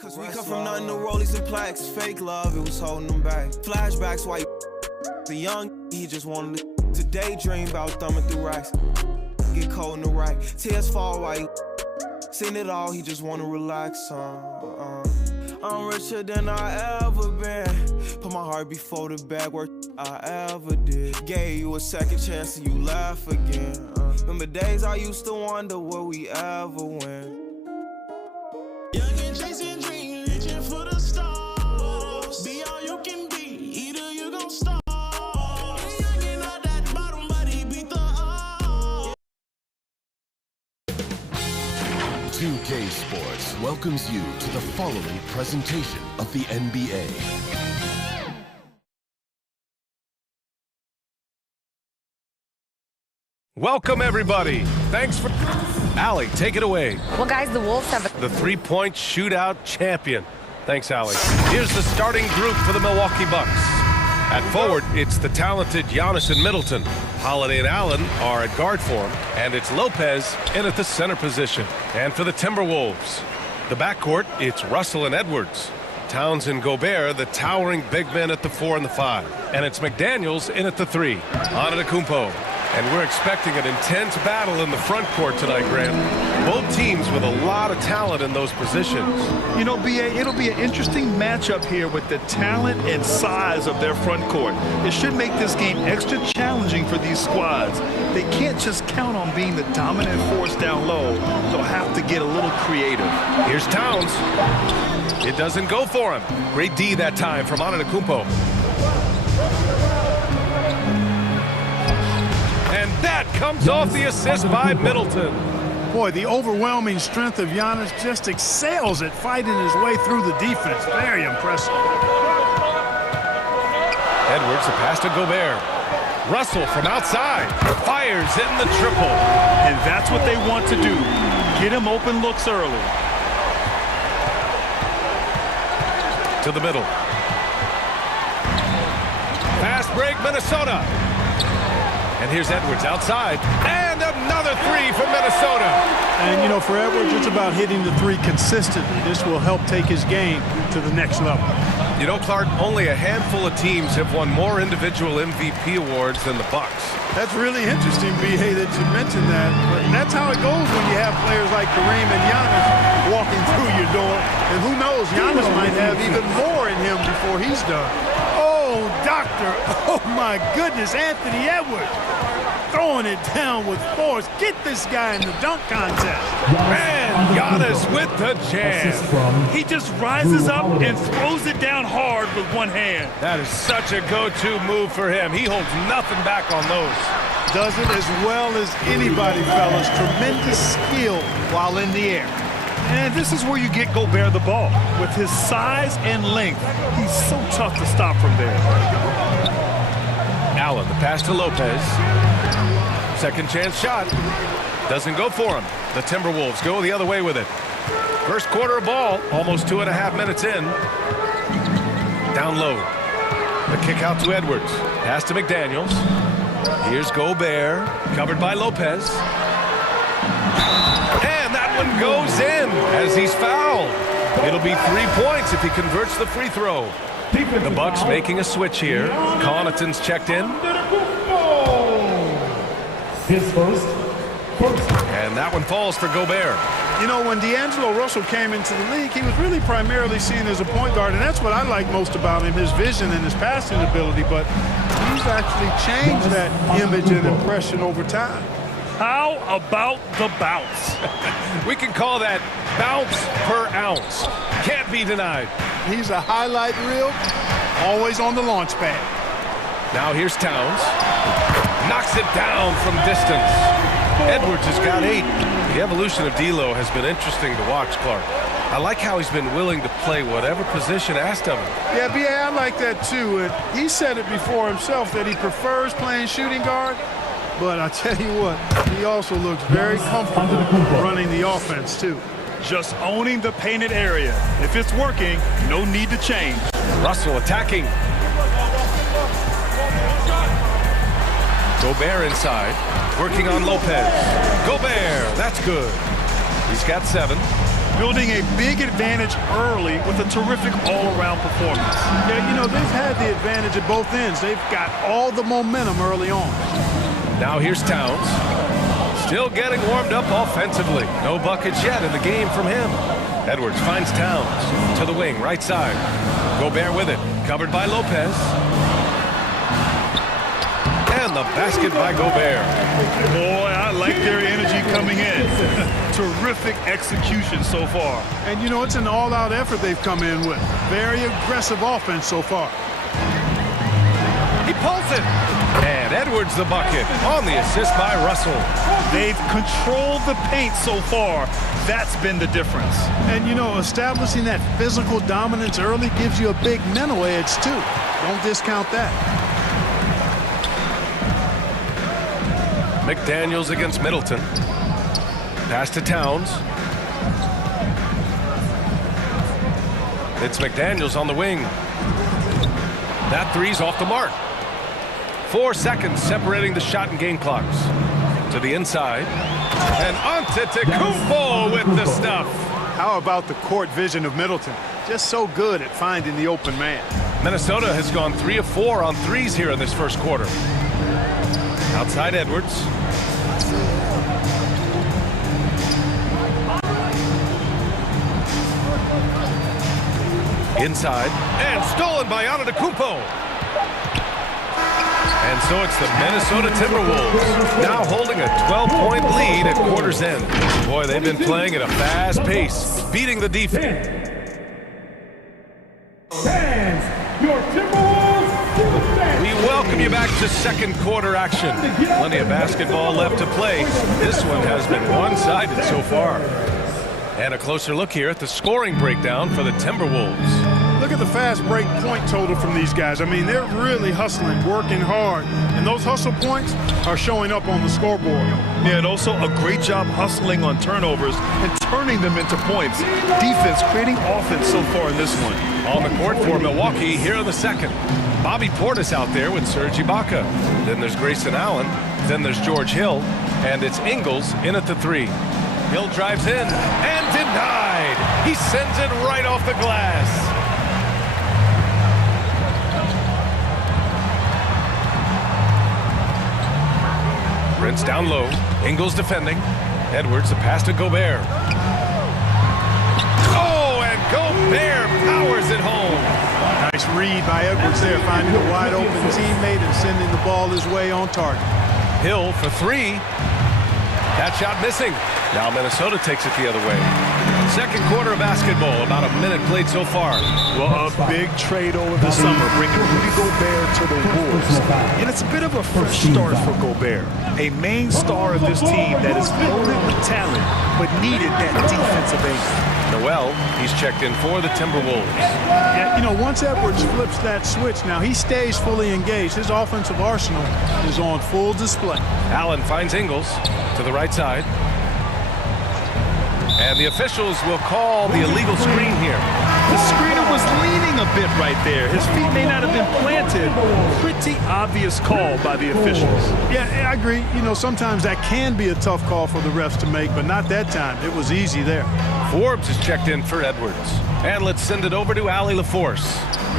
Cause we come from nothing to rollies and plaques. Fake love, it was holding them back. Flashbacks, why the young, he just wanted to daydream about thumbing through racks. Get cold in the right, tears fall while he seen it all, he just wanna relax. I'm richer than I ever been. Put my heart before the bag work I ever did. Gave you a second chance and you laugh again. Remember days I used to wonder will we ever win. Young and chasing dreams, reaching for the stars. Be all you can be, either you gon' starve. Young and at that bottom, but he beat the odds. 2K Sports welcomes you to the following presentation of the NBA. Welcome, everybody. Thanks for... Allie, take it away. Well, guys, the Wolves have... The three-point shootout champion. Thanks, Allie. Here's the starting group for the Milwaukee Bucks. At forward, it's the talented Giannis and Middleton. Holiday and Allen are at guard form, and it's Lopez in at the center position. And for the Timberwolves, the backcourt, it's Russell and Edwards. Towns and Gobert, the towering big men at the 4 and the 5. And it's McDaniels in at the 3. Antetokounmpo. And we're expecting an intense battle in the front court tonight, Grant. Both teams with a lot of talent in those positions. You know, B.A., it'll be an interesting matchup here with the talent and size of their front court. It should make this game extra challenging for these squads. They can't just count on being the dominant force down low. They'll have to get a little creative. Here's Towns. It doesn't go for him. Great D that time from Antetokounmpo. And that comes off the assist by Middleton. Boy, the overwhelming strength of Giannis just excels at fighting his way through the defense. Very impressive. Edwards, a pass to Gobert. Russell from outside. Fires in the triple. And that's what they want to do. Get him open looks early. To the middle. Fast break, Minnesota. And here's Edwards outside. And another three from Minnesota. And, you know, for Edwards, it's about hitting the three consistently. This will help take his game to the next level. You know, Clark, only a handful of teams have won more individual MVP awards than the Bucks. That's really interesting, B.A., that you mentioned that. But that's how it goes when you have players like Kareem and Giannis walking through your door. And who knows, Giannis might have even more in him before he's done. Oh, doctor. Oh, my goodness, Anthony Edwards. Throwing it down with force. Get this guy in the dunk contest. And Giannis with the jam. He just rises up and throws it down hard with one hand. That is such a go-to move for him. He holds nothing back on those. Does it as well as anybody, fellas. Tremendous skill while in the air. And this is where you get Gobert the ball. With his size and length, he's so tough to stop from there. Allen, the pass to Lopez. Second chance shot. Doesn't go for him. The Timberwolves go the other way with it. First quarter of ball, almost 2.5 minutes in. Down low. The kick out to Edwards. Pass to McDaniels. Here's Gobert, covered by Lopez. And that one goes in as he's fouled. It'll be 3 points if he converts the free throw. The Bucks making a switch here. Connaughton's checked in. His first. And that one falls for Gobert. You know, when D'Angelo Russell came into the league, he was really primarily seen as a point guard, and that's what I like most about him, his vision and his passing ability, but he's actually changed that image and impression over time. How about the bounce? We can call that bounce per ounce. Can't be denied. He's a highlight reel, always on the launch pad. Now here's Towns. Knocks it down from distance. Edwards has got 8. The evolution of D'Lo has been interesting to watch, Clark. I like how he's been willing to play whatever position asked of him. Yeah, B.A., I like that too. And he said it before himself that he prefers playing shooting guard. But I tell you what, he also looks very comfortable running the offense too. Just owning the painted area. If it's working, no need to change. Russell attacking. Gobert inside, working on Lopez. Gobert, that's good. He's got 7. building a big advantage early with a terrific all-around performance. Yeah, you know, they've had the advantage at both ends. They've got all the momentum early on. Now here's Towns. Still getting warmed up offensively. No buckets yet in the game from him. Edwards finds Towns to the wing, right side. Gobert with it, covered by Lopez. And the basket by Gobert. Boy, I like their energy coming in. Terrific execution so far. And, you know, it's an all-out effort they've come in with. Very aggressive offense so far. He pulls it. And Edwards the bucket on the assist by Russell. They've controlled the paint so far. That's been the difference. And, you know, establishing that physical dominance early gives you a big mental edge, too. Don't discount that. McDaniels against Middleton. Pass to Towns. It's McDaniels on the wing. That three's off the mark. 4 seconds separating the shot and game clocks. To the inside. And Antetokounmpo with the stuff. How about the court vision of Middleton? Just so good at finding the open man. Minnesota has gone 3 of 4 on threes here in this first quarter. Outside Edwards. Inside. And stolen by Antetokounmpo. And so it's the Minnesota Timberwolves now holding a 12-point lead at quarter's end. Boy, they've been playing at a fast pace, beating the defense. We welcome you back to second quarter action. Plenty of basketball left to play. This one has been one-sided so far. And a closer look here at the scoring breakdown for the Timberwolves. Look at the fast break point total from these guys. I mean, they're really hustling, working hard. And those hustle points are showing up on the scoreboard. Yeah, and also a great job hustling on turnovers and turning them into points. Defense creating offense so far in this one. On the court for Milwaukee here in the second. Bobby Portis out there with Serge Ibaka. Then there's Grayson Allen. Then there's George Hill. And it's Ingles in at the three. Hill drives in and denied. He sends it right off the glass. Prince down low. Ingles defending. Edwards, a pass to Gobert. Oh, and Gobert powers it home. Nice read by Edwards there, finding a wide open teammate and sending the ball his way on target. Hill for three. That shot missing. Now Minnesota takes it the other way. Second quarter of basketball, about a minute played so far. Well, a big trade over the summer, bringing Rudy Gobert to the Wolves. And it's a bit of a fresh start for Gobert, a main star of this team that is loaded with talent, but needed that defensive angle. Noel, he's checked in for the Timberwolves. Yeah, you know, once Edwards flips that switch, now he stays fully engaged. His offensive arsenal is on full display. Allen finds Ingles to the right side. And the officials will call the illegal screen here. The screener was leaning a bit right there. His feet may not have been planted. Pretty obvious call by the officials. Yeah, I agree. You know, sometimes that can be a tough call for the refs to make, but not that time. It was easy there. Forbes is checked in for Edwards. And let's send it over to Allie LaForce.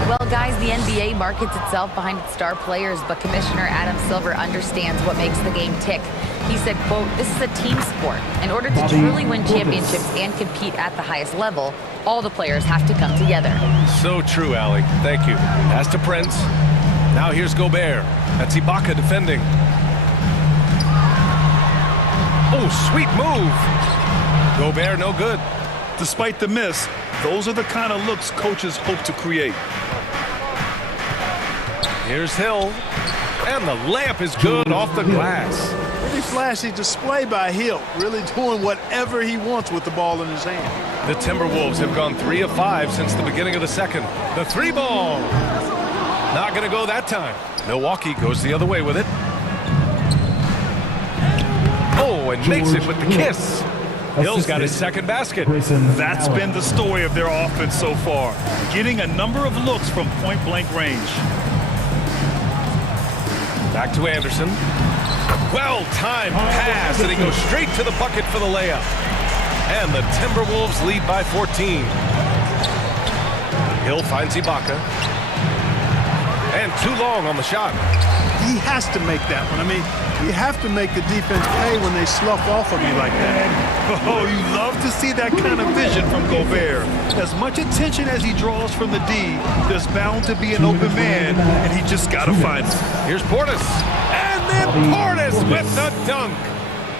Well, guys, the NBA markets itself behind its star players, but Commissioner Adam Silver understands what makes the game tick. He said, quote, "This is a team sport. In order to truly win championships and compete at the highest level, all the players have to come together." So true, Allie. Thank you. Pass to Prince. Now here's Gobert. That's Ibaka defending. Oh, sweet move. Gobert, no good. Despite the miss, those are the kind of looks coaches hope to create. Here's Hill. And the layup is good off the glass. Pretty flashy display by Hill, really doing whatever he wants with the ball in his hand. The Timberwolves have gone 3 of 5 since the beginning of the second. The three ball. Not going to go that time. Milwaukee goes the other way with it. Oh, and makes it with the kiss. Hill's got his second basket. That's been the story of their offense so far, getting a number of looks from point-blank range. Back to Anderson. Well-timed pass, and he goes straight to the bucket for the layup. And the Timberwolves lead by 14. Hill finds Ibaka. And too long on the shot. He has to make that one. I mean, you have to make the defense pay when they slough off of you like that. Oh, you love to see that kind of vision from Gobert. As much attention as he draws from the D, there's bound to be an open man, and he just got to find it. Here's Portis. And then Portis with the dunk.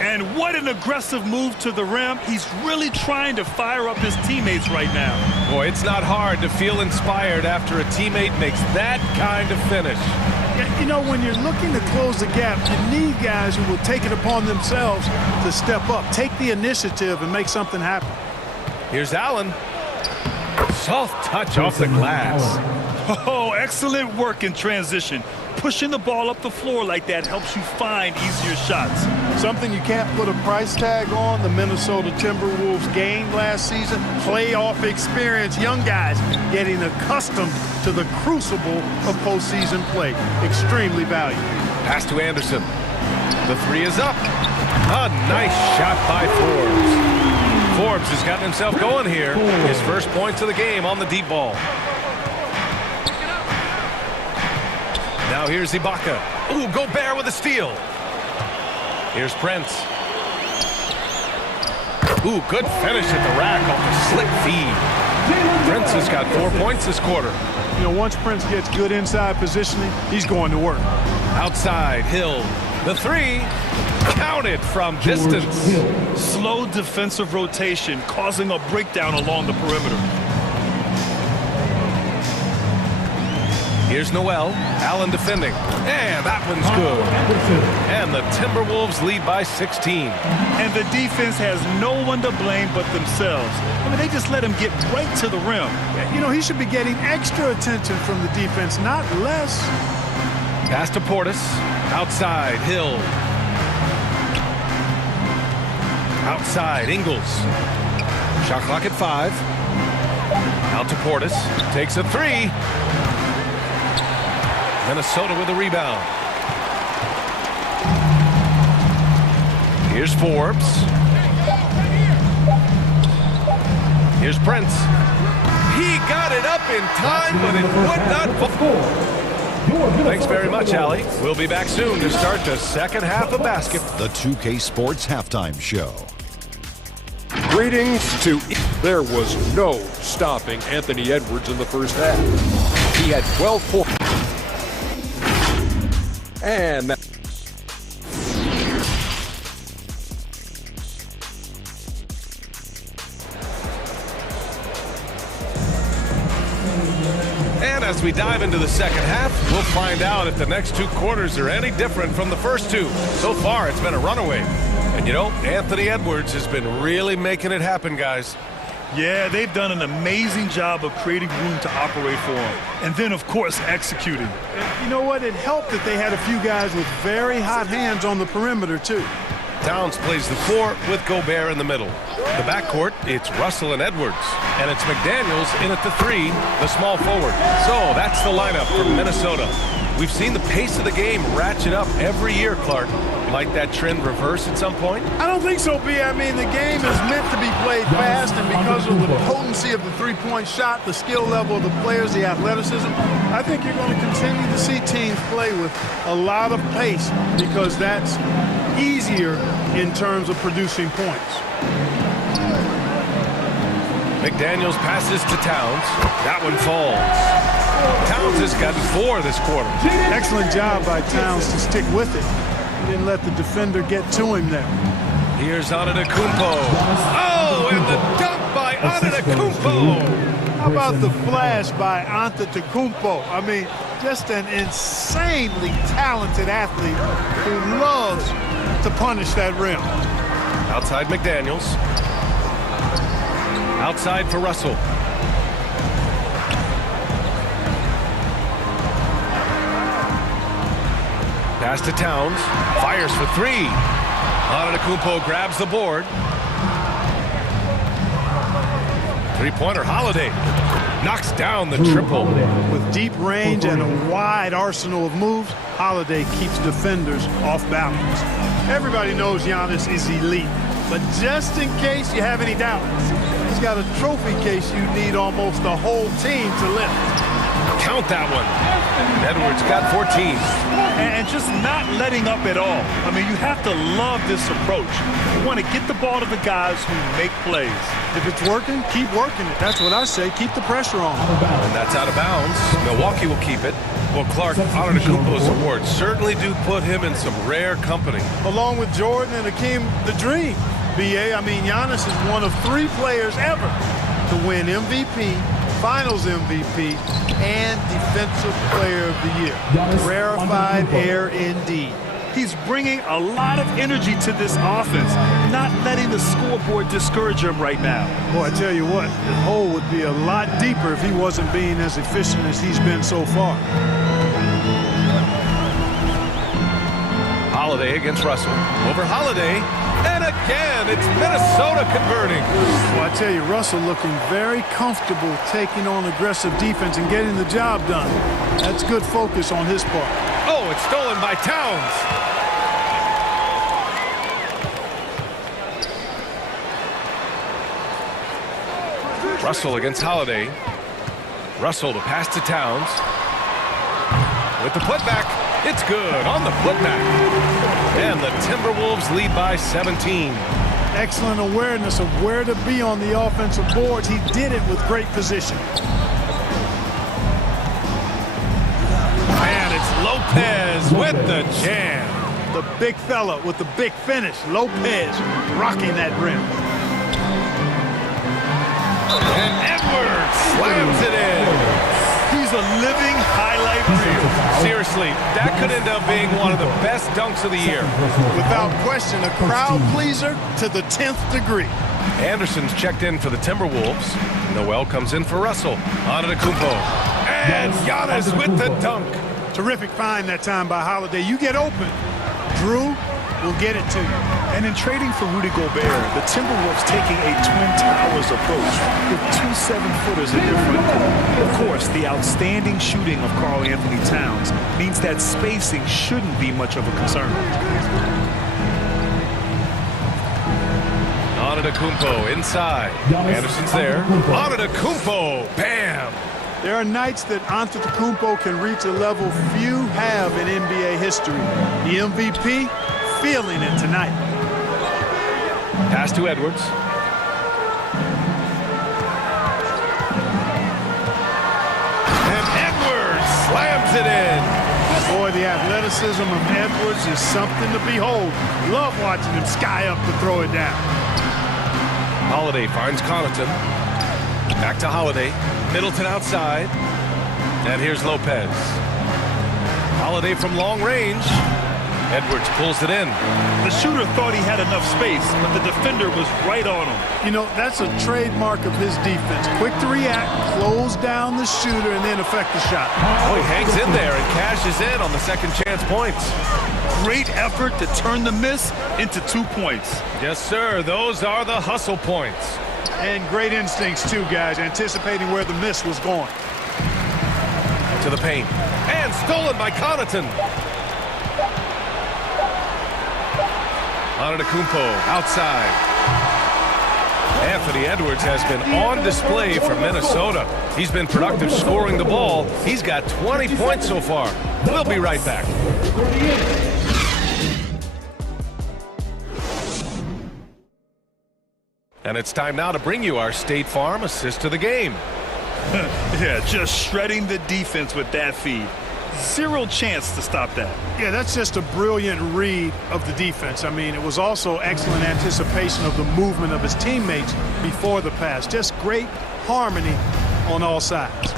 And what an aggressive move to the rim. He's really trying to fire up his teammates right now. Boy, it's not hard to feel inspired after a teammate makes that kind of finish. You know, when you're looking to close the gap, you need guys who will take it upon themselves to step up, take the initiative, and make something happen. Here's Allen. Soft touch off the glass. Oh, excellent work in transition. Pushing the ball up the floor like that helps you find easier shots. Something you can't put a price tag on, the Minnesota Timberwolves gained last season. Playoff experience, young guys getting accustomed to the crucible of postseason play. Extremely valuable. Pass to Anderson. The three is up. A nice shot by Forbes. Forbes has gotten himself going here. His first points of the game on the deep ball. Now here's Ibaka. Ooh, Gobert with a steal. Here's Prince. Ooh, good finish at the rack off a slick feed. Prince has got 4 points this quarter. You know, once Prince gets good inside positioning, he's going to work. Outside, Hill. The three, counted from distance. Slow defensive rotation causing a breakdown along the perimeter. Here's Noel. Allen defending. And that one's good. And the Timberwolves lead by 16. And the defense has no one to blame but themselves. I mean, they just let him get right to the rim. You know, he should be getting extra attention from the defense, not less. Pass to Portis. Outside, Hill. Outside, Ingles. Shot clock at 5. Out to Portis. Takes a three. Minnesota with a rebound. Here's Forbes. Here's Prince. He got it up in time, but it would not fall. Thanks very much, Allie. We'll be back soon to start the second half of basketball. The 2K Sports Halftime Show. Greetings to... There was no stopping Anthony Edwards in the first half. He had 12 points. And that... And as we dive into the second half, we'll find out if the next 2 quarters are any different from the first 2. So far, it's been a runaway. And you know, Anthony Edwards has been really making it happen, guys. Yeah, they've done an amazing job of creating room to operate for him. And then, of course, executing. You know what? It helped that they had a few guys with very hot hands on the perimeter, too. Towns plays the 4 with Gobert in the middle. The backcourt, it's Russell and Edwards. And it's McDaniels in at the 3, the small forward. So that's the lineup for Minnesota. We've seen the pace of the game ratchet up every year, Clark. Might that trend reverse at some point? I don't think so, B. I mean, the game is meant to be played fast, and because of the potency of the three-point shot, the skill level of the players, the athleticism, I think you're going to continue to see teams play with a lot of pace because that's easier in terms of producing points. McDaniels passes to Towns. That one falls. Towns has gotten 4 this quarter. Excellent job by Towns to stick with it. He didn't let the defender get to him there. Here's Antetokounmpo. Oh, and the dunk by Antetokounmpo. How about the flash by Antetokounmpo? I mean, just an insanely talented athlete who loves to punish that rim. Outside McDaniels. Outside for Russell. Pass to Towns. Fires for 3. Antetokounmpo grabs the board. Three-pointer, Holiday. Knocks down the triple. With deep range and a wide arsenal of moves, Holiday keeps defenders off balance. Everybody knows Giannis is elite. But just in case you have any doubts, he's got a trophy case you need almost the whole team to lift. Count that one. Edwards got 14. And just not letting up at all. I mean, you have to love this approach. You want to get the ball to the guys who make plays. If it's working, keep working it. That's what I say. Keep the pressure on. And that's out of bounds. Milwaukee will keep it. Well, Clark, Antetokounmpo's awards certainly do put him in some rare company. Along with Jordan and Hakeem, the dream. BA, I mean, Giannis is one of 3 players ever to win MVP, Finals MVP, and Defensive Player of the Year. Rarefied air indeed. He's bringing a lot of energy to this offense, not letting the scoreboard discourage him right now. Boy, I tell you what, the hole would be a lot deeper if he wasn't being as efficient as he's been so far. Holiday against Russell. Over Holiday. And again, it's Minnesota converting. Well, I tell you, Russell looking very comfortable taking on aggressive defense and getting the job done. That's good focus on his part. Oh, it's stolen by Towns. Russell against Holiday. Russell to pass to Towns. With the putback. It's good on the putback. And the Timberwolves lead by 17. Excellent awareness of where to be on the offensive boards. He did it with great position. And it's Lopez with the jam. The big fella with the big finish. Lopez rocking that rim. And Edwards slams it in. He's a living highlight reel. Seriously, that could end up being one of the best dunks of the year. Without question, a crowd pleaser to the 10th degree. Anderson's checked in for the Timberwolves. Noel comes in for Russell. Antetokounmpo. And Giannis with the dunk. Terrific find that time by Holiday. You get open. Drew will get it to you. And in trading for Rudy Gobert, the Timberwolves taking a Twin Towers approach with 2 7-footers in their front court. Of course, the outstanding shooting of Karl Anthony Towns means that spacing shouldn't be much of a concern. Antetokounmpo inside. Anderson's there. Antetokounmpo. Bam! There are nights that Antetokounmpo can reach a level few have in NBA history. The MVP feeling it tonight. Pass to Edwards. And Edwards slams it in. Boy, the athleticism of Edwards is something to behold. Love watching him sky up to throw it down. Holiday finds Connaughton. Back to Holiday. Middleton outside. And here's Lopez. Holiday from long range. Edwards pulls it in. The shooter thought he had enough space, but the defender was right on him. You know, that's a trademark of his defense. Quick to react, close down the shooter, and then affect the shot. Oh, he hangs in there and cashes in on the second chance points. Great effort to turn the miss into 2 points. Yes, sir. Those are the hustle points. And great instincts, too, guys, anticipating where the miss was going. To the paint. And stolen by Connaughton. Antetokounmpo outside. Anthony Edwards has been on display for Minnesota. He's been productive scoring the ball. He's got 20 points so far. We'll be right back. And it's time now to bring you our State Farm assist to the game. Yeah, just shredding the defense with that feed. Zero chance to stop that. Yeah, that's just a brilliant read of the defense. I mean, it was also excellent anticipation of the movement of his teammates before the pass. Just great harmony on all sides.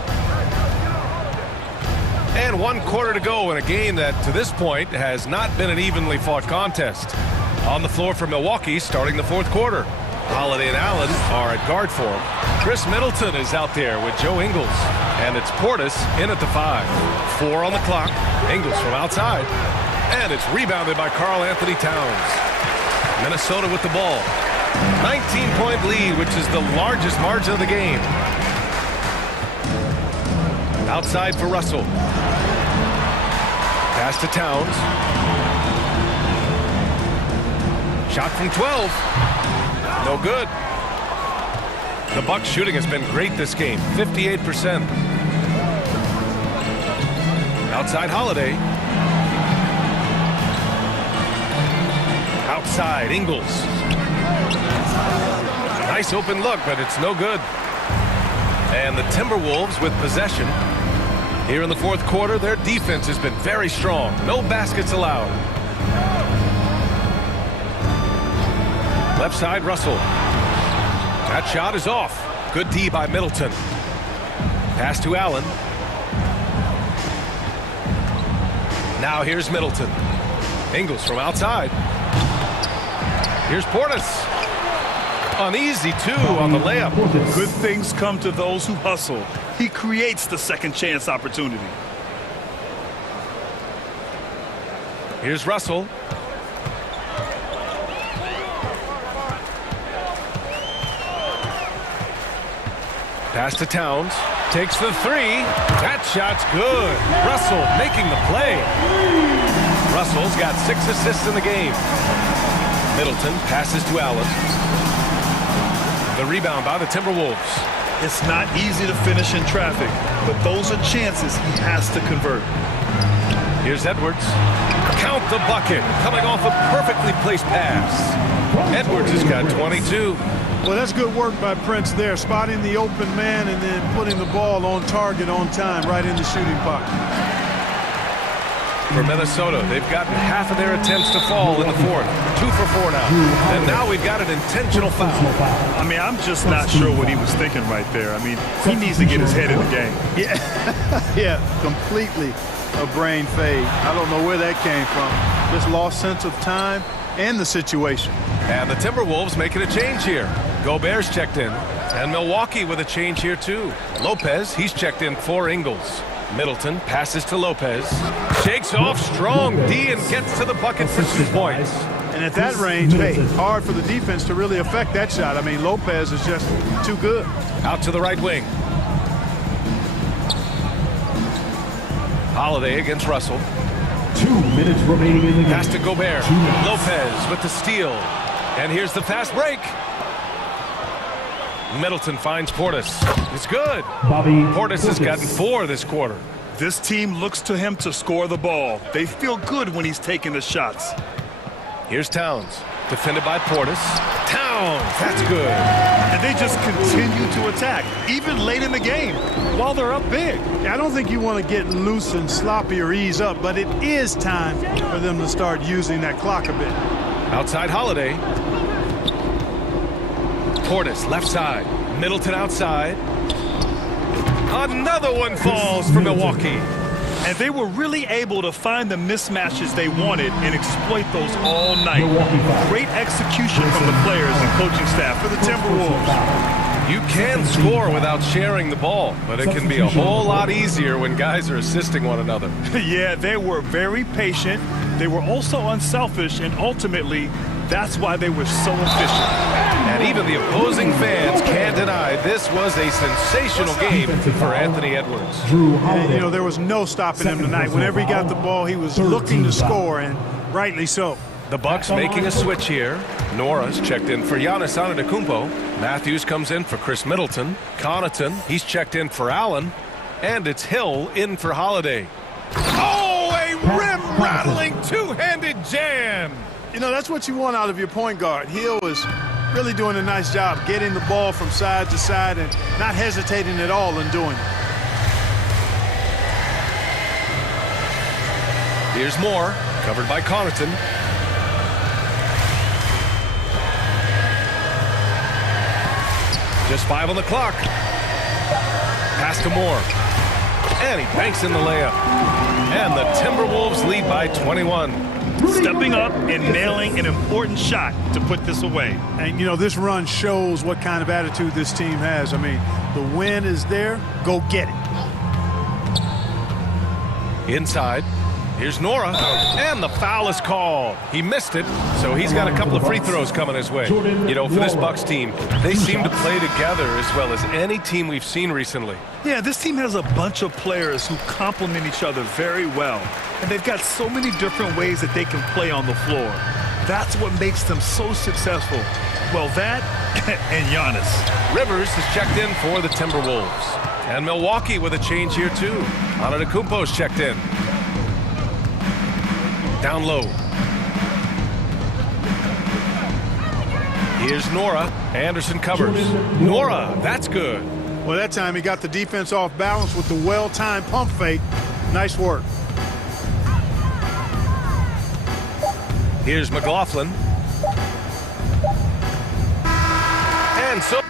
And 1 quarter to go in a game that, to this point, has not been an evenly fought contest. On the floor for Milwaukee, starting the 4th quarter. Holiday and Allen are at guard form. Chris Middleton is out there with Joe Ingles. And it's Portis in at the 5. 4 on the clock. Ingles from outside. And it's rebounded by Karl Anthony Towns. Minnesota with the ball. 19-point lead, which is the largest margin of the game. Outside for Russell. Pass to Towns. Shot from 12. No good. The Bucks shooting has been great this game, 58%. Outside Holiday. Outside Ingles. Nice open look, but it's no good. And the Timberwolves with possession. Here in the fourth quarter, their defense has been very strong. No baskets allowed. Left side, Russell. That shot is off. Good D by Middleton. Pass to Allen. Now here's Middleton. Ingles from outside. Here's Portis. Uneasy, too, on the layup. Good things come to those who hustle. He creates the second chance opportunity. Here's Russell. Pass to Towns. Takes the three. That shot's good. Russell making the play. Russell's got 6 assists in the game. Middleton passes to Allen. The rebound by the Timberwolves. It's not easy to finish in traffic, but those are chances he has to convert. Here's Edwards. Count the bucket. Coming off a perfectly placed pass. Edwards has got 22. Well, that's good work by Prince there, spotting the open man and then putting the ball on target on time right in the shooting pocket. For Minnesota, they've gotten half of their attempts to fall in the fourth. 2 for 4 now. And now we've got an intentional foul. I mean, I'm just not sure what he was thinking right there. I mean, he needs to get his head in the game. Yeah, yeah, completely a brain fade. I don't know where that came from. Just lost sense of time and the situation. And the Timberwolves making a change here. Gobert's checked in. And Milwaukee with a change here, too. Lopez, he's checked in for Ingles. Middleton passes to Lopez. Shakes off strong D and gets to the bucket for 2 points. And at that range, hey, hard for the defense to really affect that shot. I mean, Lopez is just too good. Out to the right wing. Holiday against Russell. 2 minutes remaining in the game. Pass to Gobert. Lopez with the steal. And here's the fast break. Middleton finds Portis. It's good. Portis has gotten 4 this quarter. This team looks to him to score the ball. They feel good when he's taking the shots. Here's Towns. Defended by Portis. Towns, that's good. And they just continue to attack, even late in the game, while they're up big. I don't think you want to get loose and sloppy or ease up, but it is time for them to start using that clock a bit. Outside Holiday. Portis left side. Middleton outside. Another one falls for Milwaukee. And they were really able to find the mismatches they wanted and exploit those all night. Great execution from the players and coaching staff for the Timberwolves. You can score without sharing the ball, but it can be a whole lot easier when guys are assisting one another. Yeah, they were very patient. They were also unselfish, and ultimately, that's why they were so efficient. And even the opposing fans can't deny this was a sensational game for Anthony Edwards. And, you know, there was no stopping him tonight. Whenever he got the ball, he was looking to score, and rightly so. The Bucks making a switch here. Nora's checked in for Giannis Antetokounmpo. Matthews comes in for Chris Middleton. Connaughton, he's checked in for Allen. And it's Hill in for Holiday. Oh, a rim-rattling two-handed jam! You know, that's what you want out of your point guard. Hill is really doing a nice job getting the ball from side to side and not hesitating at all in doing it. Here's Moore, covered by Connaughton. Just 5 on the clock. Pass to Moore. And he banks in the layup. And the Timberwolves lead by 21. Stepping up and nailing an important shot to put this away. And, you know, this run shows what kind of attitude this team has. I mean, the win is there. Go get it. Inside. Here's Nora. And the foul is called. He missed it, so he's got a couple of free throws coming his way. You know, for this Bucks team, they seem to play together as well as any team we've seen recently. Yeah, this team has a bunch of players who complement each other very well. And they've got so many different ways that they can play on the floor. That's what makes them so successful. Well, that and Giannis. Rivers has checked in for the Timberwolves. And Milwaukee with a change here, too. Antetokounmpo's checked in. Down low. Here's Nora. Anderson covers. Nora, that's good. Well, that time he got the defense off balance with the well-timed pump fake. Nice work. Here's McLaughlin. And so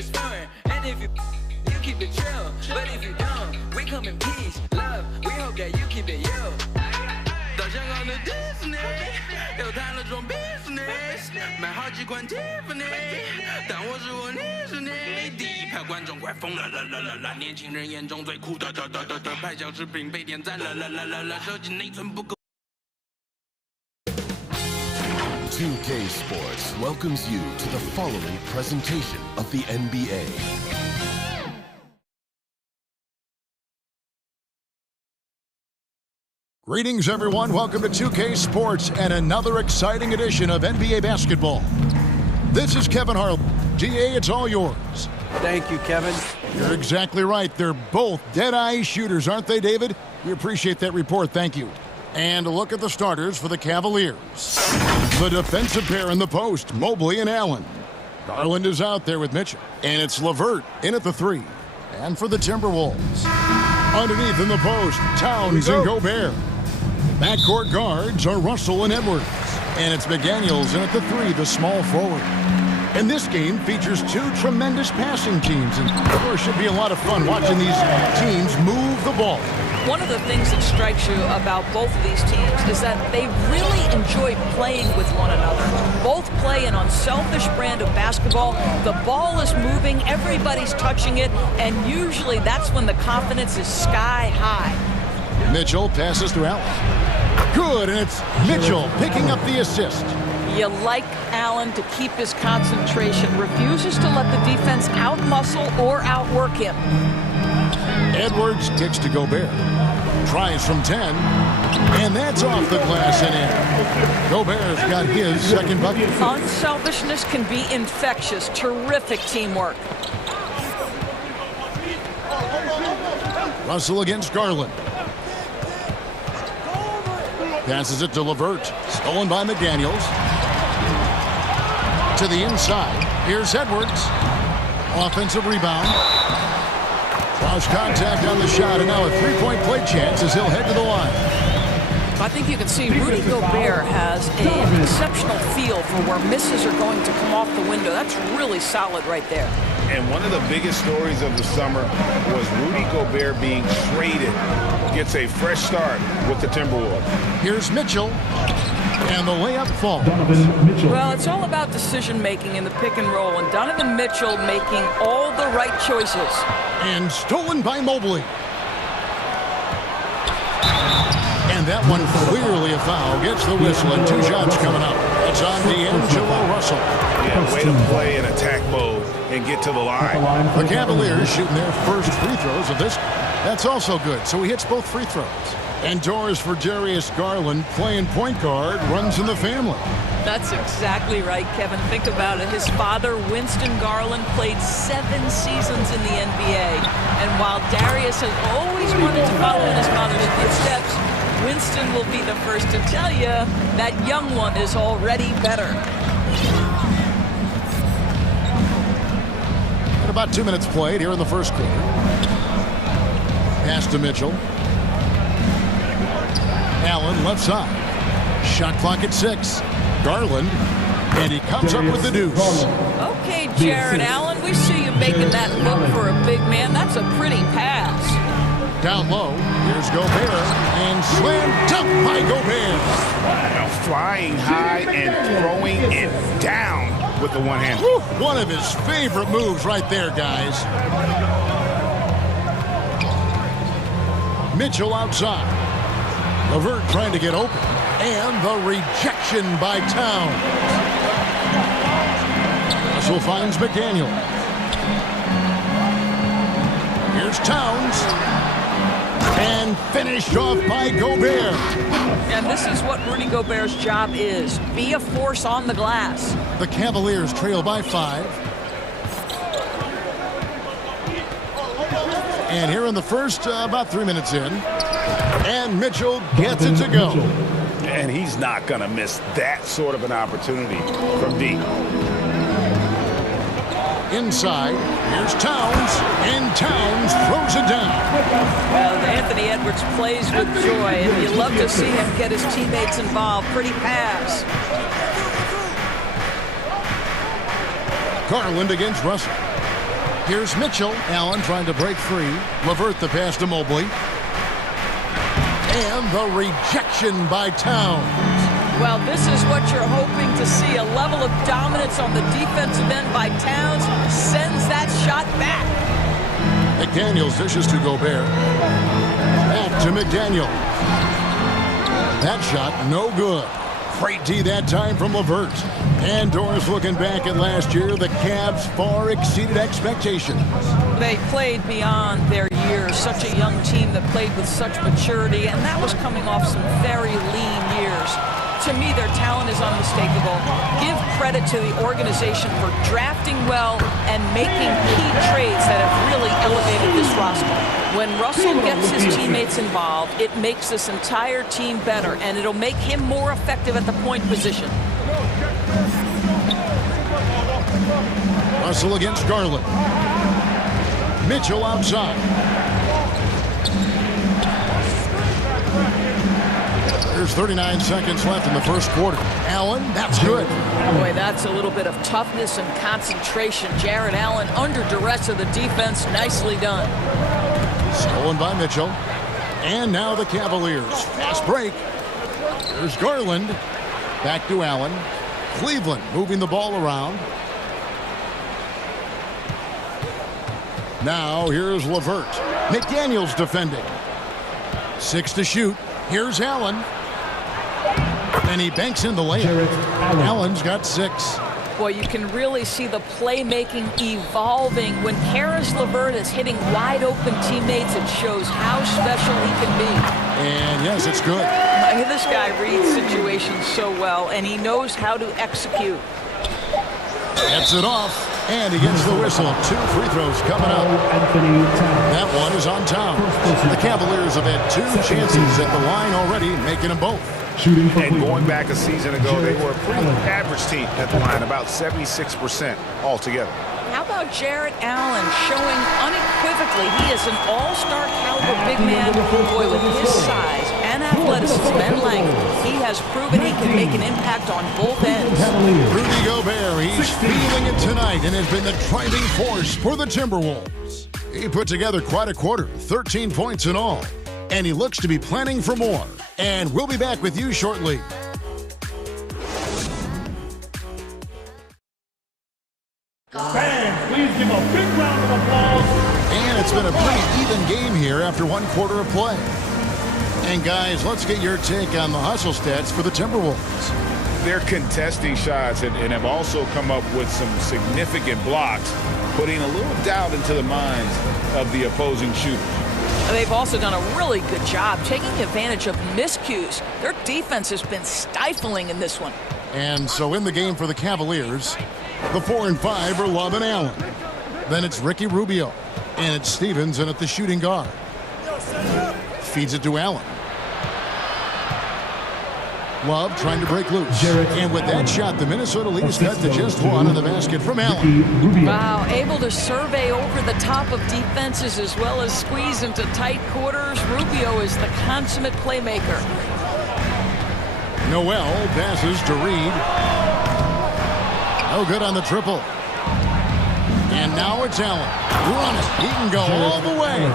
it's fun. And if you keep it chill. But if you don't, we come in peace, love. We hope that you keep it you. 到香港的 Disney， 又谈了桩 business， 买好几款 Tiffany， 但我是我，你是你。第一排观众快疯了，年轻人眼中最酷的，拍小视频被点赞了，手机内存不够。2K Sports welcomes you to the following presentation of the NBA. Greetings, everyone. Welcome to 2K Sports and another exciting edition of NBA basketball. This is Kevin Harlan. GA, it's all yours. Thank you, Kevin. You're exactly right. They're both dead-eye shooters, aren't they, David? We appreciate that report. Thank you. And a look at the starters for the Cavaliers. The defensive pair in the post, Mobley and Allen. Garland is out there with Mitchell. And it's LeVert in at the 3. And for the Timberwolves, underneath in the post, Towns and Gobert. Backcourt guards are Russell and Edwards. And it's McDaniels in at the 3, the small forward. And this game features two tremendous passing teams. And there should be a lot of fun watching these teams move the ball. One of the things that strikes you about both of these teams is that they really enjoy playing with one another. Both play an unselfish brand of basketball. The ball is moving, everybody's touching it, and usually that's when the confidence is sky high. Mitchell passes to Allen. Good, and it's Mitchell picking up the assist. You like Allen to keep his concentration, refuses to let the defense outmuscle or outwork him. Edwards kicks to Gobert. Tries from 10. And that's off the glass and in. Gobert's got his second bucket. Unselfishness can be infectious. Terrific teamwork. Russell against Garland. Passes it to LeVert. Stolen by McDaniels. To the inside. Here's Edwards. Offensive rebound. Cross contact on the shot, and now a three-point play chance as he'll head to the line. I think you can see Rudy Gobert has an exceptional feel for where misses are going to come off the window. That's really solid right there. And one of the biggest stories of the summer was Rudy Gobert being traded. Gets a fresh start with the Timberwolves. Here's Mitchell. And the layup falls. Well, it's all about decision-making in the pick and roll, and Donovan Mitchell making all the right choices. And stolen by Mobley. And that one clearly a foul. Gets the whistle, and 2 shots coming up. It's on D'Angelo Russell. Yeah, way to play in attack mode and get to the line. The Cavaliers shooting their first free throws of this. That's also good, so he hits both free throws. And doors for Darius Garland, playing point guard, runs in the family. That's exactly right, Kevin. Think about it. His father, Winston Garland, played 7 seasons in the NBA. And while Darius has always wanted to follow in his father's footsteps, Winston will be the first to tell you that young one is already better. And about 2 minutes played here in the first quarter. Pass to Mitchell. Allen left side. Shot clock at 6. Garland, and he comes up with the deuce. Okay, Jared Allen, we see you making that look for a big man. That's a pretty pass. Down low, here's Gobert, and slam dunk by Gobert. Wow, flying high and throwing it down with the one hand. One of his favorite moves right there, guys. Mitchell outside. LeVert trying to get open. And the rejection by Towns. Russell finds McDaniel. Here's Towns. And finished off by Gobert. And this is what Rudy Gobert's job is. Be a force on the glass. The Cavaliers trail by 5. And here in the first, about 3 minutes in. And Mitchell gets it to go. And he's not going to miss that sort of an opportunity from deep. Inside, here's Towns, and Towns throws it down. Well, Anthony Edwards plays with joy, and you love to see him get his teammates involved. Pretty pass. Garland against Russell. Here's Mitchell. Allen trying to break free. LeVert the pass to Mobley. And the rejection by Towns. Well, this is what you're hoping to see. A level of dominance on the defensive end by Towns sends that shot back. McDaniels dishes to Gobert. Back to McDaniels. That shot no good. Great D that time from LeVert. And Doris looking back at last year, the Cavs far exceeded expectations. They played beyond their years. Such a young team that played with such maturity, and that was coming off some very lean years. To me, their talent is unmistakable. Give credit to the organization for drafting well and making key trades that have really elevated this roster. When Russell gets his teammates involved, it makes this entire team better, and it'll make him more effective at the point position. Russell against Garland. Mitchell outside. There's 39 seconds left in the first quarter. Allen, that's good. Boy, that's a little bit of toughness and concentration. Jared Allen under duress of the defense. Nicely done. Stolen by Mitchell. And now the Cavaliers. Fast break. There's Garland. Back to Allen. Cleveland moving the ball around. Now here's LeVert. McDaniels defending. 6 to shoot. Here's Allen. And he banks in the layup. Allen's got 6. Boy, you can really see the playmaking evolving. When Karis LeVert is hitting wide open teammates, it shows how special he can be. And yes, it's good. This guy reads situations so well, and he knows how to execute. Gets it off, and he gets the whistle. 2 free throws coming up. That one is on Towns. The Cavaliers have had 2 chances at the line already, making them both. And going back a season ago, they were a pretty average team at the line, about 76% altogether. How about Jared Allen showing unequivocally he is an all-star caliber big man? Boy, with his size and athleticism and length, he has proven he can make an impact on both ends. Rudy Gobert, he's feeling it tonight and has been the driving force for the Timberwolves. He put together quite a quarter, 13 points in all, and he looks to be planning for more. And we'll be back with you shortly. Fans, please give a big round of applause. And it's been a pretty even game here after 1 quarter of play. And guys, let's get your take on the hustle stats for the Timberwolves. They're contesting shots and have also come up with some significant blocks, putting a little doubt into the minds of the opposing shooters. They've also done a really good job taking advantage of miscues. Their defense has been stifling in this one. And so in the game for the Cavaliers, the 4 and 5 are Love and Allen. Then it's Ricky Rubio. And it's Stevens in at the shooting guard. Feeds it to Allen. Love trying to break loose. And with that shot, the Minnesota lead is cut to just 1 in the basket from Allen. Wow, able to survey over the top of defenses as well as squeeze into tight quarters. Rubio is the consummate playmaker. Noel passes to Reed. No good on the triple. And now it's Allen. Run it. He can go all the way.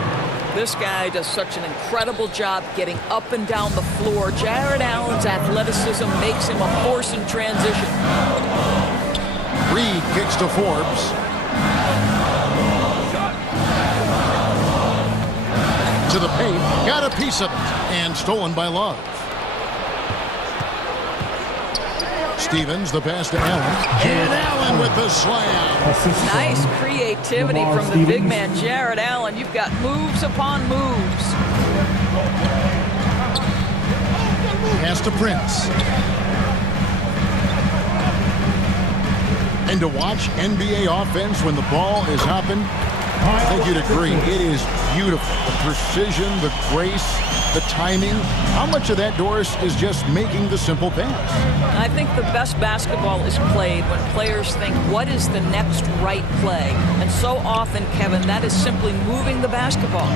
This guy does such an incredible job getting up and down the floor. Jared Allen's athleticism makes him a force in transition. Reed kicks to Forbes. To the paint. Got a piece of it. And stolen by Love. Stevens, the pass to Allen. And Allen with the slam. Nice creativity from the big man, Jared Allen. You've got moves upon moves. Pass to Prince. And to watch NBA offense when the ball is hopping, I think you'd agree. It is beautiful. The precision, the grace, the timing. How much of that, Doris, is just making the simple pass? I think the best basketball is played when players think, what is the next right play? And so often, Kevin, that is simply moving the basketball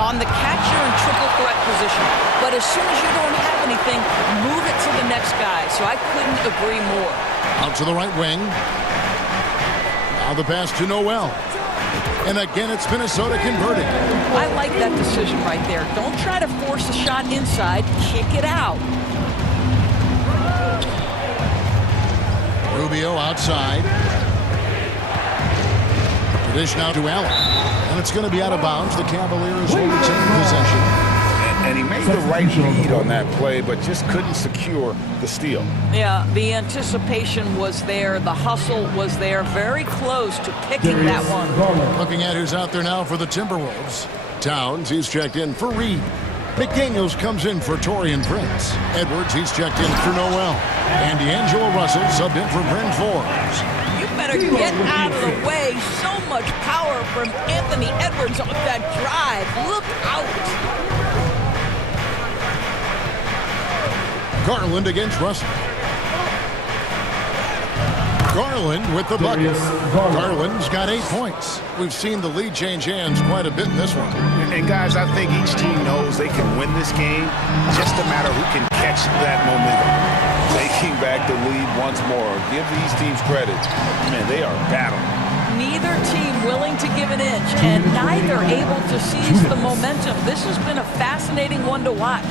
on the catcher and triple threat position. But as soon as you don't have anything, move it to the next guy. So I couldn't agree more. Out to the right wing. Now the pass to Noel. And again, it's Minnesota converting. I like that decision right there. Don't try to force a shot inside. Kick it out. Rubio outside. The dish now to Allen. And it's going to be out of bounds. The Cavaliers will retain possession. And he made the right read on that play, but just couldn't secure the steal. Yeah, the anticipation was there. The hustle was there. Very close to picking that one. Looking at who's out there now for the Timberwolves. Towns, he's checked in for Reed. McDaniels comes in for Torian Prince. Edwards, he's checked in for Noel. And D'Angelo Russell subbed in for Bryn Forbes. You better get out of the way. So much power from Anthony Edwards on that drive. Look out. Garland against Russell. Garland with the bucket. Garland's got 8 points. We've seen the lead change hands quite a bit in this one. And guys, I think each team knows they can win this game. Just a matter who can catch that momentum. Taking back the lead once more. Give these teams credit. Man, they are battling. Neither team willing to give an inch, and neither able to seize the momentum. This has been a fascinating one to watch.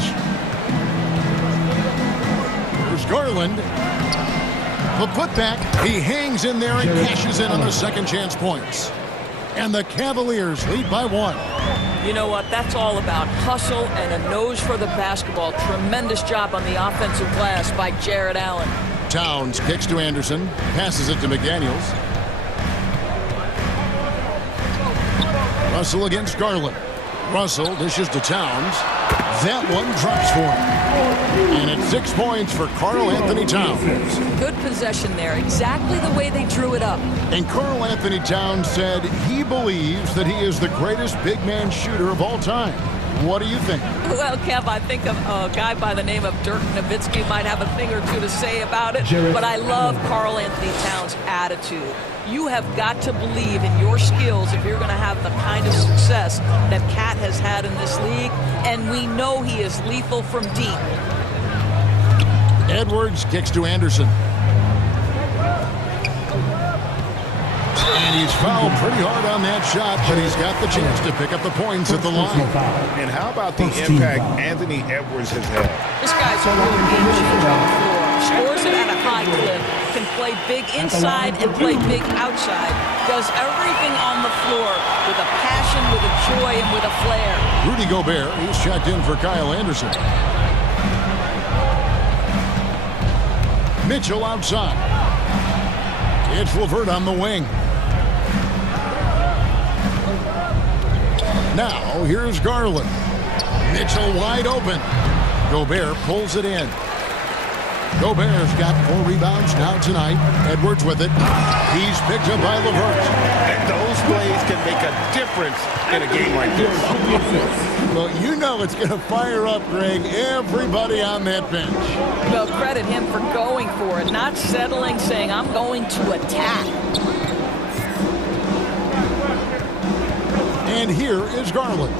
Garland, the putback, he hangs in there and cashes in on the second chance points. And the Cavaliers lead by 1. You know what? That's all about hustle and a nose for the basketball. Tremendous job on the offensive glass by Jared Allen. Towns kicks to Anderson, passes it to McDaniels. Russell against Garland. Russell dishes to Towns. That one drops for him. And it's 6 points for Karl Anthony Towns. Good possession there. Exactly the way they drew it up. And Karl Anthony Towns said he believes that he is the greatest big man shooter of all time. What do you think? Well, Kev, I think a guy by the name of Dirk Nowitzki might have a thing or two to say about it. But I love Karl Anthony Towns' attitude. You have got to believe in your skills if you're going to have the kind of success that Cat has had in this league. And we know he is lethal from deep. Edwards kicks to Anderson. And he's fouled pretty hard on that shot, but he's got the chance to pick up the points at the line. And how about the impact Anthony Edwards has had? This guy's a real game changer on the floor. Scores it at a high clip. Can play big inside and play big outside. Does everything on the floor with a passion, with a joy, and with a flair. Rudy Gobert, he's checked in for Kyle Anderson. Mitchell outside. It's LeVert on the wing. Now, here's Garland. Mitchell wide open. Gobert pulls it in. Gobert's got 4 rebounds now tonight. Edwards with it. He's picked up by LeVert. And those plays can make a difference in a game like this. Well, you know it's going to fire up, Greg, everybody on that bench. Well, credit him for going for it, not settling, saying, I'm going to attack. And here is Garland.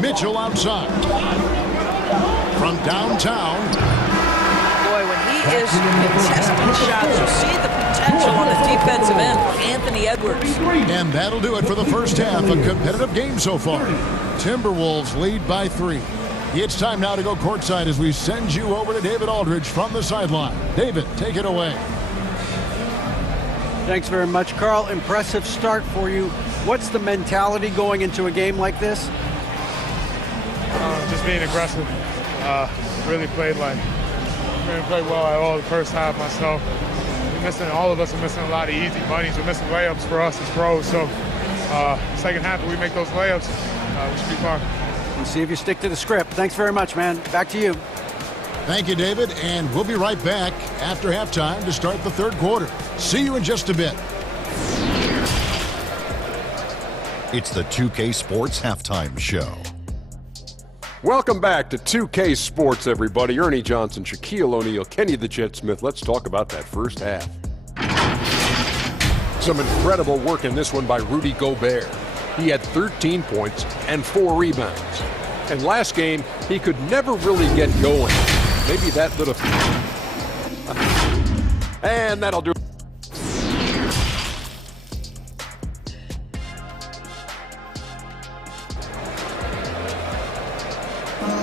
Mitchell outside. From downtown. Boy, when he is contesting shots, you see the potential on the defensive end for Anthony Edwards. And that'll do it for the first half. A competitive game so far. Timberwolves lead by 3. It's time now to go courtside as we send you over to David Aldridge from the sideline. David, take it away. Thanks very much, Carl. Impressive start for you. What's the mentality going into a game like this? Just being aggressive. Really played well at all the first half myself. All of us are missing a lot of easy bunnies. We're missing layups for us as pros. So second half, if we make those layups, we should be fine. We'll see if you stick to the script. Thanks very much, man. Back to you. Thank you, David. And we'll be right back after halftime to start the third quarter. See you in just a bit. It's the 2K Sports Halftime Show. Welcome back to 2K Sports, everybody. Ernie Johnson, Shaquille O'Neal, Kenny the Jet Smith. Let's talk about that first half. Some incredible work in this one by Rudy Gobert. He had 13 points and 4 rebounds. And last game, he could never really get going. Maybe that little... And that'll do it.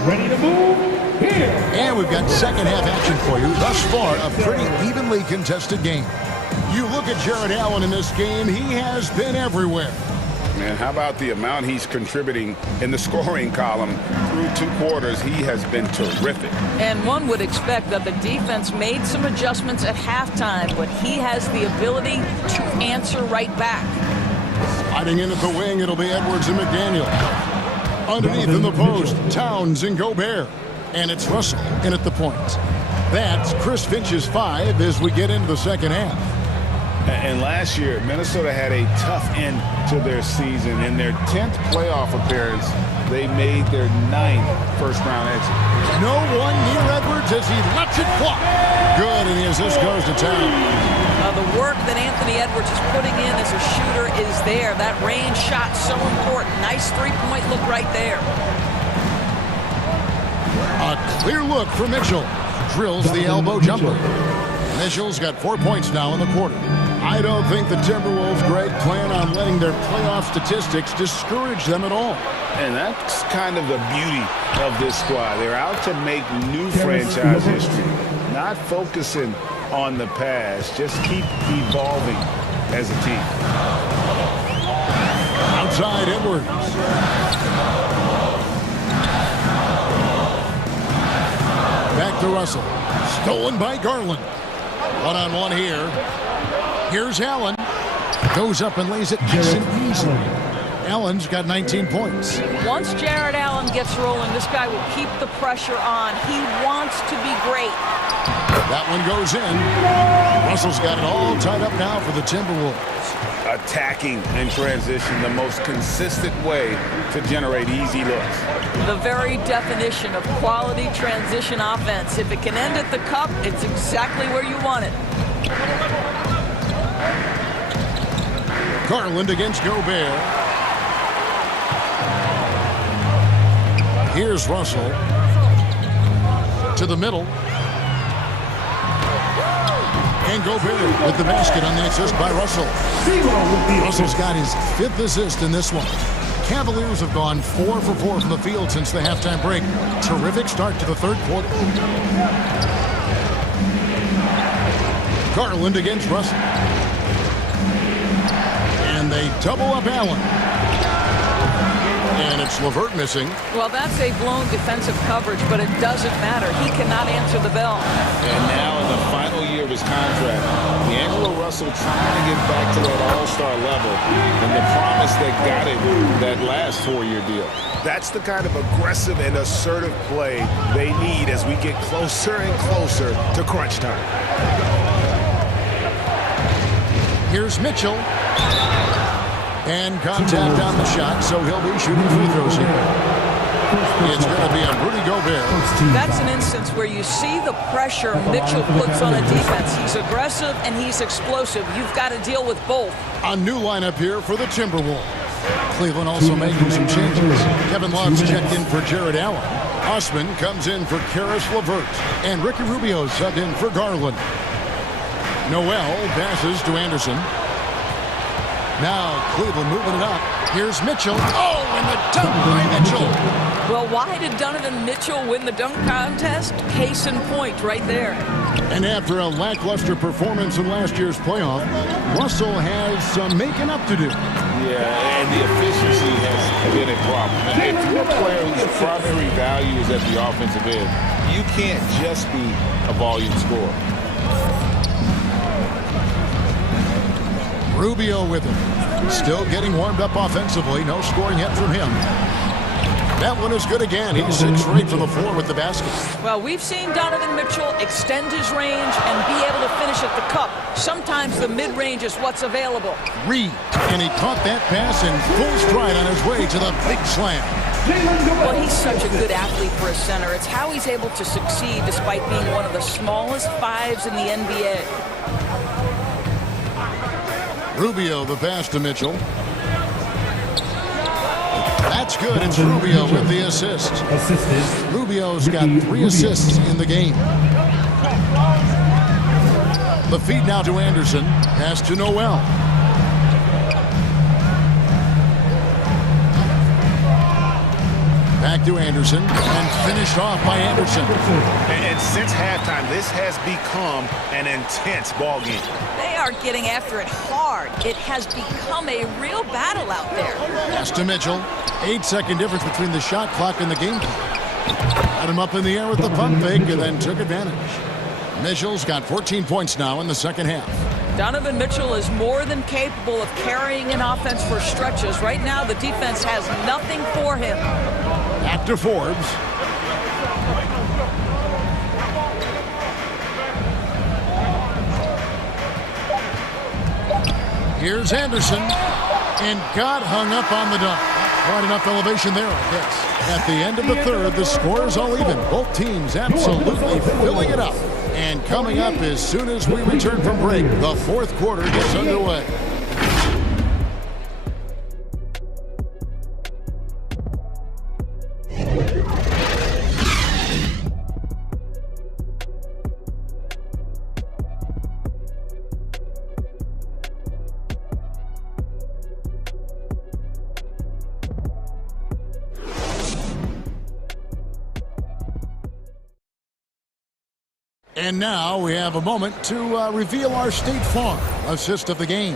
Ready to move? Here. And we've got second half action for you. Thus far, a pretty evenly contested game. You look at Jared Allen in this game, he has been everywhere. Man, how about the amount he's contributing in the scoring column through 2 quarters? He has been terrific. And one would expect that the defense made some adjustments at halftime, but he has the ability to answer right back. Sliding in at the wing, it'll be Edwards and McDaniel. Underneath in the post, Towns and Gobert. And it's Russell in at the point. That's Chris Finch's 5 as we get into the second half. And last year, Minnesota had a tough end to their season. In their 10th playoff appearance, they made their 9th first-round exit. No one near Edwards as he lets it fly. Good, and the assist goes to Towns. The work that Anthony Edwards is putting in as a shooter is there. That range shot so important. Nice three-point look right there. A clear look for Mitchell. Drills the elbow jumper. Mitchell's got 4 points now in the quarter. I don't think the Timberwolves, Greg, plan on letting their playoff statistics discourage them at all. And that's kind of the beauty of this squad. They're out to make new franchise history, not focusing on the past. Just keep evolving as a team. Outside Edwards. Back to Russell. Stolen by Garland. One-on-one here. Here's Allen. Goes up and lays it nice and easy. Allen's got 19 points. Once Jared Allen gets rolling, this guy will keep the pressure on. He wants to be great. That one goes in. Russell's got it all tied up now for the Timberwolves. Attacking in transition, the most consistent way to generate easy looks. The very definition of quality transition offense. If it can end at the cup, it's exactly where you want it. Garland against Gobert. Here's Russell. To the middle. And Gobert with the basket on the assist by Russell. Russell's got his 5th assist in this one. Cavaliers have gone 4 for 4 from the field since the halftime break. Terrific start to the third quarter. Garland against Russell. And they double up Allen. And it's LeVert missing. Well, that's a blown defensive coverage, but it doesn't matter. He cannot answer the bell. And now in the final year of his contract, D'Angelo Russell trying to get back to that all-star level and the promise that got him that last 4-year deal. That's the kind of aggressive and assertive play they need as we get closer and closer to crunch time. Here's Mitchell. And contact on the shot, so he'll be shooting free throws here. It's going to be on Rudy Gobert. That's an instance where you see the pressure Mitchell puts on a defense. He's aggressive and he's explosive. You've got to deal with both. A new lineup here for the Timberwolves. Cleveland also making some changes. Kevin Love's checked in for Jared Allen. Osman comes in for Karis LeVert. And Ricky Rubio subbed in for Garland. Noel passes to Anderson. Now Cleveland moving it up. Here's Mitchell. Oh, and the dunk by Mitchell. Well, why did Donovan Mitchell win the dunk contest? Case in point right there. And after a lackluster performance in last year's playoff, Russell has some making up to do. Yeah, and the efficiency has been a problem. If you're a player whose primary value is at the offensive end, you can't just be a volume scorer. Rubio with him. Still getting warmed up offensively. No scoring yet from him. That one is good again. He's 6 for 8 for the floor with the basket. Well, we've seen Donovan Mitchell extend his range and be able to finish at the cup. Sometimes the mid-range is what's available. Reed, and he caught that pass in full stride on his way to the big slam. Well, he's such a good athlete for a center. It's how he's able to succeed despite being one of the smallest 5s in the NBA. Rubio, the pass to Mitchell. That's good. It's Rubio with the assist. Rubio's got 3 assists in the game. The feed now to Anderson. Pass to Noel. Back right to Anderson and finished off by Anderson. And since halftime, this has become an intense ball game. They are getting after it hard. It has become a real battle out there. Pass to Mitchell. 8-second difference between the shot clock and the game clock. Got him up in the air with the pump fake and then took advantage. Mitchell's got 14 points now in the second half. Donovan Mitchell is more than capable of carrying an offense for stretches. Right now, the defense has nothing for him. Back to Forbes. Here's Anderson, and got hung up on the dunk. Quite enough elevation there, I guess. At the end of the third, the score is all even. Both teams absolutely filling it up. And coming up as soon as we return from break, the fourth quarter gets underway. And now we have a moment to reveal our State Farm assist of the game.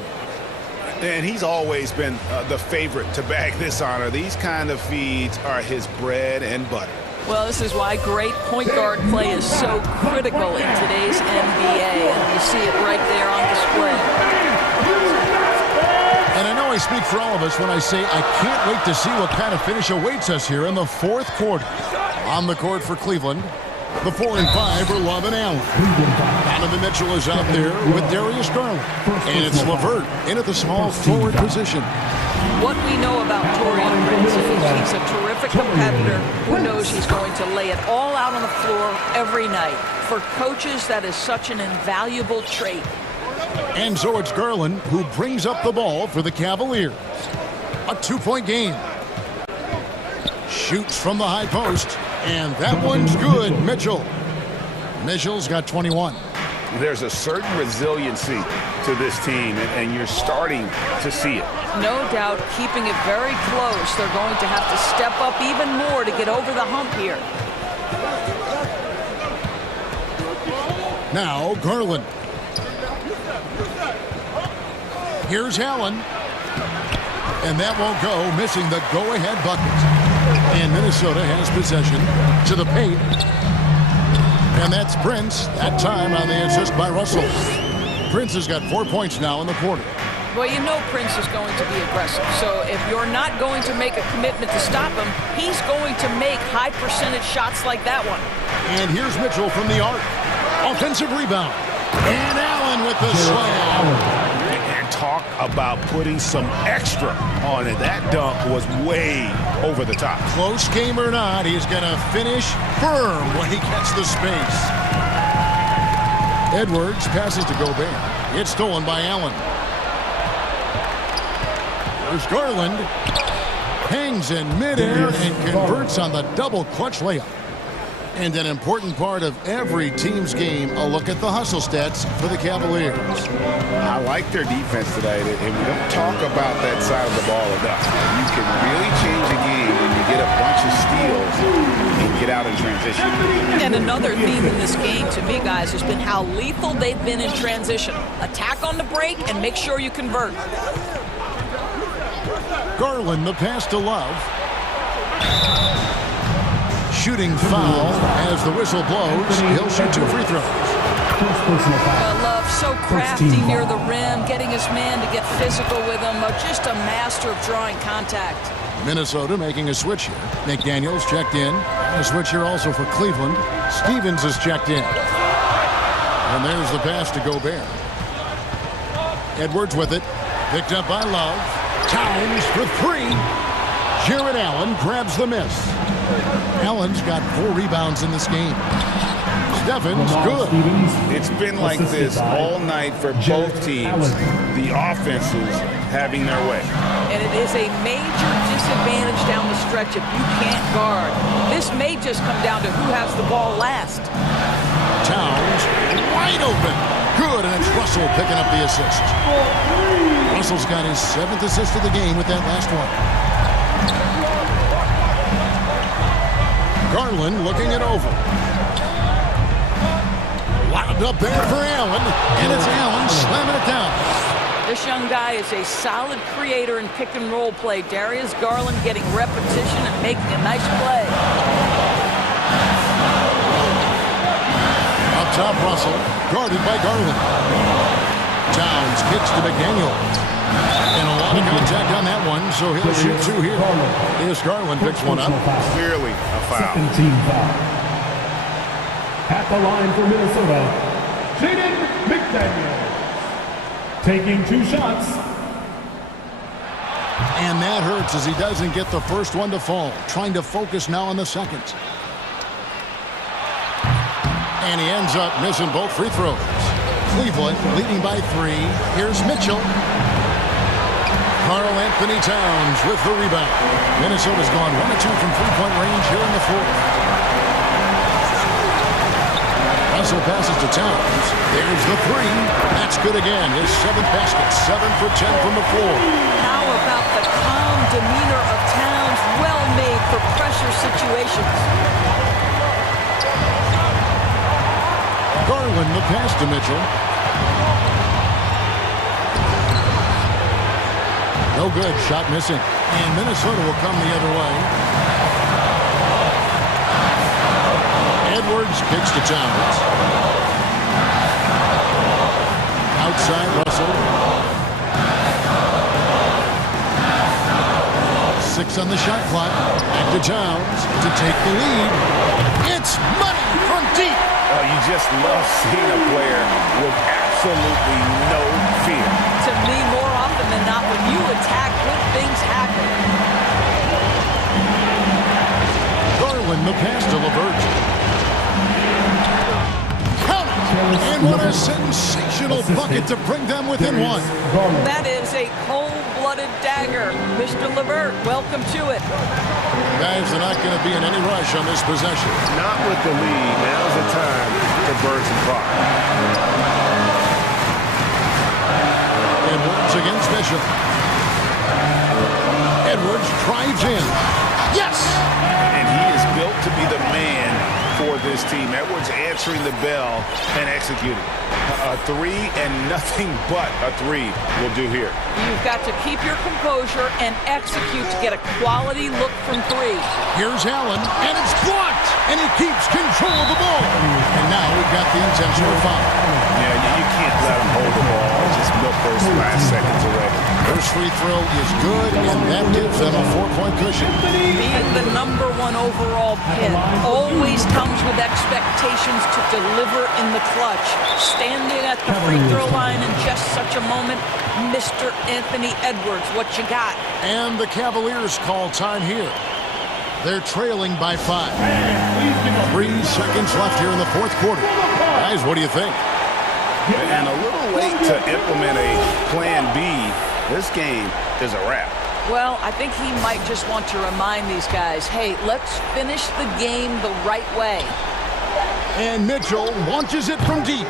And he's always been the favorite to bag this honor. These kind of feeds are his bread and butter. Well, this is why great point guard play is so critical in today's NBA, and you see it right there on display. And I know I speak for all of us when I say I can't wait to see what kind of finish awaits us here in the fourth quarter. On the court for Cleveland, the 4 and 5 are Love and Allen. Donovan Mitchell is out there with Darius Garland. And it's LeVert in at the small forward position. What we know about Taurean Prince is he's a terrific competitor who knows he's going to lay it all out on the floor every night. For coaches, that is such an invaluable trait. And so it's Garland who brings up the ball for the Cavaliers. A 2-point game. Shoots from the high post. And that one's good, Mitchell. Mitchell's got 21. There's a certain resiliency to this team, and you're starting to see it. No doubt, keeping it very close. They're going to have to step up even more to get over the hump here. Now, Garland. Here's Allen. And that won't go, missing the go-ahead bucket. And Minnesota has possession to the paint. And that's Prince, that time on the assist by Russell. Prince has got 4 points now in the quarter. Well, you know Prince is going to be aggressive. So if you're not going to make a commitment to stop him, he's going to make high percentage shots like that one. And here's Mitchell from the arc. Offensive rebound. And Allen with the slam. Talk about putting some extra on it. That dunk was way over the top. Close game or not, he's going to finish firm when he gets the space. Edwards passes to Gobert. It's stolen by Allen. There's Garland. Hangs in midair and converts on the double clutch layup. And an important part of every team's game, a look at the hustle stats for the Cavaliers. I like their defense today, and we don't talk about that side of the ball enough. You can really change a game when you get a bunch of steals and get out in transition. And another theme in this game, to me, guys, has been how lethal they've been in transition. Attack on the break and make sure you convert. Garland, the pass to Love. Shooting foul as the whistle blows. He'll shoot 2 free throws. Love so crafty near the rim, getting his man to get physical with him. Just a master of drawing contact. Minnesota making a switch here. McDaniels checked in. A switch here also for Cleveland. Stevens is checked in. And there's the pass to Gobert. Edwards with it. Picked up by Love. Towns for 3. Jared Allen grabs the miss. Allen's got 4 rebounds in this game. Stephens good. It's been like this all night for both teams. The offenses having their way. And it is a major disadvantage down the stretch if you can't guard. This may just come down to who has the ball last. Towns wide open. Good, and it's Russell picking up the assist. Russell's got his 7th assist of the game with that last one. Garland looking it over. Wound up there for Allen, and it's Allen slamming it down. This young guy is a solid creator in pick and roll play. Darius Garland getting repetition and making a nice play. Up top, Russell, guarded by Garland. Towns kicks to McDaniel. And a lot of contact on that one, so he'll shoot two here. Here's Garland picks one up. Clearly a foul. Second team foul. At the line for Minnesota, Jaden McDaniel. Taking 2 shots. And that hurts as he doesn't get the first one to fall. Trying to focus now on the second. And he ends up missing both free throws. Cleveland leading by 3. Here's Mitchell. Karl Anthony Towns with the rebound. Minnesota's gone 1 of 2 from three-point range here in the fourth. Russell passes to Towns. There's the 3. That's good again. His 7th basket. 7 for 10 from the floor. How about the calm demeanor of Towns? Well made for pressure situations. Garland the pass to Mitchell. No good. Shot missing. And Minnesota will come the other way. Edwards kicks to Towns. Outside Russell. 6 on the shot clock. Back to Towns to take the lead. It's money from deep. Oh, you just love seeing a player with absolutely no fear. To me, more often than not, when you attack, good things happen. Garland the pass to LeVert. Count it! And what a sensational bucket to bring them within 1. That is a cold-blooded dagger. Mr. LeVert, welcome to it. Guys are not going to be in any rush on this possession. Not with the lead. Now's the time to burn some pride. Edwards against Bishop. Edwards drives in. Yes! And he is built to be the man for this team. Edwards answering the bell and executing. A 3 and nothing but a 3 will do here. You've got to keep your composure and execute to get a quality look from 3. Here's Allen, and it's blocked! And he keeps control of the ball. And now we've got the intentional foul. Yeah, you can't let him hold the ball. Just milk those last seconds away. First free throw is good, and that gives them a 4-point cushion. Being the #1 overall pick always comes with expectations to deliver in the clutch. Standing at the free throw line in just such a moment, Mr. Anthony Edwards, what you got? And the Cavaliers call time here. They're trailing by 5. 3 seconds left here in the fourth quarter. Guys, what do you think? And a little late to implement a plan B. This game is a wrap. Well, I think he might just want to remind these guys, hey, let's finish the game the right way. And Mitchell launches it from deep.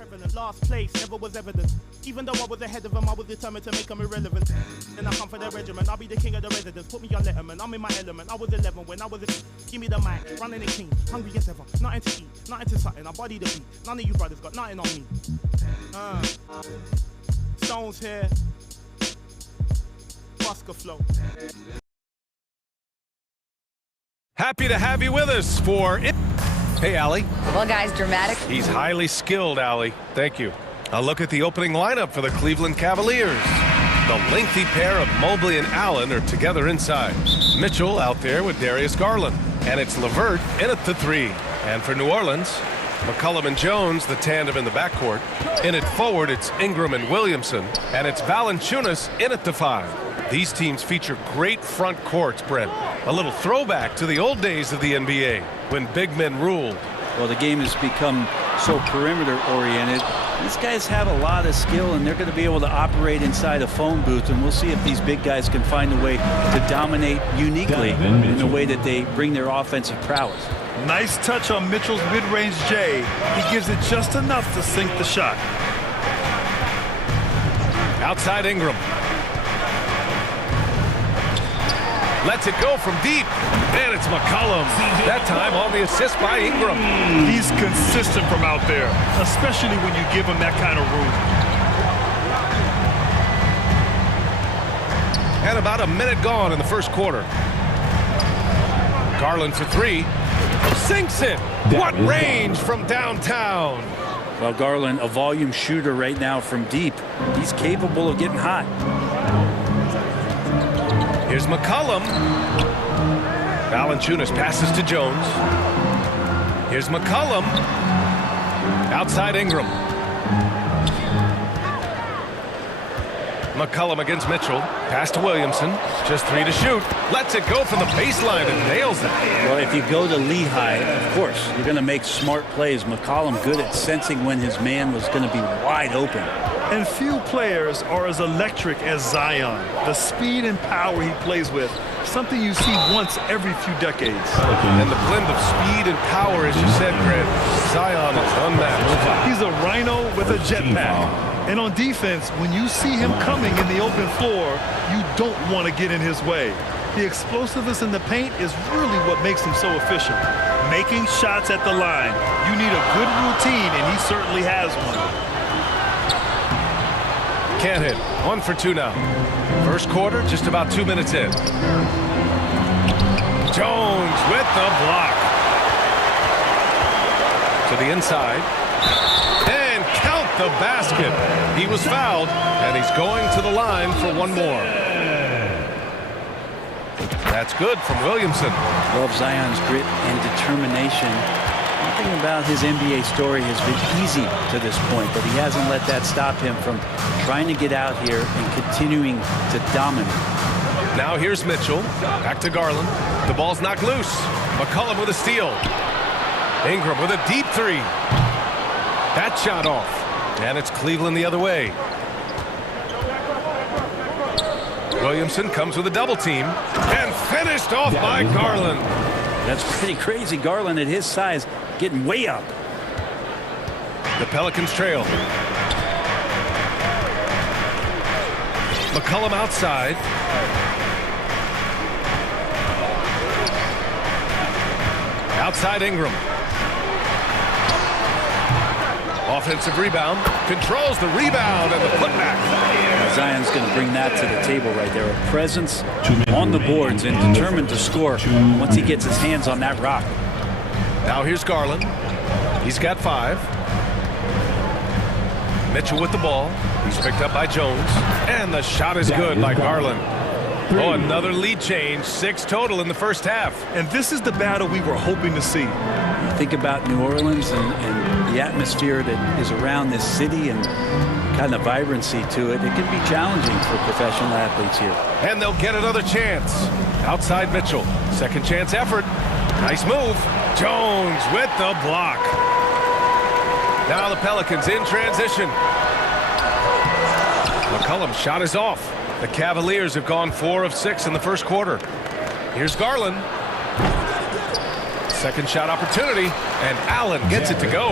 prevalent. Last place never was evident. Even though I was ahead of them, I was determined to make them irrelevant. Then I come for their regiment. I'll be the king of the residents. Put me on Letterman. I'm in my element. I was 11 when I was a... Give me the mic. Running the king. Hungry as ever. Nothing to eat. Nothing to something. I body the beat. None of you brothers got nothing on me. Stones here. Busker flow. Happy to have you with us for it. Hey, Allie. Well, guys, dramatic. He's highly skilled, Allie. Thank you. A look at the opening lineup for the Cleveland Cavaliers. The lengthy pair of Mobley and Allen are together inside. Mitchell out there with Darius Garland. And it's LeVert in at the 3. And for New Orleans, McCollum and Jones, the tandem in the backcourt. In at forward, it's Ingram and Williamson. And it's Valanciunas in at the 5. These teams feature great front courts, Brent. A little throwback to the old days of the NBA, when big men ruled. Well, the game has become so perimeter-oriented. These guys have a lot of skill, and they're going to be able to operate inside a phone booth, and we'll see if these big guys can find a way to dominate uniquely in the way that they bring their offensive prowess. Nice touch on Mitchell's mid-range J. He gives it just enough to sink the shot. Outside Ingram. Lets it go from deep. And it's McCollum. That time on the assist by Ingram. He's consistent from out there, especially when you give him that kind of room. And about a minute gone in the first quarter. Garland for 3. Sinks it. What range from downtown. Well, Garland, a volume shooter right now from deep. He's capable of getting hot. Here's McCollum. Valanciunas passes to Jones. Here's McCollum. Outside Ingram. McCollum against Mitchell. Pass to Williamson. Just 3 to shoot. Lets it go from the baseline and nails it. Well, if you go to Lehigh, of course, you're going to make smart plays. McCollum good at sensing when his man was going to be wide open. And few players are as electric as Zion. The speed and power he plays with, something you see once every few decades. And the blend of speed and power, as you said, Grant, Zion is unmatched. He's a rhino with a jetpack. And on defense, when you see him coming in the open floor, you don't want to get in his way. The explosiveness in the paint is really what makes him so efficient. Making shots at the line. You need a good routine, and he certainly has one. Can't hit. 1 for 2 now. First quarter, just about 2 minutes in. Jones with the block. To the inside. And count the basket. He was fouled, and he's going to the line for one more. That's good from Williamson. Love Zion's grit and determination. One thing about his NBA story has been easy to this point, but he hasn't let that stop him from trying to get out here and continuing to dominate. Now here's Mitchell. Back to Garland. The ball's knocked loose. McCollum with a steal. Ingram with a deep 3. That shot off. And it's Cleveland the other way. Williamson comes with a double team. And finished off by Garland. That's pretty crazy. Garland at his size getting way up. The Pelicans trail. McCollum outside. Outside Ingram. Offensive rebound. Controls the rebound and the putback. Zion's going to bring that to the table right there. A presence on the boards and determined to score once he gets his hands on that rock. Now here's Garland. He's got 5. Mitchell with the ball. He's picked up by Jones. And the shot is good by Garland. Oh, another lead change. 6 total in the first half. And this is the battle we were hoping to see. Think about New Orleans and the atmosphere that is around this city and kind of vibrancy to it. It can be challenging for professional athletes here. And they'll get another chance. Outside Mitchell. Second chance effort. Nice move. Jones with the block. Now the Pelicans in transition. McCollum's shot is off. The Cavaliers have gone 4 of 6 in the first quarter. Here's Garland. Second shot opportunity, and Allen gets it to go.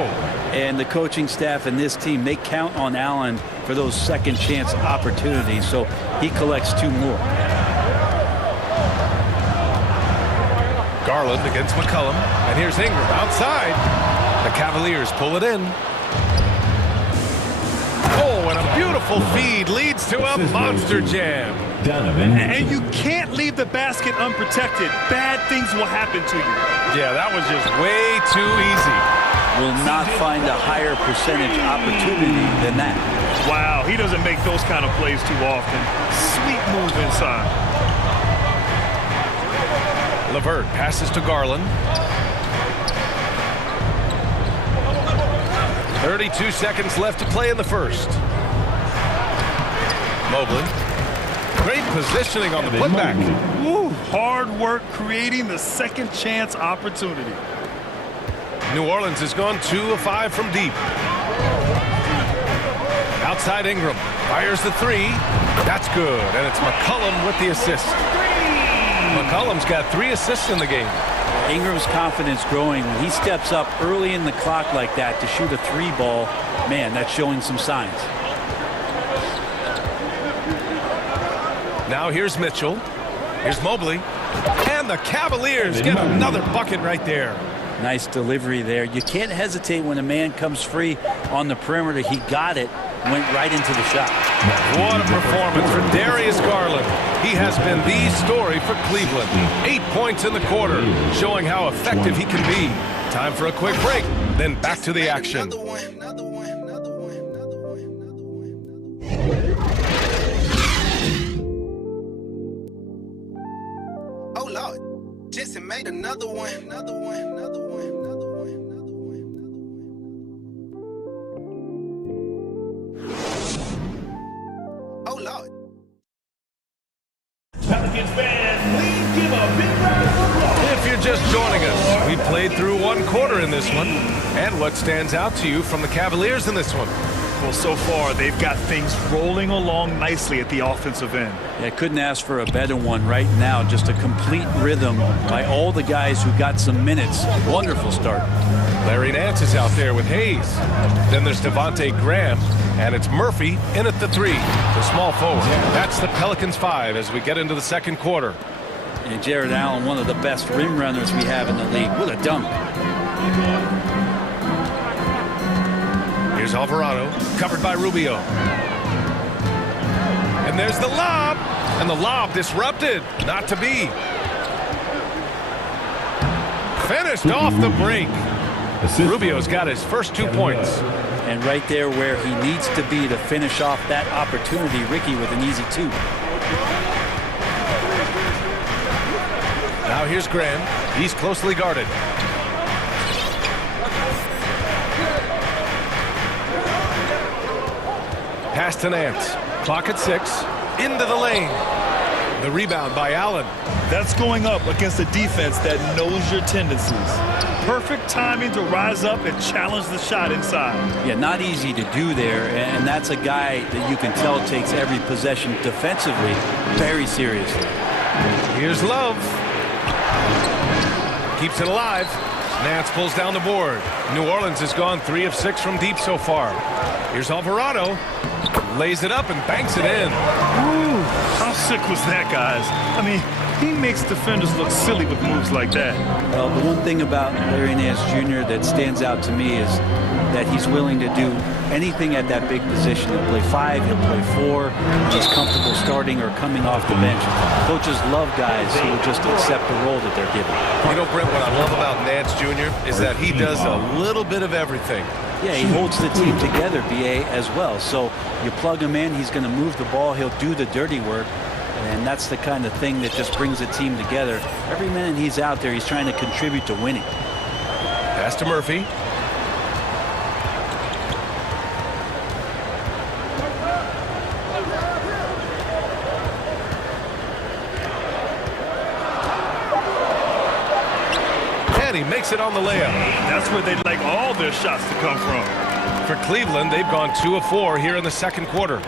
And the coaching staff and this team, they count on Allen for those second chance opportunities. So he collects 2 more. Garland against McCullum. And here's Ingram outside. The Cavaliers pull it in. Oh, and a beautiful feed leads to a monster jam. And you can't leave the basket unprotected. Bad things will happen to you. Yeah, that was just way too easy. Will not find a higher percentage opportunity than that. Wow, he doesn't make those kind of plays too often. Sweet move inside. LeVert passes to Garland. 32 seconds left to play in the first. Mobley. Great positioning on the putback. Ooh, hard work creating the second chance opportunity. New Orleans has gone 2 of 5 from deep. Outside Ingram. Fires the 3. That's good. And it's McCullum with the assist. McCullum's got 3 assists in the game. Ingram's confidence growing when he steps up early in the clock like that to shoot a 3 ball. Man, that's showing some signs. Now here's Mitchell. Here's Mobley. And the Cavaliers get another bucket right there. Nice delivery there. You can't hesitate when a man comes free on the perimeter. He got it, went right into the shot. What a performance for Darius Garland. He has been the story for Cleveland. 8 points in the quarter, showing how effective he can be. Time for a quick break, then back to the action. Oh Lord, Jesse made another one. Oh Lord. Pelicans fans, please give a big round of applause. If you're just joining us, we played through 1 quarter in this one. And what stands out to you from the Cavaliers in this one? Well, so far, they've got things rolling along nicely at the offensive end. Yeah, couldn't ask for a better one right now. Just a complete rhythm by all the guys who got some minutes. Wonderful start. Larry Nance is out there with Hayes. Then there's Devontae Graham, and it's Murphy in at the 3, the small forward. That's the Pelicans 5 as we get into the second quarter. And Jared Allen, one of the best rim runners we have in the league. What a dunk. Here's Alvarado, covered by Rubio. And there's the lob. And the lob disrupted. Not to be. Finished off the break. Rubio's got his first 2 points. And right there where he needs to be to finish off that opportunity, Ricky with an easy 2. Now here's Graham. He's closely guarded. Pass to Nance. Clock at 6. Into the lane. The rebound by Allen. That's going up against a defense that knows your tendencies. Perfect timing to rise up and challenge the shot inside. Yeah, not easy to do there, and that's a guy that you can tell takes every possession defensively very seriously. Here's Love. Keeps it alive. Nance pulls down the board. New Orleans has gone 3 of 6 from deep so far. Here's Alvarado. Lays it up and banks it in. Ooh, how sick was that, guys? I mean, he makes defenders look silly with moves like that. Well, the one thing about Larry Nance Jr. that stands out to me is that he's willing to do anything at that big position. He'll play 5, he'll play 4. He's comfortable starting or coming off the bench. Coaches love guys who just accept the role that they're given. You know, Brent, what I love about Nance Jr. is that he does a little bit of everything. Yeah, he holds the team together, BA, as well. So you plug him in, he's going to move the ball, he'll do the dirty work. And that's the kind of thing that just brings a team together. Every minute he's out there, he's trying to contribute to winning. Pass to Murphy. And he makes it on the layup. That's where they'd like all their shots to come from. For Cleveland, they've gone 2 of 4 here in the second quarter.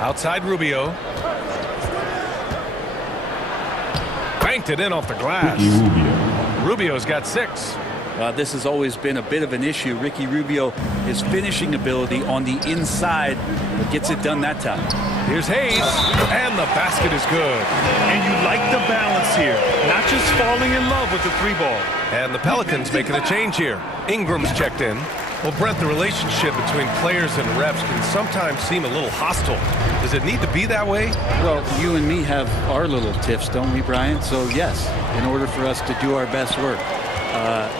Outside Rubio. Banked it in off the glass. Rubio's got 6. This has always been a bit of an issue. Ricky Rubio, his finishing ability on the inside, gets it done that time. Here's Hayes, and the basket is good. And you like the balance here, not just falling in love with the 3-ball. And the Pelicans making a change here. Ingram's checked in. Well, Brent, the relationship between players and refs can sometimes seem a little hostile. Does it need to be that way? Well, you and me have our little tiffs, don't we, Brian? So, yes, in order for us to do our best work.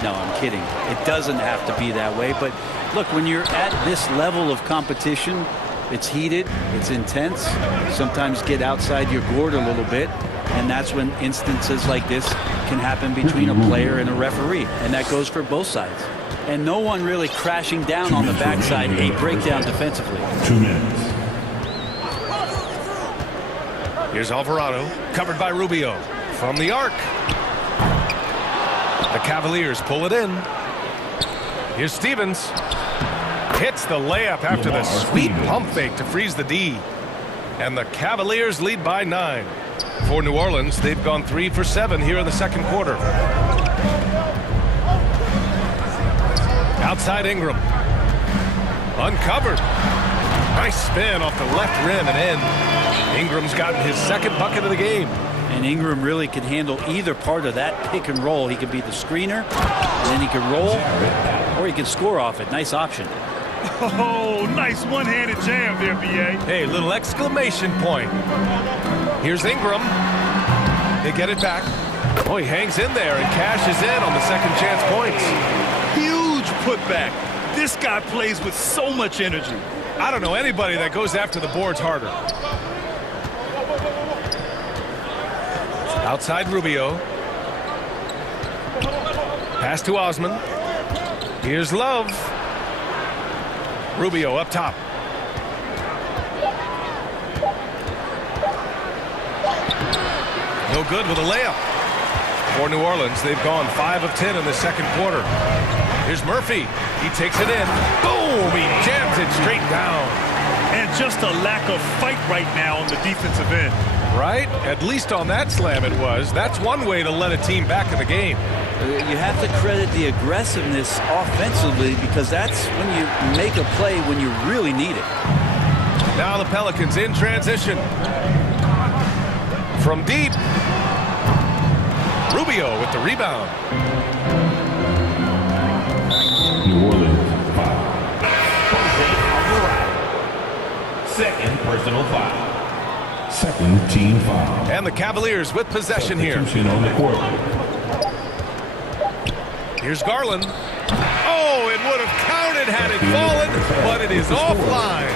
No, I'm kidding. It doesn't have to be that way. But, look, when you're at this level of competition, it's heated, it's intense. Sometimes get outside your gourd a little bit. And that's when instances like this can happen between a player and a referee. And that goes for both sides. And no one really crashing down on the backside, a breakdown defensively. 2 minutes. Here's Alvarado, covered by Rubio. From the arc. The Cavaliers pull it in. Here's Stevens. Hits the layup after the sweet pump fake to freeze the D. And the Cavaliers lead by 9. For New Orleans, they've gone 3 for 7 here in the second quarter. Outside Ingram. Uncovered. Nice spin off the left rim and in. Ingram's gotten his second bucket of the game. And Ingram really could handle either part of that pick and roll. He could be the screener, and then he could roll, or he could score off it. Nice option. Oh, nice one-handed jam there, B.A. Hey, little exclamation point. Here's Ingram. They get it back. Oh, he hangs in there and cashes in on the second chance points. Huge putback. This guy plays with so much energy. I don't know anybody that goes after the boards harder. Outside Rubio. Pass to Osman. Here's Love. Rubio up top. No good with a layup. For New Orleans, they've gone 5 of 10 in the second quarter. Here's Murphy. He takes it in. Boom! He jams it straight down. And just a lack of fight right now on the defensive end. Right? At least on that slam it was. That's one way to let a team back in the game. You have to credit the aggressiveness offensively, because that's when you make a play when you really need it. Now the Pelicans in transition. From deep. Rubio with the rebound. New Orleans foul. Second personal foul. Second team foul. And the Cavaliers with possession here. On the court. Here's Garland. Oh, it would have counted had it fallen, but it is offline.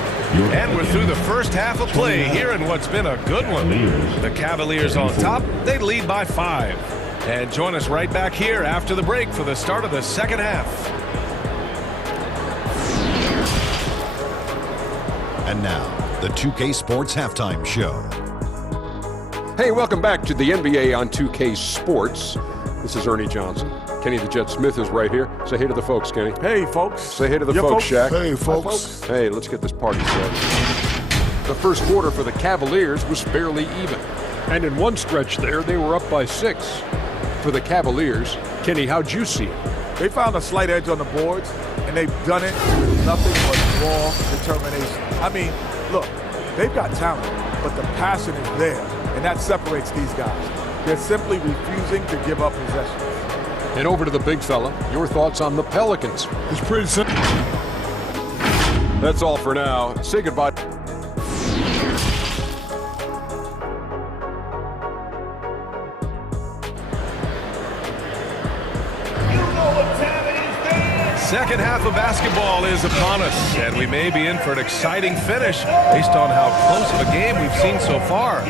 And we're through the first half of play here in what's been a good one. The Cavaliers on top. They lead by 5. And join us right back here after the break for the start of the second half. And now, the 2K Sports Halftime Show. Hey, welcome back to the NBA on 2K Sports. This is Ernie Johnson. Kenny the Jet Smith is right here. Say hey to the folks, Kenny. Hey, folks. Say hey to the folks, Shaq. Hey, folks. Hey, let's get this party started. The first quarter for the Cavaliers was fairly even. And in one stretch there, they were up by 6. For the Cavaliers, Kenny, how'd you see it? They found a slight edge on the boards, and they've done it with nothing but raw determination. I mean, look, they've got talent, but the passion is there, and that separates these guys. They're simply refusing to give up possessions. And over to the big fella, your thoughts on the Pelicans? It's pretty simple. That's all for now. Say goodbye. Second half of basketball is upon us, and we may be in for an exciting finish based on how close of a game we've seen so far.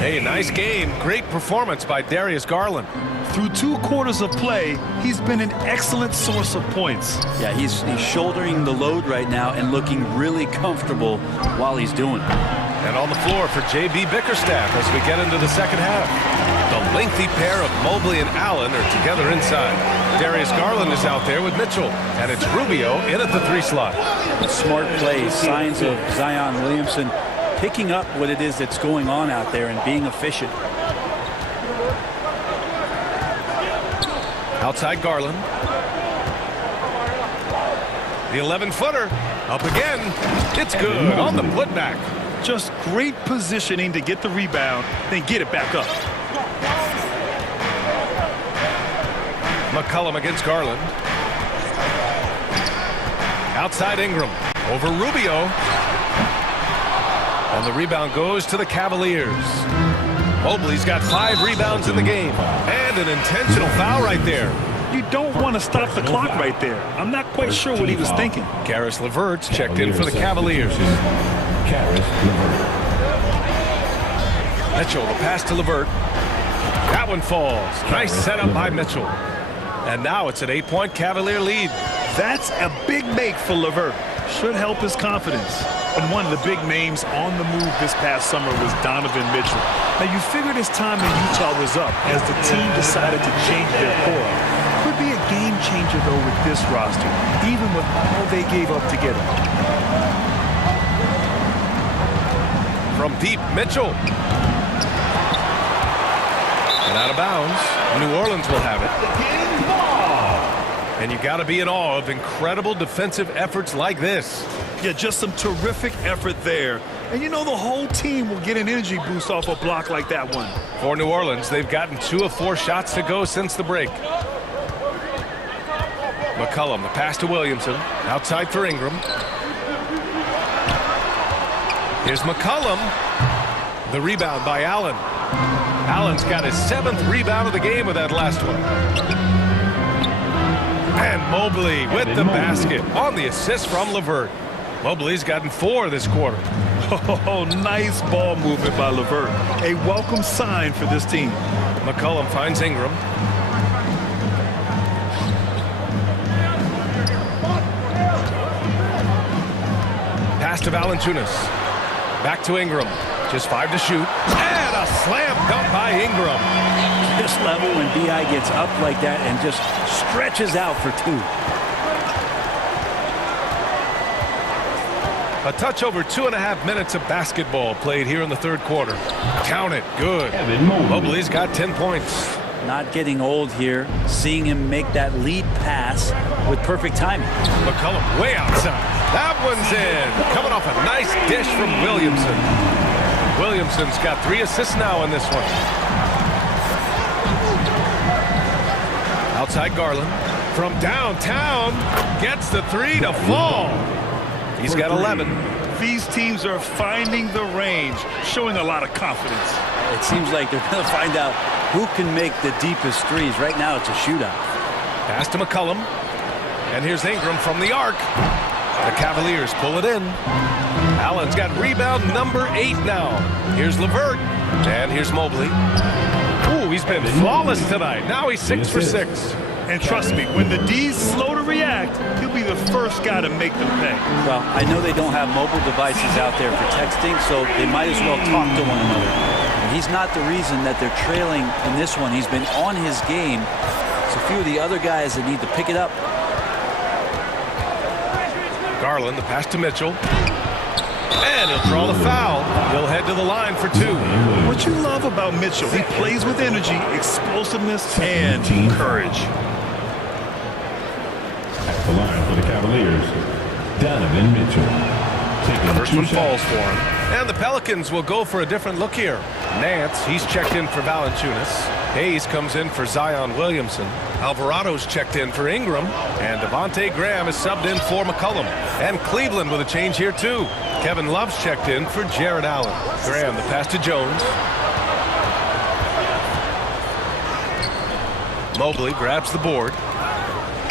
Hey, nice game. Great performance by Darius Garland. Through 2 quarters of play, he's been an excellent source of points. Yeah, he's shouldering the load right now and looking really comfortable while he's doing it. And on the floor for J.B. Bickerstaff as we get into the second half. The lengthy pair of Mobley and Allen are together inside. Darius Garland is out there with Mitchell, and it's Rubio in at the 3 slot. Smart play, signs of Zion Williamson picking up what it is that's going on out there and being efficient. Outside Garland. The 11-footer. Up again. It's good on the putback. Just great positioning to get the rebound, then get it back up. McCollum against Garland. Outside Ingram. Over Rubio. And the rebound goes to the Cavaliers. Mobley's got 5 rebounds in the game. And an intentional foul right there. You don't want to stop the clock right there. I'm not quite sure what he was thinking. Karis LeVert's checked in for the Cavaliers. Mitchell, the pass to LeVert. That one falls. Nice setup by Mitchell. And now it's an 8-point Cavalier lead. That's a big make for LeVert. Should help his confidence. And one of the big names on the move this past summer was Donovan Mitchell. Now, you figured his time in Utah was up as the team decided to change their core. Could be a game changer, though, with this roster, even with all they gave up to get him. From deep, Mitchell. And out of bounds. New Orleans will have it. And you got to be in awe of incredible defensive efforts like this. Yeah, just some terrific effort there. And you know the whole team will get an energy boost off a block like that one. For New Orleans, they've gotten 2 of 4 shots to go since the break. McCollum, the pass to Williamson. Outside for Ingram. Here's McCollum. The rebound by Allen. Allen's got his 7th rebound of the game with that last one. And Mobley with the basket on the assist from LeVert. Mobley's gotten 4 this quarter. Oh, nice ball movement by LeVert. A welcome sign for this team. McCollum finds Ingram. Pass to Valanciunas. Back to Ingram. Just 5 to shoot. And a slam dunk by Ingram. This level when B.I. gets up like that and just stretches out for 2. A touch over 2.5 minutes of basketball played here in the 3rd quarter. Count it. Good. Mobley's got 10 points. Not getting old here. Seeing him make that lead pass with perfect timing. McCollum way outside. That one's in. Coming off a nice dish from Williamson. Williamson's got 3 assists now in this one. Outside Garland. From downtown. Gets the 3 to fall. He's got 11. These teams are finding the range, showing a lot of confidence. It seems like they're going to find out who can make the deepest threes. Right now, it's a shootout. Pass to McCollum. And here's Ingram from the arc. The Cavaliers pull it in. Allen's got rebound number 8 now. Here's LeVert. And here's Mobley. Ooh, he's been flawless tonight. Now he's 6 for 6. And trust me, when the D's slow to react, he'll be the first guy to make them pay. Well, I know they don't have mobile devices out there for texting, so they might as well talk to one another. And he's not the reason that they're trailing in this one. He's been on his game. It's a few of the other guys that need to pick it up. Garland, the pass to Mitchell. And he'll draw the foul. He'll head to the line for 2. What you love about Mitchell, he plays with energy, explosiveness, and courage. At the line for the Cavaliers, Donovan Mitchell. The first one falls for him. And the Pelicans will go for a different look here. Nance, he's checked in for Valanciunas. Hayes comes in for Zion Williamson. Alvarado's checked in for Ingram. And Devontae Graham is subbed in for McCollum. And Cleveland with a change here too. Kevin Love's checked in for Jared Allen. Graham, the pass to Jones. Mobley grabs the board.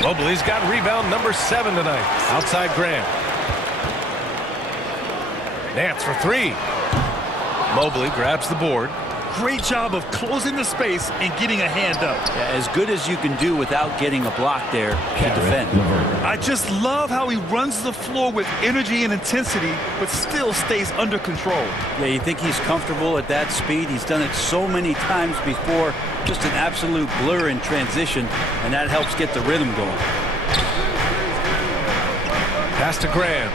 Mobley's got rebound number 7 tonight. Outside Graham. Nance for 3. Mobley grabs the board. Great job of closing the space and getting a hand up. Yeah, as good as you can do without getting a block there to defend. I just love how he runs the floor with energy and intensity, but still stays under control. Yeah, you think he's comfortable at that speed? He's done it so many times before. Just an absolute blur in transition, and that helps get the rhythm going. Pass to Graham.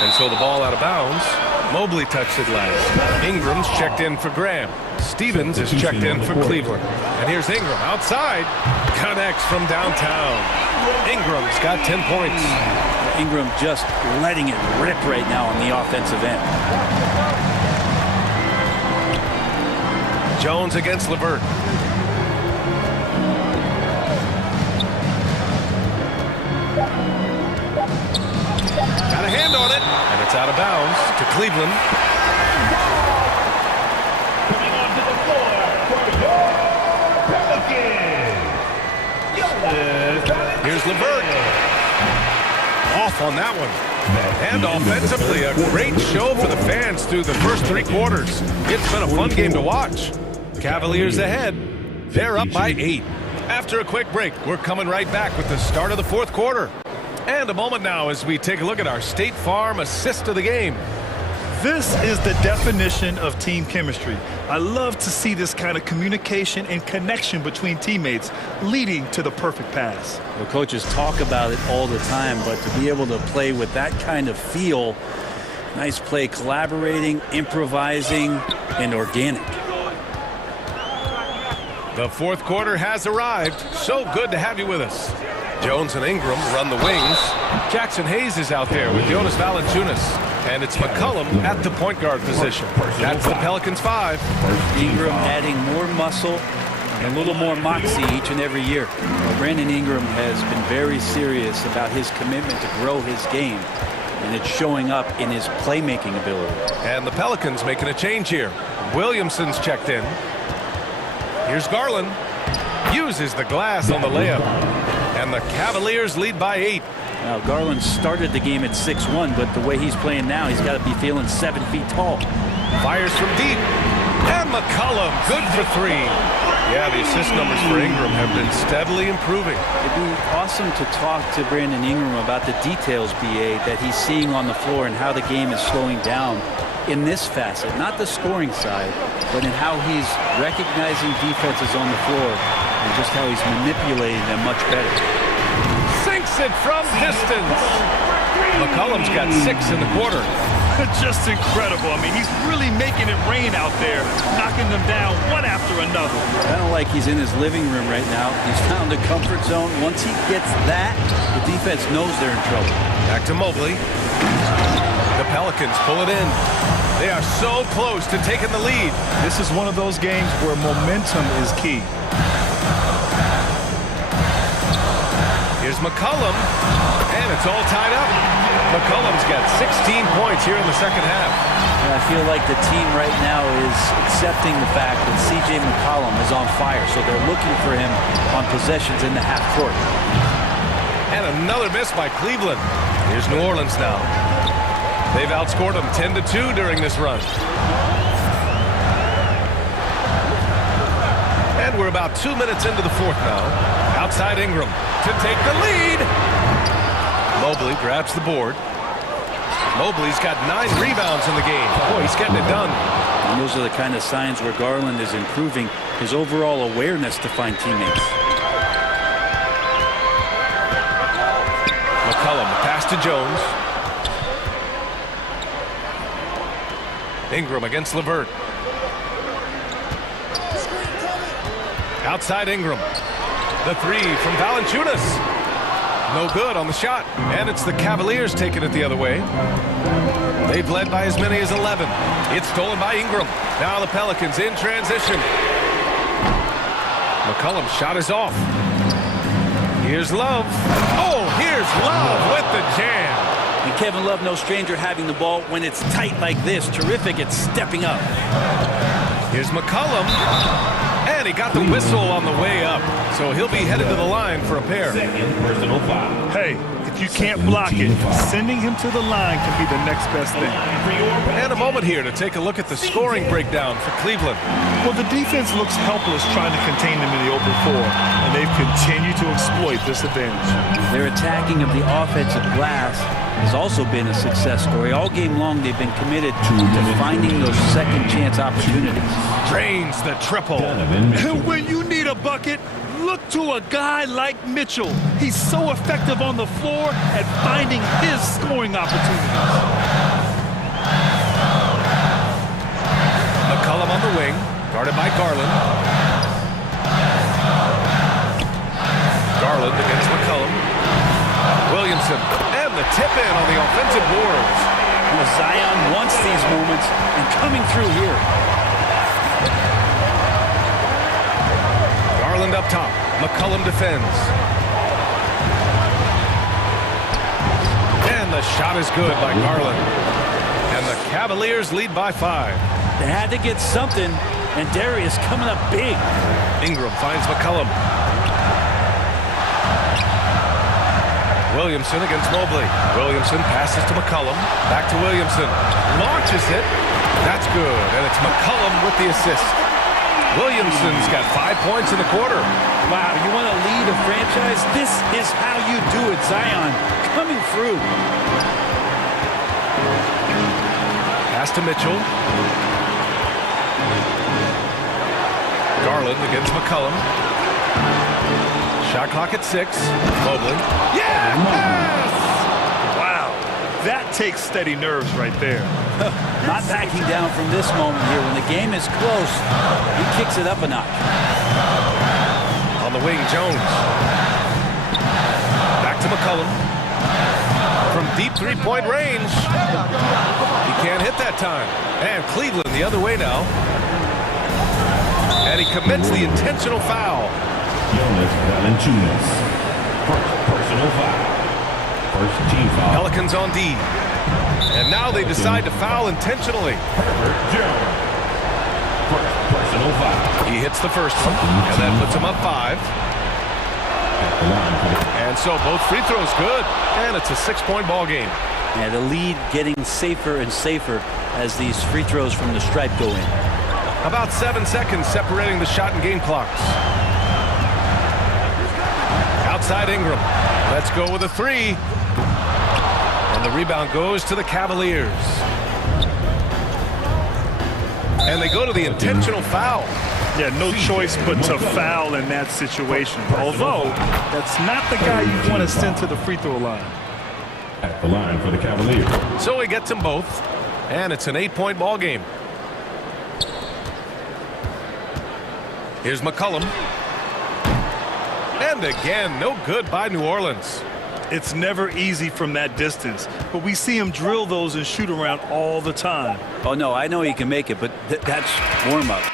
And so the ball out of bounds. Mobley touched it last. Ingram's checked in for Graham. Stevens is checked in for Cleveland. And here's Ingram outside. Connects from downtown. Ingram's got 10 points. Ingram just letting it rip right now on the offensive end. Jones against LeVert. Got a hand on it, and it's out of bounds to Cleveland. Coming onto the floor for your Pelicans. Here's LeVert. Off on that one. And offensively, a great show for the fans through the first 3 quarters. It's been a fun game to watch. Cavaliers ahead. They're up by 8. After a quick break, we're coming right back with the start of the 4th quarter. And a moment now as we take a look at our State Farm assist of the game. This is the definition of team chemistry. I love to see this kind of communication and connection between teammates leading to the perfect pass. Well, coaches talk about it all the time, but to be able to play with that kind of feel, nice play, collaborating, improvising, and organic. The 4th quarter has arrived. So good to have you with us. Jones and Ingram run the wings. Jackson Hayes is out there with Jonas Valanciunas. And it's McCollum at the point guard position. That's the Pelicans 5. Ingram adding more muscle and a little more moxie each and every year. Brandon Ingram has been very serious about his commitment to grow his game. And it's showing up in his playmaking ability. And the Pelicans making a change here. Williamson's checked in. Here's Garland. Uses the glass on the layup. And the Cavaliers lead by 8. Now, Garland started the game at 6'1", but the way he's playing now, he's got to be feeling 7 feet tall. Fires from deep. And McCollum, good for 3. Yeah, the assist numbers for Ingram have been steadily improving. It'd be awesome to talk to Brandon Ingram about the details, BA, that he's seeing on the floor and how the game is slowing down in this facet. Not the scoring side, but in how he's recognizing defenses on the floor and just how he's manipulating them much better. Sinks it from distance. McCollum's got 6 in the quarter. Just incredible. I mean, he's really making it rain out there, knocking them down one after another. Kind of like he's in his living room right now. He's found a comfort zone. Once he gets that, the defense knows they're in trouble. Back to Mobley. The Pelicans pull it in. They are so close to taking the lead. This is one of those games where momentum is key. Here's McCollum, and it's all tied up. McCollum's got 16 points here in the second half. And I feel like the team right now is accepting the fact that C.J. McCollum is on fire, so they're looking for him on possessions in the half court. And another miss by Cleveland. Here's New Orleans now. They've outscored them 10-2 during this run. And we're about 2 minutes into the 4th now. Outside Ingram to take the lead. Mobley grabs the board. Mobley's got 9 rebounds in the game. Boy, he's getting it done. And those are the kind of signs where Garland is improving his overall awareness to find teammates. McCollum, pass to Jones. Ingram against LeVert. Outside Ingram. The 3 from Valanciunas. No good on the shot. And it's the Cavaliers taking it the other way. They've led by as many as 11. It's stolen by Ingram. Now the Pelicans in transition. McCollum's shot is off. Here's Love. Oh, here's Love with the jam. And Kevin Love, no stranger having the ball when it's tight like this. Terrific at stepping up. Here's McCollum. And he got the whistle on the way up. So he'll be headed to the line for a pair. Second personal foul. Hey, if you can't block it, sending him to the line can be the next best thing. And a moment here to take a look at the scoring breakdown for Cleveland. Well, the defense looks helpless trying to contain them in the open floor, and they've continued to exploit this advantage. Their attacking of the offensive glass has also been a success story. All game long, they've been committed to finding those second chance opportunities. Drains the triple. And when you need a bucket, look to a guy like Mitchell. He's so effective on the floor at finding his scoring opportunities. McCollum on the wing, guarded by Garland. Garland against McCollum. Williamson, and the tip-in on the offensive boards. Well, Zion wants these moments, and coming through here. Garland up top. McCollum defends. And the shot is good by Garland. And the Cavaliers lead by 5. They had to get something, and Darius coming up big. Ingram finds McCollum. Williamson against Mobley. Williamson passes to McCollum. Back to Williamson. Launches it. That's good. And it's McCollum with the assist. Williamson's got 5 points in the quarter. Wow, you want to lead a franchise? This is how you do it. Zion coming through. Pass to Mitchell. Garland against McCollum. Shot clock at 6. Mobley. Yes! Wow. That takes steady nerves right there. Not backing down from this moment here. When the game is close, he kicks it up a notch. On the wing, Jones. Back to McCollum. From deep three-point range. He can't hit that time. And Cleveland the other way now. And he commits the intentional foul. Jonas Valanciunas. First personal foul. First team foul. Pelicans on D. And now they decide to foul intentionally. Jones. First personal foul. He hits the first one, and that puts him up 5. And so both free throws good, and it's a 6-point ball game. And the lead getting safer and safer as these free throws from the stripe go in. About 7 seconds separating the shot and game clocks. Outside Ingram. Let's go with a 3. And the rebound goes to the Cavaliers. And they go to the intentional foul. Yeah, no choice but to foul in that situation. Although, that's not the guy you want to send to the free throw line. At the line for the Cavaliers. So he gets them both. And it's an 8-point ball game. Here's McCollum. And again, no good by New Orleans. It's never easy from that distance, but we see him drill those and shoot around all the time. Oh, no, I know he can make it, but that's warm-up.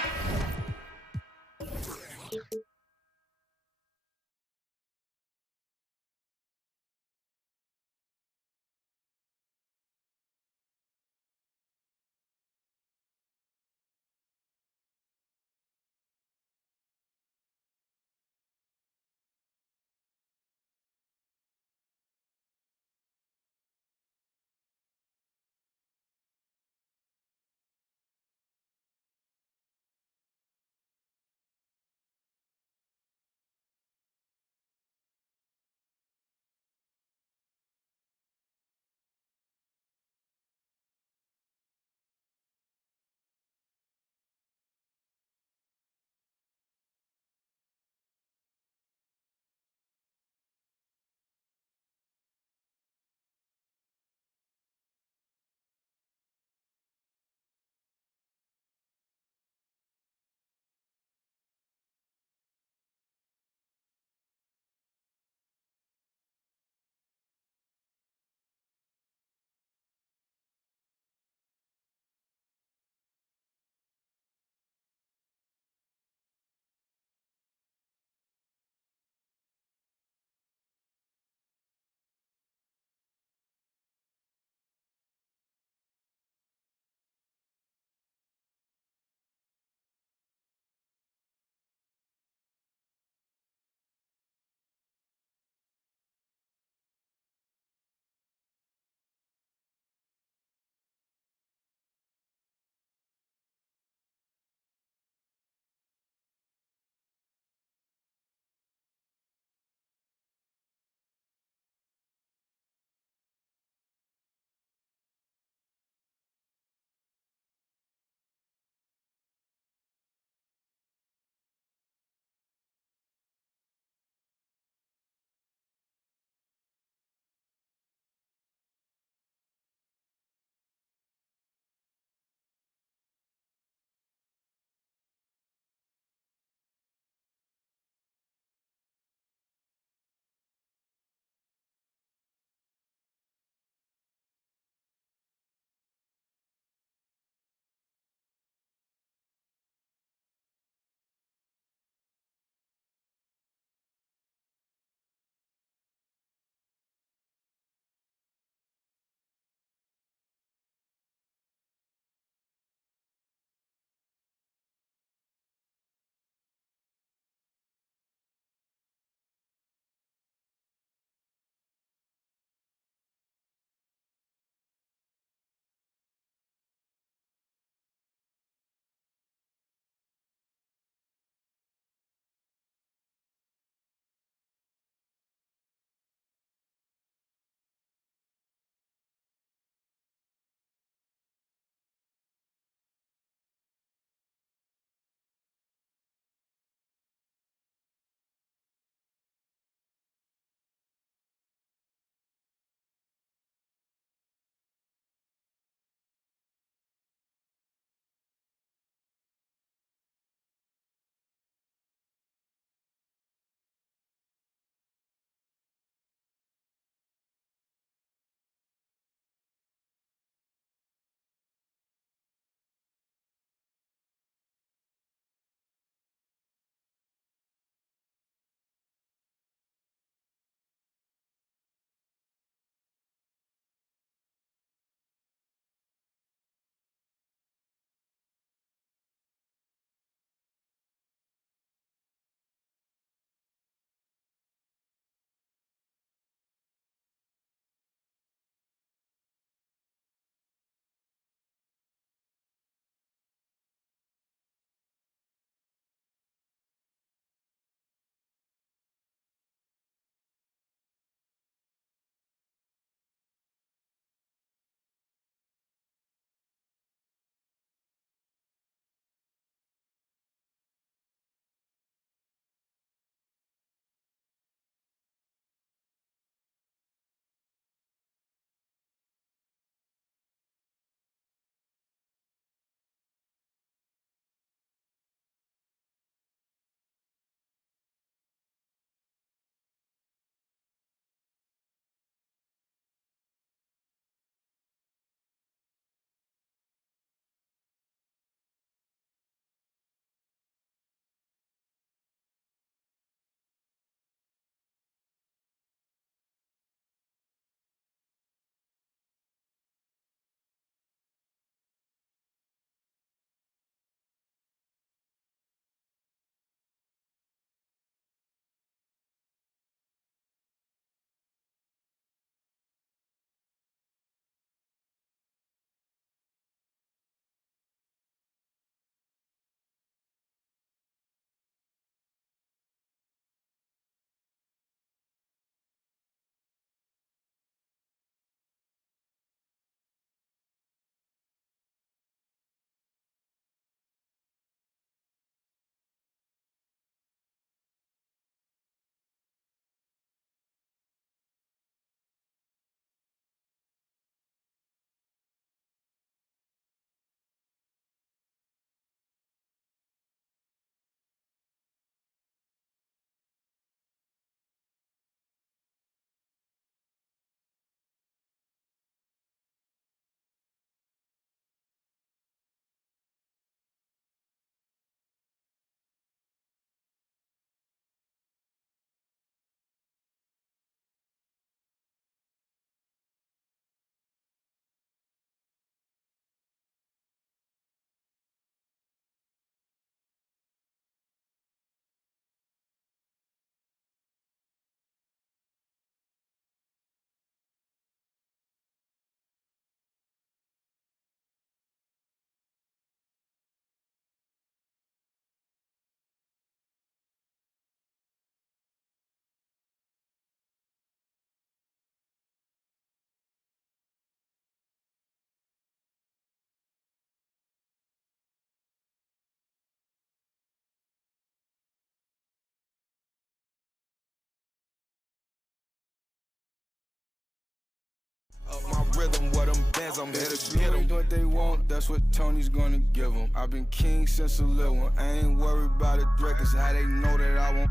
cause I'm here to get them. What they want, that's what Tony's gonna give them. I've been king since a little one. I ain't worried about a threat, cause how they know that I won't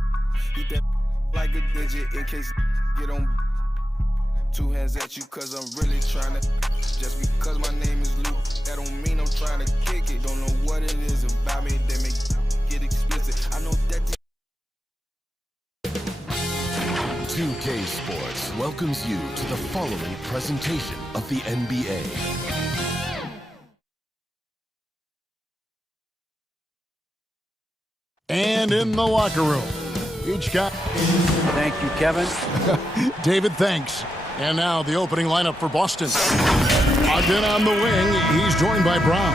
eat that like a digit in case get on. 2 hands at you cause I'm really trying to. Just because my name is Luke, that don't mean I'm trying to kick it. Don't know what it is about me that make get explicit. I know that 2K Sports welcomes you to the following presentation of the NBA. And in the locker room, each guy. Thank you, Kevin. David, thanks. And now the opening lineup for Boston. Ogden on the wing. He's joined by Brown.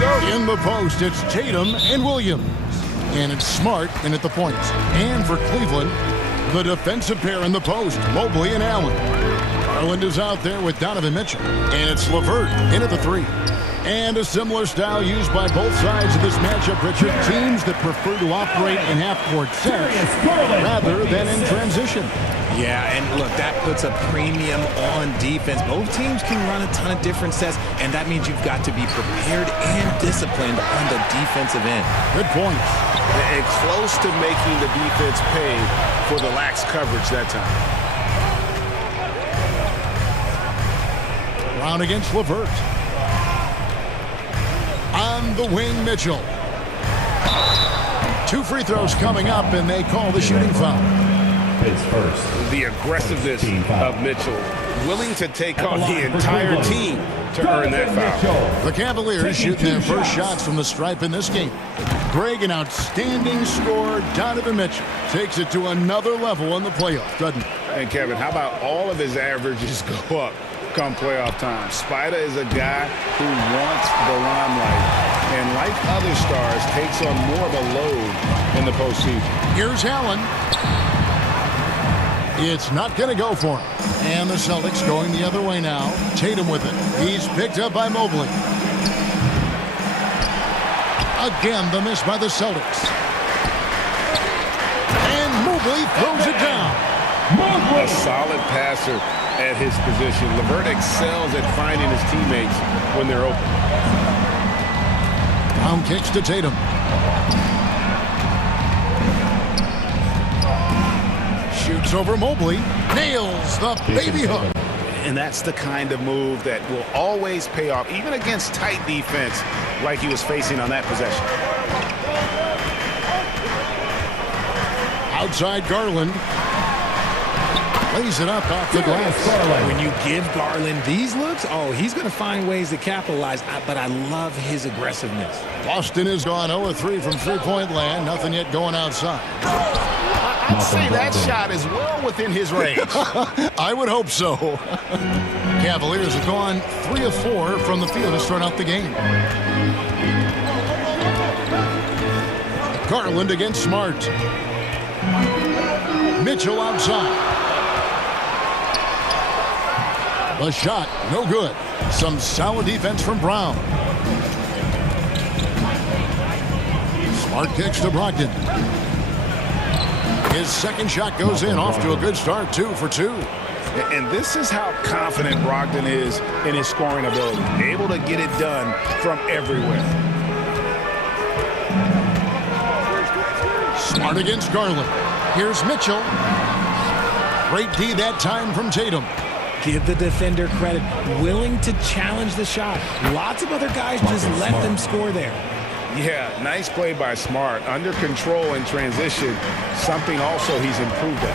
Here we go. In the post, it's Tatum and Williams. And it's Smart in at the points. And for Cleveland, the defensive pair in the post, Mobley and Allen. Garland is out there with Donovan Mitchell. And it's LeVert in at the 3. And a similar style used by both sides of this matchup, Richard. Teams that prefer to operate in half-court sets rather than in transition. Yeah, and look, that puts a premium on defense. Both teams can run a ton of different sets, and that means you've got to be prepared and disciplined on the defensive end. Good point. And close to making the defense pay for the lax coverage that time. Brown against LeVert. On the wing, Mitchell. 2 free throws coming up, and they call the shooting foul. The aggressiveness of Mitchell, willing to take on the entire team to earn that foul. The Cavaliers shooting their first shots from the stripe in this game. Greg, an outstanding scorer. Donovan Mitchell takes it to another level in the playoffs, doesn't he? And Kevin, how about all of his averages go up come playoff time? Spider is a guy who wants the limelight, and like other stars, takes on more of a load in the postseason. Here's Allen. It's not going to go for him. And the Celtics going the other way now. Tatum with it. He's picked up by Mobley. Again, the miss by the Celtics. And Mobley throws it down. A solid passer at his position. LeVert excels at finding his teammates when they're open. Brown kicks to Tatum. Shoots over Mobley. Nails the baby hook. And that's the kind of move that will always pay off, even against tight defense like he was facing on that possession. Outside Garland. Lays it up off the glass. When you give Garland these looks, oh, he's going to find ways to capitalize, but I love his aggressiveness. Boston has gone 0-3 from three-point land. Nothing yet going outside. I'd say that shot is well within his range. I would hope so. Cavaliers have gone 3 of 4 from the field to start out the game. Garland against Smart. Mitchell outside. The shot, no good. Some solid defense from Brown. Smart kicks to Brogdon. His second shot goes in, off to a good start, 2 for 2. And this is how confident Brogdon is in his scoring ability. Able to get it done from everywhere. Smart against Garland. Here's Mitchell. Great D that time from Tatum. Give the defender credit. Willing to challenge the shot. Lots of other guys just let them score there. Yeah, nice play by Smart. Under control in transition, something also he's improved at.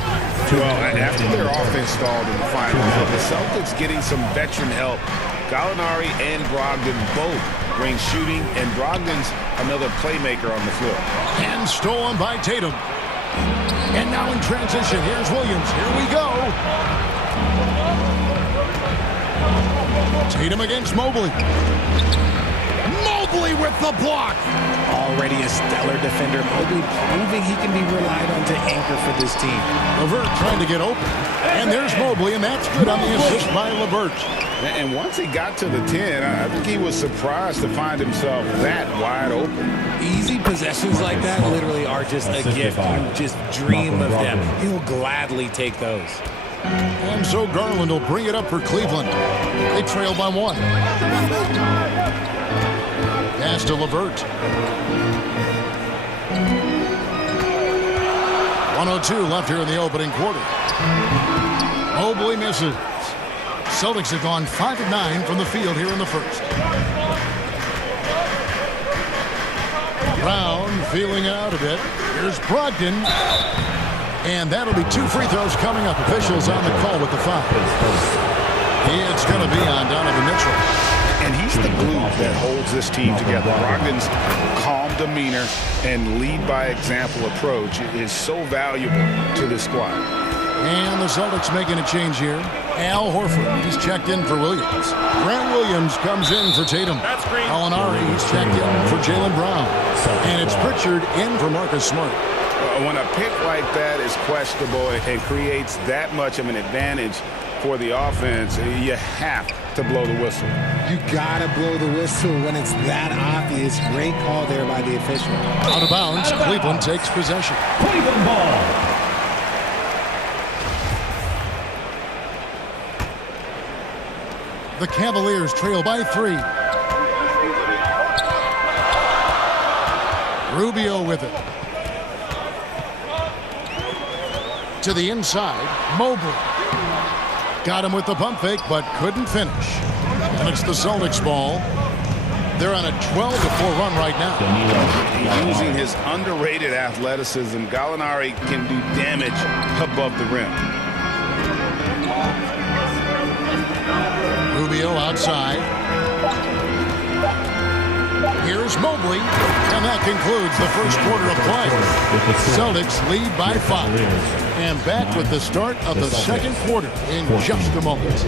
Well, after their offense stalled in the finals, the Celtics getting some veteran help. Gallinari and Brogdon both bring shooting, and Brogdon's another playmaker on the floor. And stolen by Tatum. And now in transition, here's Williams. Here we go. Tatum against Mobley. Mobley with the block. Already a stellar defender. Mobley proving he can be relied on to anchor for this team. LeVert trying to get open. And there's Mobley, and that's good on the assist by LeVert. And once he got to the 10, I think he was surprised to find himself that wide open. Easy possessions like that literally are just a gift. You just dream of them. He'll gladly take those. And so Garland will bring it up for Cleveland. They trail by 1. Pass to LeVert. 1:02 left here in the opening quarter. Mobley misses. Celtics have gone 5 of 9 from the field here in the first. Brown feeling it out a bit. Here's Brogdon. And that'll be 2 free throws coming up. Officials on the call with the foul. It's going to be on Donovan Mitchell. And he's the glue that holds this team together. Brogdon's calm demeanor and lead by example approach is so valuable to this squad. And the Celtics making a change here. Al Horford, he's checked in for Williams. Grant Williams comes in for Tatum. Gallinari, he's checked in for Jaylen Brown. And it's Pritchard in for Marcus Smart. When a pick like that is questionable and creates that much of an advantage for the offense, you have to blow the whistle. You gotta blow the whistle when it's that obvious. Great call there by the official. Out of bounds, Cleveland takes possession. Cleveland ball. The Cavaliers trail by 3. Rubio with it. To the inside, Mobley. Got him with the pump fake, but couldn't finish. And it's the Celtics ball. They're on a 12-4 run right now. Using his underrated athleticism, Gallinari can do damage above the rim. Rubio outside. Here's Mobley, and that concludes the first quarter of play. Celtics lead by 5. And back with the start of the second quarter in just a moment.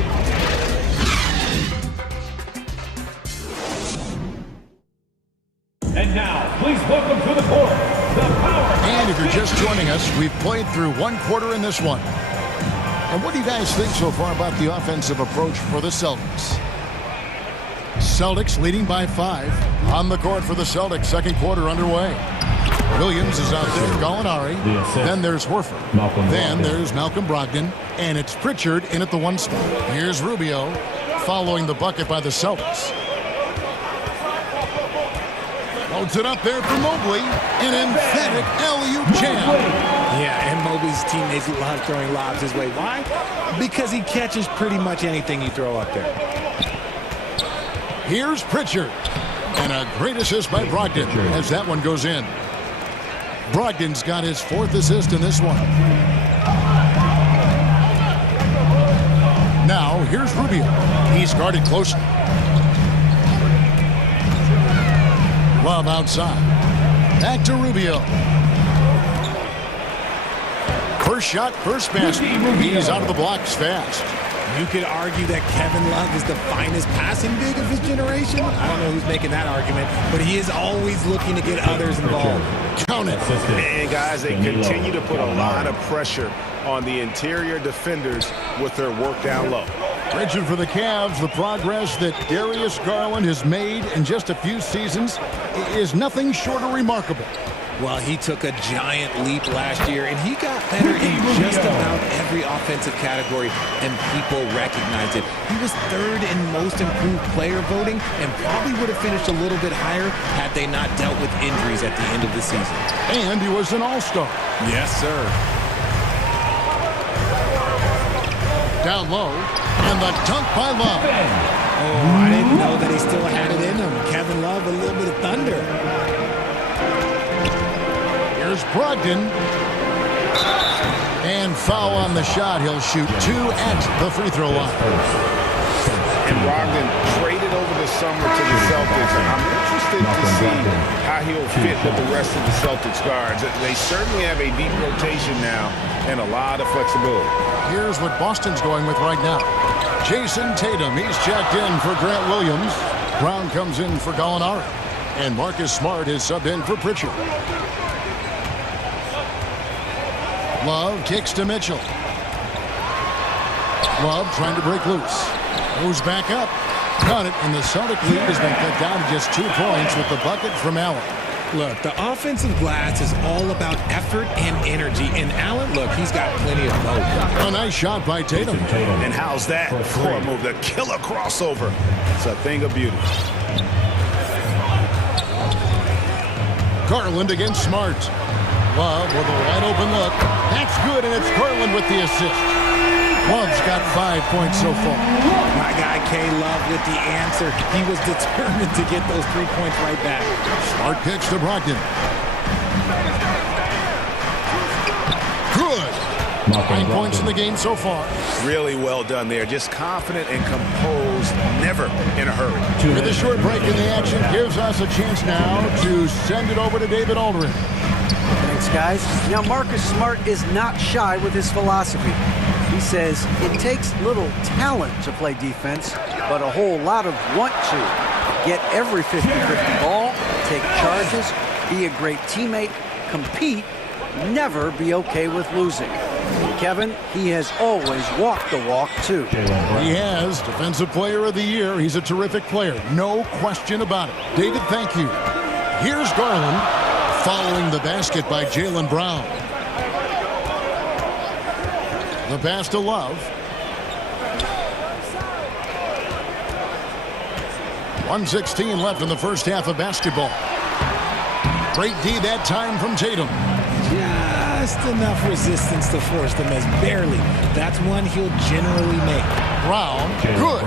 And now, please welcome to the court, the power. And if you're just joining us, we've played through 1 quarter in this one. And what do you guys think so far about the offensive approach for the Celtics? Celtics leading by 5. On the court for the Celtics, second quarter underway. Williams is out there, Gallinari. Then there's Horford. Then there's Malcolm Brogdon. And it's Pritchard in at the 1 spot. Here's Rubio following the bucket by the Celtics. Holds it up there for Mobley. An emphatic alley-oop jam. Yeah, and Mobley's teammates love throwing lobs his way. Why? Because he catches pretty much anything you throw up there. Here's Pritchard. And a great assist by Brogdon as that one goes in. Brogdon's got his 4th assist in this one. Now, here's Rubio. He's guarded closely. Love outside. Back to Rubio. First shot, first basket. He's out of the blocks fast. You could argue that Kevin Love is the finest passing big of his generation. I don't know who's making that argument, but he is always looking to get others involved. Count it. And guys, they continue to put a lot of pressure on the interior defenders with their work down low. Pritchard for the Cavs. The progress that Darius Garland has made in just a few seasons is nothing short of remarkable. Well, he took a giant leap last year, and he got better in just about every offensive category, and people recognized it. He was 3rd in most improved player voting and probably would have finished a little bit higher had they not dealt with injuries at the end of the season. And he was an all-star. Yes, sir. Down low, and the dunk by Love. Oh, I didn't know that he still had it in him. Kevin Love, a little bit of thunder. Here's Brogdon. And foul on the shot. He'll shoot 2 at the free throw line. And Brogdon traded over the summer to the Celtics. I'm interested to see how he'll fit with the rest of the Celtics guards. They certainly have a deep rotation now and a lot of flexibility. Here's what Boston's going with right now. Jason Tatum, he's checked in for Grant Williams. Brown comes in for Gallinari. And Marcus Smart is subbed in for Pritchard. Love kicks to Mitchell. Love trying to break loose. Goes back up. Got it, and the Celtic lead has been cut down to just 2 points with the bucket from Allen. Look, the offensive glass is all about effort and energy. And Allen, look, he's got plenty of both. A nice shot by Tatum. And how's that for a move? The killer crossover. It's a thing of beauty. Garland against Smart. Love with a wide open look. That's good, and it's Garland with the assist. Love's got 5 points so far. My guy K-Love with the answer. He was determined to get those 3 points right back. Smart kicks to Brogdon. Good. 9 points in the game so far. Really well done there. Just confident and composed, never in a hurry. With a short break in the action gives us a chance now to send it over to David Aldridge. Thanks, guys. Now, Marcus Smart is not shy with his philosophy. He says it takes little talent to play defense, but a whole lot of want to. Get every 50-50 ball, take charges, be a great teammate, compete, never be okay with losing. Kevin, he has always walked the walk, too. He has. Defensive Player of the Year. He's a terrific player. No question about it. David, thank you. Here's Garland following the basket by Jaylen Brown. The pass to Love. 1:16 left in the first half of basketball. Great D that time from Tatum. Just enough resistance to force the miss. Barely. That's one he'll generally make. Brown, good.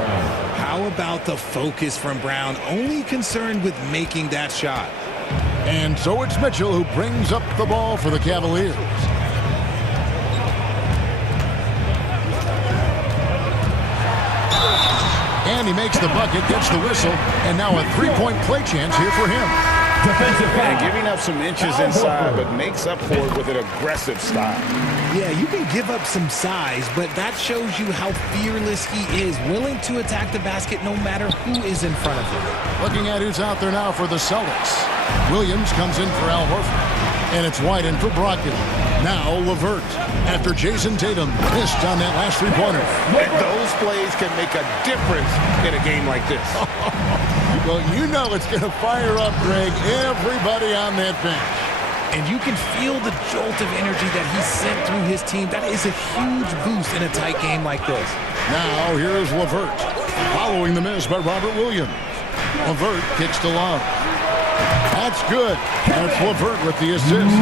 How about the focus from Brown? Only concerned with making that shot. And so it's Mitchell who brings up the ball for the Cavaliers. And he makes the bucket, gets the whistle, and now a three-point play chance here for him. And giving up some inches inside, but makes up for it with an aggressive style. Yeah, you can give up some size, but that shows you how fearless he is, willing to attack the basket no matter who is in front of him. Looking at who's out there now for the Celtics. Williams comes in for Al Horford, and it's Whiten for Brogdon. Now LeVert, after Jason Tatum missed on that last three-pointer. Those plays can make a difference in a game like this. Well, you know it's going to fire up, Greg, everybody on that bench. And you can feel the jolt of energy that he sent through his team. That is a huge boost in a tight game like this. Now here's LeVert, following the miss by Robert Williams. LeVert kicks to Love. That's good. That's LeVert with the assist.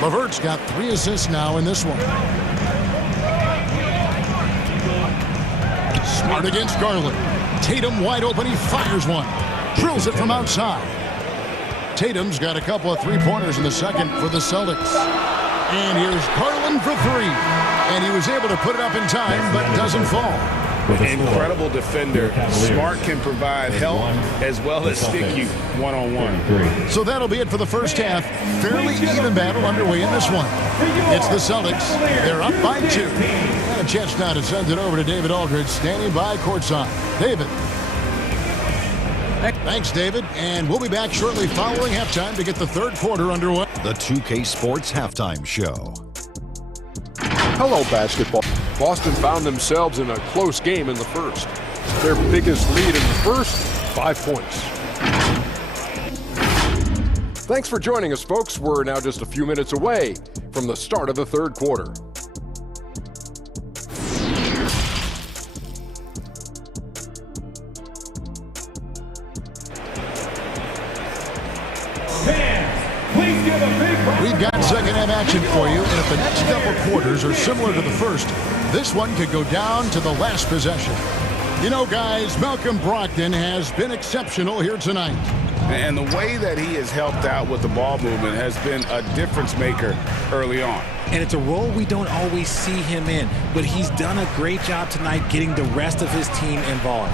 LeVert's got 3 assists now in this one. Smart against Garland. Tatum wide open, he fires one. Drills it from outside. Tatum's got a couple of three-pointers in the second for the Celtics. And here's Garland for 3. And he was able to put it up in time, but doesn't fall. Incredible defender. Smart can provide help as well as stick you one-on-one. So that'll be it for the first half. Fairly even battle underway in this one. It's the Celtics. They're up by 2. And a chance now to send it over to David Aldridge, standing by courtside. David. Thanks, David. And we'll be back shortly following halftime to get the third quarter underway. The 2K Sports Halftime Show. Hello, basketball. Boston found themselves in a close game in the first. Their biggest lead in the first, 5 points. Thanks for joining us, folks. We're now just a few minutes away from the start of the third quarter. We've got second half action for you, and if the next couple quarters are similar to the first, this one could go down to the last possession. You know, guys, Malcolm Brogdon has been exceptional here tonight. And the way that he has helped out with the ball movement has been a difference maker early on. And it's a role we don't always see him in, but he's done a great job tonight getting the rest of his team involved.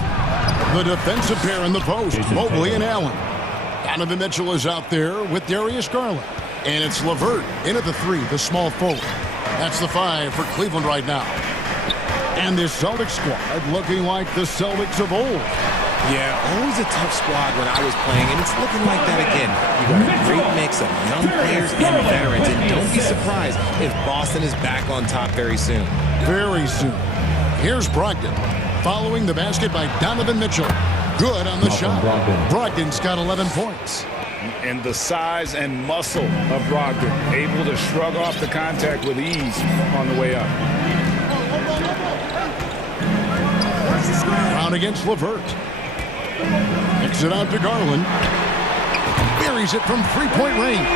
The defensive pair in the post, Mobley and Allen. Donovan Mitchell is out there with Darius Garland. And it's LeVert in at the 3, the small forward. That's the 5 for Cleveland right now. And this Celtics squad looking like the Celtics of old. Yeah, always a tough squad when I was playing, and it's looking like that again. You got a great mix of young players and veterans, and don't be surprised if Boston is back on top very soon. Very soon. Here's Brogdon, following the basket by Donovan Mitchell. Good on the shot. Brogdon's got 11 points. And the size and muscle of Brogdon, able to shrug off the contact with ease on the way up. Brown against LeVert. Kicks it out to Garland. Buries it from three-point range.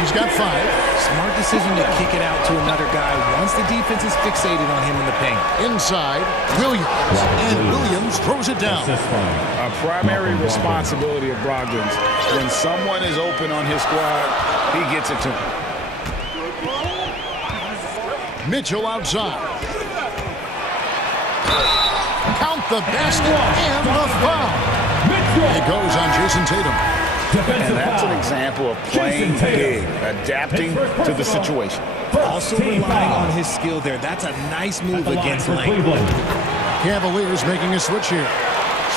He's got 5. Smart decision to kick it out to another guy once the defense is fixated on him in the paint. Inside, Williams. And Williams throws it down. A primary responsibility of Brogdon's. When someone is open on his squad, he gets it to him. Mitchell outside. Count the basket and the foul. It goes on Jason Tatum. And that's an example of playing big, adapting to the situation. Also relying on his skill there. That's a nice move against length. Cavaliers making a switch here.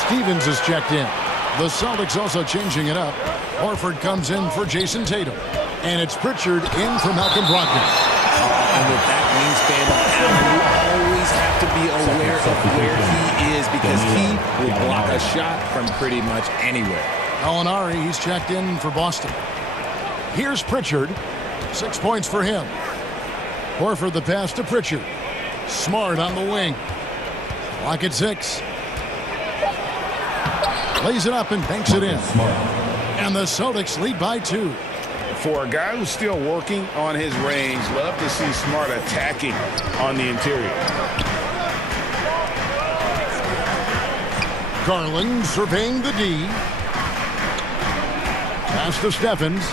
Stevens is checked in. The Celtics also changing it up. Horford comes in for Jason Tatum. And it's Pritchard in for Malcolm Brogdon. And with that wingspan of Allen, you always have to be aware of where he is because he will block a shot from pretty much anywhere. Gallinari, he's checked in for Boston. Here's Pritchard. 6 points for him. Horford the pass to Pritchard. Smart on the wing. Clock at 6. Lays it up and banks it in. And the Celtics lead by 2. For a guy who's still working on his range, love to see Smart attacking on the interior. Garland surveying the D. Pass to Stephens.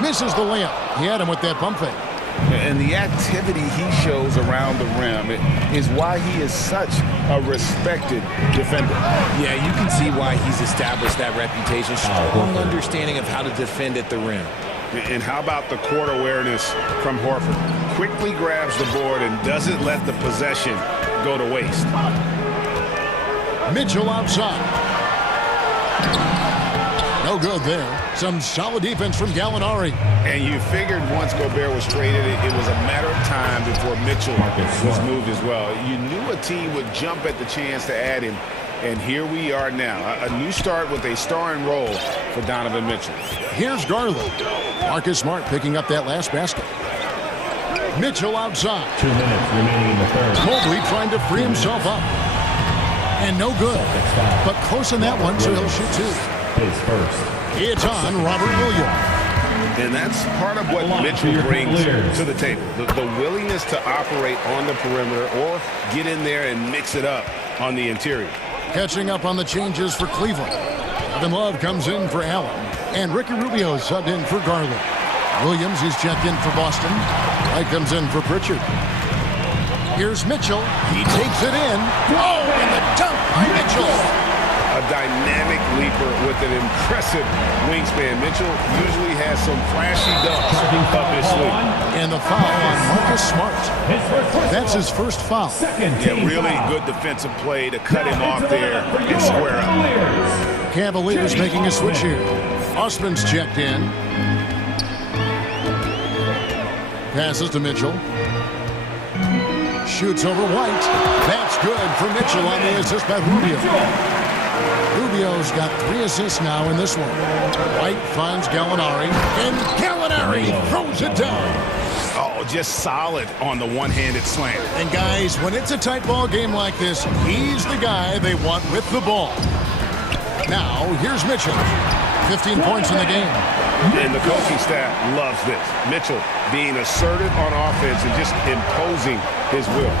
Misses the layup. He had him with that pump fake. And the activity he shows around the rim is why he is such a respected defender. Yeah, you can see why he's established that reputation. Strong understanding of how to defend at the rim. And how about the court awareness from Horford? Quickly grabs the board and doesn't let the possession go to waste. Mitchell outside. No good there. Some solid defense from Gallinari. And you figured once Gobert was traded, it was a matter of time before Mitchell was moved as well. You knew a team would jump at the chance to add him. And here we are now. A new start with a starring role for Donovan Mitchell. Here's Garland. Marcus Smart picking up that last basket. Mitchell outside. 2 minutes remaining in the third. Mobley trying to free himself up. And no good. But close on that one, so he'll shoot 2. His first. It's on Robert Williams. And that's part of what Mitchell brings to the table. The willingness to operate on the perimeter or get in there and mix it up on the interior. Catching up on the changes for Cleveland. Kevin Love comes in for Allen. And Ricky Rubio subbed in for Garland. Williams, he's checked in for Boston. Wright comes in for Pritchard. Here's Mitchell. He takes it in. Oh, and the dunk by Mitchell. A dynamic leaper with an impressive wingspan. Mitchell usually has some flashy dunks up his sleeve. And the foul on Marcus Smart. That's his first foul. Yeah, really good defensive play to cut him off there and square up. Cavaliers making a switch here. Osman's checked in. Passes to Mitchell. Shoots over White. That's good for Mitchell on the assist by Rubio. Rubio's got 3 assists now in this one. White finds Gallinari. And Gallinari throws it down. Oh, just solid on the one-handed slam. And guys, when it's a tight ball game like this, he's the guy they want with the ball. Now, here's Mitchell. 15 points in the game. And the coaching staff loves this. Mitchell being assertive on offense and just imposing his will.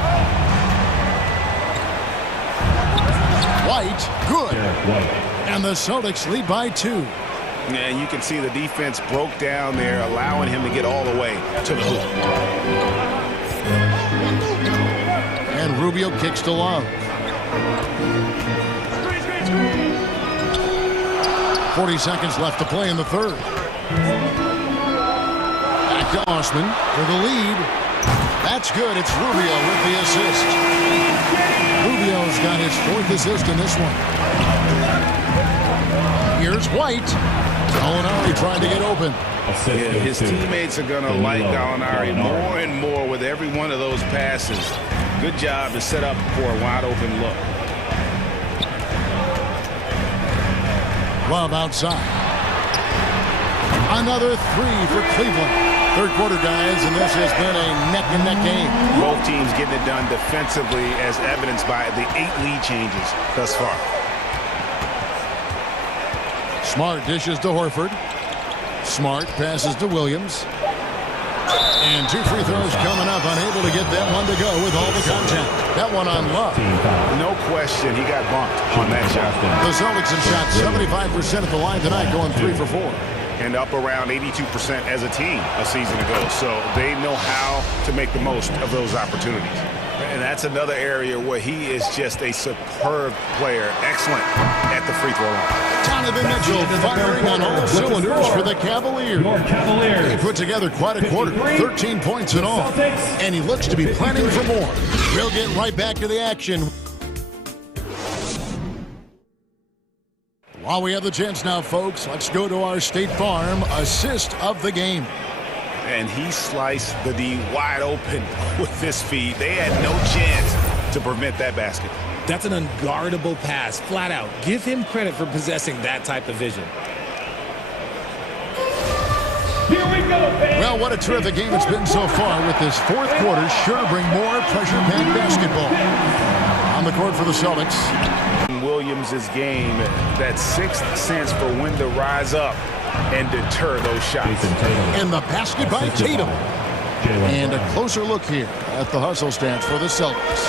White, good. And the Celtics lead by 2. And you can see the defense broke down there, allowing him to get all the way to the hoop. And Rubio kicks to Love. 40 seconds left to play in the third. Back to Osman for the lead. That's good. It's Rubio with the assist. Rubio's got his 4th assist in this one. Here's White. Gallinari trying to get open. Yeah, his teammates are going to like Gallinari more and more with every one of those passes. Good job to set up for a wide open look. Love outside. Another three for Cleveland. Third quarter, guys, and this has been a neck-and-neck game. Both teams getting it done defensively, as evidenced by the 8 lead changes thus far. Smart dishes to Horford. Smart passes to Williams. And 2 free throws coming up, unable to get that one to go with all the contact. That one on Love. No question, he got bumped on that shot. The Celtics have shot 75% at the line tonight, going 3 for 4. And up around 82% as a team a season ago. So they know how to make the most of those opportunities. And that's another area where he is just a superb player. Excellent at the free throw line. Donovan Mitchell firing on all cylinders for the Cavaliers. He put together quite a quarter, 13 points in all. And he looks to be planning for more. We'll get right back to the action. While we have the chance now, folks, let's go to our State Farm assist of the game. And he sliced the D wide open with his feet. They had no chance to prevent that basket. That's an unguardable pass, flat out. Give him credit for possessing that type of vision. Here we go, fans. Well, what a terrific game it's been so far, with this fourth quarter sure to bring more pressure-packed basketball. On the court for the Celtics. Williams' game, that sixth sense for when to rise up and deter those shots. And the basket by Tatum. And a closer look here at the hustle stance for the Celtics.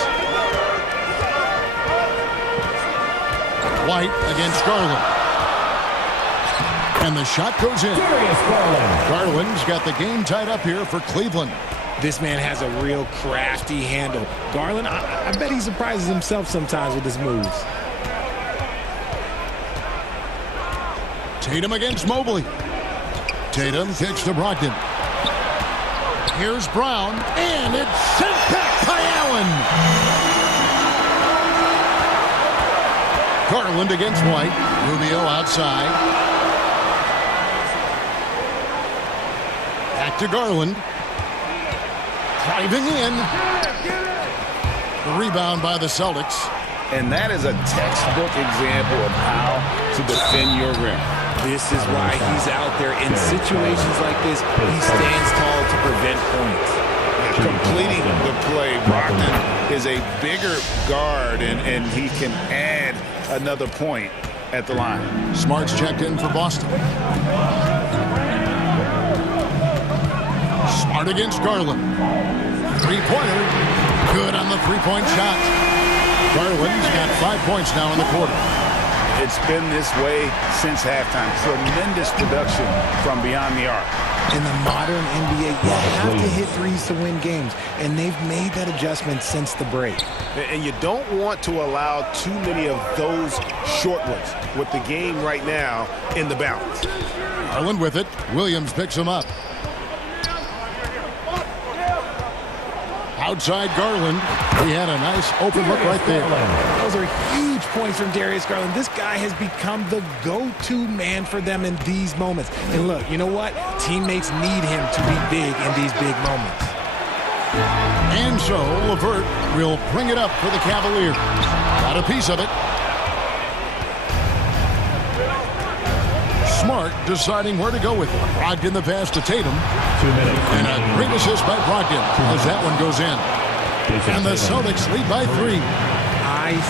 White against Garland. And the shot goes in. Garland's got the game tied up here for Cleveland. This man has a real crafty handle. Garland, I bet he surprises himself sometimes with his moves. Tatum against Mobley. Tatum kicks to Brogdon. Here's Brown, and it's sent back by Allen. Garland against White. Rubio outside. Back to Garland. Driving in. The rebound by the Celtics. And that is a textbook example of how to defend your rim. This is why he's out there in situations like this. He stands tall to prevent points. Completing the play, Brogdon is a bigger guard, and he can add another point at the line. Smart's checked in for Boston. Smart against Garland. Three-pointer. Good on the three-point shot. Garland's got 5 points now in the quarter. It's been this way since halftime. Tremendous production from beyond the arc. In the modern NBA, you have to hit threes to win games, and they've made that adjustment since the break. And you don't want to allow too many of those short ones with the game right now in the balance. Garland with it. Williams picks him up. Outside Garland. He had a nice open look right there. Those are huge points from Darius Garland. This guy has become the go-to man for them in these moments. And look, you know what? Teammates need him to be big in these big moments. And so LeVert will bring it up for the Cavaliers. Got a piece of it. Smart deciding where to go with it. Brogdon the pass to Tatum. 2 minutes. And a great assist by Brogdon as that one goes in. And the Celtics lead by 3. ICE.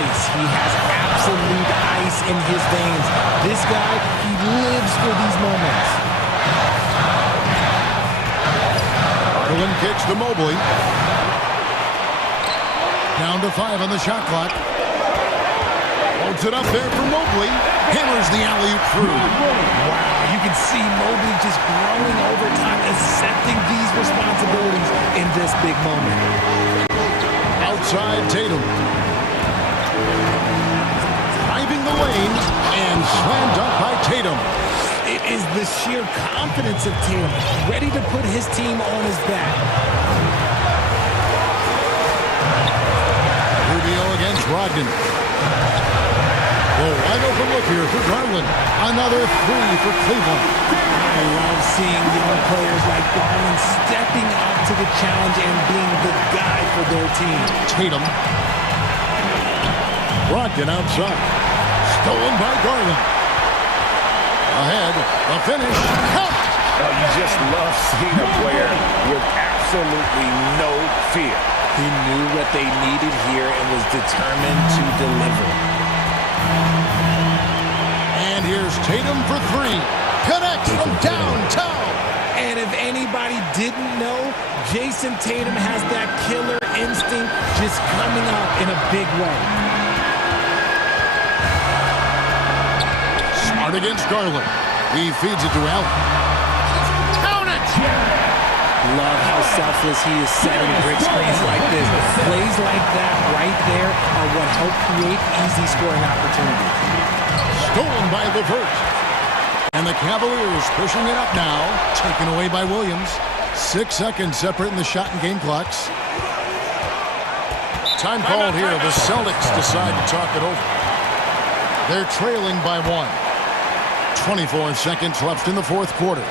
Ice. He has absolute ice in his veins. This guy, he lives for these moments. Garland kicks to Mobley. Down to 5 on the shot clock. Holds it up there for Mobley. Hammers the alley-oop through. Wow, you can see Mobley just growing over time, accepting these responsibilities in this big moment. Outside Tatum. Driving the lane and slam dunk by Tatum. It is the sheer confidence of Tatum, ready to put his team on his back. Rubio against Brogdon. A wide open look here for Garland. Another 3 for Cleveland. I love seeing young players like Garland stepping up to the challenge and being the guy for their team. Tatum. Brogdon outside. Stolen by Garland. Ahead, the finish. Count! Oh, you just love seeing a player with absolutely no fear. He knew what they needed here and was determined to deliver. And here's Tatum for three. Connects from downtown. And if anybody didn't know, Jason Tatum has that killer instinct just coming out in a big way. Smart against Garland. He feeds it to Allen. Count it! Love how selfless he is setting brick screens like this. Plays like that right there are what help create easy scoring opportunities. Stolen by LeVert. And the Cavaliers pushing it up now. Taken away by Williams. 6 seconds separating the shot and game clocks. Time called here. The Celtics decide to talk it over. They're trailing by 1. 24 seconds left in the fourth quarter.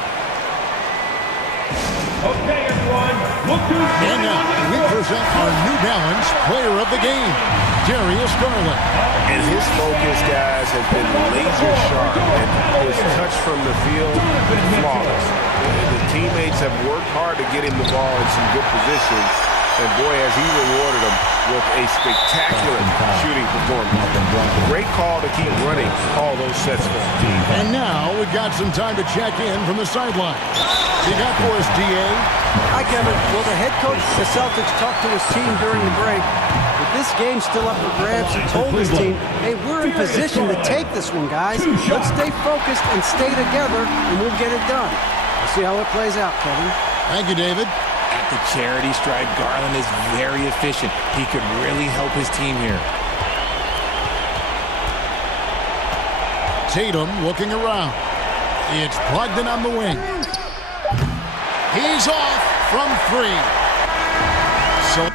Okay, everyone. And now we present our New Balance player of the game, Darius Garland. And his focus, guys, has been laser sharp. And his touch from the field has been flawless. The teammates have worked hard to get him the ball in some good positions. And boy, has he rewarded them with a spectacular shooting performance. Great call to keep running all those sets for the team. And now we've got some time to check in from the sideline. You got for us, D.A.? Hi, Kevin. Well, the head coach of the Celtics talked to his team during the break. With this game still up for grabs, he told his team, hey, we're in position to take this one, guys. Let's stay focused and stay together, and we'll get it done. We'll see how it plays out, Kevin. Thank you, David. At the charity stripe, Garland is very efficient. He could really help his team here. Tatum looking around. It's plugged in on the wing. He's off from three. So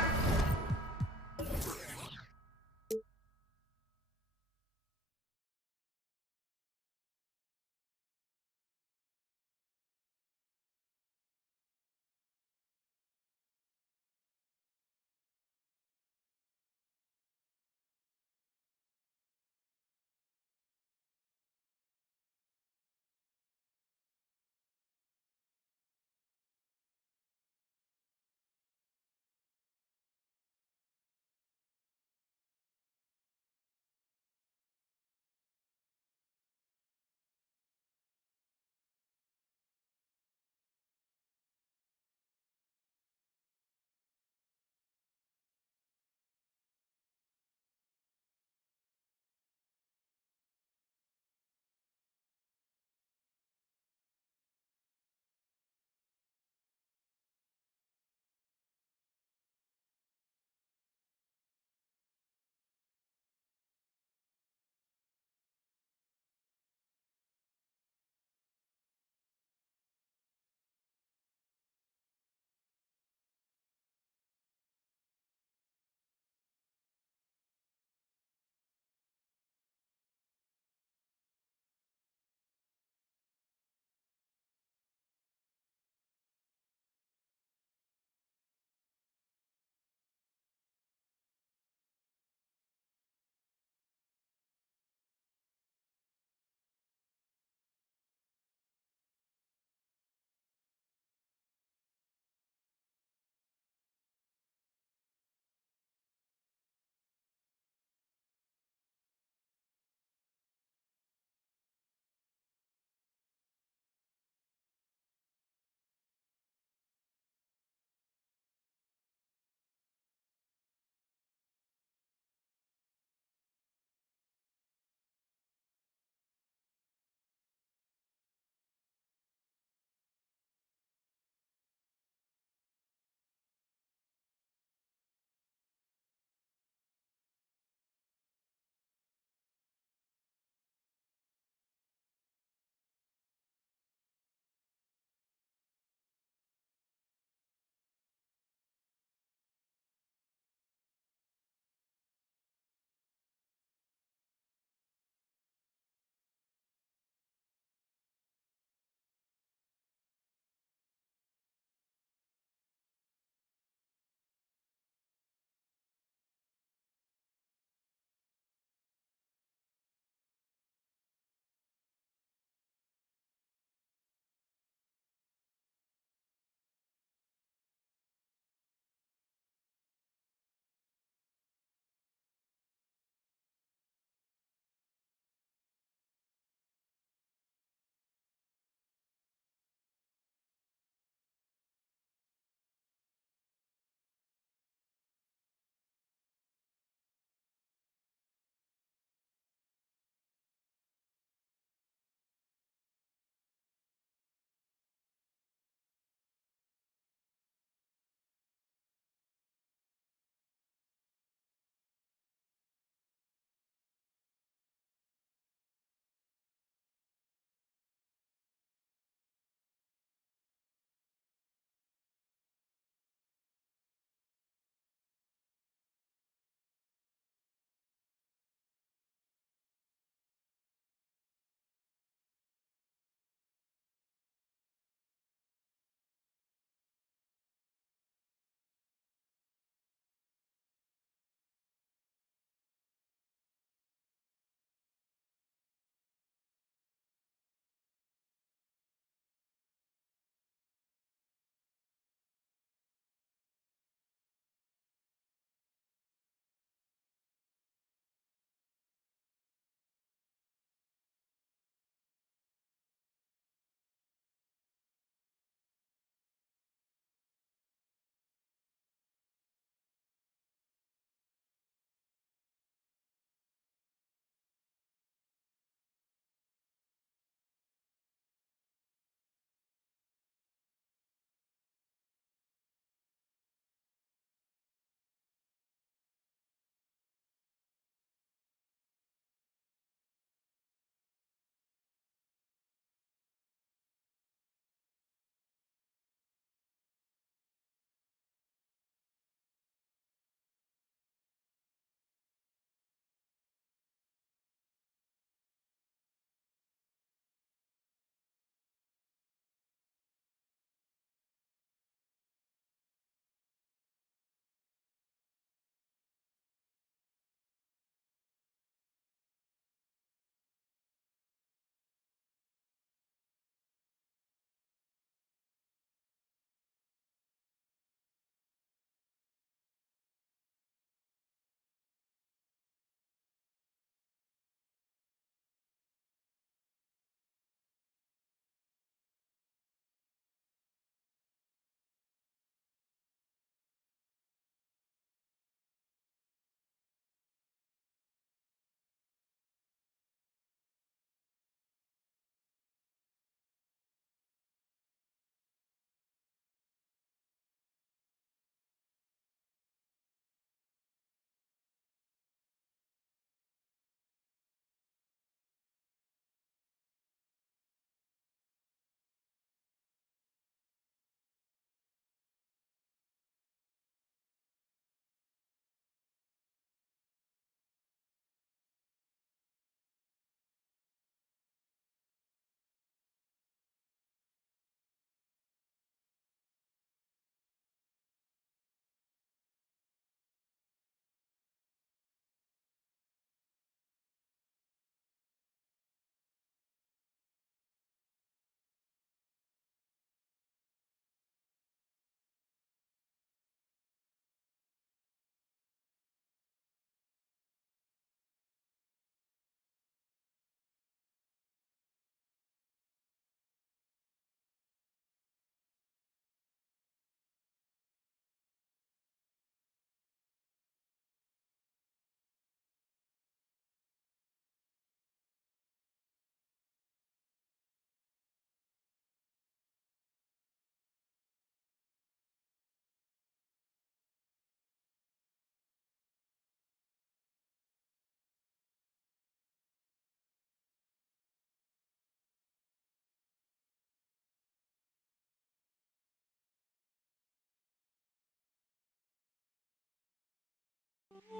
The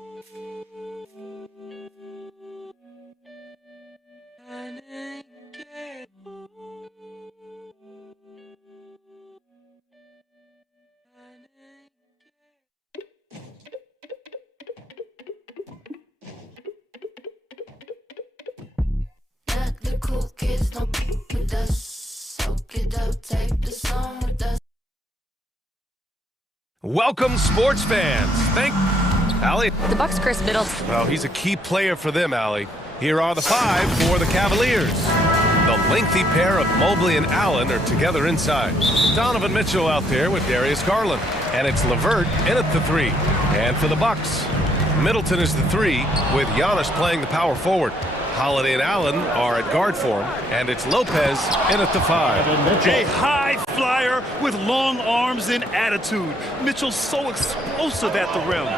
cool kids don't with us. Soak it up, take the song with us. Welcome, sports fans. Thank Allie. The Bucks' Chris Middleton. Well, he's a key player for them, Allie. Here are the 5 for the Cavaliers. The lengthy pair of Mobley and Allen are together inside. Donovan Mitchell out there with Darius Garland. And it's LeVert in at the 3. And for the Bucks, Middleton is the 3 with Giannis playing the power forward. Holiday and Allen are at guard for him, and it's Lopez in at the 5. A high flyer with long arms and attitude. Mitchell's so explosive at the rim.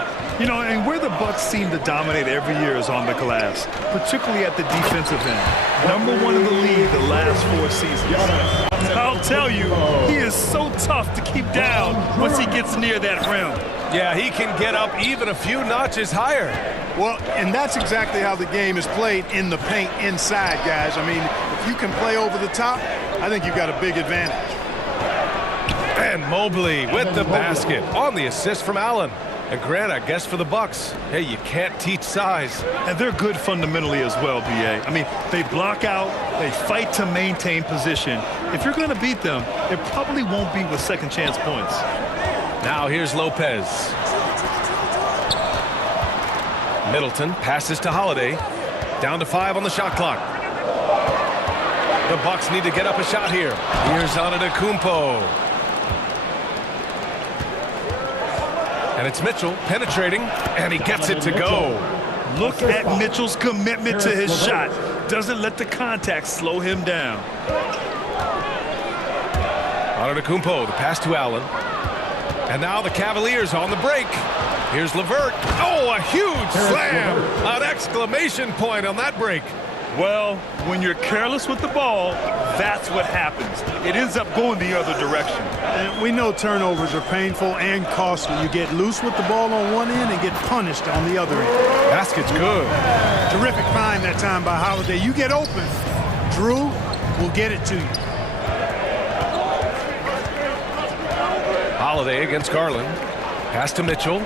You know, and where the Bucks seem to dominate every year is on the glass, particularly at the defensive end. #1 in the league the last 4 seasons. I'll tell you, he is so tough to keep down once he gets near that rim. Yeah, he can get up even a few notches higher. Well, and that's exactly how the game is played in the paint inside, guys. I mean, if you can play over the top, I think you've got a big advantage. And Mobley with the basket on the assist from Allen. And Grant, I guess for the Bucks, hey, you can't teach size. And they're good fundamentally as well, B.A. I mean, they block out, they fight to maintain position. If you're going to beat them, it probably won't be with second chance points. Now here's Lopez. Middleton passes to Holiday. Down to 5 on the shot clock. The Bucks need to get up a shot here. Here's Antetokounmpo. And it's Mitchell penetrating, and he gets it to go. Look at Mitchell's commitment to his shot. Doesn't let the contact slow him down. Antetokounmpo, the pass to Allen. And now the Cavaliers on the break. Here's LeVert. Oh, a huge slam. An exclamation point on that break. Well, when you're careless with the ball, that's what happens. It ends up going the other direction. And we know turnovers are painful and costly. You get loose with the ball on one end and get punished on the other end. Basket's good. Terrific find that time by Holiday. You get open, Drew will get it to you. Holiday against Garland. Pass to Mitchell.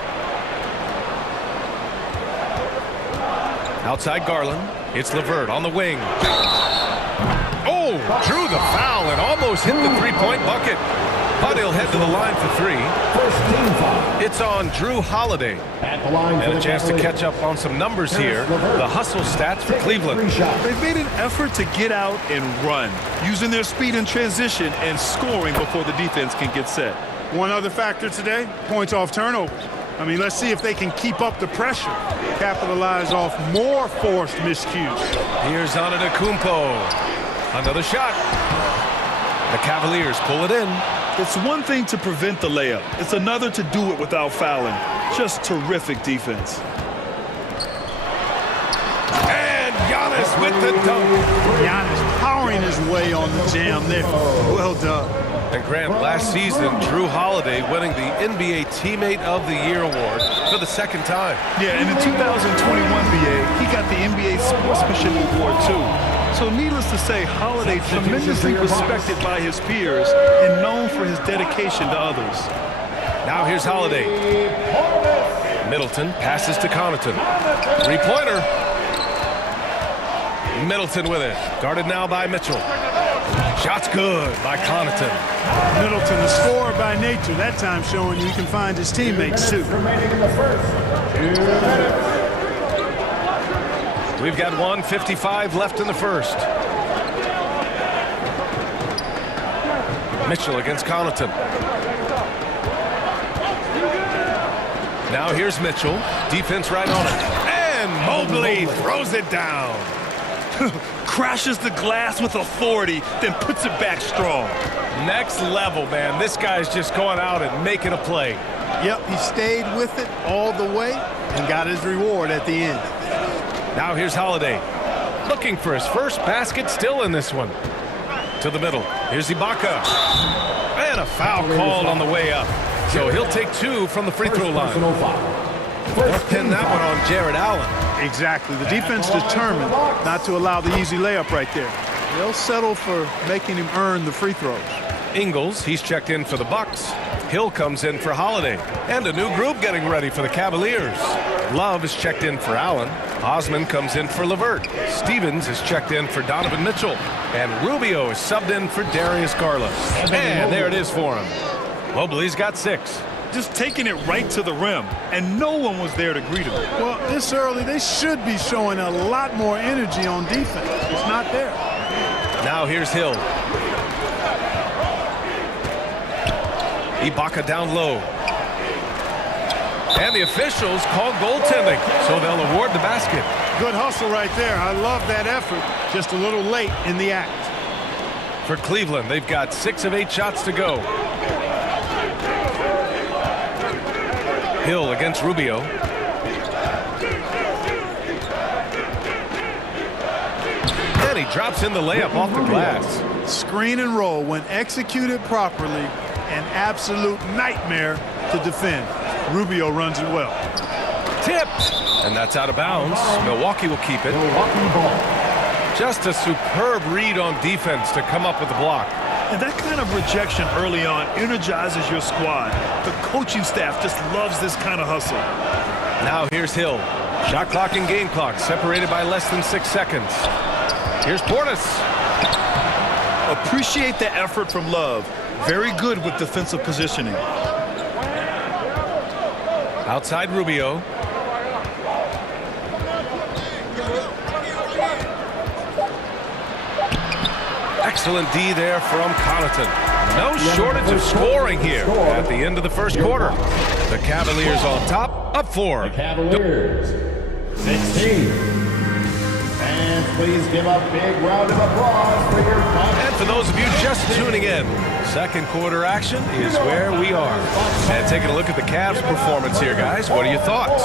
Outside Garland. It's LeVert on the wing. Oh, drew the foul and almost hit the three-point bucket. But he'll head to the line for 3. It's on Drew Holiday. And a chance to catch up on some numbers here. The hustle stats for Cleveland. They've made an effort to get out and run, using their speed in transition and scoring before the defense can get set. One other factor today, points off turnovers. I mean, let's see if they can keep up the pressure, capitalize off more forced miscues. Here's Antetokounmpo. Another shot. The Cavaliers pull it in. It's one thing to prevent the layup. It's another to do it without fouling. Just terrific defense. And Giannis with the dunk. Giannis powering his way on the jam there. Well done. And Grant, last season, Drew Holiday winning the NBA Teammate of the Year award for the 2nd time. Yeah, and in 2021, BA, he got the NBA Sportsmanship Award, too. So needless to say, Holiday tremendously respected by his peers and known for his dedication to others. Now here's Holiday. Middleton passes to Connaughton. 3-pointer. Middleton with it. Guarded now by Mitchell. Shot's good by Connaughton. Middleton, the scorer by nature, that time showing you he can find his teammates too. We've got 1:55 left in the first. Mitchell against Connaughton. Now here's Mitchell. Defense right on it. And Mobley throws it down. Crashes the glass with authority, then puts it back strong. Next level, man. This guy's just going out and making a play. Yep, he stayed with it all the way and got his reward at the end. Now here's Holiday. Looking for his first basket, still in this one. To the middle. Here's Ibaka. And a foul called on the way up. So he'll take 2 from the free throw line. They'll pin that one on Jared Allen. Exactly. The defense determined not to allow the easy layup right there. They'll settle for making him earn the free throws. Ingles, he's checked in for the Bucks. Hill comes in for Holiday. And a new group getting ready for the Cavaliers. Love is checked in for Allen. Osman comes in for LeVert. Stevens is checked in for Donovan Mitchell. And Rubio is subbed in for Darius Garland. And there it is for him. Mobley's got 6. Just taking it right to the rim, and no one was there to greet him. Well, this early, they should be showing a lot more energy on defense. It's not there. Now here's Hill. Ibaka down low. And the officials call goaltending, so they'll award the basket. Good hustle right there. I love that effort. Just a little late in the act. For Cleveland, they've got 6 of 8 shots to go. Hill against Rubio. And he drops in the layup off the glass. Screen and roll, when executed properly, an absolute nightmare to defend. Rubio runs it well. Tipped, and that's out of bounds. Milwaukee will keep it. Just a superb read on defense to come up with the block. And that kind of rejection early on energizes your squad. The coaching staff just loves this kind of hustle. Now here's Hill. Shot clock and game clock separated by less than 6 seconds. Here's Portis. Appreciate the effort from Love. Very good with defensive positioning. Outside Rubio. Excellent D there from Connaughton. No shortage of scoring here at the end of the first quarter. The Cavaliers on top, up 4. The Cavaliers, 16. Fans, please give a big round of applause for your fans. And for those of you just tuning in, second quarter action is where we are. And taking a look at the Cavs' performance here, guys. What are your thoughts?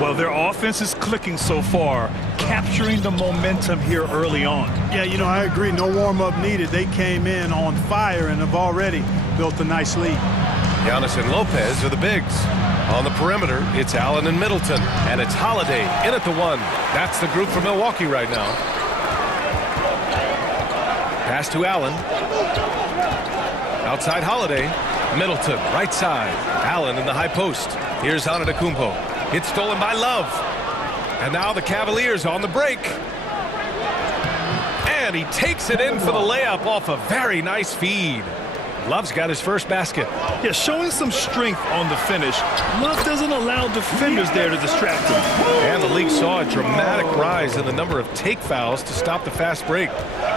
Well, their offense is clicking so far, capturing the momentum here early on. Yeah, you know, I agree. No warm-up needed. They came in on fire and have already built a nice lead. Giannis and Lopez are the bigs. On the perimeter, it's Allen and Middleton. And it's Holiday in at the 1. That's the group for Milwaukee right now. Pass to Allen. Outside Holiday. Middleton, right side. Allen in the high post. Here's Antetokounmpo. It's stolen by Love. And now the Cavaliers on the break. And he takes it in for the layup off a very nice feed. Love's got his first basket. Yeah, showing some strength on the finish. Love doesn't allow defenders there to distract him. And the league saw a dramatic rise in the number of take fouls to stop the fast break.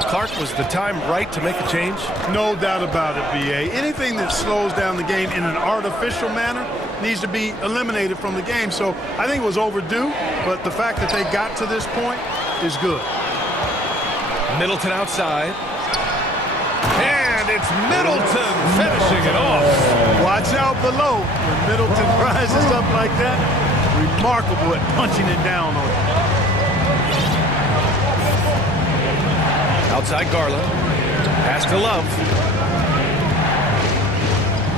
Clark, was the time right to make a change? No doubt about it, B.A. Anything that slows down the game in an artificial manner needs to be eliminated from the game. So I think it was overdue, but the fact that they got to this point is good. Middleton outside. And it's Middleton finishing it off. Watch out below. When Middleton rises up like that, remarkable at punching it down on it. Outside Garland. Pass to Love.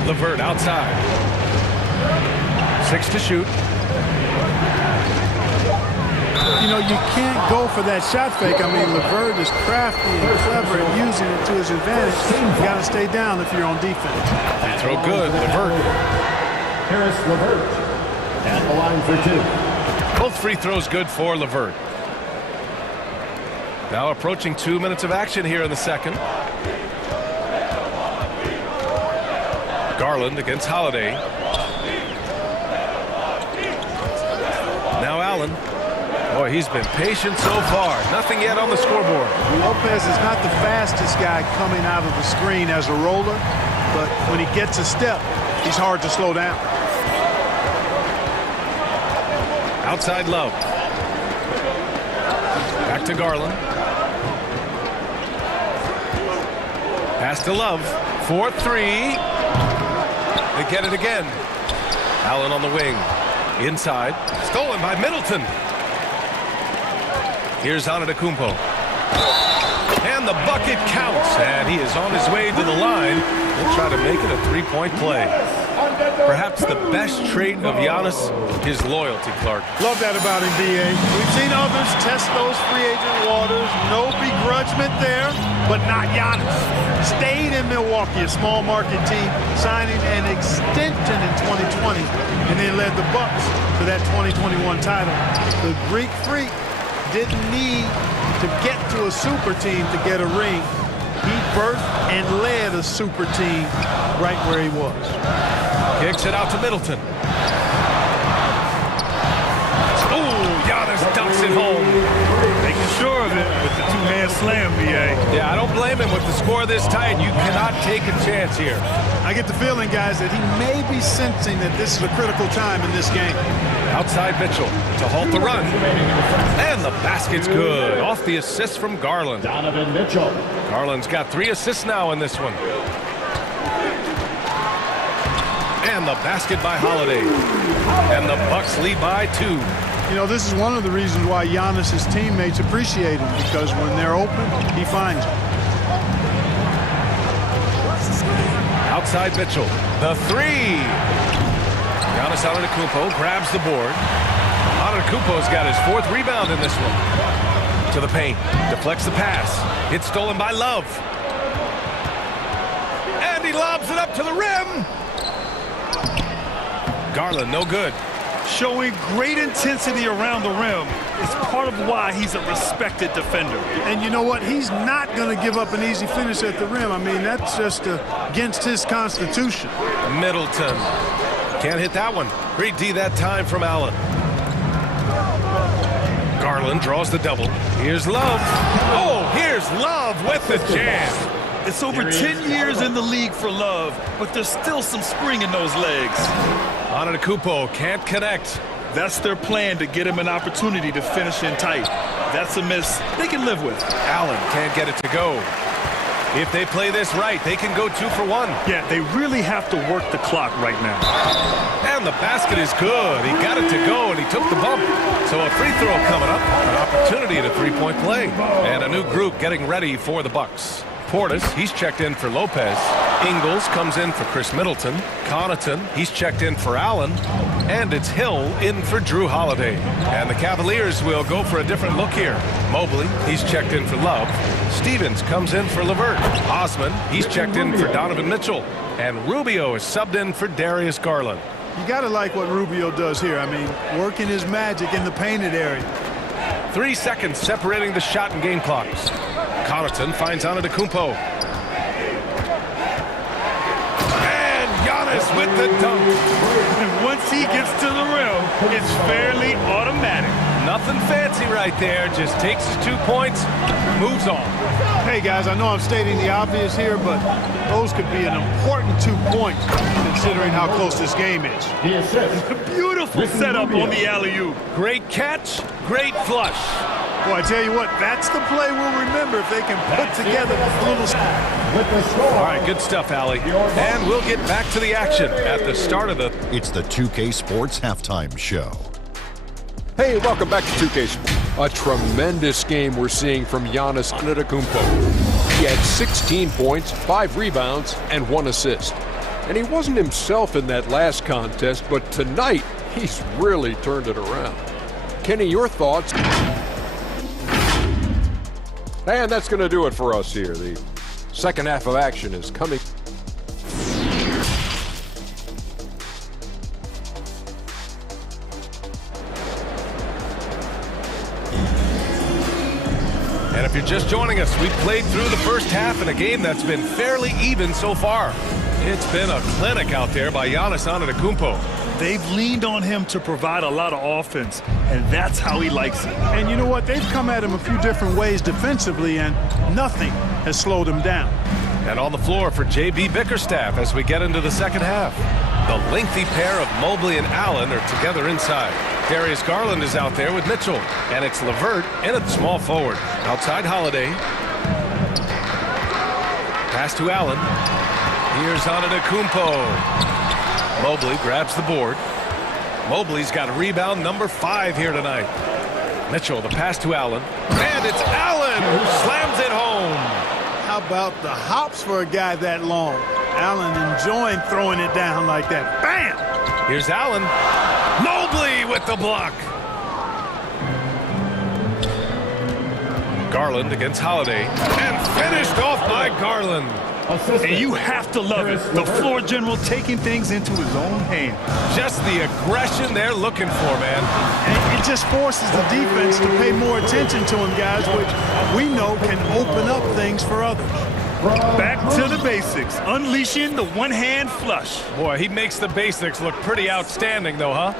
LeVert outside. 6 to shoot. You know, you can't go for that shot fake. I mean, LeVert is crafty and clever at using it to his advantage. You got to stay down if you're on defense. Throw good, LeVert. Harris LeVert at the line for 2. Both free throws good for LeVert. Now approaching 2 minutes of action here in the second. Garland against Holiday. Now Allen. Boy, he's been patient so far. Nothing yet on the scoreboard. Lopez is not the fastest guy coming out of the screen as a roller, but when he gets a step, he's hard to slow down. Outside Love. Back to Garland. Pass to Love. 4-3. They get it again. Allen on the wing. Inside. Stolen by Middleton. Here's Antetokounmpo. And the bucket counts. And he is on his way to the line. He'll try to make it a 3-point play. Perhaps the best trait of Giannis, his loyalty, Clark. Love that about him, B.A. We've seen others test those free agent waters. No begrudgment there, but not Giannis. Stayed in Milwaukee, a small market team, signing an extension in 2020, and then led the Bucks to that 2021 title. The Greek Freak didn't need to get to a super team to get a ring. He birthed and led a super team right where he was. Kicks it out to Middleton. Oh, Giannis dumps it home. Making sure of it with the two-hand slam, B.A. Yeah, I don't blame him with the score this tight. You cannot take a chance here. I get the feeling, guys, that he may be sensing that this is a critical time in this game. Outside Mitchell to halt the run. And the basket's good. Off the assist from Garland. Donovan Mitchell. Garland's got 3 assists now in this one. And the basket by Holiday. And the Bucks lead by 2. You know, this is one of the reasons why Giannis's teammates appreciate him, because when they're open, he finds them. Outside Mitchell. The 3. Giannis Antetokounmpo grabs the board. Antetokounmpo's got his 4th rebound in this one. To the paint. Deflects the pass. It's stolen by Love. And he lobs it up to the rim. Garland, no good. Showing great intensity around the rim is part of why he's a respected defender. And you know what? He's not going to give up an easy finish at the rim. I mean, that's just against his constitution. Middleton. Can't hit that one. Great D that time from Allen. Garland draws the double. Here's Love. Oh, here's Love with the jam. It's over 10 years in the league for Love, but there's still some spring in those legs. Antetokounmpo can't connect. That's their plan, to get him an opportunity to finish in tight. That's a miss they can live with. Allen can't get it to go. If they play this right, they can go 2 for 1. Yeah, they really have to work the clock right now. And the basket is good. He got it to go, and he took the bump. So a free throw coming up, an opportunity at a 3-point play. And a new group getting ready for the Bucks. Portis, he's checked in for Lopez. Ingles comes in for Chris Middleton. Connaughton, he's checked in for Allen. And it's Hill in for Drew Holiday. And the Cavaliers will go for a different look here. Mobley, he's checked in for Love. Stevens comes in for LeVert. Osman, he's checked in for Donovan Mitchell. And Rubio is subbed in for Darius Garland. You got to like what Rubio does here. I mean, working his magic in the painted area. 3 seconds separating the shot and game clocks. Connaughton finds Antetokounmpo. And Giannis with the dunk. And once he gets to the rim, it's fairly automatic. Nothing fancy right there. Just takes his 2 points, moves on. Hey, guys, I know I'm stating the obvious here, but those could be an important 2 points considering how close this game is. Beautiful setup on the alley-oop. Great catch, great flush. Boy, I tell you what, that's the play we'll remember if they can put together a little... All right, good stuff, Allie. And we'll get back to the action at the start of the... It's the 2K Sports Halftime Show. Hey, welcome back to 2K Sports. A tremendous game we're seeing from Giannis Antetokounmpo. He had 16 points, 5 rebounds, and 1 assist. And he wasn't himself in that last contest, but tonight, he's really turned it around. Kenny, your thoughts? And that's going to do it for us here. The second half of action is coming. And if you're just joining us, we played through the first half in a game that's been fairly even so far. It's been a clinic out there by Giannis Antetokounmpo. They've leaned on him to provide a lot of offense, and that's how he likes it. And you know what? They've come at him a few different ways defensively, and nothing has slowed him down. And on the floor for J.B. Bickerstaff as we get into the second half. The lengthy pair of Mobley and Allen are together inside. Darius Garland is out there with Mitchell, and it's LeVert in at small forward. Outside Holiday. Pass to Allen. Here's Antetokounmpo. Mobley grabs the board. Mobley's got rebound number 5 here tonight. Mitchell, the pass to Allen. And it's Allen who slams it home. How about the hops for a guy that long? Allen enjoying throwing it down like that. Bam! Here's Allen. Mobley with the block. Garland against Holiday. And finished off by Garland. And you have to love it. The floor general taking things into his own hands. Just the aggression they're looking for, man. And it just forces the defense to pay more attention to him, guys, which we know can open up things for others. Back to the basics. Unleashing the one-hand flush. Boy, he makes the basics look pretty outstanding, though, huh?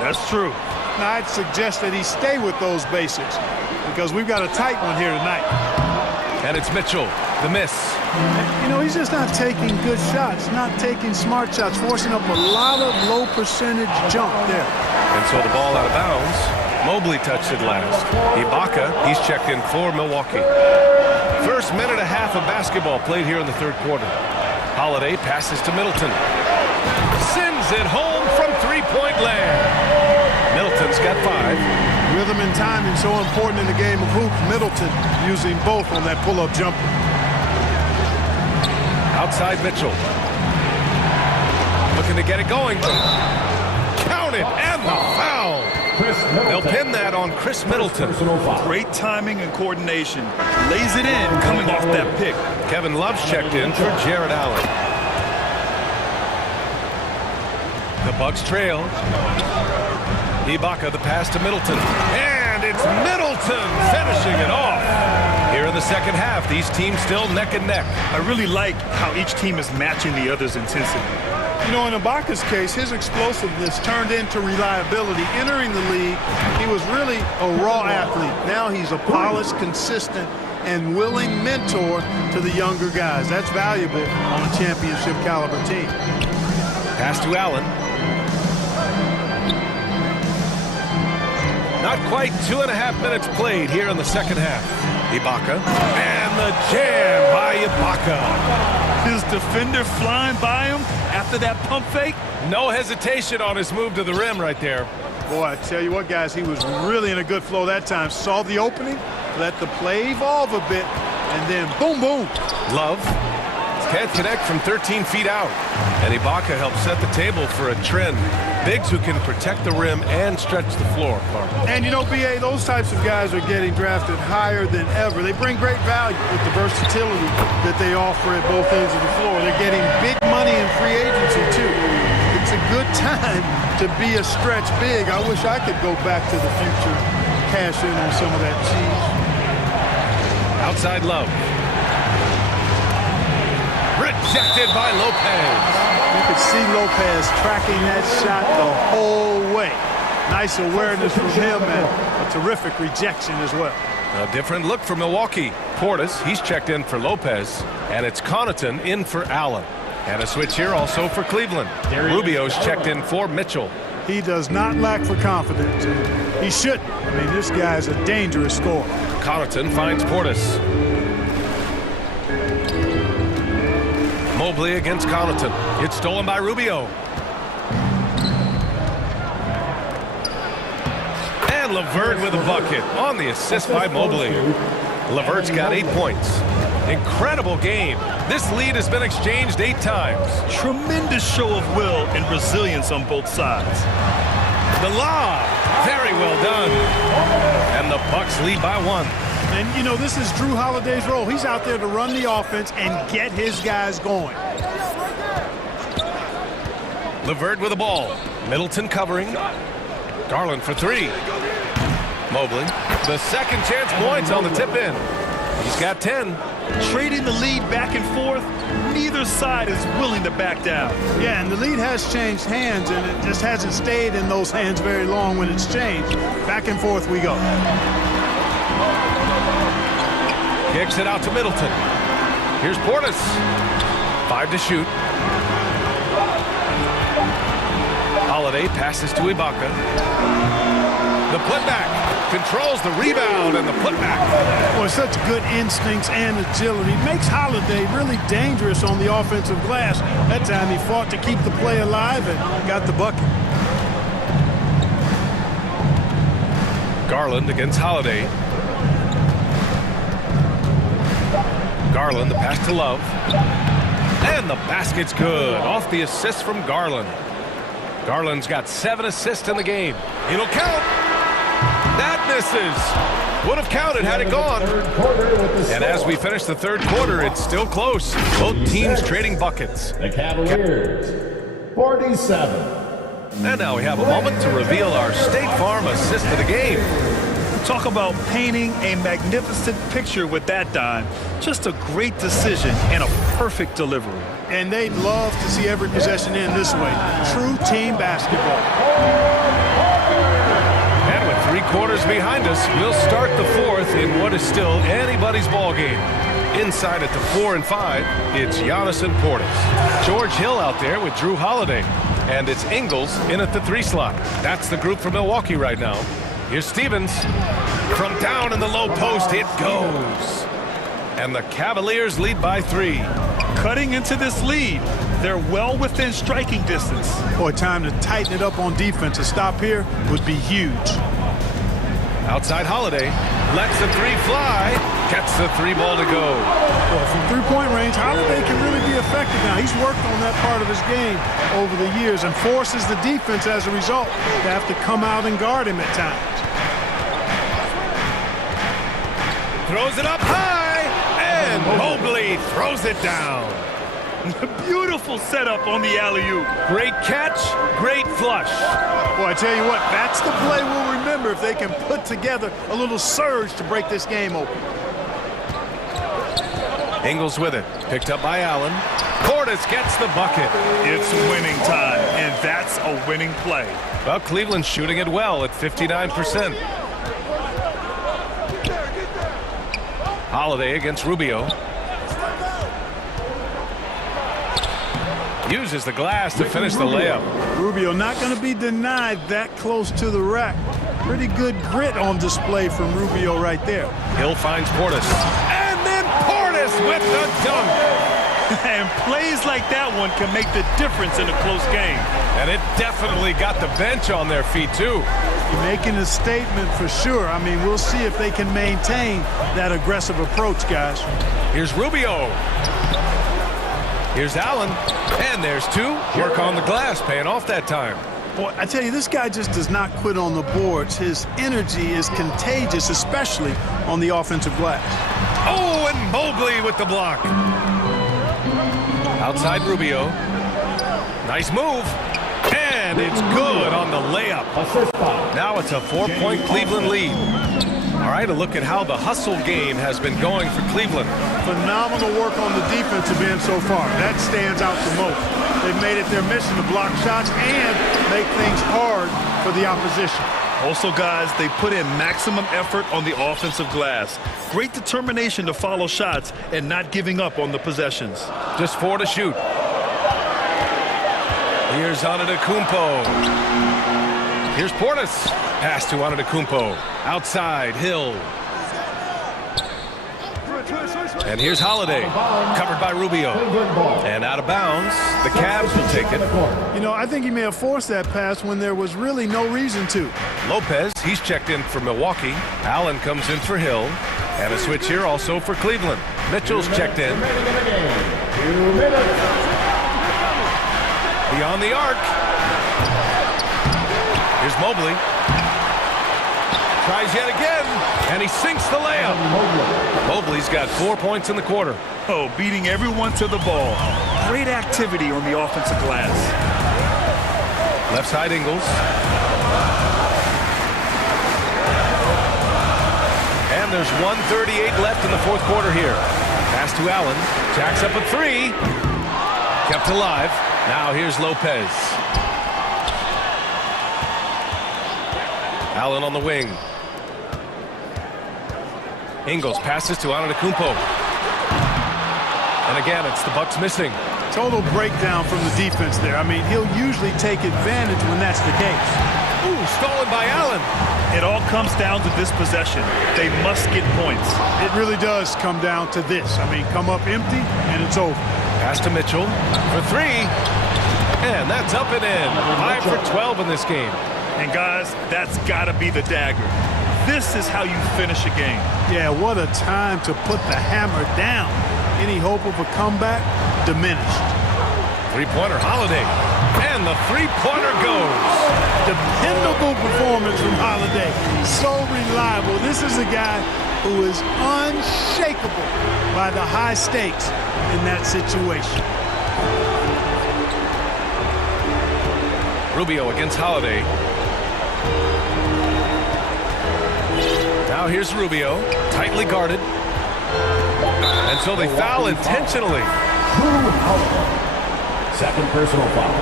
That's true. Now, I'd suggest that he stay with those basics because we've got a tight one here tonight. And it's Mitchell, the miss. You know, he's just not taking good shots, not taking smart shots, forcing up a lot of low percentage jump there. And so the ball out of bounds. Mobley touched it last. Ibaka, he's checked in for Milwaukee. First minute and a half of basketball played here in the third quarter. Holiday passes to Middleton. Sends it home from three-point land. Middleton's got 5. Rhythm and timing so important in the game of hoop. Middleton using both on that pull-up jumper. Outside Mitchell. Looking to get it going. Counted and the foul. They'll pin that on Chris Middleton. Great timing and coordination. Lays it in coming off that pick. Kevin Love's checked in for Jared Allen. The Bucks trail. Ibaka, the pass to Middleton. And it's Middleton finishing it off. Here in the second half, these teams still neck and neck. I really like how each team is matching the other's intensity. You know, in Ibaka's case, his explosiveness turned into reliability. Entering the league, he was really a raw athlete. Now he's a polished, consistent, and willing mentor to the younger guys. That's valuable on a championship caliber team. Pass to Allen. Not quite 2.5 minutes played here in the second half. Ibaka. And the jam by Ibaka. His defender flying by him after that pump fake. No hesitation on his move to the rim right there. Boy, I tell you what, guys, he was really in a good flow that time. Saw the opening, let the play evolve a bit, and then boom, boom. Love can't connect from 13 feet out. And Ibaka helps set the table for a trend. Bigs who can protect the rim and stretch the floor. And you know, B.A., those types of guys are getting drafted higher than ever. They bring great value with the versatility that they offer at both ends of the floor. They're getting big money in free agency, too. It's a good time to be a stretch big. I wish I could go back to the future, cash in on some of that cheese. Outside Love. Rejected by Lopez. You could see Lopez tracking that shot the whole way. Nice awareness from him and a terrific rejection as well. A different look for Milwaukee. Portis, he's checked in for Lopez. And it's Connaughton in for Allen. And a switch here also for Cleveland. Rubio's checked in for Mitchell. He does not lack for confidence. He shouldn't. I mean, this guy's a dangerous scorer. Connaughton finds Portis. Mobley against Connaughton. It's stolen by Rubio. And LeVert with a bucket on the assist by Mobley. LeVert's got 8 points. Incredible game. This lead has been exchanged 8 times. Tremendous show of will and resilience on both sides. The lob. Very well done. And the Bucks lead by 1. And, you know, this is Drew Holiday's role. He's out there to run the offense and get his guys going. LeVert with the ball. Middleton covering. Garland for 3. Mobley. The second chance points on the tip-in. He's got 10. Trading the lead back and forth. Neither side is willing to back down. Yeah, and the lead has changed hands, and it just hasn't stayed in those hands very long when it's changed. Back and forth we go. Kicks it out to Middleton. Here's Portis. 5 to shoot. Holiday passes to Ibaka. The putback. Controls the rebound and the putback. Boy, such good instincts and agility. Makes Holiday really dangerous on the offensive glass. That time he fought to keep the play alive and got the bucket. Garland against Holiday. Garland, the pass to Love. And the basket's good. Off the assist from Garland. Garland's got 7 assists in the game. It'll count. That misses. Would have counted had it gone. And as we finish the third quarter, it's still close. Both teams trading buckets. The Cavaliers, 47. And now we have a moment to reveal our State Farm assist of the game. Talk about painting a magnificent picture with that dime. Just a great decision and a perfect delivery. And they'd love to see every possession in this way. True team basketball. And with 3 quarters behind us, we'll start the fourth in what is still anybody's ball game. Inside at the 4 and 5, it's Giannis and Portis. George Hill out there with Drew Holiday. And it's Ingles in at the 3 slot. That's the group for Milwaukee right now. Here's Stevens. From down in the low post, it goes. And the Cavaliers lead by 3. Cutting into this lead. They're well within striking distance. Boy, time to tighten it up on defense. A stop here would be huge. Outside Holiday. Lets the 3 fly. Gets the 3 ball to go. Well, from three-point range, Holiday can really be effective now. He's worked on that part of his game over the years and forces the defense as a result to have to come out and guard him at times. Throws it up high, and Mobley throws it down. Beautiful setup on the alley-oop. Great catch, great flush. Boy, I tell you what, that's the play we'll remember if they can put together a little surge to break this game open. Ingles with it, picked up by Allen. Portis gets the bucket. It's winning time, and that's a winning play. Well, Cleveland's shooting it well at 59%. Holiday against Rubio. Uses the glass to finish the layup. Rubio not going to be denied that close to the rack. Pretty good grit on display from Rubio right there. Hill finds Portis. And then Portis with the dunk. And plays like that one can make the difference in a close game. And it definitely got the bench on their feet, too. Making a statement for sure. I mean, we'll see if they can maintain that aggressive approach, guys. Here's Rubio. Here's Allen. And there's 2. Work on the glass, paying off that time. Boy, I tell you, this guy just does not quit on the boards. His energy is contagious, especially on the offensive glass. Oh, and Mobley with the block. Outside Rubio. Nice move. And it's good on the layup. Now it's a 4-point Cleveland lead. All right, a look at how the hustle game has been going for Cleveland. Phenomenal work on the defensive end so far. That stands out the most. They've made it their mission to block shots and make things hard for the opposition. Also, guys, they put in maximum effort on the offensive glass. Great determination to follow shots and not giving up on the possessions. Just 4 to shoot. Here's Antetokounmpo. Here's Portis. Pass to Antetokounmpo. Outside, Hill. And here's Holiday. Covered by Rubio. And out of bounds. The Cavs will take it. You know, I think he may have forced that pass when there was really no reason to. Lopez, he's checked in for Milwaukee. Allen comes in for Hill. And a switch here also for Cleveland. Mitchell's checked in. Beyond the arc. Here's Mobley. Tries yet again, and he sinks the layup. Mobley's got 4 points in the quarter. Oh, beating everyone to the ball. Great activity on the offensive glass. Left side Ingles. And there's 1:38 left in the fourth quarter here. Pass to Allen. Jacks up a 3. Kept alive. Now here's Lopez. Allen on the wing. Ingles passes to Antetokounmpo. And again, it's the Bucks missing. Total breakdown from the defense there. I mean, he'll usually take advantage when that's the case. Ooh, stolen by Allen. It all comes down to this possession. They must get points. It really does come down to this. I mean, come up empty, and it's over. Pass to Mitchell for 3. And that's up and in. 5 for 12 in this game. And guys, that's got to be the dagger. This is how you finish a game. Yeah, what a time to put the hammer down. Any hope of a comeback? diminished. Three-pointer, Holiday. And the three-pointer goes. Dependable performance from Holiday. So reliable. This is a guy who is unshakable by the high stakes in that situation. Rubio against Holiday. Now here's Rubio, tightly guarded. And so they foul intentionally. Second personal foul.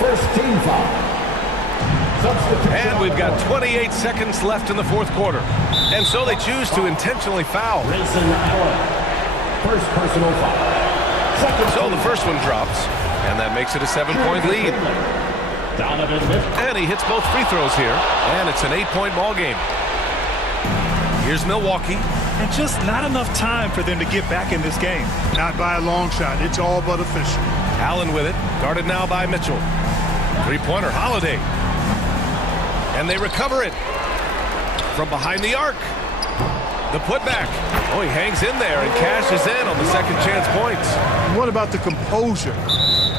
First team foul. And we've got 28 seconds left in the fourth quarter. And so they choose to intentionally foul. Grayson Allen. First personal foul. So the first one drops, and that makes it a 7-point lead. And he hits both free throws here, and it's an 8-point ball game. Here's Milwaukee. And just not enough time for them to get back in this game. Not by a long shot. It's all but official. Allen with it, guarded now by Mitchell. Three-pointer, Holiday. And they recover it from behind the arc. The putback. Oh, he hangs in there and cashes in on the second chance points. What about the composure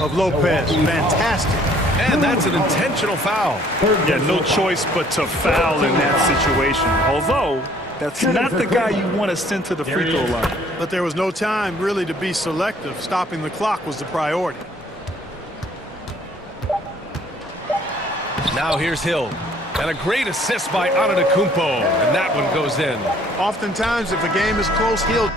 of Lopez? Fantastic. And that's an intentional foul. Yeah, no choice but to foul in that situation. Although, that's not the guy you want to send to the free throw line. But there was no time really to be selective. Stopping the clock was the priority. Now here's Hill. And a great assist by Antetokounmpo. And that one goes in. Oftentimes, if a game is close, he'll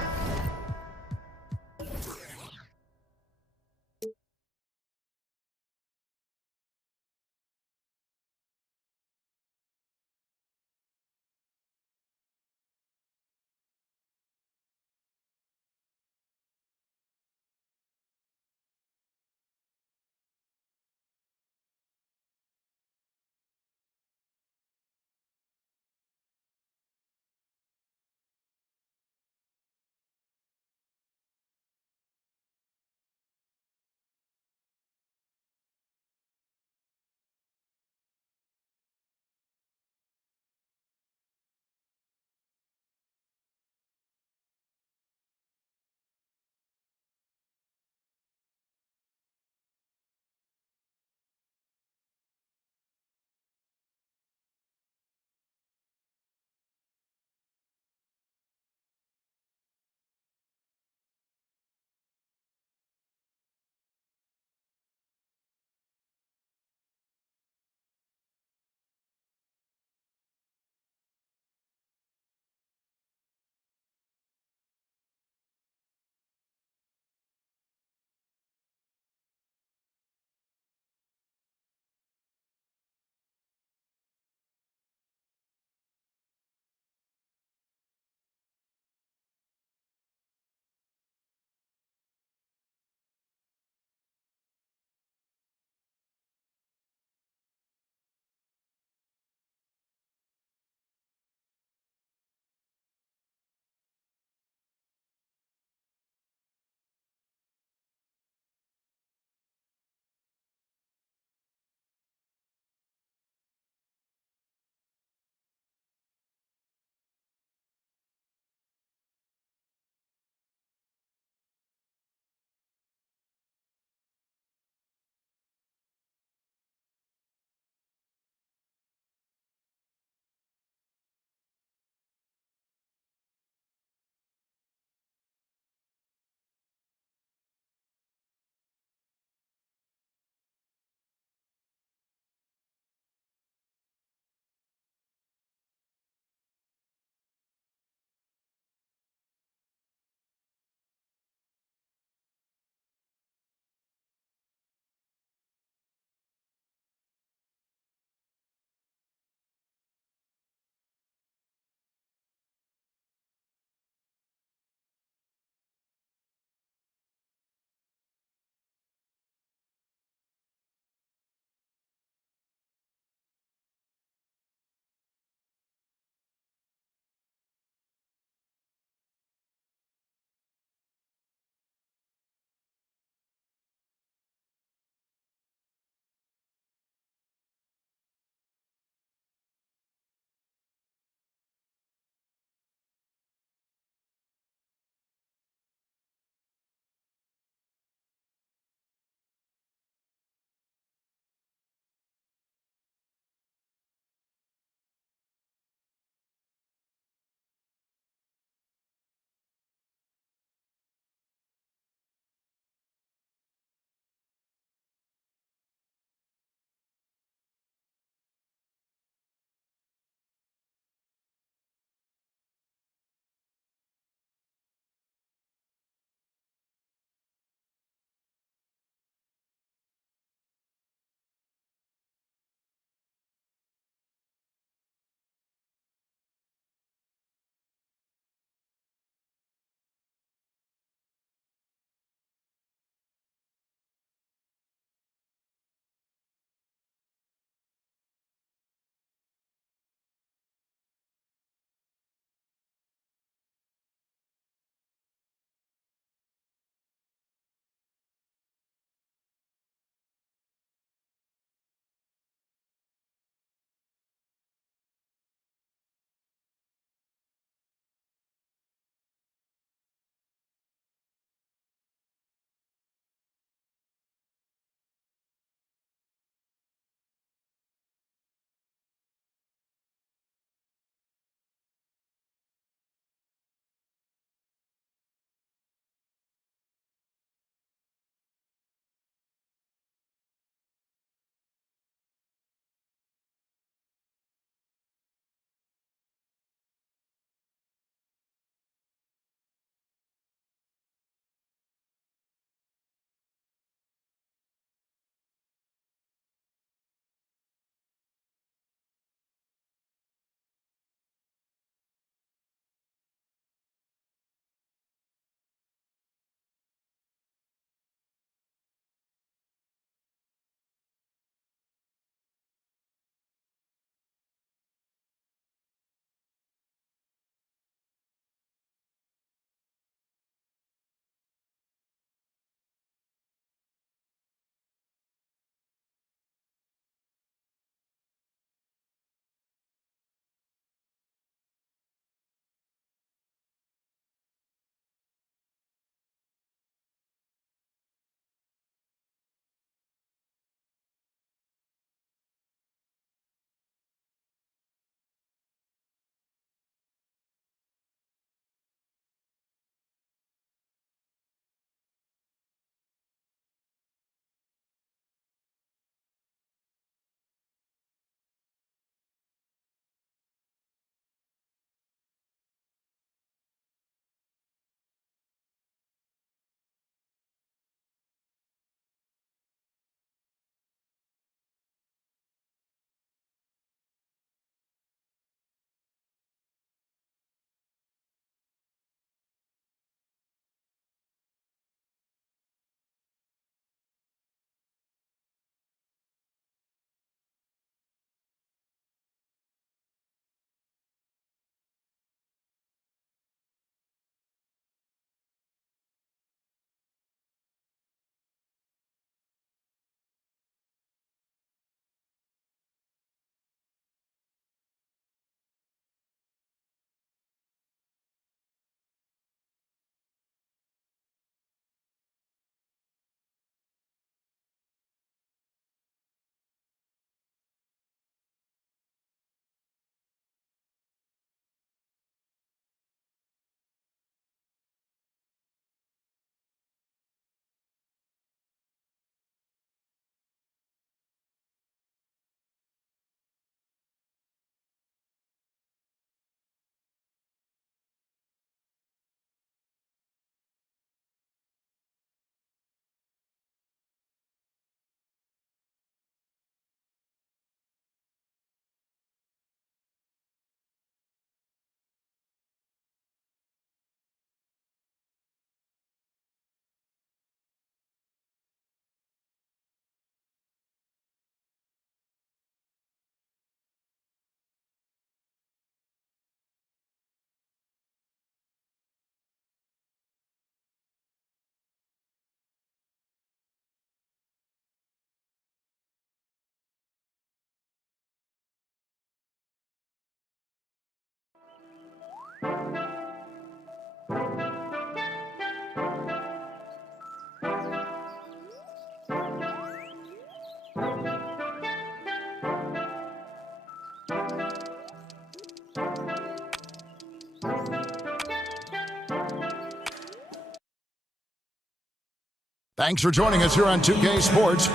Thanks for joining us here on 2K Sports.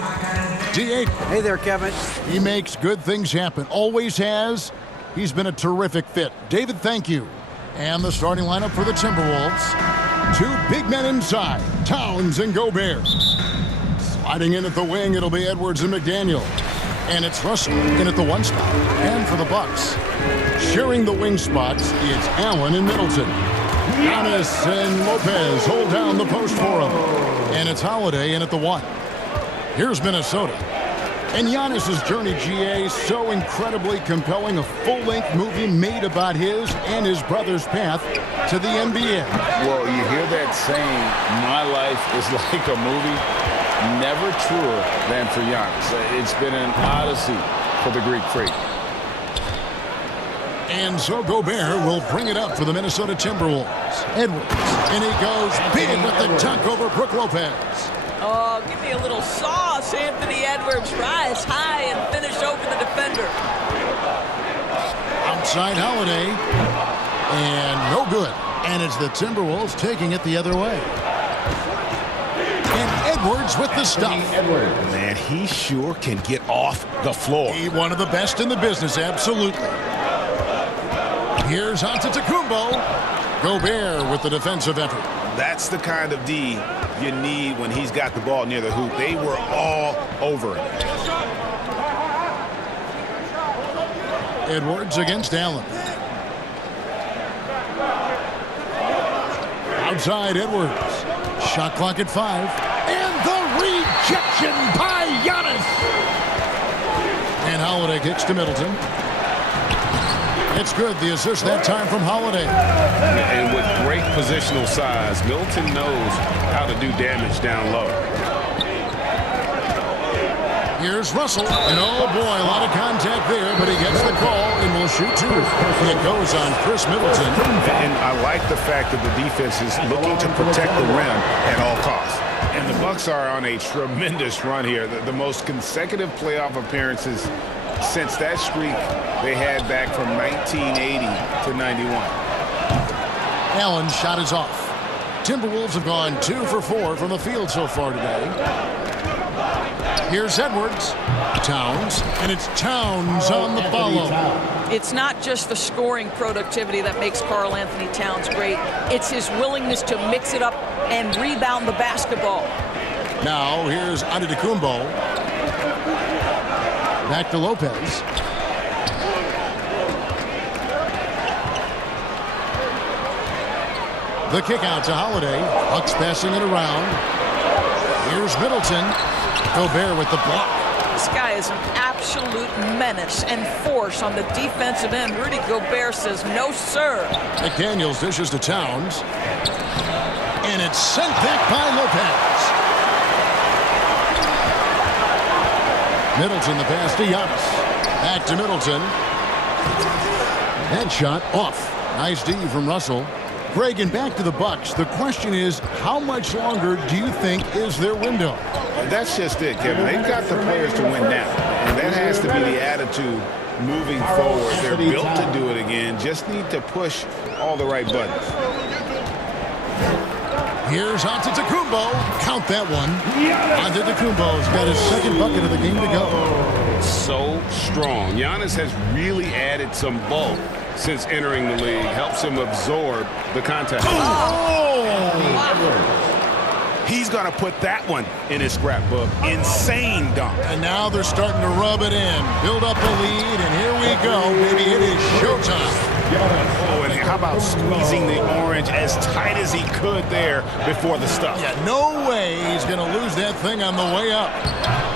D8. Hey there, Kevin. He makes good things happen. Always has. He's been a terrific fit. David, thank you. And the starting lineup for the Timberwolves. Two big men inside, Towns and Gobert. Sliding in at the wing, it'll be Edwards and McDaniel. And it's Russell in at the 1 spot. And for the Bucks, sharing the wing spots, it's Allen and Middleton. Giannis and Lopez hold down the post for him. And it's Holiday in at the 1. Here's Minnesota. And Giannis's journey, GA, so incredibly compelling. A full-length movie made about his and his brother's path to the NBA. Well, you hear that saying, my life is like a movie. Never truer than for Giannis. It's been an odyssey for the Greek freak. And so Gobert will bring it up for the Minnesota Timberwolves. Edwards, and he goes big with the dunk over Brook Lopez. Oh, give me a little sauce, Anthony Edwards. Rise high and finish over the defender. Outside Holiday, and no good. And it's the Timberwolves taking it the other way. And Edwards with the stuff. Man, he sure can get off the floor. He one of the best in the business, absolutely. Here's Antetokounmpo. Gobert with the defensive effort. That's the kind of D you need when he's got the ball near the hoop. They were all over it. Edwards against Allen. Outside Edwards. Shot clock at 5. And the rejection by Giannis. And Holiday kicks to Middleton. It's good. The assist that time from Holiday. And with great positional size, Middleton knows how to do damage down low. Here's Russell. And oh boy, a lot of contact there, but he gets the call and will shoot 2. It goes on Chris Middleton. And I like the fact that the defense is looking to protect the rim at all costs. And the Bucks are on a tremendous run here. The most consecutive playoff appearances since that streak they had back from 1980 to 91. Allen's shot is off. Timberwolves have gone 2 for 4 from the field so far today. Here's Edwards. Towns. And it's Towns on the follow. It's not just the scoring productivity that makes Karl Anthony Towns great. It's his willingness to mix it up and rebound the basketball. Now here's Antetokounmpo. Back to Lopez. The kick out to Holiday. Bucks passing it around. Here's Middleton. Gobert with the block. This guy is an absolute menace and force on the defensive end. Rudy Gobert says, no, sir. McDaniels dishes to Towns. And it's sent back by Lopez. Middleton the pass to Giannis. Back to Middleton. That shot off. Nice D from Russell. Greg, and back to the Bucks. The question is, how much longer do you think is their window? That's just it, Kevin. They've got the players to win now. And that has to be the attitude moving forward. They're built to do it again. Just need to push all the right buttons. Here's Antetokounmpo. Count that one. Antetokounmpo's got his second bucket of the game to go. So strong. Giannis has really added some bulk since entering the league. Helps him absorb the contact. Oh! He's going to put that one in his scrapbook. Insane dunk. And now they're starting to rub it in. Build up the lead, and here we go. Maybe it is showtime. Oh, and how about squeezing the orange as tight as he could there before the stuff? Yeah, no way he's going to lose that thing on the way up.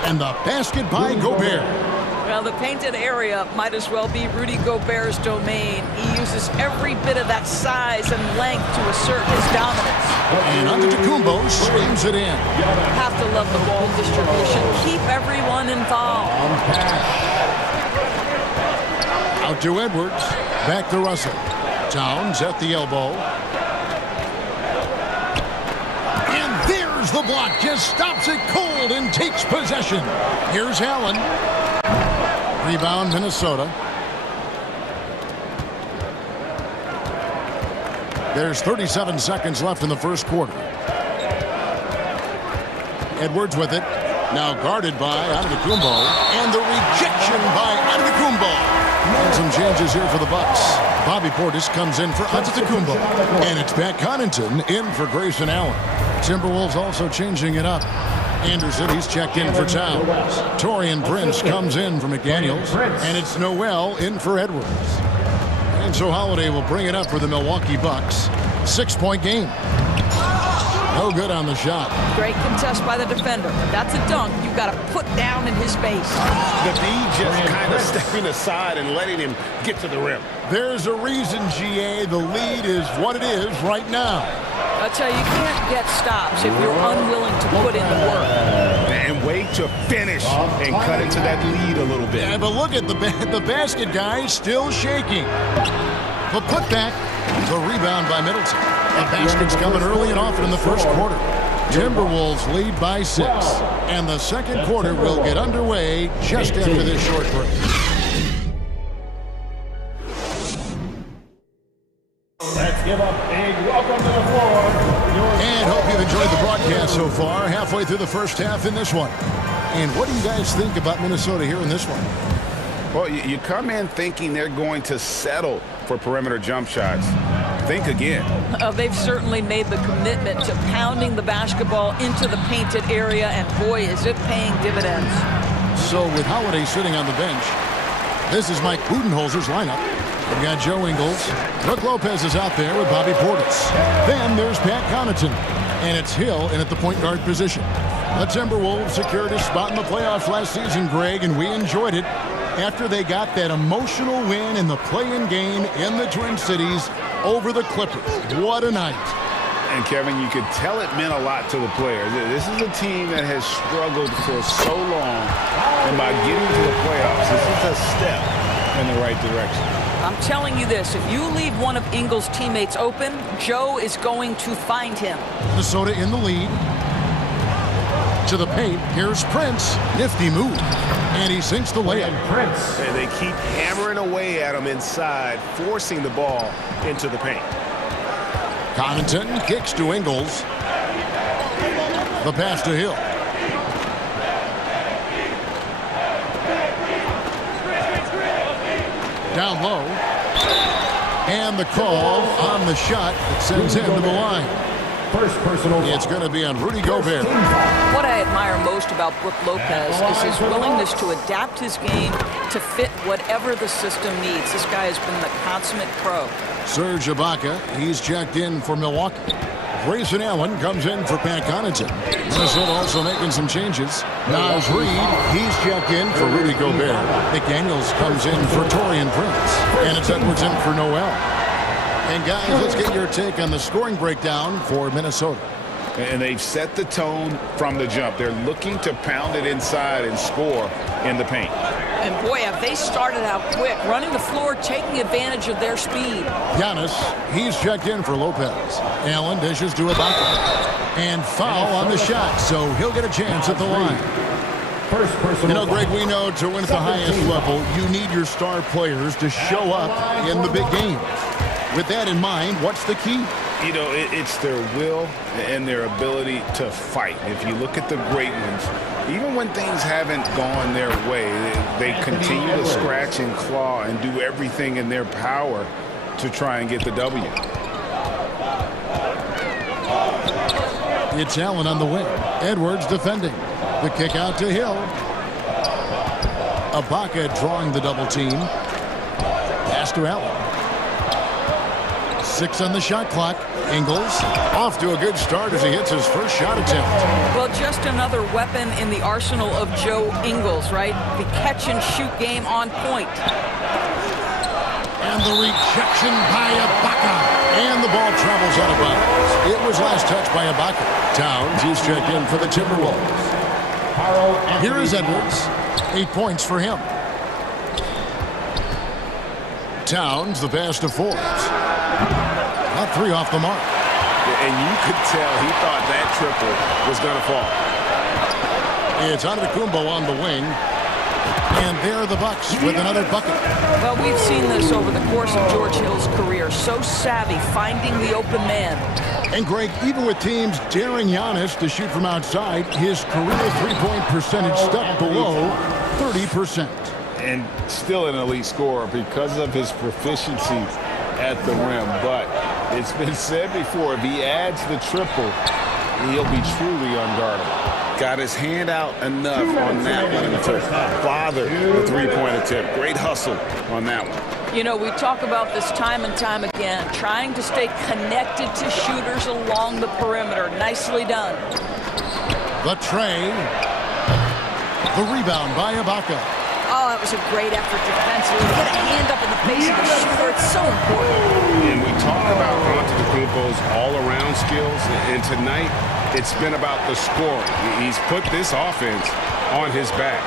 And the basket by Gobert. Well, the painted area might as well be Rudy Gobert's domain. He uses every bit of that size and length to assert his dominance. And Antetokounmpo swings it in. Have to love the ball distribution. Keep everyone involved. Out to Edwards. Back to Russell. Towns at the elbow. And there's the block. Just stops it cold and takes possession. Here's Allen. Rebound, Minnesota. There's 37 seconds left in the first quarter. Edwards with it. Now guarded by Antetokounmpo. And the rejection by Antetokounmpo. And some changes here for the Bucks. Bobby Portis comes in for Antetokounmpo. And it's Pat Connaughton in for Grayson Allen. Timberwolves also changing it up. Anderson, he's checked in for Towns. Taurean Prince comes in for McDaniels. And it's Noel in for Edwards. And so Holiday will bring it up for the Milwaukee Bucks. 6-point game. No good on the shot. Great contest by the defender. That's a dunk you've got to put down in his face. The D just kind of stepping aside and letting him get to the rim. There's a reason, GA, the lead is what it is right now. I tell you, you can't get stops if you're unwilling to put in the work. And wait to finish and cut into that lead a little bit. Yeah, but look at the basket guy still shaking. The putback, the rebound by Middleton. The basket's coming early and often in the first quarter. Timberwolves lead by 6. And the second quarter will get underway just after this short break. Let's give up a welcome to the floor. And hope you've enjoyed the broadcast so far. Halfway through the first half in this one. And what do you guys think about Minnesota here in this one? Well, you come in thinking they're going to settle for perimeter jump shots. Think again. They've certainly made the commitment to pounding the basketball into the painted area, and boy, is it paying dividends. So with Holiday sitting on the bench, this is Mike Budenholzer's lineup. We've got Joe Ingles. Brook Lopez is out there with Bobby Portis. Then there's Pat Connaughton. And it's Hill in at the point guard position. The Timberwolves secured a spot in the playoffs last season, Greg, and we enjoyed it after they got that emotional win in the play-in game in the Twin Cities over the Clippers. What a night. And Kevin, you could tell it meant a lot to the players. This is a team that has struggled for so long, and by getting to the playoffs, this is a step in the right direction. I'm telling you this, if you leave one of Ingles' teammates open, Joe is going to find him. Minnesota in the lead. To the paint, here's Prince. Nifty move. And he sinks the layup. Prince. And they keep hammering away at him inside, forcing the ball into the paint. Connaughton kicks to Ingles. The pass to Hill. Down low. And the call on the shot that sends him to the line. First personal. It's going to be on Rudy Gobert. What I admire most about Brook Lopez is his willingness to adapt his game to fit whatever the system needs. This guy has been the consummate pro. Serge Ibaka, he's checked in for Milwaukee. Grayson Allen comes in for Pat Connaughton. Minnesota also making some changes. Naz Reid, he's checked in for Rudy Gobert. McDaniels comes in for Taurean Prince. And it's Edwards in for Noel. And guys, let's get your take on the scoring breakdown for Minnesota. And they've set the tone from the jump. They're looking to pound it inside and score in the paint. And boy, have they started out quick, running the floor, taking advantage of their speed. Giannis, he's checked in for Lopez. Allen dishes to Ibaka. And foul on the shot, so he'll get a chance at the line. First personal. You know, Greg, we know to win at the highest level, you need your star players to show up in the big games. With that in mind, what's the key? You know, it's their will and their ability to fight. If you look at the great ones, even when things haven't gone their way, they continue to scratch and claw and do everything in their power to try and get the W. It's Allen on the wing. Edwards defending. The kick out to Hill. Ibaka drawing the double team. Pass to Allen. 6 on the shot clock. Ingles off to a good start as he hits his first shot attempt. Well, just another weapon in the arsenal of Joe Ingles, right? The catch and shoot game on point. And the rejection by Ibaka. And the ball travels out of bounds. It was last touched by Ibaka. Towns, he's checked in for the Timberwolves. Here is Edwards. 8 points for him. Towns, the pass to Forbes. Not 3 off the mark. And you could tell he thought that triple was going to fall. It's Antetokounmpo on the wing. And there are the Bucks with another bucket. Well, we've seen this over the course of George Hill's career. So savvy, finding the open man. And Greg, even with teams daring Giannis to shoot from outside, his career three-point percentage stuck below 30%. And still an elite scorer because of his proficiency at the rim. But it's been said before, if he adds the triple, he'll be truly unguardable. Got his hand out enough on that one to bother the three-point attempt. Great hustle on that one. You know, we talk about this time and time again, trying to stay connected to shooters along the perimeter. Nicely done. The tray. The rebound by Ibaka. Oh, that was a great effort defensively. To get a hand up in the face of the shooter, it's so important. And we talk about Antetokounmpo's all-around skills, and tonight it's been about the scoring. He's put this offense on his back.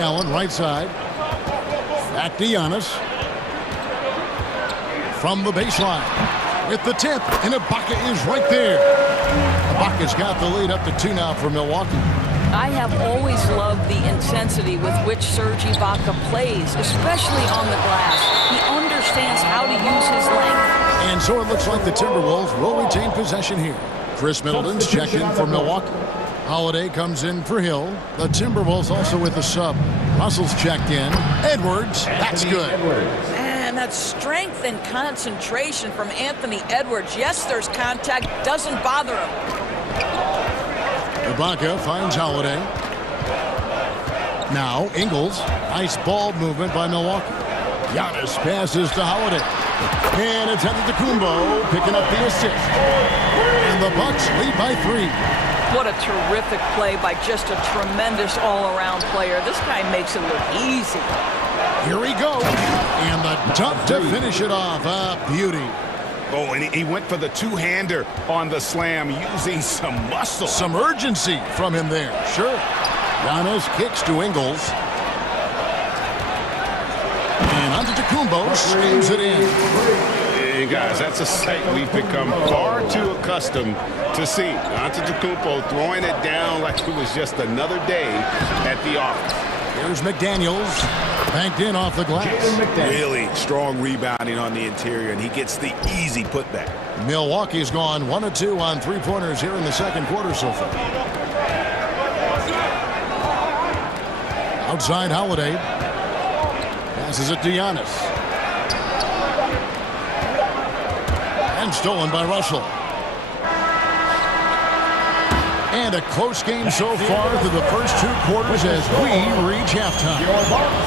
Allen, right side. Back to Giannis. From the baseline. With the tip, and Ibaka is right there. Ibaka's got the lead up to 2 now for Milwaukee. I have always loved the intensity with which Serge Ibaka plays, especially on the glass. He understands how to use his length. And so it looks like the Timberwolves will retain possession here. Chris Middleton's checked in for Milwaukee. Holiday comes in for Hill. The Timberwolves also with the sub. Russell's checked in. Edwards, that's good. Man, that strength and concentration from Anthony Edwards. Yes, there's contact, doesn't bother him. Ibaka finds Holiday. Now Ingles. Nice ball movement by Milwaukee. Giannis passes to Holiday. And it's Antetokounmpo picking up the assist. And the Bucks lead by 3. What a terrific play by just a tremendous all-around player. This guy makes it look easy. Here he goes. And the dunk to finish it off. A beauty. Oh, and he went for the two-hander on the slam, using some muscle. Some urgency from him there. Sure. Giannis kicks to Ingles. And Antetokounmpo slams it in. And guys, that's a sight we've become far too accustomed to see. Antetokounmpo throwing it down like it was just another day at the office. Here's McDaniels, banked in off the glass. Really strong rebounding on the interior, and he gets the easy putback. Milwaukee's gone 1 of 2 on three-pointers here in the second quarter so far. Outside Holiday. Passes it to Giannis. And stolen by Russell. And a close game so far through the first 2 quarters as we reach halftime.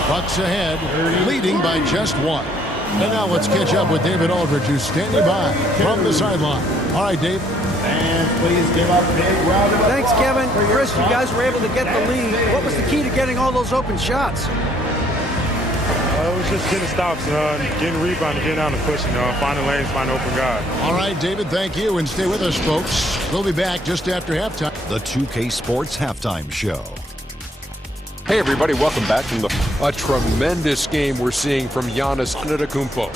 Bucks ahead, leading by just 1. And now let's catch up with David Aldridge, who's standing by from the sideline. All right, Dave. And please give a big round of applause. Thanks, Kevin. Chris, you guys were able to get the lead. What was the key to getting all those open shots? It was just getting stops, getting rebounding, getting out and pushing, finding lanes, finding open guys. All right, David, thank you. And stay with us, folks. We'll be back just after halftime. The 2K Sports Halftime Show. Hey, everybody, welcome back from a tremendous game we're seeing from Giannis Antetokounmpo.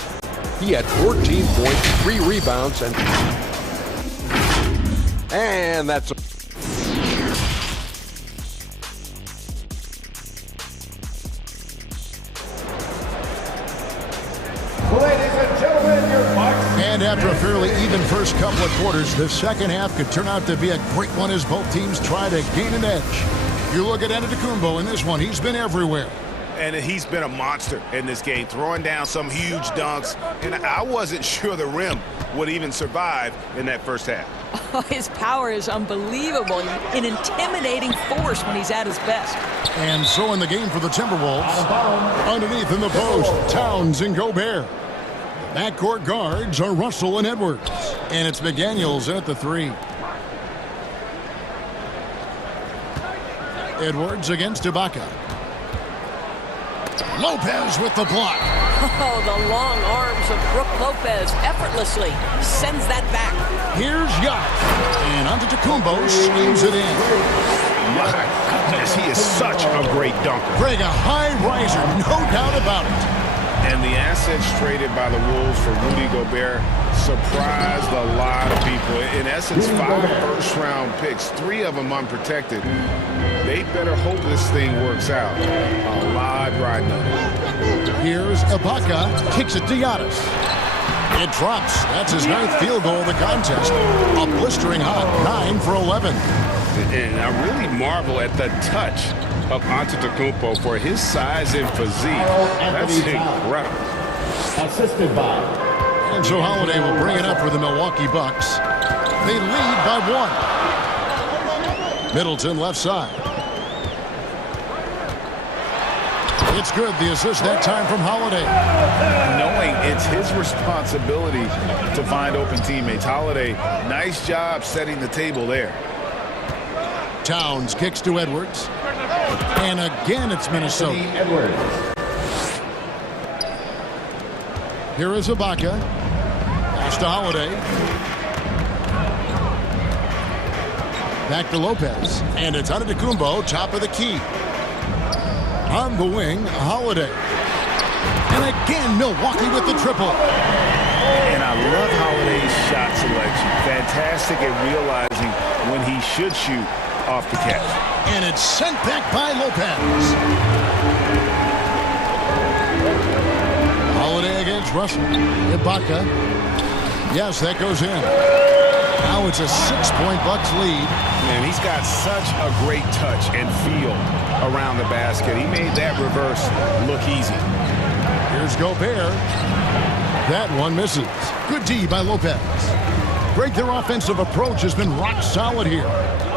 He had 14 points, 3 rebounds, and that's... Ladies and gentlemen, your Bucks. And after a fairly even first couple of quarters, the second half could turn out to be a great one as both teams try to gain an edge. You look at Antetokounmpo in this one, he's been everywhere. And he's been a monster in this game, throwing down some huge dunks. And I wasn't sure the rim would even survive in that first half. Oh, his power is unbelievable. An intimidating force when he's at his best. And so in the game for the Timberwolves, underneath in the post, Towns and Gobert. Backcourt guards are Russell and Edwards. And it's McDaniels at the 3. Edwards against Ibaka. Lopez with the block. Oh, the long arms of Brook Lopez effortlessly sends that back. Here's Giannis. And Antetokounmpo slams it in. My goodness, he is such a great dunker. Greg, a high riser, no doubt about it. And the assets traded by the Wolves for Rudy Gobert surprised a lot of people. In essence, 5 first-round picks, 3 of them unprotected. They better hope this thing works out. A lot riding on it. Here's Ibaka, kicks it to Giannis. It drops. That's his 9th field goal of the contest. A blistering hot 9 for 11. And I really marvel at the touch of Antetokounmpo for his size and physique. That's incredible. Assisted by. And so Holiday will bring it up for the Milwaukee Bucks. They lead by 1. Middleton left side. It's good. The assist that time from Holiday. Knowing it's his responsibility to find open teammates. Holiday, nice job setting the table there. Towns kicks to Edwards. And again, it's Minnesota. Here is Ibaka. Pass to Holiday. Back to Lopez. And it's Antetokounmpo, top of the key. On the wing, Holiday. And again, Milwaukee with the triple. And I love Holiday's shot selection. Fantastic at realizing when he should shoot off the catch. And it's sent back by Lopez. Holiday against Russell. Ibaka. Yes, that goes in. Now it's a 6-point Bucks lead. Man, he's got such a great touch and feel around the basket. He made that reverse look easy. Here's Gobert. That one misses. Good D by Lopez. Greg, their offensive approach has been rock solid here.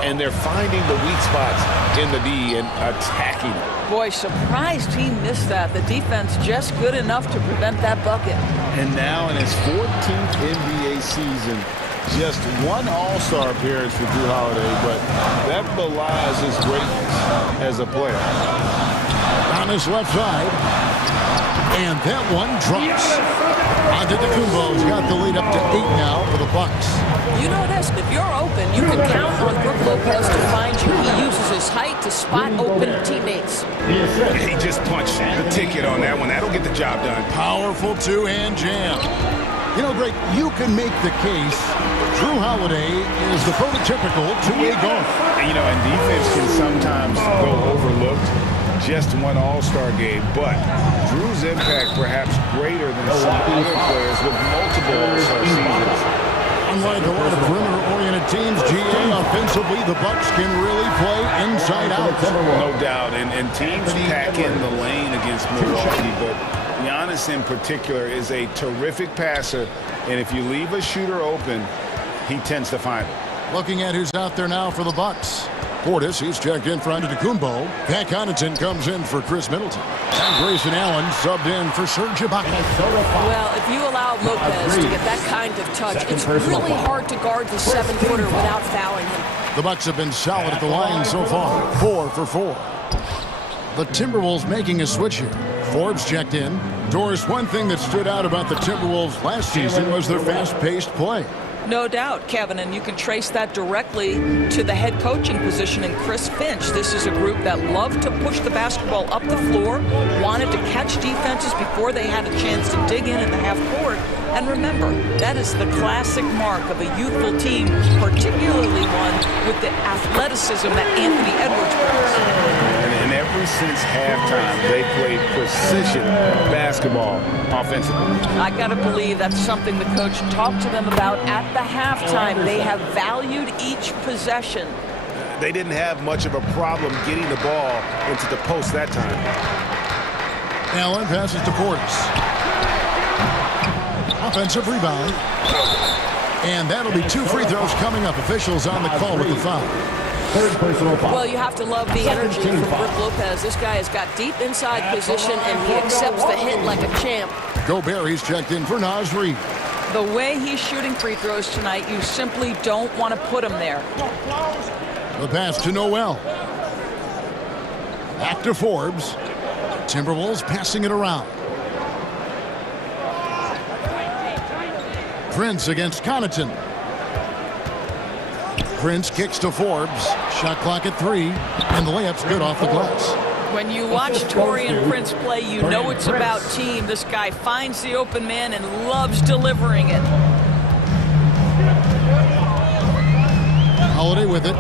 And they're finding the weak spots in the D and attacking it. Boy, surprised he missed that. The defense just good enough to prevent that bucket. And now in his 14th NBA season, just 1 All-Star appearance for Jrue Holiday, but that belies his greatness as a player. On his left side. And that one drops. Antetokounmpo's got the lead up to 8 now for the Bucks. You know this, if you're open, you can count on Brook Lopez to find you. He uses his height to spot open teammates. He just punched the ticket on that one. That'll get the job done. Powerful 2-hand jam. You know, Greg, you can make the case Jrue Holiday is the prototypical two-way guard. And, you know, and defense can sometimes go overlooked. Just 1 All-Star game, but Jrue's impact perhaps greater than some other players with multiple All-Star seasons. Unlike a lot of perimeter-oriented teams, GA, offensively, the Bucks can really play inside out. No doubt, and teams pack in the lane against Milwaukee, but Giannis in particular is a terrific passer, and if you leave a shooter open, he tends to find it. Looking at who's out there now for the Bucks. Portis, he's checked in for Antetokounmpo. Pat Connaughton comes in for Chris Middleton. And Grayson Allen subbed in for Serge Ibaka. Well, if you allow Lopez to get that kind of touch, it's really hard to guard the 7-footer without fouling him. The Bucks have been solid at the line so far. 4 for 4. The Timberwolves making a switch here. Forbes checked in. Doris, one thing that stood out about the Timberwolves last season was their fast-paced play. No doubt, Kevin, and you can trace that directly to the head coaching position in Chris Finch. This is a group that loved to push the basketball up the floor, wanted to catch defenses before they had a chance to dig in the half court. And remember, that is the classic mark of a youthful team, particularly one with the athleticism that Anthony Edwards brings. And ever since halftime, they played precision basketball offensively. I got to believe that's something the coach talked to them about at the halftime. They have valued each possession. They didn't have much of a problem getting the ball into the post that time. Allen passes to Portis. Offensive rebound. And that'll be 2 free throws coming up. Officials on the call with the foul. Third personal foul. Well, you have to love the energy from Brook Lopez. This guy has got deep inside position, and he accepts the hit like a champ. Gobert, he's checked in for Naz Reid. The way he's shooting free throws tonight, you simply don't want to put him there. The pass to Noel. Back to Forbes. Timberwolves passing it around. Prince against Connaughton. Prince kicks to Forbes. Shot clock at 3. And the layup's good off the glass. When you watch Taurean Prince play, you know it's about team. This guy finds the open man and loves delivering it. Holiday with it.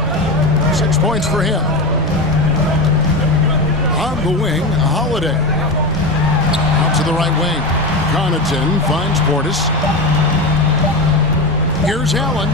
6 points for him. On the wing, Holiday. Out to the right wing. Connaughton finds Portis. Here's Allen.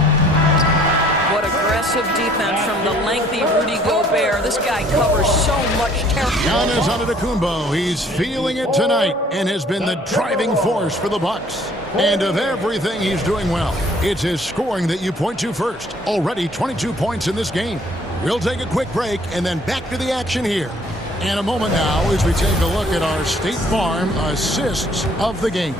What aggressive defense from the lengthy Rudy Gobert. This guy covers so much territory. Giannis Antetokounmpo, he's feeling it tonight and has been the driving force for the Bucks. And of everything he's doing well, it's his scoring that you point to first. Already 22 points in this game. We'll take a quick break and then back to the action here. And a moment now as we take a look at our State Farm assists of the game.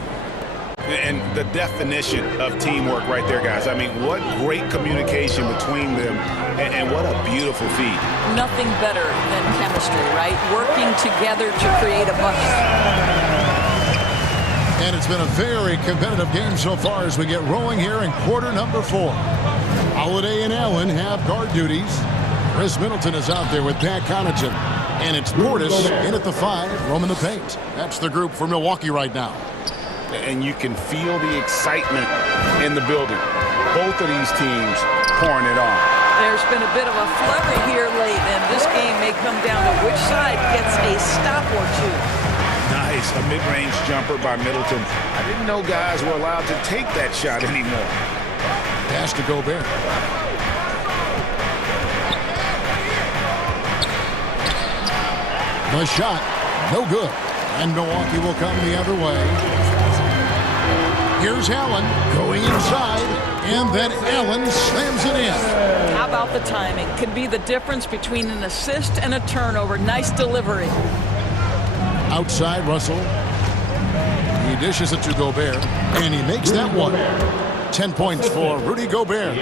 And the definition of teamwork right there, guys. I mean, what great communication between them, and what a beautiful feed. Nothing better than chemistry, right? Working together to create a bucket. And it's been a very competitive game so far as we get rolling here in quarter number 4. Holiday and Allen have guard duties. Chris Middleton is out there with Pat Connaughton. And it's Portis in at the 5, roaming the paint. That's the group for Milwaukee right now. And you can feel the excitement in the building. Both of these teams pouring it on. There's been a bit of a flurry here late, and this game may come down to which side gets a stop or two. Nice, a mid-range jumper by Middleton. I didn't know guys were allowed to take that shot anymore. Pass to Gobert. The shot, no good. And Milwaukee will come the other way. Here's Allen going inside, and then Allen slams it in. How about the timing? Could be the difference between an assist and a turnover. Nice delivery. Outside, Russell. He dishes it to Gobert, and he makes that one. 10 points for Rudy Gobert.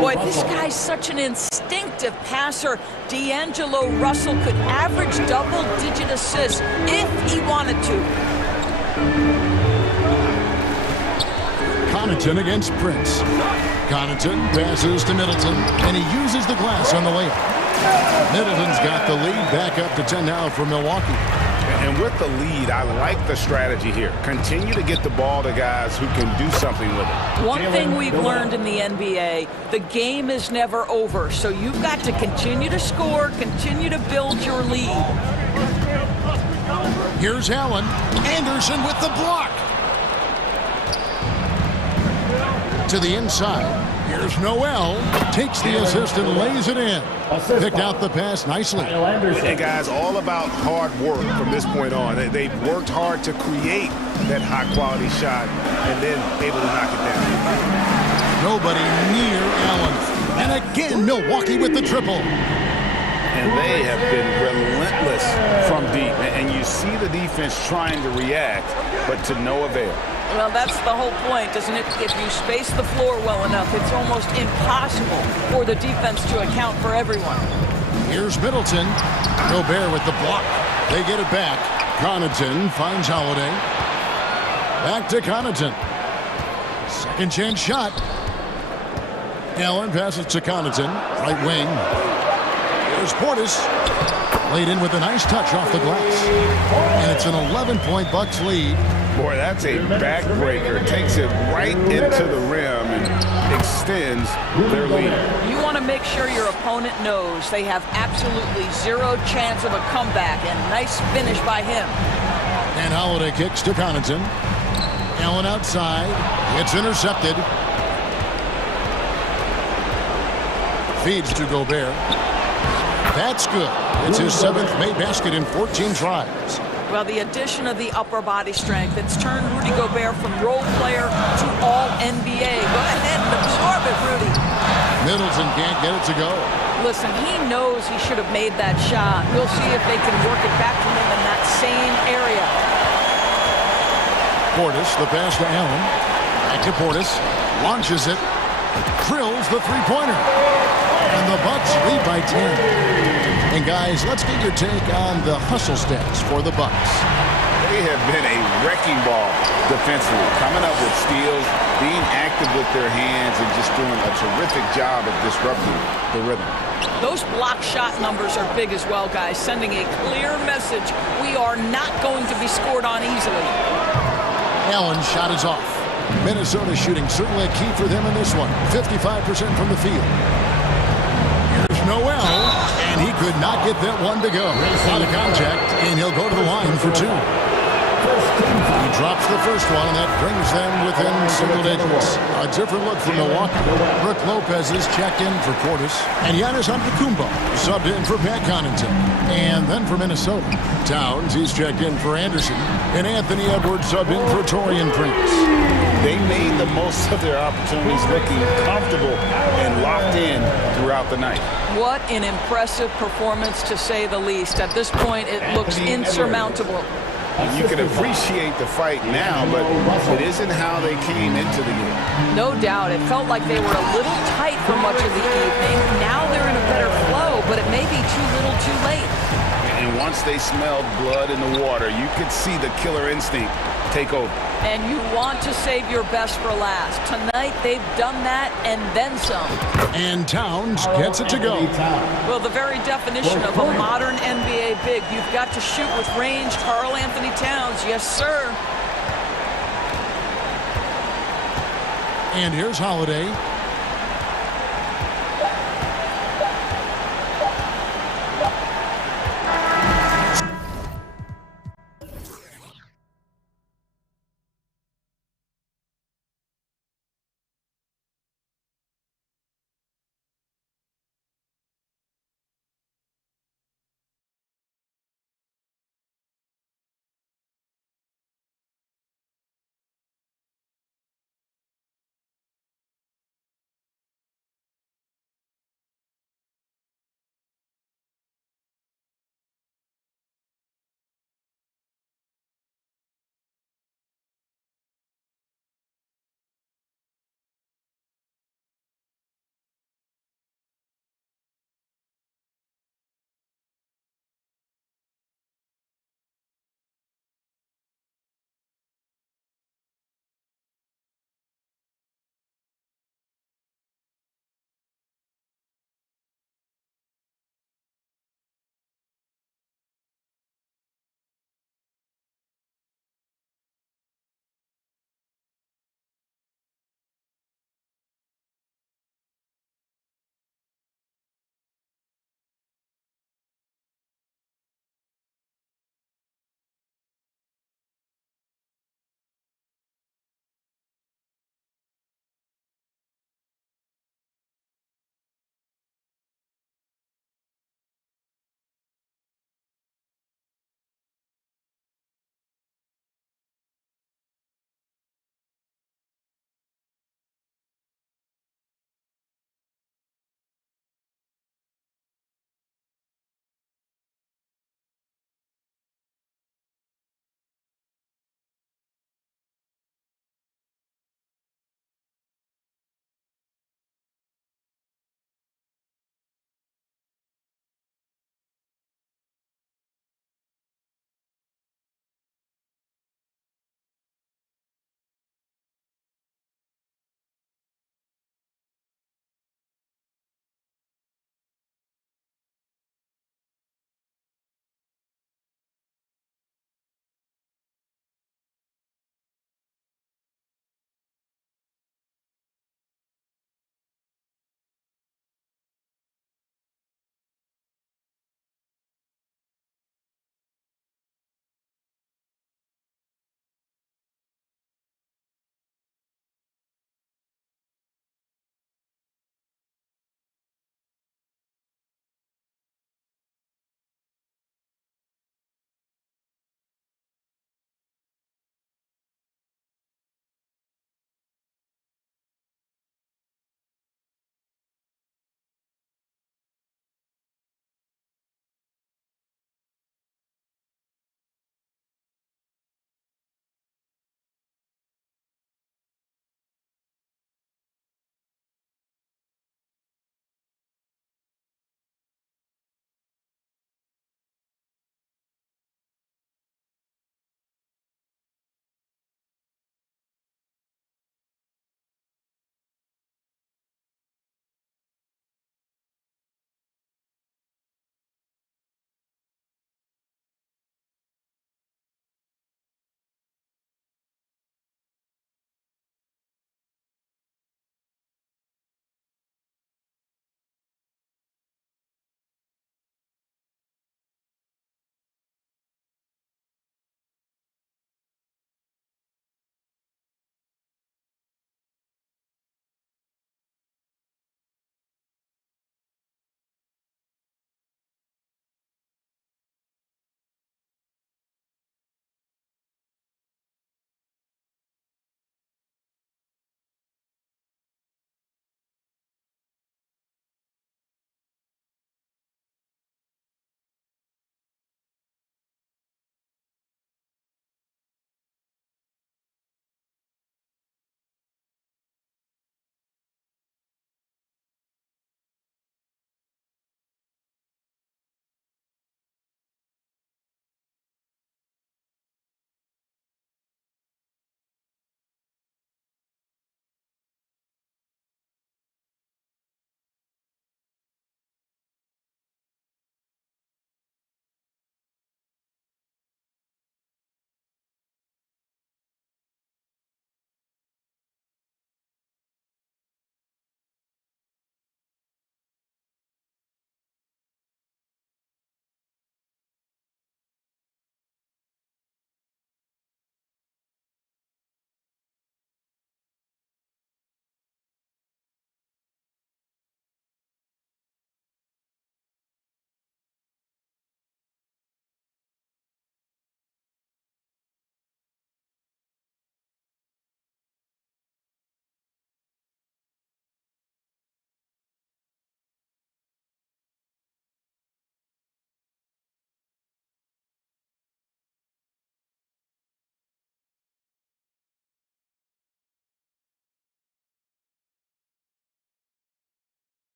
Boy, this guy's such an instinctive passer. D'Angelo Russell could average double-digit assists if he wanted to. Connaughton against Prince. Connaughton passes to Middleton, and he uses the glass on the layup. Middleton's got the lead back up to 10 now for Milwaukee. And with the lead, I like the strategy here. Continue to get the ball to guys who can do something with it. One thing we've learned in the NBA, the game is never over. So you've got to continue to score, continue to build your lead. Here's Allen. Anderson with the block. To the inside. Here's Noel. Takes the assist and lays it in. Picked out the pass nicely. And guys, all about hard work from this point on. They've worked hard to create that high-quality shot and then able to knock it down. Nobody near Allen. And again, Milwaukee with the triple. And they have been relentless from deep. And you see the defense trying to react, but to no avail. Well, that's the whole point, isn't it? If you space the floor well enough, it's almost impossible for the defense to account for everyone. Here's Middleton. Gobert with the block. They get it back. Connaughton finds Holiday. Back to Connaughton. Second chance shot. Allen passes to Connaughton. Right wing. Here's Portis. Laid in with a nice touch off the glass. And it's an 11-point Bucks lead. Boy, that's a backbreaker. Takes it right into the rim and extends their lead. You want to make sure your opponent knows they have absolutely zero chance of a comeback, and nice finish by him. And Holiday kicks to Connaughton. Allen outside. It's intercepted. Feeds to Gobert. That's good. It's his 7th made basket in 14 tries. Well, the addition of the upper body strength, it's turned Rudy Gobert from role player to all-NBA. Go ahead and absorb it, Rudy. Middleton can't get it to go. Listen, he knows he should have made that shot. We'll see if they can work it back to him in that same area. Portis, the pass to Allen. Back to Portis. Launches it. Drills the three-pointer. And the Bucks lead by 10. And guys, let's get your take on the hustle stats for the Bucks. They have been a wrecking ball defensively, coming up with steals, being active with their hands, and just doing a terrific job of disrupting the rhythm. Those block shot numbers are big as well, guys, sending a clear message. We are not going to be scored on easily. Allen's shot is off. Minnesota shooting certainly a key for them in this one. 55% from the field. Noel, and he could not get that one to go. Out of contact, and he'll go to the line for 2. He drops the first one, and that brings them within single digits. A different look from Milwaukee. Brooke Lopez is checked in for Portis, and Giannis Antetokounmpo subbed in for Pat Connaughton. And then for Minnesota, Towns, he's checked in for Anderson, and Anthony Edwards subbed in for Taurean Prince. They made the most of their opportunities, looking comfortable and locked in throughout the night. What an impressive performance, to say the least. At this point, it looks insurmountable. You can appreciate the fight now, but it isn't how they came into the game. No doubt. It felt like they were a little tight for much of the evening. Now they're in a better flow, but it may be too little too late. And once they smelled blood in the water, you could see the killer instinct take over. And you want to save your best for last. Tonight, they've done that and then some. And Towns gets it to go. Well, the very definition of a modern NBA big. You've got to shoot with range. Karl Anthony Towns, yes, sir. And here's Holiday.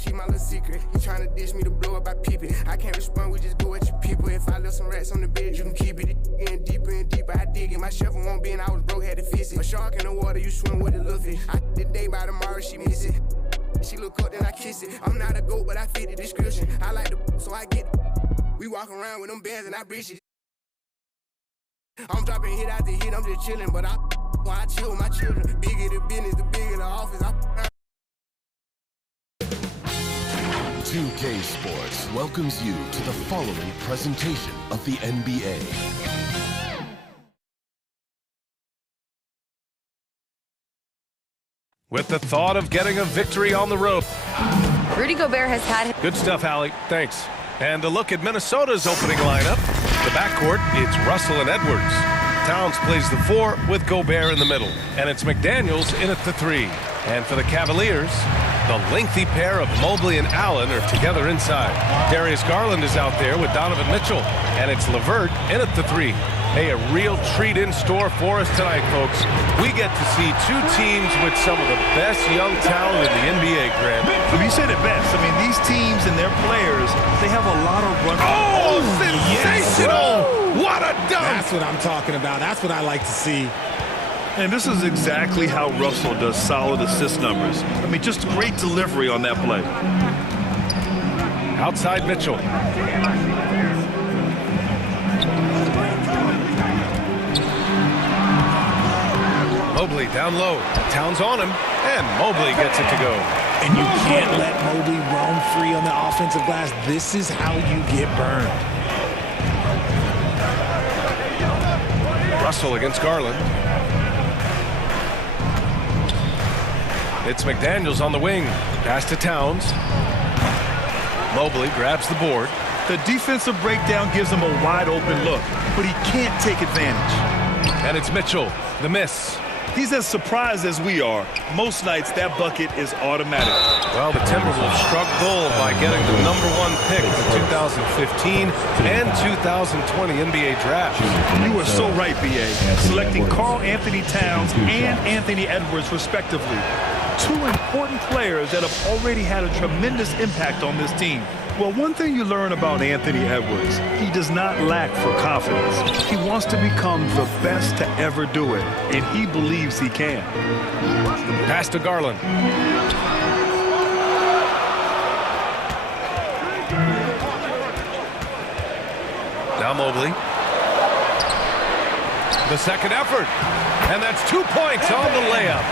she my little secret. He tryna dish me to blow up, I peep it. I can't respond, we just go at your people. If I left some rats on the bed, you can keep it. Getting deeper and deeper, I dig it. My shovel won't be, and I was broke, had to fix it. A shark in the water, you swim with a little fish. I did the day by tomorrow, she miss it. She look up, then I kiss it. I'm not a goat, but I fit the description. I like the so I get it. We walk around with them bands and I breach it. I'm dropping hit after hit, I'm just chilling, but I chill with my children. Bigger the business, the bigger the office. 2K Sports welcomes you to the following presentation of the NBA. With the thought of getting a victory on the road. Rudy Gobert has had... Good stuff, Allie. Thanks. And a look at Minnesota's opening lineup. The backcourt, it's Russell and Edwards. Towns plays the 4 with Gobert in the middle. And it's McDaniels in at the 3. And for the Cavaliers, the lengthy pair of Mobley and Allen are together inside. Darius Garland is out there with Donovan Mitchell. And it's LeVert in at the 3. Hey, a real treat in store for us tonight, folks. We get to see two teams with some of the best young talent in the NBA, Grant. You said it best. I mean, these teams and their players, they have a lot of run. Oh, sensational! Yes. What a dunk! That's what I'm talking about. That's what I like to see. And this is exactly how Russell does solid assist numbers. I mean, just great delivery on that play. Outside Mitchell. Mobley down low. Towns on him, and Mobley gets it to go. And you can't let Mobley roam free on the offensive glass. This is how you get burned. Russell against Garland. It's McDaniels on the wing. Pass to Towns. Mobley grabs the board. The defensive breakdown gives him a wide open look, but he can't take advantage. And it's Mitchell, the miss. He's as surprised as we are. Most nights, that bucket is automatic. Well, the Timberwolves struck gold by getting the #1 pick in the 2015 and 2020 NBA draft. You are so right, B.A. Selecting Karl Anthony Towns and Anthony Edwards, respectively. Two important players that have already had a tremendous impact on this team. Well, one thing you learn about Anthony Edwards, he does not lack for confidence. He wants to become the best to ever do it, and he believes he can. Pass to Garland. Now Mobley. The second effort. And that's 2 points on the layup.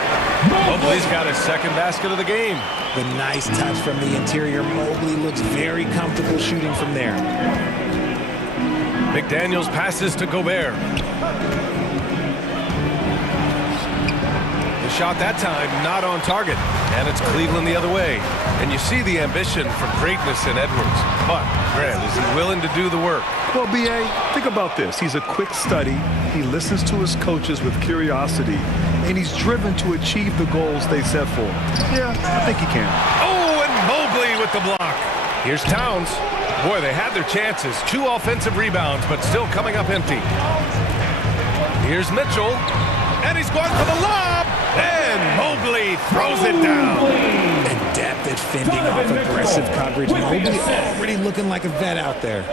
Mobley's got his second basket of the game. The nice touch from the interior. Mobley looks very comfortable shooting from there. McDaniels passes to Gobert. The shot that time not on target. And it's Cleveland the other way. And you see the ambition for greatness in Edwards. But, Grant, is he willing to do the work? Well, B.A., think about this. He's a quick study. He listens to his coaches with curiosity. And he's driven to achieve the goals they set for him. Yeah, I think he can. Oh, and Mobley with the block. Here's Towns. Boy, they had their chances. 2 offensive rebounds, but still coming up empty. Here's Mitchell. And he's going for the lob. And Mobley throws it down. And depth at fending off aggressive coverage. Mobley already looking like a vet out there.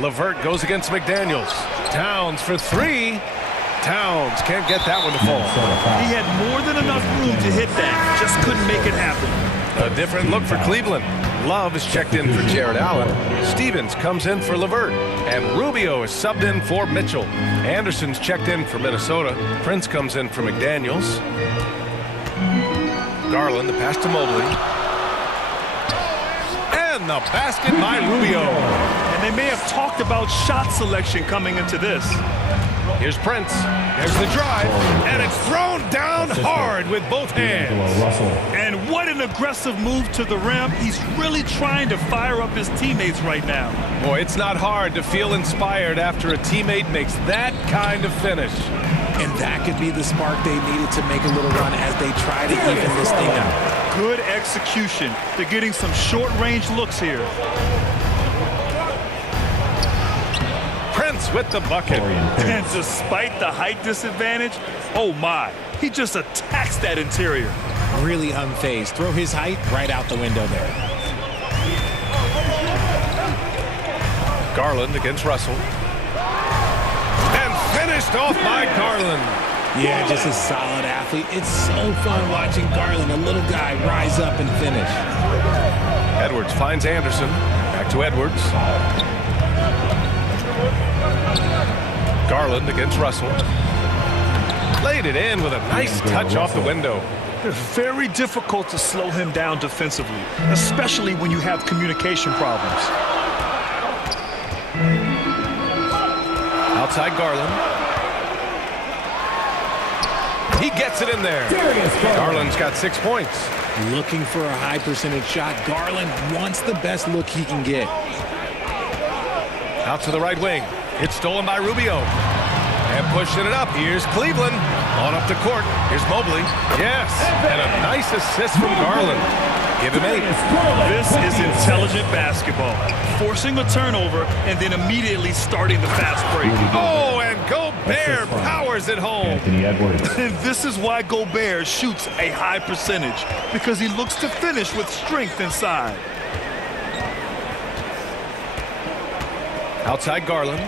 LeVert goes against McDaniels. Towns for 3. Towns can't get that one to fall. He had more than enough room to hit that. Just couldn't make it happen. A different look for Cleveland. Love is checked in for Jared Allen. Stevens comes in for LeVert. And Rubio is subbed in for Mitchell. Anderson's checked in for Minnesota. Prince comes in for McDaniels. Garland, the pass to Mobley. And the basket by Rubio. And they may have talked about shot selection coming into this. Here's Prince. There's the drive. And it's thrown down hard with both hands. And what an aggressive move to the rim. He's really trying to fire up his teammates right now. Boy, it's not hard to feel inspired after a teammate makes that kind of finish. And that could be the spark they needed to make a little run as they try to even this thing out. Good execution. They're getting some short-range looks here. Prince with the bucket. And despite the height disadvantage, oh my, he just attacks that interior. really unfazed. Throw his height right out the window there. Garland against Russell. And finished off by Garland. Yeah, just a solid athlete. It's so fun watching Garland, a little guy, rise up and finish. Edwards finds Anderson. Back to Edwards. Garland against Russell. Laid it in with a nice touch off the window. It's very difficult to slow him down defensively, especially when you have communication problems. Outside Garland. He gets it in there. Garland's got 6 points. Looking for a high percentage shot. Garland wants the best look he can get. Out to the right wing. It's stolen by Rubio. And pushing it up. Here's Cleveland. On up the court. Here's Mobley. Yes. And a nice assist from Garland. Give him 8. This is intelligent basketball. Forcing a turnover and then immediately starting the fast break. Oh, and Gobert powers it home. And this is why Gobert shoots a high percentage, because he looks to finish with strength inside. Outside Garland.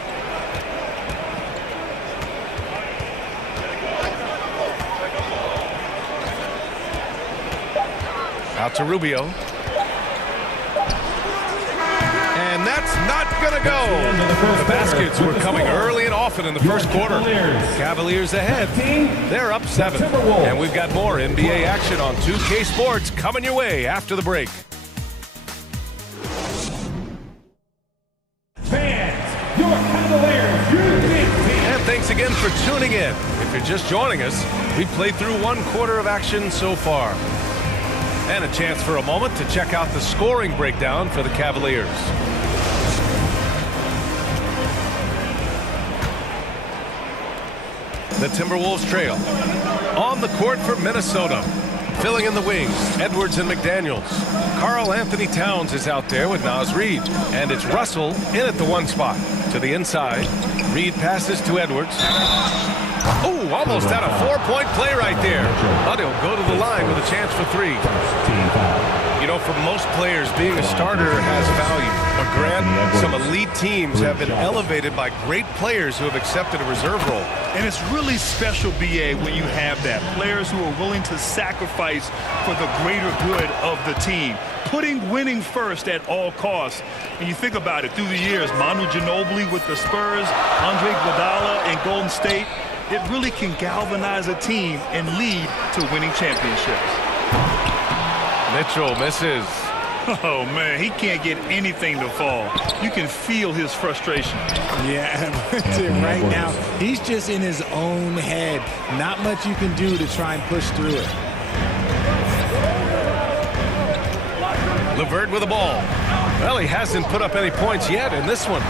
Out to Rubio. And that's not going to go. The baskets were coming early and often in the first quarter. Cavaliers ahead. They're up 7. And we've got more NBA action on 2K Sports coming your way after the break. Fans, your Cavaliers, your big team. And thanks again for tuning in. If you're just joining us, we've played through 1 quarter of action so far. And a chance for a moment to check out the scoring breakdown for the Cavaliers. The Timberwolves trail. On the court for Minnesota. Filling in the wings, Edwards and McDaniels. Karl Anthony Towns is out there with Naz Reid. And it's Russell in at the 1 spot. To the inside, Reid passes to Edwards. Oh, almost had a 4-point play right there. But he'll go to the line with a chance for 3. You know, for most players, being a starter has value. But Grant, some elite teams have been elevated by great players who have accepted a reserve role. And it's really special, BA, when you have that. Players who are willing to sacrifice for the greater good of the team. Putting winning first at all costs. And you think about it, through the years, Manu Ginobili with the Spurs, Andre Iguodala and Golden State, it really can galvanize a team and lead to winning championships. Mitchell misses. Oh, man, he can't get anything to fall. You can feel his frustration. Yeah, right now, he's just in his own head. Not much you can do to try and push through it. LeVert with the ball. Well, he hasn't put up any points yet in this one.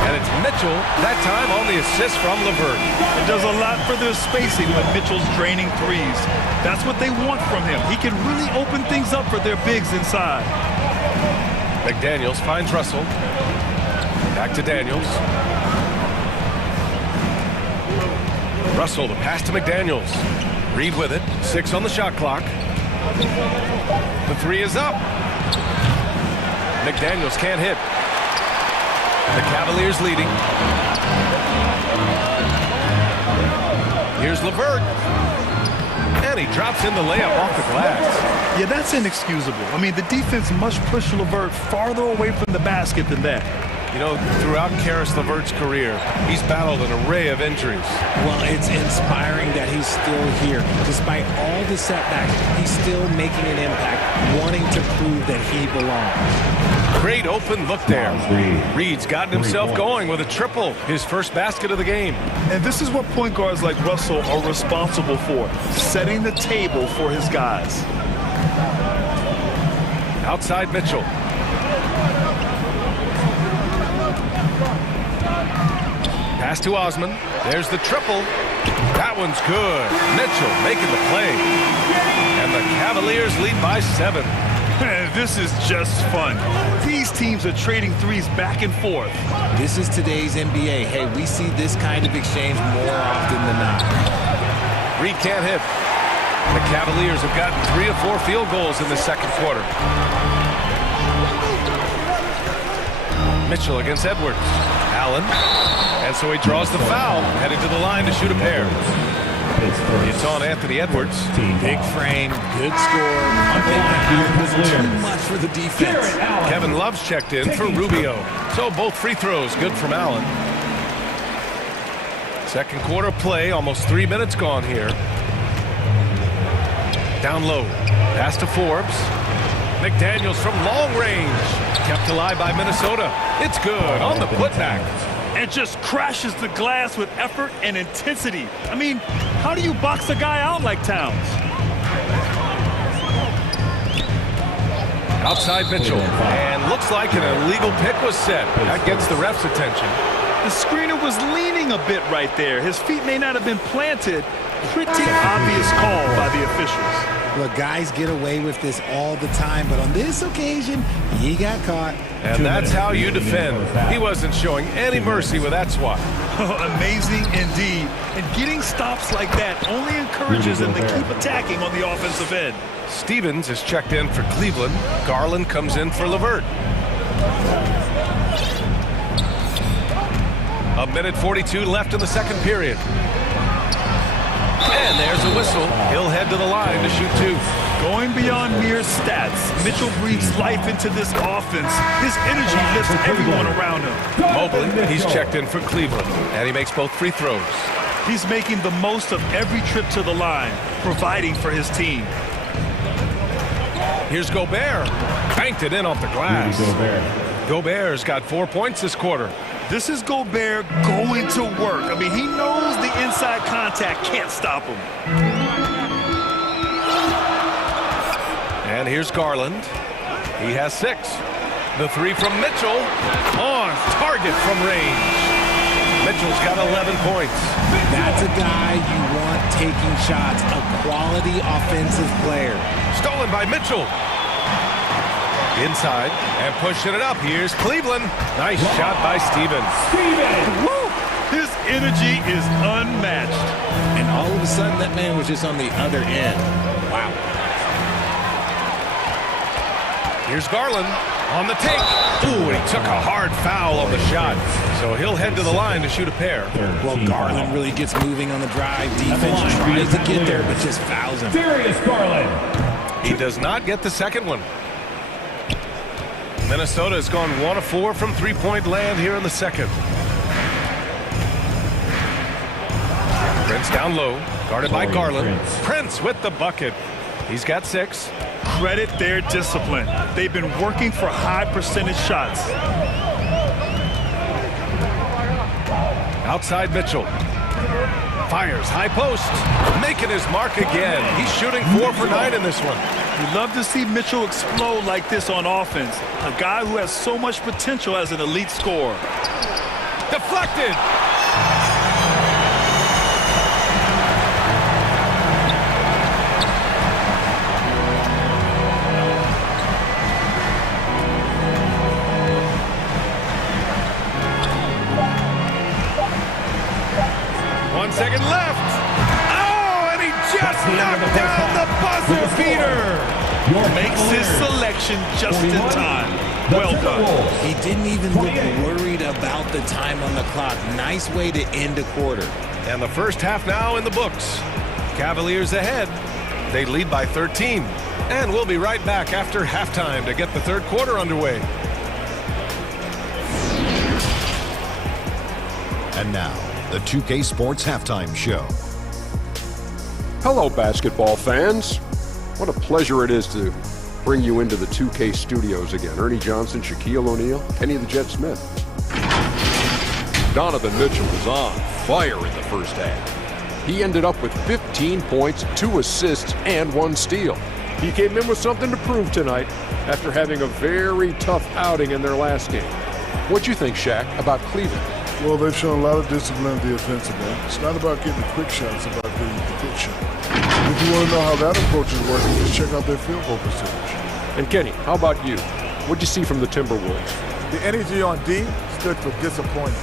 And it's Mitchell, that time on the assist from LeVert. It does a lot for their spacing when Mitchell's draining threes. That's what they want from him. He can really open things up for their bigs inside. McDaniels finds Russell. Back to Daniels. Russell, the pass to McDaniels. Reid with it. 6 on the shot clock. The 3 is up. McDaniels can't hit. The Cavaliers leading. Here's LeVert. And he drops in the layup off the glass. Yeah, that's inexcusable. I mean, the defense must push LeVert farther away from the basket than that. You know, throughout Karis LeVert's career, he's battled an array of injuries. Well, it's inspiring that he's still here. Despite all the setbacks, he's still making an impact, wanting to prove that he belongs. Great open look there. Reid's gotten himself going with a triple, his first basket of the game. And this is what point guards like Russell are responsible for, setting the table for his guys. Outside Mitchell. Pass to Osman. There's the triple. That one's good. Mitchell making the play. And the Cavaliers lead by 7. This is just fun. These teams are trading threes back and forth. This is today's NBA. Hey, we see this kind of exchange more often than not. Reid can't hit. The Cavaliers have gotten 3 of 4 field goals in the second quarter. Mitchell against Edwards. Allen. And so he draws the foul, heading to the line to shoot a pair. It's on Anthony Edwards. Big frame, good score. I think that was too much for the defense. Kevin Love's checked in for Rubio. So both free throws good from Allen. Second quarter play, almost 3 minutes gone here. Down low, pass to Forbes. McDaniels from long range. Kept alive by Minnesota. It's good on the putback. And just crashes the glass with effort and intensity. I mean, how do you box a guy out like Towns? Outside Mitchell. And looks like an illegal pick was set. That gets the ref's attention. The screener was leaning a bit right there. His feet may not have been planted. Pretty obvious call by the officials. Look, guys get away with this all the time, but on this occasion, he got caught. And that's how you defend. He wasn't showing any mercy with that swat. Amazing indeed. And getting stops like that only encourages them to keep attacking on the offensive end. Stevens is checked in for Cleveland. Garland comes in for LeVert. A minute 42 left in the second period. And there's a whistle. He'll head to the line to shoot 2. Going beyond mere stats, Mitchell breathes life into this offense. His energy lifts everyone around him. Mobley, he's checked in for Cleveland, and he makes both free throws. He's making the most of every trip to the line, providing for his team. Here's Gobert. Banked it in off the glass. Gobert's got 4 points this quarter. This is Gobert going to work. I mean, he knows the inside contact can't stop him. And here's Garland. He has 6. The 3 from Mitchell. On target from range. Mitchell's got 11 points. That's a guy you want taking shots. A quality offensive player. Stolen by Mitchell. Inside and pushing it up. Here's Cleveland. Nice shot by Stevens. Woo! His energy is unmatched. And all of a sudden, that man was just on the other end. Wow. Here's Garland on the take. Ooh, and he took a hard foul on the shot. So he'll head to the line to shoot a pair. Well, Garland really gets moving on the drive. Defense tries to get there, but just fouls him. Darius Garland. He does not get the second one. Minnesota has gone 1 of 4 from three-point land here in the second. Prince down low, guarded by Garland. Prince with the bucket. He's got 6. Credit their discipline. They've been working for high percentage shots. Outside Mitchell. Fires, high post. Making his mark again. He's shooting 4 for 9 in this one. We love to see Mitchell explode like this on offense. A guy who has so much potential as an elite scorer. Deflected. Second left. Oh, and he just knocked down the buzzer beater. Makes his selection just in time. Well done. He didn't even look worried about the time on the clock. Nice way to end a quarter. And the first half now in the books. Cavaliers ahead. They lead by 13. And we'll be right back after halftime to get the third quarter underway. And now, the 2K Sports Halftime Show. Hello, basketball fans. What a pleasure it is to bring you into the 2K studios again. Ernie Johnson, Shaquille O'Neal, Kenny the Jet Smith. Donovan Mitchell was on fire in the first half. He ended up with 15 points, 2 assists, and 1 steal. He came in with something to prove tonight after having a very tough outing in their last game. What'd you think, Shaq, about Cleveland? Well, they've shown a lot of discipline at the offensive end. It's not about getting the quick shots, it's about getting the quick shot. If you want to know how that approach is working, just check out their field goal percentage. And Kenny, how about you? What'd you see from the Timberwolves? The energy on D stood for disappointment.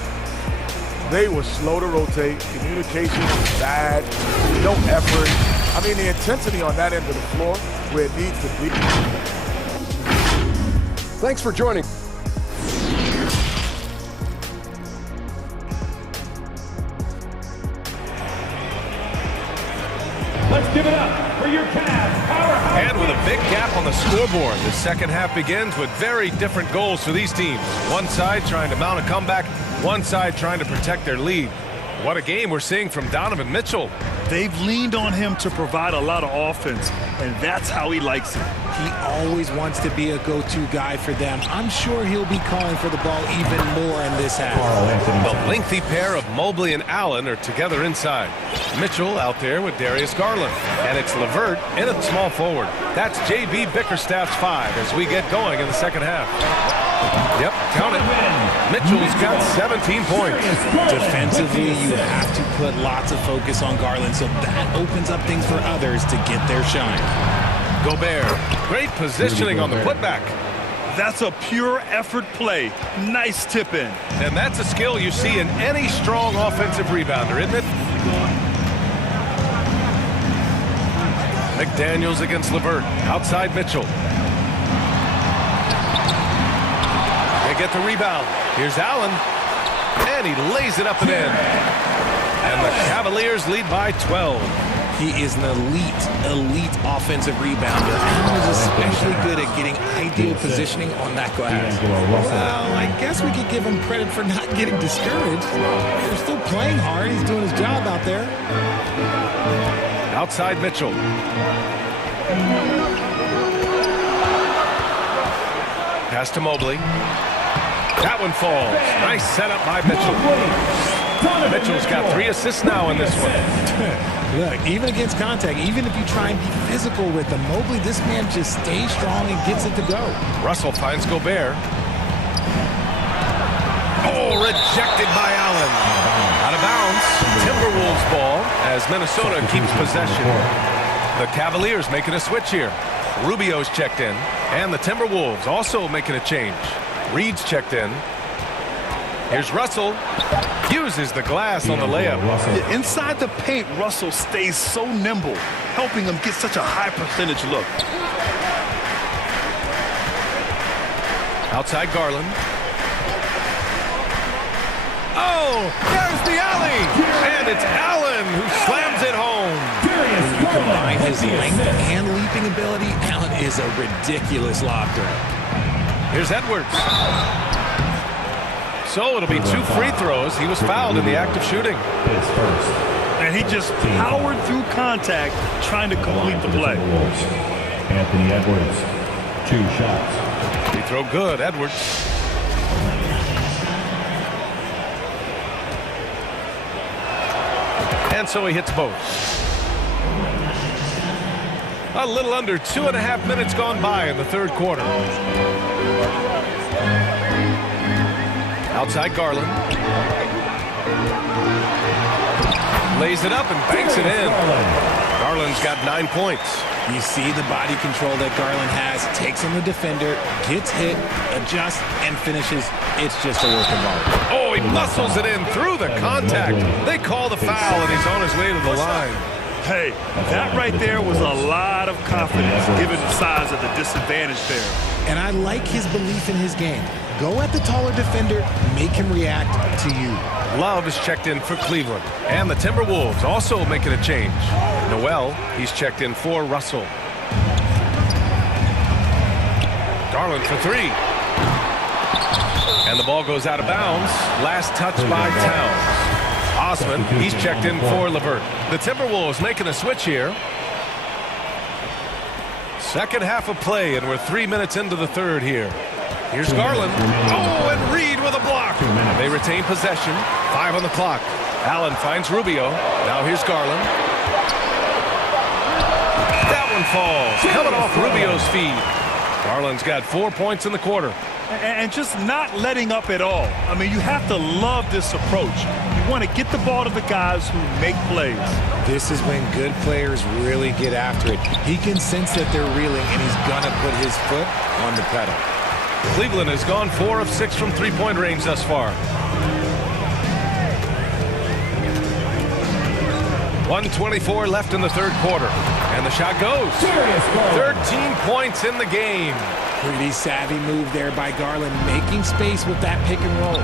They were slow to rotate. Communication was bad. No effort. I mean, the intensity on that end of the floor where it needs to be. Thanks for joining. Let's give it up for your Cavs powerhouse. And with a big gap on the scoreboard, the second half begins with very different goals for these teams. One side trying to mount a comeback, one side trying to protect their lead. What a game we're seeing from Donovan Mitchell. They've leaned on him to provide a lot of offense, and that's how he likes it. He always wants to be a go-to guy for them. I'm sure he'll be calling for the ball even more in this half. The lengthy pair of Mobley and Allen are together inside. Mitchell out there with Darius Garland. And it's LeVert in at small forward. That's J.B. Bickerstaff's 5 as we get going in the second half. Yep, count it. Mitchell's got 17 points. Defensively, you have to put lots of focus on Garland, so that opens up things for others to get their shine. Gobert, great positioning on the putback. That's a pure effort play. Nice tip in. And that's a skill you see in any strong offensive rebounder, isn't it? McDaniels against LeVert. Outside Mitchell. They get the rebound. Here's Allen. And he lays it up and in. And the Cavaliers lead by 12. He is an elite offensive rebounder. Allen is especially good at getting ideal positioning on that glass. Well, I guess we could give him credit for not getting discouraged. They're still playing hard. He's doing his job out there. Outside Mitchell. Pass to Mobley. That one falls. Nice setup by Mitchell. Mitchell's got 3 assists now in this one. Look, even against contact, even if you try and be physical with him, Mobley, this man just stays strong and gets it to go. Russell finds Gobert. Oh, rejected by Allen. Out of bounds. Timberwolves ball as Minnesota keeps possession. The Cavaliers making a switch here. Rubio's checked in. And the Timberwolves also making a change. Reed's checked in. Here's Russell. Uses the glass on the layup. Yeah, inside the paint, Russell stays so nimble, helping him get such a high percentage look. Outside Garland. Oh, there's the alley. And it's Allen who slams it home. When you combine his length and leaping ability, Allen is a ridiculous lob threat. Here's Edwards. So it'll be 2 free throws. He was fouled in the act of shooting. And he just powered through contact trying to complete the play. Anthony Edwards, 2 shots. Free throw good, Edwards. And so he hits both. A little under 2.5 minutes gone by in the third quarter. Outside Garland. Lays it up and banks it in. Garland's got 9 points. You see the body control that Garland has. Takes on the defender, gets hit, adjusts, and finishes. It's just a work of art. Oh, he muscles it in through the contact. They call the foul, and he's on his way to the line. Hey, that right there was a lot of confidence given the size of the disadvantage there. And I like his belief in his game. Go at the taller defender, make him react to you. Love is checked in for Cleveland. And the Timberwolves also making a change. Noel, he's checked in for Russell. Garland for 3. And the ball goes out of bounds. Last touch by Towns. Osman, he's checked in for LeVert. The Timberwolves making a switch here. Second half of play, and we're 3 minutes into the third here. Here's Garland. Oh, and Reed with a block. They retain possession. 5 on the clock. Allen finds Rubio. Now here's Garland. That one falls. Coming off Rubio's feed. Garland's got 4 points in the quarter. And just not letting up at all. I mean, you have to love this approach. You want to get the ball to the guys who make plays. This is when good players really get after it. He can sense that they're reeling, and he's going to put his foot on the pedal. Cleveland has gone 4 of 6 from three-point range thus far. 1:24 left in the third quarter. And the shot goes. 13 points in the game. Pretty savvy move there by Garland, making space with that pick and roll.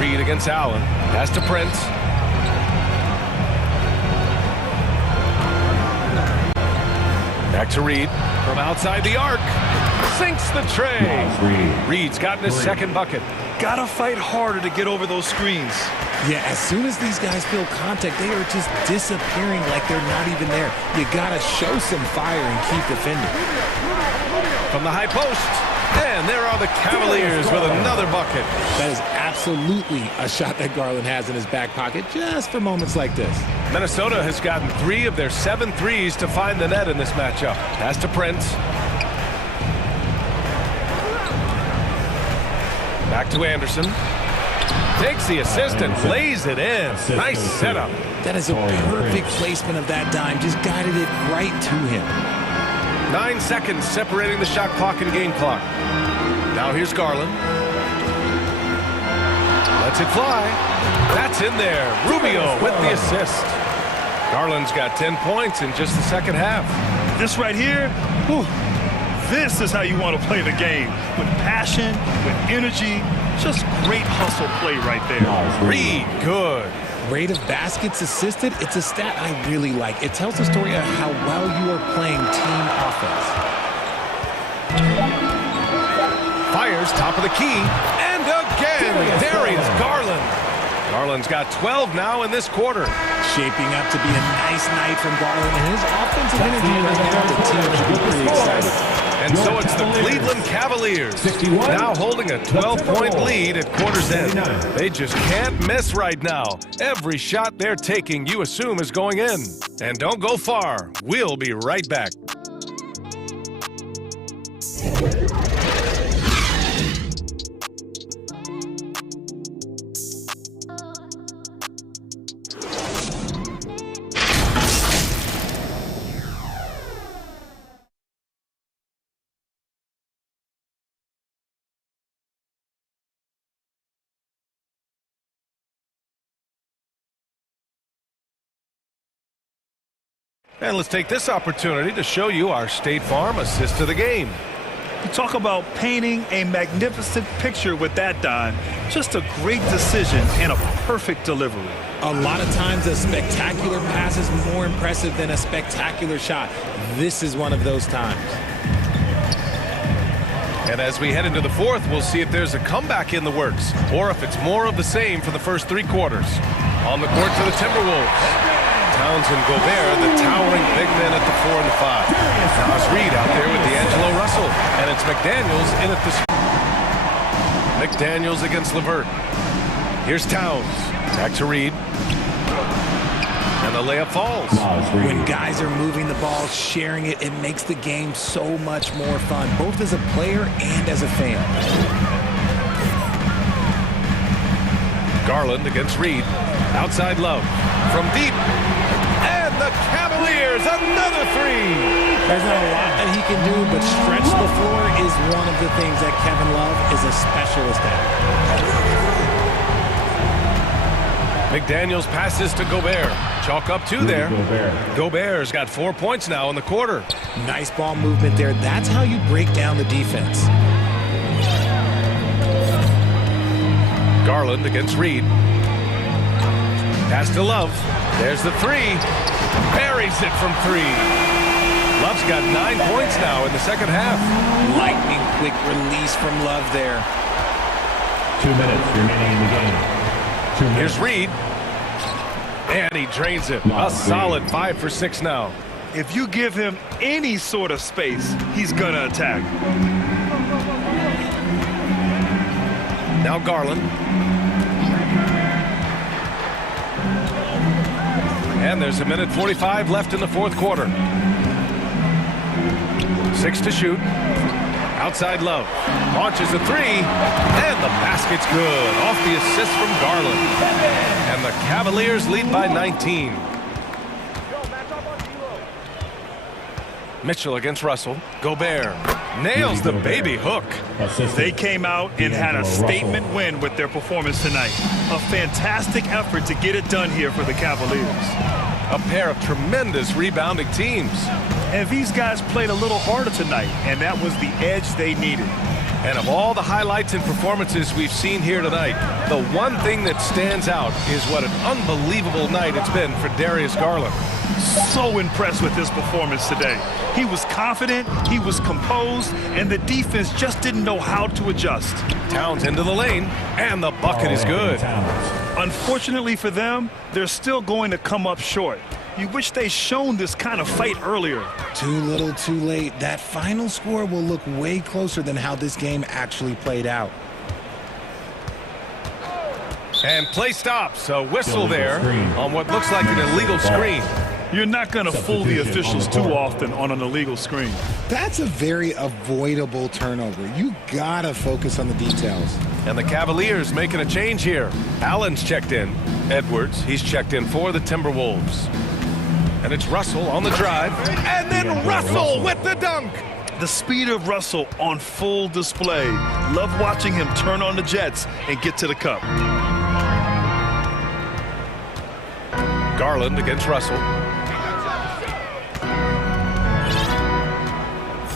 Reed against Allen. Pass to Prince. Back to Reed. From outside the arc. Sinks the tray. Reed's gotten his second bucket. Gotta fight harder to get over those screens. Yeah, as soon as these guys feel contact, they are just disappearing like they're not even there. You gotta show some fire and keep defending. From the high post. And there are the Cavaliers with another bucket. That is absolutely a shot that Garland has in his back pocket just for moments like this. Minnesota has gotten 3 of their 7 threes to find the net in this matchup. Pass to Prince. Back to Anderson. Takes the assist and lays it in. Nice setup. That is a perfect placement of that dime. Just guided it right to him. 9 seconds separating the shot clock and game clock. Now here's Garland. Lets it fly. That's in there. Rubio with the assist. Garland's got 10 points in just the second half. This right here, whew, this is how you want to play the game. With passion, with energy, just great hustle play right there. Reed, good. Rate of baskets assisted, it's a stat I really like. It tells the story of how well you are playing team offense. Fires top of the key. And again, Darius Garland. Garland's got 12 now in this quarter. Shaping up to be a nice night from Garland, and his offensive energy right now, the team should be pretty excited. And so it's the Cleveland Cavaliers now holding a 12-point lead at quarter's end. They just can't miss right now. Every shot they're taking, you assume, is going in. And don't go far. We'll be right back. And let's take this opportunity to show you our State Farm assist to the game. You talk about painting a magnificent picture with that dime. Just a great decision and a perfect delivery. A lot of times a spectacular pass is more impressive than a spectacular shot. This is one of those times. And as we head into the fourth, we'll see if there's a comeback in the works or if it's more of the same for the first 3 quarters. On the court for the Timberwolves. Towns and Gobert, the towering big men at the 4 and the 5. Now it's Reed out there with D'Angelo Russell. And it's McDaniels in at the... McDaniels against LeVert. Here's Towns. Back to Reed. And the layup falls. When guys are moving the ball, sharing it, it makes the game so much more fun, both as a player and as a fan. Garland against Reed. Outside Love. From deep. And the Cavaliers, another 3. There's not a lot that he can do, but stretch the floor is one of the things that Kevin Love is a specialist at. McDaniels passes to Gobert. Chalk up 2 there. Gobert's got 4 points now in the quarter. Nice ball movement there. That's how you break down the defense. Garland against Reed. Pass to Love. There's the 3. Buries it from 3. Love's got 9 points now in the second half. Lightning quick release from Love there. 2 minutes remaining in the game. Here's Reed. And he drains it. A solid 5 for 6 now. If you give him any sort of space, he's going to attack. Now Garland. And there's a minute 45 left in the fourth quarter. 6 to shoot. Outside Love. Launches a 3. And the basket's good. Off the assist from Garland. And the Cavaliers lead by 19. Mitchell against Russell. Gobert. Nails the baby hook. They came out and had a statement win with their performance tonight. A fantastic effort to get it done here for the Cavaliers. A pair of tremendous rebounding teams. And these guys played a little harder tonight, and that was the edge they needed. And of all the highlights and performances we've seen here tonight, the one thing that stands out is what an unbelievable night it's been for Darius Garland. So impressed with his performance today. He was confident, he was composed, and the defense just didn't know how to adjust. Towns into the lane, and the bucket is good. Unfortunately for them, they're still going to come up short. You wish they'd shown this kind of fight earlier. Too little, too late. That final score will look way closer than how this game actually played out. And play stops. A whistle there on what looks like an illegal screen. You're not going to fool the officials too often on an illegal screen. That's a very avoidable turnover. You gotta focus on the details. And the Cavaliers making a change here. Allen's checked in. Edwards, he's checked in for the Timberwolves. And it's Russell on the drive. And then Russell with the dunk. The speed of Russell on full display. Love watching him turn on the jets and get to the cup. Garland against Russell.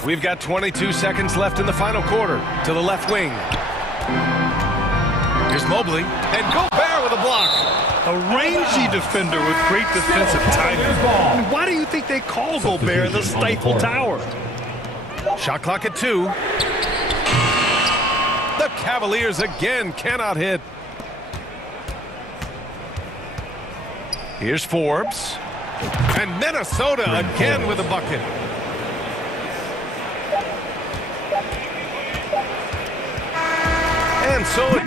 We've got 22 seconds left in the final quarter. To the left wing. Here's Mobley. And Gobert with a block. A rangy defender with great defensive timing. I mean, why do you think they call Gobert the Stifle Tower? Shot clock at 2. The Cavaliers again cannot hit. Here's Forbes. And Minnesota again with a bucket. And so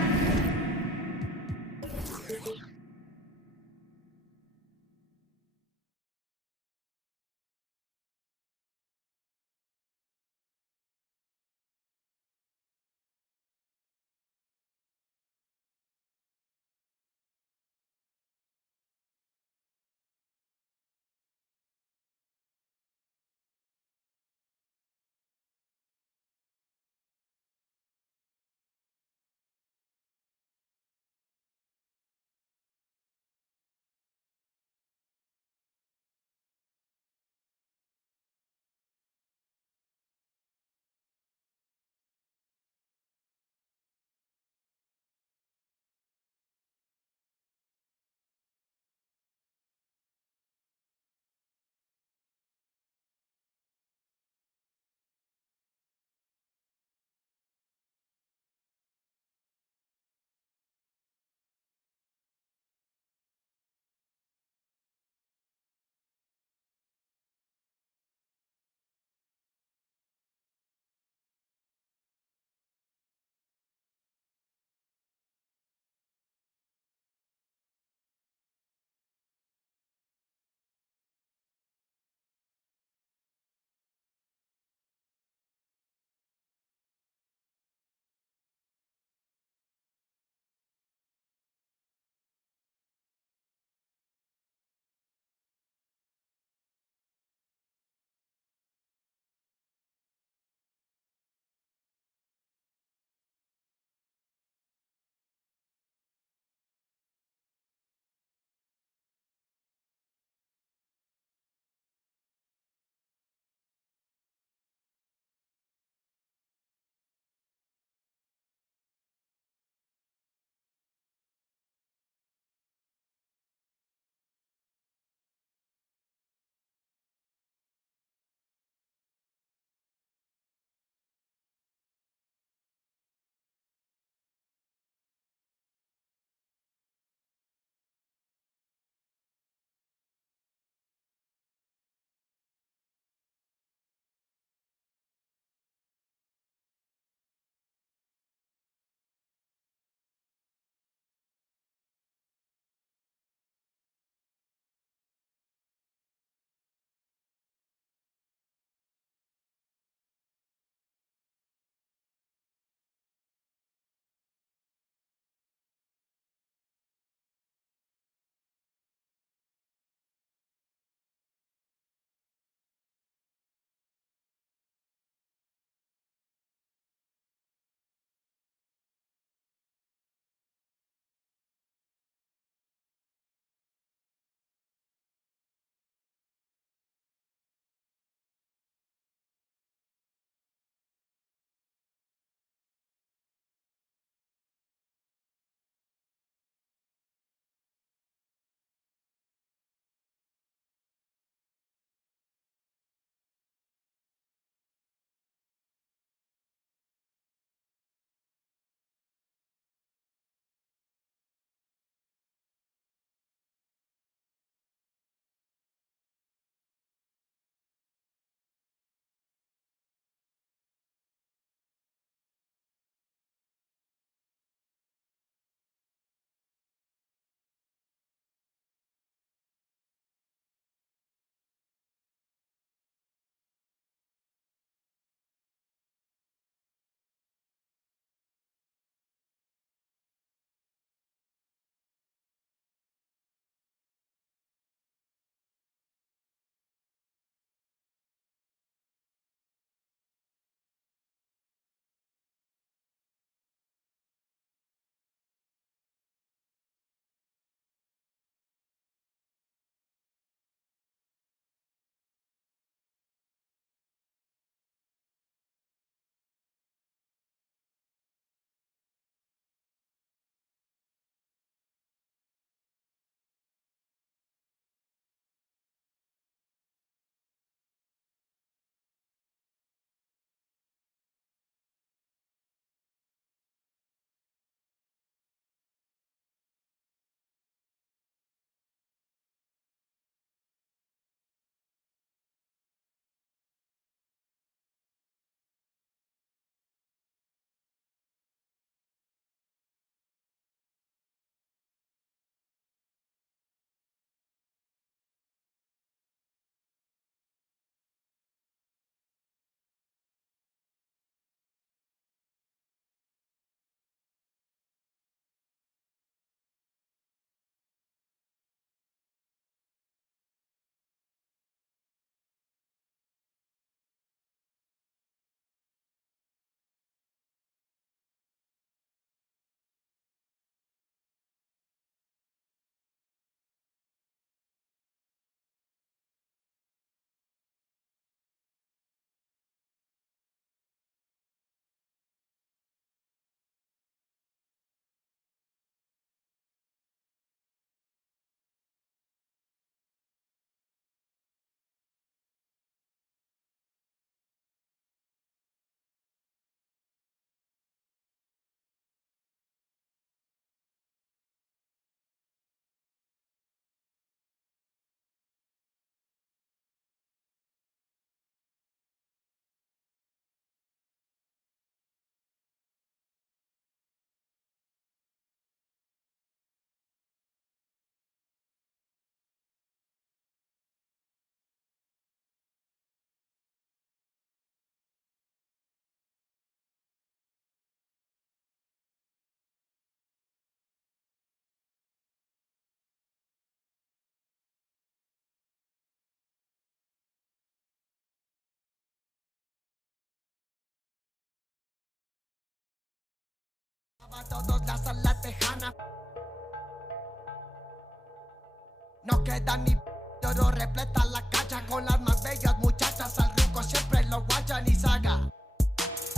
No queda ni oro, repleta la cancha con las más bellas muchachas. Al ruco siempre lo guachan y saga.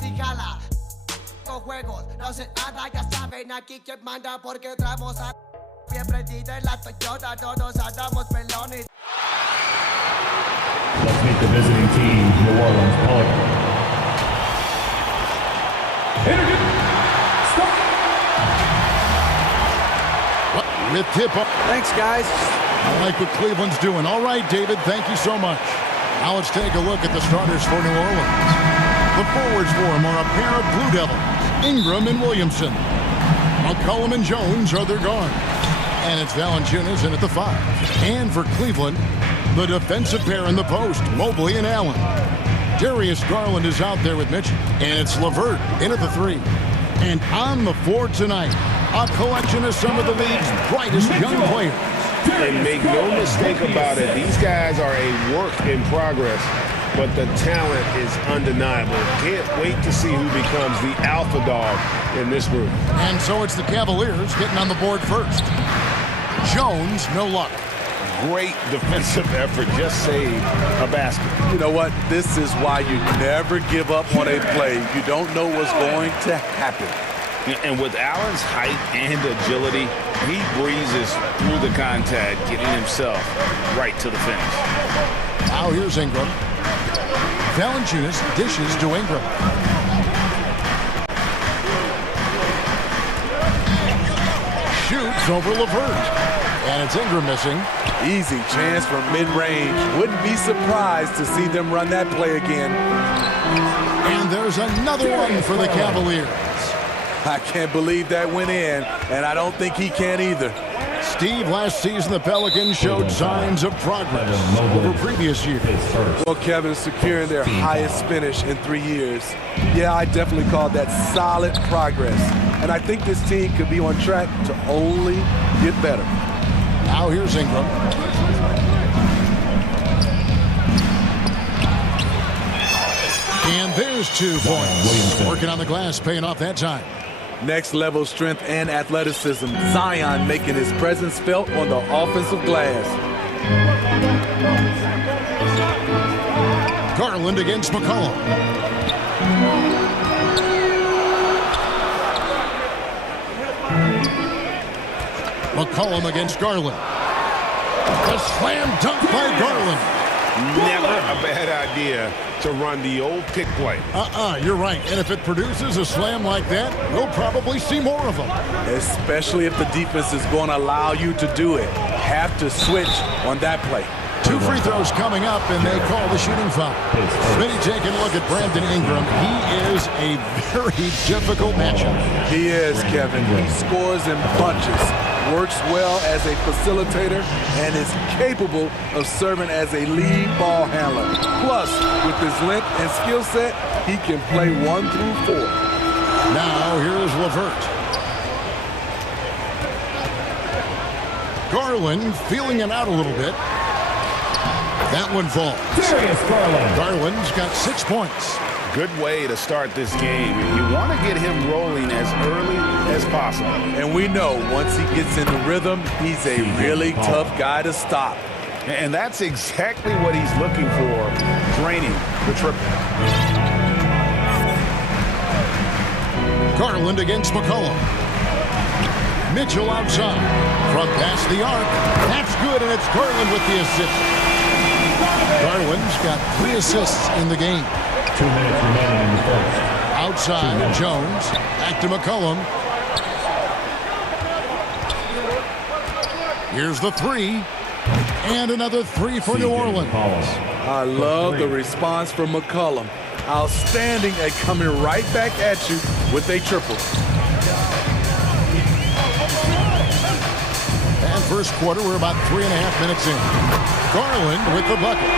Fíjala, con juegos, no se nada, ya saben aquí quién manda porque entramos a bien prendida en la Toyota, todos andamos pelones. Let's meet the visiting team, New Orleans Pelicans. With tip up. Thanks, guys. I like what Cleveland's doing. All right, David, thank you so much. Now let's take a look at the starters for New Orleans. The forwards for them are a pair of Blue Devils, Ingram and Williamson. McCollum and Jones are their guards. And it's Valanciunas in at the 5. And for Cleveland, the defensive pair in the post, Mobley and Allen. Darius Garland is out there with Mitchell. And it's LeVert in at the 3. And on the 4 tonight, a collection of some of the league's brightest young players. And make no mistake about it, these guys are a work in progress, but the talent is undeniable. Can't wait to see who becomes the alpha dog in this group. And so it's the Cavaliers getting on the board first. Jones, no luck. Great defensive effort, just saved a basket. You know what? This is why you never give up on a play. You don't know what's going to happen. And with Allen's height and agility, he breezes through the contact, getting himself right to the finish. Now here's Ingram. Valanciunas dishes to Ingram. Shoots over LeVert. And it's Ingram missing. Easy chance from mid-range. Wouldn't be surprised to see them run that play again. And there's another one for the Cavaliers. I can't believe that went in, and I don't think he can either. Steve, last season the Pelicans showed signs of progress over previous years. Well, Kevin, securing their highest finish in 3 years. Yeah, I definitely call that solid progress. And I think this team could be on track to only get better. Now here's Ingram. And there's 2 points. Working on the glass, paying off that time. Next level strength and athleticism. Zion making his presence felt on the offensive glass. Garland against McCollum. McCollum against Garland. A slam dunk by Garland. Never a bad idea to run the old pick play. You're right. And if it produces a slam like that, we'll probably see more of them. Especially if the defense is going to allow you to do it. Have to switch on that play. 2 free throws coming up, and they call the shooting foul. Smitty taking a look at Brandon Ingram. He is a very difficult matchup. He is, Kevin. He scores in bunches, works well as a facilitator, and is capable of serving as a lead ball handler. Plus, with his length and skill set, he can play 1 through 4. Now, here's LeVert. Garland feeling him out a little bit. That one falls. Garland's got 6 points. Good way to start this game. You want to get him rolling as early as possible. And we know once he gets in the rhythm, he's a really tough guy to stop. And that's exactly what he's looking for, draining the triple. Garland against McCollum. Mitchell outside. From past the arc. That's good, and it's Garland with the assist. Garland's got 3 assists in the game. 2 minutes remaining in the first. Outside, Jones. Back to McCollum. Here's the 3. And another 3 for New Orleans. I love the response from McCollum. Outstanding at coming right back at you with a triple. And first quarter, we're about 3.5 minutes in. Garland with the bucket.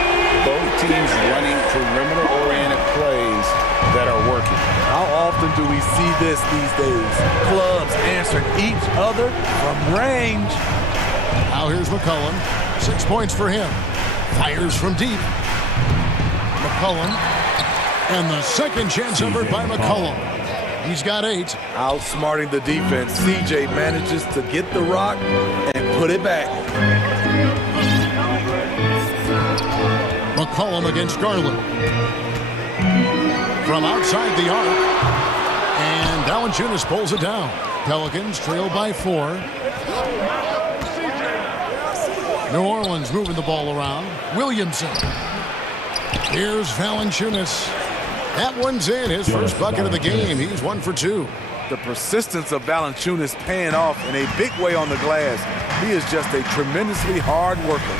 Both teams running perimeter-oriented plays that are working. How often do we see this these days? Clubs answering each other from range. Now here's McCollum. 6 points for him. Fires from deep. McCollum. And the second chance effort by McCollum. He's got 8. Outsmarting the defense, CJ manages to get the rock and put it back. McCollum against Garland. From outside the arc. And Valanciunas pulls it down. Pelicans trail by 4. New Orleans moving the ball around. Williamson. Here's Valanciunas. That one's in. His first bucket of the game. He's 1 for 2. The persistence of Valanciunas paying off in a big way on the glass. He is just a tremendously hard worker.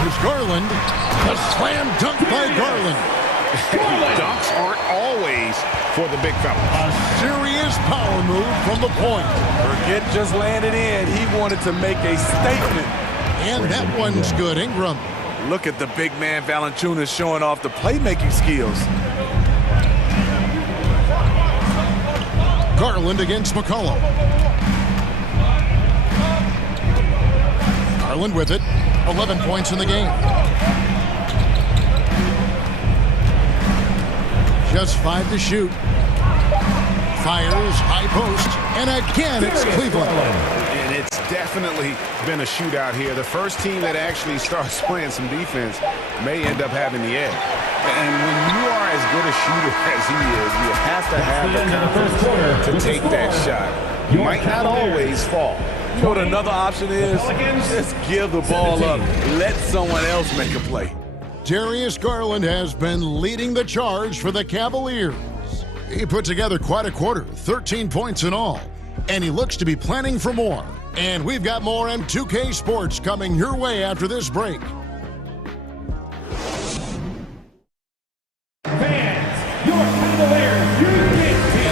Here's Garland. A slam dunk by Garland. Dunks aren't always for the big fella. A serious power move from the point. Forget just landed in. He wanted to make a statement. And that one's good. Ingram. Look at the big man Valanciunas showing off the playmaking skills. Garland against McCollum. Garland with it. 11 points in the game. Just 5 to shoot. Fires, high post, and again it's Cleveland. And it's definitely been a shootout here. The first team that actually starts playing some defense may end up having the edge. And when you are as good a shooter as he is, you have to have the confidence to take that shot. You might not always fall. You know what another option is? Just give the ball up. Let someone else make a play. Darius Garland has been leading the charge for the Cavaliers. He put together quite a quarter, 13 points in all, and he looks to be planning for more. And we've got more M2K Sports coming your way after this break. And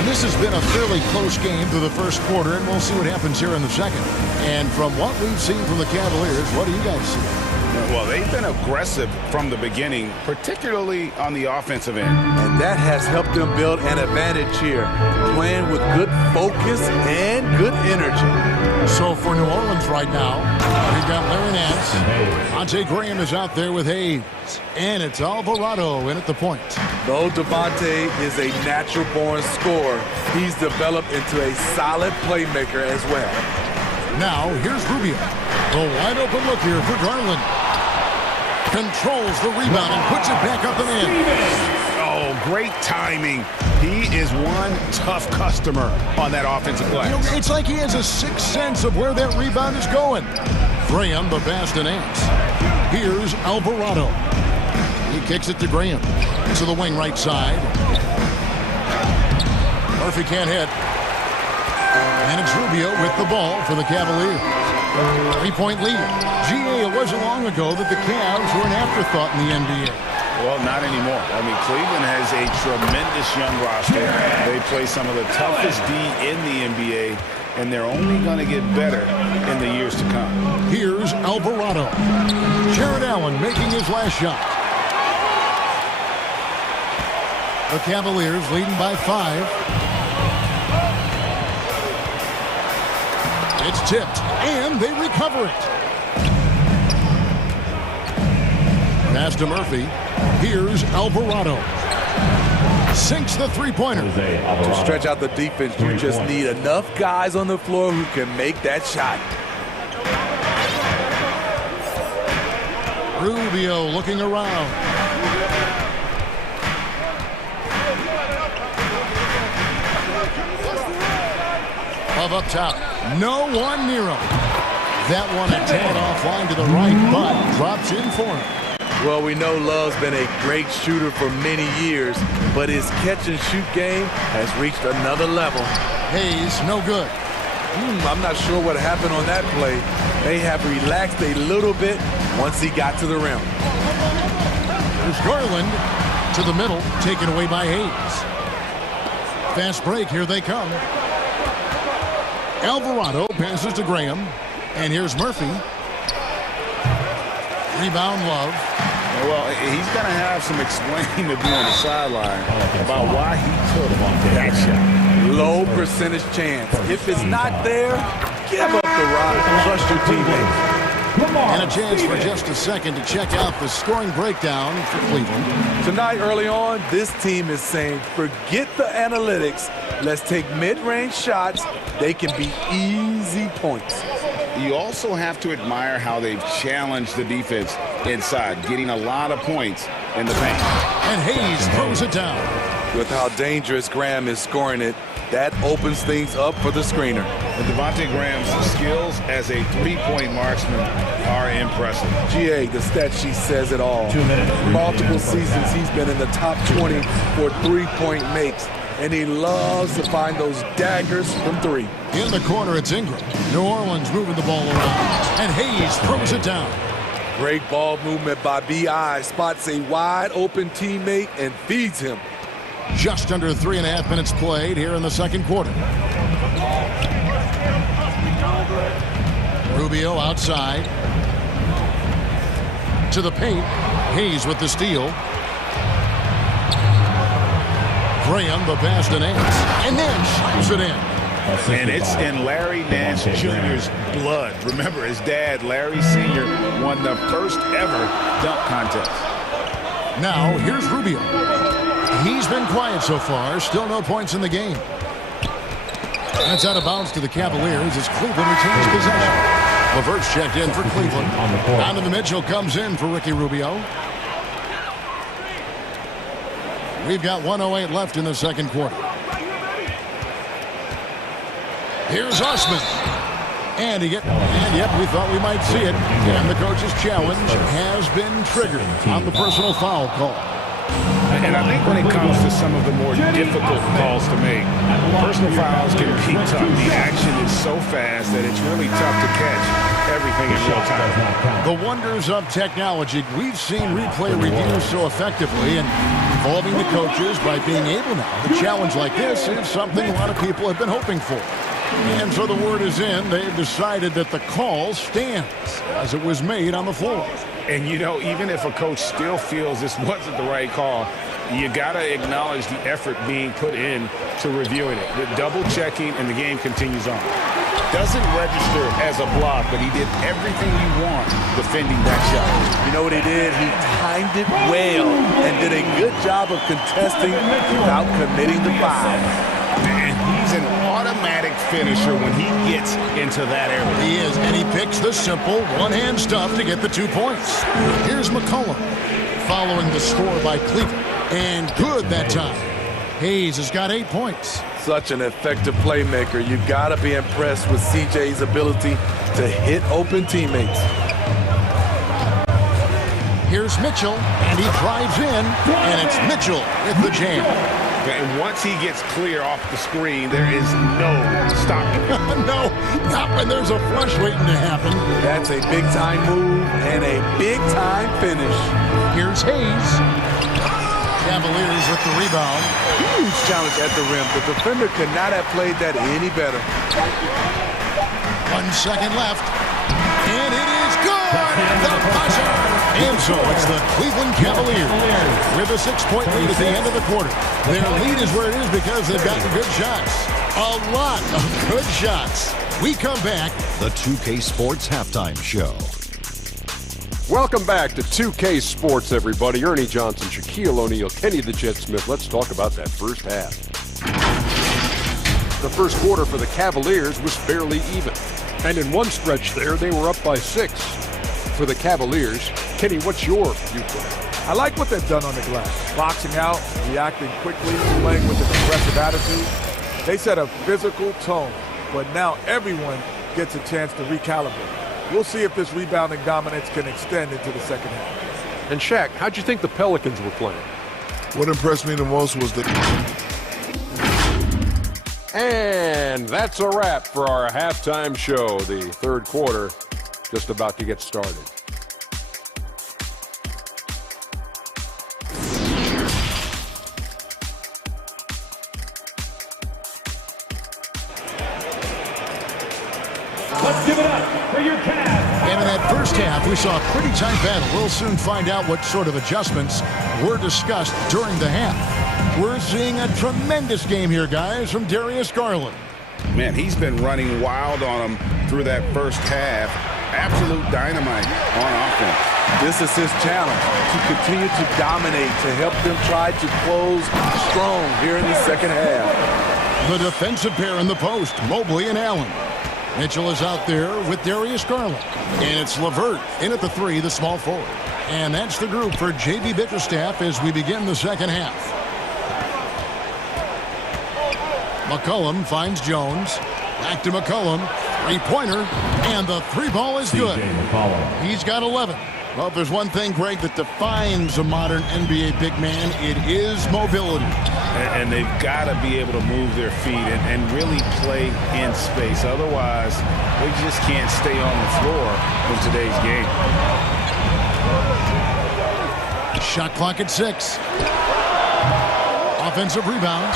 this has been a fairly close game through the first quarter, and we'll see what happens here in the second. And from what we've seen from the Cavaliers, what do you guys see? Well, they've been aggressive from the beginning, particularly on the offensive end. And that has helped them build an advantage here, playing with good focus and good energy. So for New Orleans right now, we've got Larry Nance. Devontae Graham is out there with Hayes. And it's Alvarado in at the point. Though Devontae is a natural-born scorer, he's developed into a solid playmaker as well. Now, here's Rubio. The wide-open look here for Garland. Controls the rebound and puts it back up and in. Oh, great timing. He is one tough customer on that offensive play. You know, it's like he has a sixth sense of where that rebound is going. Graham, the pass to Nance. Here's Alvarado. He kicks it to Graham. To the wing right side. Murphy can't hit. And it's Rubio with the ball for the Cavaliers. 3-point lead. GA, it wasn't long ago that the Cavs were an afterthought in the NBA. Well, not anymore. I mean, Cleveland has a tremendous young roster. They play some of the toughest D in the NBA, and they're only going to get better in the years to come. Here's Alvarado. Jared Allen making his last shot. The Cavaliers leading by 5. It's tipped, and they recover it. Pass to Murphy. Here's Alvarado. Sinks the three-pointer. To stretch out the defense, you just need enough guys on the floor who can make that shot. Rubio looking around. Love up top. No one near him. That one a tad offline to the right, but drops in for him. Well, we know Love's been a great shooter for many years, but his catch-and-shoot game has reached another level. Hayes, no good. I'm not sure what happened on that play. They have relaxed a little bit once he got to the rim. There's Garland to the middle, taken away by Hayes. Fast break, here they come. Alvarado passes to Graham, and here's Murphy. Rebound, Love. Well, he's going to have some explaining to do on the sideline about why he took that shot. Low percentage chance. If it's not there, give up the rock. Trust your teammates. And a chance for just a second to check out the scoring breakdown for Cleveland. Tonight, early on, this team is saying, forget the analytics. Let's take mid-range shots. They can be easy points. You also have to admire how they've challenged the defense inside, getting a lot of points in the paint. And Hayes throws it down. With how dangerous Graham is scoring it, that opens things up for the screener. And Devontae Graham's skills as a three-point marksman are impressive. GA, the stat sheet says it all. Multiple seasons he's been in the top 20 for three-point makes, and he loves to find those daggers from three. In the corner, it's Ingram. New Orleans moving the ball around, and Hayes throws it down. Great ball movement by B.I. Spots a wide-open teammate and feeds him. Just under 3.5 minutes played here in the second quarter. Rubio outside. To the paint. Hayes with the steal. Graham, the pass to Nance. And then shoots it in. And it's in Larry Nance Jr.'s blood. Remember, his dad, Larry Sr., won the first ever dunk contest. Now, here's Rubio. He's been quiet so far. Still no points in the game. That's out of bounds to the Cavaliers as Cleveland retains possession. LeVert's checked in for Cleveland. Donovan Mitchell comes in for Ricky Rubio. We've got 1:08 left in the second quarter. Here's Osman. And yep, we thought we might see it. And the coach's challenge has been triggered on the personal foul call. And I think when it comes to some of the more difficult calls to make, personal fouls can be tough. The action is so fast that it's really tough to catch everything in real time. The wonders of technology. We've seen replay reviews so effectively, and involving the coaches by being able now to challenge like this is something a lot of people have been hoping for. And so the word is in. They've decided that the call stands as it was made on the floor. And, you know, even if a coach still feels this wasn't the right call, you got to acknowledge the effort being put in to reviewing it. The double-checking, and the game continues on. Doesn't register as a block, but he did everything you want defending that shot. You know what he did? He timed it well and did a good job of contesting without committing the foul. Man, he's an automatic finisher when he gets into that area. He is, and he picks the simple one-hand stuff to get the 2 points. Here's McCollum following the score by Cleveland. And good that time. Hayes has got 8 points. Such an effective playmaker. You got to be impressed with CJ's ability to hit open teammates. Here's Mitchell, and he drives in, and it's Mitchell with the jam. And once he gets clear off the screen, there is no stopping. No, not when there's a flush waiting to happen. That's a big-time move and a big-time finish. Here's Hayes. Cavaliers with the rebound. Huge challenge at the rim. The defender could not have played that any better. 1 second left. And it is good! The buzzer! And so it's the Cleveland Cavaliers with a 6-point lead at the end of the quarter. Their lead is where it is because they've gotten good shots. A lot of good shots. We come back. The 2K Sports Halftime Show. Welcome back to 2K Sports, everybody. Ernie Johnson, Shaquille O'Neal, Kenny the Jet Smith. Let's talk about that first half. The first quarter for the Cavaliers was fairly even. And in one stretch there, they were up by 6 for the Cavaliers. Kenny, what's your viewpoint? I like what they've done on the glass. Boxing out, reacting quickly, playing with an aggressive attitude. They set a physical tone, but now everyone gets a chance to recalibrate. We'll see if this rebounding dominance can extend into the second half. And Shaq, how'd you think the Pelicans were playing? What impressed me the most was the... And that's a wrap for our halftime show. The third quarter just about to get started. Let's give it up for your Cavs. And in that first half, we saw a pretty tight battle. We'll soon find out what sort of adjustments were discussed during the half. We're seeing a tremendous game here, guys, from Darius Garland. Man, he's been running wild on him through that first half. absolute dynamite on offense. This is his challenge, to continue to dominate, to help them try to close strong here in the second half. The defensive pair in the post, Mobley and Allen. Mitchell is out there with Darius Garland. And it's LeVert in at the 3, the small forward. And that's the group for J.B. Bickerstaff as we begin the second half. McCollum finds Jones. Back to McCollum. Three-pointer. And the 3-ball is good. He's got 11. Well, if there's one thing, Greg, that defines a modern NBA big man, it is mobility. And they've got to be able to move their feet and really play in space. Otherwise, they just can't stay on the floor in today's game. Shot clock at 6. Offensive rebound.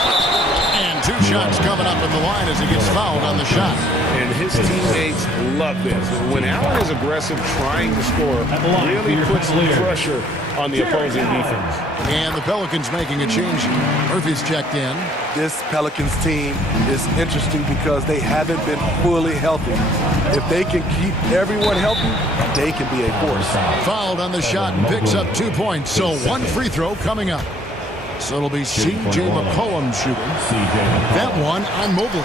And 2 shots coming up at the line as he gets fouled on the shot. And his teammates love this. When Allen is aggressive trying to score, really puts pressure on the opposing defense. And the Pelicans making a change. Murphy's checked in. This Pelicans team is interesting because they haven't been fully healthy. If they can keep everyone healthy, they can be a force. Fouled on the shot and picks up 2 points. So 1 free throw coming up. So it'll be C.J. McCollum shooting. That one on Mobley.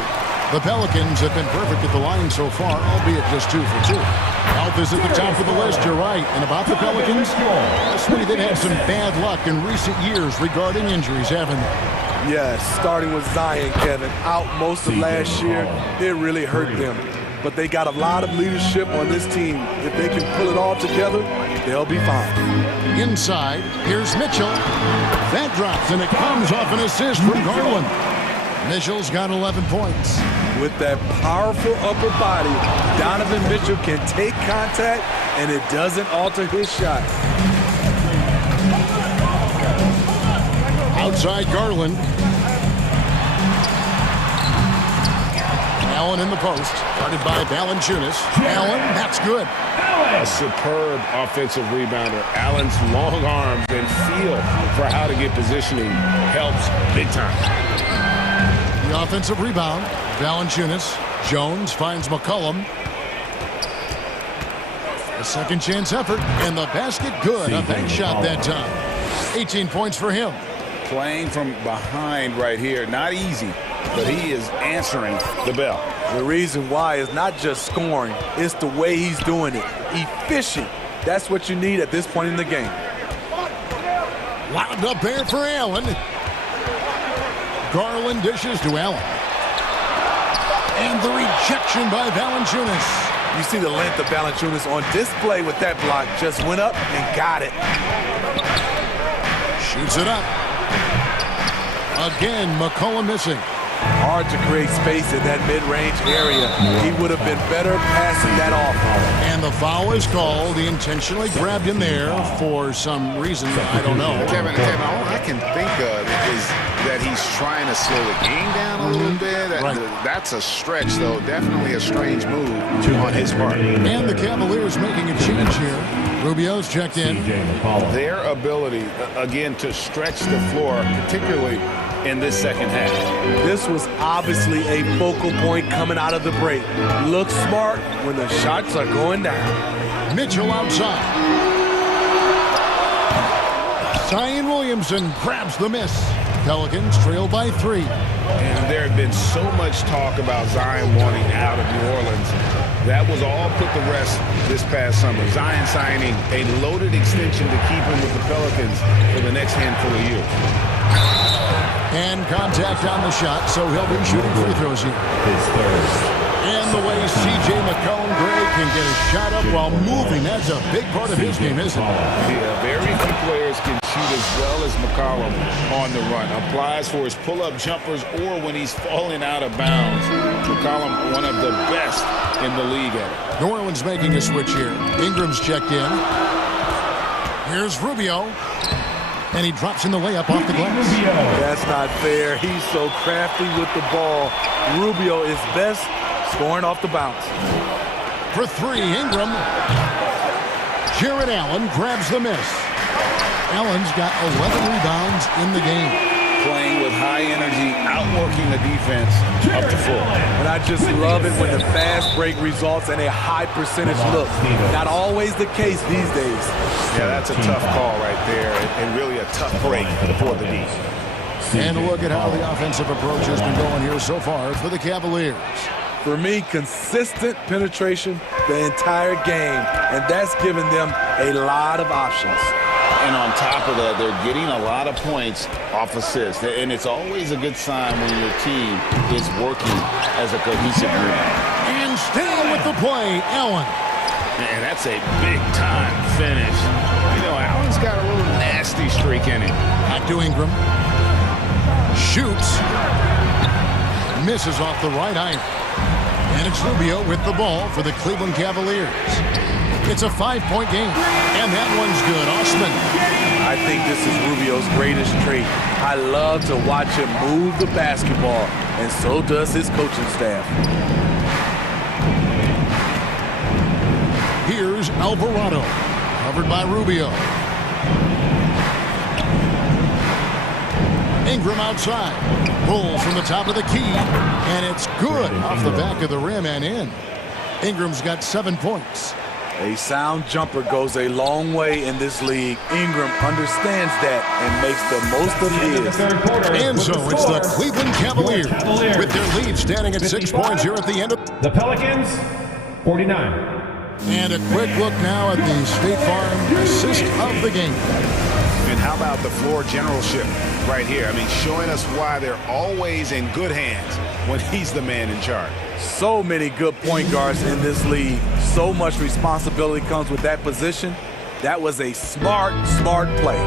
The Pelicans have been perfect at the line so far, albeit just 2 for 2. Health is at the top of the list, you're right. And about the Pelicans, Smitty, they've had some bad luck in recent years regarding injuries, haven't they? Yes, starting with Zion, Kevin, out most of last year. It really hurt them. But they got a lot of leadership on this team. If they can pull it all together, they'll be fine. Inside, here's Mitchell. That drops, and it comes off an assist from Garland. Mitchell's got 11 points. With that powerful upper body, Donovan Mitchell can take contact, and it doesn't alter his shot. Outside Garland. Allen in the post, guarded by Valanciunas. Allen, that's good. A superb offensive rebounder. Allen's long arms and feel for how to get positioning helps big time. The offensive rebound, Valanciunas. Jones finds McCollum. A second chance effort, and the basket good. A bank shot that time. 18 points for him. Playing from behind right here, not easy, but he is answering the bell. The reason why is not just scoring, it's the way he's doing it. Efficient. That's what you need at this point in the game. Lobbed up there for Allen. Garland dishes to Allen. And the rejection by Valanciunas. You see the length of Valanciunas on display with that block. Just went up and got it. Shoots it up. Again, McCollum missing. Hard to create space in that mid-range area. He would have been better passing that off. And the foul is called. He intentionally grabbed him there for some reason. I don't know. Kevin, all I can think of is that he's trying to slow the game down a little bit. That's a stretch, though. Definitely a strange move on his part. And the Cavaliers making a change here. Rubio's checked in. Their ability, again, to stretch the floor, particularly in this second half. This was obviously a focal point coming out of the break. Look smart when the shots are going down. Mitchell outside. Zion Williamson grabs the miss. Pelicans trail by 3. And there had been so much talk about Zion wanting out of New Orleans. That was all put to rest this past summer. Zion signing a loaded extension to keep him with the Pelicans for the next handful of years. And contact on the shot, so he'll be shooting free throws here. His third. And the way C.J. McCollum, Gray, can get a shot up while moving, that's a big part of his game, isn't it? Yeah, very few players can shoot as well as McCollum on the run. Applies for his pull-up jumpers or when he's falling out of bounds. McCollum, one of the best in the league at it. New Orleans making a switch here. Ingram's checked in. Here's Rubio. And he drops in the layup off the glass. That's not fair. He's so crafty with the ball. Rubio is best scoring off the bounce. For 3, Ingram. Jared Allen grabs the miss. Allen's got 11 rebounds in the game. playing with high energy, outworking the defense up the floor. And I just love it when the fast break results in a high percentage look. Not always the case these days. Yeah, that's a tough call right there, and really a tough break for the D. And a look at how the offensive approach has been going here so far for the Cavaliers. For me, consistent penetration the entire game, and that's given them a lot of options. And on top of that, they're getting a lot of points off assists. And it's always a good sign when your team is working as a cohesive group. And staying with the play, Allen. Man, that's a big-time finish. You know, Allen's got a little nasty streak in him. Back to Ingram. Shoots. Misses off the right iron. And it's Rubio with the ball for the Cleveland Cavaliers. It's a 5-point game, and that one's good. Osman. I think this is Rubio's greatest trait. I love to watch him move the basketball, and so does his coaching staff. Here's Alvarado, covered by Rubio. Ingram outside. Pulls from the top of the key, and it's good off the back of the rim and in. Ingram's got 7 points. A sound jumper goes a long way in this league. Ingram understands that and makes the most of his. And so it's the Cleveland Cavaliers with their lead standing at 6 points here at the end of the Pelicans, 49. And a quick look now at the State Farm assist of the game. And how about the floor generalship right here? I mean, showing us why they're always in good hands when he's the man in charge. So many good point guards in this league. So much responsibility comes with that position. That was a smart play.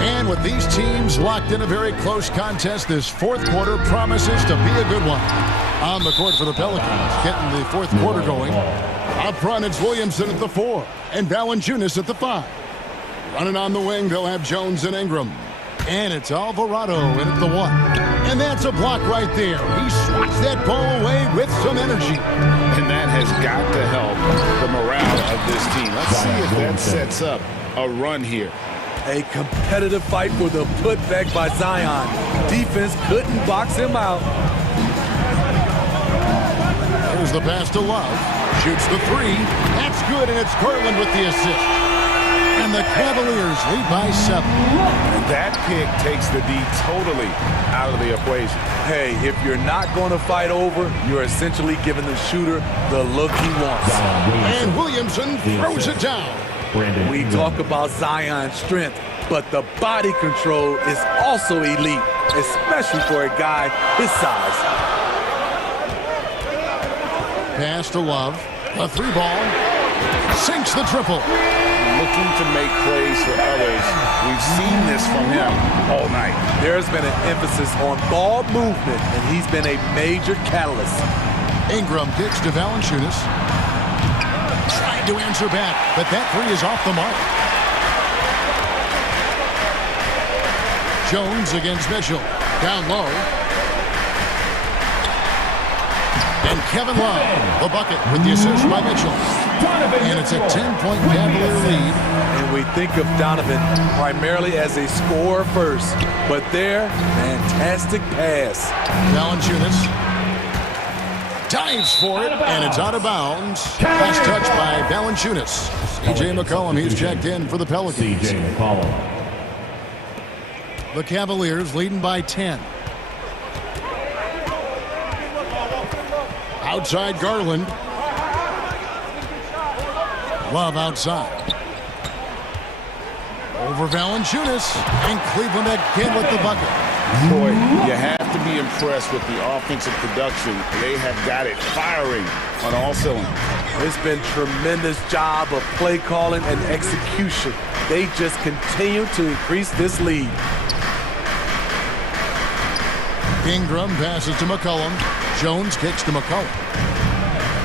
And with these teams locked in a very close contest, this fourth quarter promises to be a good one. On the court for the Pelicans, getting the fourth quarter going. Up front, it's Williamson at the 4 and Valanciunas at the 5. Running on the wing, they'll have Jones and Ingram. And it's Alvarado in at the 1. And that's a block right there. He swats that ball away with some energy. And that has got to help the morale of this team. Let's see if that sets up a run here. A competitive fight for the putback by Zion. Defense couldn't box him out. There's the pass to Love. Shoots the 3. That's good, and it's Garland with the assist. And the Cavaliers lead by 7. And that pick takes the D totally out of the equation. Hey, if you're not going to fight over, you're essentially giving the shooter the look he wants. And Williamson throws it down. We talk about Zion's strength, but the body control is also elite, especially for a guy his size. Pass to Love. A 3 ball. Sinks the triple. Looking to make plays for others. We've seen this from him all night. There's been an emphasis on ball movement, and he's been a major catalyst. Ingram kicks to Valanciunas. Trying to answer back, but that 3 is off the mark. Jones against Mitchell. Down low. And Kevin Love, the bucket with the assist by Mitchell. And it's a 10-point Cavalier lead. And we think of Donovan primarily as a scorer first, but there, fantastic pass. Valanciunas dives for it, and it's out of bounds. Last touch by Valanciunas. C.J. McCollum, he's checked in for the Pelicans. C.J. McCollum. The Cavaliers leading by 10. Outside Garland. Love outside. Over Valanciunas. And Cleveland again with the bucket. Boy, you have to be impressed with the offensive production. They have got it firing on all cylinders. It's been tremendous job of play calling and execution. They just continue to increase this lead. Ingram passes to McCollum. Jones kicks to McCollum.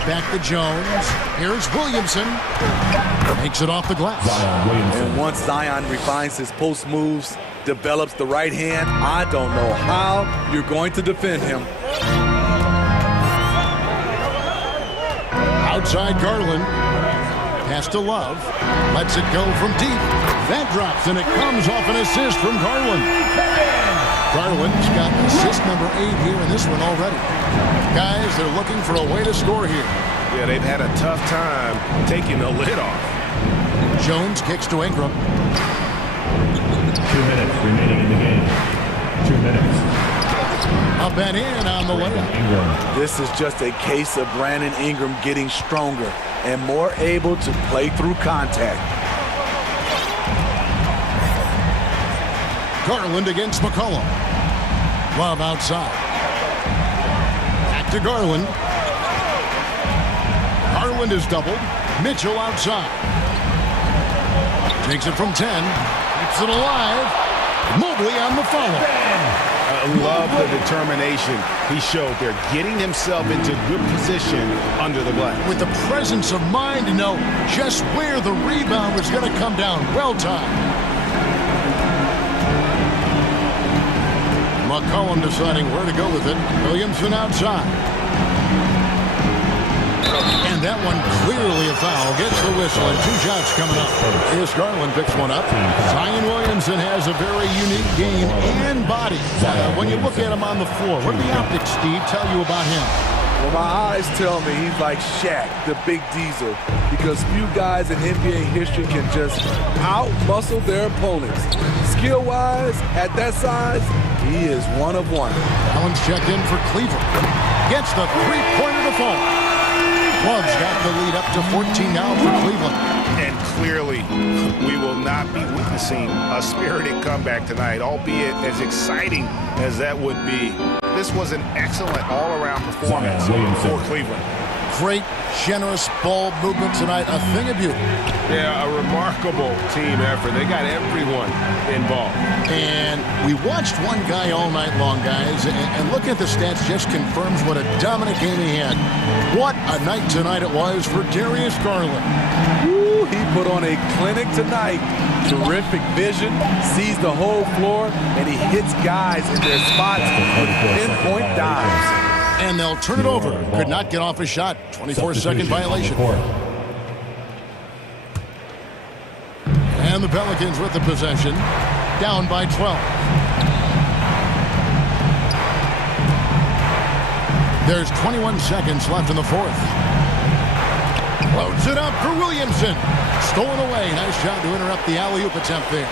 Back to Jones. Here's Williamson. Makes it off the glass. And once Zion refines his post moves, develops the right hand, I don't know how you're going to defend him. Outside Garland. Pass to Love. Lets it go from deep. That drops, and it comes off an assist from Garland. Garland's got assist number 8 here in this one already. Guys, they're looking for a way to score here. Yeah, they've had a tough time taking the lid off. Jones kicks to Ingram. 2 minutes remaining in the game. 2 minutes. Up and in on the layup. This is just a case of Brandon Ingram getting stronger and more able to play through contact. Garland against McCollum. Love outside. Back to Garland. Garland is doubled. Mitchell outside. Takes it from 10. Keeps it alive. Mobley on the follow. I love the determination he showed there, getting himself into good position under the glass. With the presence of mind to know just where the rebound was going to come down. Well timed. McCollum deciding where to go with it. Williamson outside. And that one clearly a foul. Gets the whistle and 2 shots coming up. Here's Garland picks one up. Zion Williamson has a very unique game and body. When you look at him on the floor, what do the optics, Steve, tell you about him? Well, my eyes tell me he's like Shaq, the big diesel, because few guys in NBA history can just out-muscle their opponents. Skill-wise, at that size, he is one of one. Allen's checked in for Cleveland. Gets the three-pointer to fall. Love's got the lead up to 14 now for Cleveland. And clearly, we will not be witnessing a spirited comeback tonight, albeit as exciting as that would be. This was an excellent all-around performance for Cleveland. Great, generous ball movement tonight. A thing of beauty. Yeah, a remarkable team effort. They got everyone involved. And we watched one guy all night long, guys, and looking at the stats just confirms what a dominant game he had. What a night tonight it was for Darius Garland. Woo, he put on a clinic tonight. Terrific vision, sees the whole floor, and he hits guys in their spots with pinpoint dives. And they'll turn it over. Could not get off a shot. 24-second violation. And the Pelicans with the possession. Down by 12. There's 21 seconds left in the fourth. Loads it up for Williamson. Stolen away. Nice job to interrupt the alley-oop attempt there.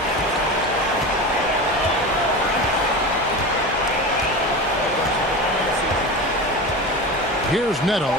Here's Neto.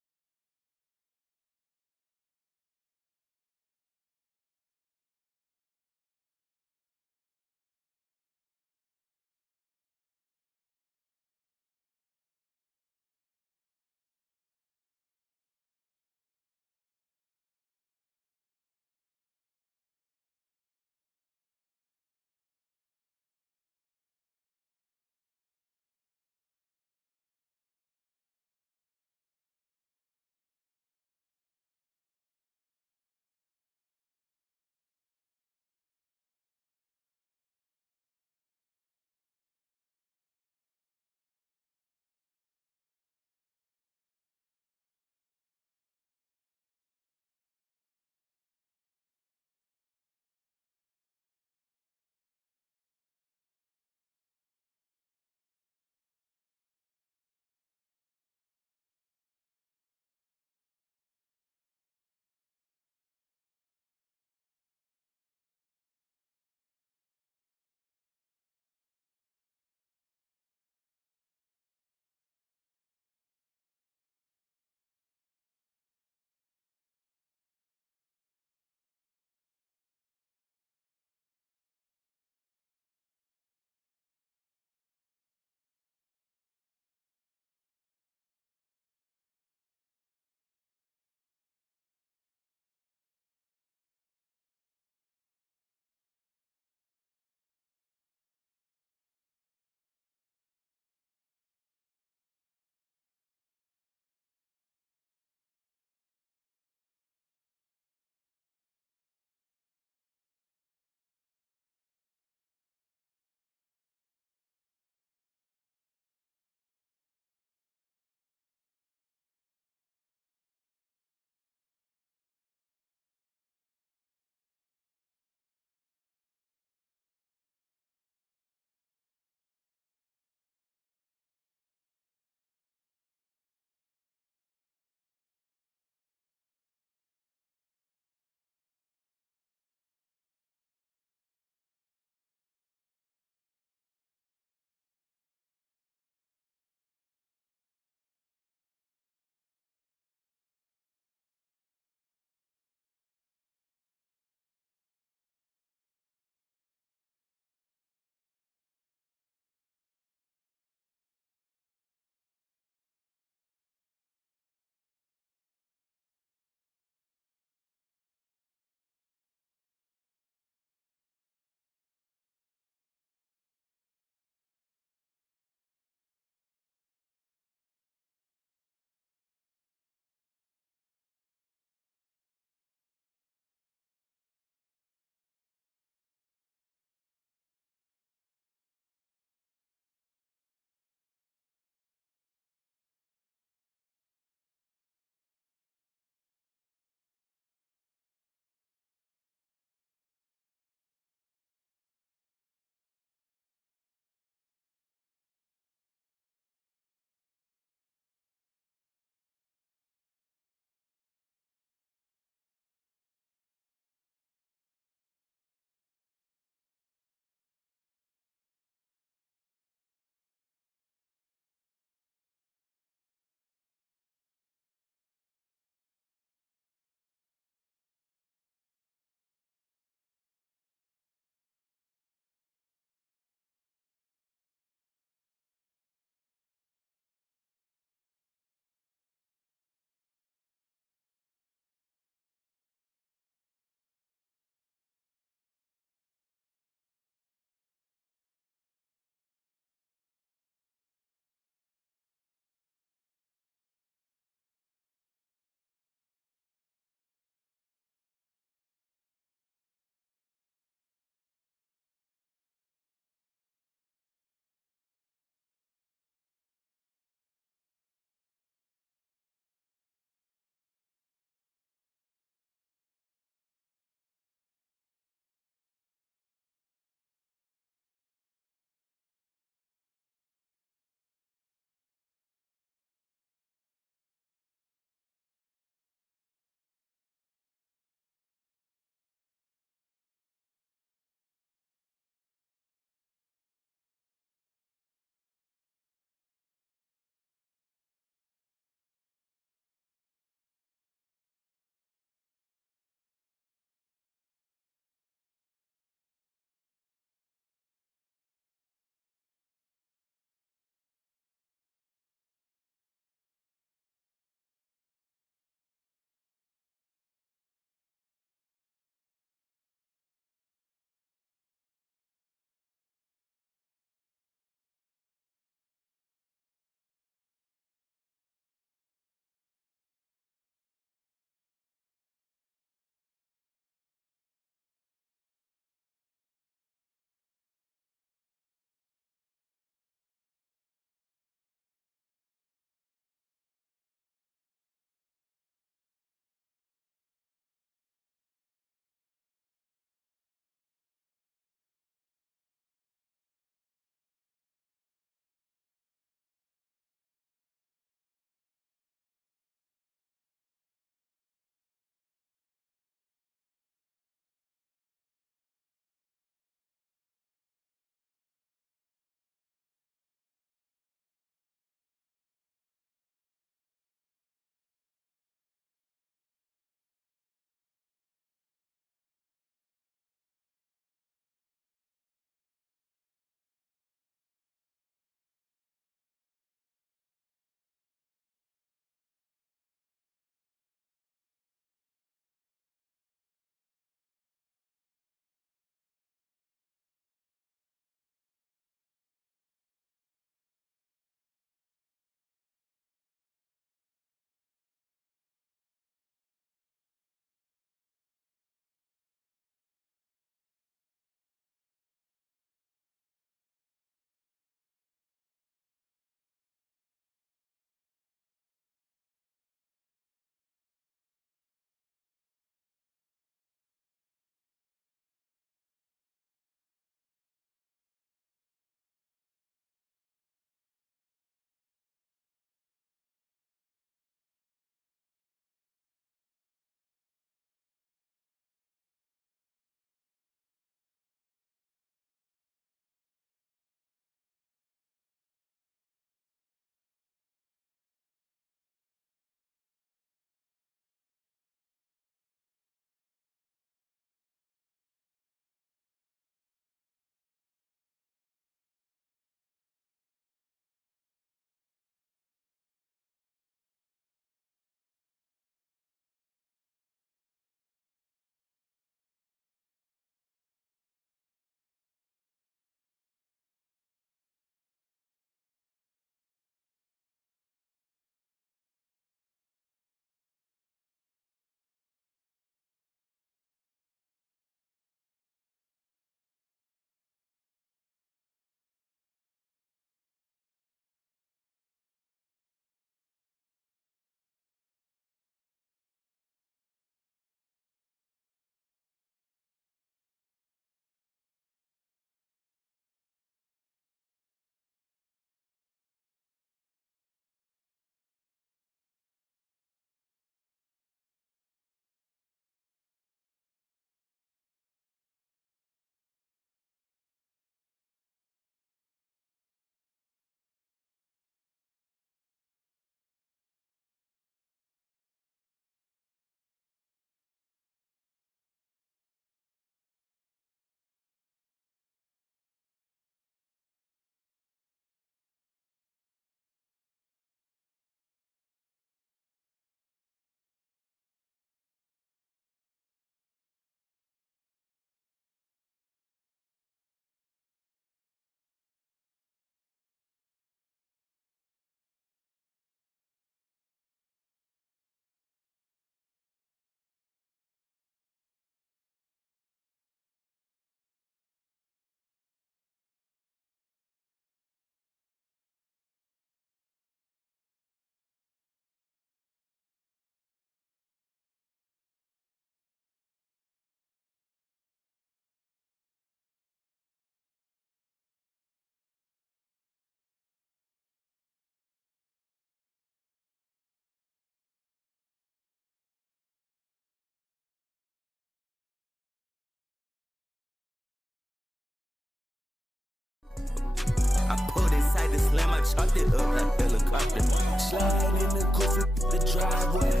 much. I did up like helicopter. Slide in the coupe, the driveway.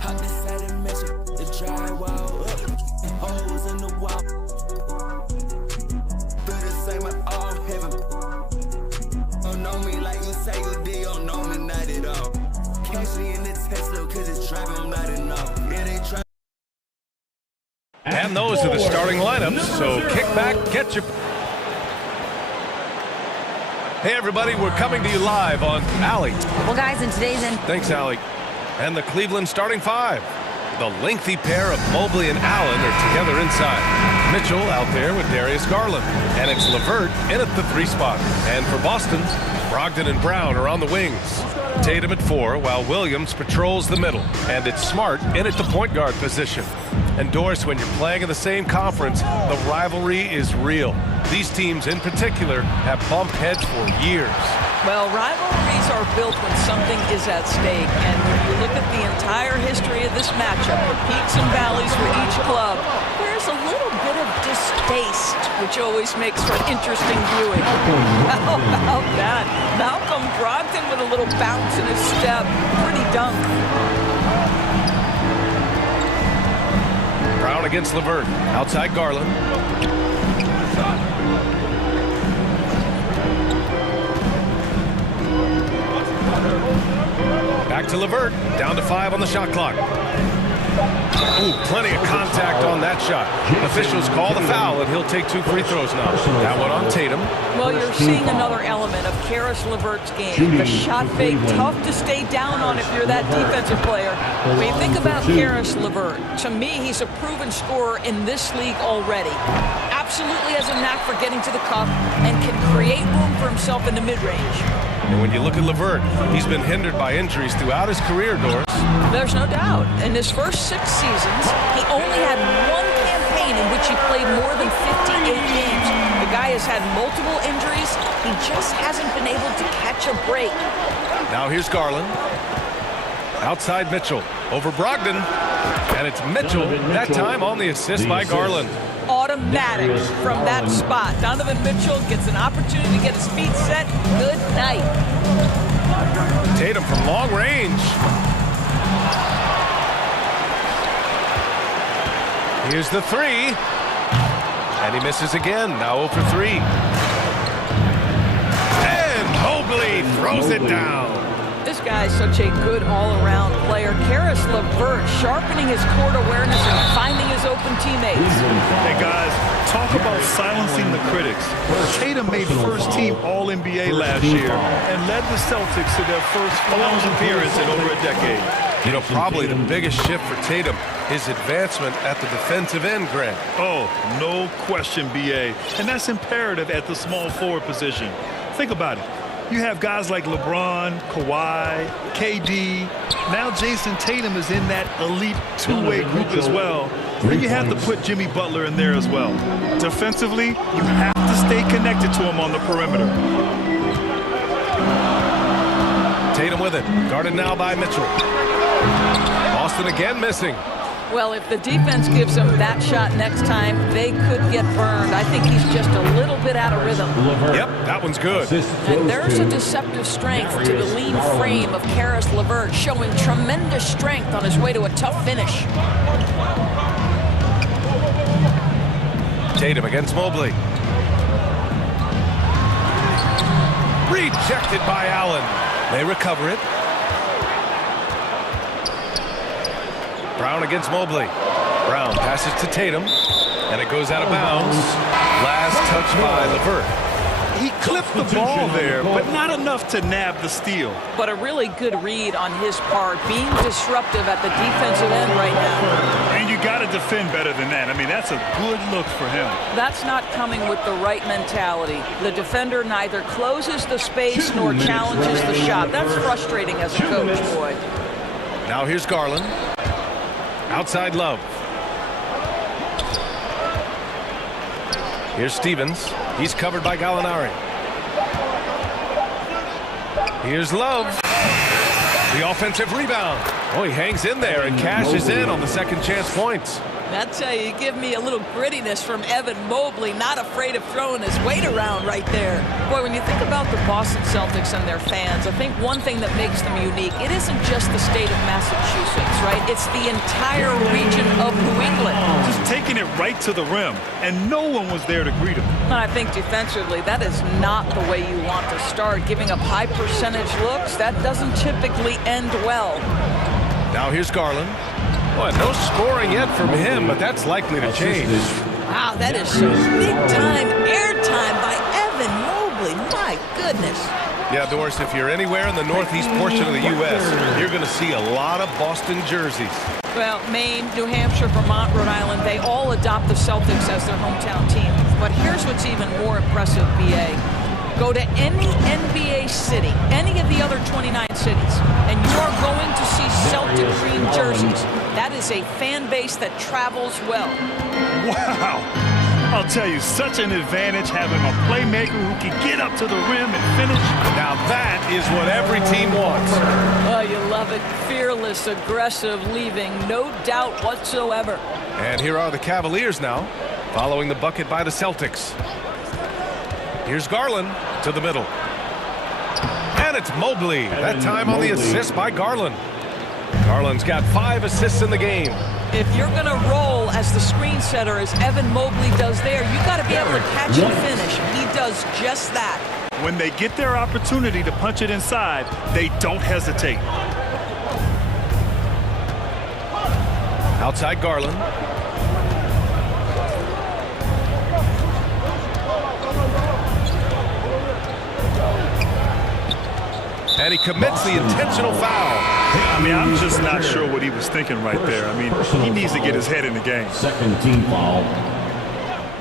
Hop inside and measure the drywall up. Holes in the wall. Do the same with all heaven. Don't know me like you say you did, don't know me not at all. Catch me in the Tesla, cause it's driving, I'm not enough. Yeah, they try. And those are the starting lineups, so kick back, get your... Hey, everybody, we're coming to you live on Allie. Well, guys, in today's... Thanks, Allie. And the Cleveland starting five. The lengthy pair of Mobley and Allen are together inside. Mitchell out there with Darius Garland. And it's LeVert in at the 3 spot. And for Boston, Brogdon and Brown are on the wings. Tatum at 4, while Williams patrols the middle. And it's Smart in at the point guard position. And Doris, when you're playing in the same conference, the rivalry is real. These teams in particular have bumped heads for years. Well, rivalries are built when something is at stake. And when you look at the entire history of this matchup, the peaks and valleys for each club, there's a little bit of distaste, which always makes for interesting viewing. How about that? Malcolm Brogdon with a little bounce in his step. Pretty dunk. Brown against LeVert. Outside Garland. Back to LeVert. Down to 5 on the shot clock. Ooh, plenty of contact on that shot. Officials call the foul, and he'll take 2 free throws now. That one on Tatum. Well, you're seeing another element of Karis LeVert's game. The shot fake, tough to stay down on if you're that defensive player. When you think about Karis LeVert, to me, he's a proven scorer in this league already. Absolutely has a knack for getting to the cup and can create room for himself in the mid-range. And when you look at LeVert, he's been hindered by injuries throughout his career, Doris. There's no doubt. In his first 6 seasons, he only had 1 campaign in which he played more than 58 games. The guy has had multiple injuries. He just hasn't been able to catch a break. Now here's Garland. Outside Mitchell. Over Brogdon. And it's Mitchell, that time on the assist by Garland. Automatic from that spot. Donovan Mitchell gets an opportunity to get his feet set. Good night. Tatum from long range. Here's the 3. And he misses again. Now 0 for 3. And Mobley throws it down. This guy's such a good all-around player. Karis LeVert sharpening his court awareness and finding his open teammates. Hey, guys, talk about silencing the critics. Tatum made first-team All-NBA last year and led the Celtics to their first finals appearance in over a decade. You know, probably the biggest shift for Tatum, his advancement at the defensive end, Grant. Oh, no question, B.A. And that's imperative at the small forward position. Think about it. You have guys like LeBron, Kawhi, KD. Now Jason Tatum is in that elite two-way group as well. And you have to put Jimmy Butler in there as well. Defensively, you have to stay connected to him on the perimeter. Tatum with it. Guarded now by Mitchell. Boston again missing. Well, if the defense gives him that shot next time, they could get burned. I think he's just a little bit out of rhythm. Yep, that one's good. And there's a deceptive strength to the lean frame of Karis LeVert, showing tremendous strength on his way to a tough finish. Tatum against Mobley. Rejected by Allen. They recover it. Brown against Mobley. Brown passes to Tatum, and it goes out of bounds. Last touch by LeVert. He clipped the ball there, but not enough to nab the steal. But a really good read on his part, being disruptive at the defensive end right now. And you got to defend better than that. I mean, that's a good look for him. That's not coming with the right mentality. The defender neither closes the space nor challenges the shot. That's frustrating as a coach, boy. Now here's Garland. Outside Love. Here's Stevens. He's covered by Gallinari. Here's Love. The offensive rebound. Oh, he hangs in there and cashes in on the second chance points. I tell you, you give me a little grittiness from Evan Mobley, not afraid of throwing his weight around right there. Boy, when you think about the Boston Celtics and their fans, I think one thing that makes them unique, it isn't just the state of Massachusetts, right? It's the entire region of New England. Just taking it right to the rim, and no one was there to greet him. And I think defensively, that is not the way you want to start. Giving up high percentage looks, that doesn't typically end well. Now here's Garland. Well, no scoring yet from him, but that's likely to change. Wow, that is some big-time airtime by Evan Mobley. My goodness. Yeah, Doris, if you're anywhere in the northeast portion of the U.S., you're going to see a lot of Boston jerseys. Well, Maine, New Hampshire, Vermont, Rhode Island, they all adopt the Celtics as their hometown team. But here's what's even more impressive, B.A. Go to any NBA city, any of the other 29 cities, and you are going to see Celtic green jerseys. That is a fan base that travels well. Wow. I'll tell you, such an advantage having a playmaker who can get up to the rim and finish. Now that is what every team wants. Oh, you love it. Fearless, aggressive, leaving no doubt whatsoever. And here are the Cavaliers now, following the bucket by the Celtics. Here's Garland to the middle. And it's Mobley. That time on the assist by Garland. Garland's got 5 assists in the game. If you're going to roll as the screen setter, as Evan Mobley does there, you got to be able to catch and finish. He does just that. When they get their opportunity to punch it inside, they don't hesitate. Outside Garland. And he commits the intentional foul. I mean, I'm just not sure what he was thinking right there. I mean, he needs to get his head in the game. Second team foul.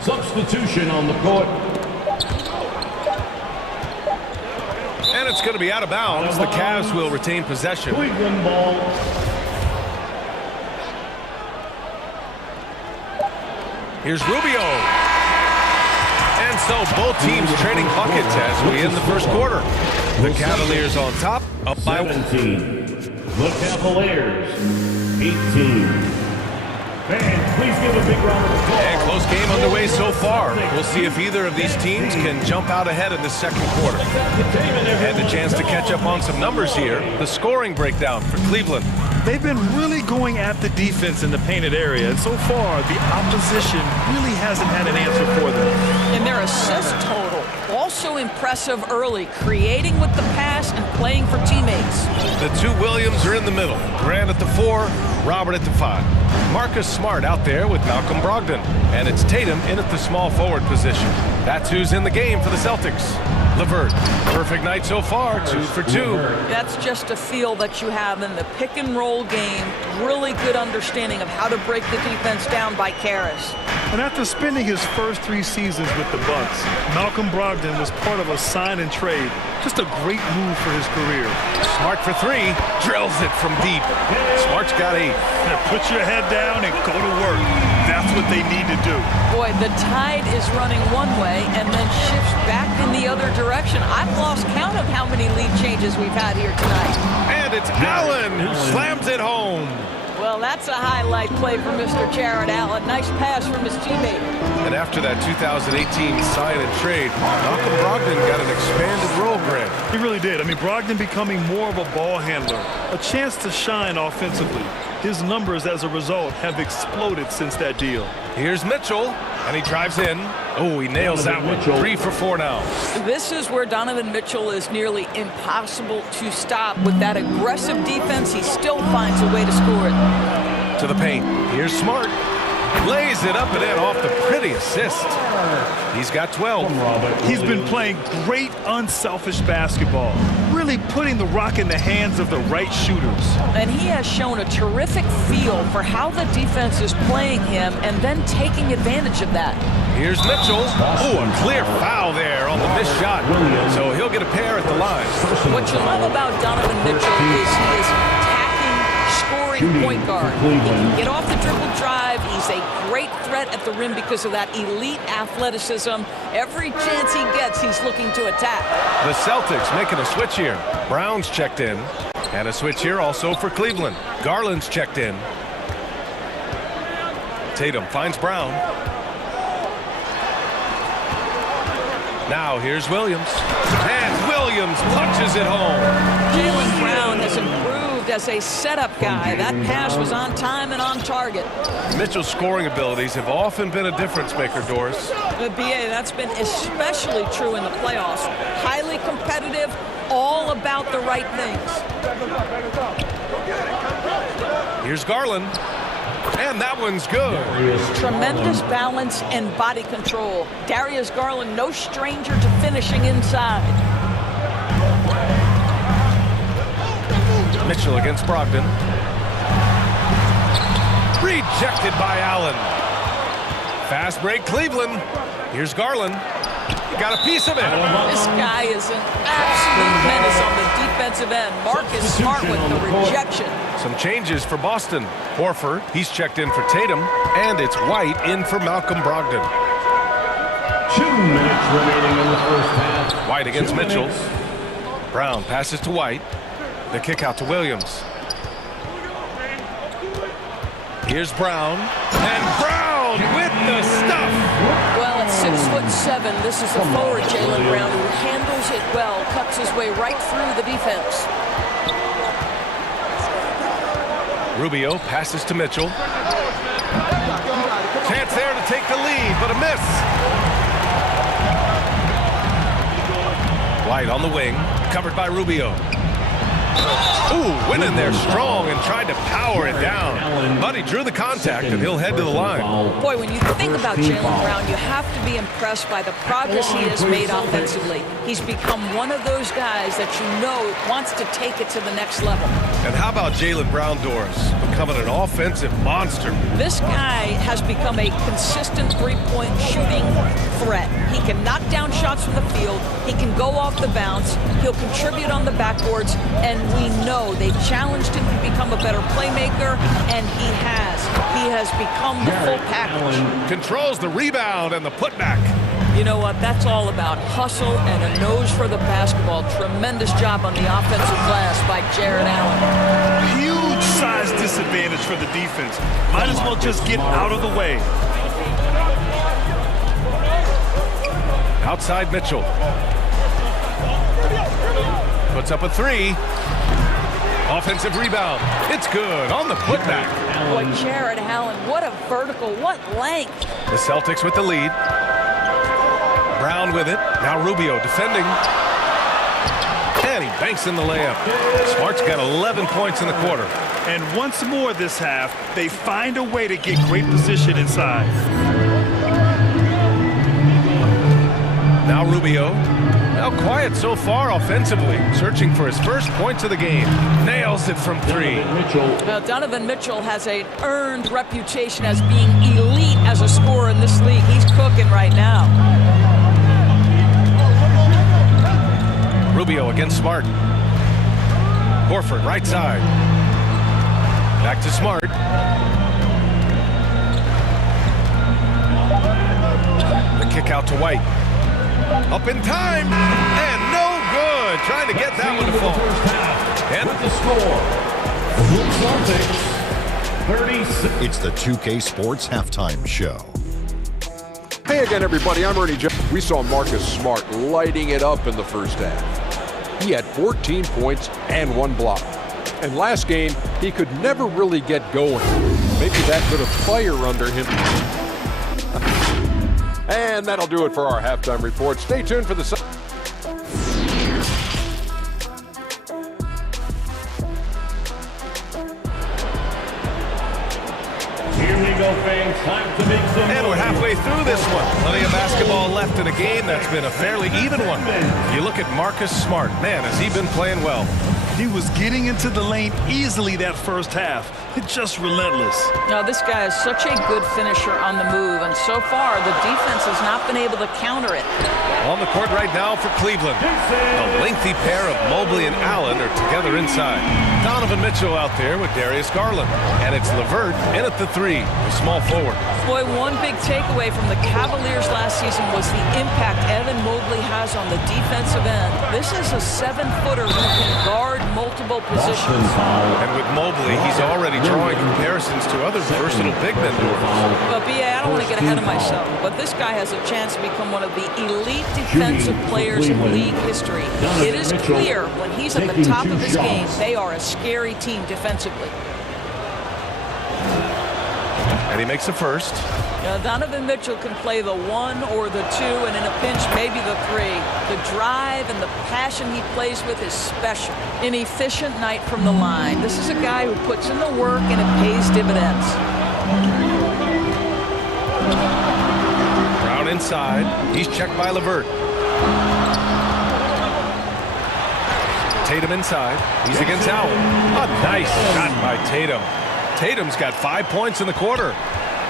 Substitution on the court. And it's going to be out of bounds. The Cavs will retain possession. Cleveland ball. Here's Rubio. And so both teams trading buckets as we end the first quarter. The Cavaliers on top, up by 17. The Cavaliers, 18. Fans, please give a big round of applause. And close game underway so far. We'll see if either of these teams can jump out ahead in the second quarter. And a chance to catch up on some numbers here. The scoring breakdown for Cleveland. They've been really going at the defense in the painted area, and so far the opposition really hasn't had an answer for them. And their assist total, also impressive early, creating with the pass and playing for teammates. The two Williams are in the middle. Grant at the 4, Robert at the 5. Marcus Smart out there with Malcolm Brogdon. And it's Tatum in at the small forward position. That's who's in the game for the Celtics. LeVert, perfect night so far, 2 for 2. That's just a feel that you have in the pick and roll game. Really good understanding of how to break the defense down by Karras. And after spending his first 3 seasons with the Bucks, Malcolm Brogdon was part of a sign and trade. Just a great move for his career. Smart for 3, drills it from deep. Smart's got 8. Now put your head down and go to work. That's what they need to do. Boy, the tide is running one way and then shifts back in the other direction. I've lost count of how many lead changes we've had here tonight. And it's Allen who slams it home. Well, that's a highlight play for Mr. Jared Allen. Nice pass from his teammate. And after that 2018 sign and trade, Malcolm Brogdon got an expanded role, Grant. He really did. I mean, Brogdon becoming more of a ball handler, a chance to shine offensively. His numbers as a result have exploded since that deal. Here's Mitchell, and he drives in. Oh, he nails that one. 3 for 4 now. This is where Donovan Mitchell is nearly impossible to stop. With that aggressive defense, he still finds a way to score it. To the paint. Here's Smart. Lays it up and in off the pretty assist. He's got 12. He's been playing great unselfish basketball, really putting the rock in the hands of the right shooters. And he has shown a terrific feel for how the defense is playing him and then taking advantage of that. Here's Mitchell. Oh, a clear foul there on the missed shot. So he'll get a pair at the line. What you love about Donovan Mitchell is he is attacking, scoring point guard. He can get off the dribble drive. He's a great threat at the rim because of that elite athleticism. Every chance he gets, he's looking to attack. The Celtics making a switch here. Brown's checked in. And a switch here also for Cleveland. Garland's checked in. Tatum finds Brown. Now here's Williams. And Williams punches it home. Jaylen Brown has improved as a setup guy. That pass was on time and on target. Mitchell's scoring abilities have often been a difference maker, Doris. The BA, that's been especially true in the playoffs. Highly competitive, all about the right things. Here's Garland. And that one's good. Tremendous balance and body control. Darius Garland, no stranger to finishing inside. Mitchell against Brogdon. Rejected by Allen. Fast break, Cleveland. Here's Garland. He got a piece of it. This guy is an absolute menace on the defensive end. Marcus Smart with the rejection. Some changes for Boston. Horford, he's checked in for Tatum, and it's White in for Malcolm Brogdon. 2 minutes remaining in the first half. White against Mitchell. Brown passes to White. The kick out to Williams. Here's Brown. And Brown with the stuff. Well, at 6'7", this is the forward Jaylen Brown who handles it well, cuts his way right through the defense. Rubio passes to Mitchell. Chance there to take the lead, but a miss. White on the wing, covered by Rubio. Ooh, went in there strong and tried to power it down. But he drew the contact, and he'll head to the line. Boy, when you think about Jaylen Brown, you have to be impressed by the progress he has made offensively. He's become one of those guys that you know wants to take it to the next level. And how about Jaylen Brown, Doris, becoming an offensive monster? This guy has become a consistent three-point shooting threat. He can knock down shots from the field. He can go off the bounce. He'll contribute on the backboards, and we know they've challenged him to become a better playmaker, and he has. He has become the full package. Controls the rebound and the putback. You know what? That's all about hustle and a nose for the basketball. Tremendous job on the offensive glass by Jared Allen. Huge size disadvantage for the defense. Might as well just get out of the way. Outside Mitchell. Puts up a three. Offensive rebound. It's good on the putback. Boy, Jared Allen, what a vertical, what length. The Celtics with the lead. Brown with it. Now Rubio defending. And he banks in the layup. Smart's got 11 points in the quarter. And once more this half, they find a way to get great position inside. Now Rubio. Now quiet so far offensively. Searching for his first points of the game. Nails it from three. Well, Donovan Mitchell has an earned reputation as being elite as a scorer in this league. He's cooking right now. Rubio against Smart. Horford right side. Back to Smart. The kick out to White. Up in time, and no good. Trying to get that one to fall. And the score, 36. It's the 2K Sports Halftime Show. Hey again, everybody. I'm Ernie Jones. We saw Marcus Smart lighting it up in the first half. He had 14 points and 1 block. And last game, he could never really get going. Maybe that bit of fire under him. And that'll do it for our halftime report. Stay tuned for the... Here we go, fans. Time to make some And we're halfway through this one. Plenty of basketball left in a game that's been a fairly even one. You look at Marcus Smart. Man, has he been playing well. He was getting into the lane easily that first half. Just relentless. Now, this guy is such a good finisher on the move, and so far, the defense has not been able to counter it. On the court right now for Cleveland. A lengthy pair of Mobley and Allen are together inside. Donovan Mitchell out there with Darius Garland. And it's LeVert in at the three, the small forward. Boy, one big takeaway from the Cavaliers last season was the impact Evan Mobley has on the defensive end. This is a 7-footer who can guard multiple positions. And with Mobley, he's already drawing comparisons to other versatile big men. But B.A., I don't want to get ahead of myself, but this guy has a chance to become one of the elite defensive players in league history. It is clear when he's at the top of his game, they are a scary team defensively. And he makes the first. Donovan Mitchell can play the 1 or the 2, and in a pinch, maybe the 3. The drive and the passion he plays with is special. An efficient night from the line. This is a guy who puts in the work, and it pays dividends. Brown inside. He's checked by LeVert. Tatum inside. He's against Allen. A nice shot by Tatum. Tatum's got 5 points in the quarter.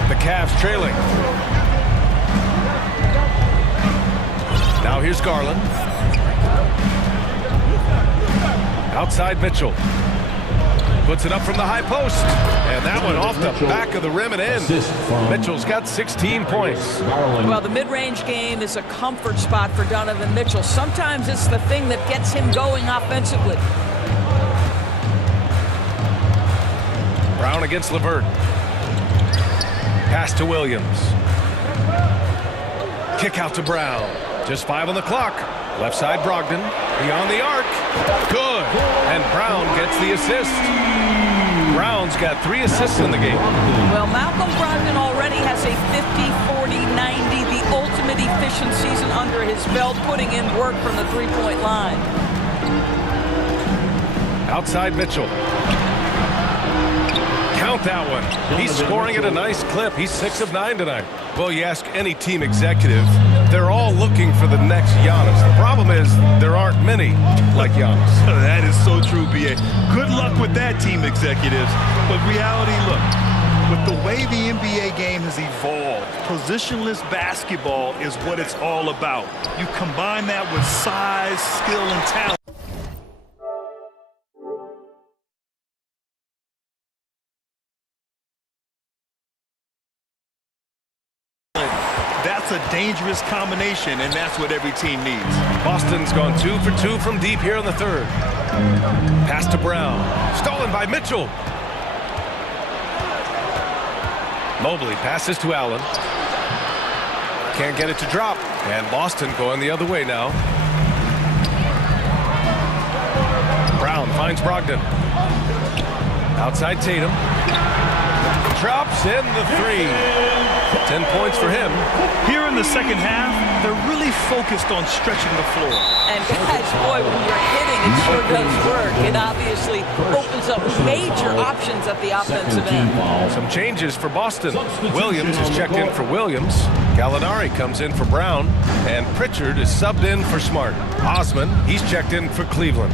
The Cavs trailing. Now here's Garland. Outside Mitchell. Puts it up from the high post. And that one off the back of the rim and in. Mitchell's got 16 points. Well, the mid-range game is a comfort spot for Donovan Mitchell. Sometimes it's the thing that gets him going offensively. Brown against LeVert. Pass to Williams. Kick out to Brown. Just 5 on the clock. Left side Brogdon. Beyond the arc. Good. And Brown gets the assist. Brown's got 3 assists in the game. Well, Malcolm Brogdon already has a 50-40-90, the ultimate efficient season under his belt, putting in work from the three-point line. Outside Mitchell. Count that one. He's scoring at a nice clip. He's 6 of 9 tonight. Well, you ask any team executive, they're all looking for the next Giannis. The problem is there aren't many like Giannis. That is so true, B.A. Good luck with that, team executives. But reality, look, with the way the NBA game has evolved, positionless basketball is what it's all about. You combine that with size, skill, and talent. That's a dangerous combination, and that's what every team needs. Boston's gone 2 for 2 from deep here in the third. Pass to Brown. Stolen by Mitchell. Mobley passes to Allen. Can't get it to drop. And Boston going the other way now. Brown finds Brogdon. Outside Tatum. Drops in the 3. 10 points for him. Here in the second half, they're really focused on stretching the floor. And guys, boy, when you're hitting, it sure does work. It obviously opens up major options at the offensive end. Some changes for Boston. Williams is checked in for Williams. Gallinari comes in for Brown. And Pritchard is subbed in for Smart. Osman, he's checked in for Cleveland.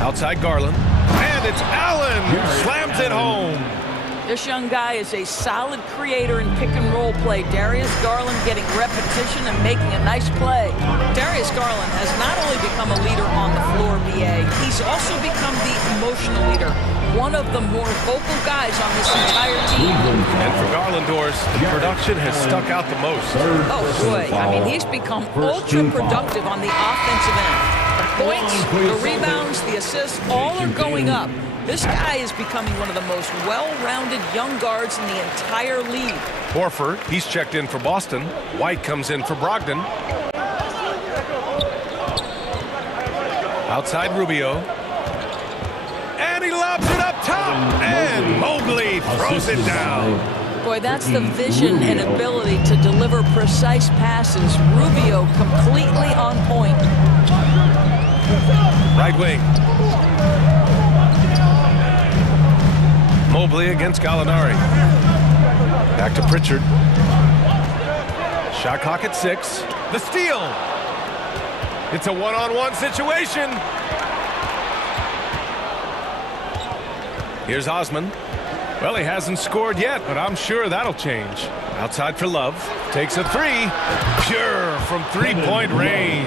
Outside Garland. And it's Allen who slams it home. This young guy is a solid creator in pick-and-roll play. Darius Garland getting repetition and making a nice play. Darius Garland has not only become a leader on the floor, B.A., he's also become the emotional leader. One of the more vocal guys on this entire team. And for Garlandors, the production has stuck out the most. Oh, boy. I mean, he's become ultra-productive on the offensive end. The points, the rebounds, the assists, all are going up. This guy is becoming one of the most well-rounded young guards in the entire league. Horford, he's checked in for Boston. White comes in for Brogdon. Outside Rubio. And he lobs it up top. And Mobley throws it down. Boy, that's the vision and ability to deliver precise passes. Rubio completely on point. Right wing. Mobley against Gallinari. Back to Pritchard. Shot clock at 6. The steal. It's a one-on-one situation. Here's Osman. Well, he hasn't scored yet, but I'm sure that'll change. Outside for Love. Takes a 3. Pure from three-point range.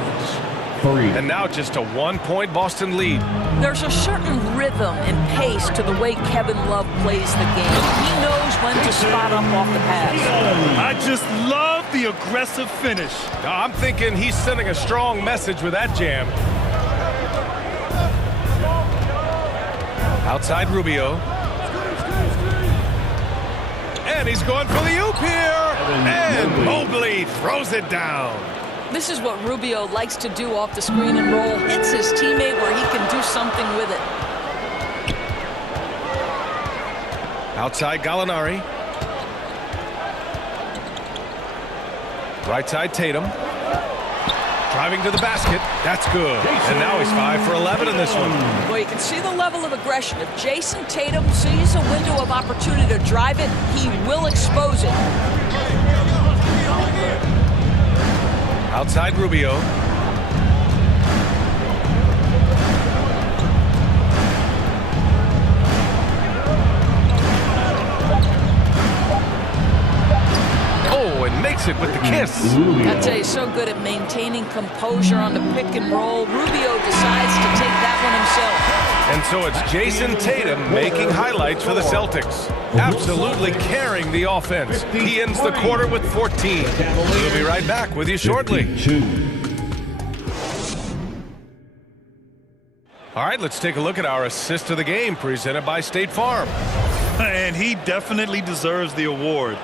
And now just a 1-point Boston lead. There's a certain rhythm and pace to the way Kevin Love plays the game. He knows when to spot up off the pass. I just love the aggressive finish. I'm thinking he's sending a strong message with that jam. Outside Rubio. And he's going for the oop here. And Mobley throws it down. This is what Rubio likes to do off the screen and roll. Hits his teammate where he can do something with it. Outside Gallinari. Right side Tatum. Driving to the basket. That's good. And now he's 5 for 11 in this one. Well, you can see the level of aggression. If Jason Tatum sees a window of opportunity to drive it, he will expose it. Outside Rubio. Oh, and makes it with the kiss. I tell you, so good at maintaining composure on the pick and roll. Rubio decides to take that one himself. And so it's Jason Tatum making highlights for the Celtics. Absolutely carrying the offense. He ends the quarter with 14. We'll be right back with you shortly. All right, let's take a look at our assist of the game presented by State Farm. And he definitely deserves the award.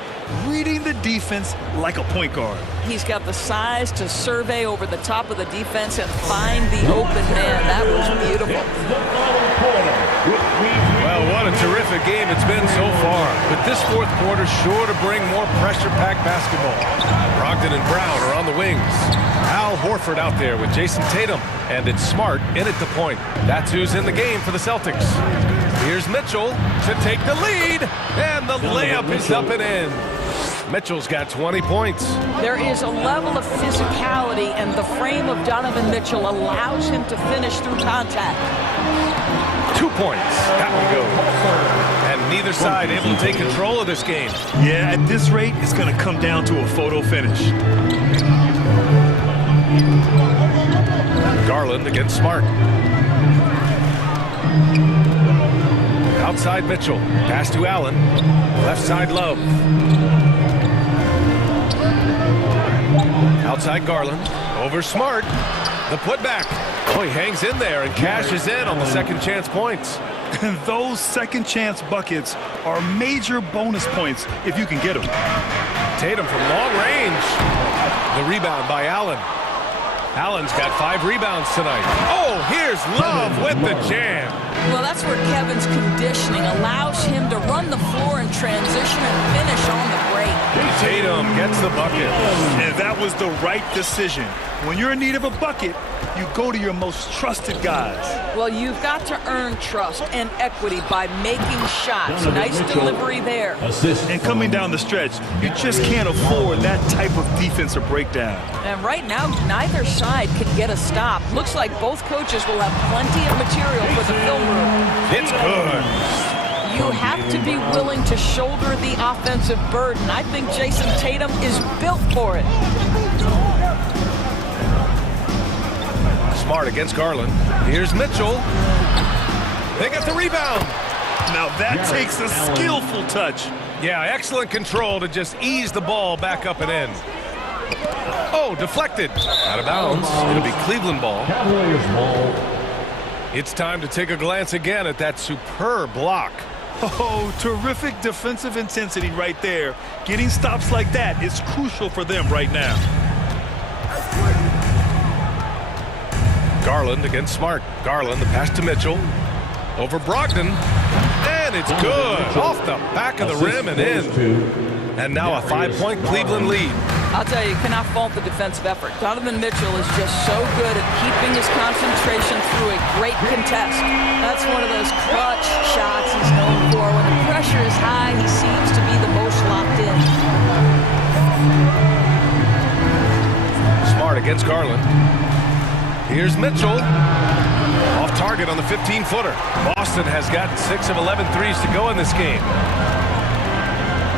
Reading the defense like a point guard. He's got the size to survey over the top of the defense and find the open man. That was beautiful. Well, what a terrific game it's been so far. But this fourth quarter sure to bring more pressure-packed basketball. Brogdon and Brown are on the wings. Al Horford out there with Jason Tatum. And it's Smart in at the point. That's who's in the game for the Celtics. Here's Mitchell to take the lead. And the layup is up and in. Mitchell's got 20 points. There is a level of physicality, and the frame of Donovan Mitchell allows him to finish through contact. 2 points. That one goes. And neither side able to take control of this game. Yeah, at this rate, it's going to come down to a photo finish. Garland against Smart. Outside Mitchell. Pass to Allen. Left side Love. Outside Garland. Over Smart. The putback. Oh, he hangs in there and cashes in on the second chance points. And those second chance buckets are major bonus points if you can get them. Tatum from long range. The rebound by Allen. Allen's got 5 rebounds tonight. Oh, here's Love with the jam. Well, that's where Kevin's conditioning allows him to run the floor in transition and finish on the break. Tatum gets the bucket. And that was the right decision. When you're in need of a bucket, you go to your most trusted guys. Well, you've got to earn trust and equity by making shots. Nice delivery there. And coming down the stretch, you just can't afford that type of defensive breakdown. And right now, neither side can get a stop. Looks like both coaches will have plenty of material for the film room. It's good. You have to be willing to shoulder the offensive burden. I think Jason Tatum is built for it. Smart against Garland. Here's Mitchell. They got the rebound. Now that takes a skillful touch. Yeah, excellent control to just ease the ball back up and in. Oh, deflected. Out of bounds. It'll be Cleveland ball. It's time to take a glance again at that superb block. Oh, terrific defensive intensity right there. Getting stops like that is crucial for them right now. Garland against Smart. Garland, the pass to Mitchell. Over Brogdon. And it's good. Off the back of the rim and in. And now a 5-point Cleveland lead. I'll tell you cannot fault the defensive effort. Donovan Mitchell is just so good at keeping his concentration through a great contest. That's one of those clutch shots he's known for. When the pressure is high, he seems to be the most locked in. Smart against Garland. Here's Mitchell. Off target on the 15-footer. Boston has got 6 of 11 threes to go in this game.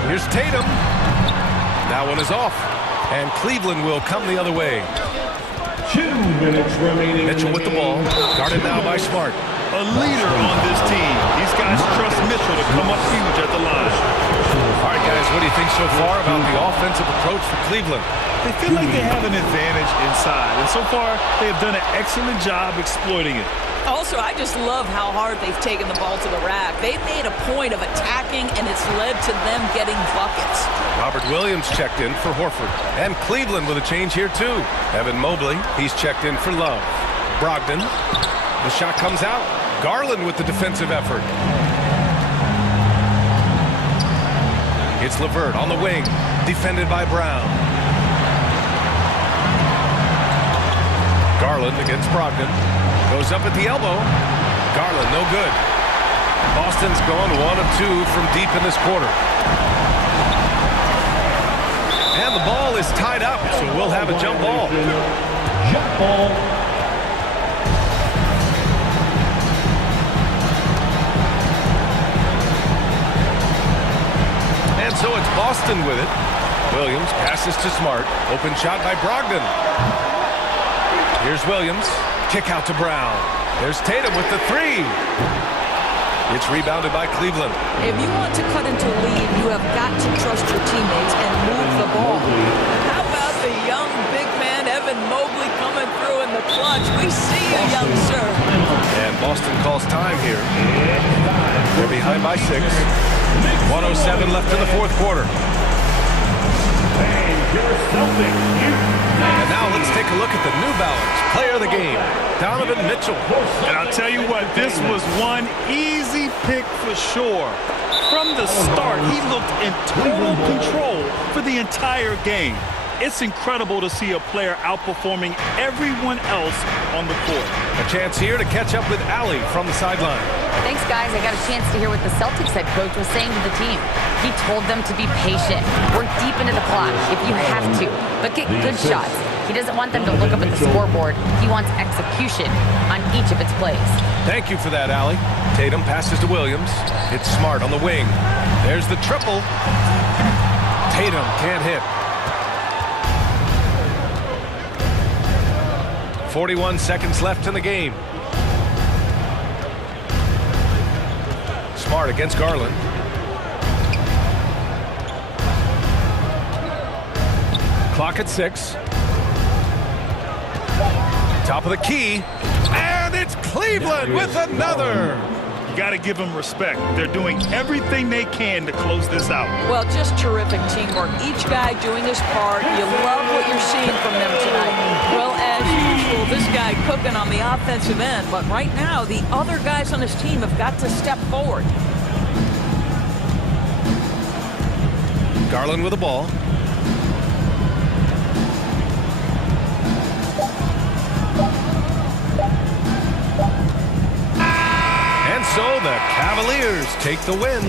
Here's Tatum. That one is off. And Cleveland will come the other way. 2 minutes remaining. Mitchell with the ball. Guarded now by Smart. a leader on this team. These guys trust Mitchell to come up huge at the line. All right, guys, what do you think so far about the offensive approach for Cleveland? They feel like they have an advantage inside, and so far they have done an excellent job exploiting it. Also, I just love how hard they've taken the ball to the rack. They've made a point of attacking, and it's led to them getting buckets. Robert Williams checked in for Horford. And Cleveland with a change here, too. Evan Mobley, he's checked in for Love. Brogdon, the shot comes out. Garland with the defensive effort. It's LeVert on the wing, defended by Brown. Garland against Brogdon. Goes up at the elbow. Garland, no good. Boston's gone 1 of 2 from deep in this quarter. And the ball is tied up, so we'll have a jump ball. Jump ball. And so it's Boston with it. Williams passes to Smart. Open shot by Brogdon. Here's Williams. Kick out to Brown. There's Tatum with the 3. It's rebounded by Cleveland. If you want to cut into a lead, you have got to trust your teammates and move the ball. How about the young big man, Evan Mobley, coming through in the clutch? We see you, young sir. And Boston calls time here. They're behind by 6. 107 left in the fourth quarter. And now let's take a look at the New Balance player of the game, Donovan Mitchell. And I'll tell you what, this was one easy pick for sure. From the start, he looked in total control for the entire game. It's incredible to see a player outperforming everyone else on the court. A chance here to catch up with Allie from the sideline. Thanks, guys. I got a chance to hear what the Celtics head coach was saying to the team. He told them to be patient, work deep into the clock if you have to, but get good shots. He doesn't want them to look up at the scoreboard. He wants execution on each of its plays. Thank you for that, Allie. Tatum passes to Williams. It's Smart on the wing. There's the triple. Tatum can't hit. 41 seconds left in the game. Smart against Garland. Clock at 6. Top of the key. And it's Cleveland with another. You got to give them respect. They're doing everything they can to close this out. Well, just terrific teamwork. Each guy doing his part. You love what you're seeing from them tonight. Well, as usual, this guy cooking on the offensive end. But right now, the other guys on his team have got to step forward. Garland with the ball. And so the Cavaliers take the win.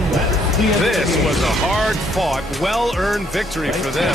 This was a hard-fought, well-earned victory for them.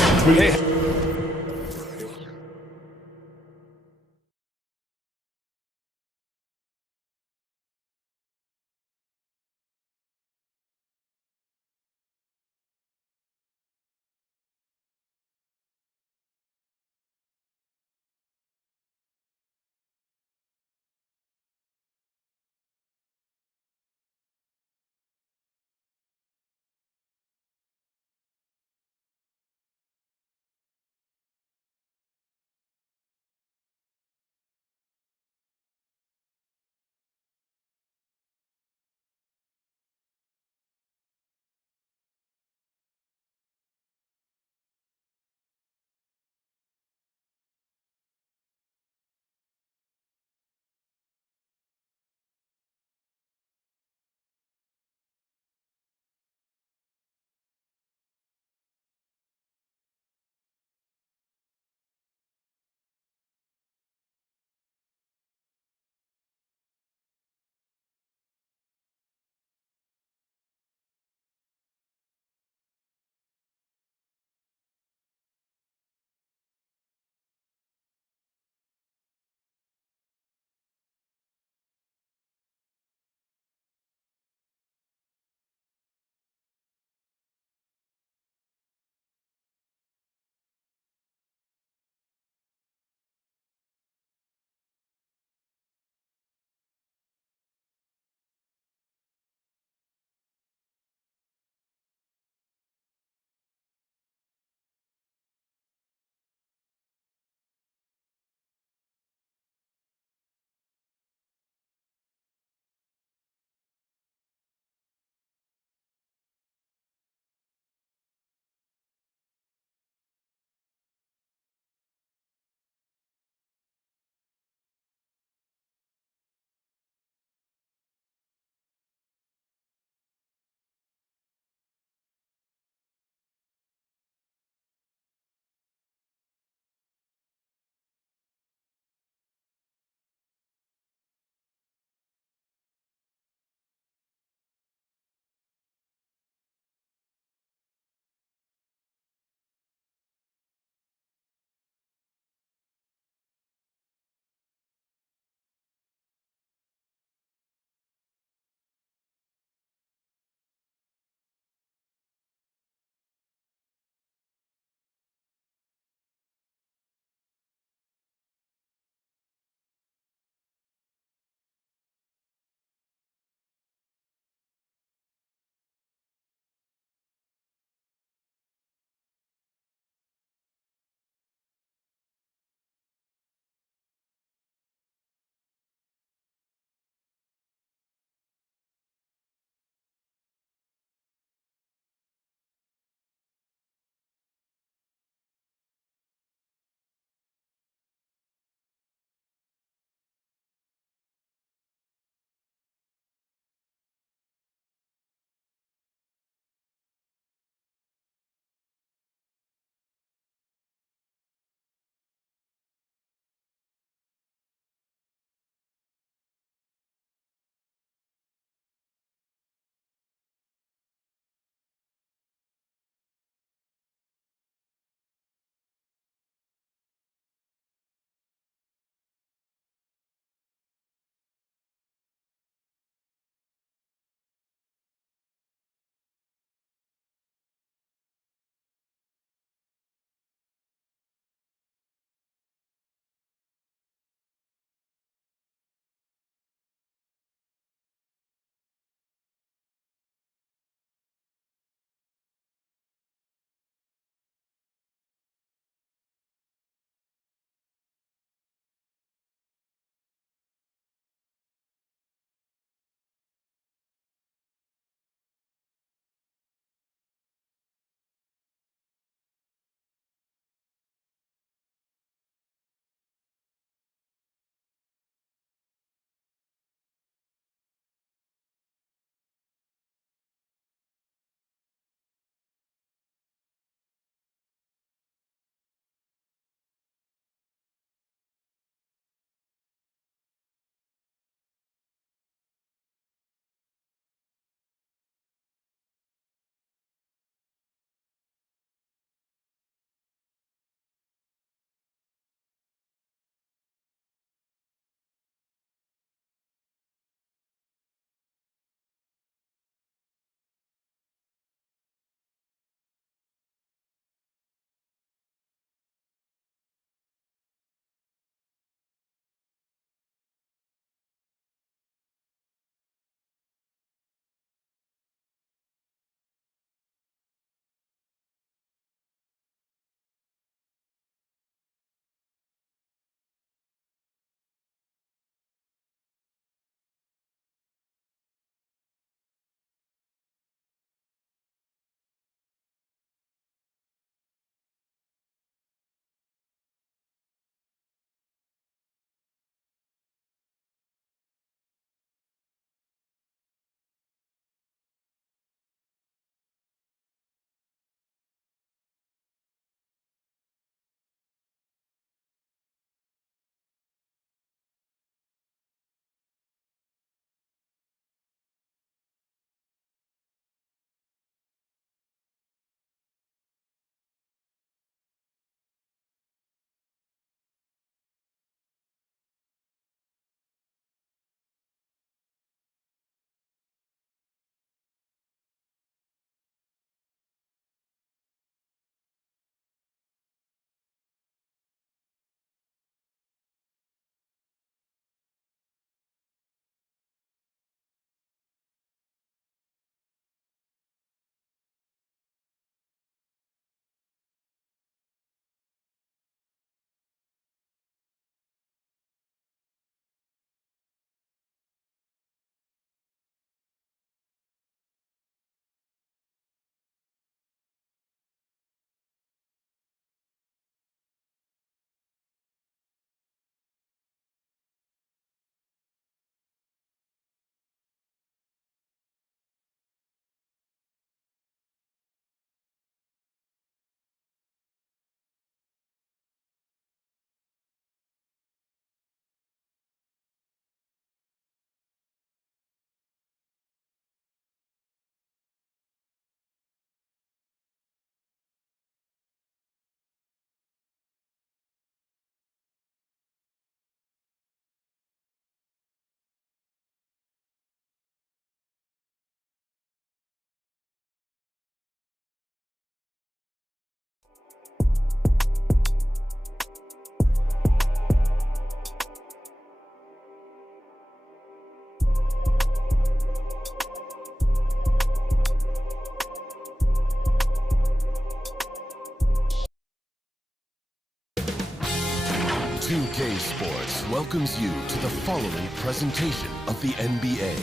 2K Sports welcomes you to the following presentation of the NBA.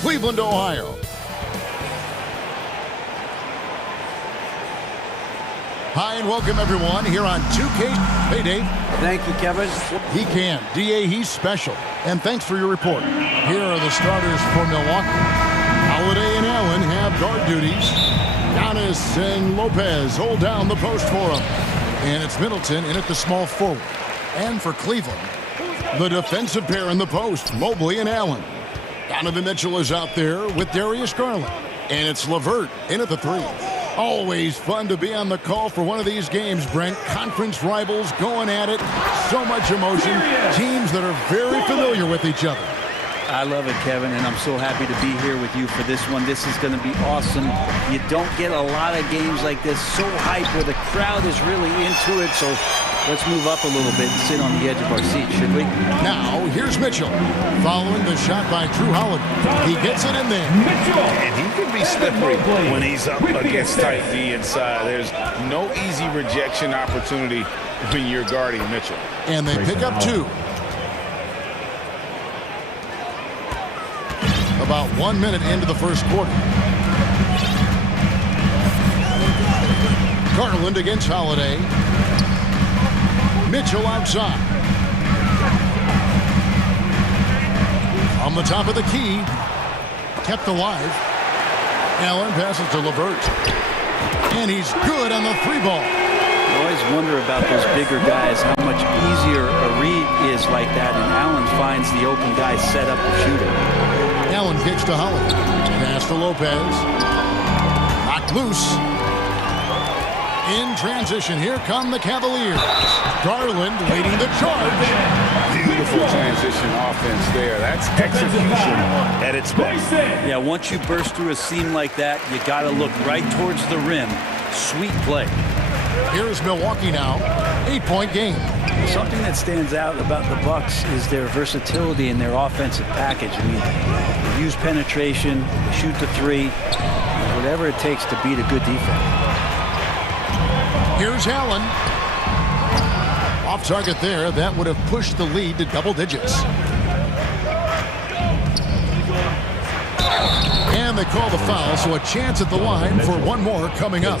Cleveland, Ohio. Hi, and welcome, everyone, here on 2K. Hey, Dave. Thank you, Kevin. He can. DA, he's special. And thanks for your report. Here are the starters for Milwaukee. Holiday and Allen have guard duties. Giannis and Lopez hold down the post for him. And it's Middleton in at the small forward. And for Cleveland, the defensive pair in the post, Mobley and Allen. Donovan Mitchell is out there with Darius Garland. And it's LeVert in at the 3. Always fun to be on the call for one of these games, Brent. Conference rivals going at it. So much emotion. Teams that are very familiar with each other. I love it, Kevin, and I'm so happy to be here with you for this one. This is going to be awesome. You don't get a lot of games like this, so hyped, where the crowd is really into it. So let's move up a little bit and sit on the edge of our seat, should we? Now, here's Mitchell. Following the shot by Drew Holiday. He gets it in there. And he can be slippery when he's up against tight D inside. There's no easy rejection opportunity when you're guarding Mitchell. And they pick up 2. About 1 minute into the first quarter. Garland against Holiday. Mitchell outside. On the top of the key. Kept alive. Allen passes to LeVert. And he's good on the 3-ball. I always wonder about those bigger guys, how much easier a read is like that, and Allen finds the open guy set up to shoot it. Allen kicks to Holiday. Pass to Lopez. Knocked loose. In transition, here come the Cavaliers. Garland leading the charge. Beautiful transition offense there. That's execution at its best. Yeah, once you burst through a seam like that, you got to look right towards the rim. Sweet play. Here's Milwaukee now. 8-point game. Something that stands out about the Bucks is their versatility in their offensive package. I mean, they use penetration, shoot the 3, whatever it takes to beat a good defense. Here's Allen. Off target there. That would have pushed the lead to double digits. And they call the foul, so a chance at the line for one more coming up.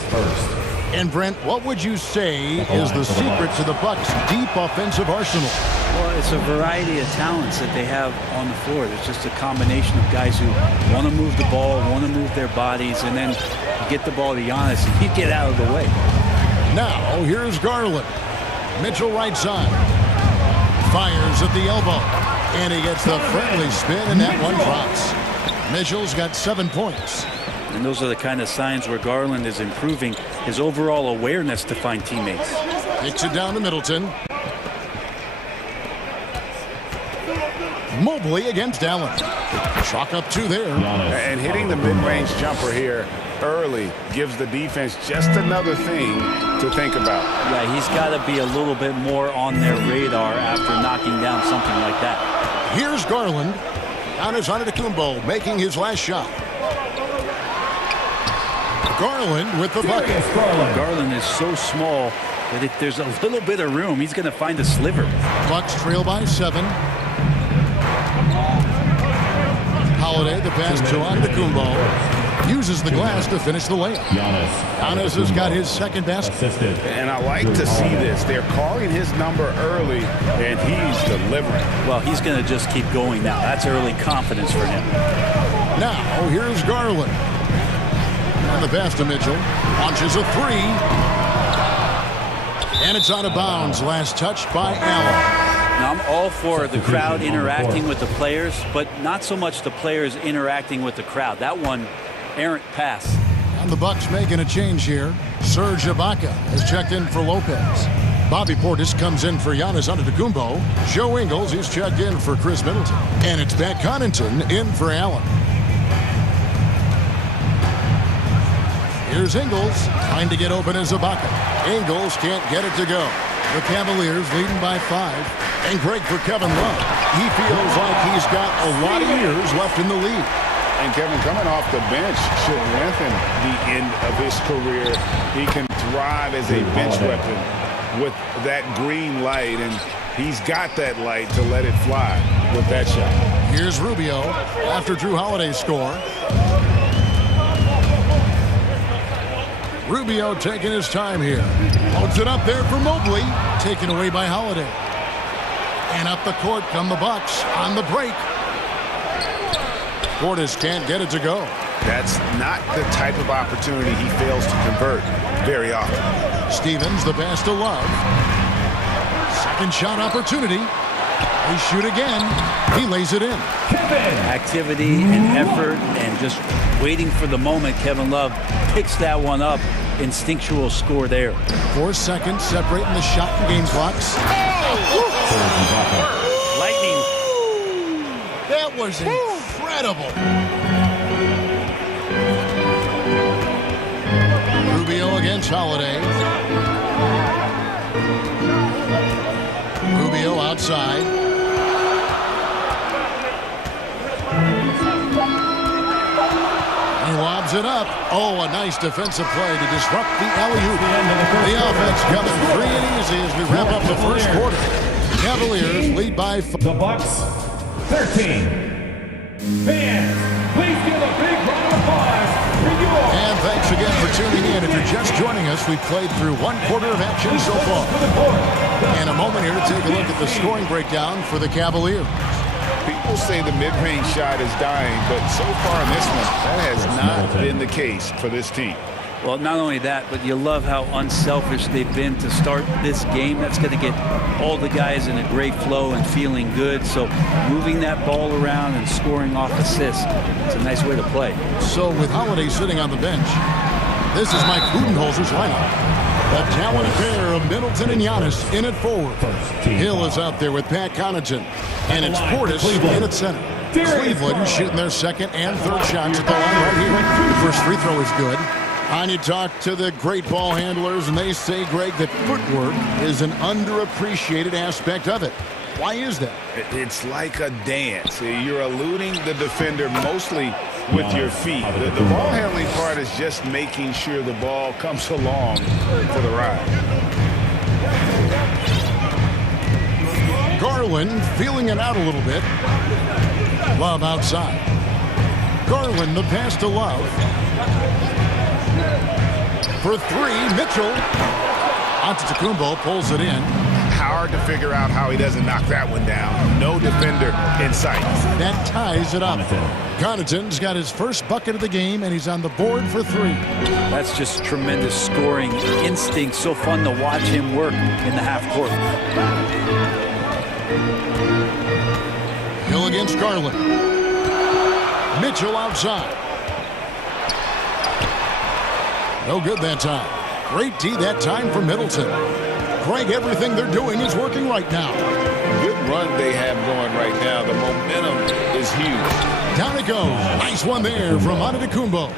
And Brent, what would you say is the secret to the Bucks' deep offensive arsenal? Well, it's a variety of talents that they have on the floor. It's just a combination of guys who want to move the ball, want to move their bodies, and then get the ball to Giannis and he'd get out of the way. Now, here's Garland. Mitchell right side. Fires at the elbow. And he gets the friendly spin, and that one drops. Mitchell's got 7 points. And those are the kind of signs where Garland is improving his overall awareness to find teammates. Kicks it down to Middleton. Mobley against Allen. Chalk up 2 there. And hitting the mid-range jumper here early gives the defense just another thing to think about. Yeah, he's got to be a little bit more on their radar after knocking down something like that. Here's Garland. Giannis Antetokounmpo making his last shot. Garland with the bucket. Garland is so small that if there's a little bit of room, he's going to find a sliver. Bucks trail by 7. Holiday, the pass to Antetokounmpo. Uses the glass to finish the layup. Giannis has got his second basket. And I like to see this. They're calling his number early, and he's delivering. Well, he's going to just keep going now. That's early confidence for him. Now, here's Garland. And the pass to Mitchell. Launches a 3. And it's out of bounds. Last touch by Allen. Now, I'm all for the crowd interacting with the players, but not so much the players interacting with the crowd. That one, errant pass. And the Bucks making a change here. Serge Ibaka has checked in for Lopez. Bobby Portis comes in for Giannis Antetokounmpo. Joe Ingles is checked in for Chris Middleton. And it's Pat Connaughton in for Allen. Here's Ingles, trying to get open as Ibaka. Ingles can't get it to go. The Cavaliers leading by 5. And great for Kevin Love. He feels like he's got a lot of years left in the league. And Kevin, coming off the bench should lengthen the end of his career. He can thrive as a bench weapon with that green light, and he's got that light to let it fly with that shot. Here's Rubio after Drew Holiday's score. Rubio taking his time here. Holds it up there for Mobley. Taken away by Holiday. And up the court come the Bucks on the break. Portis can't get it to go. That's not the type of opportunity he fails to convert very often. Stevens, the pass to Love. Second shot opportunity. They shoot again. He lays it in. Activity and effort and just waiting for the moment. Kevin Love picks that one up. Instinctual score there. 4 seconds separating the shot and game clocks. Lightning. That was incredible. Rubio against Holiday. Rubio outside. He lobs it up. Oh, a nice defensive play to disrupt the alley-oop. The offense coming free and easy as we wrap up the first quarter. Cavaliers lead by 5. The Bucks 13. Fans, please give a big round of applause for your... And thanks again for tuning in. If you're just joining us, we've played through 1 quarter of action so far. In a moment here to take a look at the scoring breakdown for the Cavaliers. People say the mid-range shot is dying, but so far in this one, that has not been the case for this team. Well, not only that, but you love how unselfish they've been to start this game. That's going to get all the guys in a great flow and feeling good. So moving that ball around and scoring off assists, it's a nice way to play. So with Holiday sitting on the bench, this is Mike Budenholzer's lineup. A talented pair of Middleton and Giannis in at forward. Hill is out there with Pat Connaughton. And it's Portis in at center. Cleveland shooting their second and third shots at the line right here. The first free throw is good. And you talk to the great ball handlers, and they say, Greg, that footwork is an underappreciated aspect of it. Why is that? It's like a dance. You're eluding the defender mostly with your feet. The ball handling part is just making sure the ball comes along for the ride. Garland feeling it out a little bit. Love outside. Garland, the pass to Love. For 3, Mitchell. Antetokounmpo pulls it in. Hard to figure out how he doesn't knock that one down. No defender in sight. That ties it up. Connaughton's got his first bucket of the game, and he's on the board for 3. That's just tremendous scoring instinct. So fun to watch him work in the half court. Hill against Garland. Mitchell outside. No good that time. Great D that time for Middleton. Greg, everything they're doing is working right now. Good run they have going right now. The momentum is huge. Down it goes. Nice one there from Antetokounmpo.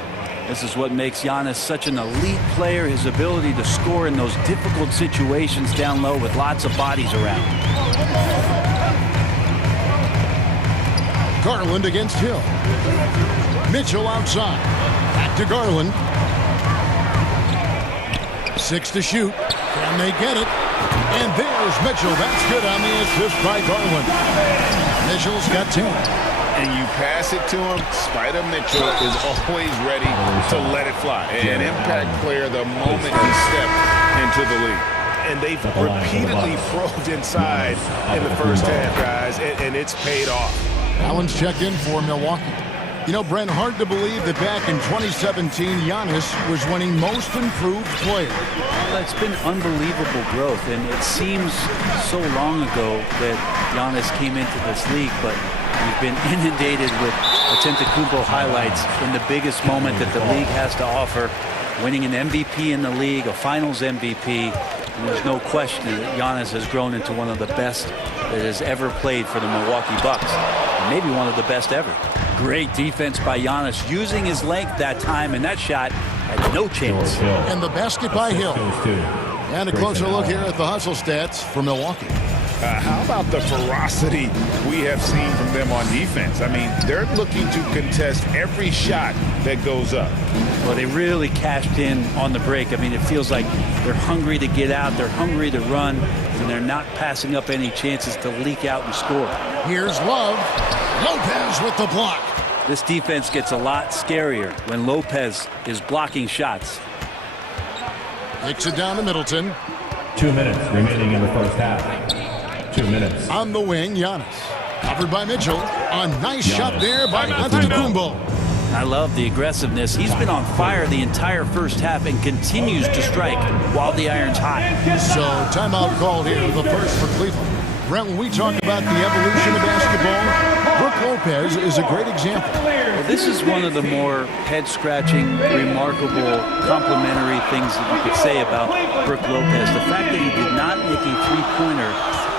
This is what makes Giannis such an elite player, his ability to score in those difficult situations down low with lots of bodies around. Garland against Hill. Mitchell outside. Back to Garland. 6 to shoot. Can they get it? And there's Mitchell. That's good on the assist by Garland. Mitchell's got 10. And you pass it to him, Spider Mitchell is always ready to let it fly. An impact player the moment he stepped into the league. And they've repeatedly probed inside in the first half, guys, and it's paid off. Allen's check in for Milwaukee. You know, Brent, hard to believe that back in 2017, Giannis was winning most improved player. Well, it's been unbelievable growth, and it seems so long ago that Giannis came into this league, but we've been inundated with Antetokounmpo highlights in the biggest moment that the league has to offer, winning an MVP in the league, a finals MVP, and there's no question that Giannis has grown into one of the best that has ever played for the Milwaukee Bucks, and maybe one of the best ever. Great defense by Giannis, using his length that time, and that shot had no chance. And the basket by Hill. And a closer look here at the hustle stats for Milwaukee. How about the ferocity we have seen from them on defense? I mean, they're looking to contest every shot that goes up. Well, they really cashed in on the break. I mean, it feels like they're hungry to get out, they're hungry to run, and they're not passing up any chances to leak out and score. Here's Love. Lopez with the block. This defense gets a lot scarier when Lopez is blocking shots. Kicks it down to Middleton. 2 minutes remaining in the first half. 2 minutes. On the wing, Giannis. Covered by Mitchell. A nice shot there by Antetokounmpo. I love the aggressiveness. He's been on fire the entire first half and continues to strike while the iron's hot. So, timeout called here, the first for Cleveland. Brent, when we talk about the evolution of basketball, Brook Lopez is a great example. Well, this is one of the more head-scratching, remarkable, complimentary things that you could say about Brook Lopez. The fact that he did not make a three-pointer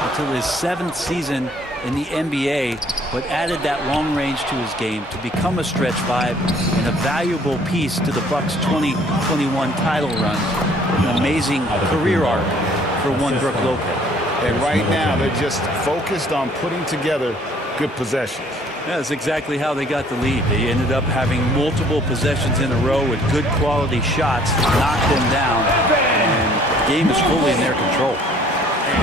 until his 7th season in the NBA, but added that long range to his game to become a stretch 5 and a valuable piece to the Bucks' 2021 title run. An amazing career arc for one Brook Lopez. And right now, they're just focused on putting together good possessions. Yeah, that's exactly how they got the lead. They ended up having multiple possessions in a row with good quality shots, knocked them down, and the game is fully in their control.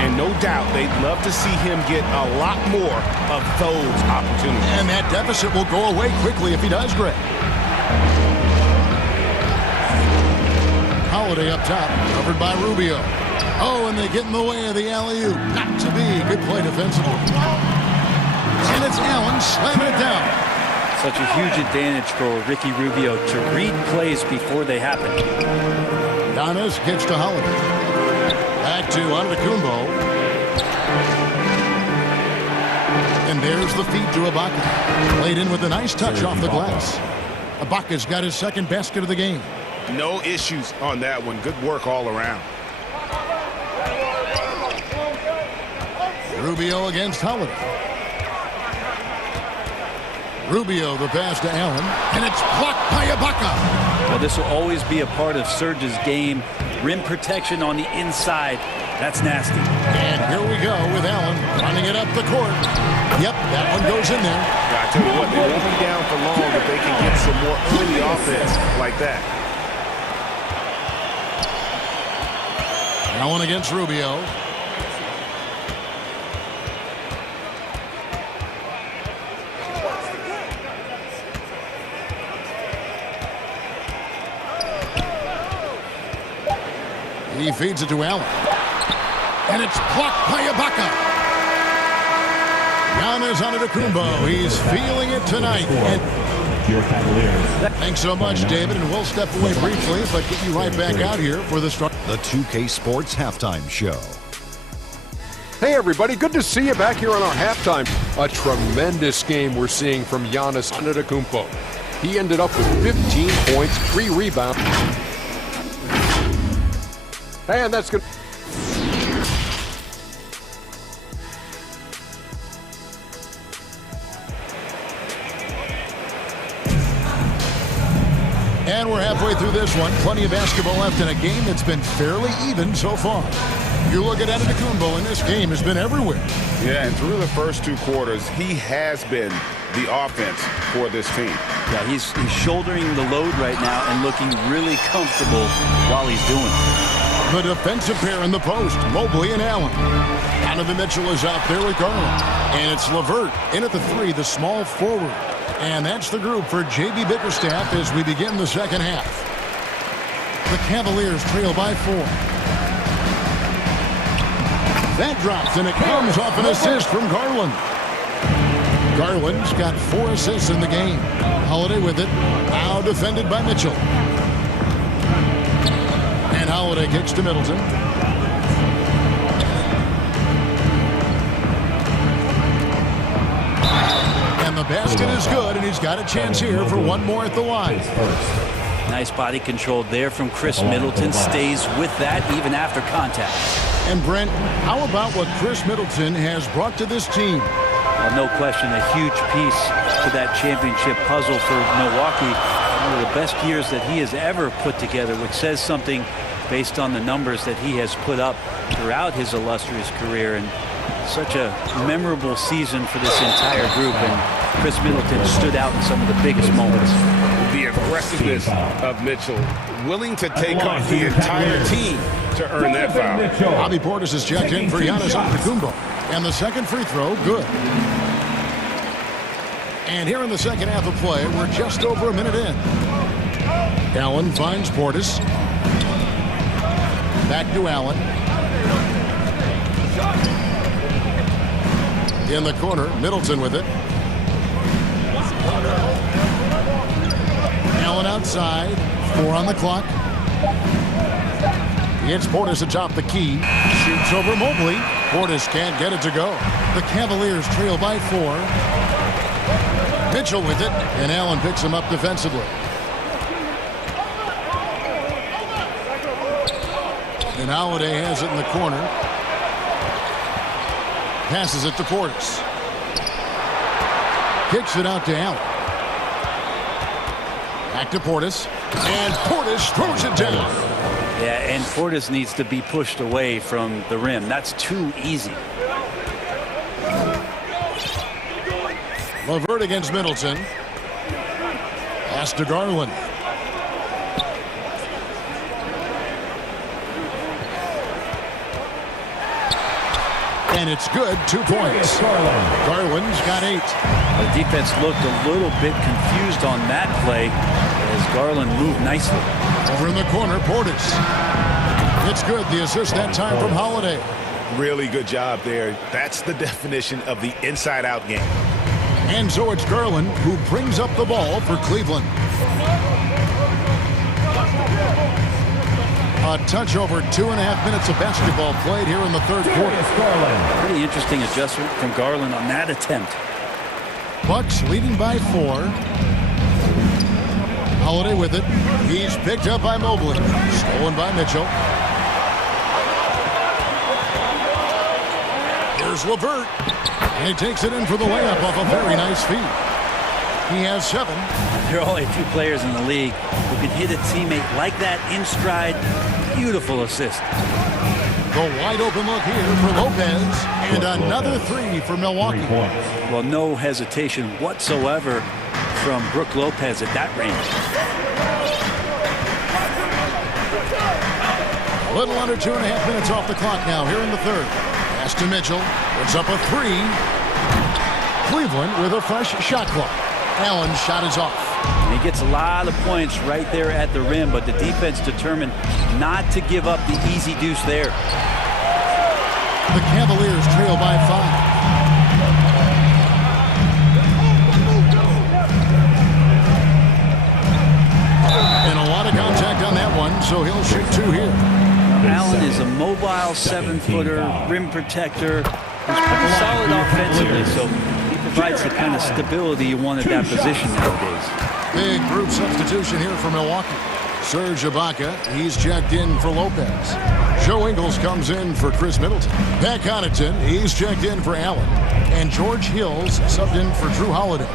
And no doubt, they'd love to see him get a lot more of those opportunities. And that deficit will go away quickly if he does, Greg. Holiday up top, covered by Rubio. Oh, and they get in the way of the alley-oop. Not to be. Good play defensively. And it's Allen slamming it down. Such a huge advantage for Ricky Rubio to read plays before they happen. Giannis gets to Holiday. Back to Antetokounmpo. And there's the feed to Ibaka. Played in with a nice touch off the glass. Ibaka's got his second basket of the game. No issues on that one. Good work all around. Rubio against Holiday. Rubio the pass to Allen, and it's blocked by Ibaka. Well, this will always be a part of Serge's game. Rim protection on the inside. That's nasty. And here we go with Allen running it up the court. Yep, that one goes in there. Yeah, I tell you what, they won't be down for long if they can get some more early offense like that. Allen against Rubio. He feeds it to Allen. And it's blocked by Ibaka. Giannis Antetokounmpo. He's feeling it tonight. Thanks so much, David. And we'll step away briefly, but get you right back out here for the start. The 2K Sports Halftime Show. Hey, everybody. Good to see you back here on our halftime. A tremendous game we're seeing from Giannis Antetokounmpo. He ended up with 15 points, 3 rebounds. And that's good. And we're halfway through this one. Plenty of basketball left in a game that's been fairly even so far. You look at Antetokounmpo, and this game has been everywhere. Yeah, and through the first 2 quarters, he has been the offense for this team. Yeah, he's shouldering the load right now and looking really comfortable while he's doing it. The defensive pair in the post, Mobley and Allen. Donovan Mitchell is out there with Garland. And it's LeVert in at the 3, the small forward. And that's the group for J.B. Bickerstaff as we begin the second half. The Cavaliers trail by 4. That drops, and it comes off an assist from Garland. Garland's got 4 assists in the game. Holiday with it. Now defended by Mitchell. And Holiday kicks to Middleton. And the basket is good, and he's got a chance here for one more at the line. Nice body control there from Chris Middleton. Stays with that even after contact. And Brent, how about what Chris Middleton has brought to this team? Well, no question, a huge piece to that championship puzzle for Milwaukee. One of the best years that he has ever put together, which says something based on the numbers that he has put up throughout his illustrious career. And Such a memorable season for this entire group, and Chris Middleton stood out in some of the biggest moments. The aggressiveness of Mitchell, willing to take on the entire team to earn that foul. Bobby Portis is checked in for Giannis Antetokounmpo. And the second free throw, good. And here in the second half of play, we're just over a minute in. Allen finds Portis. Back to Allen. In the corner, Middleton with it. Allen outside, 4 on the clock. It's Portis atop the key. Shoots over Mobley. Portis can't get it to go. The Cavaliers trail by 4. Mitchell with it, and Allen picks him up defensively. And Holiday has it in the corner. Passes it to Portis. Kicks it out to Allen. Back to Portis. And Portis throws it down. Yeah, and Portis needs to be pushed away from the rim. That's too easy. LeVert against Middleton. Pass to Garland. And it's good. 2 points. Garland's got 8. The defense looked a little bit confused on that play as Garland moved nicely. Over in the corner, Portis. It's good. The assist that time from Holiday. Really good job there. That's the definition of the inside-out game. And so it's Garland who brings up the ball for Cleveland. A touch over 2.5 minutes of basketball played here in the third quarter. Pretty interesting adjustment from Garland on that attempt. Bucks leading by 4. Holiday with it. He's picked up by Mobley. Stolen by Mitchell. Here's LeVert. And he takes it in for the layup off a very nice feed. He has 7. There are only a few players in the league who can hit a teammate like that in stride. Beautiful assist. The wide open look here for Lopez. And another 3 for Milwaukee. Well, no hesitation whatsoever from Brook Lopez at that range. A little under 2.5 minutes off the clock now here in the third. Pass to Mitchell. Puts up a 3. Cleveland with a fresh shot clock. Allen's shot is off. And he gets a lot of points right there at the rim, but the defense determined not to give up the easy deuce there. The Cavaliers trail by 5. And a lot of contact on that one, so he'll shoot 2 here. Allen is a mobile 7-footer, rim protector. He's pretty solid offensively, so he provides the kind of stability you want at that position nowadays. Big group substitution here for Milwaukee. Serge Ibaka, he's checked in for Lopez. Joe Ingles comes in for Chris Middleton. Pat Connaughton, he's checked in for Allen. And George Hills subbed in for Drew Holiday.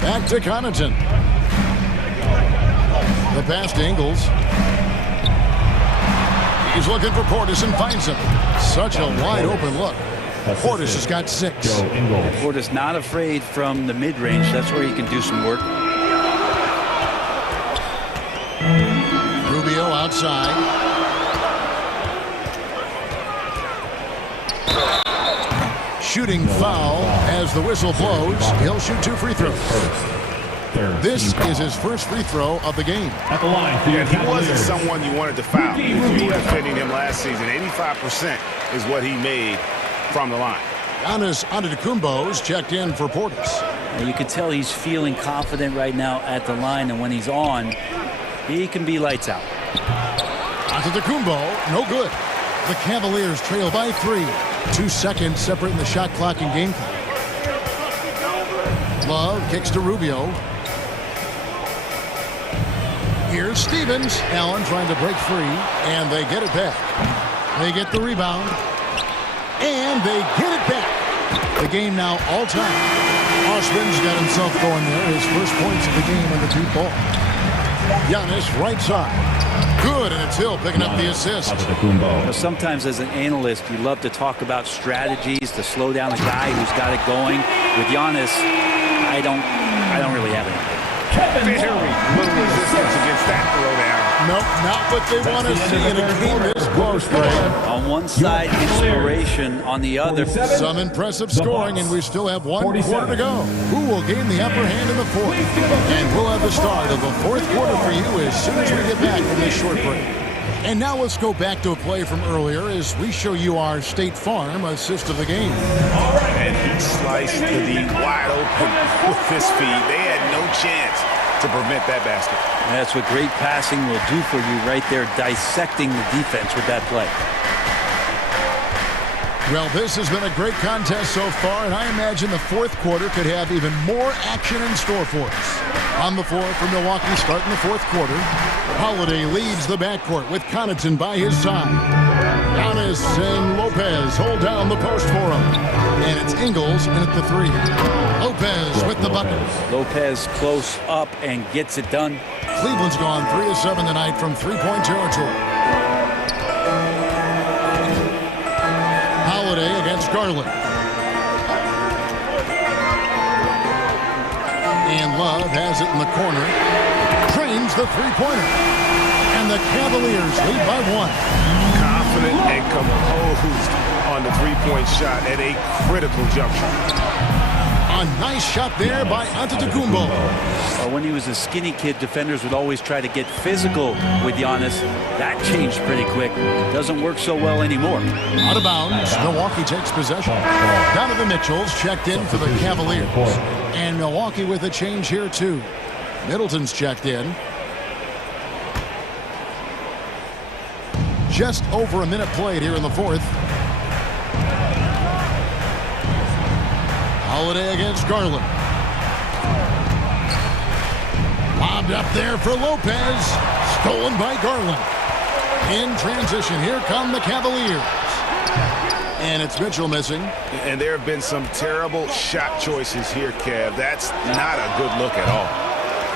Back to Connaughton. The pass to Ingles. He's looking for Portis and finds him. Such a wide open look. Portis has got 6. Portis not afraid from the mid-range. That's where he can do some work. Rubio outside. Shooting foul as the whistle blows. He'll shoot 2 free throws. This is his first free throw of the game. At the line, yeah, he wasn't someone you wanted to foul. If you were defending him last season, 85% is what he made from the line. Giannis Antetokounmpo's checked in for Portis. And you can tell he's feeling confident right now at the line, and when he's on, he can be lights out. Antetokounmpo, no good. The Cavaliers trail by 3. 2 seconds separating the shot clock and game clock. Love kicks to Rubio. Here's Stevens. Allen trying to break free, and they get it back. They get the rebound, and they get it back. The game now all-time. Osman's got himself going there. His first points of the game on the 2 ball. Giannis right side. Good, and it's Hill picking up the assist. Sometimes as an analyst, you love to talk about strategies to slow down a guy who's got it going. With Giannis, I don't really have anything. Very little resistance against that throwdown. Nope, not what they want to see in a game this close, Greg. On one side, inspiration. On the other, some impressive scoring, and we still have 1 quarter to go. Who will gain the upper hand in the fourth? And we'll have the start of the fourth quarter for you as soon as we get back from this short break. And now let's go back to a play from earlier as we show you our State Farm assist of the game. And he sliced the D wide open with his feet. They had no chance to prevent that basket. And that's what great passing will do for you right there, dissecting the defense with that play. Well, this has been a great contest so far, and I imagine the fourth quarter could have even more action in store for us. On the floor for Milwaukee starting the fourth quarter, Holiday leads the backcourt with Connaughton by his side. Giannis and Lopez hold down the post for him. And it's Ingles in at the three. Lopez with the bucket. Lopez close up and gets it done. Cleveland's gone 3 of 7 tonight from three-point territory. Holiday against Garland. And Love has it in the corner. Trains the three-pointer. And the Cavaliers lead by 1. Confident and composed on the three-point shot at a critical juncture. A nice shot there by Antetokounmpo. When he was a skinny kid, defenders would always try to get physical with Giannis. That changed pretty quick. Doesn't work so well anymore. Out of bounds, Milwaukee takes possession. Donovan Mitchell's checked in for the Cavaliers. And Milwaukee with a change here, too. Middleton's checked in. Just over a minute played here in the fourth. Holiday against Garland. Lobbed up there for Lopez. Stolen by Garland. In transition, here come the Cavaliers. And it's Mitchell missing. And there have been some terrible shot choices here, Kev. That's not a good look at all.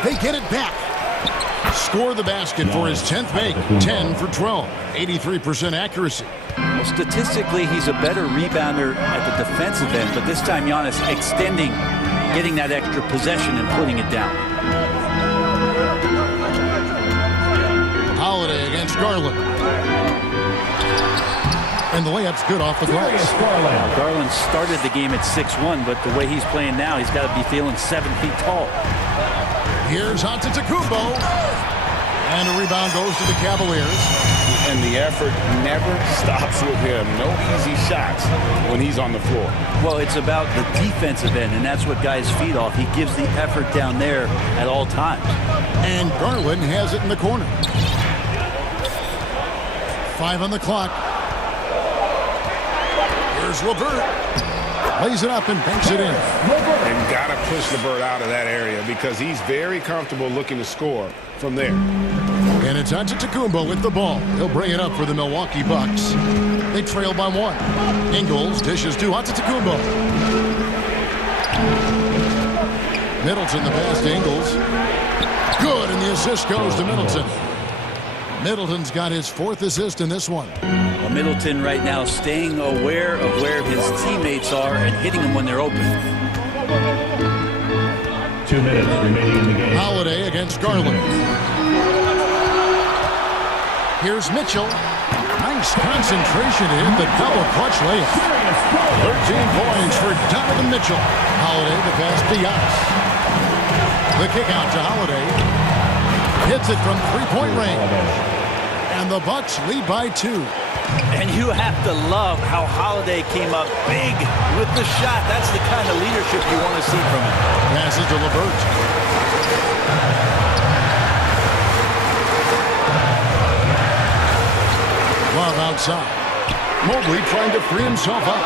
They get it back. Score the basket for his 10th make. 10 for 12. 83% accuracy. Well, statistically, he's a better rebounder at the defensive end, but this time Giannis extending, getting that extra possession and putting it down. Holiday against Garland. And the layup's good off the glass. Now, Garland started the game at 6'1", but the way he's playing now, he's got to be feeling 7 feet tall. Here's Antetokounmpo. And a rebound goes to the Cavaliers. And the effort never stops with him. No easy shots when he's on the floor. Well, it's about the defensive end, and that's what guys feed off. He gives the effort down there at all times. And Garland has it in the corner. 5 on the clock. Here's LeVert. Lays it up and banks it in. And got to push LeVert out of that area because he's very comfortable looking to score from there. And it's Antetokounmpo with the ball. He'll bring it up for the Milwaukee Bucks. They trail by 1. Ingles dishes to Antetokounmpo. Middleton the pass to Ingles. Good, and the assist goes to Middleton. Middleton's got his 4th assist in this one. Well, Middleton right now staying aware of where his teammates are and hitting them when they're open. 2 minutes remaining in the game. Holiday against Garland. Here's Mitchell. Nice concentration to hit the double clutch layup. 13 points for Donovan Mitchell. Holiday the pass to Giannis. The kick out to Holiday. Hits it from three-point range. And the Bucks lead by 2. And you have to love how Holiday came up big with the shot. That's the kind of leadership you want to see from him. Passes to LeVert. Love outside. Mobley trying to free himself up.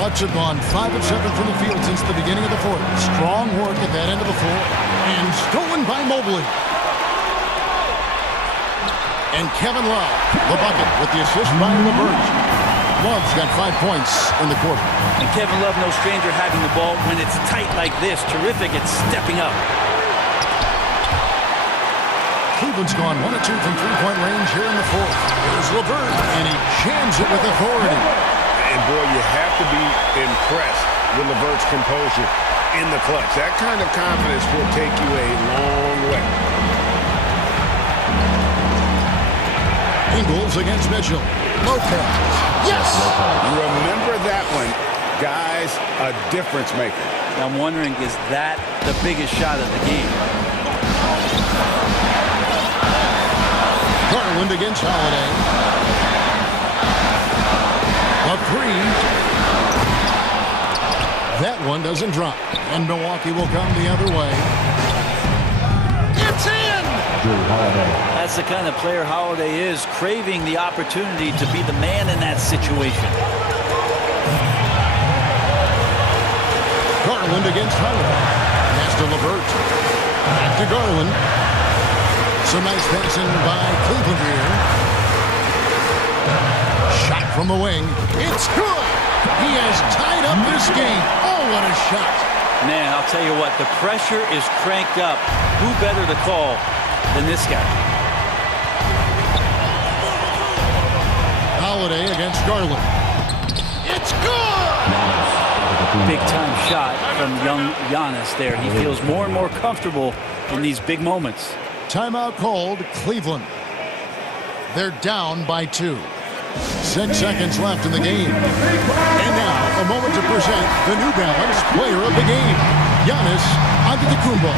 Bucks have gone 5 of 7 from the field since the beginning of the fourth. Strong work at that end of the floor. And stolen by Mobley. And Kevin Love, the bucket, with the assist by LeVert. Love's got 5 points in the quarter. And Kevin Love, no stranger having the ball when it's tight like this. Terrific at stepping up. Cleveland's gone 1 of 2 from three-point range here in the fourth. Here's LeVert, and he jams it with authority. And, boy, you have to be impressed with LeVert's composure in the clutch. That kind of confidence will take you a long way. Ingles against Mitchell. Lopez. Yes! Remember that one. Guys, a difference maker. I'm wondering, is that the biggest shot of the game? Garland against Holiday. A three. That one doesn't drop. And Milwaukee will come the other way. It's in! That's the kind of player Holiday is, craving the opportunity to be the man in that situation. Garland against Holiday. Pass to LeVert. Back to Garland. Some nice passing by Cleveland here. Shot from the wing. It's good! He has tied up this game. Oh, what a shot. Man, I'll tell you what, the pressure is cranked up. Who better to call than this guy? Holiday against Garland. It's good! Big-time shot from young Giannis there. He feels more and more comfortable in these big moments. Timeout called, Cleveland. They're down by 2. 6 seconds left in the game. And now, a moment to present the New Balance Player of the Game, Giannis Antetokounmpo.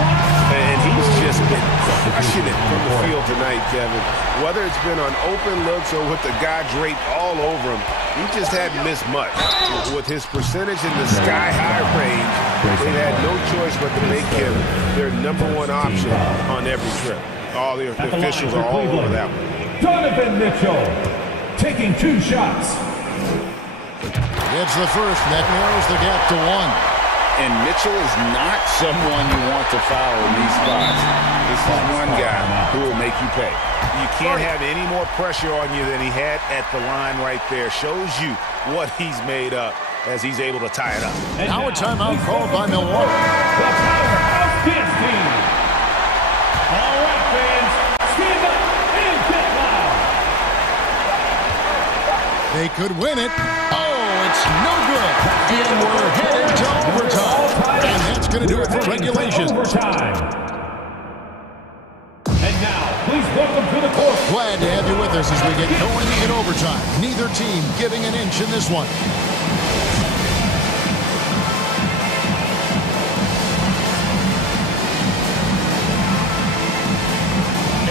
And he's just been crushing it from the field tonight, Kevin. Whether it's been on open looks or with the guy draped all over him, he just hadn't missed much. With his percentage in the sky-high range, they had no choice but to make him their #1 option on every trip. All the officials are all over that one. Donovan Mitchell taking 2 shots. It's the first that narrows the gap to 1. And Mitchell is not someone you want to foul in these spots. This is one guy who will make you pay. You can't have any more pressure on you than he had at the line right there. Shows you what he's made up as he's able to tie it up. Now a timeout called by Milwaukee. The powerhouse dance team. All right, fans, stand up and get loud. They could win it. Oh, it's no good. And we're headed to overtime. And that's going to do it for regulation. And now, please welcome to the court. Glad to have you with us as we get going in overtime. Neither team giving an inch in this one.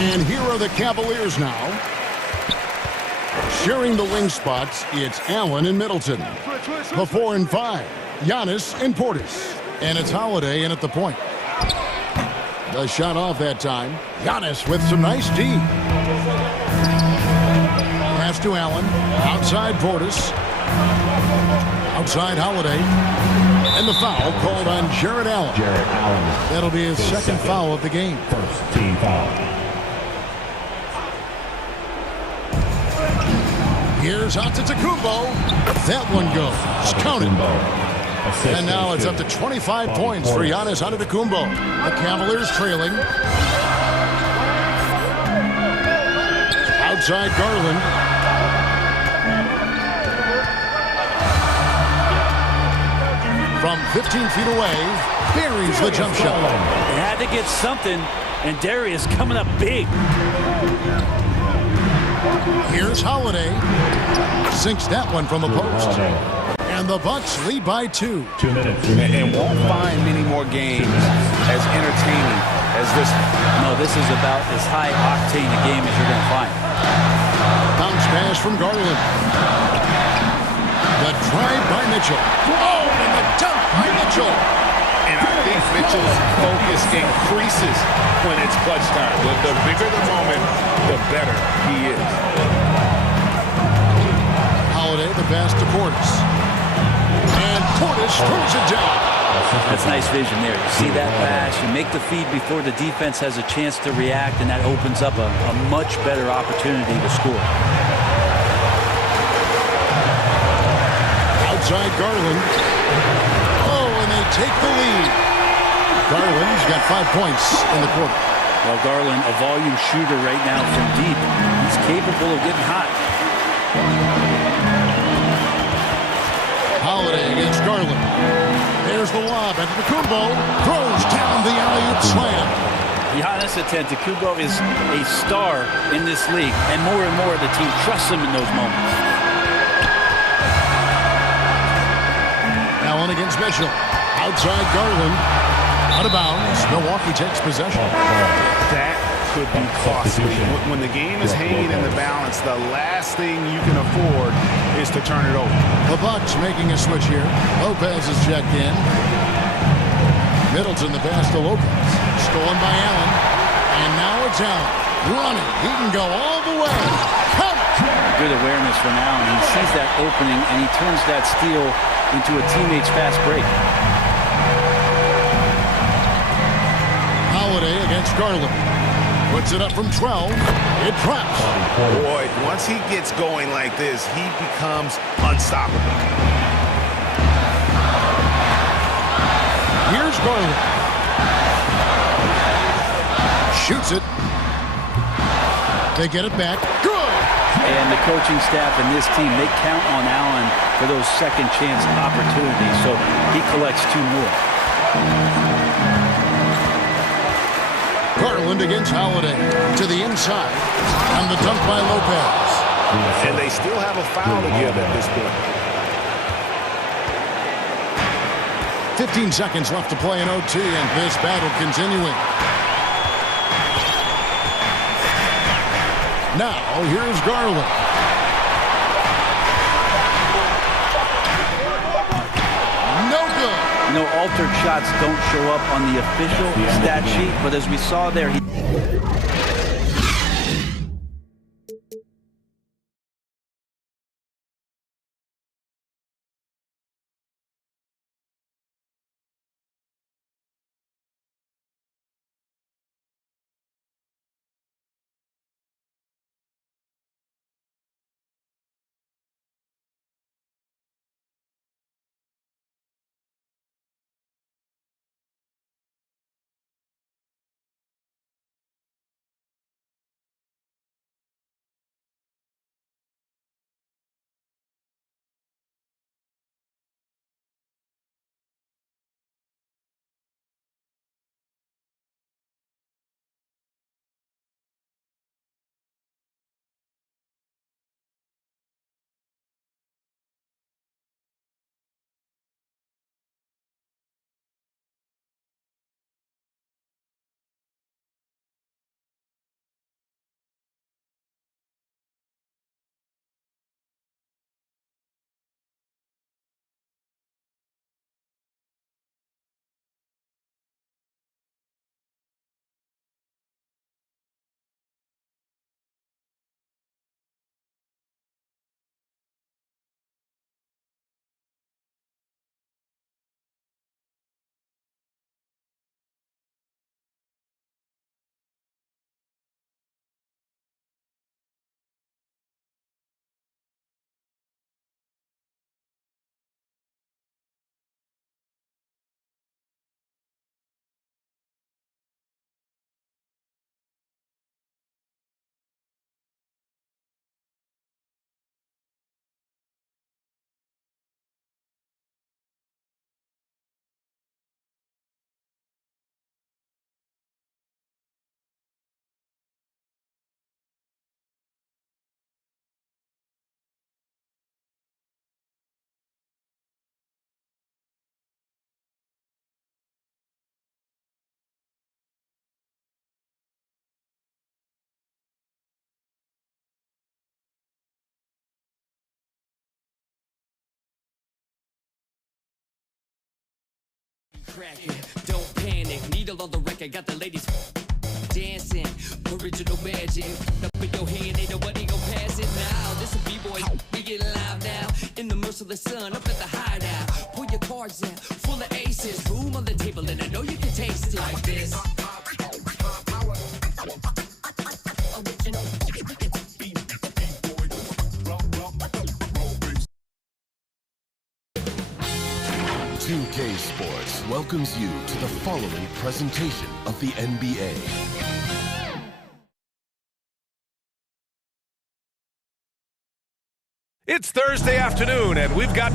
And here are the Cavaliers now. Sharing the wing spots, it's Allen and Middleton. The 4 and 5, Giannis and Portis. And it's Holiday in at the point. The shot off that time. Giannis with some nice D. Pass to Allen. Outside Portis. Outside Holiday. And the foul called on Jarrett Allen. That'll be his second foul of the game. First team foul. Here's Antetokounmpo. That one goes. Count it. And now it's up to 25 points for Giannis Antetokounmpo. The Cavaliers trailing. Outside Garland. From 15 feet away, buries the jump shot. They had to get something, and Darius coming up big. Here's Holiday. Sinks that one from the post. And the Bucks lead by 2. 2 minutes. And won't find many more games as entertaining as this one. No, this is about as high-octane a game as you're going to find. Bounce pass from Garland. The drive by Mitchell. Oh, and the dunk by Mitchell. And I think Mitchell's focus increases when it's clutch time. The bigger the moment, the better he is. Holiday, the pass to Portis. And Portis throws it down. That's nice vision there. You see that pass, you make the feed before the defense has a chance to react, and that opens up a much better opportunity to score. Outside Garland. Oh, and they take the lead. Garland's got 5 points in the quarter. Well, Garland, a volume shooter right now from deep. He's capable of getting hot. Holiday against Garland. There's the lob, and Antetokounmpo throws down the alley-oop slam. Giannis Antetokounmpo is a star in this league, and more the team trusts him in those moments. Allen against Mitchell. Outside Garland. Out of bounds. Milwaukee takes possession. That could be costly. When the game is hanging in the balance, the last thing you can afford is to turn it over. The Bucks making a switch here. Lopez is checked in. Middleton the pass to Lopez. Stolen by Allen. And now it's Allen. Running. He can go all the way. Good awareness from Allen. He sees that opening, and he turns that steal into a teammate's fast break. Holiday against Garland. Puts it up from 12. It traps. Boy, once he gets going like this, he becomes unstoppable. Here's Garland. Shoots it. They get it back. Good. And the coaching staff and this team, they count on Allen for those second chance opportunities. So he collects 2 more. Garland against Holiday to the inside, and the dunk by Lopez. And they still have a foul to give at this point. 15 seconds left to play in OT, and this battle continuing. Now, here's Garland. No good. You know, altered shots don't show up on the official stat sheet, but as we saw there, he... Don't panic, needle on the record, got the ladies dancing, original magic. Up in your hand, ain't nobody gon' pass it now. This a B-boy, we get live now. In the merciless sun, up at the hideout. Pull your cards out, full of aces. Room on the table, and I know you can taste it like this. Original. 2K Sports welcomes you to the following presentation of the NBA. It's Thursday afternoon, and we've got...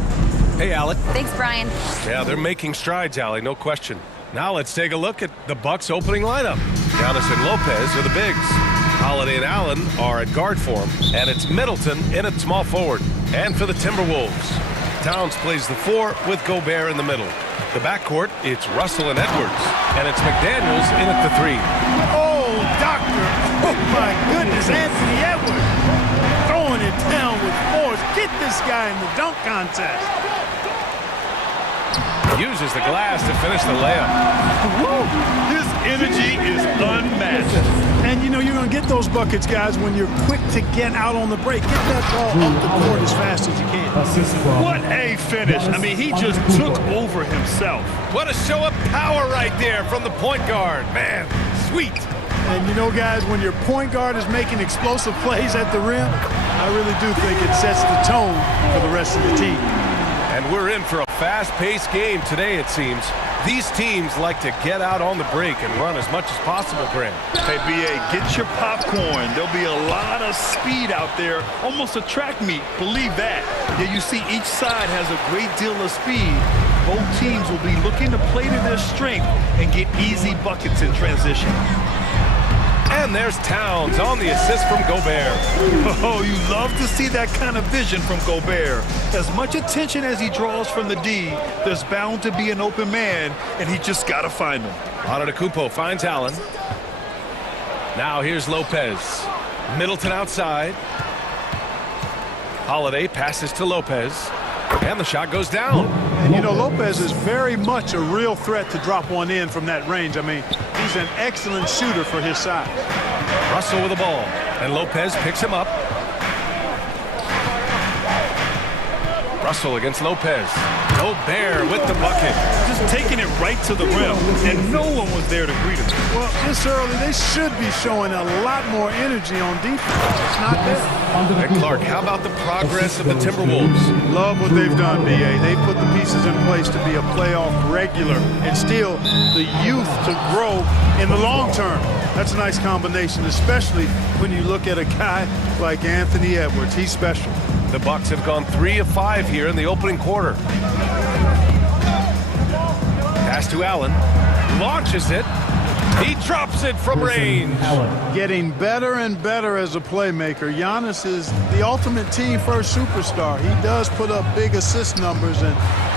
Hey, Alec. Thanks, Brian. Yeah, they're making strides, Allie, no question. Now let's take a look at the Bucks' opening lineup. Giannis and Lopez are the bigs. Holiday and Allen are at guard form, and it's Middleton in at small forward. And for the Timberwolves, Towns plays the 4 with Gobert in the middle. The backcourt, it's Russell and Edwards, and it's McDaniels in at the 3. Oh, doctor! Oh, my goodness, Anthony Edwards throwing it down with force. Get this guy in the dunk contest. Uses the glass to finish the layup. Woo! His energy is unmatched. And, you know, you're going to get those buckets, guys, when you're quick to get out on the break. Get that ball up the court as fast as you can. What a finish. I mean, he just took over himself. What a show of power right there from the point guard. Man, sweet. And, you know, guys, when your point guard is making explosive plays at the rim, I really do think it sets the tone for the rest of the team. And we're in for a fast-paced game today, it seems. These teams like to get out on the break and run as much as possible, Grant. Hey, B.A., get your popcorn. There'll be a lot of speed out there, almost a track meet. Believe that. Yeah, you see each side has a great deal of speed. Both teams will be looking to play to their strength and get easy buckets in transition. And there's Towns on the assist from Gobert. Oh, you love to see that kind of vision from Gobert. As much attention as he draws from the D, there's bound to be an open man, and he just got to find him. Antetokounmpo finds Allen. Now here's Lopez. Middleton outside. Holiday passes to Lopez. And the shot goes down. And, you know, Lopez is very much a real threat to drop one in from that range. I mean, he's an excellent shooter for his size. Russell with the ball. And Lopez picks him up. Russell against Lopez. Gobert with the bucket. Just taking it right to the rim, and no one was there to greet him. Well, this early, they should be showing a lot more energy on defense. It's not there. And Clark, how about the progress of the Timberwolves? Love what they've done, B.A. They put the pieces in place to be a playoff regular and still the youth to grow in the long term. That's a nice combination, especially when you look at a guy like Anthony Edwards. He's special. The Bucks have gone 3 of 5 here in the opening quarter. Pass to Allen. Launches it. He drops it from range. Getting better and better as a playmaker. Giannis is the ultimate team-first superstar. He does put up big assist numbers, and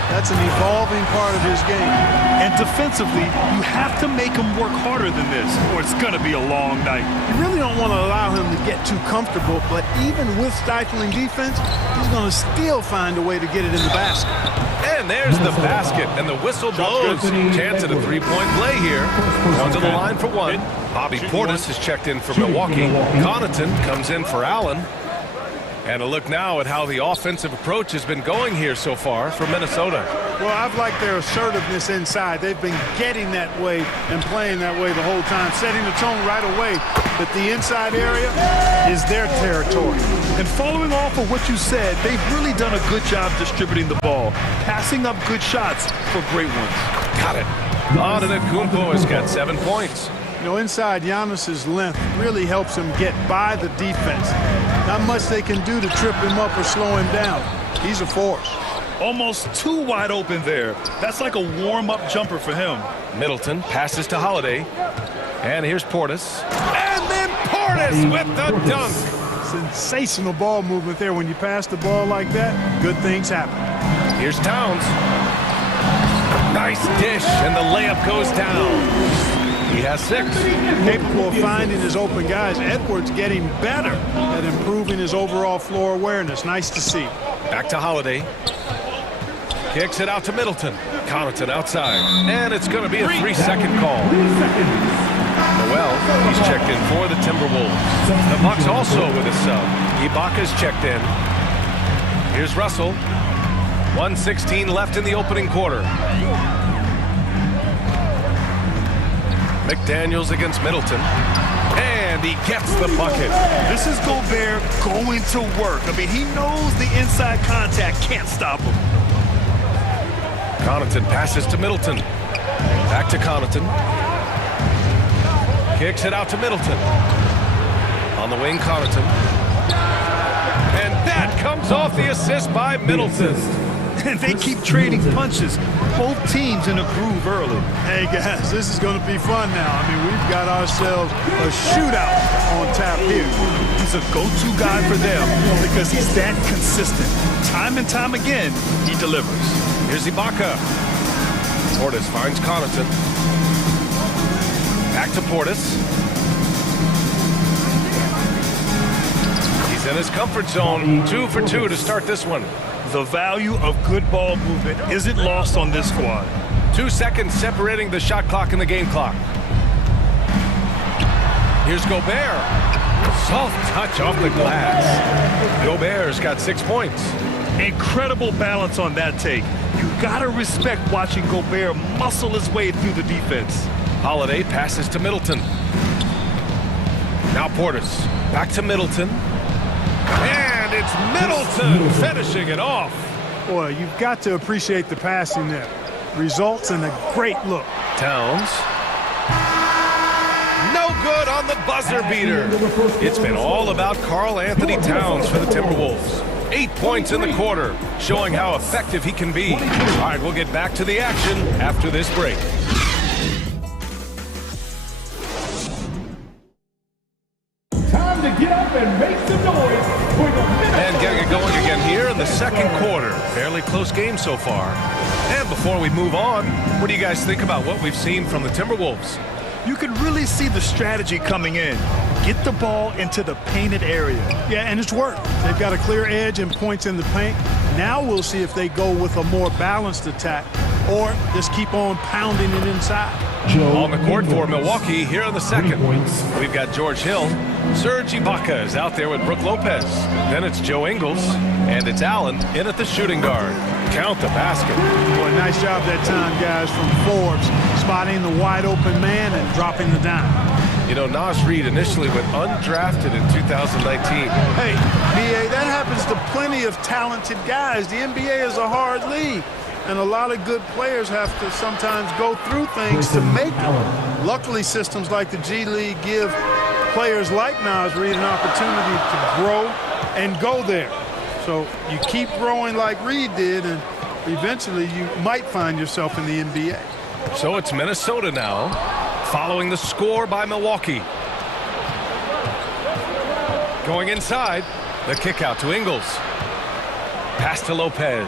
that's an evolving part of his game. And defensively, you have to make him work harder than this, or it's going to be a long night. You really don't want to allow him to get too comfortable, but even with stifling defense, he's going to still find a way to get it in the basket. And there's the basket, and the whistle blows. Chance at a three-point play here. Down to the line for one. Bobby Portis has checked in for Milwaukee. Connaughton comes in for Allen. And a look now at how the offensive approach has been going here so far for Minnesota. Well, I've liked their assertiveness inside. They've been getting that way and playing that way the whole time, setting the tone right away that the inside area is their territory. And following off of what you said, they've really done a good job distributing the ball, passing up good shots for great ones. Got it. Antetokounmpo has got 7 points. You know, inside, Giannis's length really helps him get by the defense. Not much they can do to trip him up or slow him down. He's a force. Almost too wide open there. That's like a warm-up jumper for him. Middleton passes to Holiday. And here's Portis. And then Portis with the dunk. Sensational ball movement there. When you pass the ball like that, good things happen. Here's Towns. Nice dish, and the layup goes down. He has 6. Capable of finding his open guys. Edwards getting better at improving his overall floor awareness. Nice to see. Back to Holiday. Kicks it out to Middleton. Connaughton outside. And it's going to be a 3-second call. Noel, he's checked in for the Timberwolves. The Bucks also with a sub. Ibaka's checked in. Here's Russell. 1:16 left in the opening quarter. McDaniels against Middleton. And he gets the bucket. This is Gobert going to work. I mean, he knows the inside contact can't stop him. Connaughton passes to Middleton. Back to Connaughton. Kicks it out to Middleton. On the wing, Connaughton. And that comes off the assist by Middleton. And they keep trading punches. Both teams in a groove early. Hey, guys, this is going to be fun now. I mean, we've got ourselves a shootout on tap here. He's a go-to guy for them because he's that consistent. Time and time again, he delivers. Here's Ibaka. Portis finds Connaughton. Back to Portis. He's in his comfort zone. 2 for 2 to start this one. The value of good ball movement isn't lost on this squad. 2 seconds separating the shot clock and the game clock. Here's Gobert. Soft touch off the glass. Gobert's got 6 points. Incredible balance on that take. You gotta respect watching Gobert muscle his way through the defense. Holiday passes to Middleton. Now Portis. Back to Middleton. And it's Middleton finishing it off. Boy, you've got to appreciate the passing there. Results in a great look. Towns. No good on the buzzer beater. It's been all about Karl Anthony Towns for the Timberwolves. 8 points in the quarter, showing how effective he can be. All right, we'll get back to the action after this break. Time to get up and make some noise for the Minnesota. And getting it going again here in the second quarter. Fairly close game so far. And before we move on, what do you guys think about what we've seen from the Timberwolves? You can really see the strategy coming in. Get the ball into the painted area. Yeah, and it's worked. They've got a clear edge and points in the paint. Now we'll see if they go with a more balanced attack or just keep on pounding it inside. On the court for Milwaukee here in the second. We've got George Hill. Serge Ibaka is out there with Brook Lopez. Then it's Joe Ingles. And it's Allen in at the shooting guard. Count the basket. Boy, nice job that time, guys, from Forbes. Spotting the wide open man and dropping the dime. You know, Nas Reed initially went undrafted in 2019. Hey, B.A., that happens to plenty of talented guys. The NBA is a hard league, and a lot of good players have to sometimes go through things to make it. Luckily, systems like the G League give players like Nas Reed an opportunity to grow and go there. So you keep growing like Reed did, and eventually you might find yourself in the NBA. So it's Minnesota now, following the score by Milwaukee. Going inside, the kick out to Ingles. Pass to Lopez.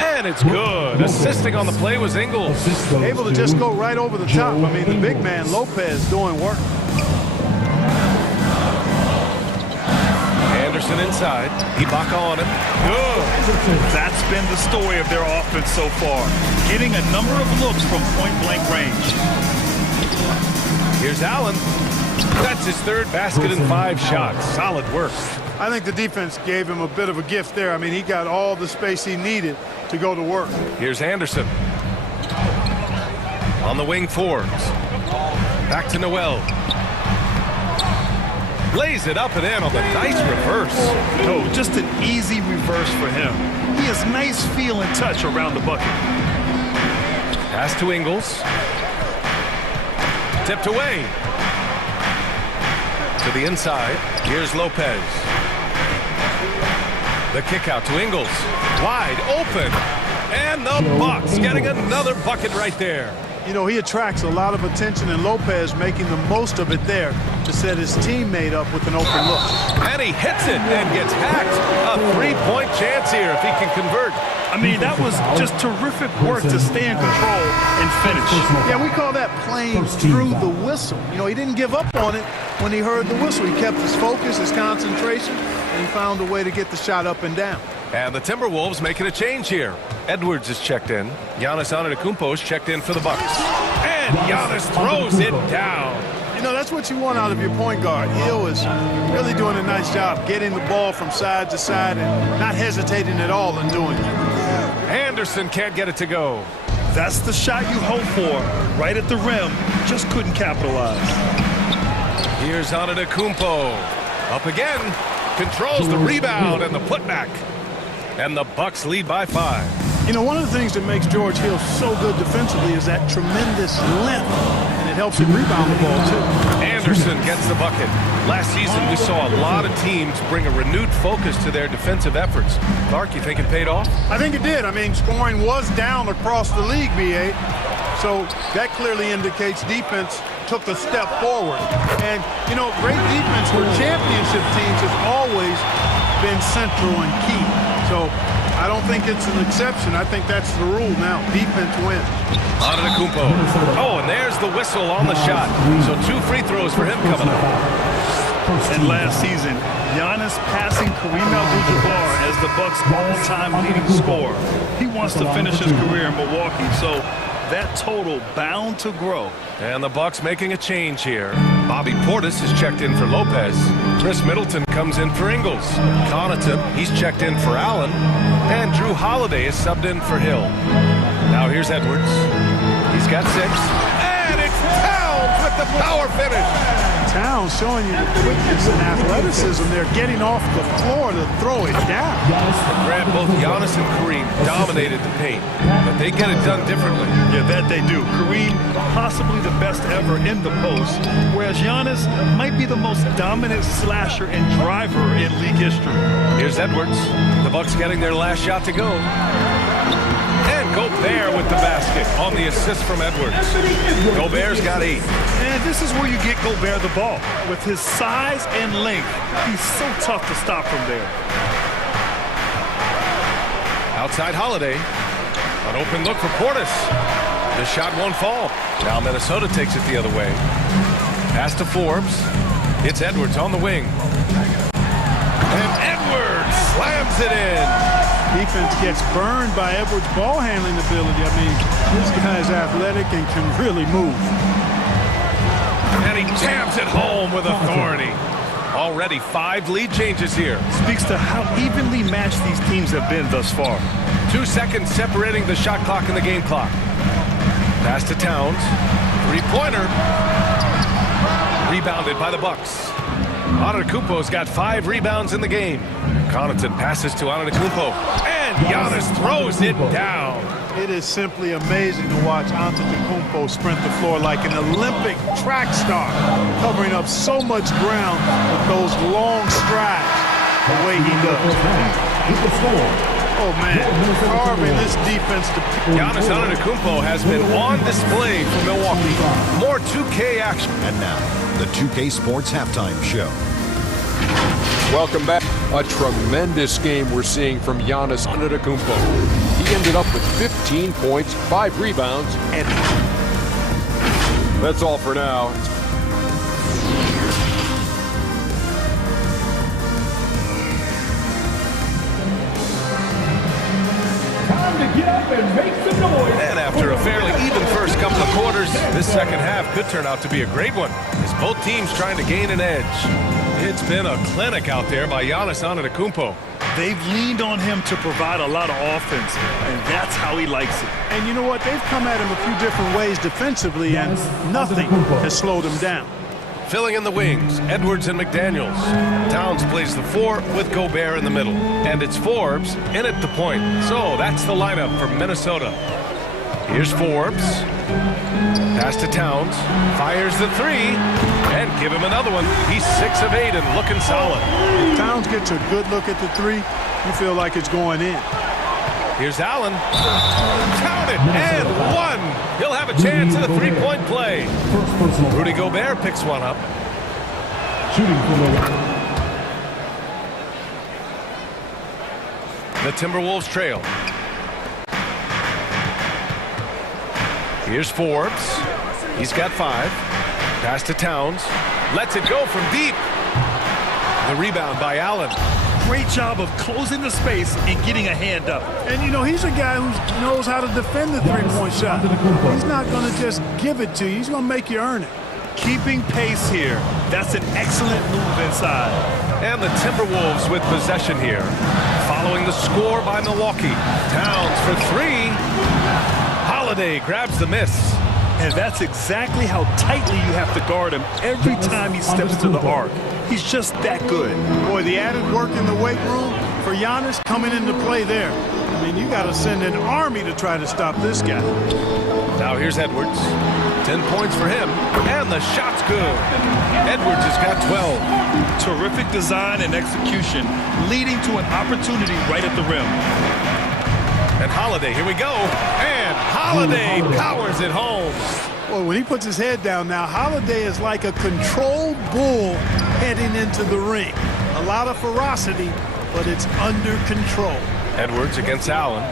And it's good. Assisting on the play was Ingles. Able to just go right over the top. I mean, the big man, Lopez, doing work. Anderson inside. Ibaka on him. Good. That's been the story of their offense so far. Getting a number of looks from point-blank range. Here's Allen. That's his third basket in 5 shots. Solid work. I think the defense gave him a bit of a gift there. I mean, he got all the space he needed to go to work. Here's Anderson. On the wing, Forbes. Back to Noel. Lays it up and in on the nice reverse. No, just an easy reverse for him. He has nice feel and touch around the bucket. Pass to Ingles. Tipped away. To the inside. Here's Lopez. The kick out to Ingles. Wide open. And the Bucks getting another bucket right there. You know, he attracts a lot of attention, and Lopez making the most of it there to set his teammate up with an open look. And he hits it and gets hacked. A 3-point chance here if he can convert. I mean, that was just terrific work to stay in control and finish. Yeah, we call that playing through the whistle. You know, he didn't give up on it when he heard the whistle. He kept his focus, his concentration, and he found a way to get the shot up and down. And the Timberwolves making a change here. Edwards is checked in. Giannis Antetokounmpo is checked in for the Bucks. And Giannis throws it down. You know, that's what you want out of your point guard. Hill is really doing a nice job getting the ball from side to side and not hesitating at all in doing it. Anderson can't get it to go. That's the shot you hope for. Right at the rim. Just couldn't capitalize. Here's Antetokounmpo. Up again. Controls the rebound and the putback. And the Bucks lead by 5. You know, one of the things that makes George Hill so good defensively is that tremendous length, and it helps him rebound the ball, too. Anderson gets the bucket. Last season, we saw a lot of teams bring a renewed focus to their defensive efforts. Clark, you think it paid off? I think it did. I mean, scoring was down across the league, BA. So that clearly indicates defense took a step forward. And, you know, great defense for championship teams has always been central and key. So I don't think it's an exception. I think that's the rule now. Defense wins. Antetokounmpo. Oh, and there's the whistle on the shot. So 2 free throws for him coming up. And last season, Giannis passing Kareem Abdul-Jabbar as the Bucks' all-time leading scorer. He wants to finish his career in Milwaukee, so that total bound to grow. And the Bucks making a change here. Bobby Portis has checked in for Lopez. Chris Middleton comes in for Ingles. Connaughton, he's checked in for Allen. And Drew Holiday is subbed in for Hill. Now here's Edwards. He's got 6. And it's Towns with the power finish. Towns showing you the quickness and athleticism. They're getting off the floor to throw it down. Grant, both Giannis and Kareem dominated the paint, but they get it done differently. Yeah, that they do. Kareem, possibly the best ever in the post, whereas Giannis might be the most dominant slasher and driver in league history. Here's Edwards. The Bucks getting their last shot to go. And Gobert with the basket on the assist from Edwards. Gobert's got 8. And this is where you get Gobert the ball. With his size and length, he's so tough to stop from there. Outside Holiday. An open look for Portis. The shot won't fall. Now Minnesota takes it the other way. Pass to Forbes. It's Edwards on the wing. And Edwards slams it in. Defense gets burned by Edwards' ball handling ability. I mean, this guy's athletic and can really move. And he jams it home with authority. Already 5 lead changes here. Speaks to how evenly matched these teams have been thus far. 2 seconds separating the shot clock and the game clock. Pass to Towns. 3-pointer. Rebounded by the Bucks. Antetokounmpo's got 5 rebounds in the game. Connaughton passes to Antetokounmpo. And Giannis throws it down. It is simply amazing to watch Antetokounmpo sprint the floor like an Olympic track star, covering up so much ground with those long strides the way he does. Oh, man, carving this defense to... Giannis Antetokounmpo has been on display for Milwaukee. More 2K action. And now, the 2K Sports Halftime Show. Welcome back. A tremendous game we're seeing from Giannis Antetokounmpo. He ended up with 15 points, 5 rebounds, and... That's all for now. Get up and make some noise. And after a fairly even first couple of quarters, this second half could turn out to be a great one, as both teams trying to gain an edge. It's been a clinic out there by Giannis Antetokounmpo. They've leaned on him to provide a lot of offense, and that's how he likes it. And you know what? They've come at him a few different ways defensively, and nothing has slowed him down. Filling in the wings, Edwards and McDaniels. Towns plays the 4 with Gobert in the middle. And it's Forbes in at the point. So that's the lineup for Minnesota. Here's Forbes. Pass to Towns. Fires the 3. And give him another one. He's 6 of 8 and looking solid. If Towns gets a good look at the 3, you feel like it's going in. Here's Allen. Count it, and 1. He'll have a chance at a 3-point play. Rudy Gobert picks one up. Shooting from the Timberwolves trail. Here's Forbes. He's got 5. Pass to Towns. Lets it go from deep. The rebound by Allen. Great job of closing the space and getting a hand up. And, you know, he's a guy who knows how to defend the three-point shot. He's not going to just give it to you. He's going to make you earn it. Keeping pace here. That's an excellent move inside. And the Timberwolves with possession here. Following the score by Milwaukee. Towns for 3. Holiday grabs the miss. And that's exactly how tightly you have to guard him every time he steps to the arc. He's just that good. Boy, the added work in the weight room for Giannis coming into play there. I mean, you got to send an army to try to stop this guy. Now here's Edwards. 10 points for him, and the shot's good. Edwards has got 12. Terrific design and execution, leading to an opportunity right at the rim. And Holiday, here we go. And Holiday powers it home. Well, when he puts his head down now, Holiday is like a controlled bull heading into the ring. A lot of ferocity, but it's under control. Edwards against Allen.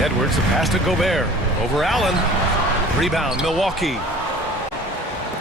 Edwards, a pass to Gobert. Over Allen. Rebound, Milwaukee.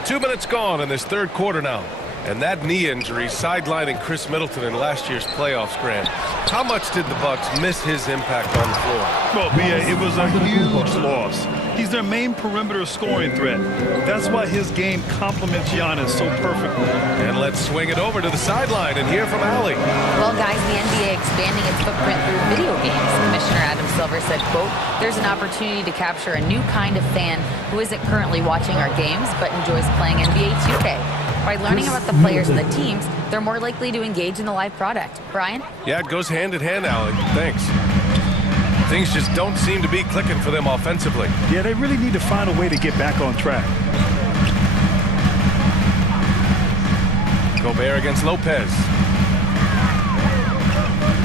2 minutes gone in this third quarter now. And that knee injury sidelining Chris Middleton in last year's playoffs, Grant. How much did the Bucks miss his impact on the floor? Well, B.A., it was a huge loss. He's their main perimeter scoring threat. That's why his game complements Giannis so perfectly. And let's swing it over to the sideline and hear from Allie. Well, guys, the NBA expanding its footprint through video games. Commissioner Adam Silver said, quote, "There's an opportunity to capture a new kind of fan who isn't currently watching our games but enjoys playing NBA 2K. By learning about the players and the teams, they're more likely to engage in the live product." Brian? Yeah, it goes hand in hand, Allie. Thanks. Things just don't seem to be clicking for them offensively. Yeah, they really need to find a way to get back on track. Gobert against Lopez.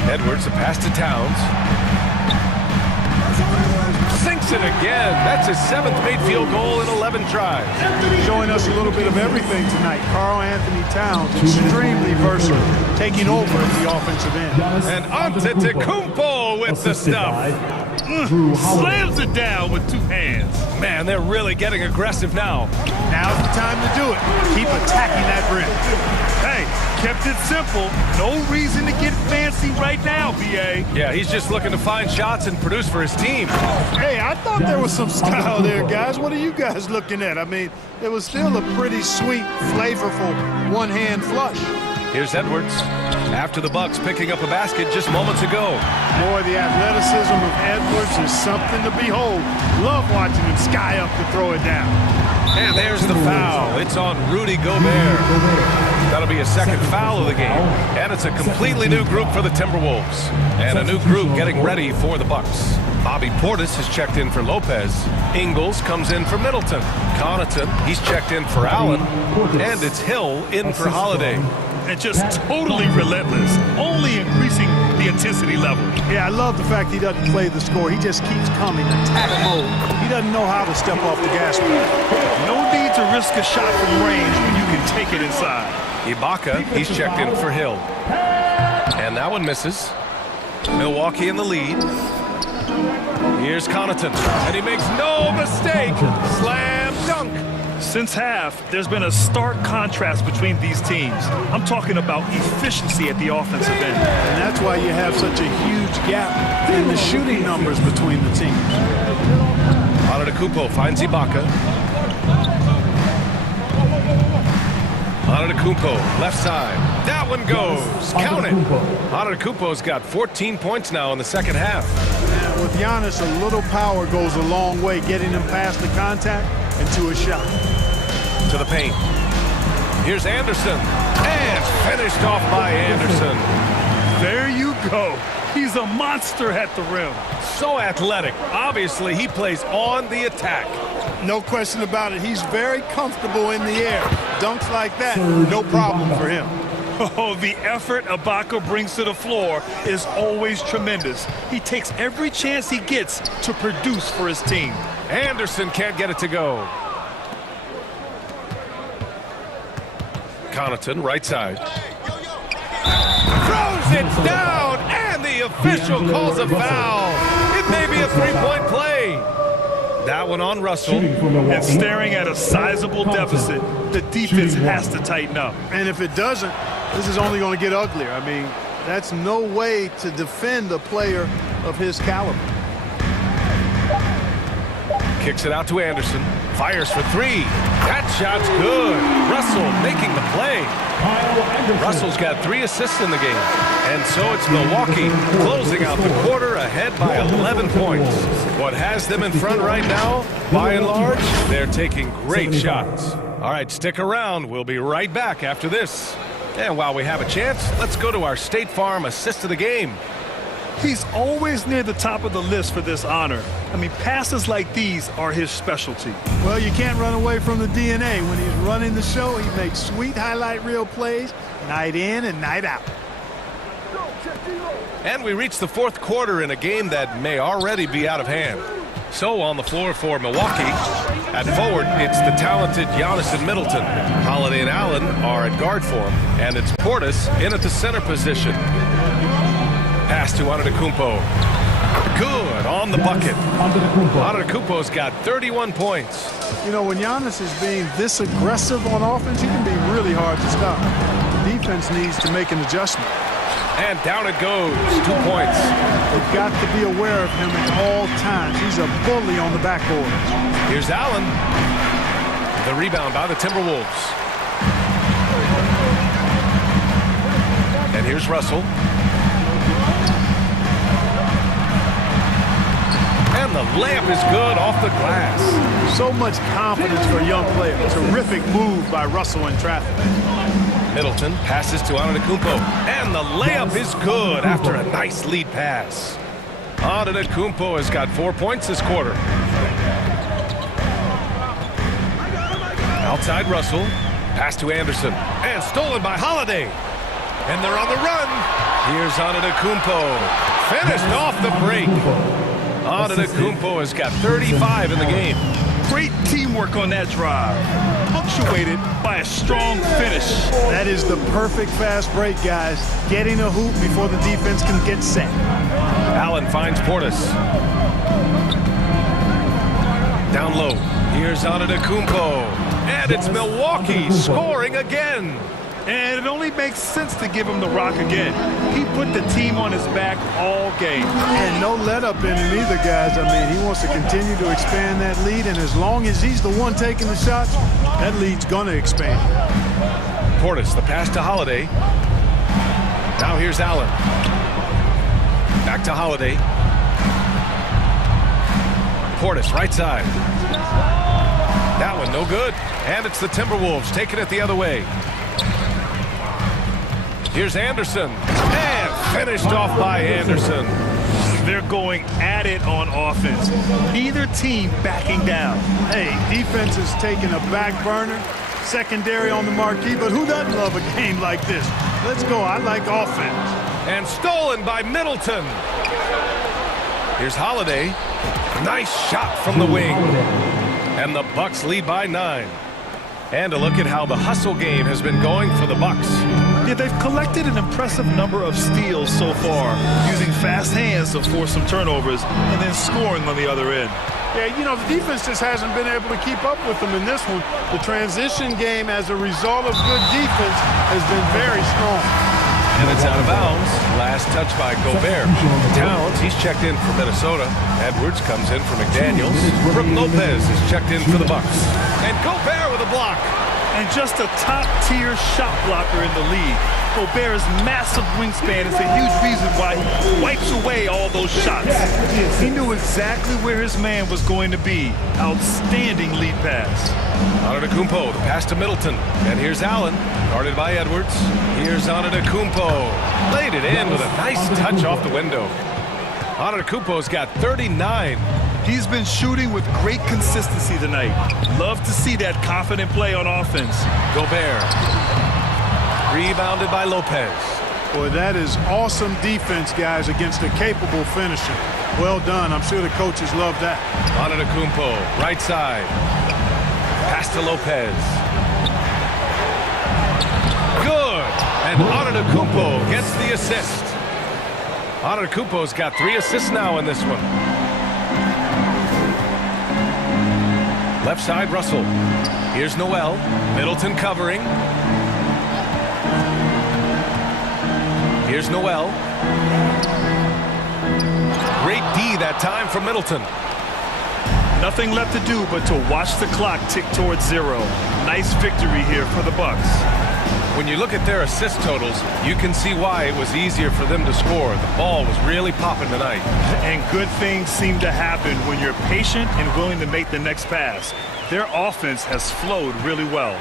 Edwards, a pass to Towns. Sinks it again. That's his 7th made field goal in 11 tries. Showing us a little bit of everything tonight. Karl Anthony Towns, extremely versatile, taking over at the offensive end. And Antetokounmpo with the stuff. Slams it down with 2 hands. Man, they're really getting aggressive now. Now's the time to do it. Keep attacking that rim. Hey, kept it simple. No reason to get fancy right now, B.A. Yeah, he's just looking to find shots and produce for his team. Hey, I thought there was some style there, guys. What are you guys looking at? I mean, it was still a pretty sweet, flavorful one-hand flush. Here's Edwards. After the Bucks picking up a basket just moments ago. Boy, the athleticism of Edwards is something to behold. Love watching him sky up to throw it down. And there's the foul. It's on Rudy Gobert. That'll be a second foul of the game. And it's a completely new group for the Timberwolves. And a new group getting ready for the Bucks. Bobby Portis has checked in for Lopez. Ingles comes in for Middleton. Connaughton, he's checked in for Allen. And it's Hill in for Holiday. And just totally relentless, only increasing the intensity level. Yeah, I love the fact he doesn't play the score. He just keeps coming, attack mode. He doesn't know how to step off the gas pedal. No need to risk a shot from range when you can take it inside. Ibaka, he's checked in for Hill. And that one misses. Milwaukee in the lead. Here's Connaughton, and he makes no mistake. Slam dunk. Since half, there's been a stark contrast between these teams. I'm talking about efficiency at the offensive end. And that's why you have such a huge gap in the shooting numbers between the teams. Antetokounmpo finds Ibaka. Antetokounmpo, left side. That one goes. Count it. Antetokounmpo's got 14 points now in the second half. Yeah, with Giannis, a little power goes a long way, getting him past the contact and to a shot. To the paint. Here's Anderson. And finished off by Anderson. There you go. He's a monster at the rim. So athletic. Obviously, he plays on the attack. No question about it. He's very comfortable in the air. Dunks like that, no problem for him. Oh, the effort Ibaka brings to the floor is always tremendous. He takes every chance he gets to produce for his team. Anderson can't get it to go. Connaughton, right side. Throws it down, and the official calls a foul. It may be a three-point play. That one on Russell. And staring at a sizable deficit, the defense has to tighten up. And if it doesn't, this is only going to get uglier. I mean, that's no way to defend a player of his caliber. Kicks it out to Anderson. Fires for three. That shot's good. Russell making the play. Russell's got 3 assists in the game. And so it's Milwaukee closing out the quarter ahead by 11 points. What has them in front right now, by and large, they're taking great shots. All right, stick around. We'll be right back after this. And while we have a chance, let's go to our State Farm assist of the game. He's always near the top of the list for this honor. I mean, passes like these are his specialty. Well, you can't run away from the DNA. When he's running the show, he makes sweet highlight reel plays night in and night out. And we reach the fourth quarter in a game that may already be out of hand. So on the floor for Milwaukee, at forward, it's the talented Giannis and Middleton. Holiday and Allen are at guard for him, and it's Portis in at the center position. Pass to Antetokounmpo. Good on the bucket. Antetokounmpo's got 31 points. You know, when Giannis is being this aggressive on offense, he can be really hard to stop. The defense needs to make an adjustment. And down it goes. 2 points. They've got to be aware of him at all times. He's a bully on the backboard. Here's Allen. The rebound by the Timberwolves. And here's Russell. And the layup is good off the glass. So much confidence for a young player. Terrific move by Russell in traffic. Middleton passes to Antetokounmpo. And the layup is good after a nice lead pass. Antetokounmpo has got 4 points this quarter. Outside Russell. Pass to Anderson. And stolen by Holiday. And they're on the run. Here's Antetokounmpo. Finished off the break. Antetokounmpo has got 35 in the game. Great teamwork on that drive, punctuated by a strong finish. That is the perfect fast break, guys. Getting a hoop before the defense can get set. Allen finds Portis. Down low. Here's Antetokounmpo. And it's Milwaukee scoring again. And it only makes sense to give him the rock again. He put the team on his back all game. And no let up in him either, guys. I mean, he wants to continue to expand that lead, and as long as he's the one taking the shots, that lead's going to expand. Portis, the pass to Holiday. Now here's Allen. Back to Holiday. Portis, right side. That one no good. And it's the Timberwolves taking it the other way. Here's Anderson. And finished off by Anderson. They're going at it on offense. Neither team backing down. Hey, defense is taking a back burner. Secondary on the marquee, but who doesn't love a game like this? Let's go. I like offense. And stolen by Middleton. Here's Holiday. Nice shot from the wing. And the Bucks lead by 9. And a look at how the hustle game has been going for the Bucks. Yeah, they've collected an impressive number of steals so far, using fast hands to force some turnovers and then scoring on the other end. Yeah, you know, the defense just hasn't been able to keep up with them in this one. The transition game, as a result of good defense, has been very strong. And it's out of bounds. Last touch by Gobert. Towns, he's checked in for Minnesota. Edwards comes in for McDaniels. Brook Lopez is checked in for the Bucks. And Gobert with a block. And just a top-tier shot blocker in the league. Gobert's massive wingspan is a huge reason why he wipes away all those shots. He knew exactly where his man was going to be. Outstanding lead pass. Antetokounmpo, the pass to Middleton. And here's Allen, guarded by Edwards. Here's Antetokounmpo. Laid it in with a nice touch off the window. Antetokounmpo's got 39. He's been shooting with great consistency tonight. Love to see that confident play on offense. Gobert. Rebounded by Lopez. Boy, that is awesome defense, guys, against a capable finisher. Well done. I'm sure the coaches love that. Antetokounmpo, right side. Pass to Lopez. Good. And Antetokounmpo gets the assist. Antetokounmpo's got 3 assists now in this one. Left side, Russell. Here's Noel. Middleton covering. Here's Noel. Great D that time from Middleton. Nothing left to do but to watch the clock tick towards 0. Nice victory here for the Bucks. When you look at their assist totals, you can see why it was easier for them to score. The ball was really popping tonight. And good things seem to happen when you're patient and willing to make the next pass. Their offense has flowed really well.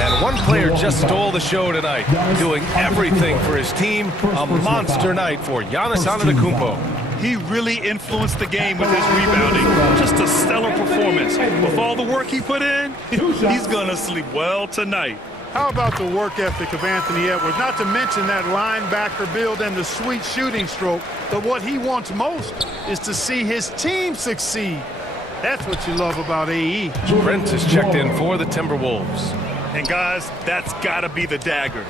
And one player just stole the show tonight, doing everything for his team. A monster night for Giannis Antetokounmpo. He really influenced the game with his rebounding. Just a stellar performance. With all the work he put in, he's going to sleep well tonight. How about the work ethic of Anthony Edwards? Not to mention that linebacker build and the sweet shooting stroke. But what he wants most is to see his team succeed. That's what you love about AE. Brent is checked in for the Timberwolves. And guys, that's got to be the dagger.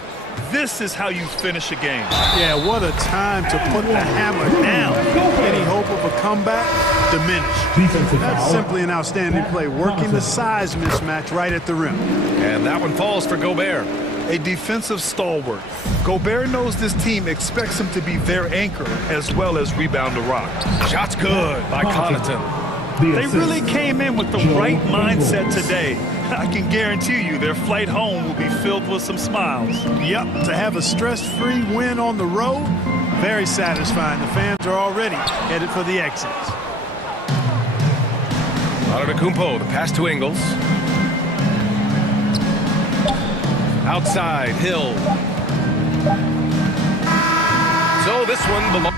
This is how you finish a game. Yeah, what a time to put the hammer down. Any hope of a comeback? Diminished. That's simply an outstanding play, working the size mismatch right at the rim. And that one falls for Gobert. A defensive stalwart. Gobert knows this team expects him to be their anchor as well as rebound the rock. Shot's good by Connaughton. They really came in with the right mindset today. I can guarantee you their flight home will be filled with some smiles. Yep, to have a stress-free win on the road, very satisfying. The fans are already headed for the exits. Antetokounmpo, the pass to Ingles. Outside, Hill. So this one belongs.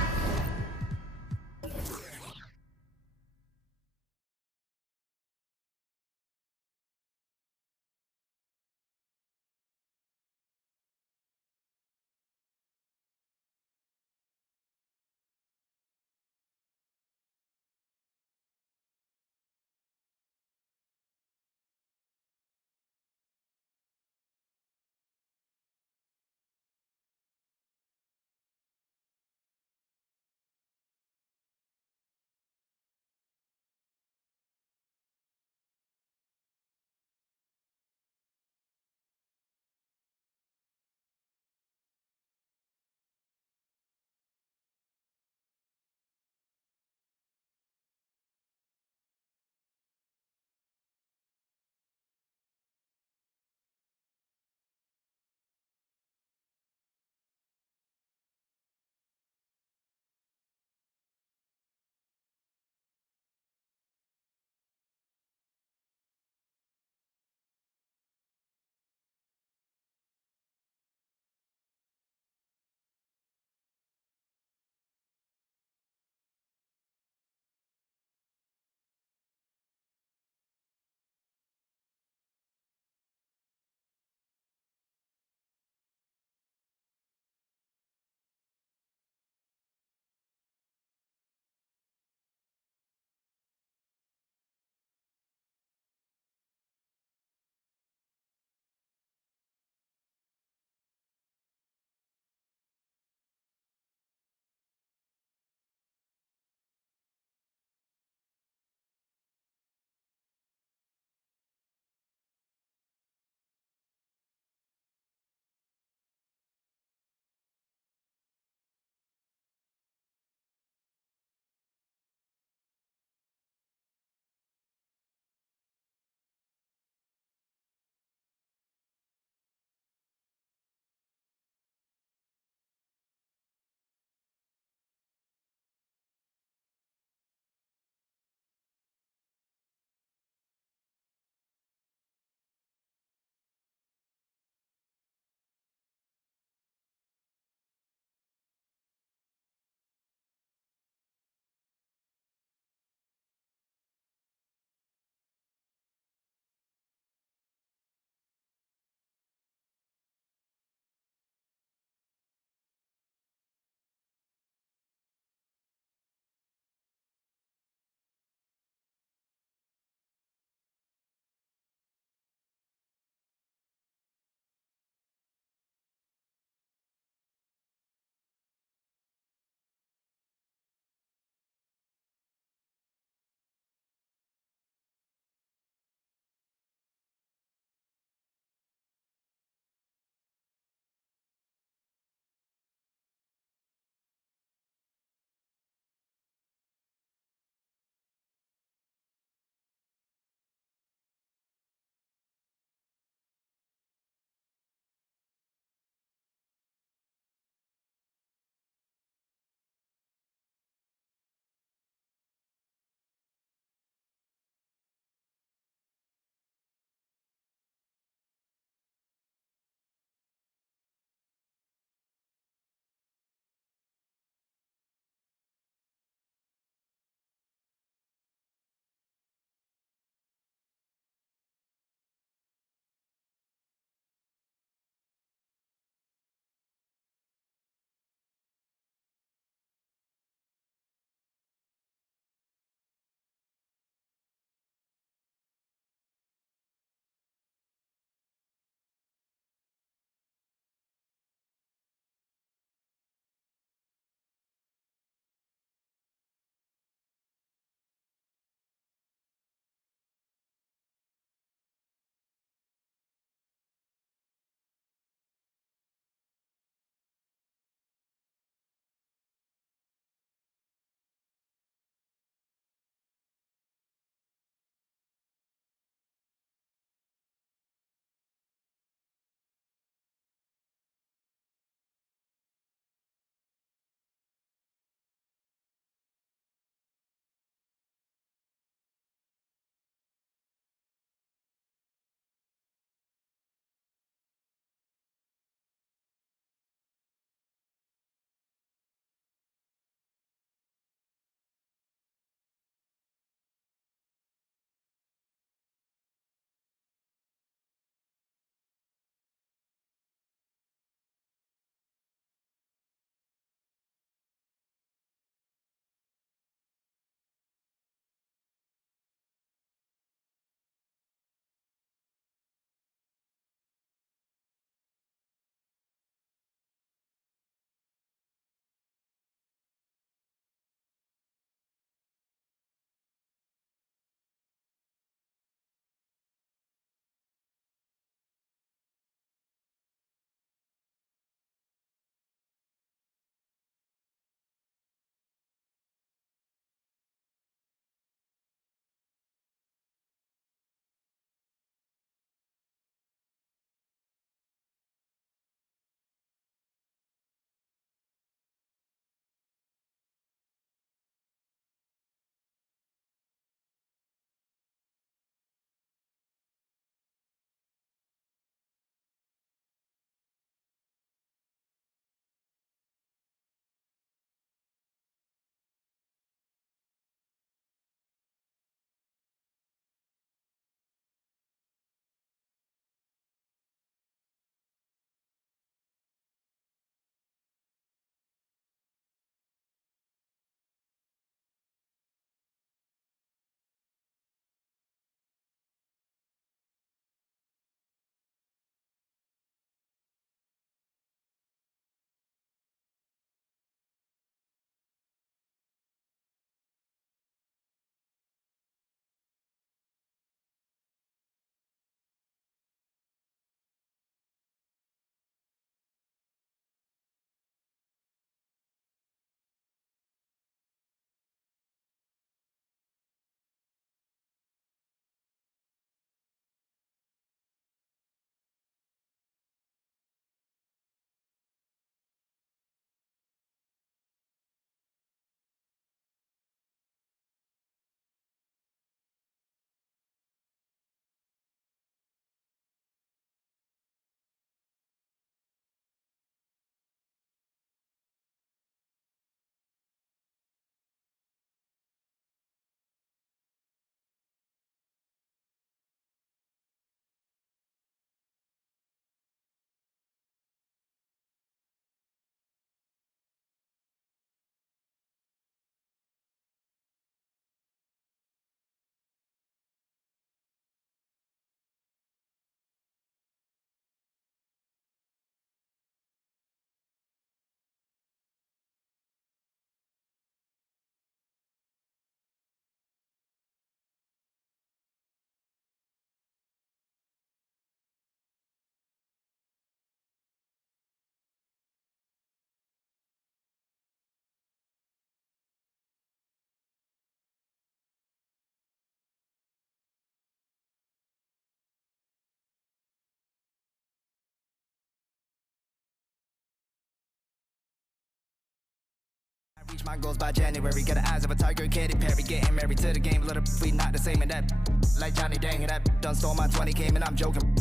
Mine goes by January, get the eyes of a tiger, Katy Perry, getting married to the game, little we not the same in that. Like Johnny Dang, that done stole my 20, came and I'm joking.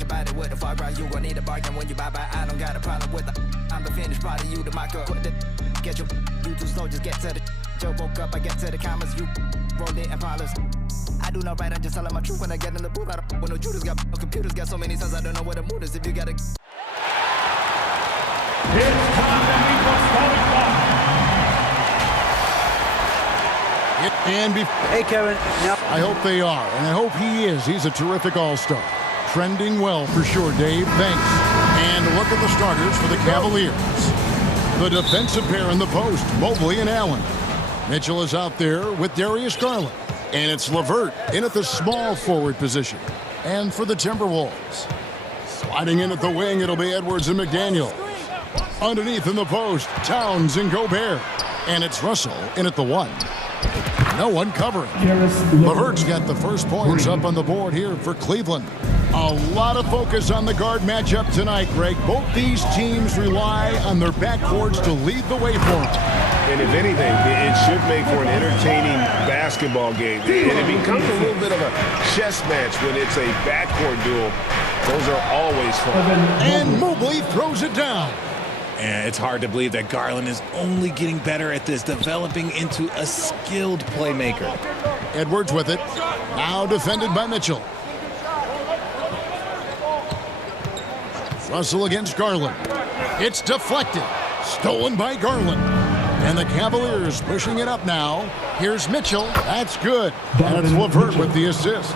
About it with the far right, you gon' need a bargain when you buy. I don't got a problem with the. I'm the finished product, you the marker. Get your, you too slow, just get to the. Joe woke up, I get to the commas, you rolled it and polish. I do not write, I just tell my truth when I get in the booth. I don't when no Judas got computers, got so many sons, I don't know what the mood is. If you gotta. It's time to meet the starting line. Hey, Kevin. I hope they are, and I hope he is. He's a terrific all-star. Trending well for sure, Dave. Thanks. And look at the starters for the Cavaliers. The defensive pair in the post, Mobley and Allen. Mitchell is out there with Darius Garland. And it's LeVert in at the small forward position. And for the Timberwolves, sliding in at the wing, it'll be Edwards and McDaniels. Underneath in the post, Towns and Gobert. And it's Russell in at the 1. No one covering. LeVert's got the first points up on the board here for Cleveland. A lot of focus on the guard matchup tonight, Greg. Both these teams rely on their backcourts to lead the way for them. And if anything, it should make for an entertaining basketball game. And it becomes a little bit of a chess match when it's a backcourt duel. Those are always fun. And Mobley throws it down. And it's hard to believe that Garland is only getting better at this, developing into a skilled playmaker. Edwards with it. Now defended by Mitchell. Russell against Garland. It's deflected. Stolen by Garland. And the Cavaliers pushing it up now. Here's Mitchell. That's good. And it's LeVert with the assist.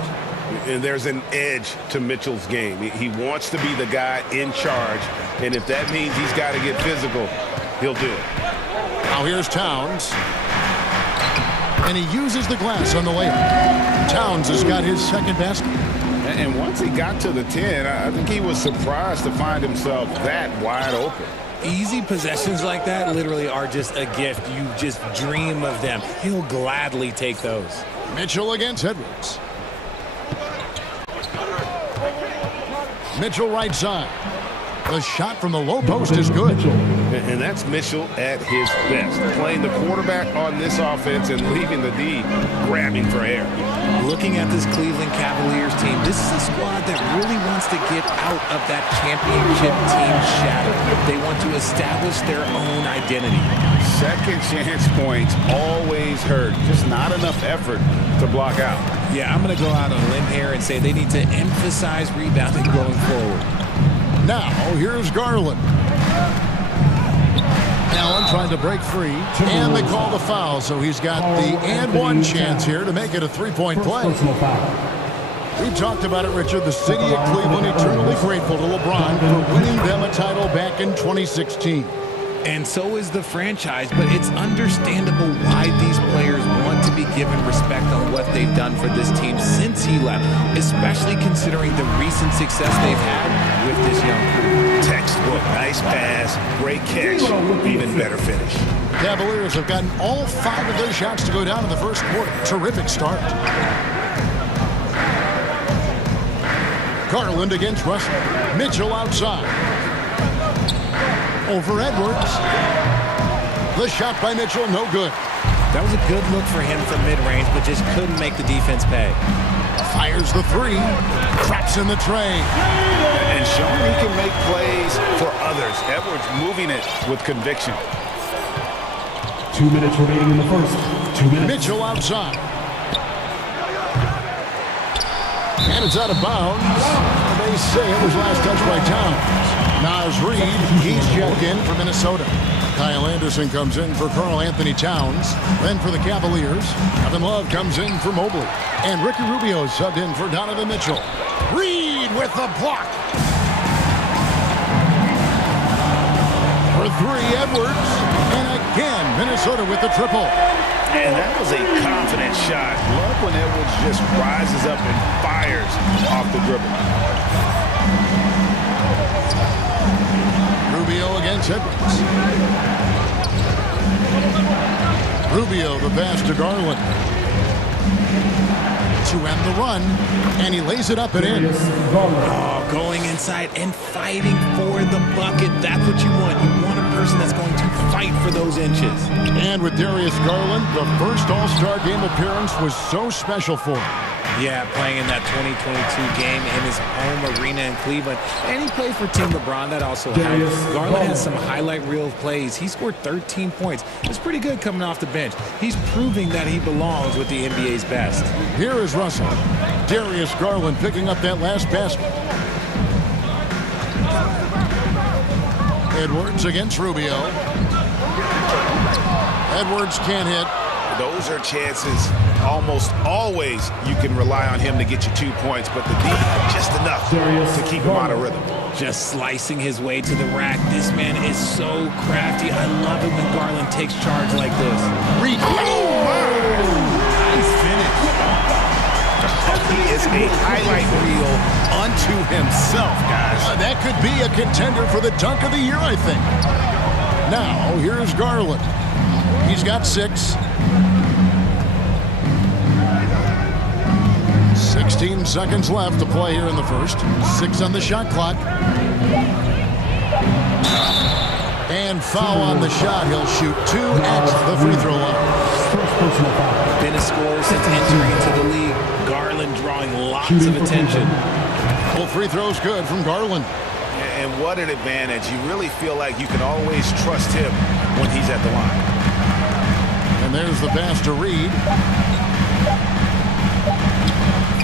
And there's an edge to Mitchell's game. He wants to be the guy in charge. And if that means he's got to get physical, he'll do it. Now here's Towns. And he uses the glass on the layup. Towns has got his second basket. And once he got to the 10, I think he was surprised to find himself that wide open. Easy possessions like that literally are just a gift. You just dream of them. He'll gladly take those. Mitchell against Edwards. Mitchell right side. The shot from the low post is good. And that's Mitchell at his best. Playing the quarterback on this offense and leaving the D grabbing for air. Looking at this Cleveland Cavaliers team, this is a squad that really wants to get out of that championship team shadow. They want to establish their own identity. Second chance points always hurt. Just not enough effort to block out. Yeah, I'm going to go out on a limb here and say they need to emphasize rebounding going forward. Now, here's Garland. Allen trying to break free, and they call the foul, so he's got the and one chance here to make it a three-point play. We talked about it, Richard. The city of Cleveland eternally grateful to LeBron for winning them a title back in 2016. And so is the franchise, but it's understandable why these players want to be given respect on what they've done for this team since he left, especially considering the recent success they've had with this young crew. Textbook, nice pass, great catch, even better finish. Cavaliers have gotten all 5 of their shots to go down in the first quarter. Terrific start. Garland against Russell. Mitchell outside. Over Edwards. The shot by Mitchell, no good. That was a good look for him from mid-range, but just couldn't make the defense pay. Fires the 3. Traps in the tray. And showing he can make plays for others. Edwards moving it with conviction. 2 minutes remaining in the first. 2 minutes. Mitchell outside. And it's out of bounds. They say it was last touched by Towns. Naz Reid, he's checked in for Minnesota. Kyle Anderson comes in for Karl Anthony Towns. Then for the Cavaliers, Kevin Love comes in for Mobley. And Ricky Rubio subbed in for Donovan Mitchell. Reid with the block. For 3, Edwards. And again, Minnesota with the triple. And that was a confident shot. Love when Edwards just rises up and fires off the dribble. Rubio against Edwards. Rubio, the pass to Garland. To end the run, and he lays it up and in. Oh, going inside and fighting for the bucket. That's what you want. You want to person that's going to fight for those inches. And with Darius Garland, the first All-Star Game appearance was so special for him. Yeah, playing in that 2022 game in his home arena in Cleveland. And he played for Team LeBron. That also helped. Garland has some highlight reel plays. He scored 13 points. It's pretty good coming off the bench. He's proving that he belongs with the NBA's best. Here is Russell. Darius Garland picking up that last basket. Edwards against Rubio. Edwards can't hit. Those are chances almost always you can rely on him to get you 2 points, but the D just enough to keep him out of rhythm. Just slicing his way to the rack. This man is so crafty. I love it when Garland takes charge like this. Nice finish. He is a highlight reel unto himself, guys. That could be a contender for the dunk of the year, I think. Now, here's Garland. He's got 6. 16 seconds left to play here in the first. 6 on the shot clock. And foul on the shot. He'll shoot 2 at the free throw line. Been a scorer since entering into the league. Garland drawing lots of attention. Full free throws good from Garland. And what an advantage. You really feel like you can always trust him when he's at the line. And there's the pass to Reed.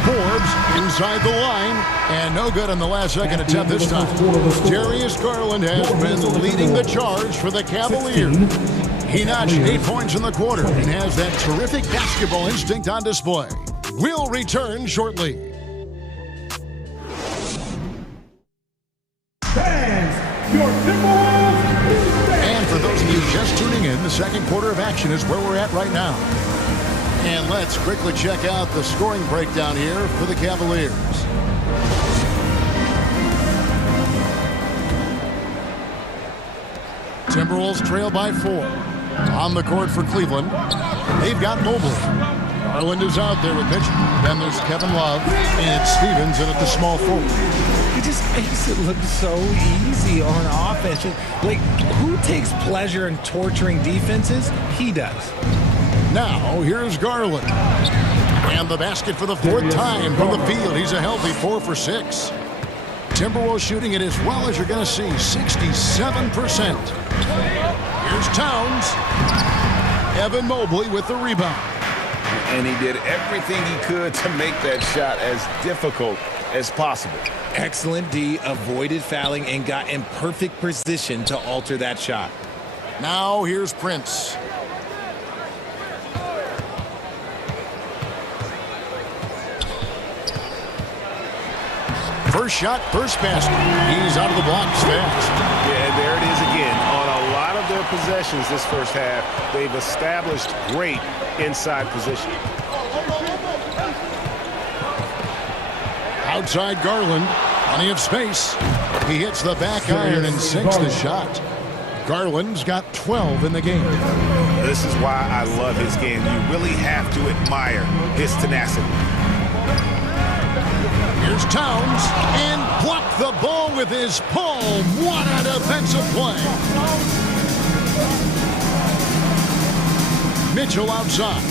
Forbes inside the line, and no good on the last second attempt this time. Darius Garland has been leading the charge for the Cavaliers. He notched 8 points in the quarter and has that terrific basketball instinct on display. We'll return shortly. And for those of you just tuning in, the second quarter of action is where we're at right now. And let's quickly check out the scoring breakdown here for the Cavaliers. Timberwolves trail by 4. On the court for Cleveland, they've got Mobley. Garland is out there with Mitchell. Then there's Kevin Love and Stevens in at the small forward. He just makes it look so easy on offense. Like, who takes pleasure in torturing defenses? He does. Now, here's Garland. And the basket for the 4th time from the field. He's a healthy 4 for 6. Timberwolves shooting it as well as you're going to see, 67%. Here's Towns. Evan Mobley with the rebound. And he did everything he could to make that shot as difficult as possible. Excellent D, avoided fouling, and got in perfect position to alter that shot. Now, here's Prince. First shot, first basket. He's out of the blocks fast. Yeah, and there it is again. On a lot of their possessions this first half, they've established great inside position. Outside Garland, plenty of space. He hits the back iron and sinks the shot. Garland's got 12 in the game. This is why I love his game. You really have to admire his tenacity. Here's Towns, and blocked the ball with his palm. What a defensive play. Mitchell outside.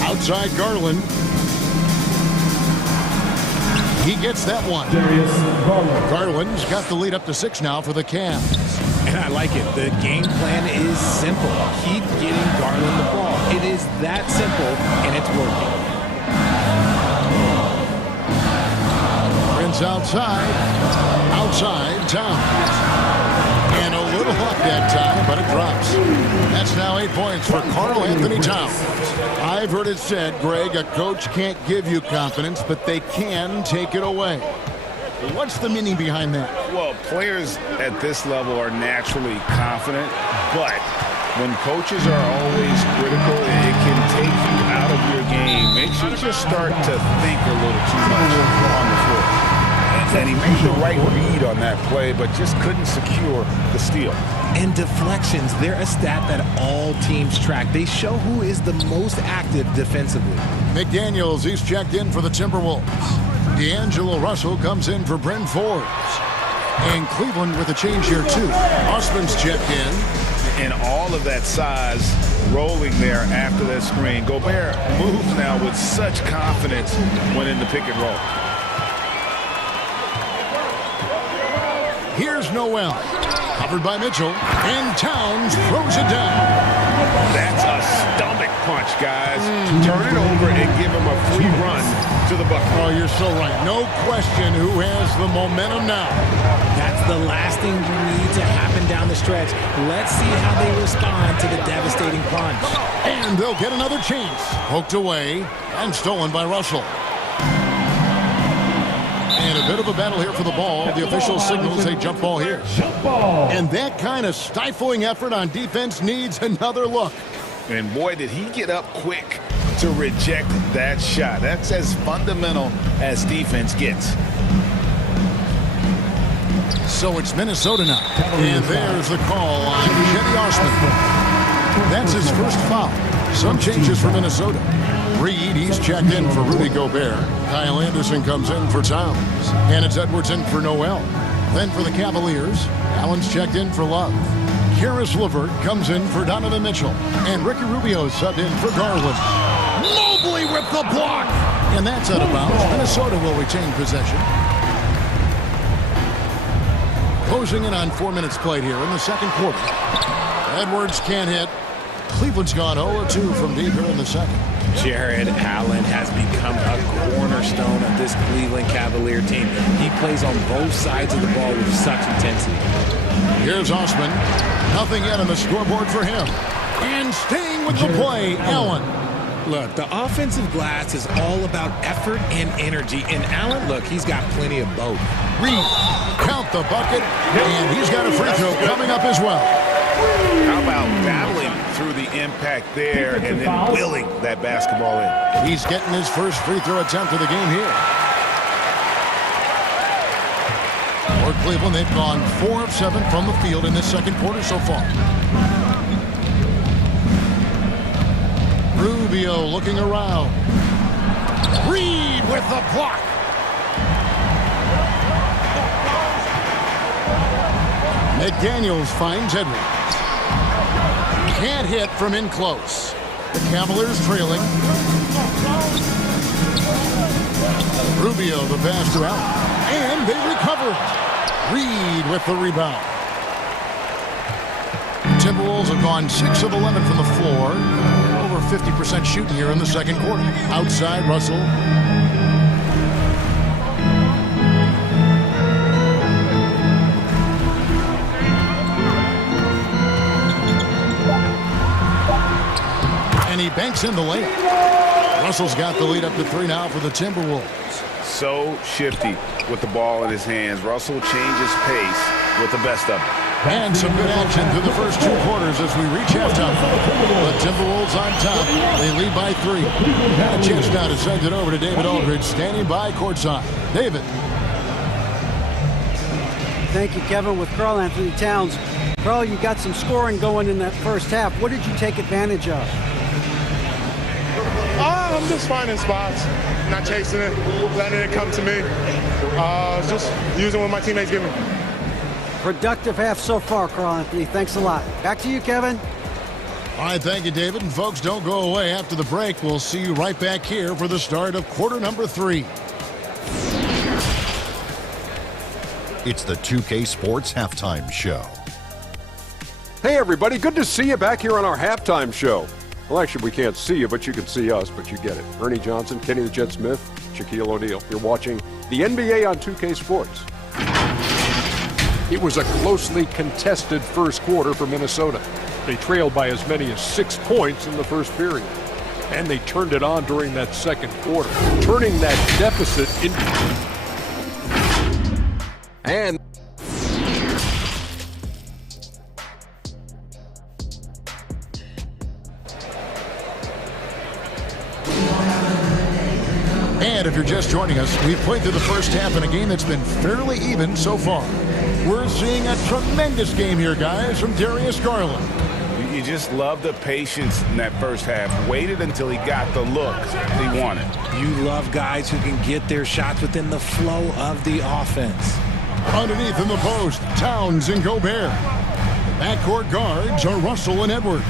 Outside Garland. He gets that one. Garland's got the lead up to 6 now for the Cavs. And I like it. The game plan is simple. Keep getting Garland the ball. It is that simple, and it's working. Prince outside. Outside Towns. And a little luck that time, but it drops. That's now 8 points for Karl Anthony Towns. I've heard it said, Greg, a coach can't give you confidence, but they can take it away. What's the meaning behind that? Well, players at this level are naturally confident, but when coaches are always critical, it can take you out of your game. Makes you just start to think a little too much on the floor. And he made the right read on that play, but just couldn't secure the steal. And deflections, they're a stat that all teams track. They show who is the most active defensively. McDaniels, he's checked in for the Timberwolves. D'Angelo Russell comes in for Bryn Forbes. And Cleveland with a change here, too. Osman's checked in. And all of that size rolling there after that screen. Gobert moves now with such confidence when in the pick and roll. Here's Noel. Covered by Mitchell. And Towns throws it down. That's a stomach punch, guys. Turn it over and give him a free run to the bucket. Oh, you're so right. No question who has the momentum now. That's the last thing you need to happen down the stretch. Let's see how they respond to the devastating punch. And they'll get another chance. Poked away and stolen by Russell. And a bit of a battle here for the ball. The official signals a jump ball here. And that kind of stifling effort on defense needs another look. And boy, did he get up quick to reject that shot. That's as fundamental as defense gets. So it's Minnesota now. And there's the call on Cedi Osman. That's his first foul. Some changes for Minnesota. Reed, he's checked in for Rudy Gobert. Kyle Anderson comes in for Towns. And it's Edwards in for Noel. Then for the Cavaliers, Allen's checked in for Love. Karis LeVert comes in for Donovan Mitchell. And Ricky Rubio subbed in for Garland. Mobley with the block! And that's out of bounds. Minnesota will retain possession. Closing in on 4 minutes played here in the second quarter. Edwards can't hit. Cleveland's gone 0-2 from deep here in the second. Jared Allen has become a cornerstone of this Cleveland Cavalier team. He plays on both sides of the ball with such intensity. Here's Osman. Nothing yet on the scoreboard for him. And staying with the play, Allen. Look, the offensive glass is all about effort and energy. And Allen, look, he's got plenty of both. Reed, count the bucket, and he's got a free throw coming up as well. How about battling through the impact there and then willing that basketball in? He's getting his first free throw attempt of the game here. For Cleveland, they've gone 4 of 7 from the field in this second quarter so far. Rubio looking around. Reed with the block. McDaniels finds Edwards. Can't hit from in close. The Cavaliers trailing. Rubio the pass to Allen. And they recover it. Reed with the rebound. Timberwolves have gone 6 of 11 from the floor. Over 50% shooting here in the second quarter. Outside, Russell. And he banks in the layup. Russell's got the lead up to 3 now for the Timberwolves. So shifty with the ball in his hands. Russell changes pace with the best of it. And some good action through the first 2 quarters as we reach halftime. The Timberwolves on top. They lead by 3. And a chance now to send it over to David Aldridge, standing by courtside. David. Thank you, Kevin. With Karl Anthony Towns. Karl, you got some scoring going in that first half. What did you take advantage of? I'm just finding spots, not chasing it, letting it come to me. Just using what my teammates give me. Productive half so far, Karl Anthony. Thanks a lot. Back to you, Kevin. All right, thank you, David. And folks, don't go away. After the break, we'll see you right back here for the start of quarter number 3. It's the 2K Sports Halftime Show. Hey, everybody. Good to see you back here on our halftime show. Well, actually, we can't see you, but you can see us, but you get it. Ernie Johnson, Kenny the Jet Smith, Shaquille O'Neal. You're watching the NBA on 2K Sports. It was a closely contested first quarter for Minnesota. They trailed by as many as 6 points in the first period. And they turned it on during that second quarter, turning that deficit into... And... And if you're just joining us, we've played through the first half in a game that's been fairly even so far. We're seeing a tremendous game here, guys, from Darius Garland. You just love the patience in that first half. Waited until he got the look he wanted. You love guys who can get their shots within the flow of the offense. Underneath in the post, Towns and Gobert. The backcourt guards are Russell and Edwards.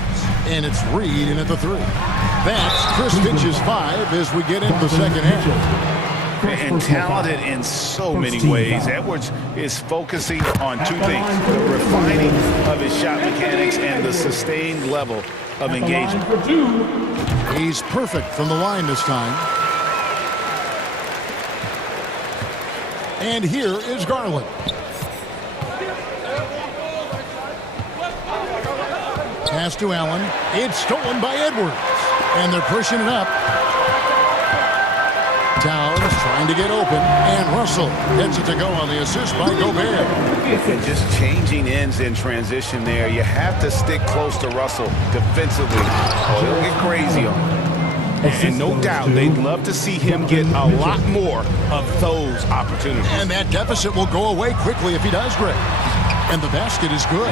And it's Reed in at the 3. That's Chris Finch's 5 as we get into the second half. And talented in so many ways. Edwards is focusing on 2 things: the refining of his shot mechanics and the sustained level of engagement. He's perfect from the line this time. And here is Garland. Pass to Allen. It's stolen by Edwards. And they're pushing it up. Towns trying to get open, and Russell gets it to go on the assist by Gobert. And just changing ends in transition there. You have to stick close to Russell defensively, or he'll get crazy on him. And no doubt they'd love to see him get a lot more of those opportunities. And that deficit will go away quickly if he does great. And the basket is good.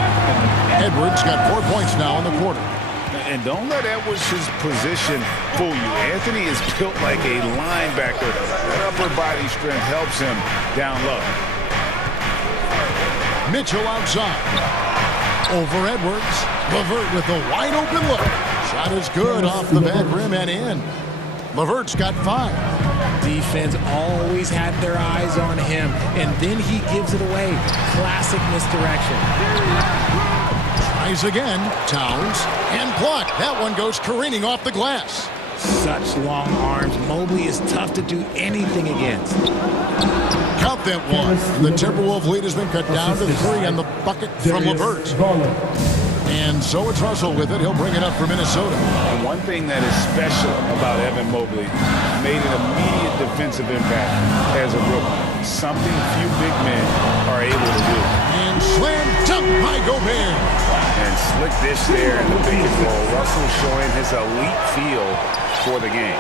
Edwards got 4 points now in the quarter. And don't let Edwards' position fool you. Anthony is built like a linebacker. That upper body strength helps him down low. Mitchell outside. Over Edwards. LeVert with a wide open look. Shot is good off the back rim and in. LeVert's got 5. Defense always had their eyes on him, and then he gives it away. Classic misdirection. Tries again. Towns and blocked. That one goes careening off the glass. Such long arms. Mobley is tough to do anything against. Count that one. The Timberwolves lead has been cut down to 3 on the bucket from LeVert. And so it's Russell with it. He'll bring it up for Minnesota. And one thing that is special about Evan Mobley, made an immediate defensive impact as a rookie. Something few big men are able to do. And slam dunk by Gobert. And slick dish there in the pick and roll. Russell showing his elite feel for the game.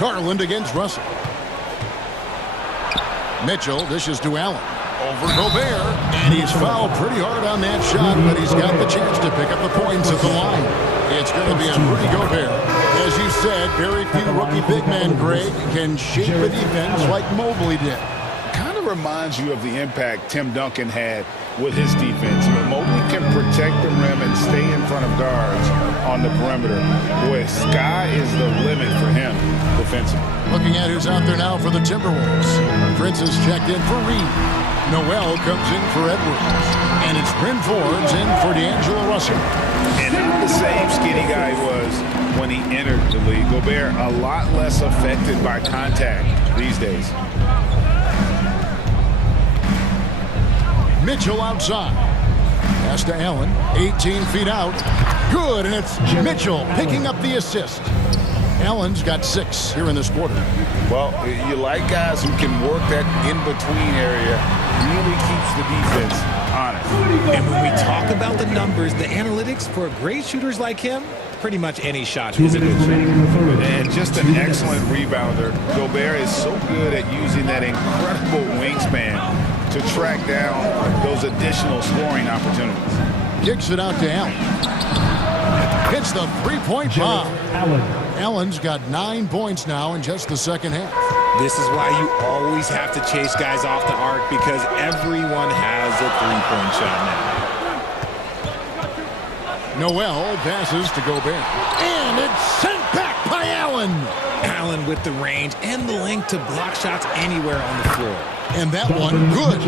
Garland against Russell. Mitchell dishes to Allen. Over Gobert, and he's fouled pretty hard on that shot, but he's got the chance to pick up the points at the line. It's going to be on Rudy Gobert. As you said, very few rookie big men, Greg, can shape a defense like Mobley did. Kind of reminds you of the impact Tim Duncan had with his defense. But Mobley can protect the rim and stay in front of guards on the perimeter. Boy, sky is the limit for him defensively. Looking at who's out there now for the Timberwolves. Prince is checked in for Reed. Noel comes in for Edwards. And it's Bryn Forbes in for D'Angelo Russell. And not the same skinny guy he was when he entered the league. Gobert a lot less affected by contact these days. Mitchell outside. Pass to Allen. 18 feet out. Good, and it's Mitchell picking up the assist. Allen's got 6 here in this quarter. Well, you like guys who can work that in-between area. Really keeps the defense honest. And when we talk about the numbers, the analytics for great shooters like him, pretty much any shot is a good shot. And just an excellent rebounder. Gobert is so good at using that incredible wingspan to track down those additional scoring opportunities. Kicks it out to Allen. Hits the three-point bomb. Allen's got 9 points now in just the second half. This is why you always have to chase guys off the arc, because everyone has a three-point shot now. Noel passes to Gobert. And it's sent back by Allen. Allen with the range and the length to block shots anywhere on the floor. And that one, good.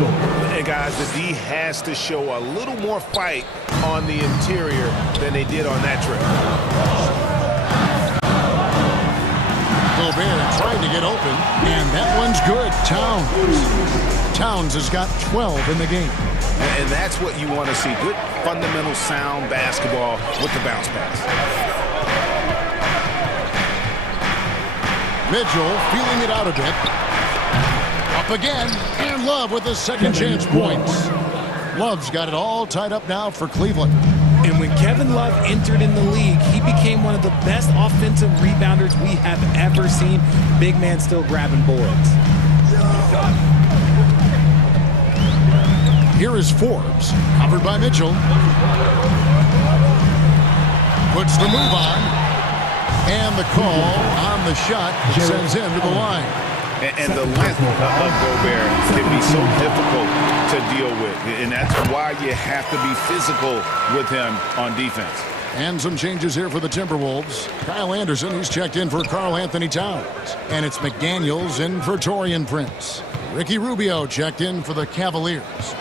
Hey, guys, the D has to show a little more fight on the interior than they did on that trip. Gobert trying to get open, and that one's good. Towns has got 12 in the game. And that's what you want to see. Good, fundamental, sound basketball with the bounce pass. Mitchell feeling it out a bit. Up again, and Love with the second chance points. Love's got it all tied up now for Cleveland. And when Kevin Love entered in the league, he became one of the best offensive rebounders we have ever seen. Big man still grabbing boards. Here is Forbes, covered by Mitchell. Puts the move on. And the call on the shot sends him to the line. And the length of Gobert can be so difficult to deal with. And that's why you have to be physical with him on defense. And some changes here for the Timberwolves. Kyle Anderson, he's checked in for Karl Anthony Towns. And it's McDaniels in for Taurean Prince. Ricky Rubio checked in for the Cavaliers.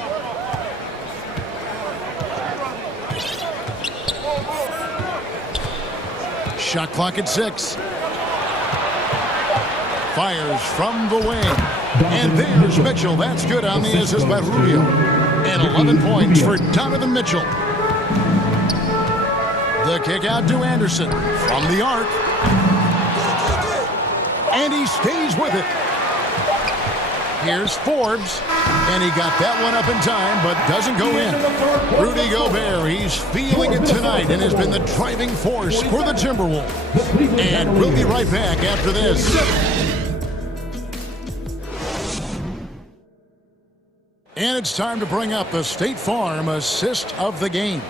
Shot clock at 6. Fires from the wing. And there's Mitchell. That's good on the assist by Rubio. And 11 points for Donovan Mitchell. The kick out to Anderson from the arc. And he stays with it. Here's Forbes. And he got that one up in time, but doesn't go in. Rudy Gobert, he's feeling it tonight and has been the driving force for the Timberwolves. And we'll be right back after this. And it's time to bring up the State Farm assist of the game.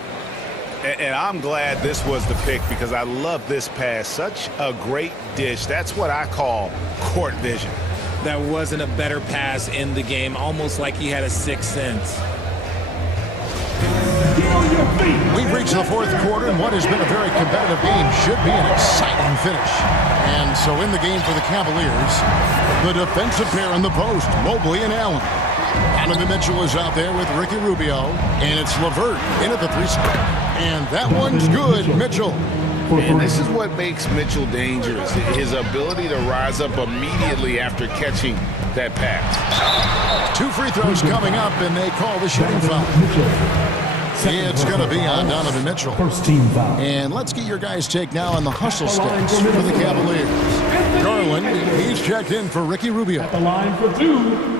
And I'm glad this was the pick because I love this pass. Such a great dish. That's what I call court vision. There wasn't a better pass in the game, almost like he had a sixth sense. We've reached the fourth quarter, and what has been a very competitive game should be an exciting finish. And so in the game for the Cavaliers, the defensive pair in the post, Mobley and Allen. Donovan Mitchell is out there with Ricky Rubio, and it's LeVert in at the 3 spot. And that one's good, Mitchell. And this is what makes Mitchell dangerous, his ability to rise up immediately after catching that pass. 2 free throws coming up, and they call the shooting foul. It's going to be on Donovan Mitchell. First team foul. And let's get your guys' take now on the hustle stats for the Cavaliers. Garland, he's checked in for Ricky Rubio. At the line for 2.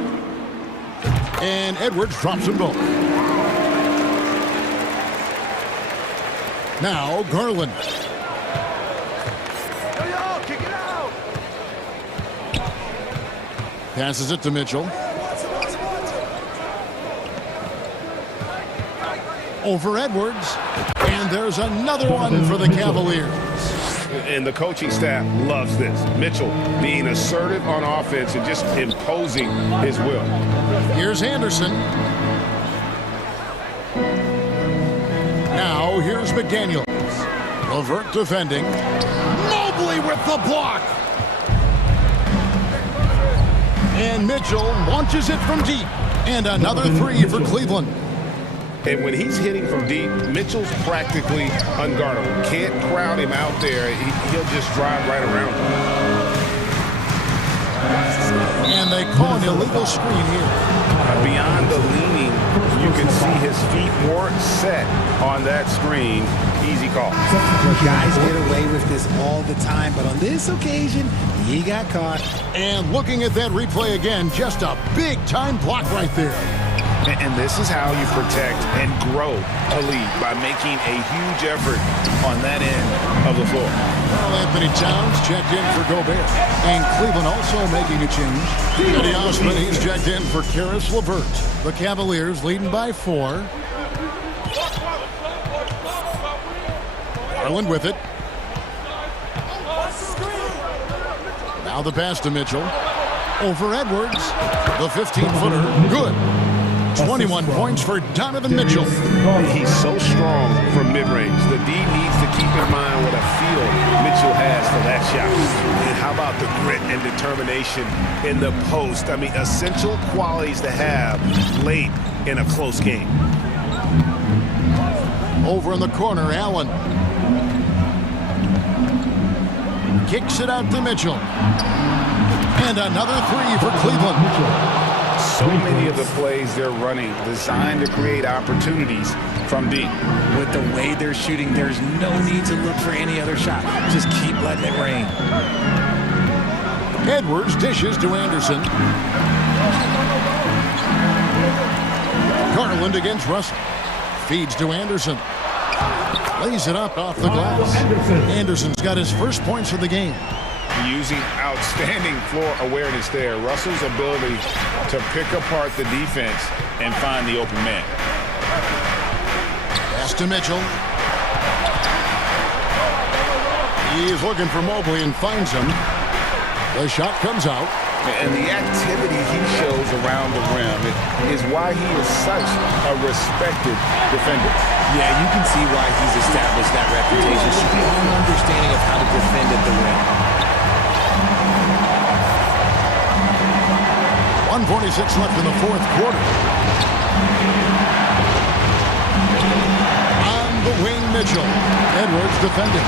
And Edwards drops them both. Now Garland. Kick it out. Passes it to Mitchell. Over Edwards. And there's another one for the Cavaliers. And the coaching staff loves this. Mitchell being assertive on offense and just imposing his will. Here's Anderson. Now here's McDaniels. LeVert defending. Mobley with the block. And Mitchell launches it from deep. And another 3 for Cleveland. And when he's hitting from deep, Mitchell's practically unguardable. Can't crowd him out there. He'll just drive right around him. And they call an illegal screen here. Beyond the leaning, you can see his feet more set on that screen. Easy call. Guys get away with this all the time, but on this occasion, he got caught. And looking at that replay again, just a big-time block right there. And this is how you protect and grow a lead, by making a huge effort on that end of the floor. Karl Anthony Towns checked in for Gobert. And Cleveland also making a change. Eddie Osman, he's checked in for Karis LeVert. The Cavaliers leading by 4. Garland with it. Now the pass to Mitchell. Over Edwards. The 15-footer. Good. 21 points for Donovan Mitchell. He's so strong from mid-range. The D needs to keep in mind what a feel Mitchell has for that shot. And how about the grit and determination in the post? I mean, essential qualities to have late in a close game. Over in the corner, Allen. Kicks it out to Mitchell. And another 3 for Cleveland. So many of the plays they're running designed to create opportunities from deep. With the way they're shooting, there's no need to look for any other shot. Just keep letting it rain. Edwards dishes to Anderson. Garland against Russell. Feeds to Anderson. Lays it up off the glass. Anderson's got his first points of the game. Using outstanding floor awareness there. Russell's ability to pick apart the defense and find the open man. Pass to Mitchell. He is looking for Mobley and finds him. The shot comes out. And the activity he shows around the rim is why he is such a respected defender. Yeah, you can see why he's established that reputation. Strong understanding of how to defend at the rim. 1:46 left in the fourth quarter. On the wing, Mitchell. Edwards defending.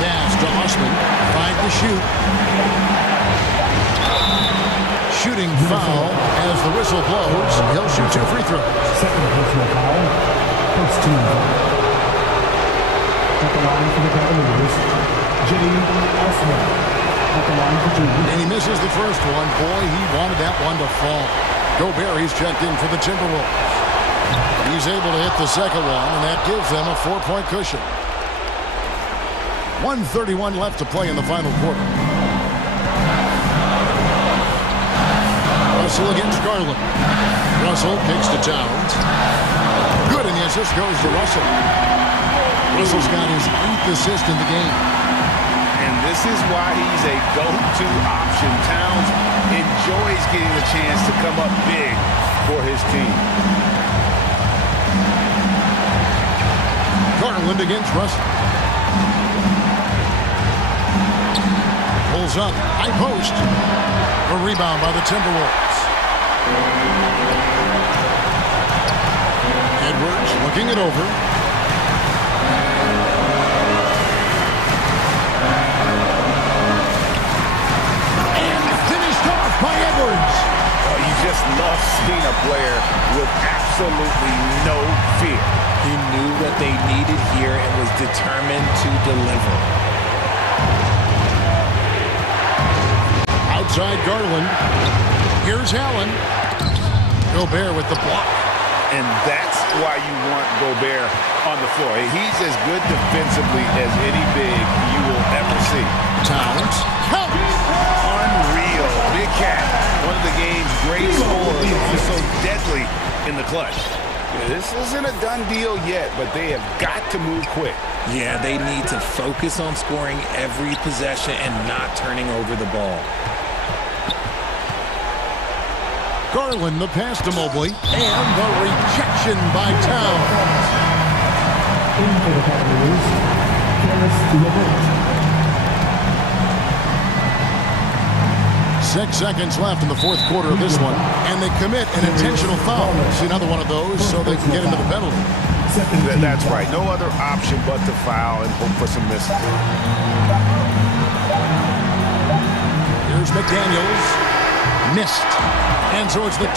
Pass to Osman. 5 to shoot. Shooting foul as the whistle blows. He'll shoot 2 free throws. Second personal foul. First team foul. At the line for the Cavaliers, James Osman. At the line for Junior. And he misses the first one. Boy, he wanted that one to fall. Gobert, he's checked in for the Timberwolves. He's able to hit the second one, and that gives them a 4-point cushion. 1:31 left to play in the final quarter. Russell against Garland. Russell kicks to Towns. Good, and the assist goes to Russell. Russell's got his 8th assist in the game. And this is why he's a go-to option. Towns enjoys getting the chance to come up big for his team. Garland against Russell. Pulls up. High post. A rebound by the Timberwolves. Edwards looking it over. And finished off by Edwards. Oh, you just love seeing a player with absolutely no fear. He knew what they needed here and was determined to deliver. Outside Garland. Here's Allen. Gobert with the block. And that's why you want Gobert on the floor. He's as good defensively as any big you will ever see. Towns. Unreal. Big Cat. One of the game's great scorers. Also deadly in the clutch. This isn't a done deal yet, but they have got to move quick. Yeah, they need to focus on scoring every possession and not turning over the ball. Garland, the pass to Mobley, and the rejection by Towns. In for the Cavaliers, Karis LeVert. 6 seconds left in the fourth quarter of this one, and they commit an intentional foul. See another one of those so they can get into the penalty. That's right. No other option but to foul and hope for some misses. Here's McDaniels. Missed. And so it's the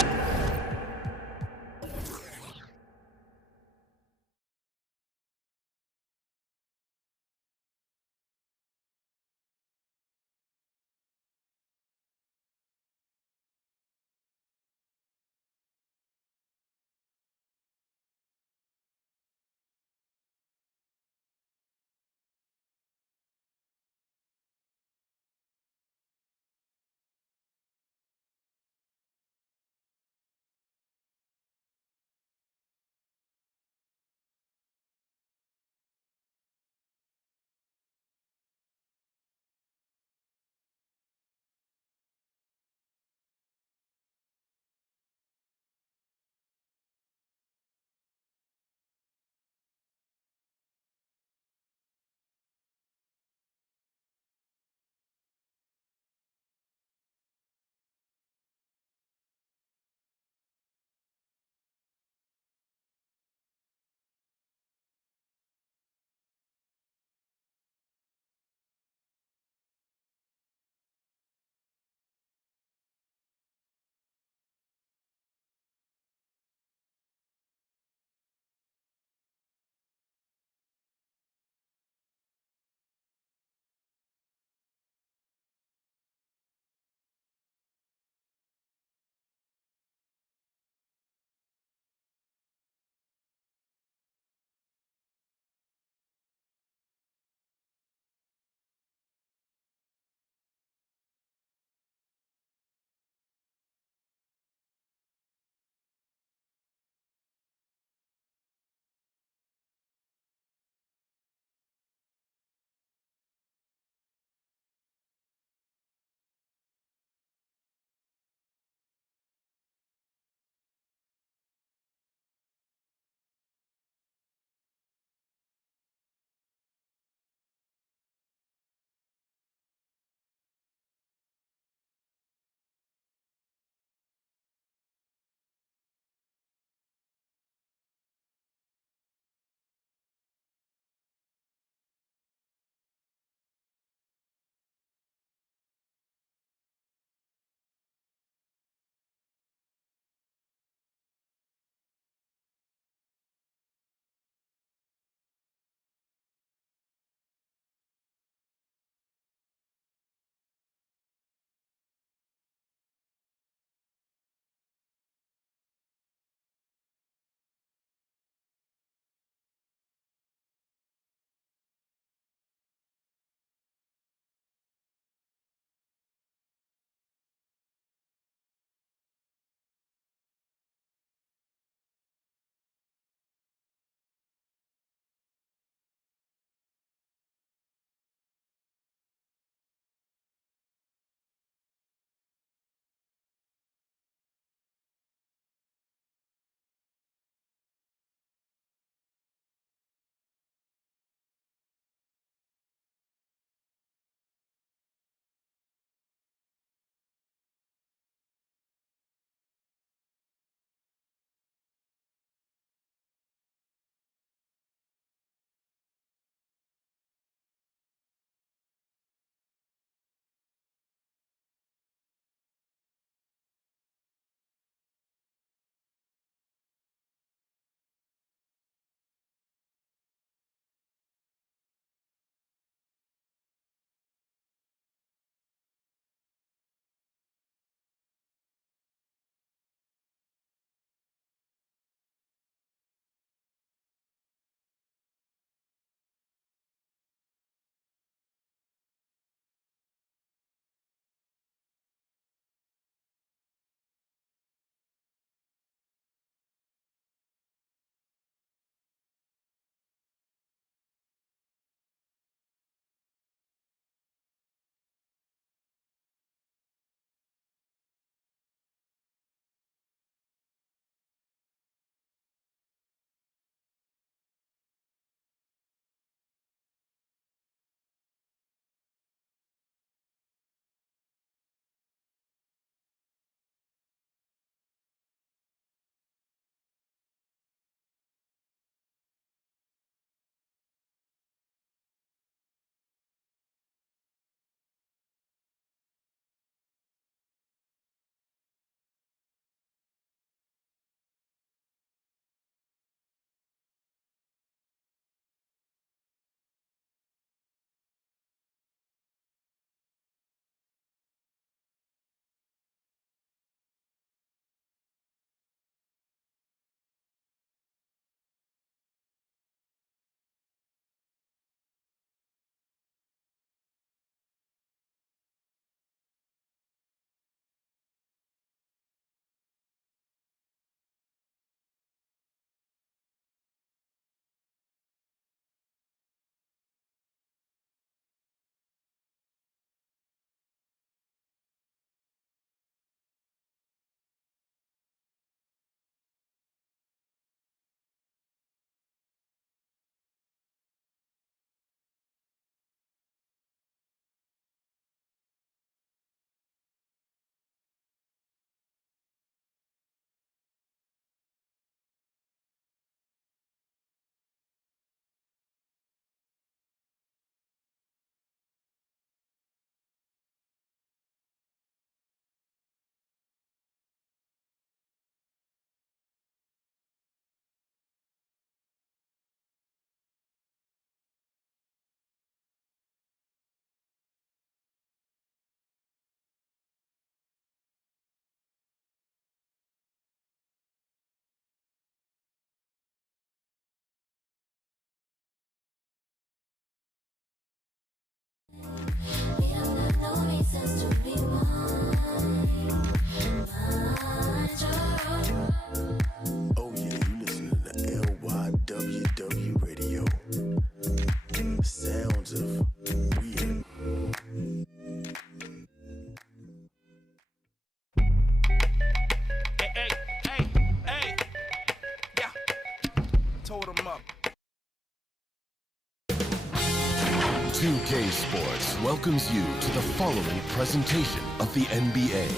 Sports welcomes you to the following presentation of the NBA.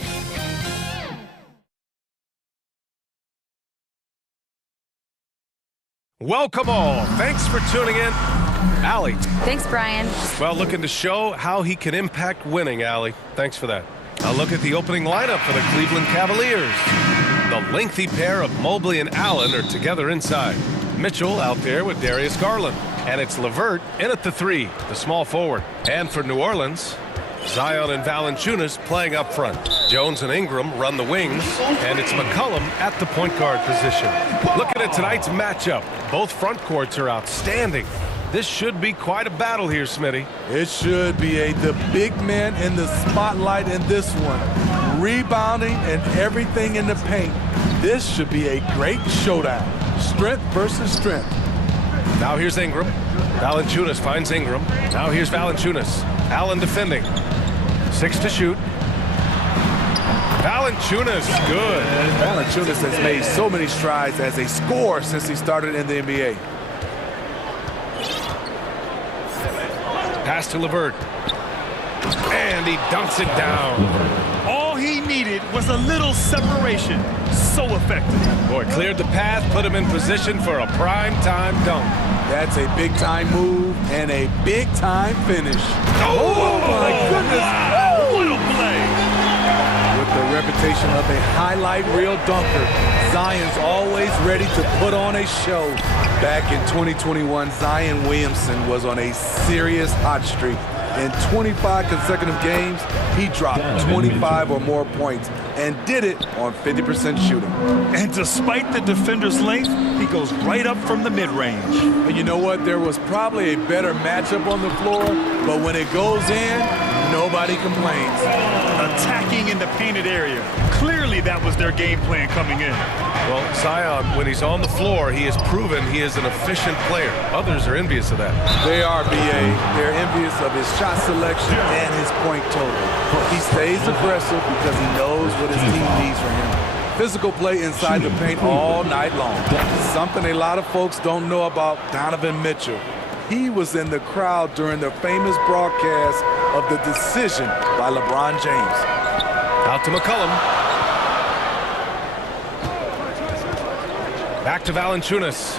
Welcome all. Thanks for tuning in. Allie. Thanks, Brian. Well, looking to show how he can impact winning, Allie. Thanks for that. A look at the opening lineup for the Cleveland Cavaliers. The lengthy pair of Mobley and Allen are together inside. Mitchell out there with Darius Garland. And it's LeVert in at the 3, the small forward. And for New Orleans, Zion and Valanciunas playing up front. Jones and Ingram run the wings, and it's McCollum at the point guard position. Looking at tonight's matchup, both front courts are outstanding. This should be quite a battle here, Smitty. It should be the big man in the spotlight in this one. Rebounding and everything in the paint. This should be a great showdown. Strength versus strength. Now here's Ingram. Valanciunas finds Ingram. Now here's Valanciunas. Allen defending. 6 to shoot. Valanciunas, good. Valanciunas has made so many strides as a scorer since he started in the NBA. Pass to LeVert. And he dunks it down. All he needed was a little separation. So effective. Boy, cleared the path, put him in position for a prime-time dunk. That's a big-time move and a big-time finish. Oh my goodness. Wow. What a play. With the reputation of a highlight reel dunker, Zion's always ready to put on a show. Back in 2021, Zion Williamson was on a serious hot streak. In 25 consecutive games, he dropped 25 or more points and did it on 50% shooting. And despite the defender's length, he goes right up from the mid-range. And you know what? There was probably a better matchup on the floor, but when it goes in, nobody complains. Attacking in the painted area. Clearly that was their game plan coming in. Well, Zion, when he's on the floor, he has proven he is an efficient player. Others are envious of that. They are, B.A. They're envious of his shot selection and his point total. He stays aggressive because he knows what his team needs from him. Physical play inside the paint all night long. Something a lot of folks don't know about Donovan Mitchell. He was in the crowd during the famous broadcast of the decision by LeBron James. Out to McCollum. Back to Valanciunas.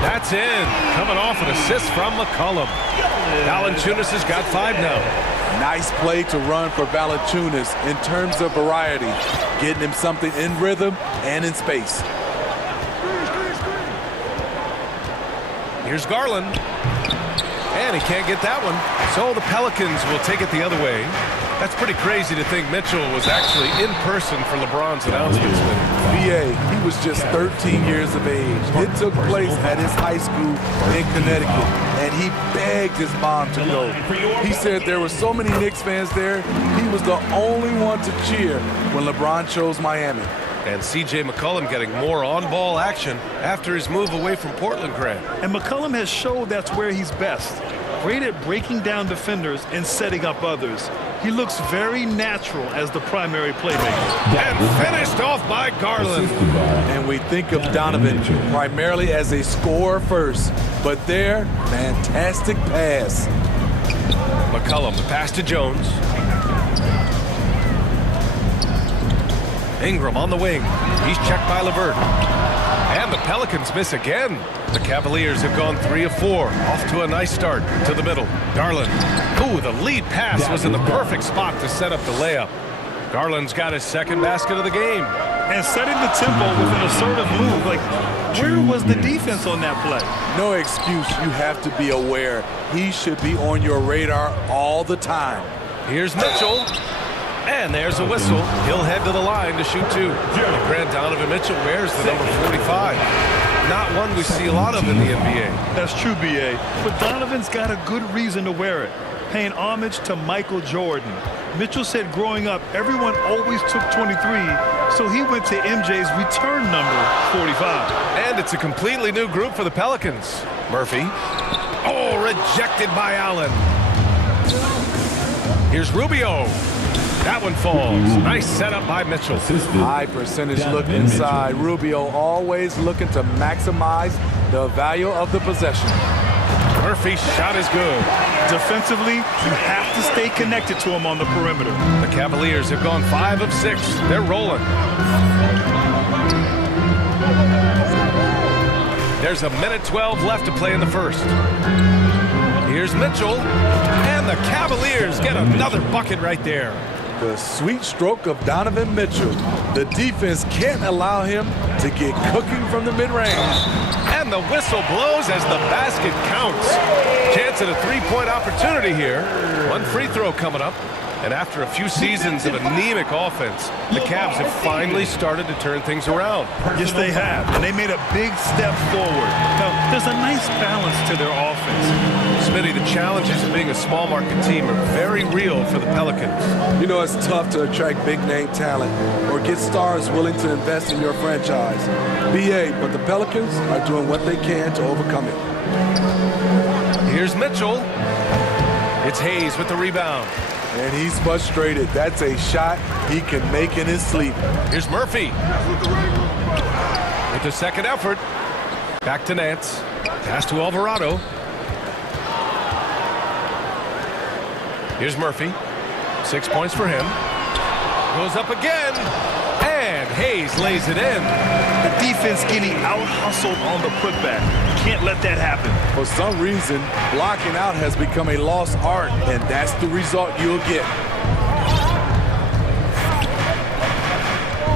That's in. Coming off an assist from McCollum. Valanciunas has got 5 now. Nice play to run for Valanciunas in terms of variety. Getting him something in rhythm and in space. Here's Garland. And he can't get that one. So the Pelicans will take it the other way. That's pretty crazy to think Mitchell was actually in person for LeBron's announcement. B.A., he was just 13 years of age. It took place at his high school in Connecticut, and he begged his mom to go. He said there were so many Knicks fans there, he was the only one to cheer when LeBron chose Miami. And C.J. McCollum getting more on-ball action after his move away from Portland, Grant. And McCollum has showed that's where he's best. Great at breaking down defenders and setting up others. He looks very natural as the primary playmaker. And finished off by Garland. And we think of Donovan primarily as a scorer first, but there, fantastic pass. McCollum, the pass to Jones. Ingram on the wing. He's checked by LeVert. And the Pelicans miss again. The Cavaliers have gone 3 of 4. Off to a nice start to the middle. Garland. Ooh, the lead pass was in the perfect spot to set up the layup. Garland's got his second basket of the game. And setting the tempo with an assertive move. Like, where was the defense on that play? No excuse. You have to be aware. He should be on your radar all the time. Here's Mitchell. And there's a whistle. He'll head to the line to shoot 2. Grant Donovan Mitchell wears the number 45. Not one we see a lot of in the NBA. That's true, B.A. But Donovan's got a good reason to wear it. Paying homage to Michael Jordan. Mitchell said growing up, everyone always took 23, so he went to MJ's return number, 45. And it's a completely new group for the Pelicans. Murphy. Oh, rejected by Allen. Here's Rubio. That one falls. Nice setup by Mitchell. High percentage look inside. Rubio always looking to maximize the value of the possession. Murphy's shot is good. Defensively, you have to stay connected to him on the perimeter. The Cavaliers have gone 5 of 6. They're rolling. There's 1:12 left to play in the first. Here's Mitchell, and the Cavaliers get another bucket right there. The sweet stroke of Donovan Mitchell. The defense can't allow him to get cooking from the mid-range. And the whistle blows as the basket counts. Chance at a three-point opportunity here. One free throw coming up. And after a few seasons of anemic offense, the Cavs have finally started to turn things around. Yes, they have. And they made a big step forward. Now, there's a nice balance to their offense. Smitty, the challenges of being a small market team are very real for the Pelicans. You know, it's tough to attract big-name talent or get stars willing to invest in your franchise. BA, but the Pelicans are doing what they can to overcome it. Here's Mitchell. It's Hayes with the rebound. And he's frustrated. That's a shot he can make in his sleep. Here's Murphy. With the second effort. Back to Nance. Pass to Alvarado. Here's Murphy. 6 points for him. Goes up again. And Hayes lays it in. The defense getting out-hustled on the putback. Can't let that happen. For some reason, blocking out has become a lost art, and that's the result you'll get.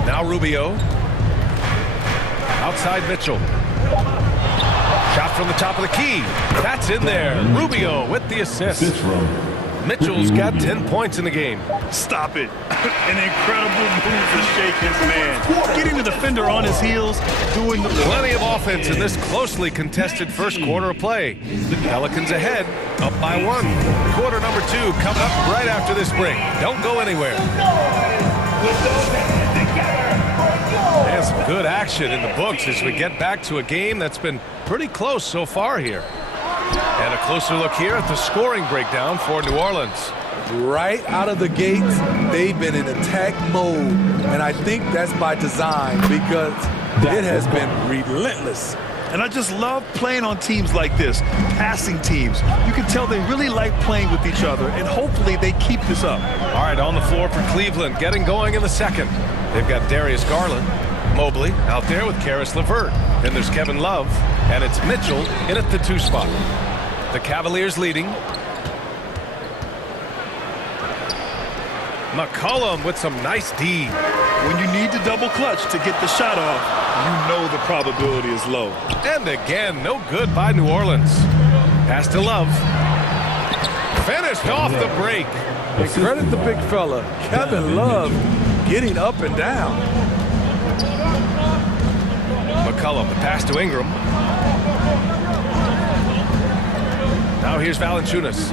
Now Rubio. Outside Mitchell. Shot from the top of the key. That's in there. Rubio with the assist. Mitchell's got 10 points in the game. Stop it. An incredible move to shake his man. Getting the defender on his heels, doing the... Plenty of offense in this closely contested first quarter of play. The Pelicans ahead, up by 1. Quarter number 2 coming up right after this break. Don't go anywhere. There's some good action in the books as we get back to a game that's been pretty close so far here. And a closer look here at the scoring breakdown for New Orleans. Right out of the gates, they've been in attack mode. And I think that's by design because it has been relentless. And I just love playing on teams like this, passing teams. You can tell they really like playing with each other, and hopefully they keep this up. All right, on the floor for Cleveland, getting going in the second. They've got Darius Garland, Mobley out there with Karis LeVert. Then there's Kevin Love, and it's Mitchell in at the 2 spot. The Cavaliers leading. McCollum with some nice D. When you need to double clutch to get the shot off, you know the probability is low. And again, no good by New Orleans. Pass to Love. Finished off the break. And credit the big fella, Kevin Love, getting up and down. McCollum, the pass to Ingram. Now here's Valanciunas.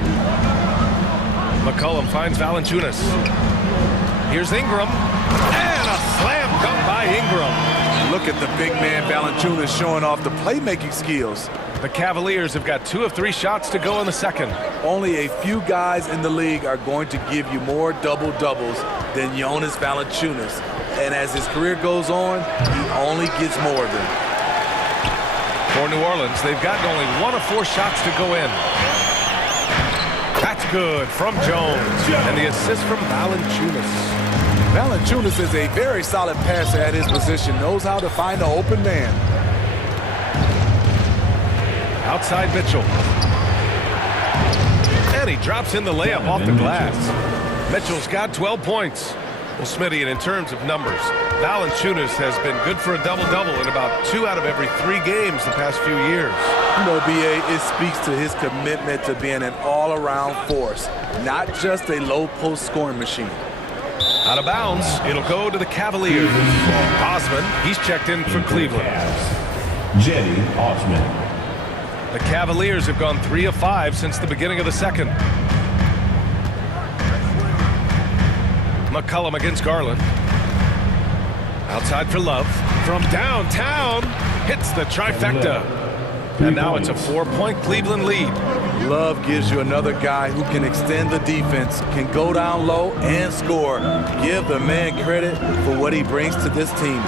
McCollum finds Valanciunas. Here's Ingram. And a slam dunk by Ingram. Look at the big man Valanciunas showing off the playmaking skills. The Cavaliers have got 2 of 3 shots to go in the second. Only a few guys in the league are going to give you more double-doubles than Jonas Valanciunas. And as his career goes on, he only gets more of them. For New Orleans, they've gotten only 1 of 4 shots to go in. That's good from Jones. And the assist from Valanciunas. Valanciunas is a very solid passer at his position, knows how to find an open man. Outside Mitchell. And he drops in the layup off the glass. Mitchell's got 12 points. Well, Smitty, and in terms of numbers, Valanciunas has been good for a double-double in about 2 out of every 3 games the past few years. You know, BA, it speaks to his commitment to being an all-around force, not just a low-post scoring machine. Out of bounds, it'll go to the Cavaliers. Osman, he's checked in for Cleveland. Jetty Osman. The Cavaliers have gone 3 of 5 since the beginning of the second. McCollum against Garland. Outside for Love. From downtown, hits the trifecta. And now it's a 4-point Cleveland lead. Love gives you another guy who can extend the defense, can go down low and score. Give the man credit for what he brings to this team.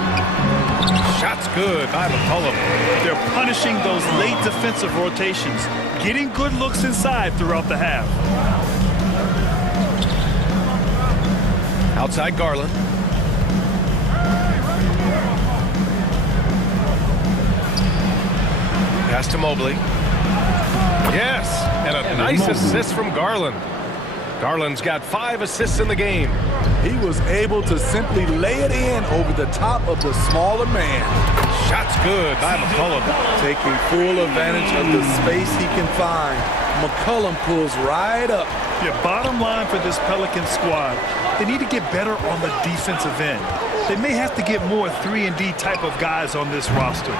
Shot's good by McCollum. They're punishing those late defensive rotations, getting good looks inside throughout the half. Outside Garland. Pass to Mobley. Yes, and a nice assist from Garland. Garland's got 5 assists in the game. He was able to simply lay it in over the top of the smaller man. Shot's good by McCollum. Taking full advantage of the space he can find. McCollum pulls right up. Yeah, bottom line for this Pelican squad, they need to get better on the defensive end. They may have to get more 3-and-D type of guys on this roster.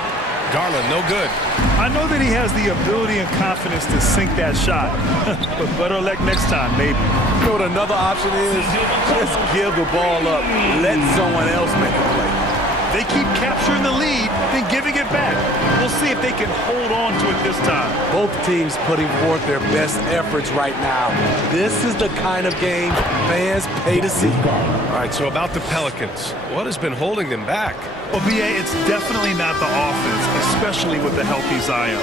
Garland, no good. I know that he has the ability and confidence to sink that shot, but better luck next time, maybe. You know what another option is? Just give the ball up. Let someone else make a play. They keep capturing the lead, then giving it back. We'll see if they can hold on to it this time. Both teams putting forth their best efforts right now. This is the kind of game fans pay to see. All right, so about the Pelicans, what has been holding them back? Well, B.A., it's definitely not the offense, especially with the healthy Zion.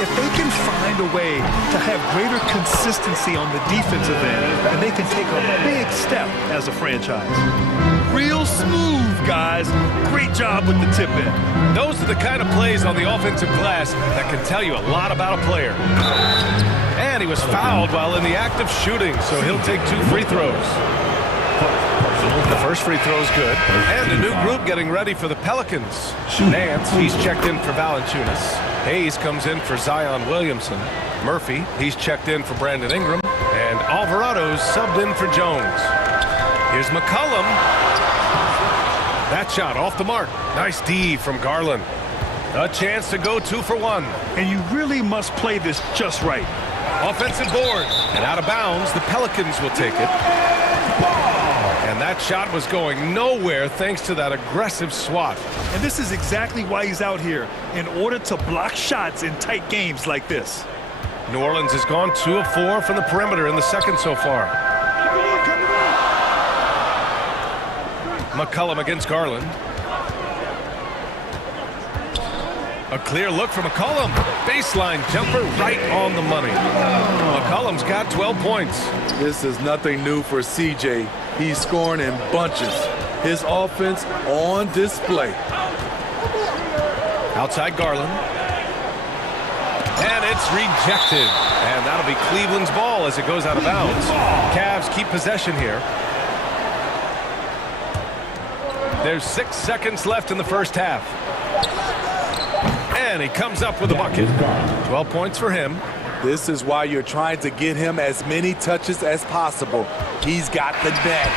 If they can find a way to have greater consistency on the defensive end, then they can take a big step as a franchise. Real smooth, guys. Great job with the tip in. Those are the kind of plays on the offensive glass that can tell you a lot about a player. And he was fouled while in the act of shooting, so he'll take 2 free throws. The first free throw is good. And a new group getting ready for the Pelicans. Nance, he's checked in for Valanciunas. Hayes comes in for Zion Williamson. Murphy, he's checked in for Brandon Ingram. And Alvarado's subbed in for Jones. Here's McCollum. That shot off the mark. Nice D from Garland. A chance to go 2 for 1. And you really must play this just right. Offensive board. And out of bounds, the Pelicans will take it. And that shot was going nowhere thanks to that aggressive swat. And this is exactly why he's out here, in order to block shots in tight games like this. New Orleans has gone 2 of 4 from the perimeter in the second so far. McCollum against Garland. A clear look for McCollum. Baseline jumper right on the money. McCollum's got 12 points. This is nothing new for CJ. He's scoring in bunches. His offense on display. Outside Garland. And it's rejected. And that'll be Cleveland's ball as it goes out of bounds. Cavs keep possession here. There's 6 seconds left in the first half. And he comes up with a bucket. 12 points for him. This is why you're trying to get him as many touches as possible. He's got the net.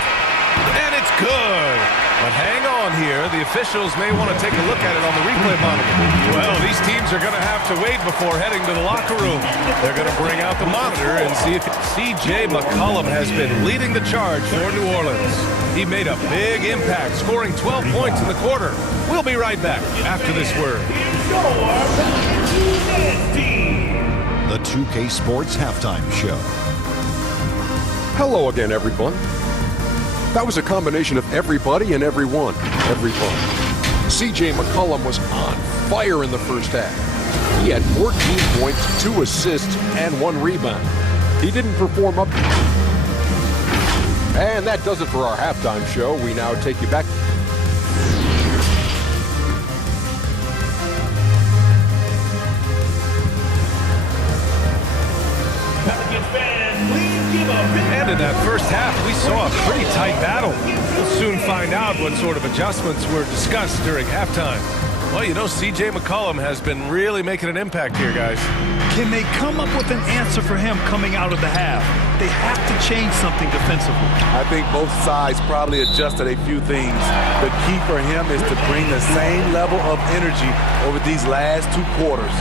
And it's good. But hang on here. The officials may want to take a look at it on the replay monitor. Well, these teams are going to have to wait before heading to the locker room. They're going to bring out the monitor and see if C.J. McCollum has been leading the charge for New Orleans. He made a big impact, scoring 12 points in the quarter. We'll be right back after this word. The 2K Sports Halftime Show. Hello again, everyone. That was a combination of everybody and everyone. Everyone. C.J. McCollum was on fire in the first half. He had 14 points, 2 assists, and 1 rebound. He didn't perform up. And that does it for our halftime show. We now take you back. And in that first half, we saw a pretty tight battle. We'll soon find out what sort of adjustments were discussed during halftime. Well, you know, C.J. McCollum has been really making an impact here, guys. Can they come up with an answer for him coming out of the half? They have to change something defensively. I think both sides probably adjusted a few things. The key for him is to bring the same level of energy over these last 2 quarters.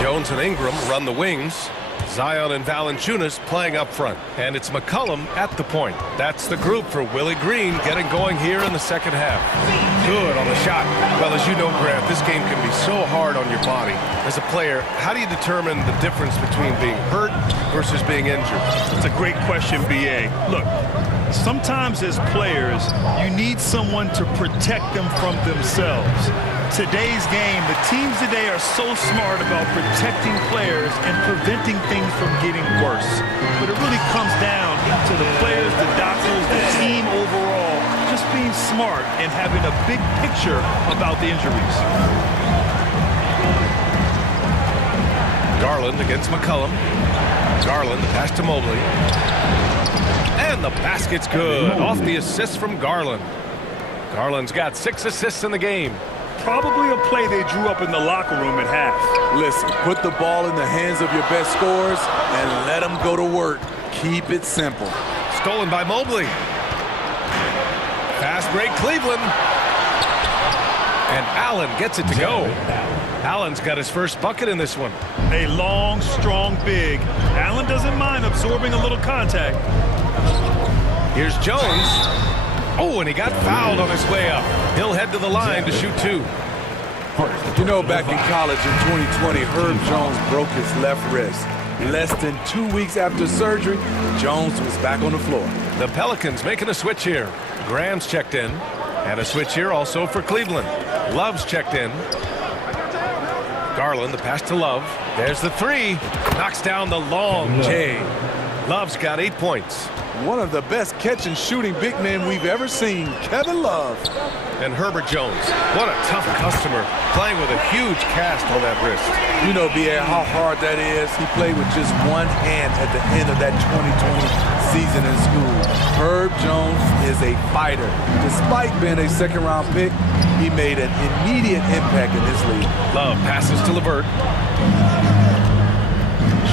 Jones and Ingram run the wings. Zion and Valanciunas playing up front. And it's McCollum at the point. That's the group for Willie Green getting going here in the second half. Good on the shot. Well, as you know, Grant, this game can be so hard on your body. As a player, how do you determine the difference between being hurt versus being injured? That's a great question, B.A. Look, sometimes as players, you need someone to protect them from themselves. Today's game, the teams today are so smart about protecting players and preventing things from getting worse. But it really comes down to the players, the doctors, the team overall, just being smart and having a big picture about the injuries. Garland against McCullum. Garland, the pass to Mobley. And the basket's good. Off the assist from Garland. Garland's got 6 assists in the game. Probably a play they drew up in the locker room at half. Listen, put the ball in the hands of your best scorers and let them go to work. Keep it simple. Stolen by Mobley. Fast break, Cleveland. And Allen gets it to go. Allen's got his first bucket in this one. A long, strong big. Allen doesn't mind absorbing a little contact. Here's Jones. Oh, and he got fouled on his way up. He'll head to the line to shoot 2. You know, back in college in 2020, Herb Jones broke his left wrist. Less than 2 weeks after surgery, Jones was back on the floor. The Pelicans making a switch here. Graham's checked in. And a switch here also for Cleveland. Love's checked in. Garland, the pass to Love. There's the 3. Knocks down the long J. Love's got 8 points. One of the best catch and shooting big men we've ever seen, Kevin Love. And Herbert Jones, what a tough customer, playing with a huge cast on that wrist. You know, B.A., how hard that is. He played with just one hand at the end of that 2020 season in school. Herb Jones is a fighter. Despite being a second-round pick, he made an immediate impact in this league. Love passes to LeVert.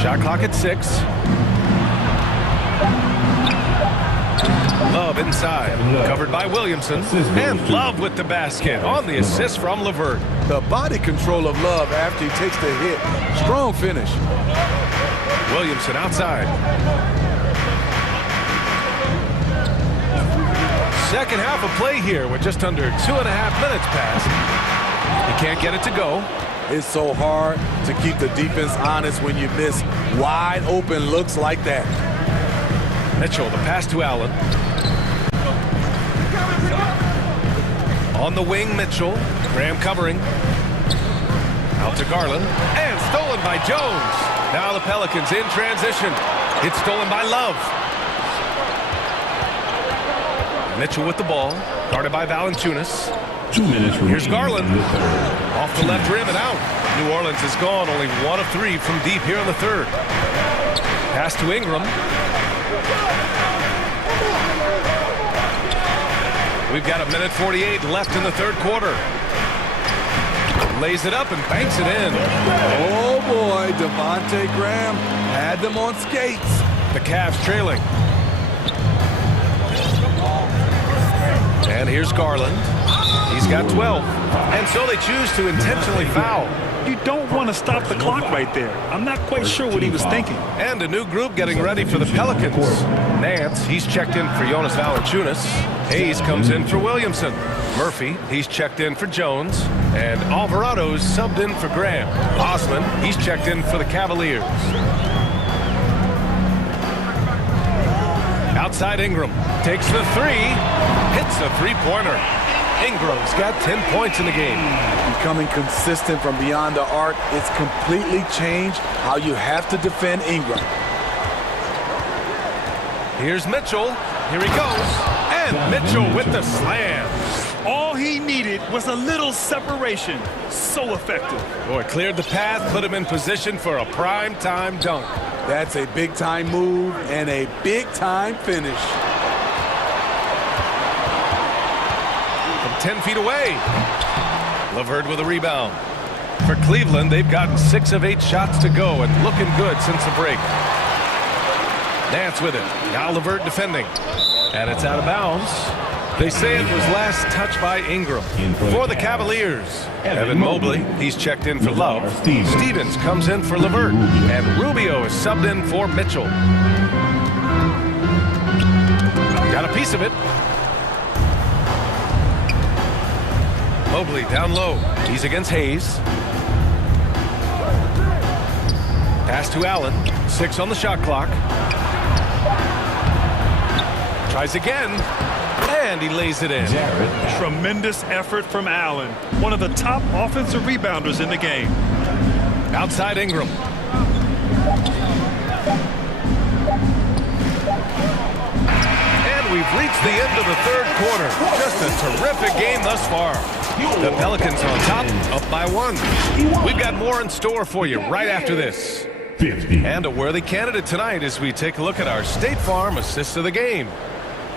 Shot clock at 6. Love inside, covered by Williamson, and Love with the basket on the assist from LeVert. The body control of Love after he takes the hit. Strong finish. Williamson outside. Second half of play here with just under 2.5 minutes passed. He can't get it to go. It's so hard to keep the defense honest when you miss wide open looks like that. Mitchell, the pass to Allen. On the wing, Mitchell. Graham covering. Out to Garland. And stolen by Jones. Now the Pelicans in transition. It's stolen by Love. Mitchell with the ball. Guarded by Valanciunas. 2 minutes. Here's Garland. Off the left rim and out. New Orleans is gone. Only 1 of 3 from deep here in the third. Pass to Ingram. We've got 1:48 left in the third quarter. Lays it up and banks it in. Oh boy, Devontae Graham had them on skates. The Cavs trailing. And here's Garland. He's got 12. And so they choose to intentionally foul. You don't want to stop the clock right there. I'm not quite sure what he was thinking. And a new group getting ready for the Pelicans. Nance, he's checked in for Jonas Valanciunas. Hayes comes in for Williamson. Murphy, he's checked in for Jones. And Alvarado's subbed in for Graham. Osman, he's checked in for the Cavaliers. Outside Ingram, takes the 3, hits a 3-pointer. Ingram's got 10 points in the game. Becoming consistent from beyond the arc, it's completely changed how you have to defend Ingram. Here's Mitchell. Here he goes. And Mitchell with the slam. All he needed was a little separation. So effective. Boy, cleared the path, put him in position for a prime-time dunk. That's a big-time move and a big-time finish. From 10 feet away. LeVert with a rebound. For Cleveland, they've gotten 6 of 8 shots to go and looking good since the break. Nance with it. Now LeVert defending. And it's out of bounds. They say it was last touched by Ingram. For the Cavaliers, Evan Mobley, he's checked in for Love. Stevens comes in for LeVert. And Rubio is subbed in for Mitchell. Got a piece of it. Mobley down low. He's against Hayes. Pass to Allen. 6 on the shot clock. Tries again. And he lays it in. Tremendous effort from Allen, one of the top offensive rebounders in the game. Outside Ingram. And we've reached the end of the third quarter. Just a terrific game thus far. The Pelicans on top, up by 1. We've got more in store for you right after this. 50. And a worthy candidate tonight as we take a look at our State Farm assist of the game.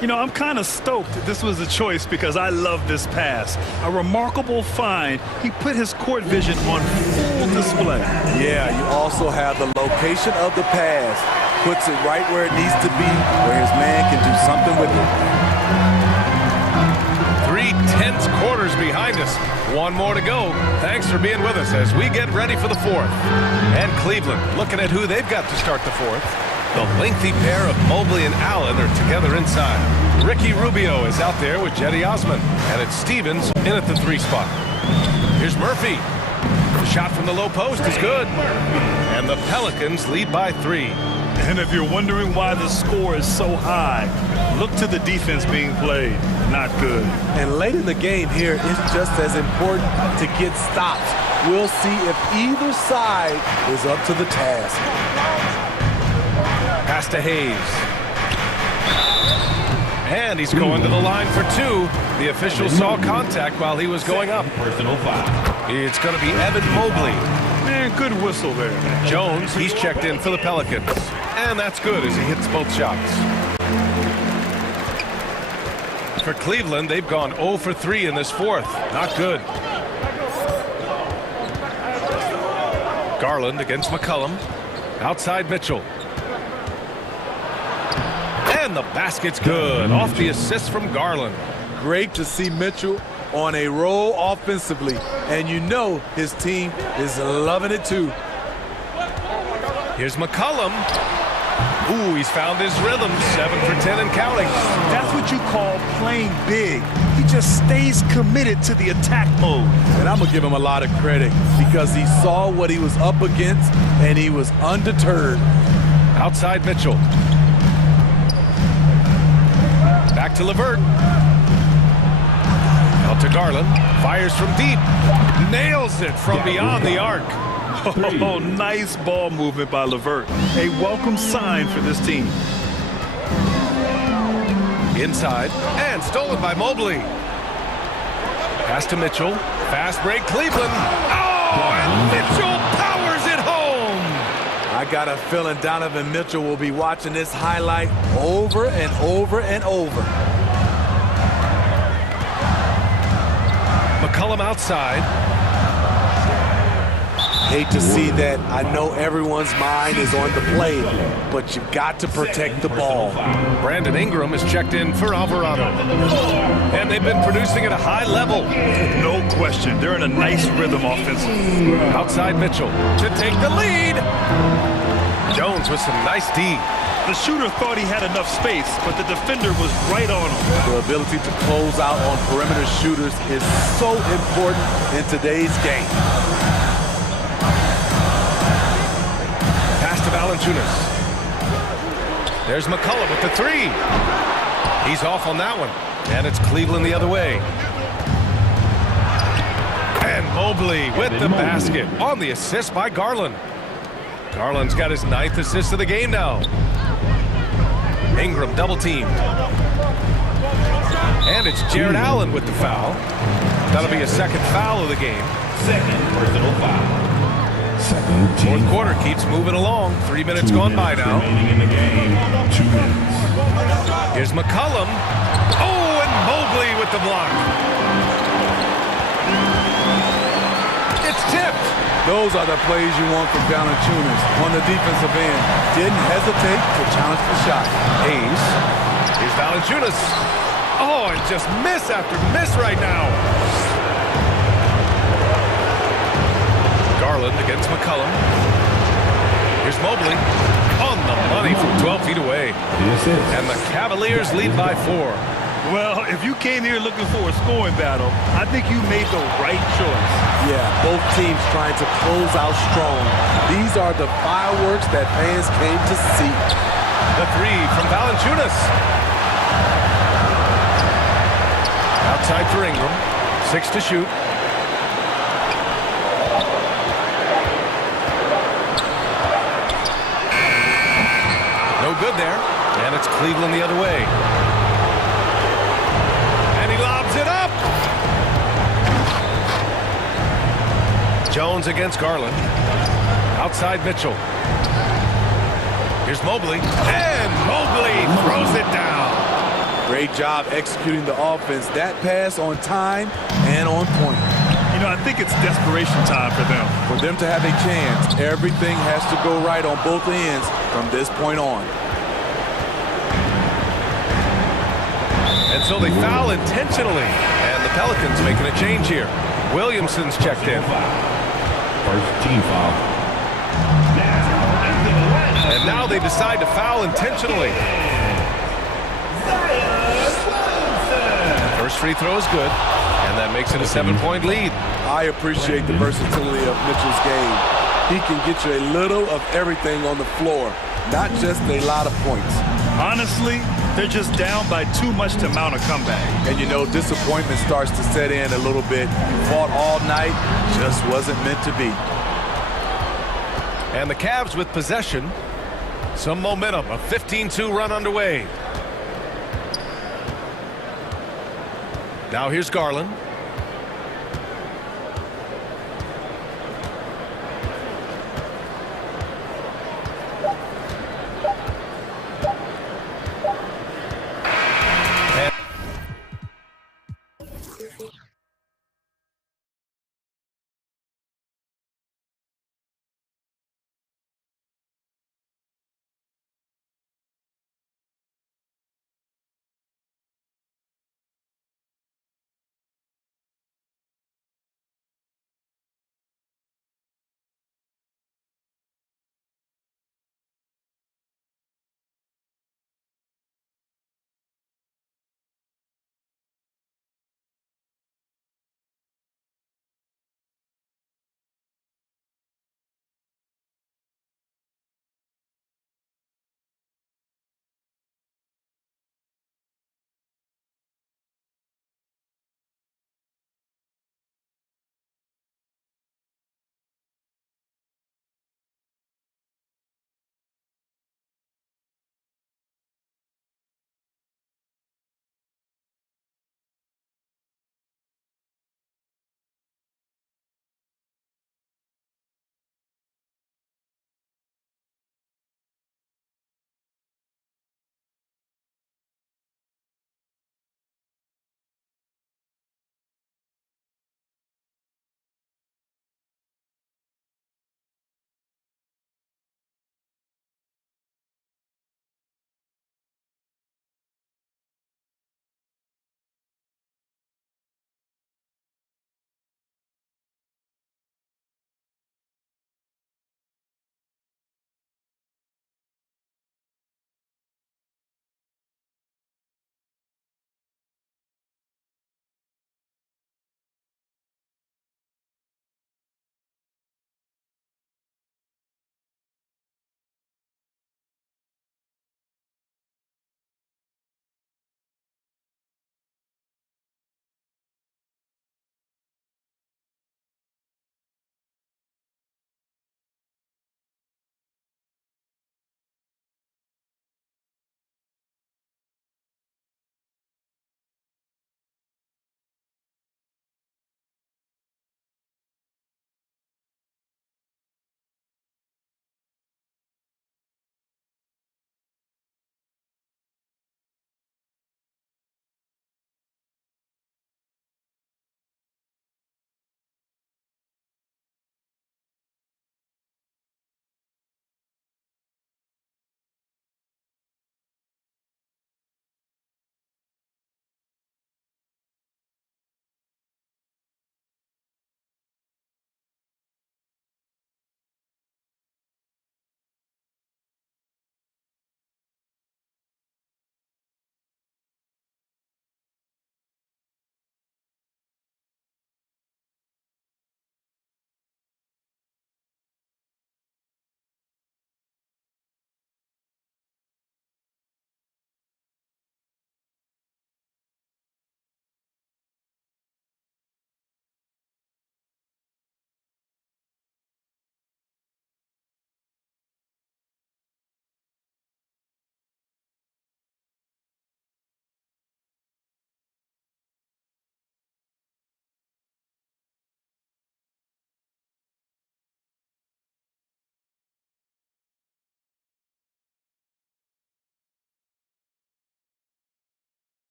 You know, I'm kind of stoked this was a choice because I love this pass. A remarkable find. He put his court vision on full display. Yeah, you also have the location of the pass. Puts it right where it needs to be, where his man can do something with it. 3 tense quarters behind us. 1 more to go. Thanks for being with us as we get ready for the 4th. And Cleveland looking at who they've got to start the 4th. The lengthy pair of Mobley and Allen are together inside. Ricky Rubio is out there with Jetty Osman. And it's Stevens in at the 3 spot. Here's Murphy. The shot from the low post is good. And the Pelicans lead by 3. And if you're wondering why the score is so high, look to the defense being played. Not good. And late in the game here, it's just as important to get stops. We'll see if either side is up to the task. Pass to Hayes. And he's going to the line for 2. The official saw contact while he was going up. Personal foul. It's going to be Evan Mobley. Man, good whistle there. Jones, he's checked in for the Pelicans. And that's good as he hits both shots. For Cleveland, they've gone 0 for 3 in this 4th. Not good. Garland against McCollum. Outside Mitchell. And the basket's good. Off the assist from Garland. Great to see Mitchell on a roll offensively. And you know his team is loving it too. Here's McCollum. Ooh, he's found his rhythm. 7 for 10 and counting. That's what you call playing big. He just stays committed to the attack mode. And I'm going to give him a lot of credit because he saw what he was up against and he was undeterred. Outside Mitchell. Back to LeVert. Out to Garland. Fires from deep. Nails it from beyond the arc. Oh, nice ball movement by LeVert. A welcome sign for this team. Inside. And stolen by Mobley. Pass to Mitchell. Fast break Cleveland. Oh, and Mitchell powers it home. I got a feeling Donovan Mitchell will be watching this highlight over and over and over. McCollum outside. Hate to see that. I know everyone's mind is on the play, but you've got to protect the ball. Brandon Ingram is checked in for Alvarado. And they've been producing at a high level. No question. They're in a nice rhythm offensively. Outside Mitchell to take the lead. Jones with some nice D. The shooter thought he had enough space, but the defender was right on him. The ability to close out on perimeter shooters is so important in today's game. Pass to Valanciunas. There's McCollum with the 3. He's off on that one. And it's Cleveland the other way. And Mobley with the basket on the assist by Garland. Garland's got his 9th assist of the game now. Ingram double teamed. And it's Jared Allen with the foul. That'll be a 2nd foul of the game. 2nd personal foul. 4th quarter keeps moving along. 3 minutes gone by now. Remaining in the game. 2 minutes. Here's McCollum. Oh, and Mobley with the block. It's tipped. Those are the plays you want from Valanciunas on the defensive end. Didn't hesitate to challenge the shot. Hayes. Here's Valanciunas. Oh, and just miss after miss right now. Garland against McCollum. Here's Mobley. On the money from 12 feet away. And the Cavaliers lead by 4. Well, if you came here looking for a scoring battle, I think you made the right choice. Yeah, both teams trying to close out strong. These are the fireworks that fans came to see. The 3 from Valanciunas. Outside for Ingram. 6 to shoot. No good there. And it's Cleveland the other way. And he lobs it up. Jones against Garland. Outside Mitchell. Here's Mobley. And Mobley throws it down. Great job executing the offense. That pass on time and on point. You know, I think it's desperation time for them. For them to have a chance, everything has to go right on both ends from this point on. And so they foul intentionally. And the Pelicans making a change here. Williamson's checked in. First team foul. And now they decide to foul intentionally. First free throw is good. And that makes it a 7-point lead. I appreciate the versatility of Mitchell's game. He can get you a little of everything on the floor, not just a lot of points. Honestly, they're just down by too much to mount a comeback. And you know, disappointment starts to set in a little bit. You fought all night, just wasn't meant to be. And the Cavs with possession. Some momentum, a 15-2 run underway. Now here's Garland.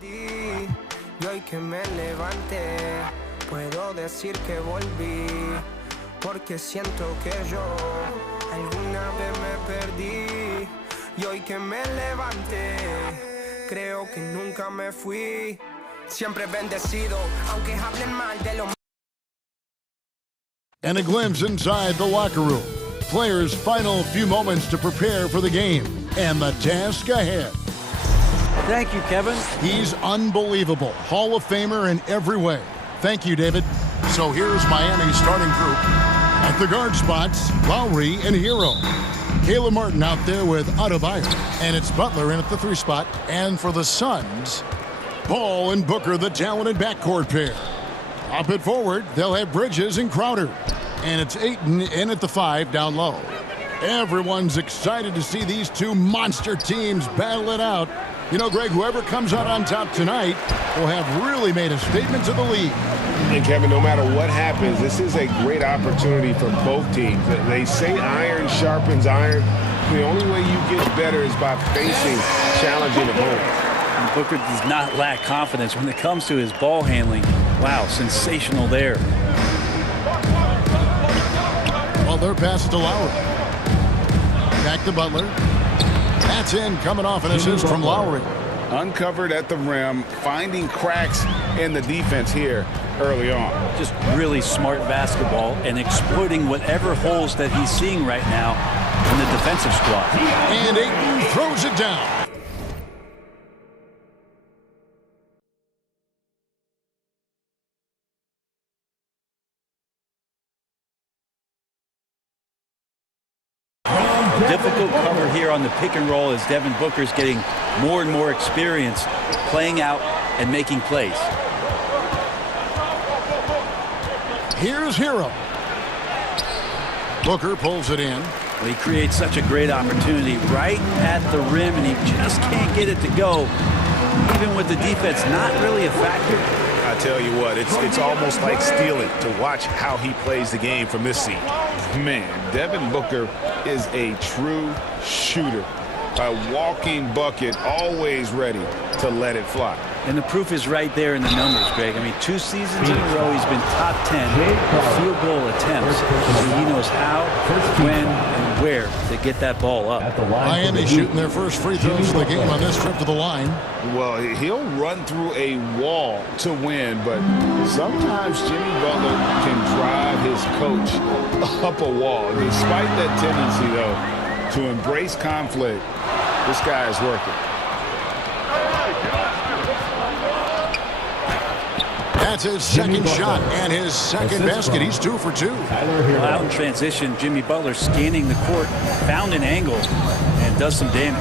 perdí y hoy que me levanté puedo decir que volví porque siento que yo alguna vez me perdí y hoy que me levanté creo que nunca me fui. Siempre bendecido, aunque hablen mal de lo. And a glimpse inside the locker room. Players' final few moments to prepare for the game and the task ahead. Thank you, Kevin. He's unbelievable. Hall of Famer in every way. Thank you, David. So here's Miami's starting group. At the guard spots, Lowry and Hero. Caleb Martin out there with Adebayo. And it's Butler in at the 3 spot. And for the Suns, Paul and Booker, the talented backcourt pair. Up at forward, they'll have Bridges and Crowder. And it's Ayton in at the 5 down low. Everyone's excited to see these two monster teams battle it out. You know, Greg, whoever comes out on top tonight will have really made a statement to the league. And Kevin, no matter what happens, this is a great opportunity for both teams. They say iron sharpens iron. The only way you get better is by facing challenging opponents. And Booker does not lack confidence when it comes to his ball handling. Wow, sensational there. Butler passes to Lowry. Back to Butler. That's in, coming off an assist from Lowry. Uncovered at the rim, finding cracks in the defense here early on. Just really smart basketball and exploiting whatever holes that he's seeing right now in the defensive squad. And Ayton throws it down. Difficult cover here on the pick and roll as Devin Booker's getting more and more experience playing out and making plays. Here's Hero. Booker pulls it in. Well, he creates such a great opportunity right at the rim, and he just can't get it to go, even with the defense not really a factor. I tell you what, it's almost like stealing to watch how he plays the game from this seat. Man, Devin Booker is a true shooter. A walking bucket, always ready to let it fly. And the proof is right there in the numbers, Greg. I mean, 2 seasons in a row, he's been top 10 field goal attempts. So he knows how, when, and where to get that ball up. Miami shooting their first free throws of the game on this trip to the line. Well, he'll run through a wall to win, but sometimes Jimmy Butler can drive his coach up a wall. Despite that tendency, though, to embrace conflict, this guy is working. That's his second shot and his second basket. He's 2 for 2. Out in transition, Jimmy Butler scanning the court, found an angle, and does some damage.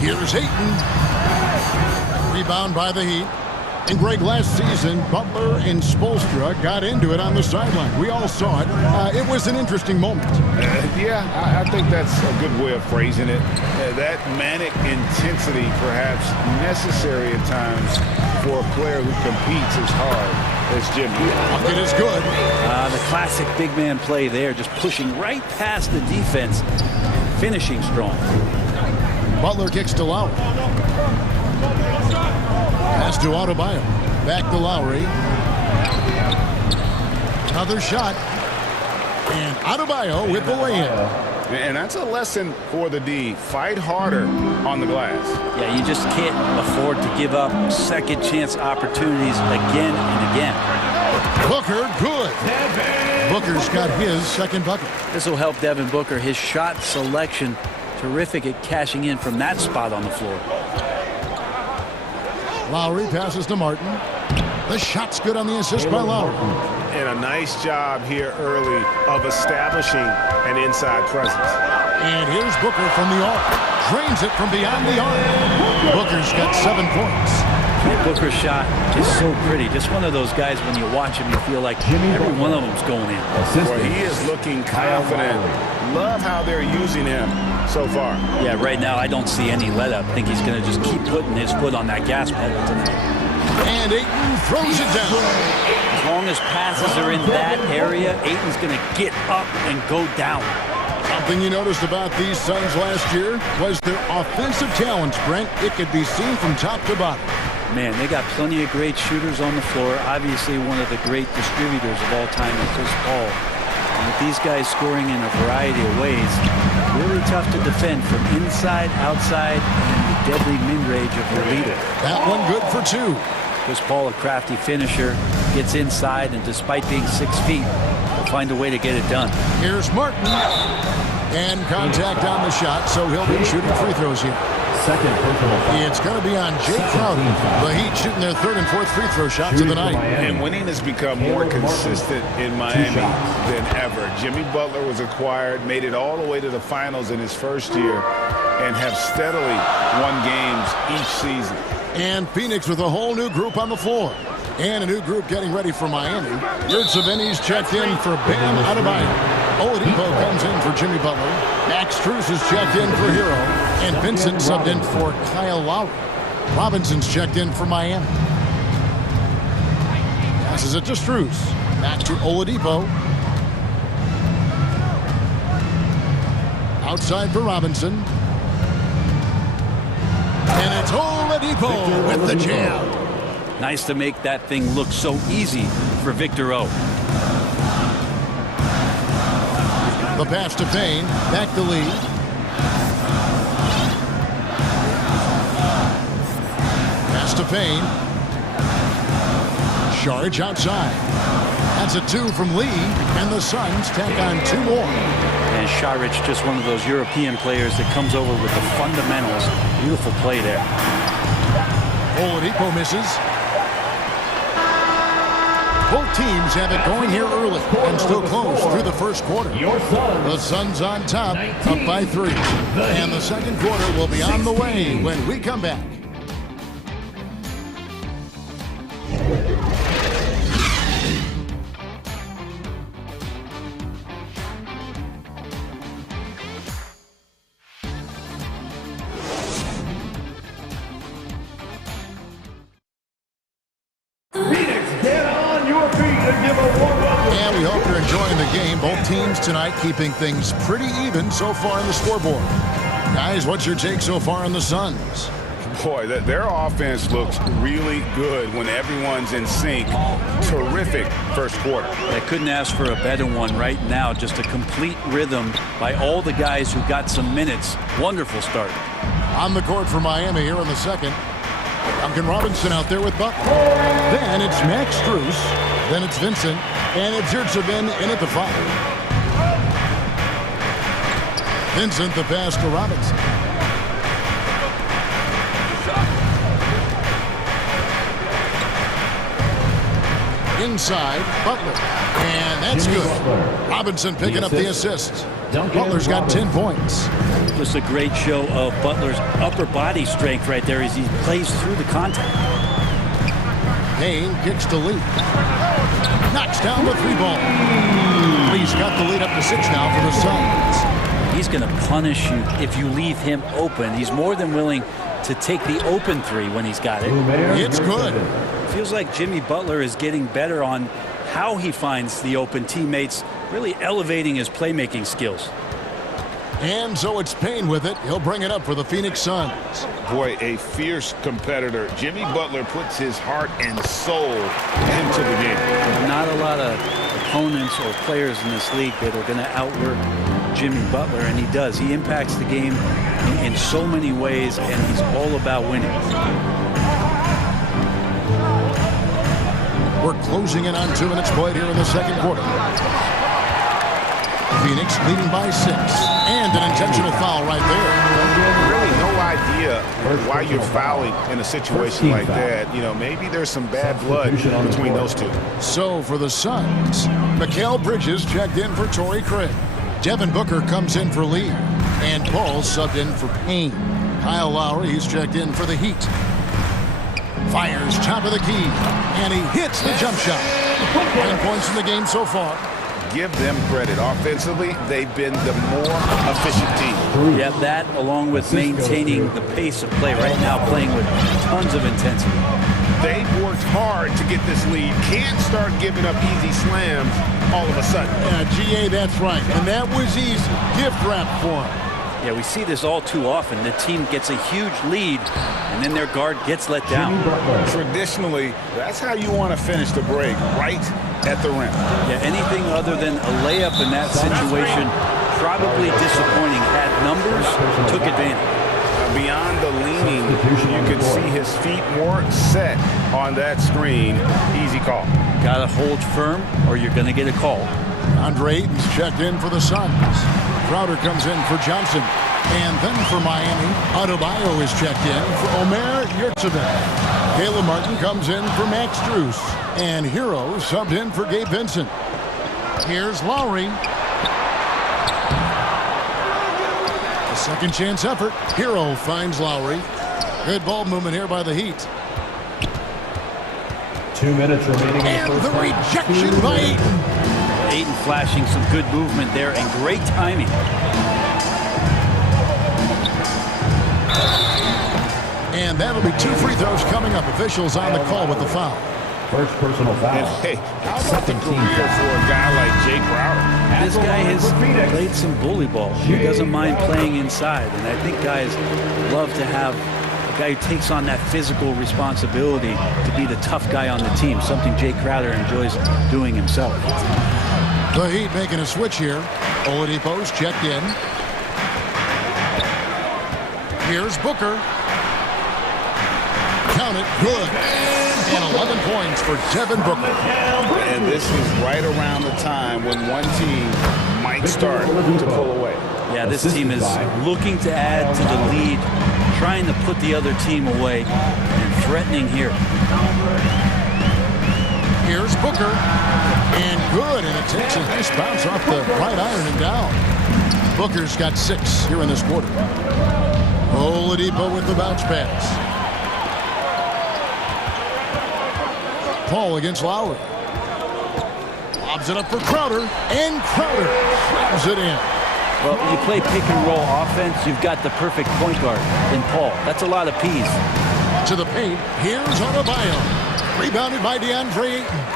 Here's Ayton. Rebound by the Heat. And Greg, last season, Butler and Spoelstra got into it on the sideline. We all saw it. It was an interesting moment. Yeah, I think that's a good way of phrasing it. That manic intensity, perhaps necessary at times for a player who competes as hard as Jimmy. It is good. The classic big man play there, just pushing right past the defense, finishing strong. Butler kicks to Lowry. Pass to Adebayo. Back to Lowry. Another shot. And Adebayo with the lay-in. And that's a lesson for the D. Fight harder on the glass. Yeah, you just can't afford to give up second chance opportunities again and again. Booker, good. Booker's got his second bucket. This will help Devin Booker. His shot selection, terrific at cashing in from that spot on the floor. Lowry passes to Martin. The shot's good on the assist by Lowry. And a nice job here early of establishing an inside presence. And here's Booker from the arc. Drains it from beyond the arc. Booker's got 7 points. Booker's shot is so pretty. Just one of those guys, when you watch him, you feel like every one of them's going in. Well, he is looking confident. Love how they're using him so far. Yeah, right now I don't see any let up. I think he's going to just keep putting his foot on that gas pedal tonight. And Ayton throws it down. As long as passes are in that area, Ayton's going to get up and go down. Something you noticed about these Suns last year was their offensive talents, Brent. It could be seen from top to bottom. Man, they got plenty of great shooters on the floor. Obviously, one of the great distributors of all time is Chris Paul. And with these guys scoring in a variety of ways, really tough to defend from inside, outside, and the deadly mid-range of your leader. That one good for 2. Chris Paul, a crafty finisher, gets inside, and despite being 6 feet, will find a way to get it done. Here's Martin. And contact on the shot, so he'll be shooting free throws here. Second personal foul. It's going to be on Jay Crowder. The Heat shooting their 3rd and 4th free throw shots of the night. And winning has become more consistent in Miami than ever. Jimmy Butler was acquired, made it all the way to the finals in his first year, and have steadily won games each season. And Phoenix with a whole new group on the floor. And a new group getting ready for Miami. Yurtseven's checked in for Bam Adebayo. Oladipo comes in for Jimmy Butler. Max Strus is checked in for Hero. And Vincent subbed in for Kyle Lowry. Robinson's checked in for Miami. Passes it to Strus. Back to Oladipo. Outside for Robinson. And it's Oladipo with the jam. Nice to make that thing look so easy for Victor O. The pass to Payne. Back to Lee. Pass to Payne. Charge outside. That's a 2 from Lee. And the Suns tack on 2 more. And Šarić, just one of those European players that comes over with the fundamentals. Beautiful play there. Oladipo misses. Both teams have it going here early and still close through the first quarter. The Suns on top, up by 3. And the second quarter will be on the way when we come back. And we hope you're enjoying the game. Both teams tonight keeping things pretty even so far on the scoreboard. Guys, what's your take so far on the Suns? Boy, their offense looks really good when everyone's in sync. Terrific first quarter. I couldn't ask for a better one right now. Just a complete rhythm by all the guys who got some minutes. Wonderful start. On the court for Miami here in the second. Duncan Robinson out there with Butler. Then it's Max Strus. Then it's Vincent. And it's Yurtseven in at the 5. Vincent the pass to Robinson. Inside, Butler. And that's good. Robinson picking up the assist. Butler's got 10 points. Just a great show of Butler's upper body strength right there as he plays through the contact. Payne kicks to Lee. Knocks down the 3-ball. Lee's got the lead up to 6 now for the Suns. He's going to punish you if you leave him open. He's more than willing to take the open 3 when he's got it. It's good. Feels like Jimmy Butler is getting better on how he finds the open teammates, really elevating his playmaking skills. And so it's Payne with it. He'll bring it up for the Phoenix Suns. Boy, a fierce competitor. Jimmy Butler puts his heart and soul into the game. Not a lot of opponents or players in this league that are going to outwork Jimmy Butler, and he does. He impacts the game in so many ways, and he's all about winning. We're closing in on 2 minutes played here in the second quarter. Phoenix leading by 6. And an intentional foul right there. Really no idea why you're fouling in a situation like that. You know, maybe there's some bad blood between those two. So for the Suns, Mikal Bridges checked in for Torrey Craig. Devin Booker comes in for Lee. And Paul subbed in for Payne. Kyle Lowry, he's checked in for the Heat. Fires top of the key. And he hits the jump shot. 9 points in the game so far. Give them credit. Offensively, they've been the more efficient team. Yeah, that along with maintaining the pace of play right now, playing with tons of intensity. They've worked hard to get this lead. Can't start giving up easy slams all of a sudden. Yeah, GA, that's right. And that was easy. Gift wrap for him. Yeah, we see this all too often. The team gets a huge lead, and then their guard gets let down. Traditionally, that's how you want to finish the break, right at the rim. Yeah, anything other than a layup in that situation, probably disappointing. Had numbers, took advantage. Beyond the leaning, you could see his feet more set on that screen. Easy call. Got to hold firm or you're going to get a call. Andre Ayton's checked in for the Suns. Crowder comes in for Johnson. And then for Miami, Adebayo is checked in for Omer Yurtseven. Caleb Martin comes in for Max Strus. And Hero subbed in for Gabe Vincent. Here's Lowry. Second chance effort. Hero finds Lowry. Good ball movement here by the Heat. 2 minutes remaining. And the rejection by Ayton. Ayton flashing some good movement there and great timing. And that'll be 2 free throws coming up. Officials on the call with the foul. First personal foul. And hey, how about the career for a guy like Jay Crowder? This guy has played some bully ball. He doesn't mind playing inside. And I think guys love to have a guy who takes on that physical responsibility to be the tough guy on the team, something Jay Crowder enjoys doing himself. The Heat making a switch here. Oladipo's checked in. Here's Booker. Count it. Good. And 11 points for Devin Booker. And this is right around the time when one team might start to pull away. Yeah, this team is looking to add to the lead, trying to put the other team away, and threatening here. Here's Booker. And good. And it takes a nice bounce off the right iron and down. Booker's got 6 here in this quarter. Oladipo with the bounce pass. Paul against Lowry. Lobs it up for Crowder, and Crowder slams it in. Well, you play pick and roll offense, you've got the perfect point guard in Paul. That's a lot of P's. To the paint, here's Adebayo. Rebounded by DeAndre Ayton.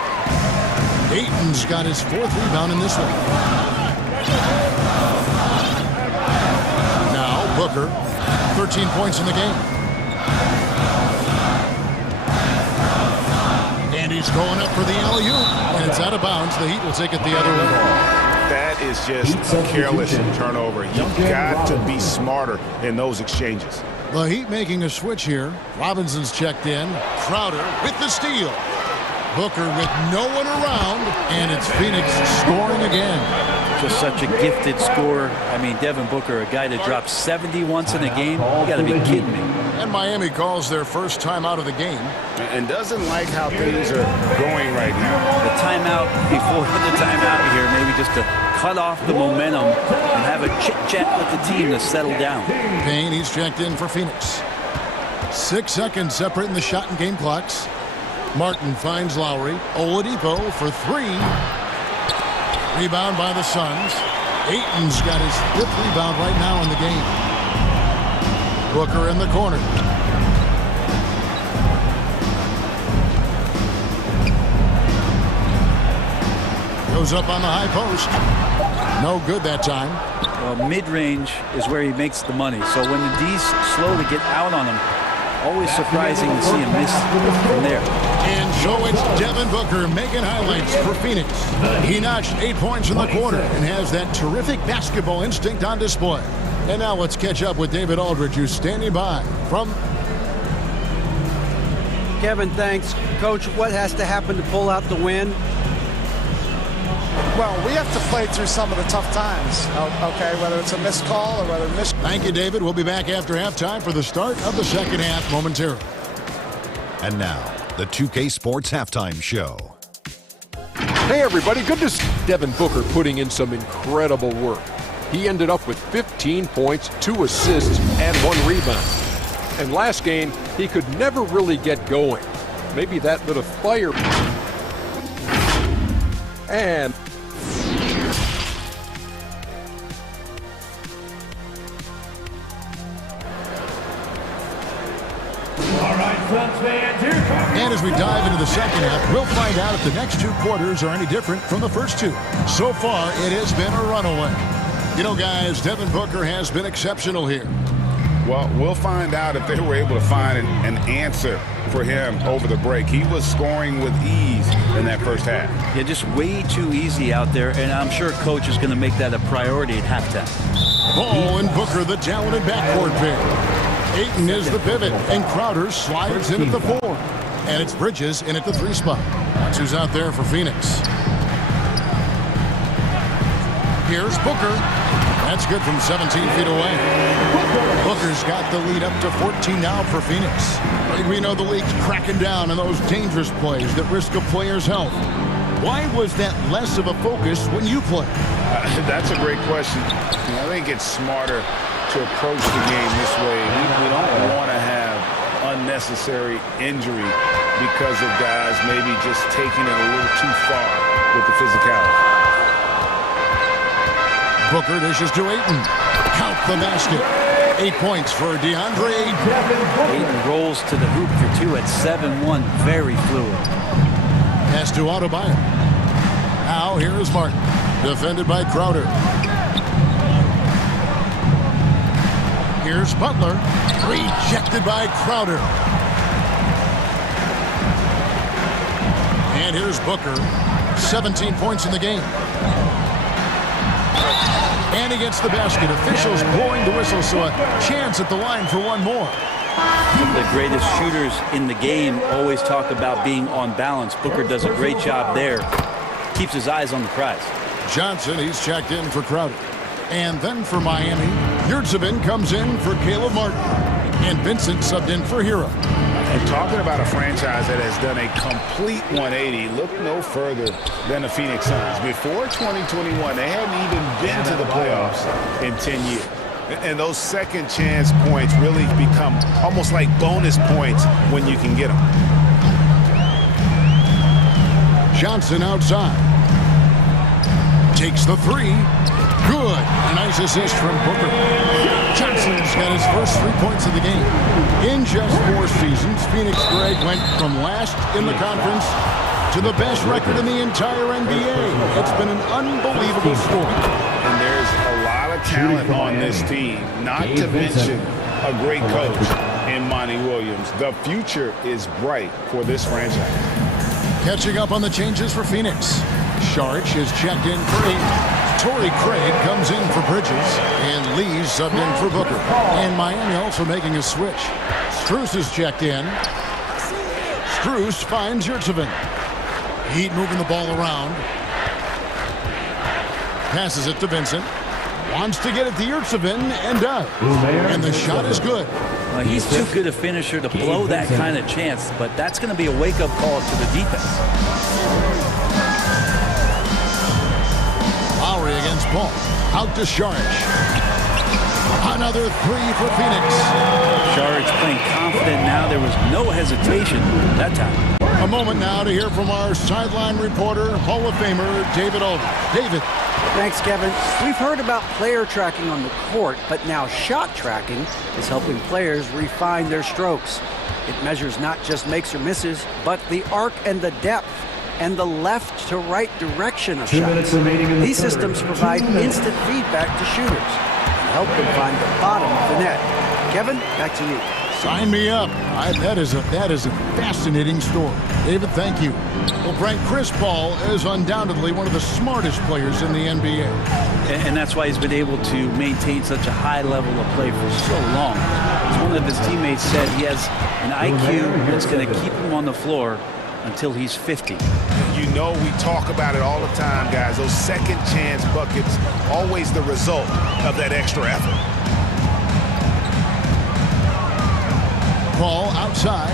Ayton's got his 4th rebound in this one. Now Booker, 13 points in the game. And he's going up for the alley-oop, and it's out of bounds. The Heat will take it the other way. That is just a careless turnover. You've got to be smarter in those exchanges. The Heat making a switch here. Robinson's checked in. Crowder with the steal. Booker with no one around, and it's Phoenix scoring again. Just such a gifted scorer. I mean, Devin Booker, a guy that dropped 70 once in a game. You got to be kidding me. And Miami calls their first time out of the game. And doesn't like how things are going right now. The timeout before the timeout here, maybe just to cut off the momentum and have a chit-chat with the team to settle down. Payne, he's checked in for Phoenix. 6 seconds separating the shot and game clocks. Martin finds Lowry. Oladipo for 3. Rebound by the Suns. Ayton's got his 5th rebound right now in the game. Booker in the corner. Goes up on the high post. No good that time. Well, mid-range is where he makes the money. So when the D's slow to get out on him, always surprising to see him miss from there. And so it's Devin Booker making highlights for Phoenix. He notched 8 points in the quarter and has that terrific basketball instinct on display. And now let's catch up with David Aldridge, who's standing by from... Kevin, thanks. Coach, what has to happen to pull out the win? Well, we have to play through some of the tough times, okay, whether it's a missed call or whether it's... Thank you, David. We'll be back after halftime for the start of the second half momentarily. And now, the 2K Sports Halftime Show. Hey, everybody. Good to see Devin Booker putting in some incredible work. He ended up with 15 points, 2 assists, and 1 rebound. And last game, he could never really get going. Maybe that bit of fire. And... And as we dive into the second half, we'll find out if the next 2 quarters are any different from the first 2. So far, it has been a runaway. You know, guys, Devin Booker has been exceptional here. Well, we'll find out if they were able to find an answer for him over the break. He was scoring with ease in that first half. Yeah, just way too easy out there, and I'm sure coach is going to make that a priority at halftime. Ball and Booker, the talented backcourt pair. Ayton is the pivot, and Crowder slides in at the 4. And it's Bridges in at the 3 spot. That's who's out there for Phoenix. Here's Booker. That's good from 17 feet away. Booker's got the lead up to 14 now for Phoenix. We know the league's cracking down on those dangerous plays that risk a player's health. Why was that less of a focus when you play? That's a great question. I think it's smarter to approach the game this way. We don't want to have unnecessary injury because of guys maybe just taking it a little too far with the physicality. Booker dishes to Ayton. Count the basket. 8 points for DeAndre Ayton. Ayton rolls to the hoop for 2 at 7-1. Very fluid. Pass to Adebayo. Now here is Martin. Defended by Crowder. Here's Butler. Rejected by Crowder. And here's Booker. 17 points in the game. And he gets the basket. Officials blowing the whistle, so a chance at the line for one more. Some of the greatest shooters in the game always talk about being on balance. Booker does a great job there. Keeps his eyes on the prize. Johnson, he's checked in for Crowder. And then for Miami, Yurtsevin comes in for Caleb Martin. And Vincent subbed in for Hero. And talking about a franchise that has done a complete 180, look no further than the Phoenix Suns. Before 2021, they hadn't even been to the playoffs in 10 years. And those second chance points really become almost like bonus points when you can get them. Johnson outside. Takes the 3. Good. A nice assist from Booker. Johnson's got his first 3 points of the game. In just 4 seasons, Phoenix Greg went from last in the conference to the best record in the entire NBA. It's been an unbelievable story. And there's a lot of talent on this team, not to mention a great coach in Monty Williams. The future is bright for this franchise. Catching up on the changes for Phoenix. Sharch is checked in for 8. Torrey Craig comes in for Bridges, and Lee's subbed in for Booker. And Miami also making a switch. Strus is checked in. Strus finds Yurtsevin. Heat moving the ball around. Passes it to Vincent. Wants to get it to Yurtsevin, and does. And the shot is good. Well, he's too good a finisher to blow that kind of chance, but that's going to be a wake-up call to the defense. Lowry against Paul. Out to Sharch. Another 3 for Phoenix. Sharch playing confident now. There was no hesitation that time. A moment now to hear from our sideline reporter, Hall of Famer David Aldridge. David. Thanks, Kevin. We've heard about player tracking on the court, but now shot tracking is helping players refine their strokes. It measures not just makes or misses, but the arc and the depth and the left to right direction of shots. These systems provide instant feedback to shooters and help them find the bottom of the net. Kevin, back to you. Sign me up. That is a fascinating story. David, thank you. Well, Frank, Chris Paul is undoubtedly one of the smartest players in the NBA. And that's why he's been able to maintain such a high level of play for so long. As one of his teammates said, he has an IQ that's going to keep him on the floor until he's 50. You know, we talk about it all the time, guys. Those second chance buckets, always the result of that extra effort. Paul outside.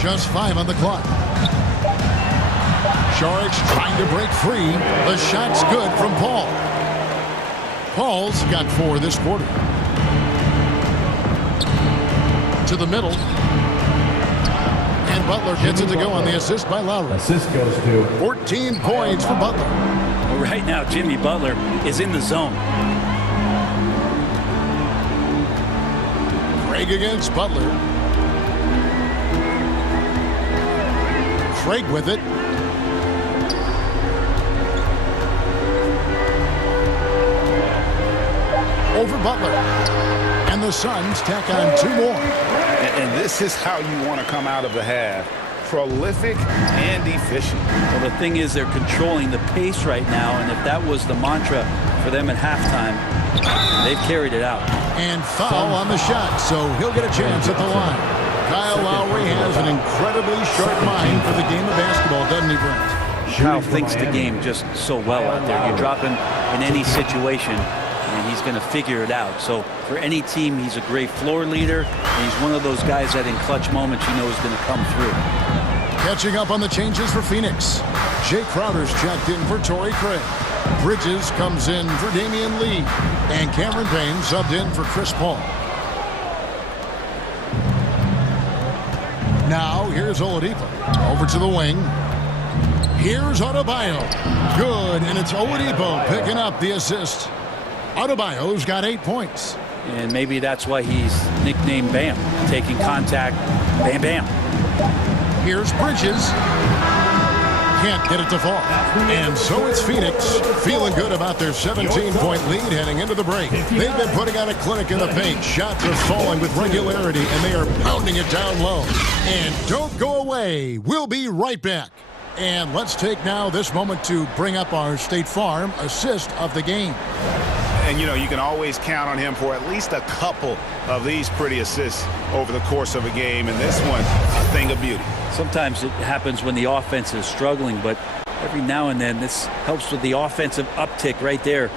Just 5 on the clock. Sharch trying to break free. The shot's good from Paul. Paul's got 4 this quarter. To the middle. And Butler gets it to go on the assist by Lowry. Assist goes to 14 points for Butler. Well, right now, Jimmy Butler is in the zone. Craig against Butler. Craig with it. over Butler. And the Suns tack on 2 more. And this is how you want to come out of the half. Prolific and efficient. Well, the thing is, they're controlling the pace right now, and if that was the mantra for them at halftime, they've carried it out. And foul on the shot, so he'll get a chance at the line. Kyle Lowry has an incredibly sharp mind for the game of basketball, doesn't he, Brent? Kyle thinks the game just so well out there. You drop him in any situation, and he's going to figure it out. So for any team, he's a great floor leader, and he's one of those guys that in clutch moments you know is going to come through. Catching up on the changes for Phoenix. Jay Crowder's checked in for Torrey Craig. Bridges comes in for Damian Lee. And Cameron Payne subbed in for Chris Paul. Now here's Oladipo. Over to the wing. Here's Adebayo. Good, and it's Oladipo picking up the assist. Adebayo's got 8 points. And maybe that's why he's nicknamed Bam. Taking contact, bam, bam. Here's Bridges. Can't get it to fall. And so it's Phoenix feeling good about their 17-point lead heading into the break. They've been putting on a clinic in the paint. Shots are falling with regularity, and they are pounding it down low. And don't go away. We'll be right back. And let's take now this moment to bring up our State Farm assist of the game. And, you know, you can always count on him for at least a couple of these pretty assists over the course of a game. And this one, a thing of beauty. Sometimes it happens when the offense is struggling, but every now and then this helps with the offensive uptick right there.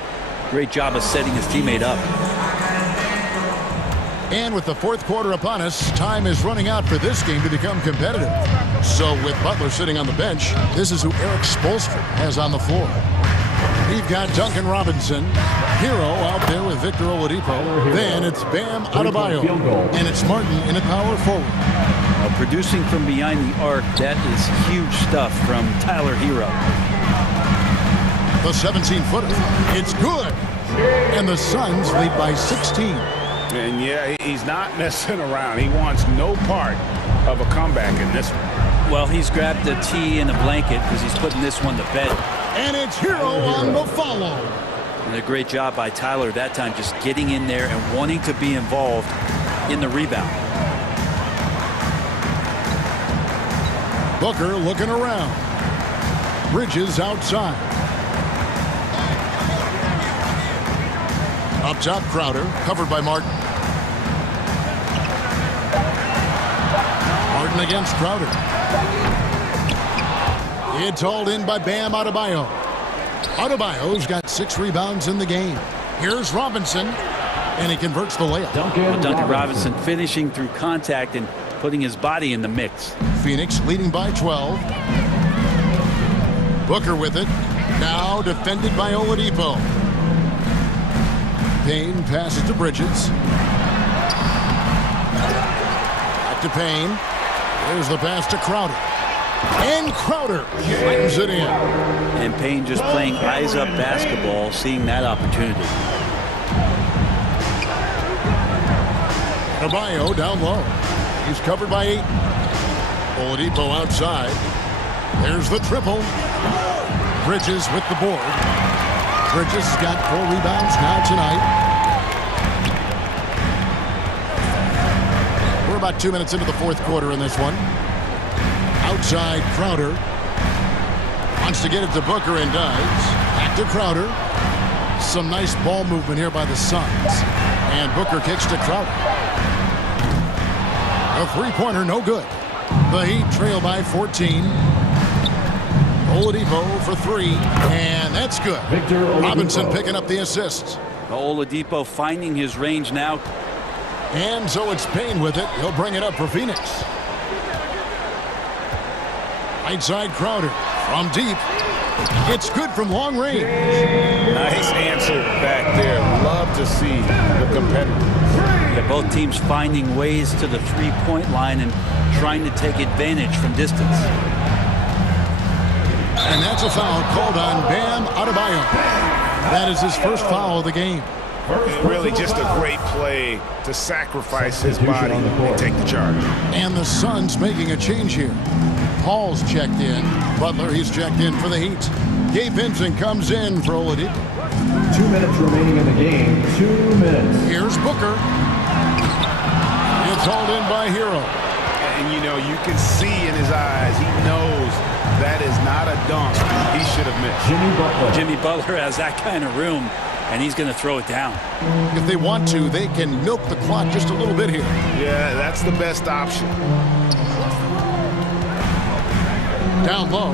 Great job of setting his teammate up. And with the fourth quarter upon us, time is running out for this game to become competitive. So with Butler sitting on the bench, this is who Eric Spoelstra has on the floor. We've got Duncan Robinson, Hero out there with Victor Oladipo. Then it's Bam Adebayo, and it's Martin in a power forward. Producing from behind the arc, that is huge stuff from Tyler Hero. The 17-footer, it's good. And the Suns lead by 16. And yeah, he's not messing around. He wants no part of a comeback in this one. Well, he's grabbed a tee and a blanket because he's putting this one to bed. And it's Hero on the follow. And a great job by Tyler that time, just getting in there and wanting to be involved in the rebound. Booker looking around. Bridges outside. Up top, Crowder, covered by Martin. Martin against Crowder. It's hauled in by Bam Adebayo. Adebayo's got 6 rebounds in the game. Here's Robinson, and he converts the layup. Duncan Robinson finishing through contact and putting his body in the mix. Phoenix leading by 12. Booker with it. Now defended by Oladipo. Payne passes to Bridges. Back to Payne. There's the pass to Crowder. And Crowder slams it in. And Payne just playing eyes-up basketball, seeing that opportunity. Adebayo down low. He's covered by 8. Oladipo outside. There's the triple. Bridges with the board. Bridges has got 4 rebounds now tonight. We're about 2 minutes into the fourth quarter in this one. Outside Crowder. Wants to get it to Booker and does. Back to Crowder. Some nice ball movement here by the Suns. And Booker kicks to Crowder. A three-pointer, no good. The Heat trail by 14. Oladipo for 3, and that's good. Robinson picking up the assist. Oladipo finding his range now. And so it's Payne with it. He'll bring it up for Phoenix. Right side Crowder from deep. It's good from long range. Nice answer back there. Love to see the competitors. Yeah, both teams finding ways to the three-point line and trying to take advantage from distance. And that's a foul called on Bam Adebayo. That is his first foul of the game. Really just a great play to sacrifice his body and take the charge. And the Suns making a change here. Paul's checked in. Butler, he's checked in for the Heat. Gabe Vincent comes in for Oladipo. 2 minutes remaining in the game. 2 minutes. Here's Booker. It's hauled in by Hero. And, you know, you can see in his eyes, he knows that is not a dunk he should have missed. Jimmy Butler has that kind of room, and he's going to throw it down. If they want to, they can milk the clock just a little bit here. Yeah, that's the best option. Down low.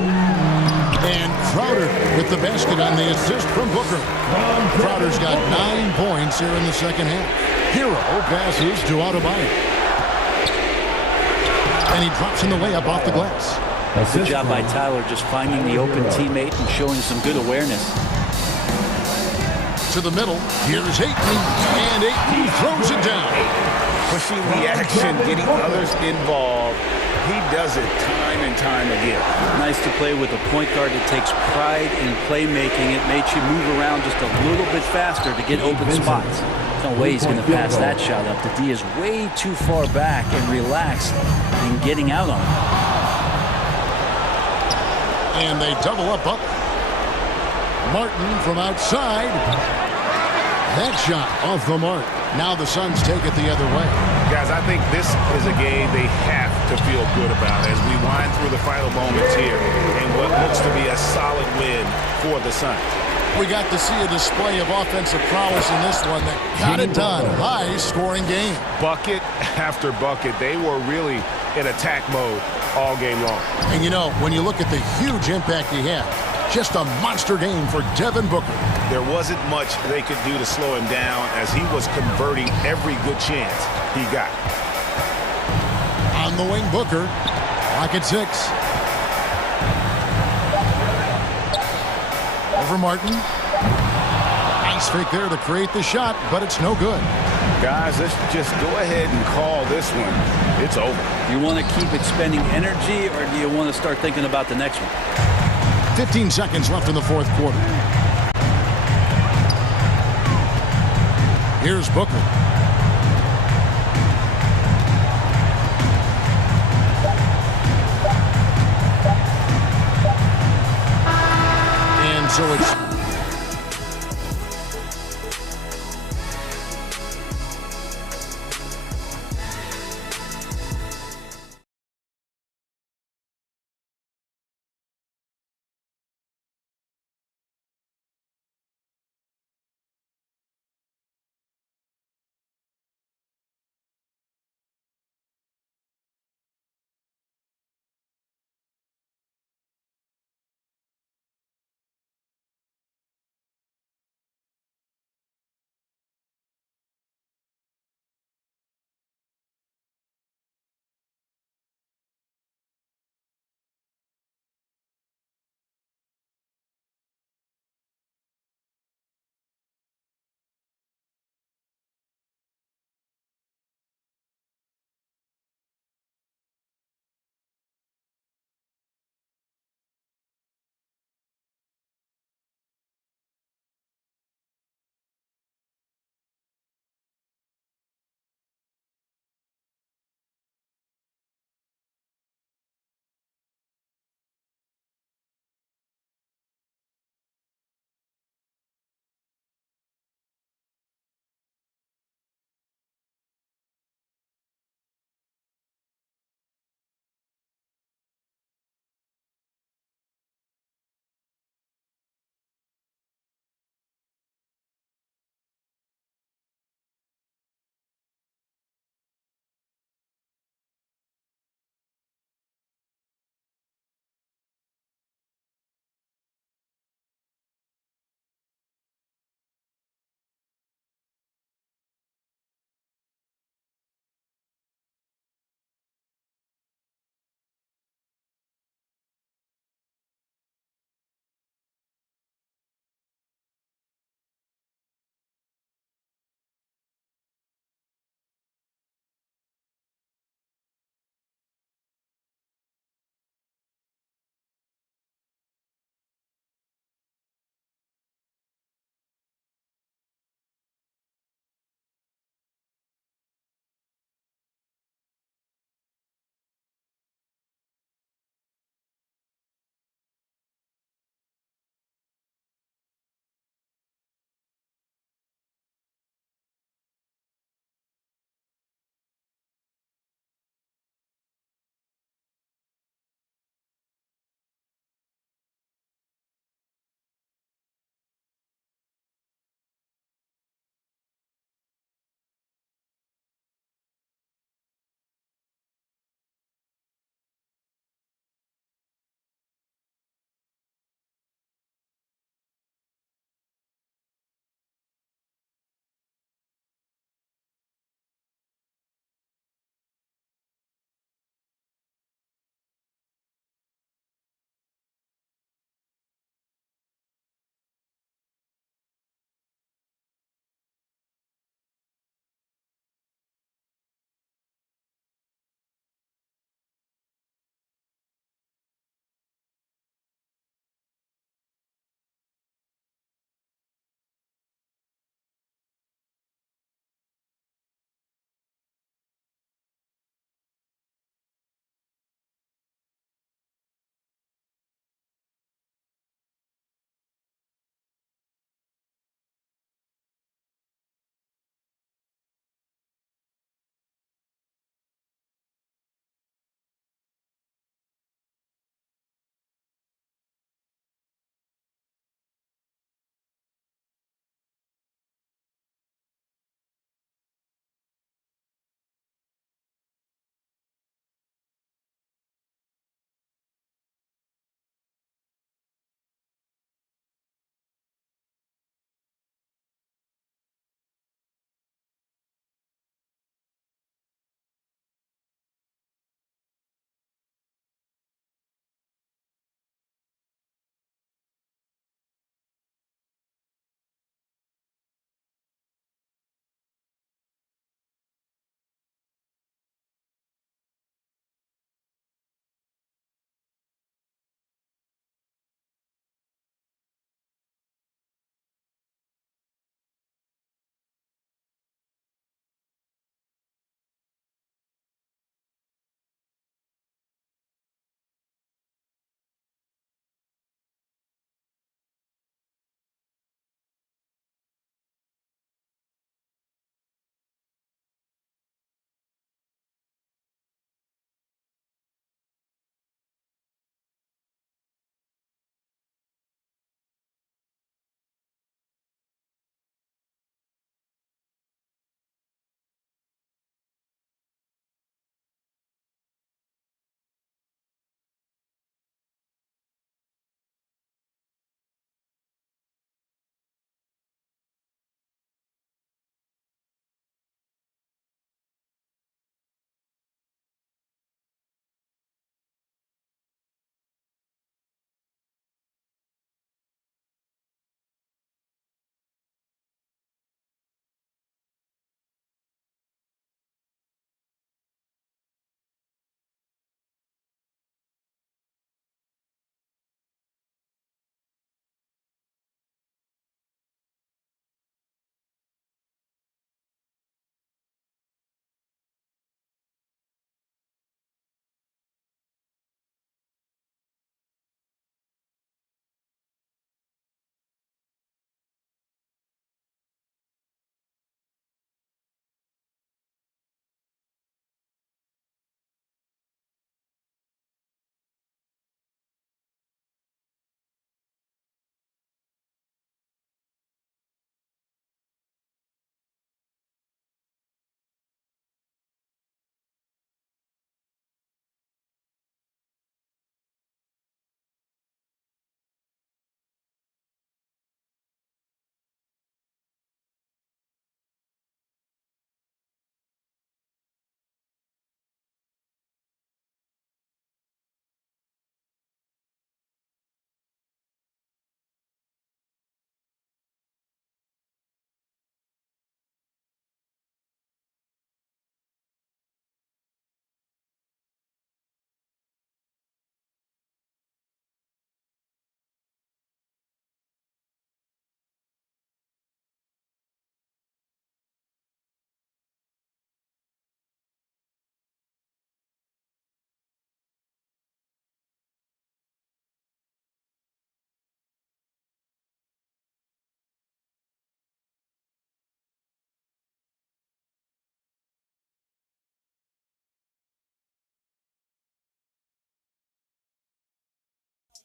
And Crowder with the basket on the assist from Booker. Crowder's got 9 points here in the second half. Hero passes to Adebayo. And he drops in the layup off the glass. Good job by Tyler just finding the open teammate and showing some good awareness. To the middle. Here's Ayton. And Ayton throws it down. Pushing the action, getting others involved. He does it time and time again. Nice to play with a point guard that takes pride in playmaking. It makes you move around just a little bit faster to get open spots. No way he's going to pass that shot up. The D is way too far back and relaxed in getting out on it. And they double up. Martin from outside. That shot off the mark. Now the Suns take it the other way. Guys, I think this is a game they have to feel good about as we wind through the final moments here in what looks to be a solid win for the Suns. We got to see a display of offensive prowess in this one that got it done. High-scoring game. Bucket after bucket. They were really in attack mode all game long. And, you know, when you look at the huge impact he had, just a monster game for Devin Booker. There wasn't much they could do to slow him down as he was converting every good chance he got. On the wing, Booker. Clock at 6. Over Martin. Nice fake there to create the shot, but it's no good. Guys, let's just go ahead and call this one. It's over. You want to keep expending energy, or do you want to start thinking about the next one? 15 seconds left in the fourth quarter. Here's Booker. And so it's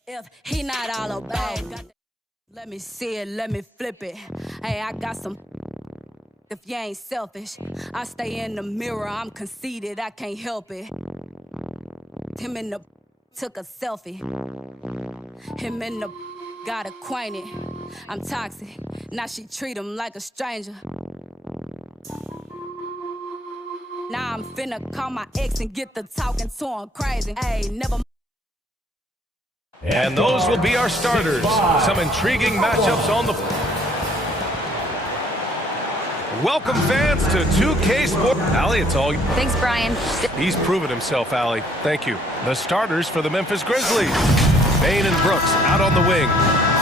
If he not all about, let me see it, let me flip it. Hey, I got some. If you ain't selfish, I stay in the mirror, I'm conceited, I can't help it. Him in the took a selfie. Him in the got acquainted. I'm toxic, now she treat him like a stranger. Now I'm finna call my ex and get the talking to him crazy. Hey, never. And those will be our starters. Some intriguing matchups on the floor. Welcome, fans, to 2K Sports. Allie, it's all you. Thanks, Brian. He's proven himself, Allie. Thank you. The starters for the Memphis Grizzlies. Bain and Brooks out on the wing.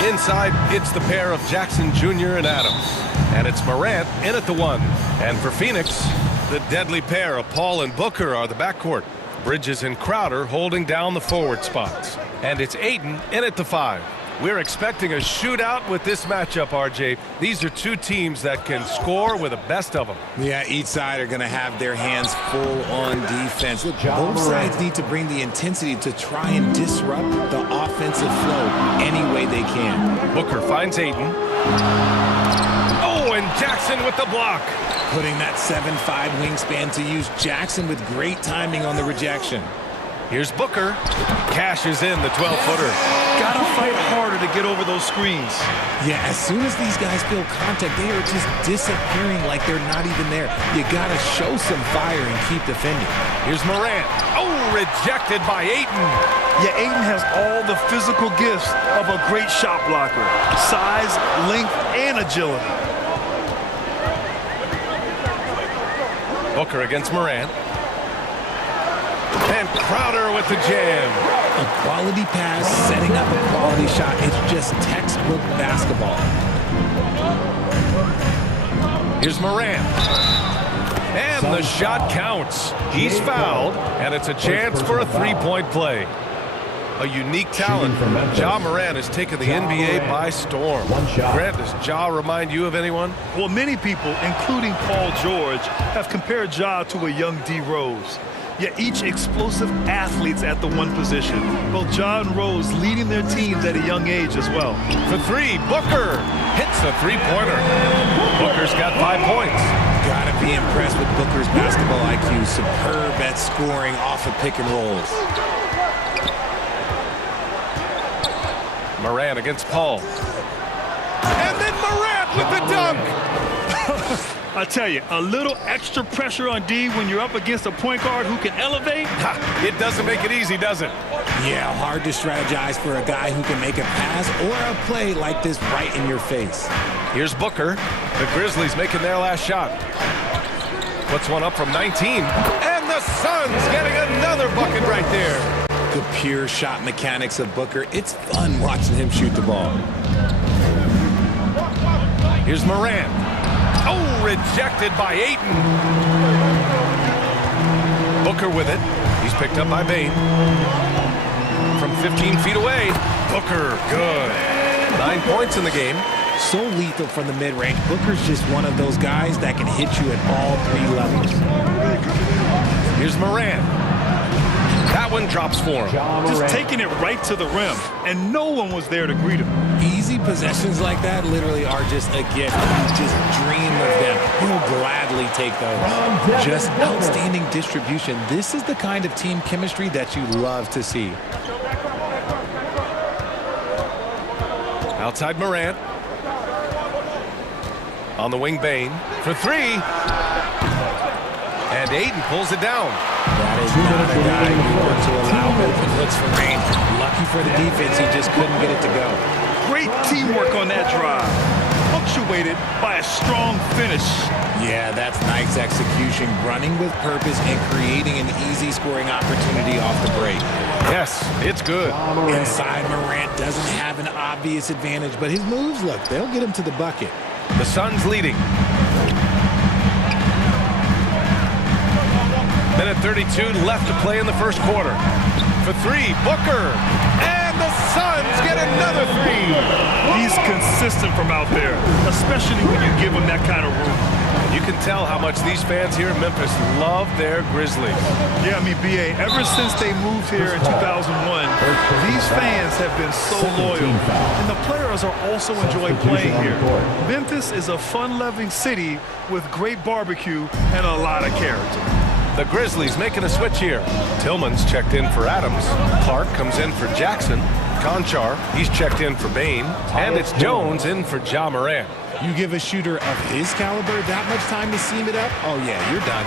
Inside, it's the pair of Jackson Jr. and Adams. And it's Morant in at the 1. And for Phoenix, the deadly pair of Paul and Booker are the backcourt. Bridges and Crowder holding down the forward spots. And it's Ayton in at the 5. We're expecting a shootout with this matchup, RJ. These are two teams that can score with the best of them. Yeah, each side are going to have their hands full on defense. Look, both sides need to bring the intensity to try and disrupt the offensive flow any way they can. Booker finds Ayton. Oh, and Jackson with the block. Putting that 7'5" wingspan to use. Jackson with great timing on the rejection. Here's Booker. Cashes in the 12-footer. Gotta fight harder to get over those screens. Yeah, as soon as these guys feel contact, they are just disappearing like they're not even there. You gotta show some fire and keep defending. Here's Morant. Oh, rejected by Ayton. Yeah, Ayton has all the physical gifts of a great shot blocker. Size, length, and agility. Booker against Morant. And Crowder with the jam. A quality pass, setting up a quality shot. It's just textbook basketball. Here's Morant. And the shot counts. He's fouled, and it's a chance for a three-point play. A unique talent. Ja Morant has taken the NBA by storm. Grant, does Ja remind you of anyone? Well, many people, including Paul George, have compared Ja to a young D. Rose. Yet each explosive athletes at the one position. Both Ja and Rose leading their teams at a young age as well. For 3, Booker hits the three-pointer. Booker's got 5 points. Gotta be impressed with Booker's basketball IQ. Superb at scoring off of pick and rolls. Morant against Paul. And then Morant with the dunk. I tell you, a little extra pressure on D when you're up against a point guard who can elevate. It doesn't make it easy, does it? Yeah, hard to strategize for a guy who can make a pass or a play like this right in your face. Here's Booker. The Grizzlies making their last shot. Puts one up from 19. And the Suns getting another bucket right there. The pure shot mechanics of Booker. It's fun watching him shoot the ball. Here's Morant. Oh, rejected by Ayton. Booker with it. He's picked up by Bain. From 15 feet away. Booker, good. 9 points in the game. So lethal from the mid-range. Booker's just one of those guys that can hit you at all 3 levels. Here's Morant. That one drops for him. Just taking it right to the rim, and no one was there to greet him. Easy possessions like that literally are just a gift. You just dream of them. He'll gladly take those. Just outstanding distribution. This is the kind of team chemistry that you love to see. Outside Morant. On the wing, Bain. For 3. And Ayton pulls it down. That is not a guy you want to allow open looks for rain. Lucky for the defense, he just couldn't get it to go. Great teamwork on that drive. Punctuated by a strong finish. Yeah, that's nice execution. Running with purpose and creating an easy scoring opportunity off the break. Yes, it's good. Inside, Morant doesn't have an obvious advantage, but his moves, look, they'll get him to the bucket. The Suns leading. Minute 32 left to play in the first quarter. For 3, Booker. And the Suns get another 3. He's consistent from out there, especially when you give him that kind of room. You can tell how much these fans here in Memphis love their Grizzlies. Yeah, I mean, B.A., ever since they moved here in 2001, these fans have been so loyal. And the players are also enjoying playing here. Memphis is a fun-loving city with great barbecue and a lot of character. The Grizzlies making a switch here. Tillman's checked in for Adams. Clark comes in for Jackson. Conchar, he's checked in for Bain. And it's Jones in for Ja Morant. You give a shooter of his caliber that much time to seam it up, oh yeah, you're done.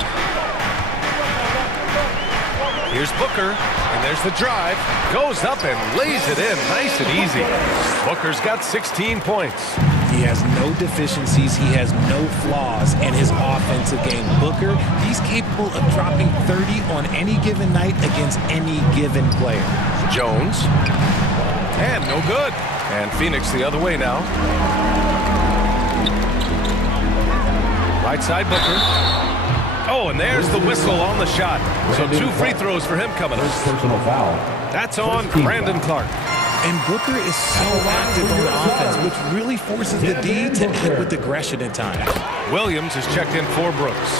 Here's Booker, and there's the drive. Goes up and lays it in nice and easy. Booker's got 16 points. He has no deficiencies. He has no flaws in his offensive game. Booker, he's capable of dropping 30 on any given night against any given player. Jones. And no good. And Phoenix the other way now. Right side Booker. Oh, and there's the whistle on the shot. So 2 free throws for him coming up. Personal foul. That's on Brandon Clark. And Booker is so active on offense, which really forces the D to act with aggression at times. Williams is checked in for Brooks.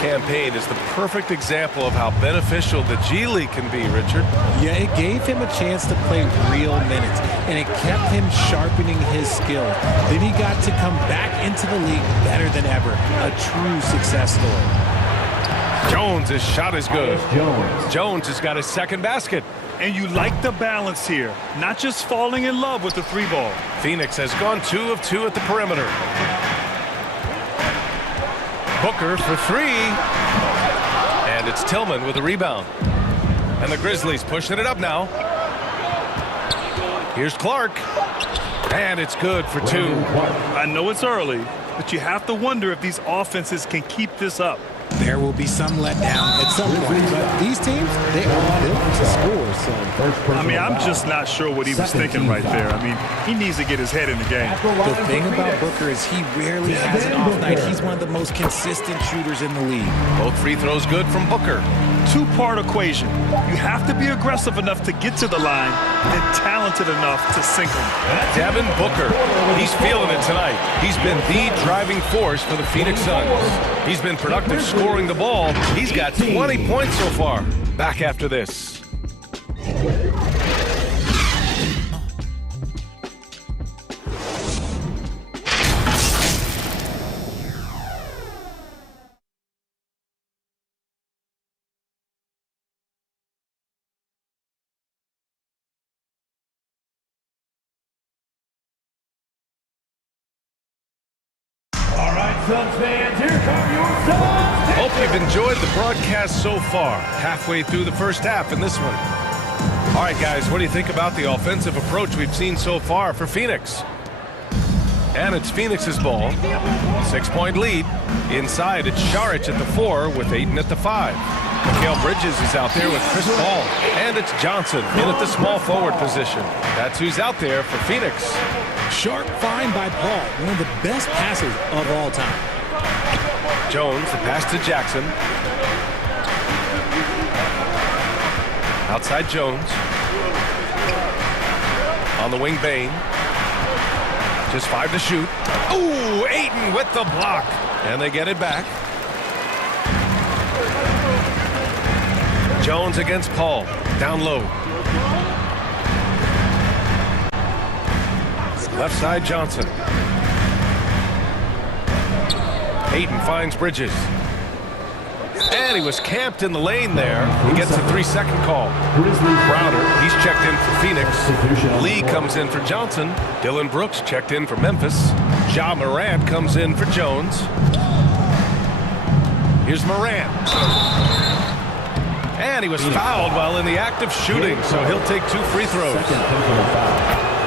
Campaign is the perfect example of how beneficial the G League can be, Richard. Yeah, it gave him a chance to play real minutes, and it kept him sharpening his skill. Then he got to come back into the league better than ever. A true success story. Jones' shot is good. Jones has got his second basket. And you like the balance here, not just falling in love with the 3-ball. Phoenix has gone 2 of 2 at the perimeter. Booker for 3. And it's Tillman with a rebound. And the Grizzlies pushing it up now. Here's Clark. And it's good for 2. I know it's early, but you have to wonder if these offenses can keep this up. There will be some letdown at some point, but these teams, they are built to score. So I mean, I'm just not sure what he was thinking right there. I mean, he needs to get his head in the game. The thing about Booker is he rarely has an off night. He's one of the most consistent shooters in the league. Both free throws good from Booker. 2-part equation. You have to be aggressive enough to get to the line and talented enough to sink them. Devin Booker, he's feeling it tonight. He's been the driving force for the Phoenix Suns. He's been productive scoring the ball. He's got 20 points so far. Back after this. Suns fans, here come your Suns! Hope you've enjoyed the broadcast so far. Halfway through the first half in this one. All right, guys, what do you think about the offensive approach we've seen so far for Phoenix? And it's Phoenix's ball. 6-point lead. Inside, it's Šarić at the 4 with Ayton at the 5. Mikal Bridges is out there with Chris Paul. And it's Johnson in at the small forward position. That's who's out there for Phoenix. Sharp find by Paul, one of the best passers of all time. Jones, the pass to Jackson. Outside Jones. On the wing, Bain. Just 5 to shoot. Ooh, Ayton with the block. And they get it back. Jones against Paul. Down low. Left side, Johnson. Ayton finds Bridges. And he was camped in the lane there. He gets a 3-second call. Browder, he's checked in for Phoenix. Lee comes in for Johnson. Dillon Brooks checked in for Memphis. Ja Morant comes in for Jones. Here's Morant. And he was fouled while in the act of shooting, so he'll take 2 free throws.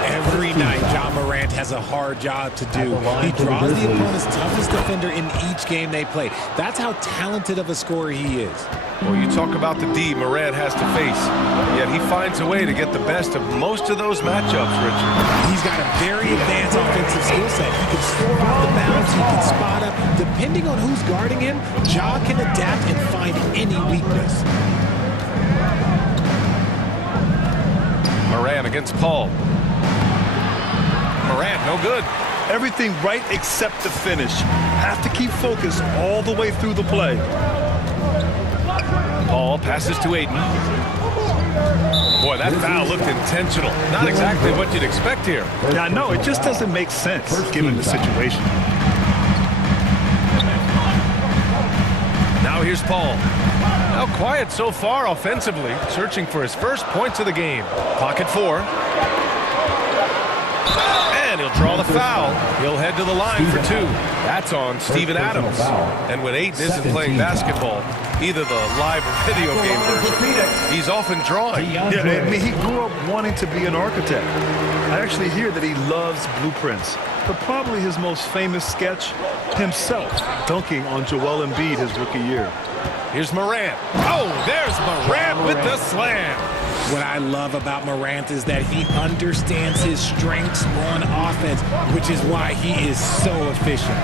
Every night, Ja Morant has a hard job to do. He draws the opponent's toughest defender in each game they play. That's how talented of a scorer he is. Well, you talk about the D Morant has to face, yet he finds a way to get the best of most of those matchups, Richard. He's got a very advanced offensive skill set. He can score off the bounce, he can spot up. Depending on who's guarding him, Ja can adapt and find any weakness. Morant against Paul. Morant, no good. Everything right except the finish. Have to keep focused all the way through the play. Paul passes to Aiden. Boy, that foul looked intentional. Not exactly what you'd expect here. Yeah, no, it just doesn't make sense given the situation. Now here's Paul. Now quiet so far offensively, searching for his first points of the game. Pocket 4. And he'll draw the foul. He'll head to the line for 2. That's on Steven Adams. And when Aiden isn't playing basketball, either the live or video game version, he's often drawing. Yeah, I mean, he grew up wanting to be an architect. I actually hear that he loves blueprints. But probably his most famous sketch, himself dunking on Joel Embiid his rookie year. Here's Morant. Oh, there's Morant with the slam. What I love about Morant is that he understands his strengths on offense, which is why he is so efficient.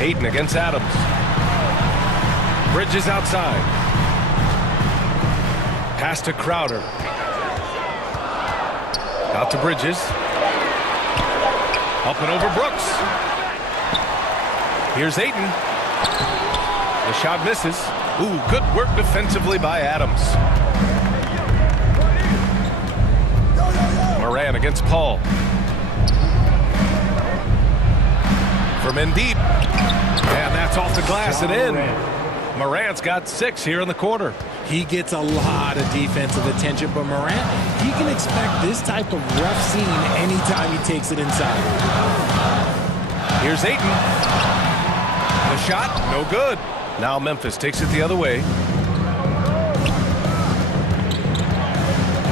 Aiden against Adams. Bridges outside. Pass to Crowder. Out to Bridges. Up and over Brooks. Here's Aiden. The shot misses. Ooh, good work defensively by Adams. Morant against Paul. From in deep. And that's off the glass and in. Morant's got 6 here in the quarter. He gets a lot of defensive attention, but Morant, he can expect this type of rough scene anytime he takes it inside. Here's Aiden. The shot, no good. Now Memphis takes it the other way.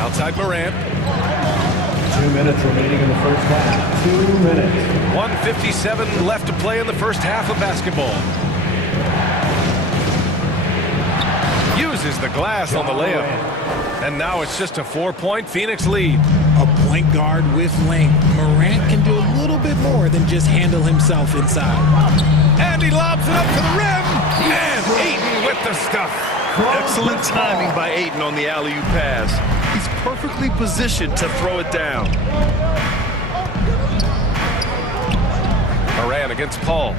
Outside Morant. 2 minutes remaining in the first half. 2 minutes. 1:57 left to play in the first half of basketball. Uses the glass on the layup. And now it's just a 4-point Phoenix lead. A point guard with length. Morant can do a little bit more than just handle himself inside. And he lobs it up to the rim. And Aiden with the stuff. Excellent timing by Aiden on the alley-oop pass. He's perfectly positioned to throw it down. Morant against Paul.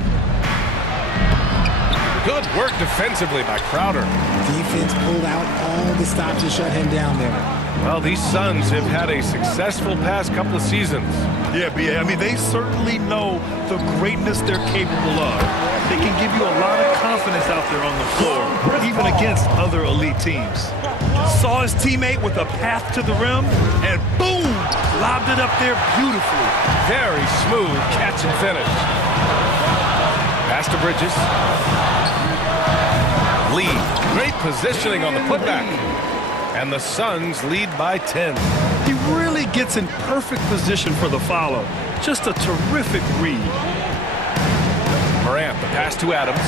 Good work defensively by Crowder. Defense pulled out all the stops to shut him down there. Well, these Suns have had a successful past couple of seasons. Yeah, I mean, they certainly know the greatness they're capable of. They can give you a lot of confidence out there on the floor, even against other elite teams. Saw his teammate with a path to the rim, and boom, lobbed it up there beautifully. Very smooth catch and finish. Pass to Bridges. Lead. Great positioning on the putback. And the Suns lead by 10. He really gets in perfect position for the follow. Just a terrific read. Morant, the pass to Adams.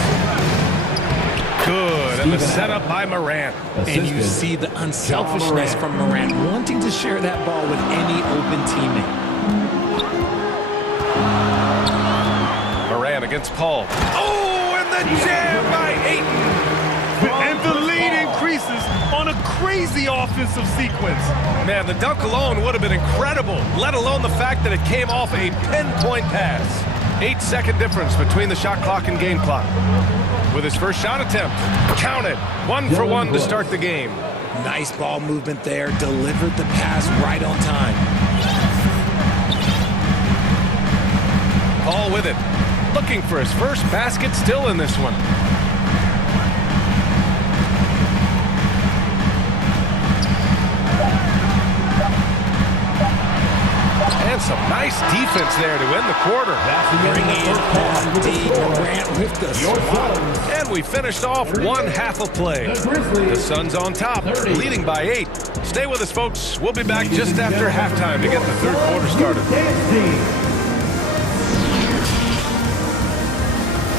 Good, and the setup by Morant. And you see the unselfishness from Morant, wanting to share that ball with any open teammate. Morant against Paul. Oh, and the jam by Aiden. And the lead increases on a crazy offensive sequence. Man, the dunk alone would have been incredible, let alone the fact that it came off a pinpoint pass. 8-second difference between the shot clock and game clock. With his first shot attempt, counted. 1 for 1 to start the game. Nice ball movement there, delivered the pass right on time. Paul with it, looking for his first basket still in this one. And some nice defense there to end the quarter. Morant with the swat. And we finished off one half of play. The Suns on top, leading by 8. Stay with us, folks. We'll be back just after halftime to get the third quarter started.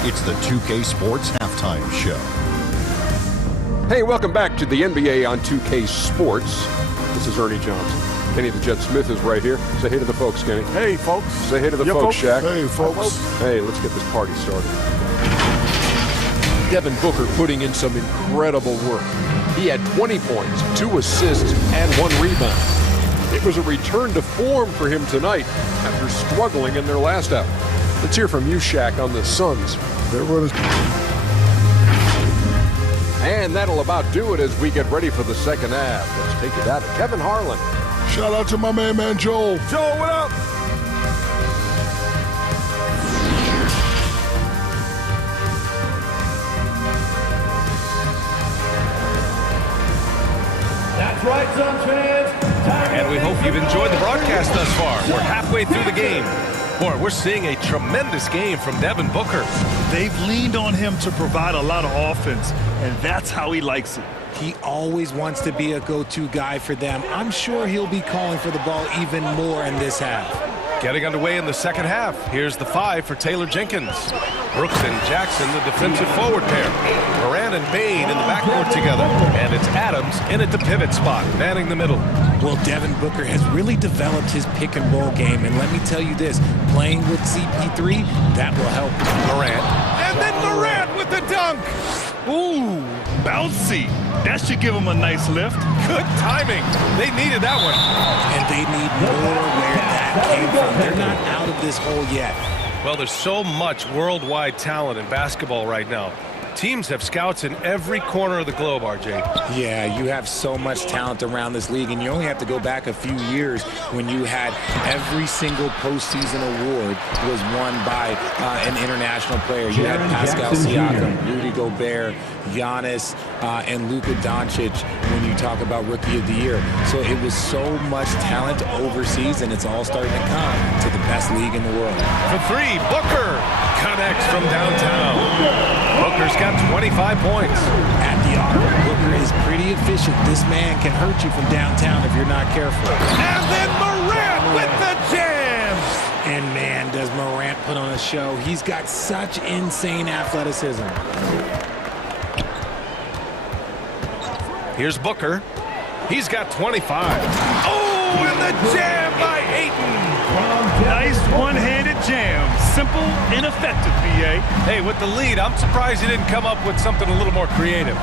It's the 2K Sports Halftime Show. Hey, welcome back to the NBA on 2K Sports. This is Ernie Johnson. Kenny the Jet Smith is right here. Say hey to the folks, Kenny. Hey, folks. Say hey to the folks, Shaq. Hey, folks. Hey, let's get this party started. Devin Booker putting in some incredible work. He had 20 points, 2 assists, and 1 rebound. It was a return to form for him tonight after struggling in their last out. Let's hear from you, Shaq, on the Suns. And that'll about do it as we get ready for the second half. Let's take it out to Kevin Harlan. Shout out to my man Joel. Joel, what up? That's right, Suns fans. And we hope you've enjoyed the broadcast thus far. We're halfway through the game. Boy, we're seeing a tremendous game from Devin Booker. They've leaned on him to provide a lot of offense, and that's how he likes it. He always wants to be a go-to guy for them. I'm sure he'll be calling for the ball even more in this half. Getting underway in the second half. Here's the 5 for Taylor Jenkins. Brooks and Jackson, the defensive forward pair. Morant and Bain in the backcourt together. And it's Adams in at the pivot spot, manning the middle. Well, Devin Booker has really developed his pick-and-roll game. And let me tell you this, playing with CP3, that will help. Morant. And then Morant with the dunk. Ooh, bouncy. That should give him a nice lift. Good timing. They needed that one. And they need more where that came from. They're not out of this hole yet. Well, there's so much worldwide talent in basketball right now. Teams have scouts in every corner of the globe, RJ. Yeah, you have so much talent around this league, and you only have to go back a few years when you had every single postseason award was won by an international player. You had Pascal Siakam, Rudy Gobert, Giannis, and Luka Doncic when you talk about Rookie of the Year. So it was so much talent overseas, and it's all starting to come to the best league in the world. For 3, Booker connects from downtown. Booker's got 25 points. At the arc, Booker is pretty efficient. This man can hurt you from downtown if you're not careful. And then Morant with the jam. And man, does Morant put on a show. He's got such insane athleticism. Here's Booker. He's got 25. Oh, and the jam by Ayton. Nice one-handed jam. Simple and effective, B.A. Hey, with the lead, I'm surprised he didn't come up with something a little more creative.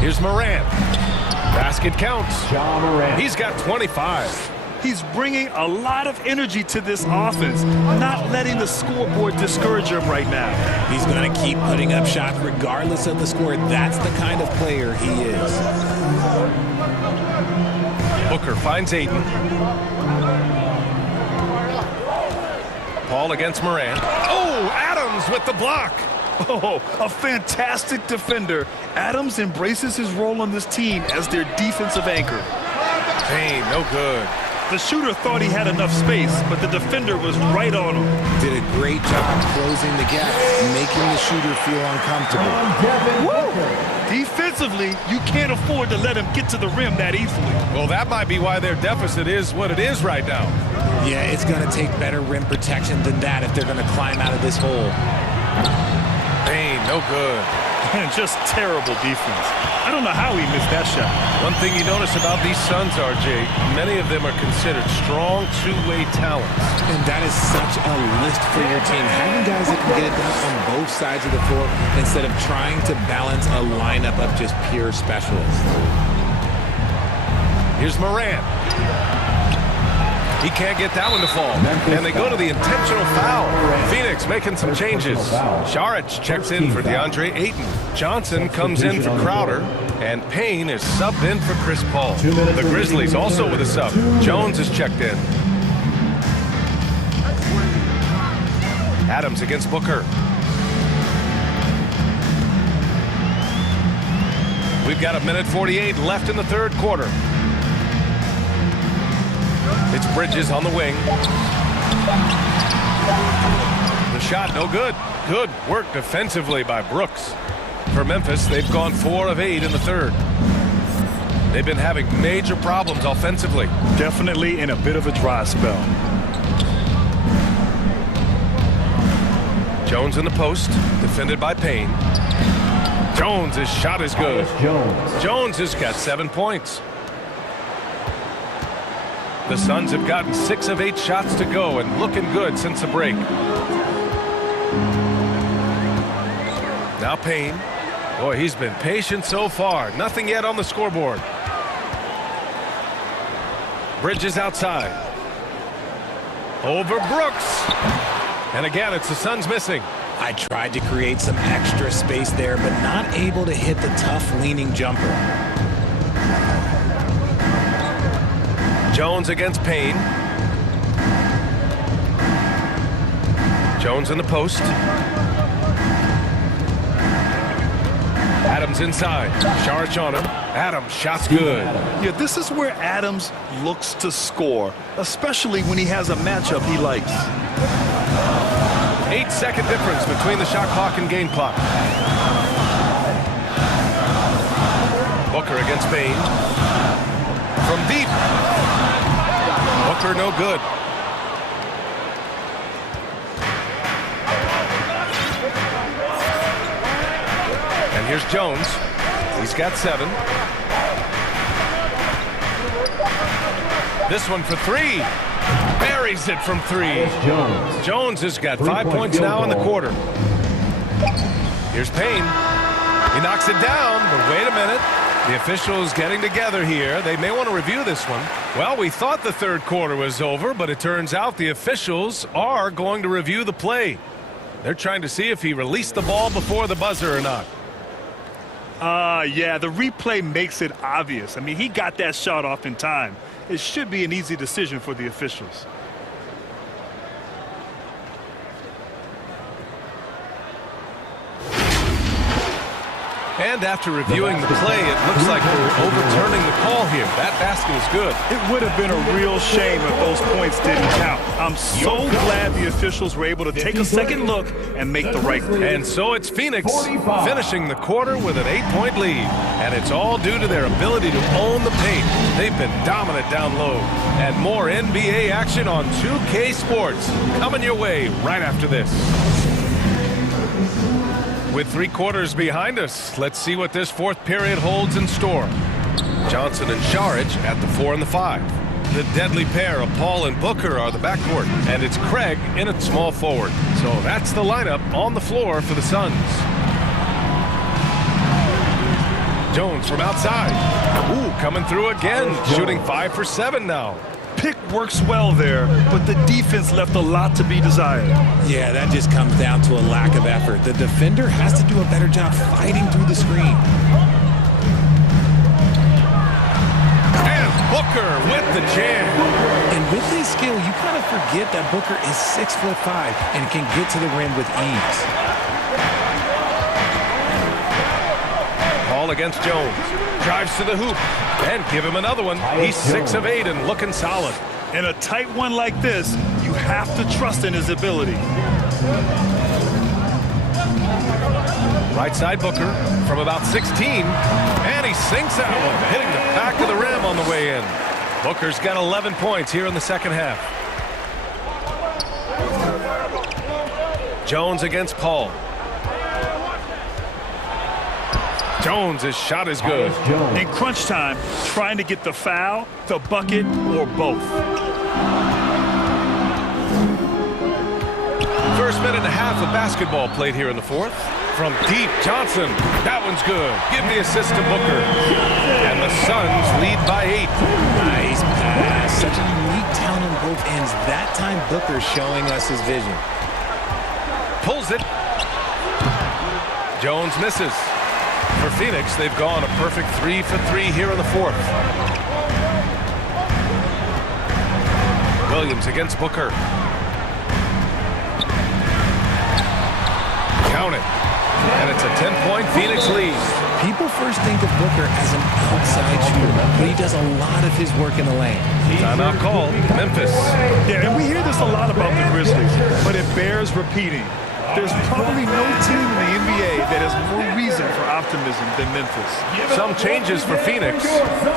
Here's Morant. Basket counts. Ja Morant. He's got 25. He's bringing a lot of energy to this offense, not letting the scoreboard discourage him right now. He's going to keep putting up shots regardless of the score. That's the kind of player he is. Booker finds Ayton. Paul against Morant. Oh, Adams with the block. Oh, a fantastic defender. Adams embraces his role on this team as their defensive anchor. Payne, no good. The shooter thought he had enough space, but the defender was right on him. Did a great job closing the gap, making the shooter feel uncomfortable. Defensively, you can't afford to let him get to the rim that easily. Well, that might be why their deficit is what it is right now. Yeah, it's going to take better rim protection than that if they're going to climb out of this hole. Payne, no good. And just terrible defense. I don't know how he missed that shot. One thing you notice about these Suns, RJ, many of them are considered strong two-way talents. And that is such a lift for your team. Having guys that can get it done on both sides of the floor instead of trying to balance a lineup of just pure specialists. Here's Morant. He can't get that one to fall. And they go to the intentional foul. Phoenix making some changes. Šarić checks in for DeAndre Ayton. Johnson comes in for Crowder. And Payne is subbed in for Chris Paul. The Grizzlies also with a sub. Jones is checked in. Adams against Booker. We've got 1:48 left in the third quarter. It's Bridges on the wing. The shot, no good. Good work defensively by Brooks. For Memphis, they've gone 4 of 8 in the third. They've been having major problems offensively. Definitely in a bit of a dry spell. Jones in the post, defended by Payne. Jones' shot is good. Jones has got 7 points. The Suns have gotten 6 of 8 shots to go and looking good since the break. Now Payne. Boy, he's been patient so far. Nothing yet on the scoreboard. Bridges outside. Over Brooks. And again, it's the Suns missing. I tried to create some extra space there, but not able to hit the tough leaning jumper. Jones against Payne. Jones in the post. Adams inside. Saric on him. Adams, shot's good. Yeah, this is where Adams looks to score, especially when he has a matchup he likes. 8-second difference between the shot clock and game clock. Booker against Payne. From deep. Booker no good. And here's Jones. He's got 7. This one for 3. Buries it from 3. Jones has got 5 points now in the quarter. Here's Payne. He knocks it down, but wait a minute. The officials getting together here. They may want to review this one. Well, we thought the third quarter was over, but it turns out the officials are going to review the play. They're trying to see if he released the ball before the buzzer or not. Yeah, the replay makes it obvious. I mean, he got that shot off in time. It should be an easy decision for the officials. And after reviewing the play, it looks like they're overturning the call here. That basket is good. It would have been a real shame if those points didn't count. I'm so glad the officials were able to take a second look and make the right call. And so it's Phoenix finishing the quarter with an 8-point lead. And it's all due to their ability to own the paint. They've been dominant down low. And more NBA action on 2K Sports coming your way right after this. With 3 quarters behind us, let's see what this fourth period holds in store. Johnson and Saric at the 4 and the 5. The deadly pair of Paul and Booker are the backcourt, and it's Craig in at small forward. So that's the lineup on the floor for the Suns. Jones from outside. Ooh, coming through again, shooting 5 for 7 now. Pick works well there, but the defense left a lot to be desired. Yeah, that just comes down to a lack of effort. The defender has to do a better job fighting through the screen. And Booker with the jam. And with his skill, you kind of forget that Booker is 6'5" and can get to the rim with ease. Paul against Jones. Drives to the hoop. And give him another one. He's 6 of 8 and looking solid. In a tight one like this, you have to trust in his ability. Right side Booker from about 16. And he sinks that one, hitting the back of the rim on the way in. Booker's got 11 points here in the second half. Jones against Paul. Jones' shot is good. In crunch time, trying to get the foul, the bucket, or both. First minute and a half of basketball played here in the fourth. From deep, Johnson. That one's good. Give the assist to Booker. And the Suns lead by 8. Nice pass. Such a unique talent on both ends. That time, Booker showing us his vision. Pulls it. Jones misses. For Phoenix, they've gone a perfect 3 for 3 here in the fourth. Williams against Booker. Count it. And it's a 10-point Phoenix lead. People first think of Booker as an outside shooter, but he does a lot of his work in the lane. Timeout call, Memphis. Yeah, and we hear this a lot about the Grizzlies, but it bears repeating. There's probably no team in the NBA that has more reason for optimism than Memphis. Some changes for Phoenix.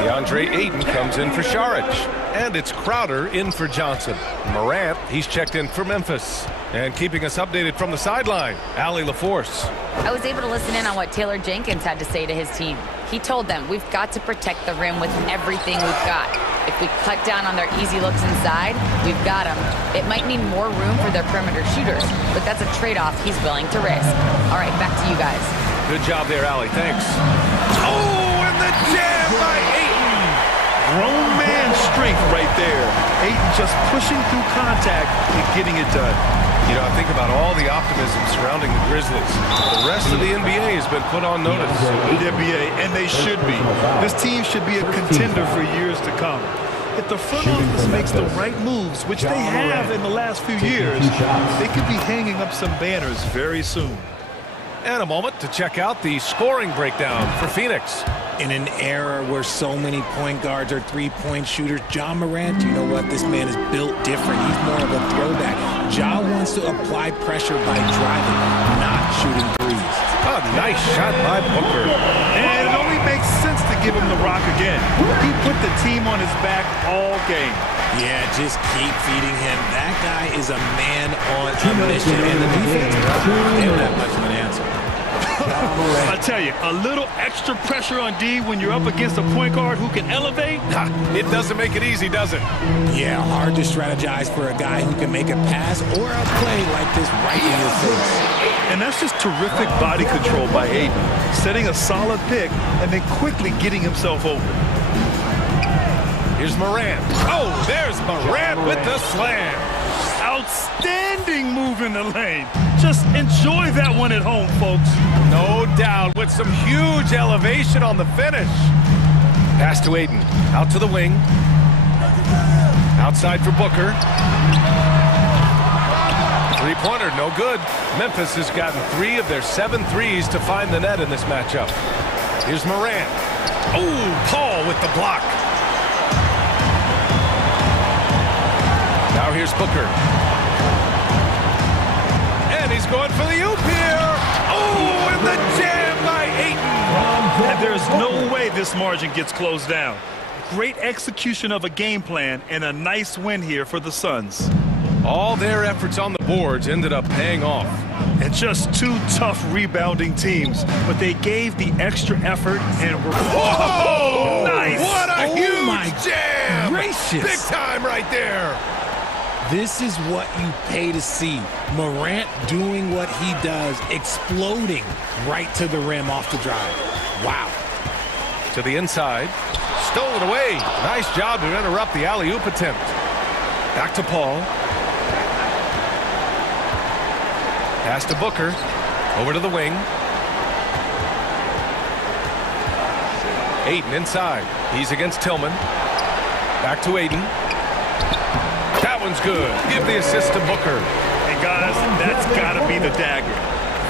DeAndre Ayton comes in for Saric. And it's Crowder in for Johnson. Morant, he's checked in for Memphis. And keeping us updated from the sideline, Allie LaForce. I was able to listen in on what Taylor Jenkins had to say to his team. He told them, we've got to protect the rim with everything we've got. If we cut down on their easy looks inside, we've got them. It might mean more room for their perimeter shooters, but that's a trade-off he's willing to risk. All right, back to you guys. Good job there, Allie. Thanks. Oh, and the jam by Ayton. Grown man strength right there. Ayton just pushing through contact and getting it done. You know, I think about all the optimism surrounding the Grizzlies. The rest of the NBA has been put on notice. The NBA, and they should be. This team should be a contender for years to come. If the front office makes the right moves, which they have in the last few years, they could be hanging up some banners very soon. And a moment to check out the scoring breakdown for Phoenix. In an era where so many point guards are three-point shooters, Ja Morant, you know what? This man is built different. He's more of a throwback. Ja wants to apply pressure by driving, not shooting threes. Oh, nice shot by Booker. And it only makes sense to give him the rock again. He put the team on his back all game. Yeah, just keep feeding him. That guy is a man on a mission. And the defense, they don't have much of an answer. I tell you, a little extra pressure on D when you're up against a point guard who can elevate. It doesn't make it easy, does it? Yeah, hard to strategize for a guy who can make a pass or a play like this right in your face. And that's just terrific body control by Ayton, setting a solid pick and then quickly getting himself open. Here's Morant. Oh, there's Morant with the slam. Outstanding move in the lane. Just enjoy that one at home, folks. No doubt, with some huge elevation on the finish. Pass to Ayton. Out to the wing. Outside for Booker. Three-pointer, no good. Memphis has gotten 3 of their 7 threes to find the net in this matchup. Here's Morant. Oh, Paul with the block. Now here's Booker. And he's going for the oop here. Oh, and the jam by Ayton. And there's no way this margin gets closed down. Great execution of a game plan and a nice win here for the Suns. All their efforts on the boards ended up paying off. And just 2 tough rebounding teams, but they gave the extra effort and were... Whoa! Nice! What a huge jam! Gracious! Big time right there! This is what you pay to see. Morant doing what he does, exploding right to the rim off the drive. Wow. To the inside. Stolen away. Nice job to interrupt the alley-oop attempt. Back to Paul. Pass to Booker. Over to the wing. Ayton inside. He's against Tillman. Back to Ayton. That one's good. Give the assist to Booker. And guys, that's got to be the dagger.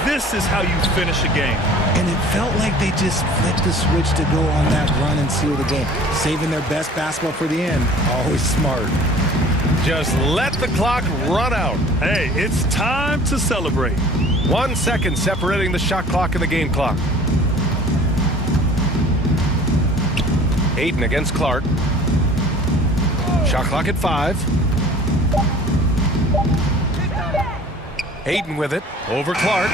This is how you finish a game. And it felt like they just flipped the switch to go on that run and seal the game. Saving their best basketball for the end. Always smart. Just let the clock run out. Hey, it's time to celebrate. 1 second separating the shot clock and the game clock. Ayton against Clark. Shot clock at 5. Ayton with it. Over Clark.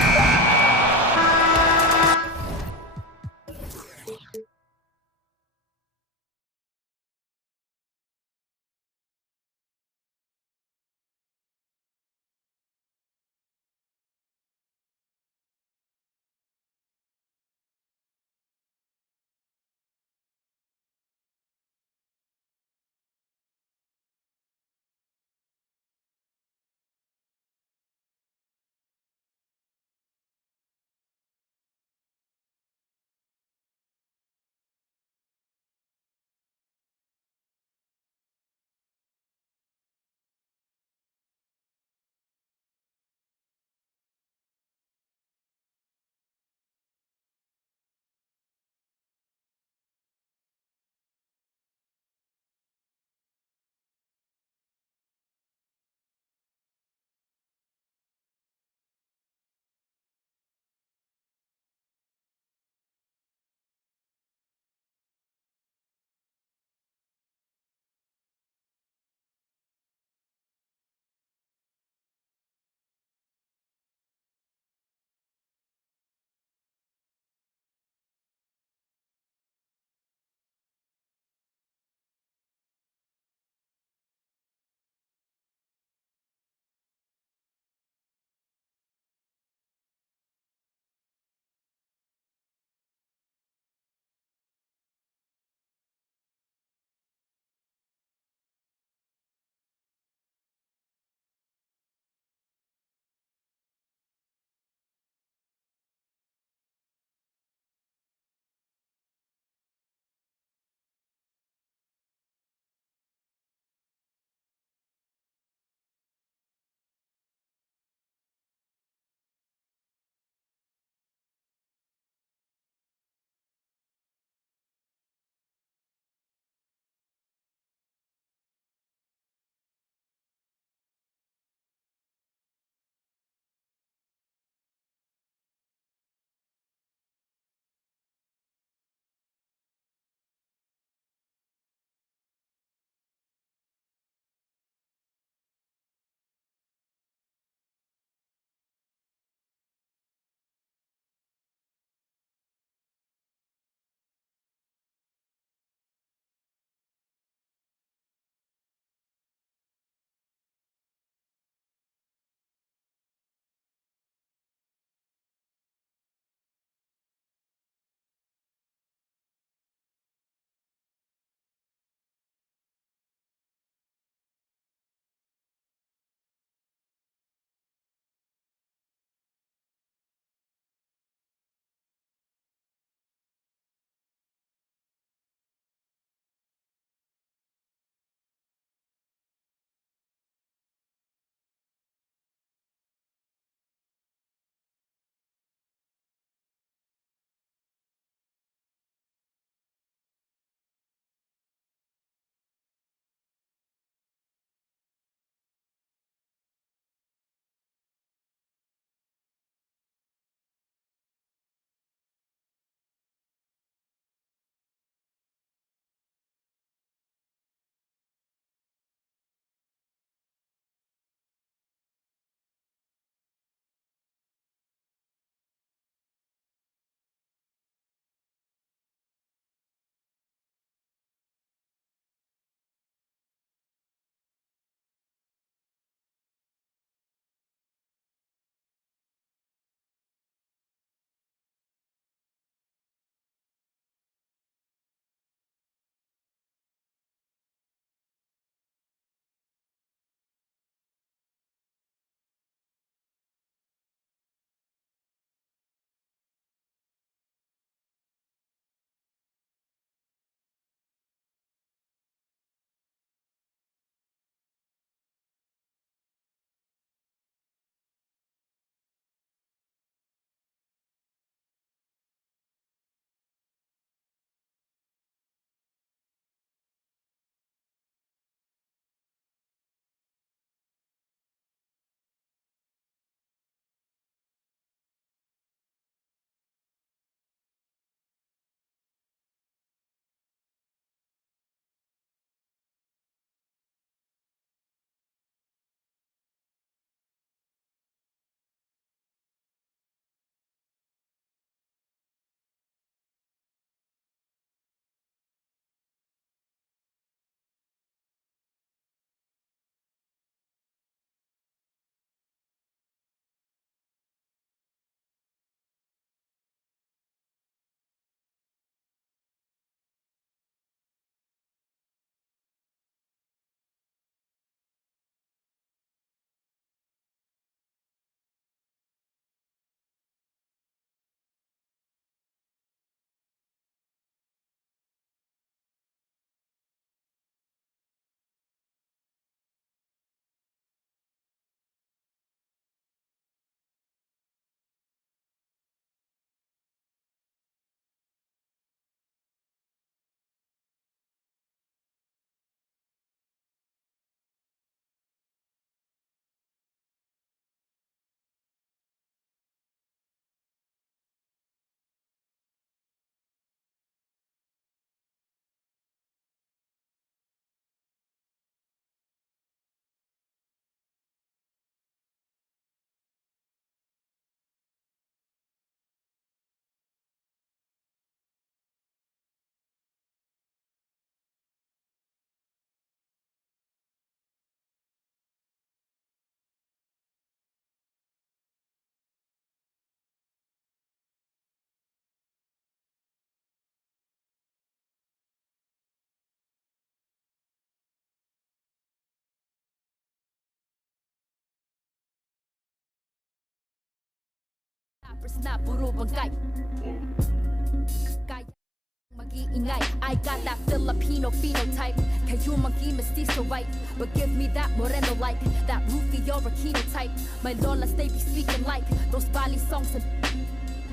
I got that Filipino phenotype. Kayo mangi mestizo right, but give me that moreno like that Rufio Aquino type. My lolas they be speaking like those Bali songs. And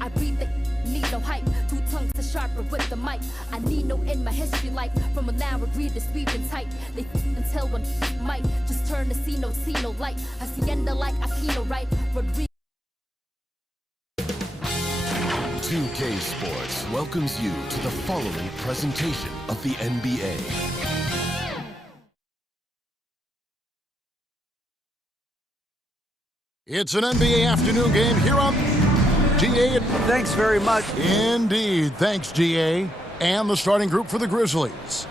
I read the need no hype, 2 tongues to sharpen with the mic. I need no in my history like from a now agreed to speaking tight. They until when might just turn to see no light. Hacienda like Aquino right. Rodriguez. 2K Sports welcomes you to the following presentation of the NBA. It's an NBA afternoon game here on GA. Thanks very much. Indeed. Thanks, GA. And the starting group for the Grizzlies.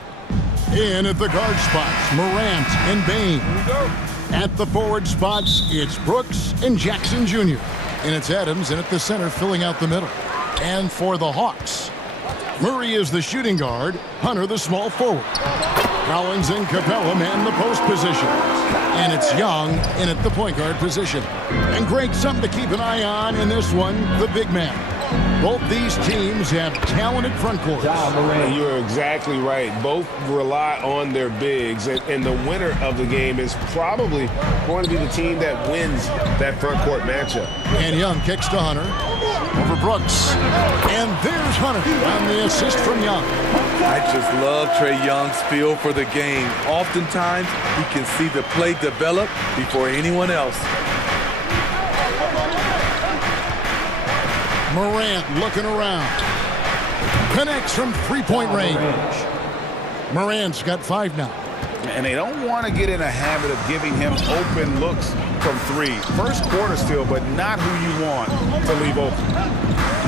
In at the guard spots, Morant and Bane. At the forward spots, it's Brooks and Jackson Jr. And it's Adams in at the center filling out the middle. And for the Hawks, Murray is the shooting guard, Hunter the small forward. Collins and Capella man the post position. And it's Young in at the point guard position. And Greg, something to keep an eye on in this one, the big man. Both these teams have talented front courts. You're exactly right. Both rely on their bigs, and the winner of the game is probably going to be the team that wins that front court matchup. And Young kicks to Hunter over Brooks. And there's Hunter on the assist from Young. I just love Trae Young's feel for the game. Oftentimes, he can see the play develop before anyone else. Morant looking around. Connects from three-point range. Morant's got 5 now. And they don't want to get in a habit of giving him open looks from 3. First quarter still, but not who you want to leave open.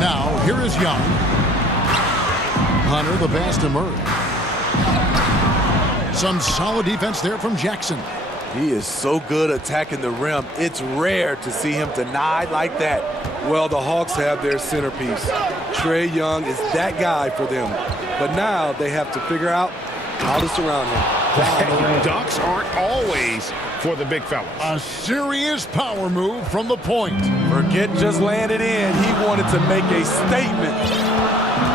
Now, here is Young. Hunter, the pass to Murray. Some solid defense there from Jackson. He is so good attacking the rim. It's rare to see him denied like that. Well, the Hawks have their centerpiece. Trae Young is that guy for them. But now they have to figure out how to surround him. Dunks aren't always for the big fellas. A serious power move from the point. Forget just laying it in. He wanted to make a statement.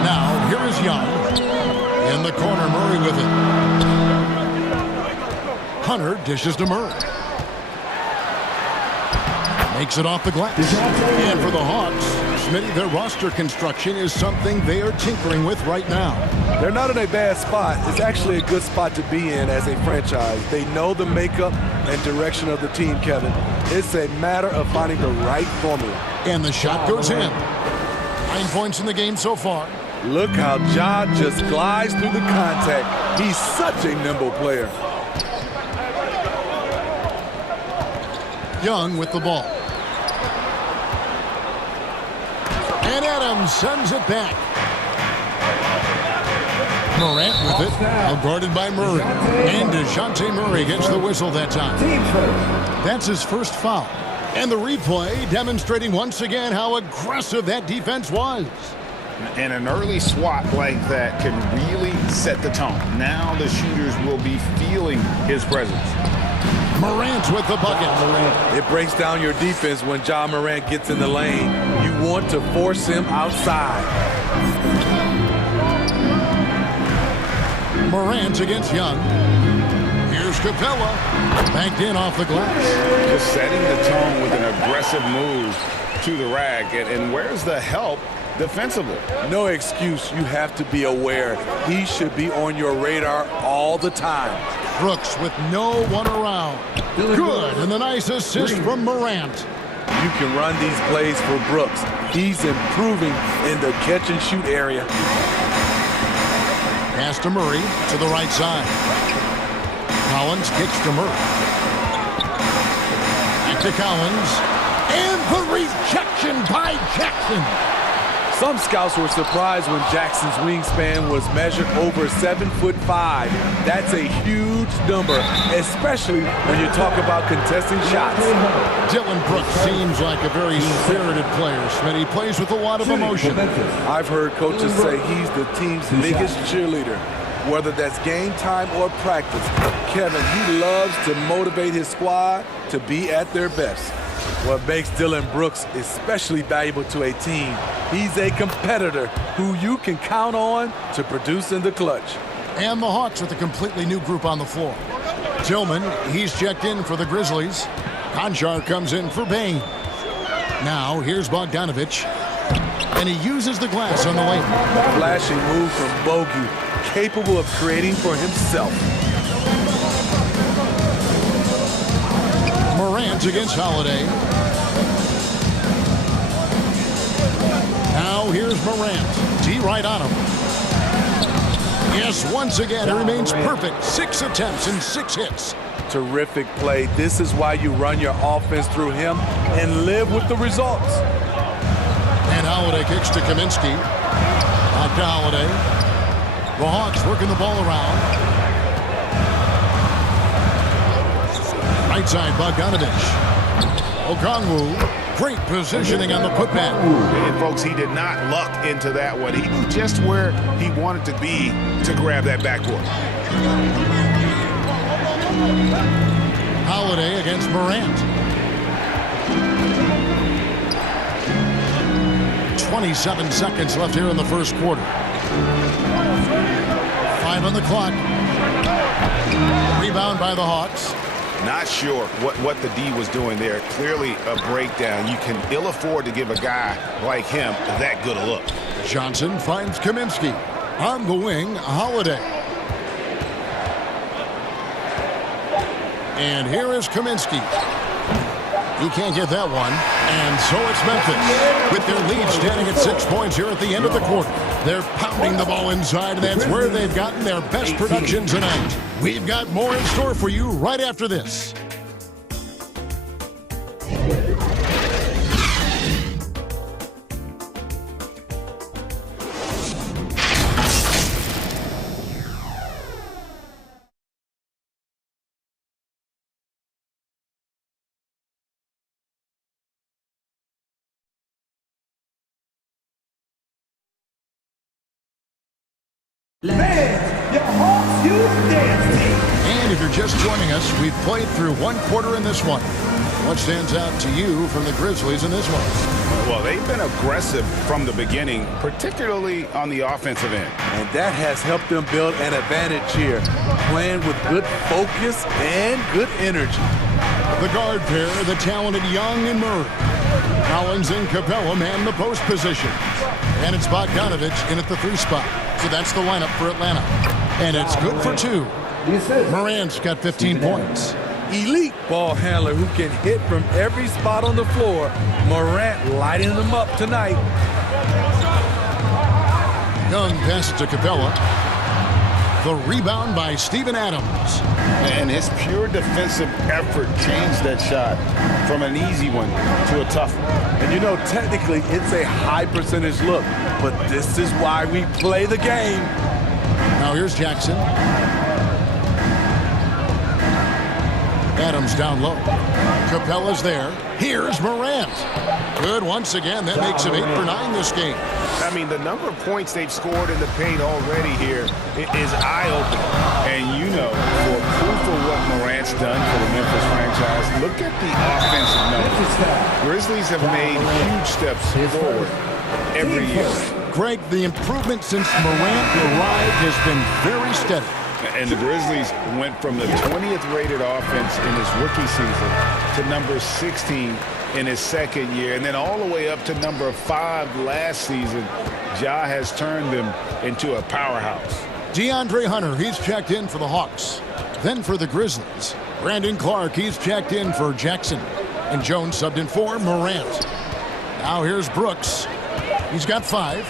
Now, here is Young. In the corner, Murray with it. Hunter dishes to Murray. Makes it off the glass. And for the Hawks, Smitty, their roster construction is something they are tinkering with right now. They're not in a bad spot. It's actually a good spot to be in as a franchise. They know the makeup and direction of the team, Kevin. It's a matter of finding the right formula. And the shot goes in. 9 points in the game so far. Look how Ja just glides through the contact. He's such a nimble player. Young with the ball. And Adams sends it back. Morant with it, guarded by Murray. And DeJounte Murray gets the whistle that time. That's his first foul. And the replay demonstrating once again how aggressive that defense was. And an early swat like that can really set the tone. Now the shooters will be feeling his presence. Morant with the bucket. It breaks down your defense when Ja Morant gets in the lane. You want to force him outside. Morant against Young. Here's Capella. Banked in off the glass. Just setting the tone with an aggressive move to the rack. And where's the help defensively? No excuse. You have to be aware. He should be on your radar all the time. Brooks with no one around. Good, and the nice assist from Morant. You can run these plays for Brooks. He's improving in the catch-and-shoot area. Pass to Murray to the right side. Collins kicks to Murray. Back to Collins. And the rejection by Jackson. Some scouts were surprised when Jackson's wingspan was measured over 7'5". That's a huge number, especially when you talk about contesting shots. Dylan Brooks seems like a very spirited player, Smitty. He plays with a lot of emotion. I've heard coaches say he's the team's biggest cheerleader, whether that's game time or practice. Kevin, he loves to motivate his squad to be at their best. What makes Dylan Brooks especially valuable to a team, he's a competitor who you can count on to produce in the clutch. And the Hawks with a completely new group on the floor. Tillman, he's checked in for the Grizzlies. Konchar comes in for Bain. Now, here's Bogdanovich. And he uses the glass on the lane. Flashing move from Bogey, capable of creating for himself. Morant against Holiday. Now here's Morant. D right on him. Yes, once again, it remains perfect. 6 attempts and 6 hits. Terrific play. This is why you run your offense through him and live with the results. And Holiday kicks to Kaminsky. Back to Holiday. The Hawks working the ball around. Right side, Bogdanovich. Okongwu. Great positioning on the putback. And folks, he did not luck into that one. He knew just where he wanted to be to grab that backboard. Holiday against Morant. 27 seconds left here in the first quarter. 5 on the clock. Rebound by the Hawks. Not sure what the D was doing there. Clearly a breakdown. You can ill afford to give a guy like him that good a look. Johnson finds Kaminsky. On the wing, Holiday. And here is Kaminsky. He can't get that one. And so it's Memphis. With their lead standing at 6 points here at the end of the quarter. They're pounding the ball inside, and that's where they've gotten their best production tonight. We've got more in store for you right after this. Fans, your Hawks Youth Dance Team. And if you're just joining us, we've played through one quarter in this one. What stands out to you from the Grizzlies in this one? Well, they've been aggressive from the beginning, particularly on the offensive end. And that has helped them build an advantage here, playing with good focus and good energy. The guard pair, the talented Young and Murray. Collins and Capella man the post position. And it's Bogdanovich in at the 3 spot. So that's the lineup for Atlanta. And it's good for 2. Morant's got 15 points. Elite ball handler who can hit from every spot on the floor. Morant lighting them up tonight. Young passes to Capella. The rebound by Steven Adams. And his pure defensive effort changed that shot from an easy one to a tough one. And you know, technically, it's a high percentage look, but this is why we play the game. Now here's Jackson. Adams down low. Capella's there. Here's Morant. Good once again. That makes him 8 for 9 this game. I mean, the number of points they've scored in the paint already here is eye-opening. And you know, for proof of what Morant's done for the Memphis franchise, look at the offensive numbers. Grizzlies have made huge steps forward every year. Greg, the improvement since Morant arrived has been very steady. And the Grizzlies went from the 20th rated offense in his rookie season to number 16 in his second year, and then all the way up to number 5 last season. Ja has turned them into a powerhouse. DeAndre Hunter, he's checked in for the Hawks. Then for the Grizzlies, Brandon Clark, he's checked in for Jackson. And Jones subbed in for Morant. Now here's Brooks. He's got 5.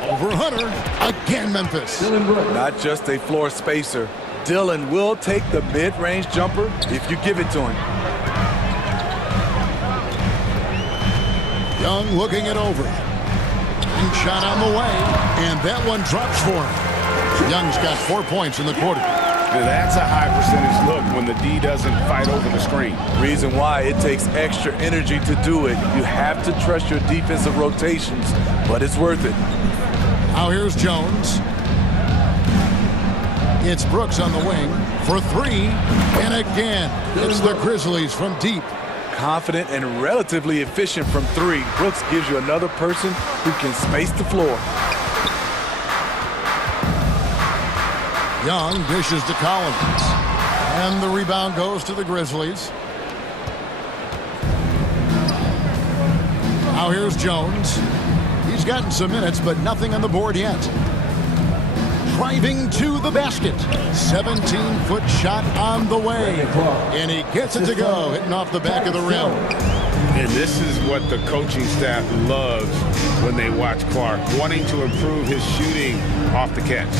Over Hunter, again Memphis. Not just a floor spacer. Dylan will take the mid-range jumper if you give it to him. Young looking it over. And shot on the way, and that one drops for him. Young's got 4 points in the quarter. That's a high percentage look when the D doesn't fight over the screen. Reason why it takes extra energy to do it. You have to trust your defensive rotations, but it's worth it. Now here's Jones. It's Brooks on the wing for 3. And again, it's the Grizzlies from deep. confident and relatively efficient from three. Brooks gives you another person who can space the floor. Young dishes to Collins. And the rebound goes to the Grizzlies. Now here's Jones. He's gotten some minutes, but nothing on the board yet. Driving to the basket. 17-foot shot on the way. And he gets it to go, hitting off the back of the rim. And this is what the coaching staff loves when they watch Clark, wanting to improve his shooting off the catch.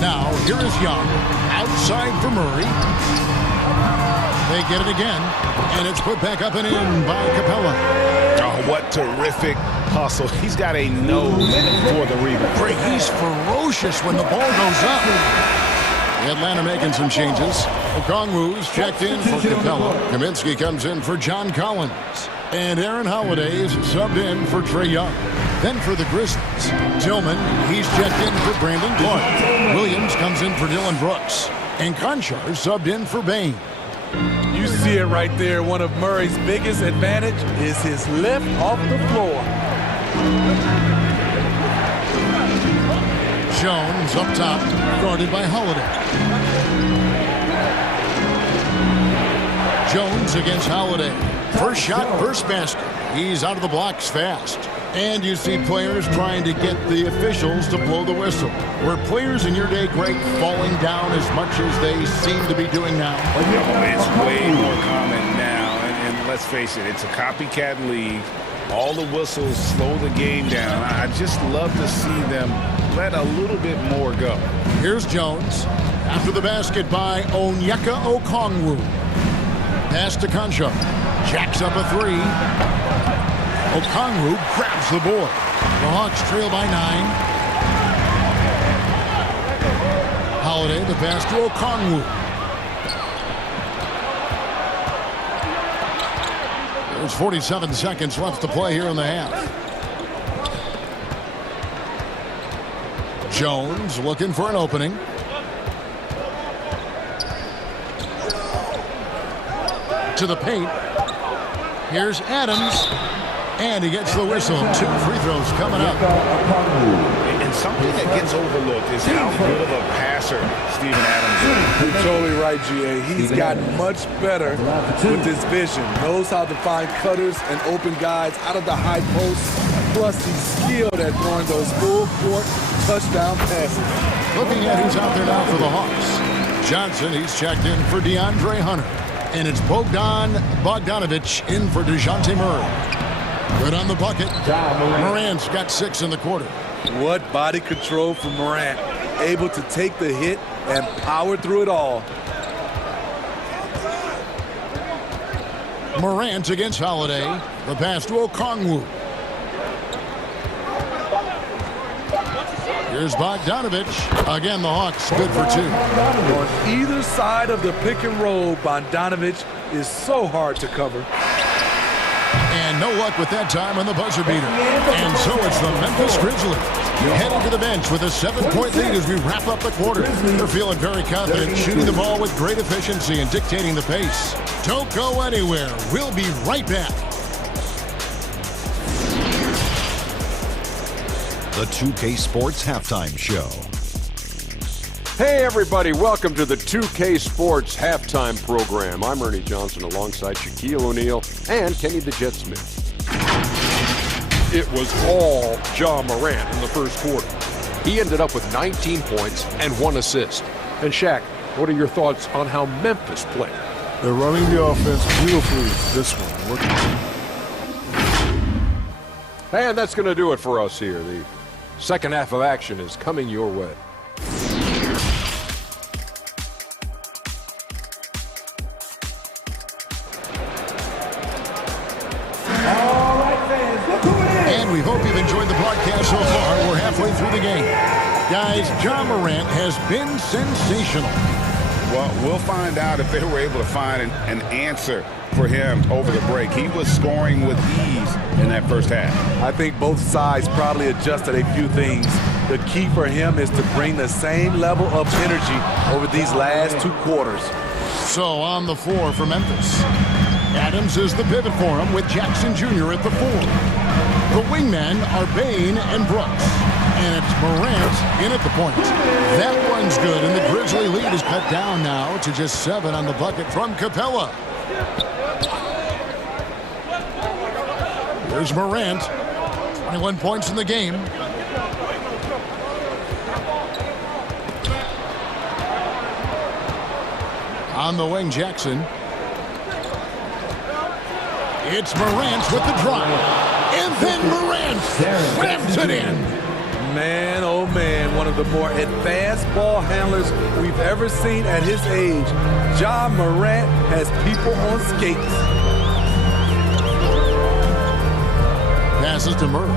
Now, here is Young. Outside for Murray. They get it again. And it's put back up and in by Capella. Oh, what terrific hustle. He's got a nose for the rebound. He's ferocious when the ball goes up. Atlanta making some changes. Okongwu's checked in for Capella. Kaminsky comes in for John Collins. And Aaron Holiday is subbed in for Trae Young. Then for the Grizzlies, Tillman, he's checked in for Brandon Clark. Williams comes in for Dylan Brooks. And Conchar subbed in for Bain. You see it right there. One of Murray's biggest advantage is his lift off the floor. Jones up top, guarded by Holiday. Jones against Holiday. First shot, first basket. He's out of the blocks fast. And you see players trying to get the officials to blow the whistle. Were players in your day, Greg, falling down as much as they seem to be doing now? It's way more common now. And let's face it, it's a copycat league. All the whistles slow the game down. I just love to see them let a little bit more go. Here's Jones. After the basket by Onyeka Okongwu. Pass to Conchar. Jacks up a three. Okongwu grabs the board. The Hawks trail by 9. Holiday, the pass to Okongwu. There's 47 seconds left to play here in the half. Jones looking for an opening. To the paint. Here's Adams. And he gets the whistle. 2 free throws coming up. And something that gets overlooked is how good of a passer Steven Adams is. You're totally right, GA. He's gotten much better with his vision. Knows how to find cutters and open guys out of the high post. Plus, he's skilled at throwing those full-court touchdown passes. Looking at who's out there now for the Hawks. Johnson, he's checked in for DeAndre Hunter. And it's Bogdan Bogdanovic in for DeJounte Murray. Good on the bucket. Morant's got 6 in the quarter. What body control from Morant. Able to take the hit and power through it all. Morant against Holiday. The pass to Okongwu. Here's Bogdanovic. Again, the Hawks good for 2. On either side of the pick and roll, Bogdanovic is so hard to cover. And no luck with that time on the buzzer beater. And so it's the Memphis Grizzlies heading to the bench with a 7-point lead as we wrap up the quarter. They're feeling very confident, shooting the ball with great efficiency and dictating the pace. Don't go anywhere. We'll be right back. The 2K Sports Halftime Show. Hey everybody, welcome to the 2K Sports Halftime Program. I'm Ernie Johnson alongside Shaquille O'Neal and Kenny the Jet Smith. It was all Ja Morant in the first quarter. He ended up with 19 points and 1 assist. And Shaq, what are your thoughts on how Memphis played? They're running the offense beautifully this one. Look. And that's going to do it for us here. The second half of action is coming your way. And we hope you've enjoyed the broadcast so far. We're halfway through the game. Guys, Ja Morant has been sensational. Well, we'll find out if they were able to find an answer for him over the break. He was scoring with ease in that first half. I think both sides probably adjusted a few things. The key for him is to bring the same level of energy over these last 2 quarters. So on the floor for Memphis. Adams is the pivot for him with Jackson Jr. at the 4. The wingmen are Bain and Brooks. And it's Morant in at the point. That one's good, and the Grizzly lead is cut down now to just 7 on the bucket from Capella. Here's Morant. 21 points in the game. On the wing, Jackson. It's Morant with the drive. And then Morant slams it in. Man, oh man, one of the more advanced ball handlers we've ever seen at his age. Ja Morant has people on skates. Passes to Murray.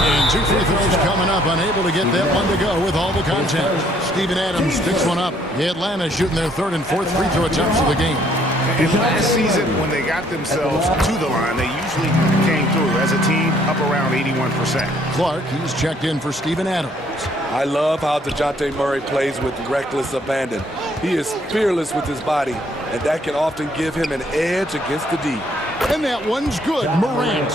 And 2 free throws coming up, unable to get that one to go with all the contact. Steven Adams picks one up. Atlanta shooting their 3rd and 4th free throw attempts of the game. And last season, when they got themselves to the line, they usually came through as a team up around 81%. Clark, he's checked in for Steven Adams. I love how DeJounte Murray plays with reckless abandon. He is fearless with his body, and that can often give him an edge against the D. And that one's good, Morant.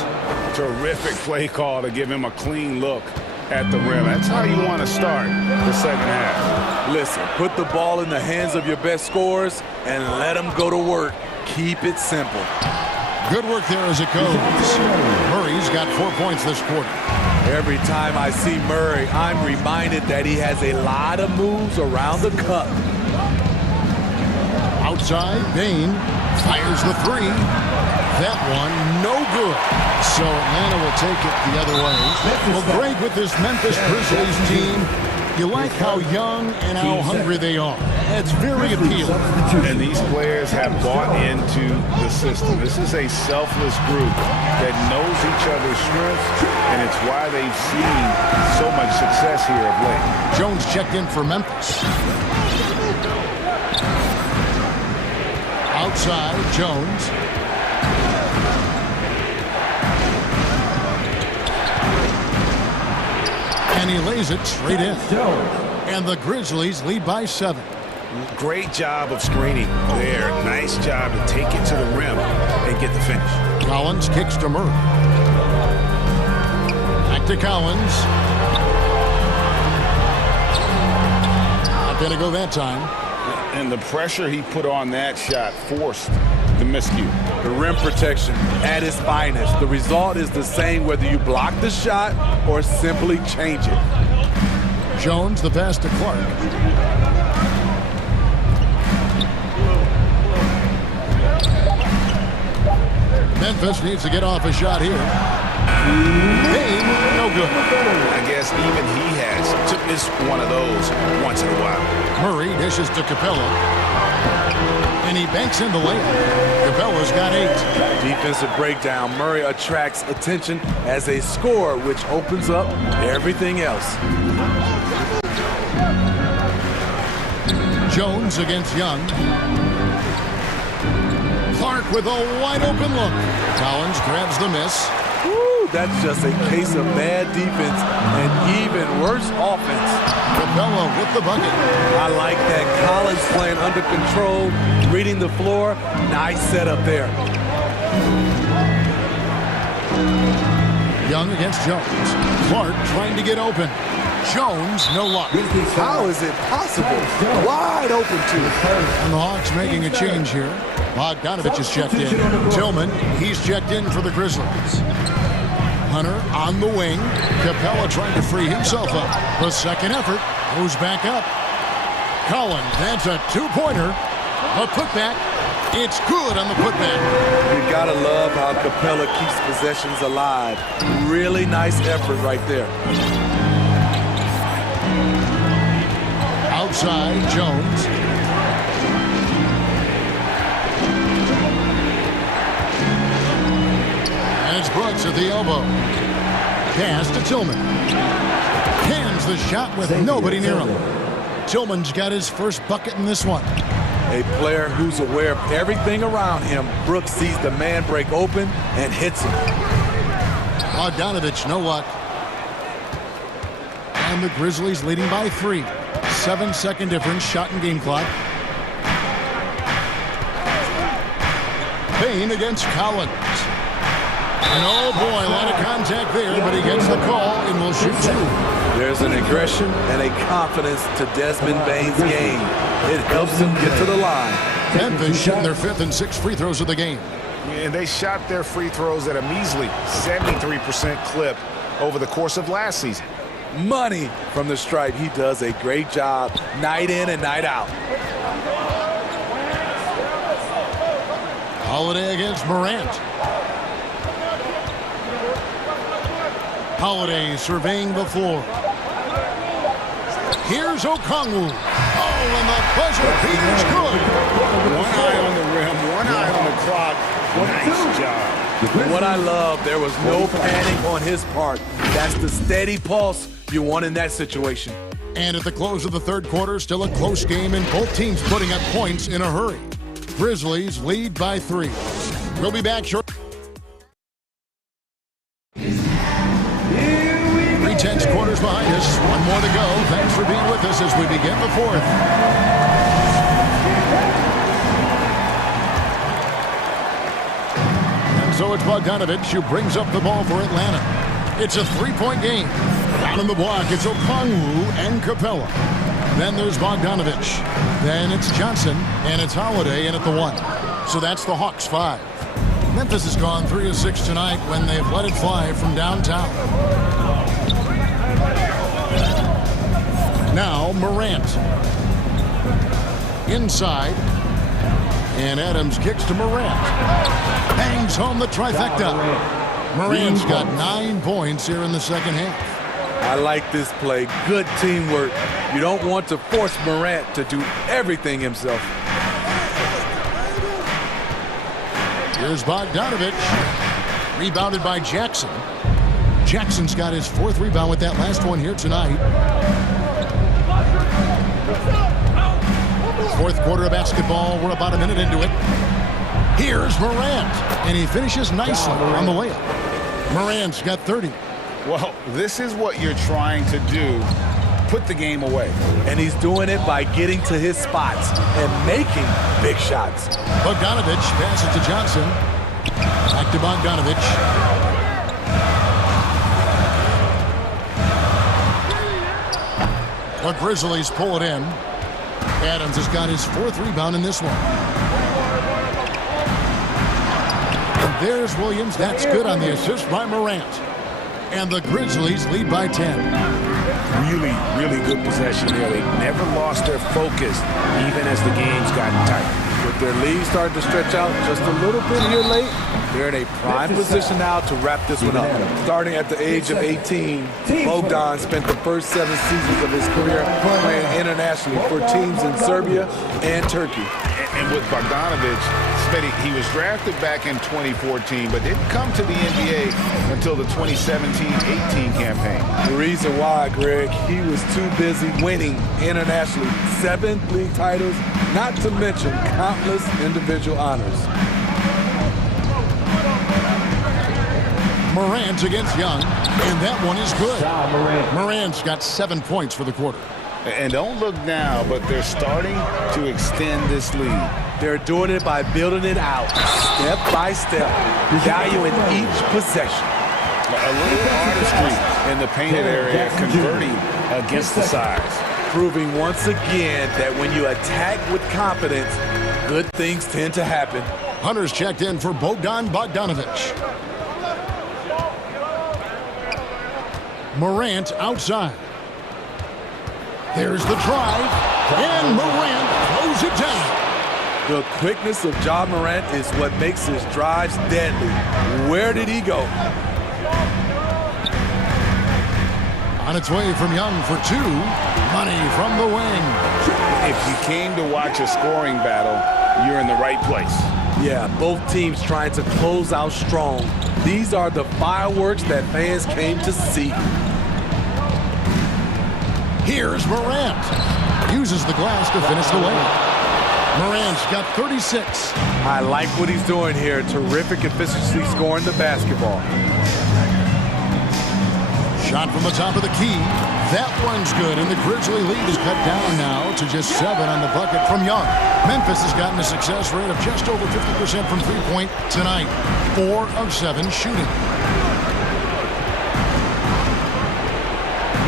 Terrific play call to give him a clean look at the rim. That's how you want to start the second half. Listen, put the ball in the hands of your best scorers and let them go to work. Keep it simple. Good work there as it goes. Murray's got 4 points this quarter. Every time I see Murray, I'm reminded that he has a lot of moves around the cup. Outside, Bain fires the 3. That one, no good. So Atlanta will take it the other way. Well, Greg, with this Memphis Grizzlies team, you like how young and how hungry they are. It's very appealing. And these players have bought into the system. This is a selfless group that knows each other's strengths, and it's why they've seen so much success here of late. Jones checked in for Memphis. Outside, Jones. And he lays it straight in. And the Grizzlies lead by 7. Great job of screening there. Nice job to take it to the rim and get the finish. Collins kicks to Murray. Back to Collins. Not going to go that time. And the pressure he put on that shot forced the miscue. The rim protection at its finest. The result is the same whether you block the shot or simply change it. Jones, the pass to Clark. Memphis needs to get off a shot here. Bain, no good. I guess even he has to miss one of those once in a while. Murray dishes to Capella. And he banks in the layup. Capella's got 8. Defensive breakdown. Murray attracts attention as a scorer, which opens up everything else. Jones against Young. Clark with a wide open look. Collins grabs the miss. Woo, that's just a case of bad defense and even worse offense. Capella with the bucket. I like that. Collins playing under control, reading the floor. Nice setup there. Young against Jones. Clark trying to get open. Jones, no luck. How is it possible? Wide open too. And the Hawks making a change here. Bogdanovich is checked in. Tillman, he's checked in for the Grizzlies. Hunter on the wing. Capella trying to free himself up. The second effort goes back up. Collins, that's a 2-pointer. A putback. It's good on the putback. You gotta love how Capella keeps possessions alive. Really nice effort right there. Outside, Jones. And it's Brooks at the elbow. Pass to Tillman. Hands the shot with nobody near him. Tillman's got his first bucket in this one. A player who's aware of everything around him. Brooks sees the man break open and hits him. Bogdanovich, no luck. And the Grizzlies leading by 3. 7-second difference, shot and game clock. Payne against Collins. And oh boy, a lot of contact there, but he gets the call and will shoot 2. There's an aggression and a confidence to Desmond Bane's game. It helps him get to the line. Memphis shooting their 5th and 6th free throws of the game. And they shot their free throws at a measly 73% clip over the course of last season. Money from the stripe. He does a great job night in and night out. Holiday against Morant. Holiday surveying the floor. Here's Okongwu. Oh, and the buzzer beater's good. One eye on the rim, one eye on the clock. Nice job. What I love, there was no panic on his part. That's the steady pulse you want in that situation. And at the close of the 3rd quarter, still a close game, and both teams putting up points in a hurry. Grizzlies lead by 3. We'll be back shortly. 3/10 quarters behind us. One more to go. Thanks for being with us as we begin the 4th. And so it's Bogdanovich who brings up the ball for Atlanta. It's a 3-point game. Down in the block, it's Okongwu and Capella. Then there's Bogdanovich. Then it's Johnson, and it's Holiday in at the 1. So that's the Hawks 5. Memphis has gone 3 of 6 tonight when they've let it fly from downtown. Now Morant. Inside. And Adams kicks to Morant. Hangs home the trifecta. Morant's got 9 points here in the 2nd half. I like this play. Good teamwork. You don't want to force Morant to do everything himself. Here's Bogdanovich. Rebounded by Jackson. Jackson's got his 4th rebound with that last one here tonight. 4th quarter of basketball. We're about a minute into it. Here's Morant. And he finishes nicely on the layup. Morant's got 30. Well, this is what you're trying to do. Put the game away. And he's doing it by getting to his spots and making big shots. Bogdanovich passes to Johnson. Back to Bogdanovich. The Grizzlies pull it in. Adams has got his 4th rebound in this one. And there's Williams. That's good on the assist by Morant. And the Grizzlies lead by 10. Really, really good possession there. They never lost their focus, even as the game's gotten tight. With their lead starting to stretch out just a little bit here late, they're in a prime position now to wrap this one up. Starting at the age of 18, Bogdan spent the first 7 seasons of his career playing internationally for teams in Serbia and Turkey. And with Bogdanovich, Smitty, he was drafted back in 2014, but didn't come to the NBA until the 2017-18 campaign. The reason why, Greg, he was too busy winning internationally. 7 league titles, not to mention countless individual honors. Morant against Young, and that one is good. Morant's got 7 points for the quarter. And don't look now, but they're starting to extend this lead. They're doing it by building it out, step by step, valuing each possession. A little artistry in the painted area, converting against the size. Proving once again that when you attack with confidence, good things tend to happen. Hunter's checked in for Bogdanovich. Morant outside. There's the drive, and Morant throws it down. The quickness of Ja Morant is what makes his drives deadly. Where did he go? On its way from Young for 2. Money from the wing. If you came to watch a scoring battle, you're in the right place. Yeah, both teams trying to close out strong. These are the fireworks that fans came to see. Here's Morant. Uses the glass to finish the layup. Morant's got 36. I like what he's doing here. Terrific efficiency scoring the basketball. Shot from the top of the key. That one's good, and the Grizzly lead is cut down now to just 7 on the bucket from Young. Memphis has gotten a success rate of just over 50% from three-point tonight. 4 of 7 shooting.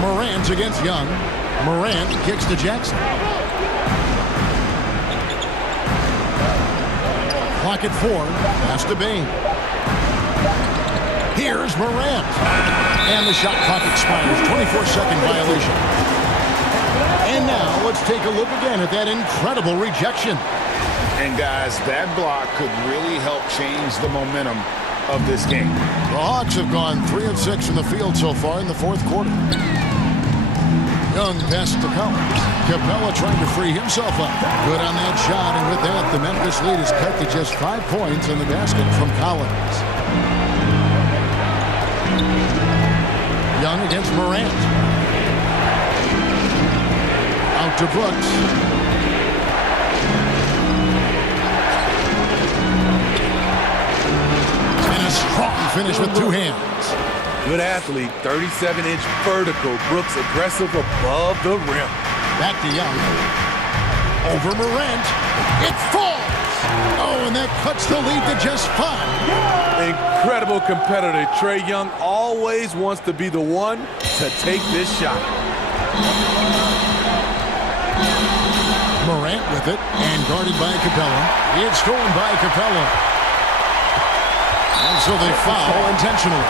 Morant against Young. Morant kicks to Jackson. Clock at 4. Pass to Bain. Here's Morant. And the shot clock expires. 24-second violation. And now let's take a look again at that incredible rejection. And guys, that block could really help change the momentum of this game. The Hawks have gone 3 of 6 from the field so far in the fourth quarter. Young pass to Collins. Capella trying to free himself up. Good on that shot, and with that, the Memphis lead is cut to just 5 points in the basket from Collins. Young against Morant. Out to Brooks. And a strong finish with 2 hands. Good athlete, 37-inch vertical. Brooks aggressive above the rim. Back to Young. Over Morant. It falls. Oh, and that cuts the lead to just 5. Incredible competitor. Trae Young always wants to be the one to take this shot. Morant with it and guarded by Capella. It's stolen by Capella. And so they foul intentionally.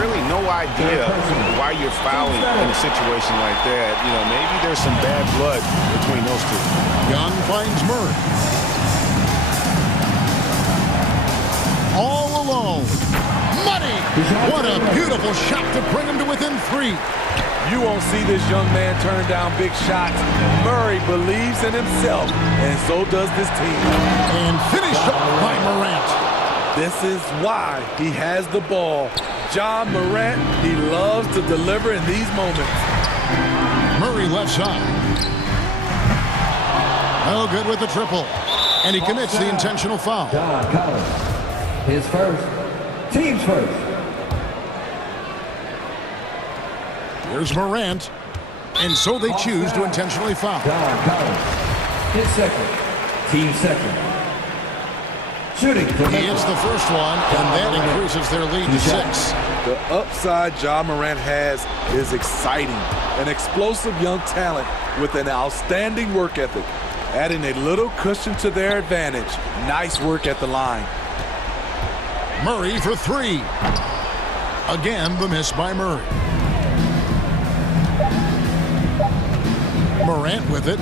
Really no idea why you're fouling in a situation like that. You know, maybe there's some bad blood between those two. Young finds Murray. All alone. Money! What a beautiful shot to bring him to within 3. You won't see this young man turn down big shots. Murray believes in himself, and so does this team. And finished off by Morant. This is why he has the ball. John Morant, he loves to deliver in these moments. Murray left side. Oh, good with the triple. And he commits the intentional foul. John Collins. His first. Team's first. Here's Morant. And so they choose to intentionally foul. John Collins. His second. Team second. Shooting. He hits the first one, and that increases their lead to 6. The upside Ja Morant has is exciting. An explosive young talent with an outstanding work ethic, adding a little cushion to their advantage. Nice work at the line. Murray for 3. Again, the miss by Murray. Morant with it.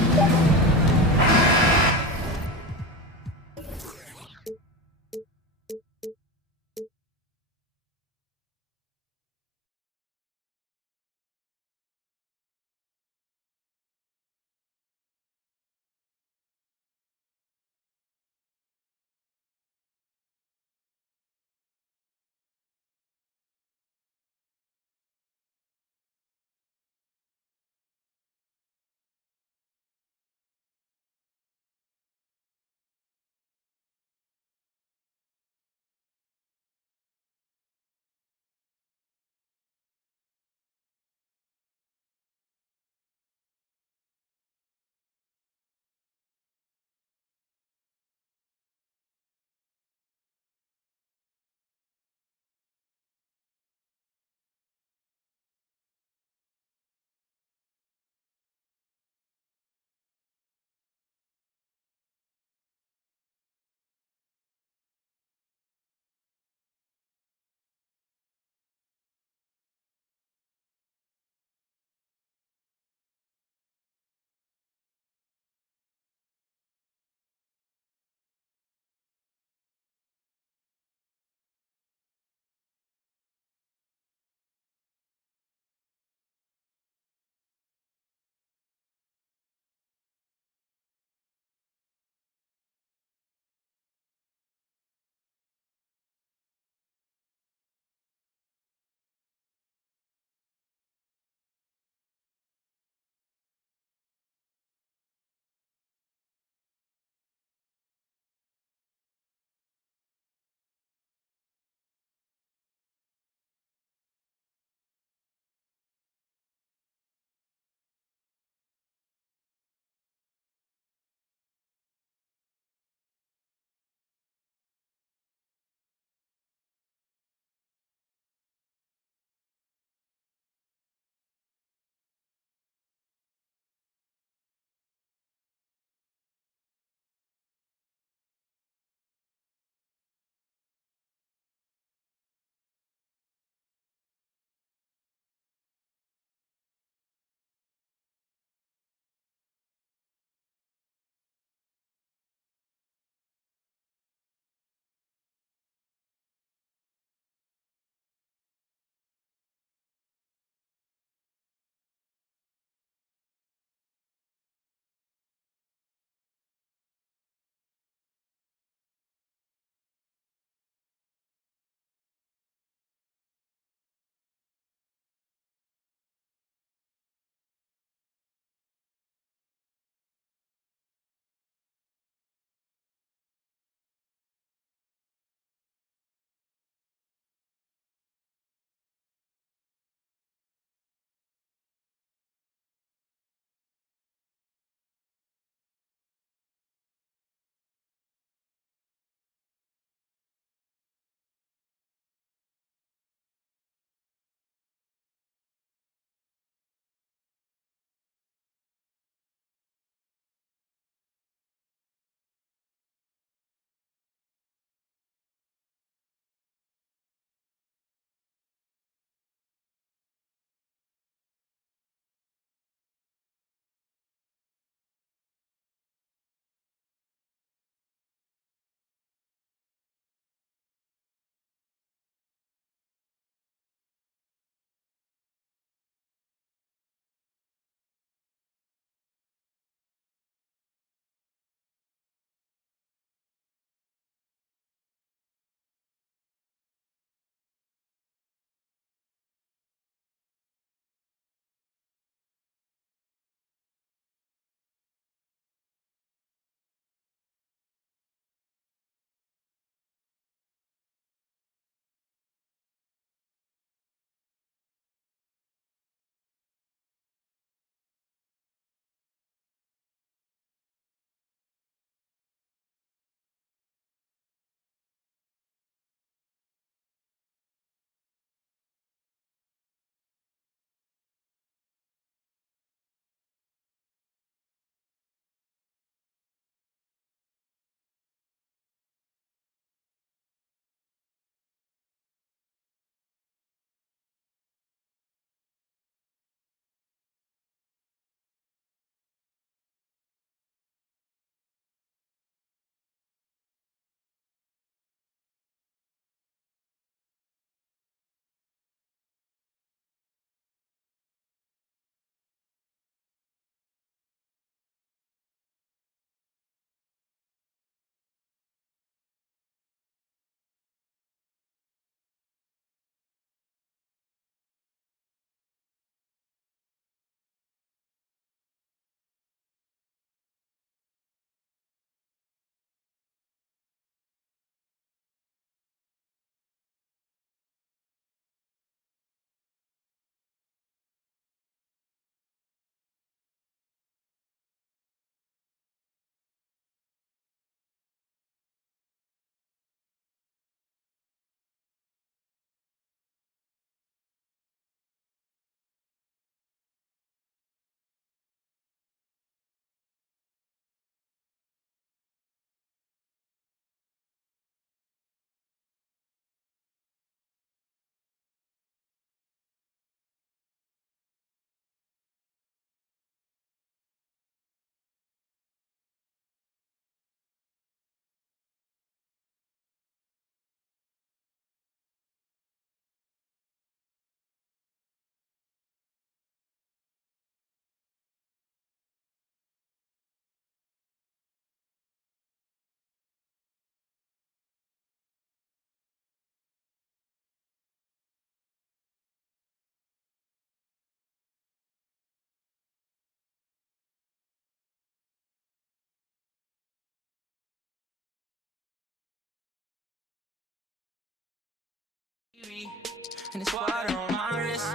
And it's water on my wrist,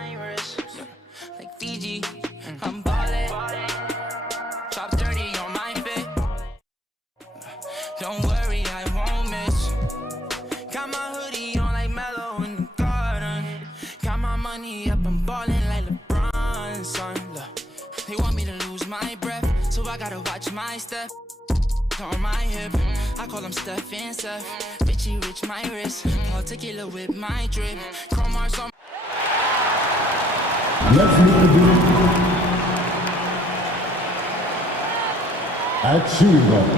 like Fiji. I'm ballin', top 30 on my fit. Don't worry, I won't miss. Got my hoodie on like Mellow in the garden. Got my money up, I'm ballin' like LeBron, son. Look, they want me to lose my breath, so I gotta watch my step. On my hip, I call him Steph and Seth. Bitchy rich, my wrist. Particular with my drip. Chrome marks on. Let's move at shooting guard.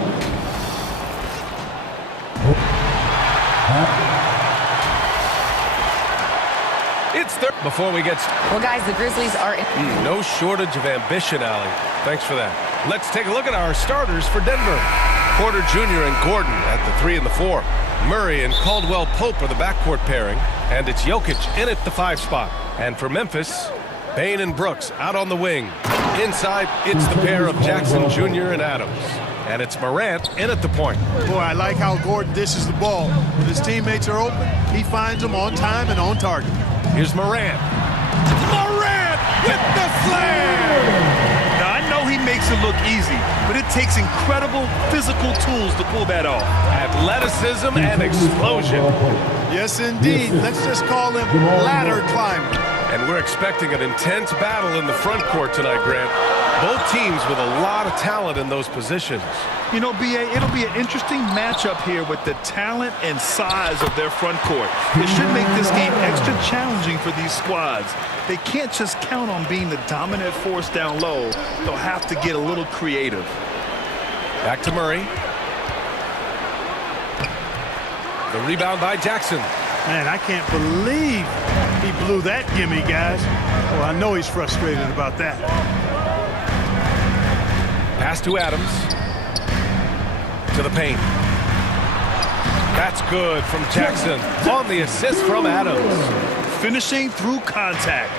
It's third before we get... Well, guys, the Grizzlies are... No shortage of ambition, Allie. Thanks for that. Let's take a look at our starters for Denver. Porter Jr. and Gordon at the 3 and the 4. Murray and Caldwell Pope are the backcourt pairing. And it's Jokic in at the 5 spot. And for Memphis, Bane and Brooks out on the wing. Inside, it's the pair of Jackson Jr. and Adams. And it's Morant in at the point. Boy, I like how Gordon dishes the ball. When his teammates are open, he finds them on time and on target. Here's Morant. Morant with the slam! Now, I know he makes it look easy, but it takes incredible physical tools to pull that off. Athleticism and explosion. Yes, indeed. Let's just call him ladder climber. And we're expecting an intense battle in the front court tonight, Grant. Both teams with a lot of talent in those positions. You know, B.A., it'll be an interesting matchup here with the talent and size of their front court. It should make this game extra challenging for these squads. They can't just count on being the dominant force down low. They'll have to get a little creative. Back to Murray. The rebound by Jackson. Man, I can't believe he blew that gimme, guys. Well, I know he's frustrated about that. Pass to Adams. To the paint. That's good from Jackson. On the assist from Adams. Finishing through contact.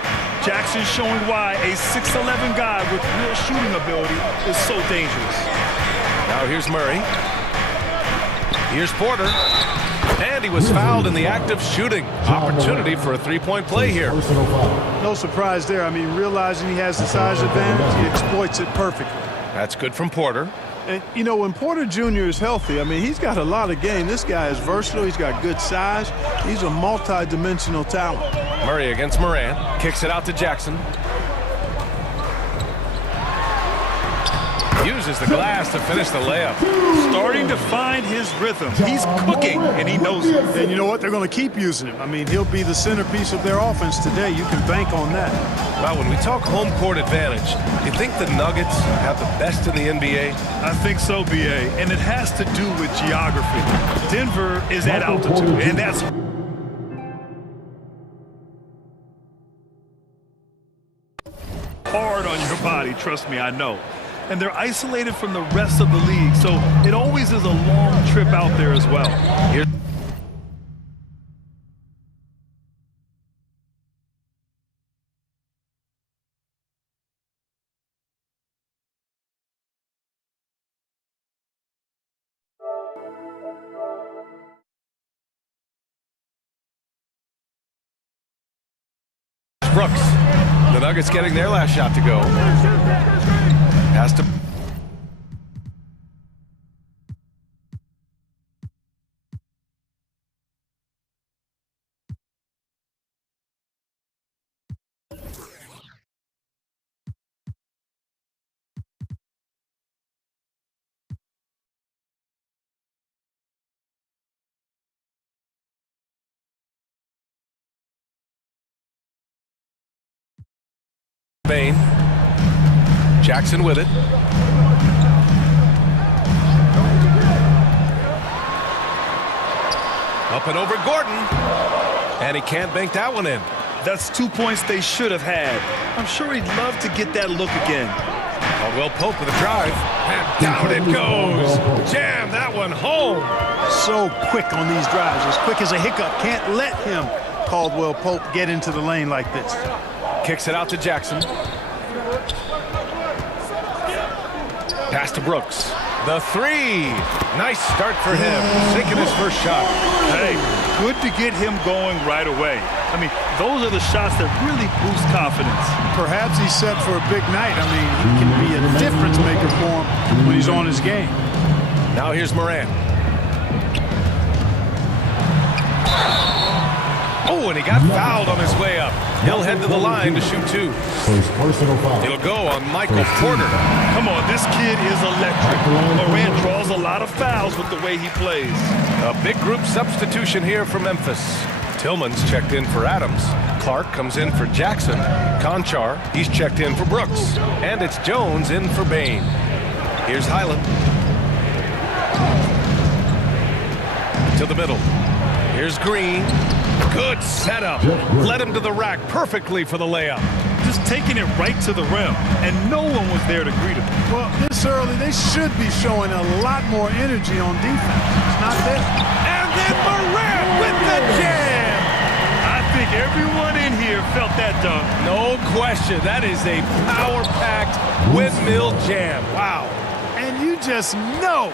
Jackson showing why a 6'11" guy with real shooting ability is so dangerous. Now here's Murray. Here's Porter. And he was fouled in the act of shooting. Opportunity for a three-point play here. No surprise there. I mean, realizing he has the size advantage, he exploits it perfectly. That's good from Porter. And, you know, when Porter Jr. is healthy, I mean, he's got a lot of game. This guy is versatile. He's got good size. He's a multi-dimensional talent. Murray against Morant. Kicks it out to Jackson. Uses the glass to finish the layup. Starting to find his rhythm. He's cooking, and he knows it. And you know what? They're going to keep using him. I mean, he'll be the centerpiece of their offense today. You can bank on that. Well, when we talk home court advantage, do you think the Nuggets have the best in the NBA? I think so, B.A., and it has to do with geography. Denver is at altitude, and that's... hard on your body, trust me, I know. And they're isolated from the rest of the league, so it always is a long trip out there as well. Here. Brooks. The Nuggets getting their last shot to go. Has to. Bane. Jackson with it. Up and over Gordon. And he can't bank that one in. That's 2 points they should have had. I'm sure he'd love to get that look again. Caldwell Pope with a drive. And down it goes. Jam that one home. So quick on these drives. As quick as a hiccup. Can't let him, Caldwell Pope, get into the lane like this. Kicks it out to Jackson. Pass to Brooks. The three. Nice start for him. Sinking his first shot. Hey, good to get him going right away. I mean, those are the shots that really boost confidence. Perhaps he's set for a big night. I mean, he can be a difference maker for him when he's on his game. Now here's Morant. Oh, and he got fouled on his way up. He'll head to the line to shoot two. It'll go on Michael Porter. Come on, this kid is electric. Morant draws a lot of fouls with the way he plays. A big group substitution here for Memphis. Tillman's checked in for Adams. Clark comes in for Jackson. Conchar, he's checked in for Brooks. And it's Jones in for Bain. Here's Highland. To the middle. Here's Green. Good setup. Led him to the rack perfectly for the layup. Just taking it right to the rim, and no one was there to greet him. Well, this early, they should be showing a lot more energy on defense. It's not there. And then Morant with the jam. I think everyone in here felt that dunk. No question. That is a power-packed windmill jam. Wow. And you just know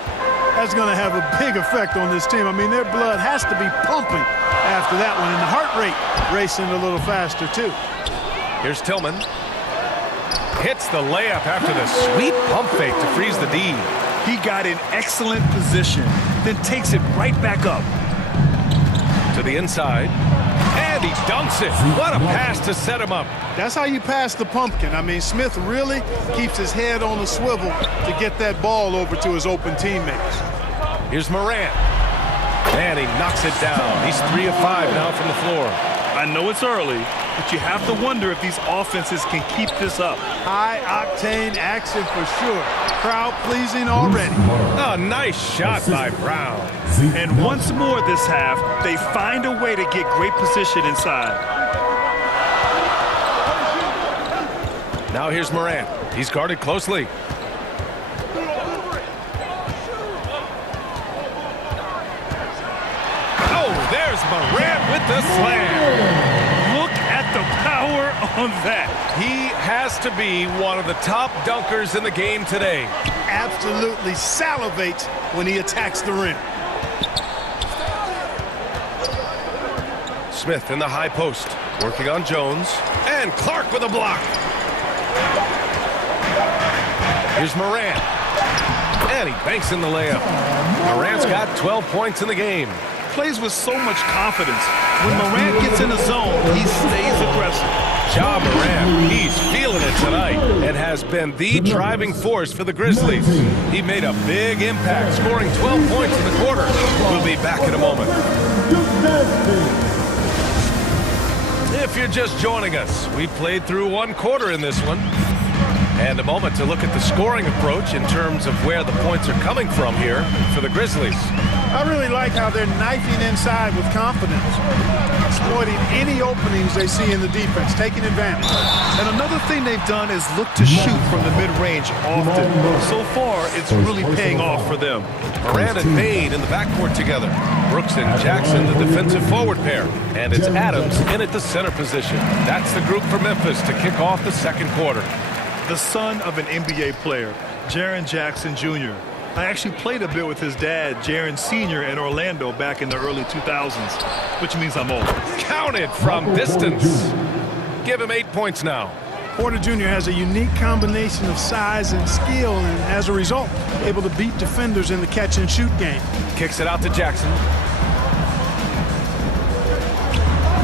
that's going to have a big effect on this team. I mean, their blood has to be pumping after that one, and the heart rate racing a little faster, too. Here's Tillman. Hits the layup after the sweet pump fake to freeze the D. He got in excellent position, then takes it right back up. To the inside. And he dunks it. What a pass to set him up. That's how you pass the pumpkin. I mean, Smith really keeps his head on the swivel to get that ball over to his open teammates. Here's Morant. And he knocks it down. He's 3 of 5 now from the floor. I know it's early, but you have to wonder if these offenses can keep this up. High-octane action for sure. Crowd-pleasing already. A nice shot by Brown. And once more this half, they find a way to get great position inside. Now here's Morant. He's guarded closely. There's Morant with the slam. Look at the power on that. He has to be one of the top dunkers in the game today. Absolutely salivates when he attacks the rim. Smith in the high post, working on Jones. And Clark with a block. Here's Morant. And he banks in the layup. Morant's got 12 points in the game. Plays with so much confidence. When Morant gets in the zone, he stays aggressive. Ja Morant, he's feeling it tonight and has been the driving force for the Grizzlies. He made a big impact, scoring 12 points in the quarter. We'll be back in a moment. If you're just joining us, we played through one quarter in this one. And a moment to look at the scoring approach in terms of where the points are coming from here for the Grizzlies. I really like how they're knifing inside with confidence, exploiting any openings they see in the defense, taking advantage. And another thing they've done is look to shoot from the mid-range often. So far, it's really paying off for them. Morant and Bain in the backcourt together. Brooks and Jackson, the defensive forward pair. And it's Adams in at the center position. That's the group for Memphis to kick off the second quarter. The son of an NBA player, Jaren Jackson Jr. I actually played a bit with his dad, Jaren Sr. in Orlando back in the early 2000s, which means I'm old. Counted from distance. Give him 8 points now. Porter Jr. has a unique combination of size and skill, and as a result, able to beat defenders in the catch-and-shoot game. Kicks it out to Jackson.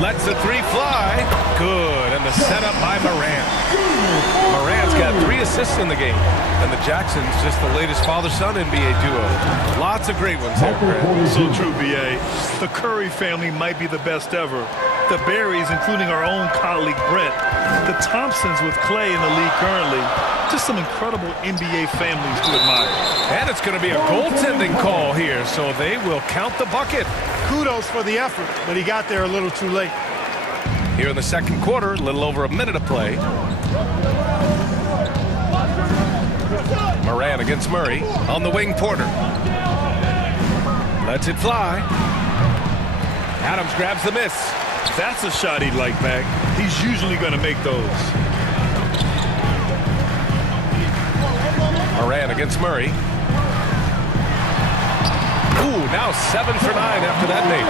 Lets the three fly. Good, and the setup by Morant. Morant's got 3 assists in the game, and the Jacksons just the latest father-son NBA duo. Lots of great ones there, Grant. So true, B.A. The Curry family might be the best ever. The Berries, including our own colleague Brent. The Thompsons with Clay in the league currently. Just some incredible NBA families to admire. And it's going to be a goaltending call here, so they will count the bucket. Kudos for the effort, but he got there a little too late. Here in the second quarter, a little over a minute of play. Morant against Murray. On the wing, Porter. Lets it fly. Adams grabs the miss. That's a shot he'd like back. He's usually going to make those. Morant against Murray. Ooh, now 7 for 9 after that make.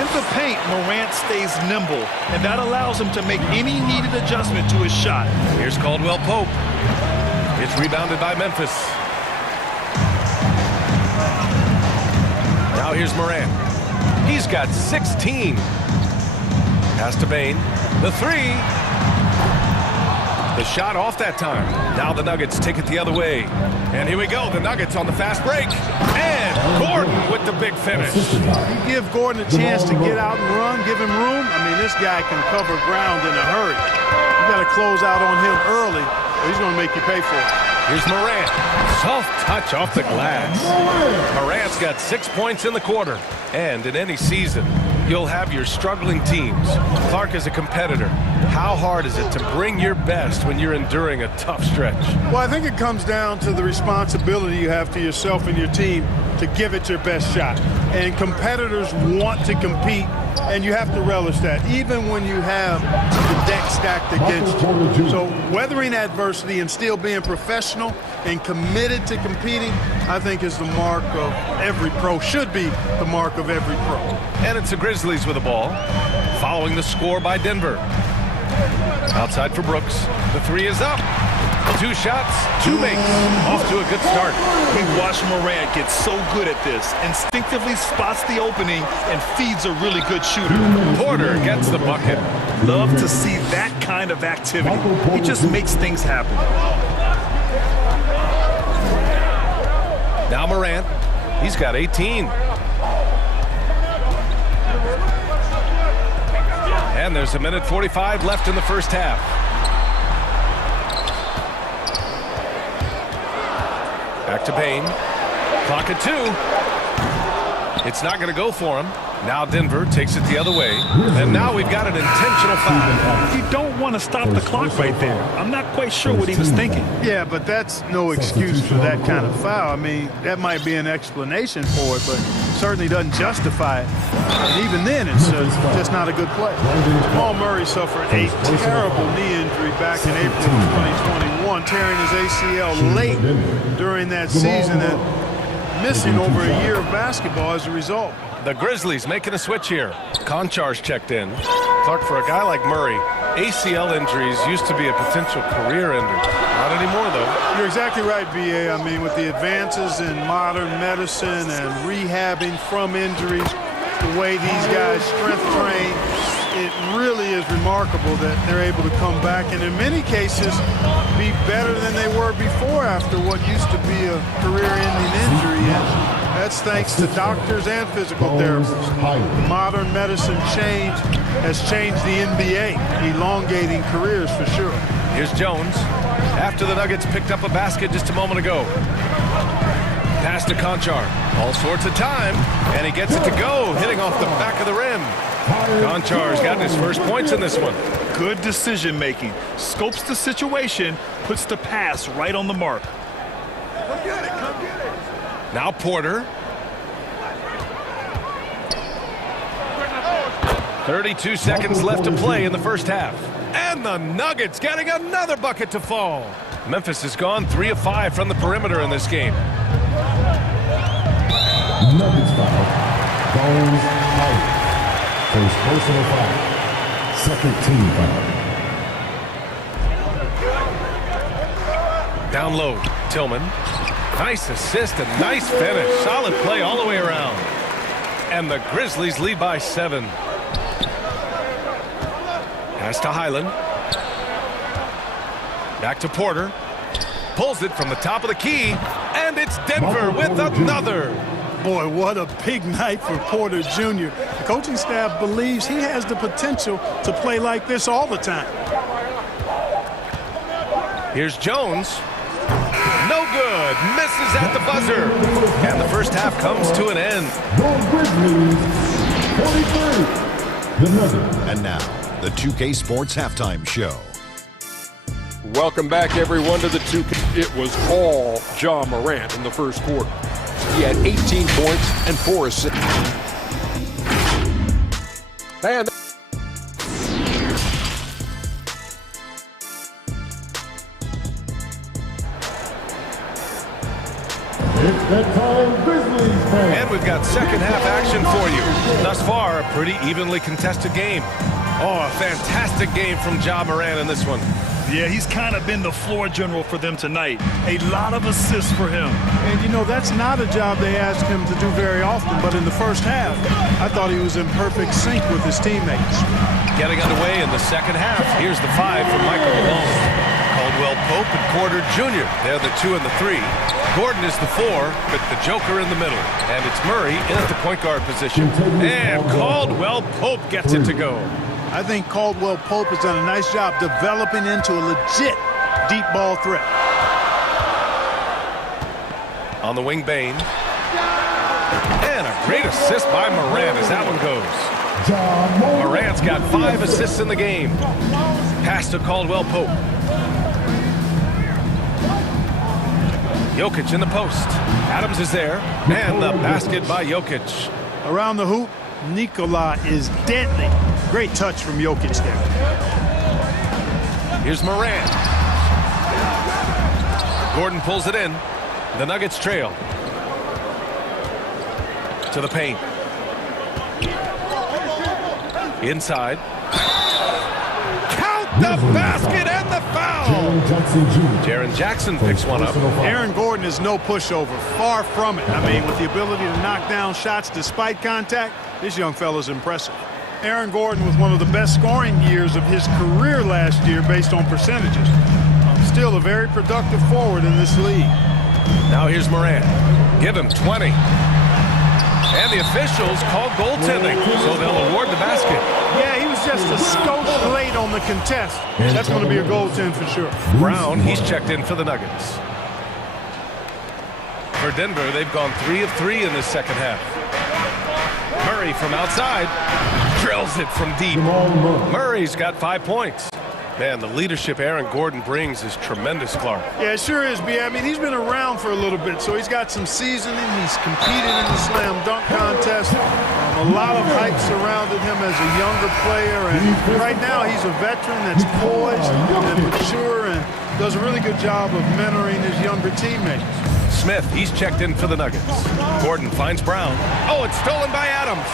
In the paint, Morant stays nimble, and that allows him to make any needed adjustment to his shot. Here's Caldwell Pope. It's rebounded by Memphis. Now here's Morant. He's got 16. Pass to Bane. The three. The shot off that time. Now the Nuggets take it the other way. And here we go. The Nuggets on the fast break. And Gordon with the big finish. You give Gordon a chance to get out and run, give him room. I mean, this guy can cover ground in a hurry. You got to close out on him early, or he's going to make you pay for it. Here's Morant. Soft touch off the glass. Morant's got 6 points in the quarter. And in any season, you'll have your struggling teams. Clark is a competitor. How hard is it to bring your best when you're enduring a tough stretch? Well, I think it comes down to the responsibility you have to yourself and your team to give it your best shot. And competitors want to compete, and you have to relish that, even when you have the deck stacked against you. So weathering adversity and still being professional and committed to competing, I think is the mark of every pro, should be the mark of every pro. And it's the Grizzlies with the ball, following the score by Denver. Outside for Brooks. The three is up. 2 shots, 2 makes. Off to a good start. We watched Morant get so good at this. Instinctively spots the opening and feeds a really good shooter. Porter gets the bucket. Love to see that kind of activity. He just makes things happen. Now Morant. He's got 18. And there's a minute 45 left in the first half. Back to Payne. Clock at 2. It's not going to go for him. Now Denver takes it the other way. And now we've got an intentional foul. You don't want to stop the clock right there. I'm not quite sure what he was thinking. Yeah, but that's no excuse for that kind of foul. I mean, that might be an explanation for it, but certainly doesn't justify it. And even then, it's just not a good play. Jamal Murray suffered a terrible knee injury back in April of 2021, tearing his ACL late during that season and missing over a year of basketball as a result. The Grizzlies making a switch here. Konchar's checked in. Clark, for a guy like Murray, ACL injuries used to be a potential career ender. Not anymore, though. You're exactly right, B.A. I mean, with the advances in modern medicine and rehabbing from injuries, the way these guys strength train, it really is remarkable that they're able to come back and in many cases be better than they were before after what used to be a career-ending injury. And that's thanks to doctors and physical therapists. Modern medicine has changed the NBA, elongating careers for sure. Here's Jones. After the Nuggets picked up a basket just a moment ago. Pass to Konchar. All sorts of time, and he gets it to go, hitting off the back of the rim. Konchar's gotten his first points in this one. Good decision making. Scopes the situation, puts the pass right on the mark. Come get it, come get it. Now Porter. 32 seconds left to play in the first half. And the Nuggets getting another bucket to fall. Memphis has gone 3 of 5 from the perimeter in this game. Nuggets foul. Bones out. First personal foul. Second team foul. Down low, Tillman. Nice assist and nice finish. Solid play all the way around. And the Grizzlies lead by 7. Pass to Highland. Back to Porter. Pulls it from the top of the key. And it's Denver with another. Boy, what a big night for Porter Jr. The coaching staff believes he has the potential to play like this all the time. Here's Jones. No good. Misses at the buzzer. And the first half comes to an end. The Grizzlies, 43. The Nuggets. And now, the 2K Sports Halftime Show. Welcome back, everyone, to the 2K. It was all Ja Morant in the first quarter. He had 18 points and 4 assists. And And we've got second half action for you. Thus far, a pretty evenly contested game. Oh, a fantastic game from Ja Morant in this one. Yeah, he's kind of been the floor general for them tonight. A lot of assists for him. And, you know, that's not a job they ask him to do very often, but in the first half, I thought he was in perfect sync with his teammates. Getting underway in the second half. Here's the 5 from Michael Malone. Caldwell Pope and Porter Jr. They're the 2 and the 3. Gordon is the 4, with the Joker in the middle. And it's Murray in at the point guard position. And Caldwell Pope gets it to go. I think Caldwell Pope has done a nice job developing into a legit deep ball threat. On the wing, Bain. And a great assist by Morant as that one goes. Morant's got 5 assists in the game. Pass to Caldwell Pope. Jokic in the post. Adams is there. And the basket by Jokic. Around the hoop, Nikola is deadly. Great touch from Jokic there. Here's Morant. Gordon pulls it in. The Nuggets trail. To the paint. Inside. Count the basket and the foul. Jaren Jackson picks one up. Aaron Gordon is no pushover. Far from it. I mean, with the ability to knock down shots despite contact, this young fella's impressive. Aaron Gordon was one of the best scoring years of his career last year based on percentages. Still a very productive forward in this league. Now here's Morant. Give him 20. And the officials call goaltending, so they'll award the basket. Yeah, he was just a skosh late on the contest. That's going to be a goaltend for sure. Brown, he's checked in for the Nuggets. For Denver, they've gone 3 of 3 in this second half. Murray from outside drills it from deep. Murray's got 5 points. Man, the leadership Aaron Gordon brings is tremendous, Clark. Yeah, it sure is, B. I mean, he's been around for a little bit, so he's got some seasoning. He's competed in the slam dunk contest. A lot of hype surrounded him as a younger player, and right now he's a veteran that's poised and mature and does a really good job of mentoring his younger teammates. Smith, he's checked in for the Nuggets. Gordon finds Brown. Oh, it's stolen by Adams.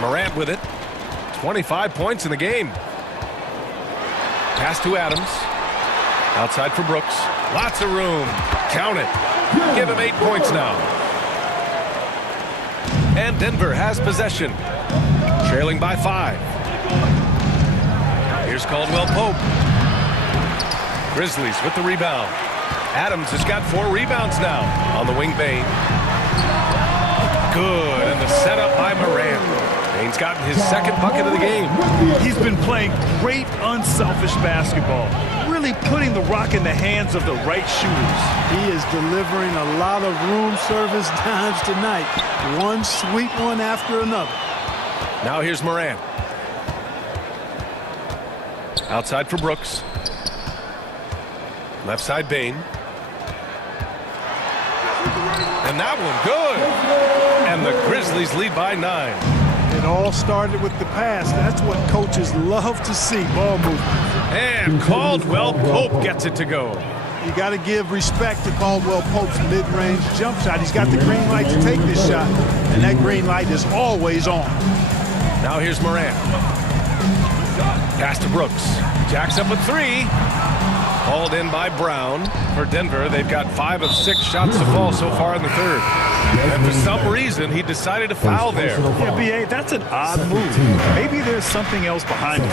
Morant with it. 25 points in the game. Pass to Adams. Outside for Brooks. Lots of room. Count it. Give him 8 points now. And Denver has possession. Trailing by 5. Here's Caldwell Pope. Grizzlies with the rebound. Adams has got 4 rebounds now. On the wing, Bain. Good. And the setup by Morant. Bain's gotten his second bucket of the game. He's been playing great unselfish basketball. Really putting the rock in the hands of the right shooters. He is delivering a lot of room service dimes tonight. One sweet one after another. Now here's Morant. Outside for Brooks. Left side Bain. And that one good. And the Grizzlies lead by 9. It all started with the pass. That's what coaches love to see, ball movement. And Caldwell Pope gets it to go. You got to give respect to Caldwell Pope's mid-range jump shot. He's got the green light to take this shot, and that green light is always on. Now here's Morant. Pass to Brooks. Jacks up with 3. Hauled in by Brown. For Denver, they've got 5 of 6 shots to fall so far in the third. And for some reason, he decided to foul there. Yeah, B.A., that's an odd move. Maybe there's something else behind it.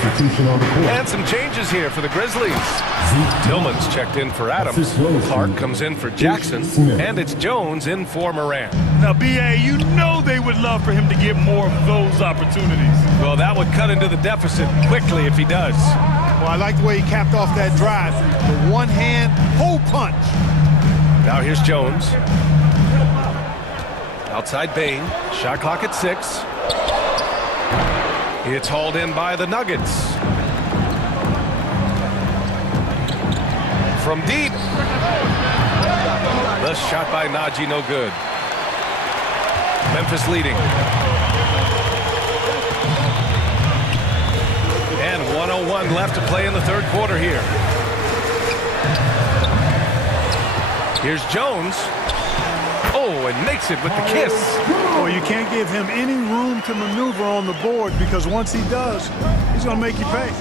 And some changes here for the Grizzlies. Tillman's checked in for Adams. Clark comes in for Jackson. And it's Jones in for Morant. Now, B.A., you know they would love for him to get more of those opportunities. Well, that would cut into the deficit quickly if he does. Well, I like the way he capped off that drive. The one-hand hole punch. Now here's Jones. Outside Bain. Shot clock at 6. It's hauled in by the Nuggets. From deep. The shot by Najee, no good. Memphis leading. And 1:01 left to play in the third quarter here. Here's Jones. Oh, and makes it with the kiss. Well, you can't give him any room to maneuver on the board because once he does, he's going to make you pay.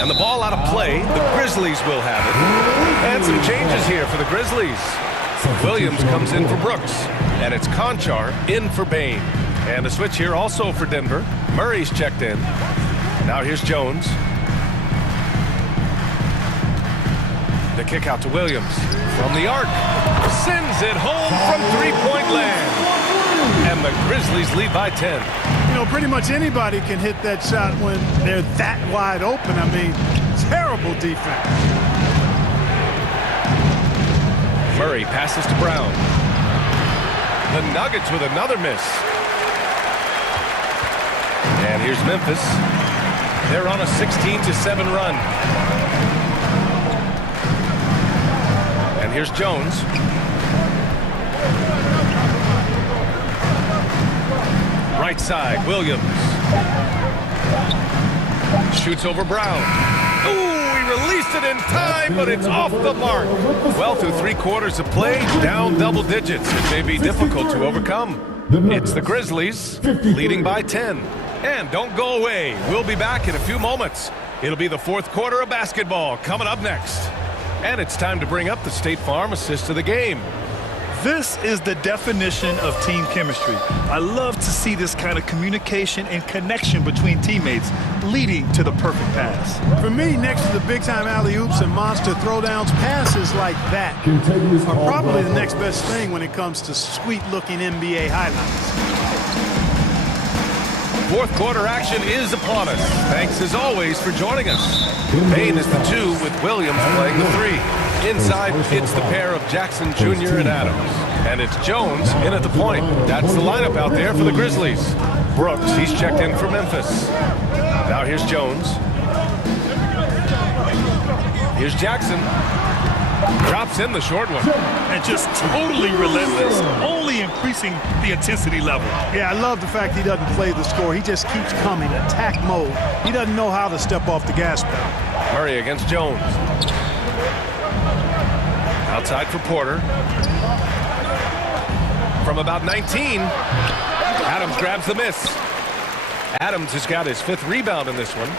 And the ball out of play. The Grizzlies will have it. And some changes here for the Grizzlies. Williams comes in for Brooks. And it's Conchar in for Bain. And a switch here also for Denver. Murray's checked in. Now here's Jones. The kick out to Williams. From the arc. Sends it home from three-point land. And the Grizzlies lead by 10. You know, pretty much anybody can hit that shot when they're that wide open. I mean, terrible defense. Murray passes to Brown. The Nuggets with another miss. And here's Memphis. They're on a 16-7 run. And here's Jones. Right side, Williams. Shoots over Brown. Ooh, he released it in time, but it's off the mark. Well, through 3/4 of play, down double digits. It may be difficult to overcome. It's the Grizzlies leading by 10. And don't go away. We'll be back in a few moments. It'll be the fourth quarter of basketball coming up next. And it's time to bring up the State Farm assist of the game. This is the definition of team chemistry. I love to see this kind of communication and connection between teammates leading to the perfect pass. For me, next to the big-time alley-oops and monster throwdowns, passes like that are probably the next best thing when it comes to sweet-looking NBA highlights. Fourth quarter action is upon us. Thanks as always for joining us. Bain is the 2 with Williams playing the 3. Inside, it's the pair of Jackson Jr. and Adams. And it's Jones in at the point. That's the lineup out there for the Grizzlies. Brooks, he's checked in for Memphis. Now here's Jones. Here's Jackson. Drops in the short one. And just totally relentless, only increasing the intensity level. Yeah, I love the fact he doesn't play the score. He just keeps coming, attack mode. He doesn't know how to step off the gas pedal. Murray against Jones. Outside for Porter. From about 19, Adams grabs the miss. Adams has got his 5th rebound in this one.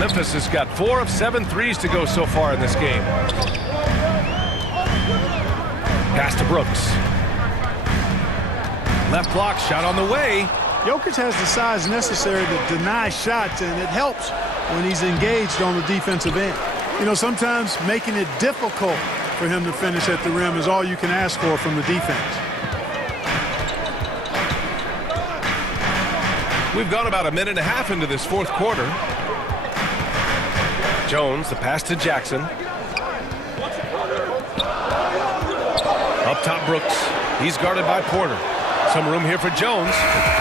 Memphis has got 4 of 7 threes to go so far in this game. Pass to Brooks. Left block shot on the way. Jokic has the size necessary to deny shots, and it helps when he's engaged on the defensive end. You know, sometimes making it difficult for him to finish at the rim is all you can ask for from the defense. We've gone about a minute and a half into this fourth quarter. Jones, the pass to Jackson. Up top, Brooks. He's guarded by Porter. Some room here for Jones.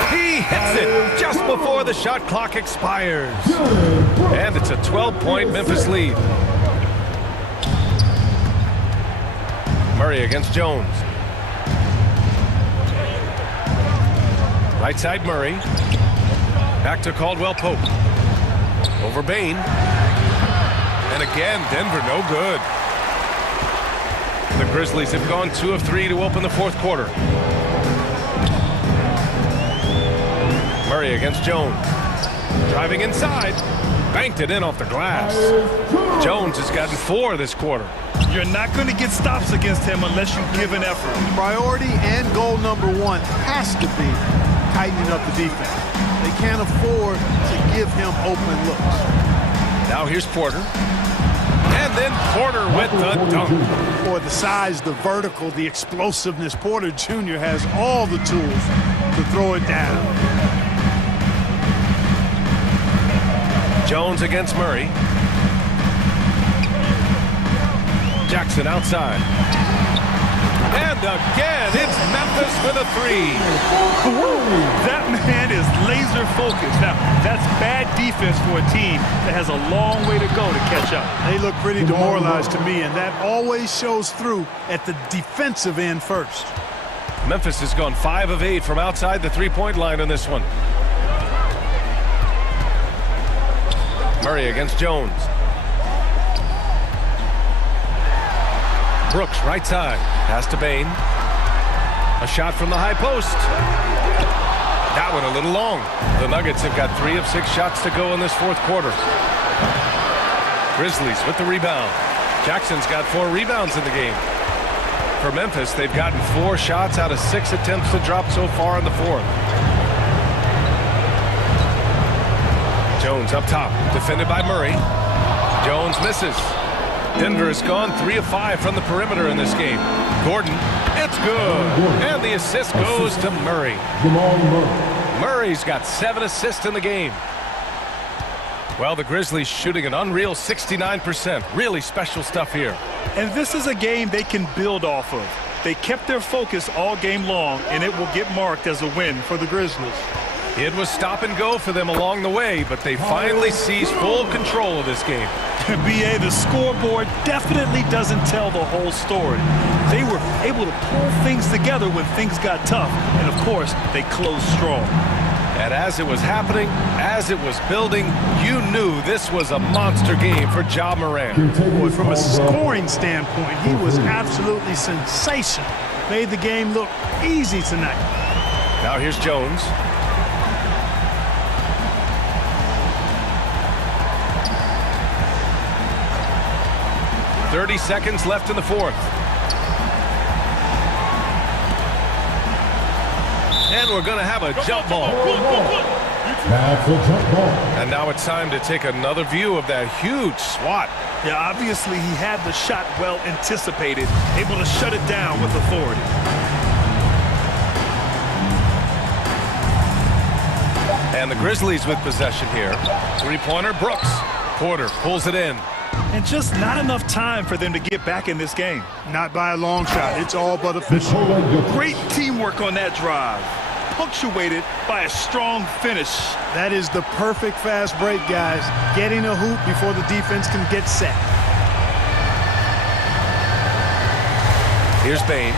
He hits it just before the shot clock expires. And it's a 12-point Memphis lead. Murray against Jones. Right side, Murray. Back to Caldwell Pope. Over Bain. And again, Denver no good. The Grizzlies have gone 2 of 3 to open the fourth quarter. Murray against Jones. Driving inside. Banked it in off the glass. Jones has gotten 4 this quarter. You're not going to get stops against him unless you give an effort. Priority and goal number 1 has to be tightening up the defense. They can't afford to give him open looks. Now here's Porter. And then Porter with the dunk. For the size, the vertical, the explosiveness, Porter Jr. has all the tools to throw it down. Jones against Murray. Jackson outside. And again, it's Memphis with a 3. That man is laser focused. Now, that's bad defense for a team that has a long way to go to catch up. They look pretty demoralized to me, and that always shows through at the defensive end first. Memphis has gone 5 of 8 from outside the three-point line on this one. Murray against Jones. Brooks, right side. Pass to Bain. A shot from the high post. That one a little long. The Nuggets have got 3 of 6 shots to go in this fourth quarter. Grizzlies with the rebound. Jackson's got 4 rebounds in the game. For Memphis, they've gotten 4 shots out of 6 attempts to drop so far in the fourth. Jones up top, defended by Murray. Jones misses. Denver has gone 3 of 5 from the perimeter in this game. Gordon, it's good. And the assist goes to Murray. Murray's got 7 assists in the game. Well, the Grizzlies shooting an unreal 69%. Really special stuff here. And this is a game they can build off of. They kept their focus all game long, and it will get marked as a win for the Grizzlies. It was stop and go for them along the way, but they finally seized full control of this game. BA, the scoreboard definitely doesn't tell the whole story. They were able to pull things together when things got tough, and of course, they closed strong. And as it was happening, as it was building, you knew this was a monster game for Ja Morant. Boy, from a scoring standpoint, he was absolutely sensational. Made the game look easy tonight. Now here's Jones. .30 seconds left in the fourth. And we're going to have a jump ball. That's a jump ball. And now it's time to take another view of that huge swat. Yeah, obviously he had the shot well anticipated, able to shut it down with authority. And the Grizzlies with possession here. 3-pointer, Brooks. Porter pulls it in. And just not enough time for them to get back in this game. Not by a long shot. It's all but official. Great teamwork on that drive, punctuated by a strong finish. That is the perfect fast break, guys. Getting a hoop before the defense can get set. Here's Bain.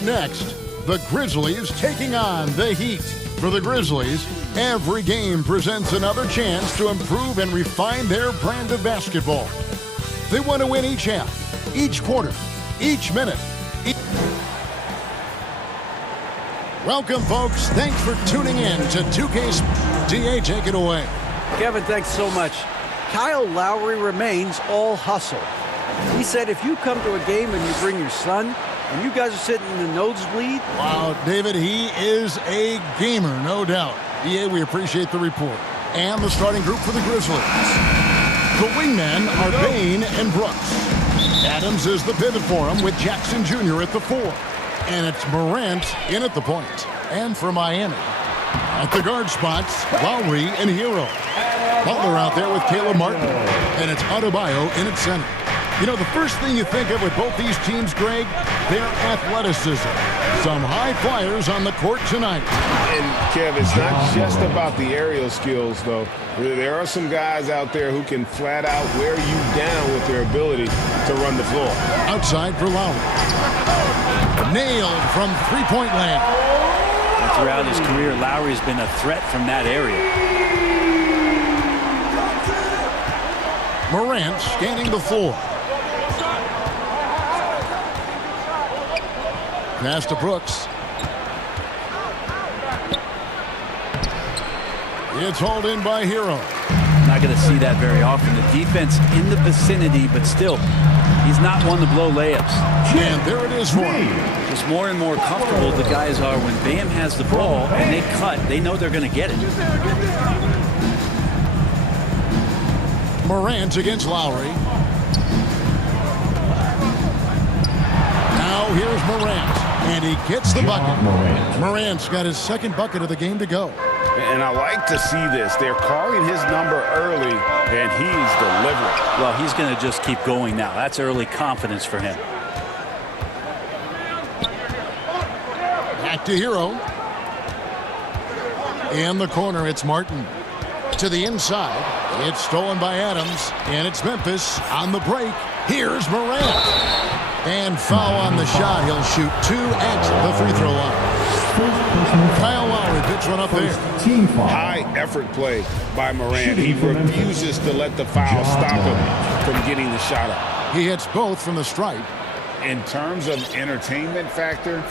Up next, the Grizzlies taking on the Heat. For the Grizzlies, every game presents another chance to improve and refine their brand of basketball. They want to win each half, each quarter, each minute. Welcome, folks. Thanks for tuning in to 2K's. DA, take it away. Kevin, thanks so much. Kyle Lowry remains all hustle. He said if you come to a game and you bring your son and you guys are sitting in the nosebleed. Wow, David, he is a gamer, no doubt. DA, we appreciate the report. And the starting group for the Grizzlies. The wingmen are Bain and Brooks. Adams is the pivot for him with Jackson Jr. at the 4. And it's Morant in at the point. And for Miami, at the guard spots, Lowry and Hero. Butler out there with Caleb Martin. And it's Adebayo in at center. You know, the first thing you think of with both these teams, Greg, their athleticism. Some high flyers on the court tonight. And, Kev, it's not just about the aerial skills, though. There are some guys out there who can flat out wear you down with their ability to run the floor. Outside for Lowry. Nailed from three-point land. And throughout his career, Lowry's been a threat from that area. Morant scanning the floor. Pass to Brooks. It's hauled in by Hero. Not going to see that very often. The defense in the vicinity, but still, he's not one to blow layups. And there it is for him. Just more and more comfortable the guys are when Bam has the ball and they cut. They know they're going to get it. Morant against Lowry. Now here's Morant. And he gets the bucket. Morant's got his second bucket of the game to go. And I like to see this. They're calling his number early, and he's delivering. Well, he's going to just keep going now. That's early confidence for him. Back to Hero. In the corner, it's Martin. To the inside, it's stolen by Adams, and it's Memphis on the break. Here's Morant. And foul on the shot. He'll shoot 2 at the free throw line. Kyle Lowry picks one up there. High effort play by Morant. He refuses to let the foul stop him from getting the shot up. He hits both from the stripe. In terms of entertainment factor,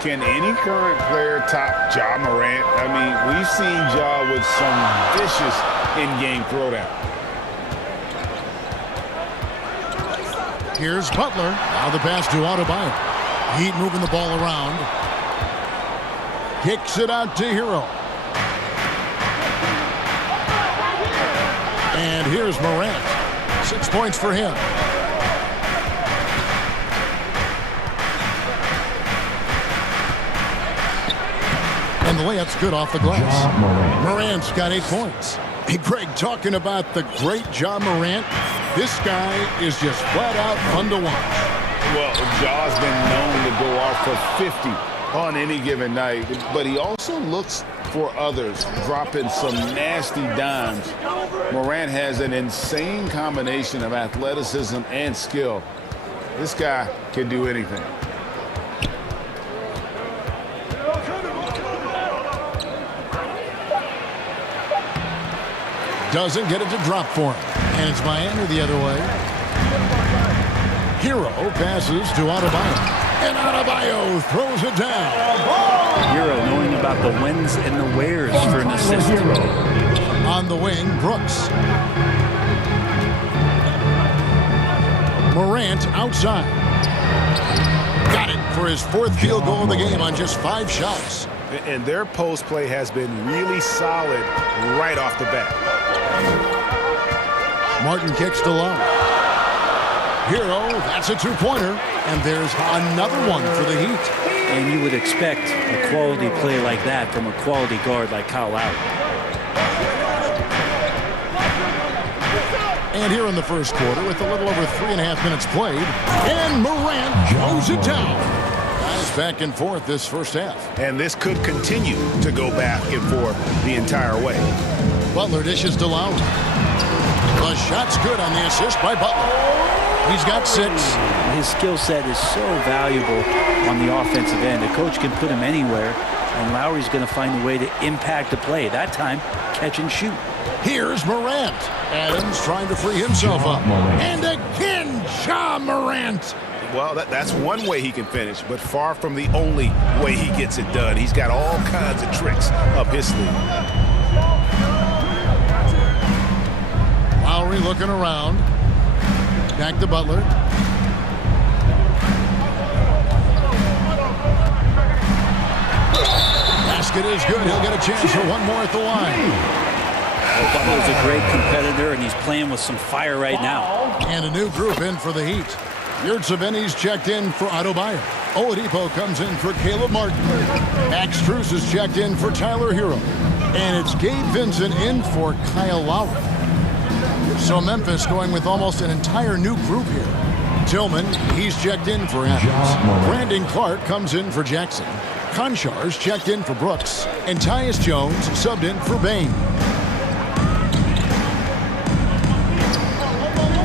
can any current player top Ja Morant? I mean, we've seen Ja with some vicious in-game throwdown. Here's Butler. Now the pass to Adebayo. Heat moving the ball around. Kicks it out to Hero. And here's Morant. 6 points for him. And the layup's good off the glass. Morant's got 8 points. Hey, Greg, talking about the great Ja Morant, this guy is just flat out fun to watch. Well, Ja's been known to go off for 50 on any given night, but he also looks for others, dropping some nasty dimes. Morant has an insane combination of athleticism and skill. This guy can do anything. Doesn't get it to drop for him. And it's Miami the other way. Hero passes to Adebayo. And Adebayo throws it down. Hero knowing about the whens and the wheres for an assist. On the wing, Brooks. Morant outside. Got it for his 4th field goal of the game on just 5 shots. And their post play has been really solid right off the bat. Martin kicks to Love. Hero, that's a 2-pointer. And there's another one for the Heat. And you would expect a quality play like that from a quality guard like Kyle Lowry. And here in the first quarter, with a little over 3.5 minutes played, and Morant throws it down. Guys back and forth this first half. And this could continue to go back and forth the entire way. Butler dishes to Lowry. The shot's good on the assist by Butler. He's got 6. His skill set is so valuable on the offensive end. The coach can put him anywhere, and Lowry's going to find a way to impact the play. That time, catch and shoot. Here's Morant. Adams trying to free himself up. And again, Ja Morant. Well, that's one way he can finish, but far from the only way he gets it done. He's got all kinds of tricks up his sleeve. Lowry looking around. Back to Butler. Basket is good. He'll get a chance for one more at the line. Well, Butler's a great competitor, and he's playing with some fire right now. And a new group in for the Heat. Yurtseveni's checked in for Adebayo. Oladipo comes in for Caleb Martin. Max Strus is checked in for Tyler Hero. And it's Gabe Vincent in for Kyle Lowry. So Memphis going with almost an entire new group here. Tillman, he's checked in for Adams. Brandon Clark comes in for Jackson. Konchar's checked in for Brooks. And Tyus Jones subbed in for Bain.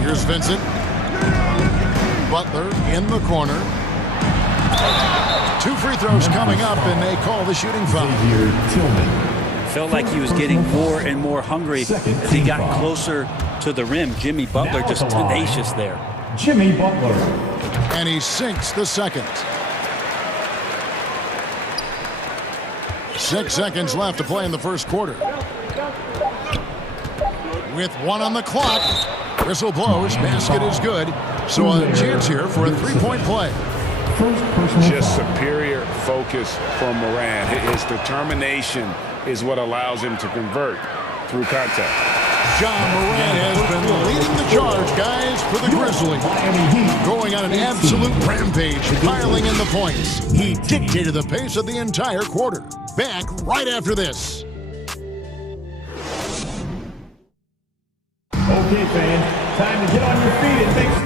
Here's Vincent. Butler in the corner. 2 free throws coming up, and they call the shooting foul. Felt like he was getting more and more hungry as he got closer to the rim. Jimmy Butler just tenacious there. Jimmy Butler. And he sinks the second. 6 seconds left to play in the first quarter. With 1 on the clock, whistle blows, basket is good. So a chance here for a 3-point play. Just superior focus from Morant. His determination is what allows him to convert through contact. Ja Morant has been leading the charge, guys, for the Grizzlies. Going on an absolute rampage, piling in the points. He dictated the pace of the entire quarter. Back right after this. Okay, fans, time to get on your feet and make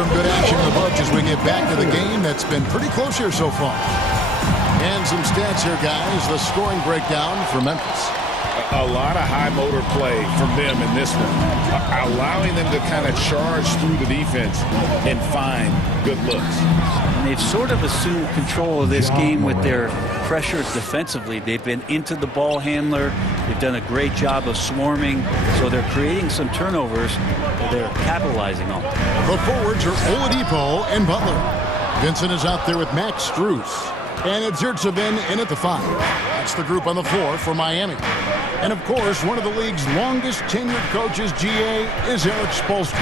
Some good action in the books as we get back to the game that's been pretty close here so far. And some stats here, guys. The scoring breakdown for Memphis. A lot of high motor play from them in this one, allowing them to kind of charge through the defense and find good looks. And they've sort of assumed control of this game with their pressure defensively. They've been into the ball handler. They've done a great job of swarming, so they're creating some turnovers that they're capitalizing on. The forwards are Oladipo and Butler. Vincent is out there with Max Strus. And it's Yurtsevin in at the 5. That's the group on the floor for Miami. And, of course, one of the league's longest tenured coaches, GA, is Eric Spoelstra.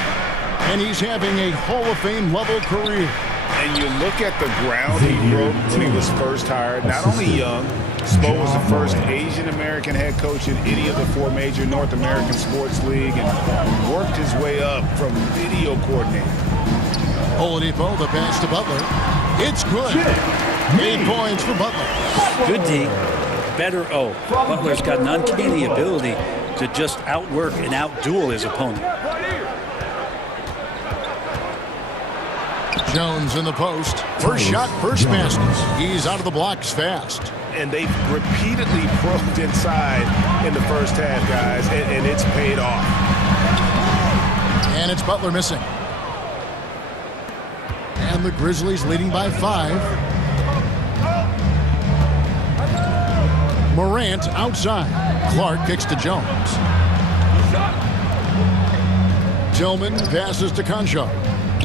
And he's having a Hall of Fame level career. And you look at the ground he broke when he was first hired. Not only young, Spo was the first Asian-American head coach in any of the 4 major North American sports league and worked his way up from video coordinator. Oladipo, the pass to Butler. It's good. 8 points for Butler. Good D. Better O. Butler's got an uncanny ability to just outwork and outduel his opponent. Jones in the post. First shot, first basket. He's out of the blocks fast. And they've repeatedly probed inside in the first half, guys, and it's paid off. And it's Butler missing. And the Grizzlies leading by 5. Morant outside. Clark kicks to Jones. Tillman passes to Concho.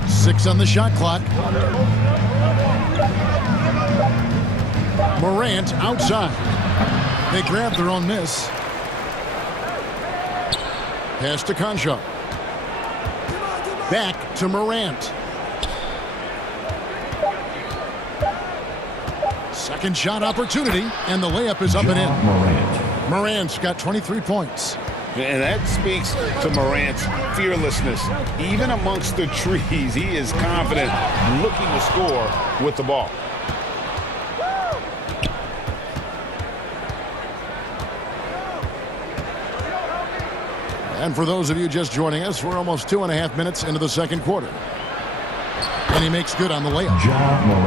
6 on the shot clock. Morant outside. They grab their own miss. Pass to Concho. Back to Morant. Second shot opportunity, and the layup is up and in. Morant's got 23 points. And that speaks to Morant's fearlessness. Even amongst the trees, he is confident, looking to score with the ball. And for those of you just joining us, we're almost 2.5 minutes into the second quarter. And he makes good on the layup.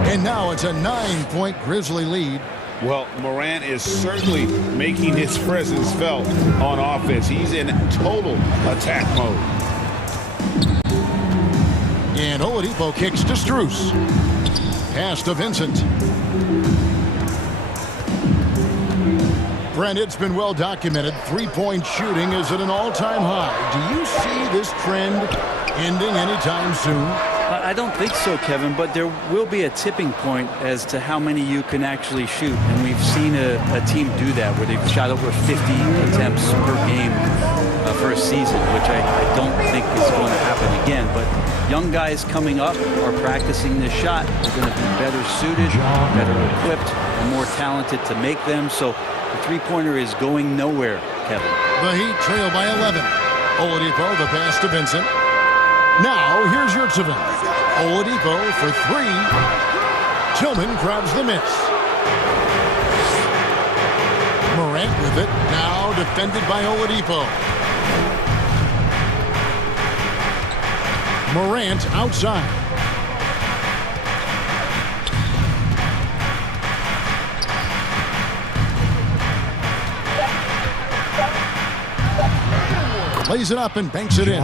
And now it's a 9-point Grizzly lead. Well, Morant is certainly making his presence felt on offense. He's in total attack mode. And Oladipo kicks to Strus. Pass to Vincent. Brent, it's been well documented. 3-point shooting is at an all-time high. Do you see this trend ending anytime soon? I don't think so, Kevin, but there will be a tipping point as to how many you can actually shoot. And we've seen a team do that where they've shot over 50 attempts per game for a season, which I don't think is going to happen again. But young guys coming up are practicing this shot. They're going to be better suited, better equipped, and more talented to make them. So the three-pointer is going nowhere, Kevin. The Heat trail by 11. Oladipo, the pass to Vincent. Now, here's Yurtsevin. Oladipo for 3. Tillman grabs the miss. Morant with it. Now defended by Oladipo. Morant outside. Lays it up and banks it in.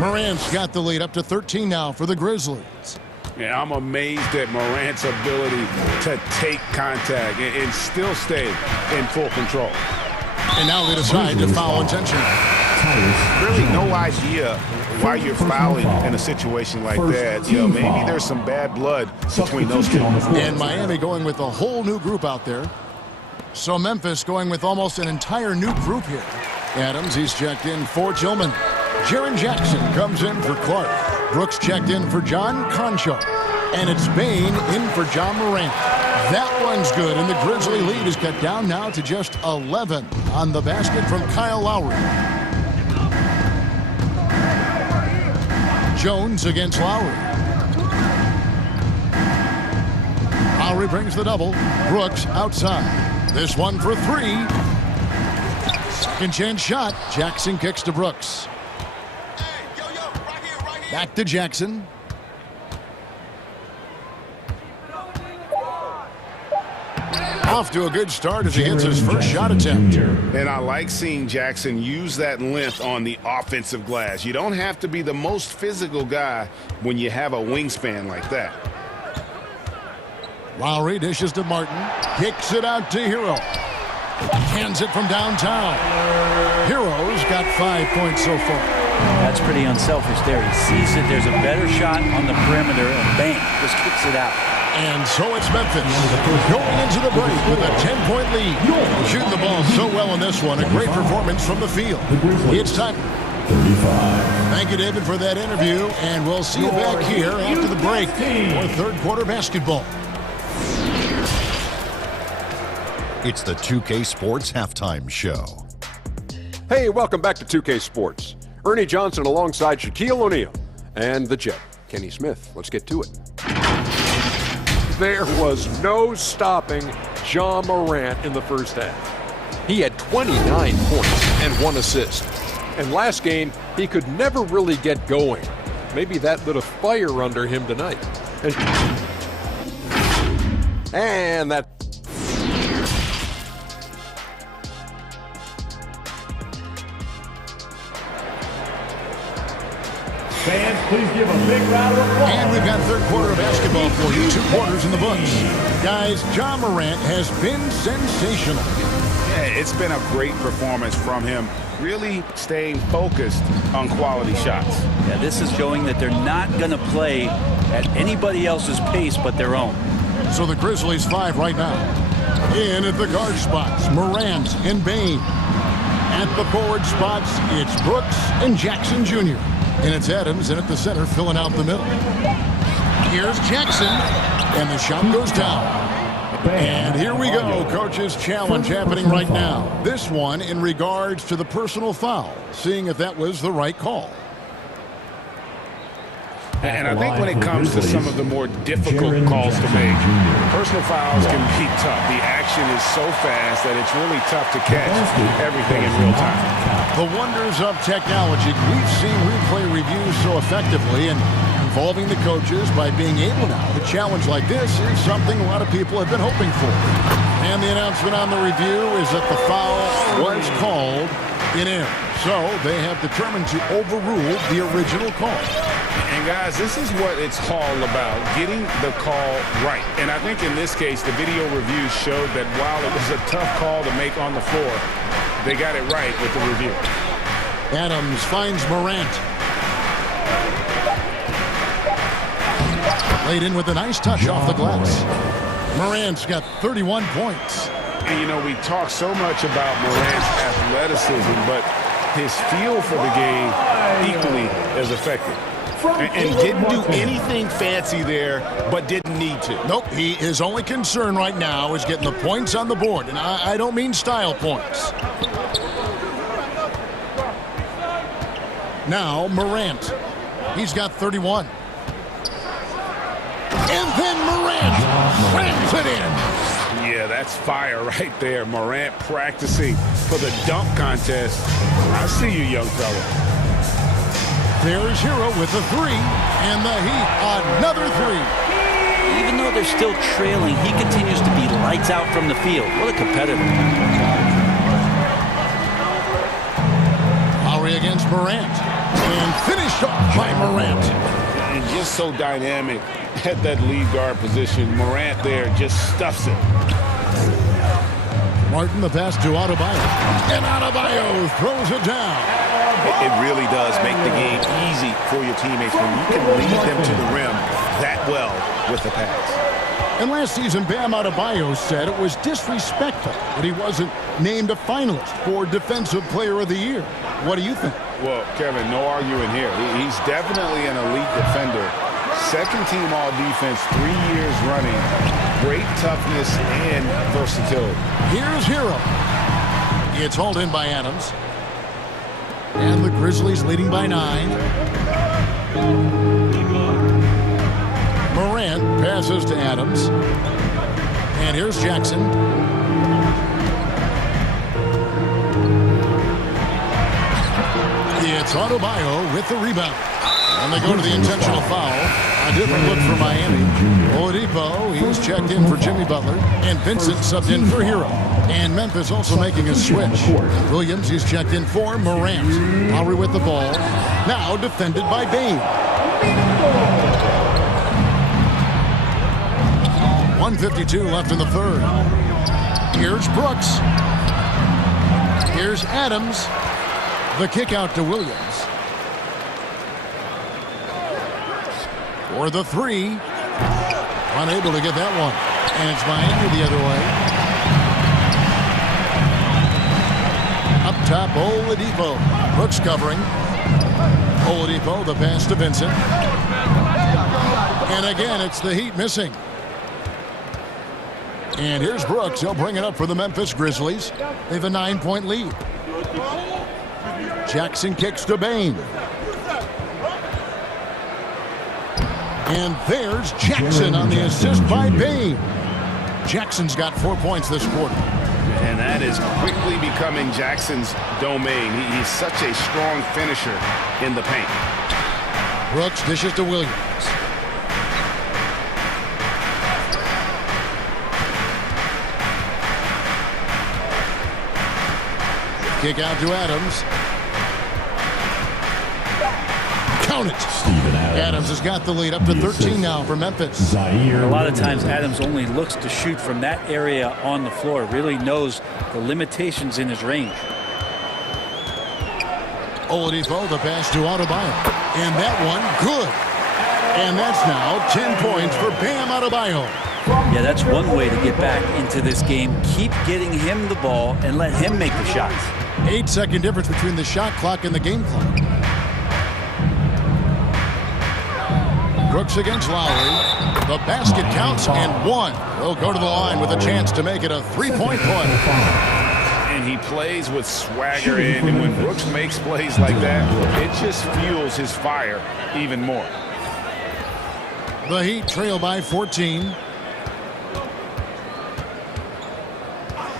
Morant's got the lead up to 13 now for the Grizzlies. Yeah, I'm amazed at Morant's ability to take contact and still stay in full control. And now they decide to foul intentionally. Really no idea why you're fouling in a situation like that. You know, maybe there's some bad blood between those two. And Miami going with a whole new group out there. So Memphis going with almost an entire new group here. Adams, he's checked in for Tillman. Jaren Jackson comes in for Clark. Brooks checked in for John Concho. And it's Bain in for John Morant. That one's good, and the Grizzly lead is cut down now to just 11 on the basket from Kyle Lowry. Jones against Lowry. Lowry brings the double. Brooks outside. This one for 3. Second chance shot. Jackson kicks to Brooks. Back to Jackson. Off to a good start as he hits his first shot attempt. And I like seeing Jackson use that length on the offensive glass. You don't have to be the most physical guy when you have a wingspan like that. Lowry dishes to Martin. Kicks it out to Hero. Hands it from downtown. Hero's got 5 points so far. That's pretty unselfish there. He sees that there's a better shot on the perimeter and bang, just kicks it out. And so it's Memphis going into the break with a 10-point lead. Shooting the ball so well in this one. A great performance from the field. It's time. 35. Thank you, David, for that interview. And we'll see you back here after the break for third quarter basketball. It's the 2K Sports Halftime Show. Hey, welcome back to 2K Sports. Ernie Johnson alongside Shaquille O'Neal and the Jet, Kenny Smith. Let's get to it. There was no stopping Ja Morant in the first half. He had 29 points and 1 assist. And last game, he could never really get going. Maybe that lit a fire under him tonight. And that... Fans, please give a big round of applause. And we've got third quarter of basketball for you. 2 quarters in the books. Guys, Ja Morant has been sensational. Yeah, it's been a great performance from him. Really staying focused on quality shots. Yeah, this is showing that they're not going to play at anybody else's pace but their own. So the Grizzlies 5 right now. In at the guard spots, Morant and Bane. At the forward spots, it's Brooks and Jackson Jr. And it's Adams in at the center, filling out the middle. Here's Jackson, and the shot goes down. And here we go, coach's challenge happening right now. This one in regards to the personal foul, seeing if that was the right call. And I think when it comes to some of the more difficult calls to make, personal fouls can be tough. The action is so fast that it's really tough to catch everything in real time. The wonders of technology. We've seen replay reviews so effectively, and involving the coaches by being able now to challenge like this is something a lot of people have been hoping for. And the announcement on the review is that the foul was called in error. So they have determined to overrule the original call. And guys, this is what it's all about, getting the call right. And I think in this case, the video review showed that while it was a tough call to make on the floor, they got it right with the review. Adams finds Morant. Laid in with a nice touch off the glass. Morant's got 31 points. And, you know, we talk so much about Morant's athleticism, but his feel for the game equally as effective. And didn't do anything fancy there, but didn't need to. Nope, his only concern right now is getting the points on the board. And I don't mean style points. Now Morant. He's got 31. And then Morant slams it in. Yeah, that's fire right there. Morant practicing for the dunk contest. I see you, young fella. There's Hero with a 3, and the Heat another 3. Even though they're still trailing, he continues to be lights out from the field. What a competitor. Lowry against Morant, and finished off by Morant. And just so dynamic at that lead guard position. Morant there just stuffs it. Martin, the pass to Adebayo, and Adebayo throws it down. It really does make the game easy for your teammates when you can lead them to the rim that well with the pass. And last season, Bam Adebayo said it was disrespectful that he wasn't named a finalist for Defensive Player of the Year. What do you think? Well, Kevin, no arguing here. He's definitely an elite defender. Second team all defense 3 years running. Great toughness and versatility. Here's Hero. It's hauled in by Adams. And the Grizzlies leading by 9. Morant passes to Adams. And here's Jackson. It's Adebayo with the rebound. And they go to the intentional foul A different look for Miami. Oladipo, he's checked in for Jimmy Butler. And Vincent subbed in for Hero. And Memphis also making a switch. Williams, he's checked in for Morant. Lowry with the ball. Now defended by Bain. 1:52 left in the third. Here's Brooks. Here's Adams. The kick out to Williams. For the three. Unable to get that one. And it's Miami the other way. Up top, Oladipo. Brooks covering. Oladipo, the pass to Vincent. And again, it's the Heat missing. And here's Brooks. He'll bring it up for the Memphis Grizzlies. They have a 9-point lead. Jackson kicks to Bain. And there's Jackson on the assist by Bain. Jackson's got 4 points this quarter. And that is quickly becoming Jackson's domain. He's such a strong finisher in the paint. Brooks dishes to Williams. Kick out to Adams. Count it. Adams has got the lead up to 13 now for Memphis. A lot of times Adams only looks to shoot from that area on the floor. Really knows the limitations in his range. Oladipo, the pass to Adebayo. And that one, good. And that's now 10 points for Bam Adebayo. Yeah, that's one way to get back into this game. Keep getting him the ball and let him make the shots. 8-second difference between the shot clock and the game clock. Brooks against Lowry. The basket counts and one. They'll go to the line with a chance to make it a three-point play. And he plays with swagger in, and when Brooks makes plays like that, it just fuels his fire even more. The Heat trail by 14.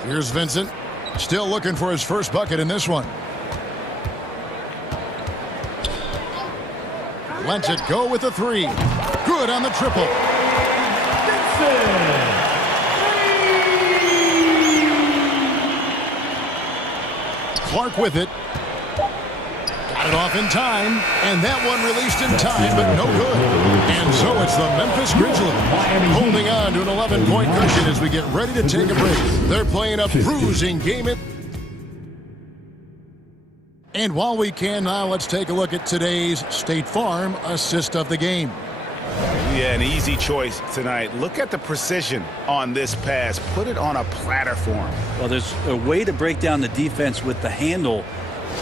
Here's Vincent. Still looking for his first bucket in this one. Lets it go with the three. Good on the triple. Clark with it. Got it off in time. And that one released in time, but no good. And so it's the Memphis Grizzlies holding on to an 11-point cushion as we get ready to take a break. They're playing a bruising game. And while we can now, let's take a look at today's State Farm assist of the game. Yeah, an easy choice tonight. Look at the precision on this pass. Put it on a platter form. Well, there's a way to break down the defense with the handle.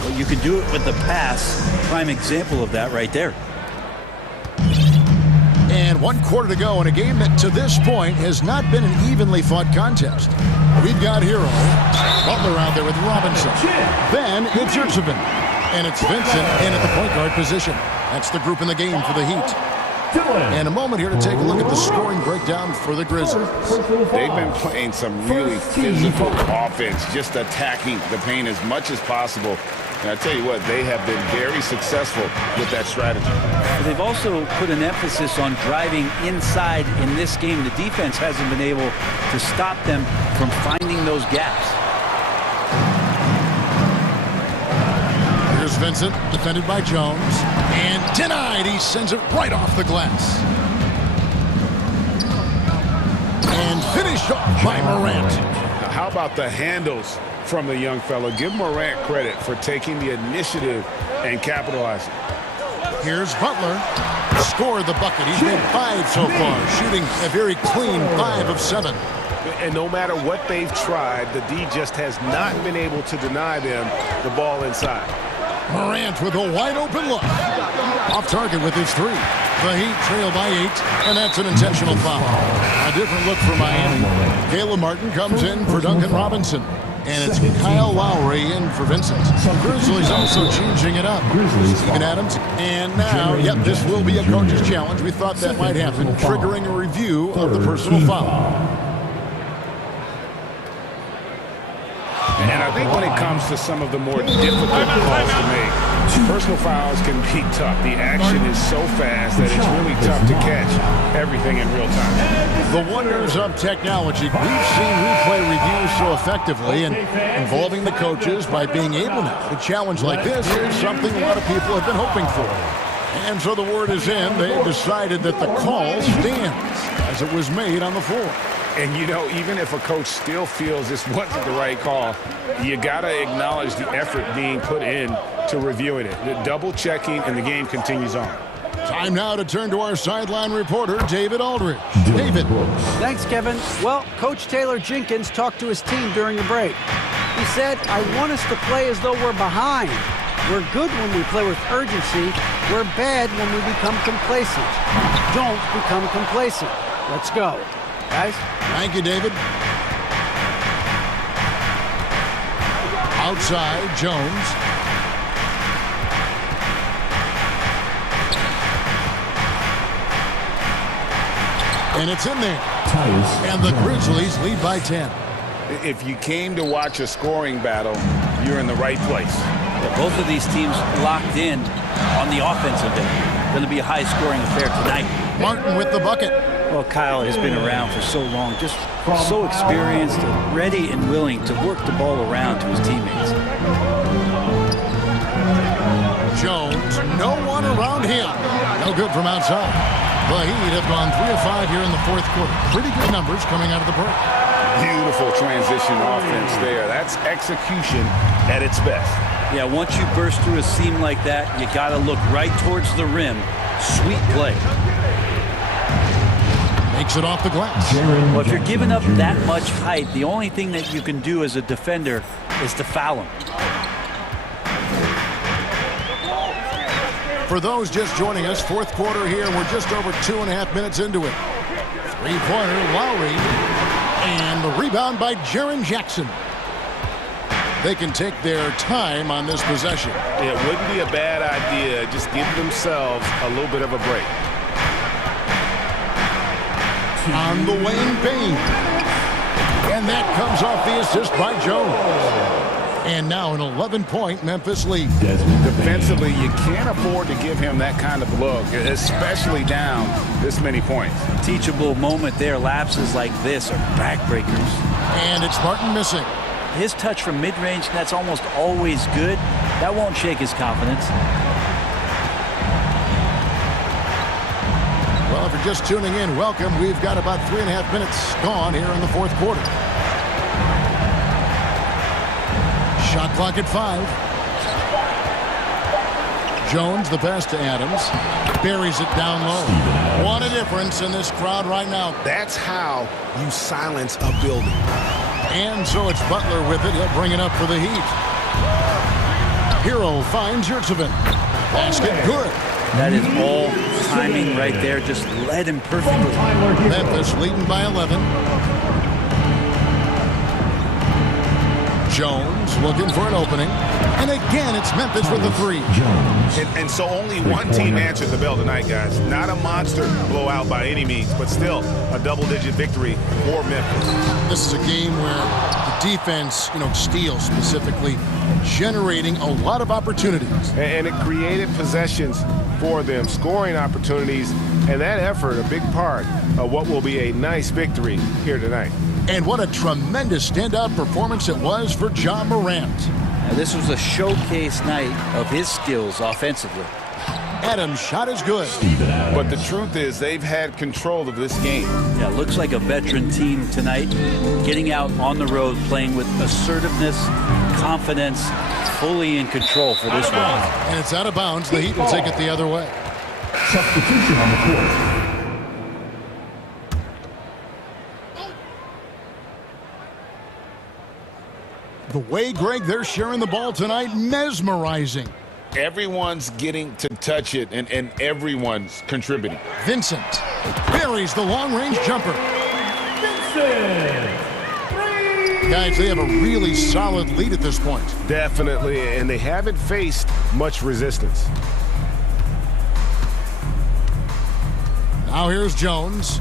Well, you can do it with the pass. Prime example of that right there. And 1 quarter to go in a game that to this point has not been an evenly fought contest. We've got Hero. Butler out there with Robinson. Then it's Yurtseven. And it's Vincent in at the point guard position. That's the group in the game for the Heat. And a moment here to take a look at the scoring breakdown for the Grizzlies. They've been playing some really physical offense, just attacking the paint as much as possible. And I tell you what, they have been very successful with that strategy. They've also put an emphasis on driving inside in this game. The defense hasn't been able to stop them from finding those gaps. Here's Vincent, defended by Jones. And denied. He sends it right off the glass. And finished off by Morant. Now, how about the handles from the young fellow? Give Morant credit for taking the initiative and capitalizing. Here's Butler. Scored the bucket. He's made 5 so far, shooting a very clean 5 of 7. And no matter what they've tried, the D just has not been able to deny them the ball inside. Morant with a wide open look. Off target with his 3. The Heat trail by 8, and that's an intentional foul. A different look for Miami. Caleb Martin comes in for Duncan Robinson. And it's Kyle Lowry in for Vincent. Grizzlies also changing it up. Steven Adams. And now, yep, this will be a coach's challenge. We thought that might happen, triggering a review of the personal foul. And I think when it comes to some of the more difficult calls to make, Personal fouls can be tough. The action is so fast that it's really tough to catch everything in real time. The wonders of technology. We've seen replay reviews so effectively, and involving the coaches by being able now to challenge like this is something a lot of people have been hoping for. And so the word is in. They decided that the call stands as it was made on the floor. And, you know, even if a coach still feels this wasn't the right call, you got to acknowledge the effort being put in to reviewing it. The double-checking, and the game continues on. Time now to turn to our sideline reporter, David Aldridge. David. Thanks, Kevin. Well, Coach Taylor Jenkins talked to his team during the break. He said, I want us to play as though we're behind. We're good when we play with urgency. We're bad when we become complacent. Don't become complacent. Let's go. Guys? Thank you, David. Outside, Jones. And it's in there. And the Grizzlies lead by 10. If you came to watch a scoring battle, you're in the right place. Yeah, both of these teams locked in on the offensive end. Going to be a high-scoring affair tonight. Martin with the bucket. Well, Kyle has been around for so long, just so experienced, ready and willing to work the ball around to his teammates. Jones, no one around him. No good from outside. The Heat have gone 3 of 5 here in the fourth quarter. Pretty good numbers coming out of the break. Beautiful transition offense there. That's execution at its best. Yeah, once you burst through a seam like that, you got to look right towards the rim. Sweet play. Makes it off the glass. Well, if you're giving up that much height, the only thing that you can do as a defender is to foul him. For those just joining us, fourth quarter here. We're just over 2.5 minutes into it. Three-pointer, Lowry. And the rebound by Jaren Jackson. They can take their time on this possession. It wouldn't be a bad idea. Just give themselves a little bit of a break. On the Wayne Payne. And that comes off the assist by Jones. And now an 11-point Memphis lead. Defensively, you can't afford to give him that kind of look, especially down this many points. Teachable moment there. Lapses like this are backbreakers. And it's Martin missing. His touch from mid-range, that's almost always good. That won't shake his confidence. Well, if you're just tuning in, welcome. We've got about 3.5 minutes gone here in the fourth quarter. Shot clock at 5. Jones, the pass to Adams. Buries it down low. What a difference in this crowd right now. That's how you silence a building. And so it's Butler with it. He'll bring it up for the Heat. Hero finds Yurtsevin. Basket good. That is all timing right there. Just led him perfectly. Memphis leading by 11. Jones looking for an opening. And again, it's Memphis with the 3. And so only one team answered the bell tonight, guys. Not a monster blowout by any means, but still a double-digit victory for Memphis. This is a game where the defense, steals specifically, generating a lot of opportunities. And it created possessions for them, scoring opportunities, and that effort, a big part of what will be a nice victory here tonight. And what a tremendous standout performance it was for Ja Morant. Now, this was a showcase night of his skills offensively. Adams' shot is good. But the truth is they've had control of this game. Yeah, looks like a veteran team tonight, getting out on the road, playing with assertiveness, confidence, fully in control for this one. And it's out of bounds. The Heat will take it the other way. Substitution on the court. The way, Greg, they're sharing the ball tonight, mesmerizing. Everyone's getting to touch it, and everyone's contributing. Vincent buries the long-range jumper. Vincent! Guys, they have a really solid lead at this point. Definitely, and they haven't faced much resistance. Now here's Jones.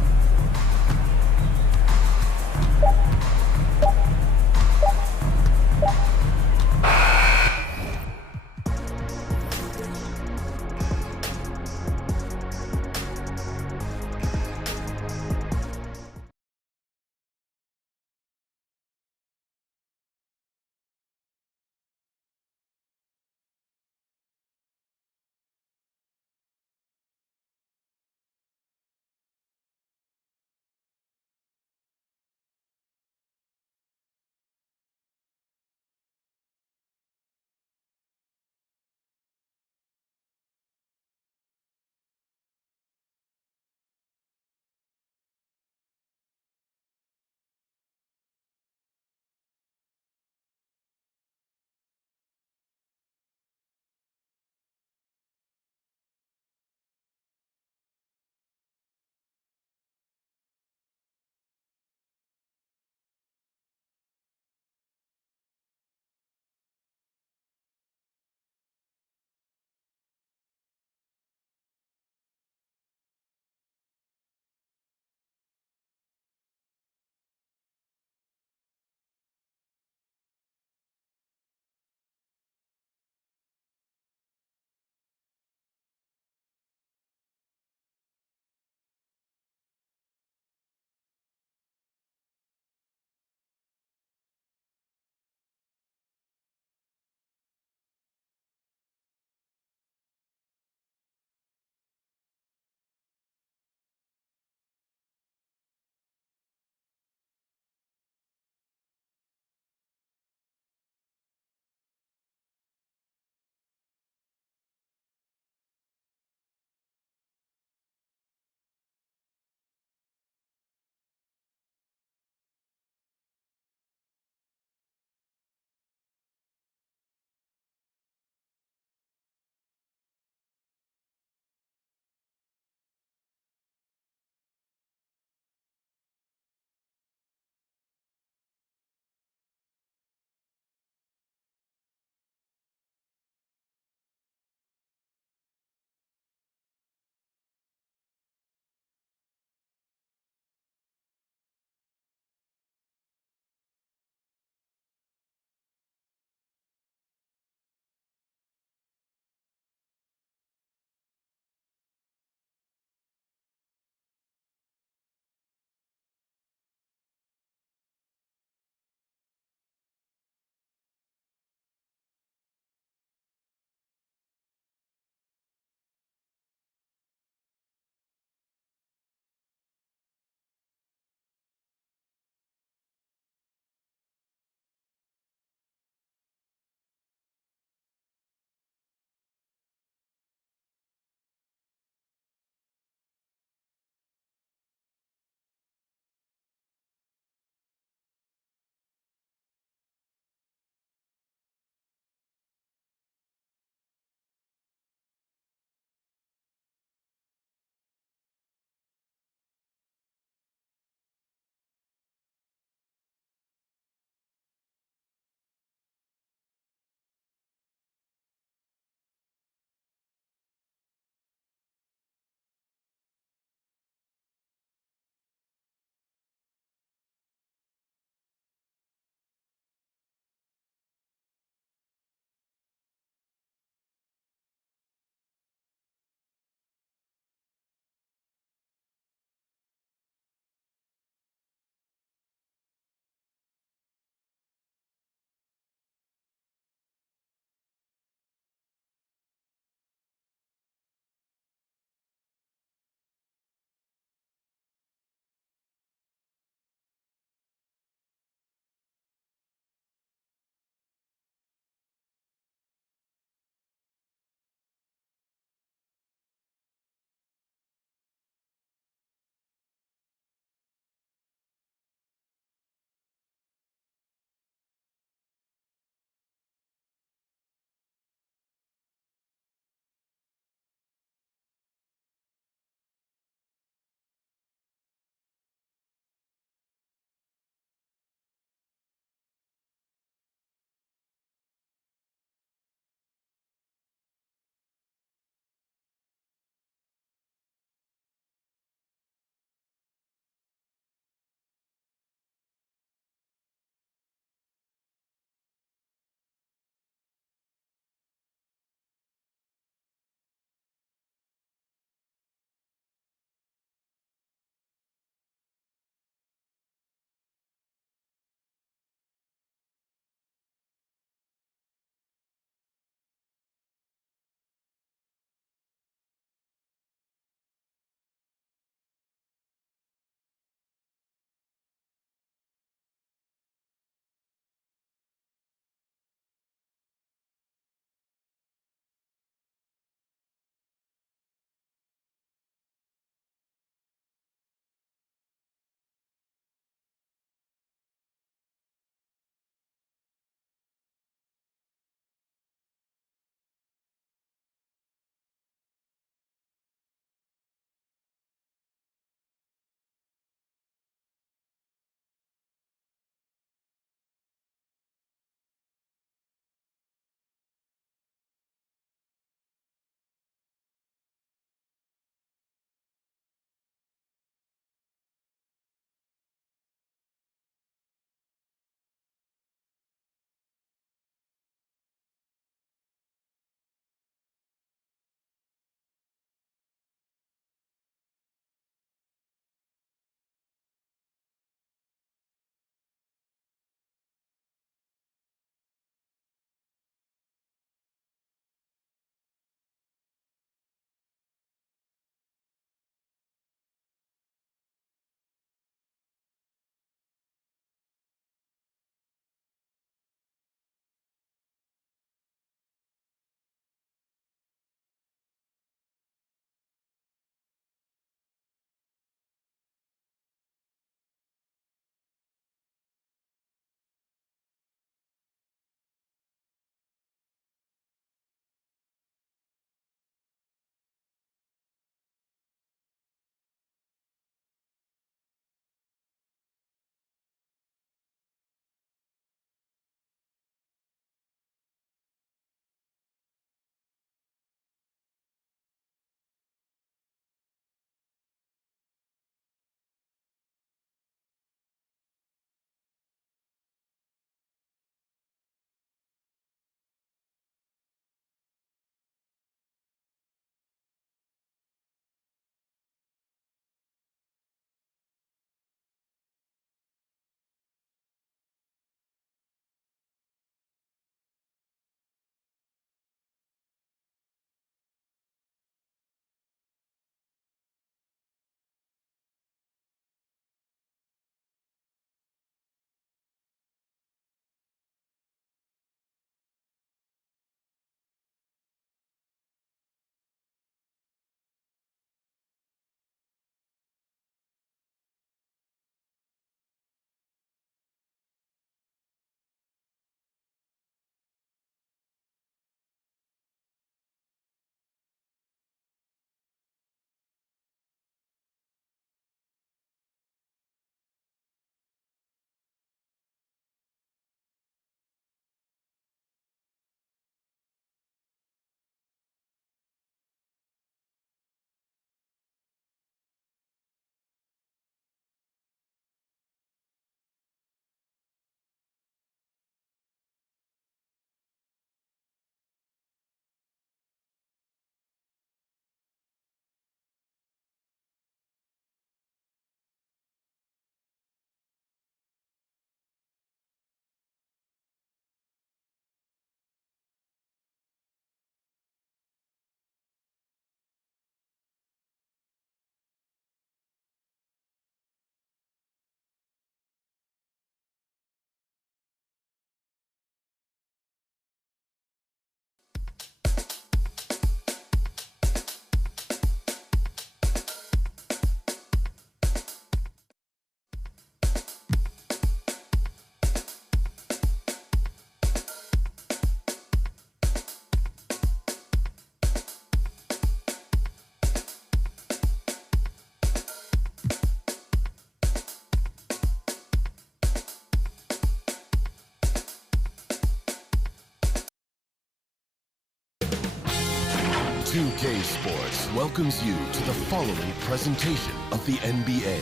2K Sports welcomes you to the following presentation of the NBA.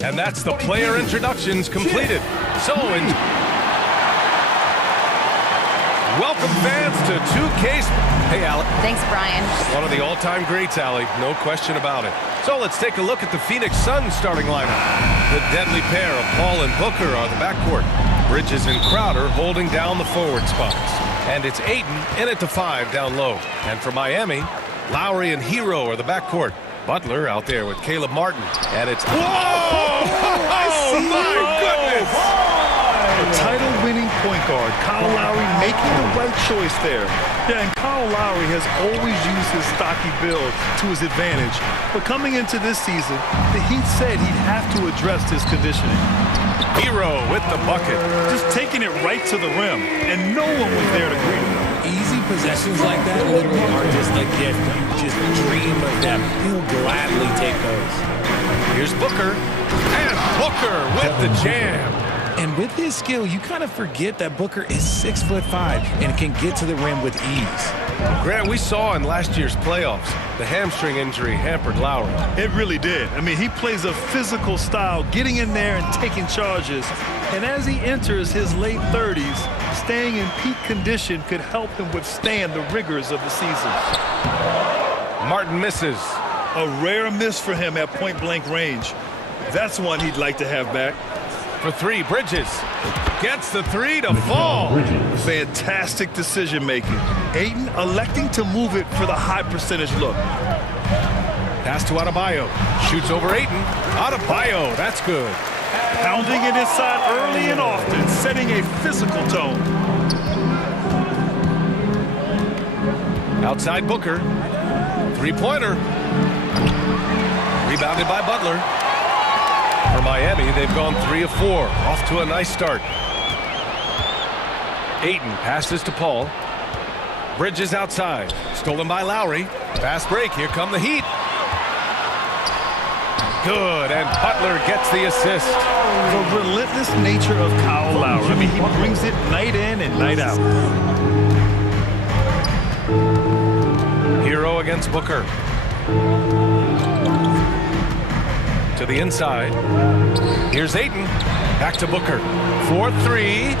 And that's the player introductions completed. So, welcome fans to 2K. Hey, Alec. Thanks, Brian. One of the all-time greats, Alec. No question about it. So let's take a look at the Phoenix Suns starting lineup. The deadly pair of Paul and Booker are the backcourt. Bridges and Crowder holding down the forward spots. And it's Ayton in at the 5 down low. And for Miami, Lowry and Hero are the backcourt. Butler out there with Caleb Martin. And it's... Whoa! Oh, my goodness! The title-winning point guard, Kyle Lowry, making the right choice there. Yeah, and Kyle Lowry has always used his stocky build to his advantage. But coming into this season, the Heat said he'd have to address his conditioning. Hero with the bucket. Just taking it right to the rim, and no one was there to greet him. Easy possessions like that literally are just a gift. You just dream of them. He'll gladly take those. Here's Booker. And Booker with the jam. And with his skill, you kind of forget that Booker is 6'5" and can get to the rim with ease. Grant, we saw in last year's playoffs, the hamstring injury hampered Lowry. It really did. I mean, he plays a physical style, getting in there and taking charges. And as he enters his late 30s, staying in peak condition could help him withstand the rigors of the season. Martin misses. A rare miss for him at point-blank range. That's one he'd like to have back. For 3, Bridges gets the 3 to fall. Fantastic decision-making. Ayton electing to move it for the high percentage look. Pass to Adebayo. Shoots over Ayton. Adebayo, that's good. Pounding it inside early and often, setting a physical tone. Outside Booker. 3-pointer. Rebounded by Butler. For Miami, they've gone 3 of 4. Off to a nice start. Ayton passes to Paul. Bridges outside. Stolen by Lowry. Fast break. Here come the Heat. Good. And Butler gets the assist. The relentless nature of Kyle Lowry. I mean, he brings it night in and night out. Hero against Booker. To the inside. Here's Ayton. Back to Booker. 4-3.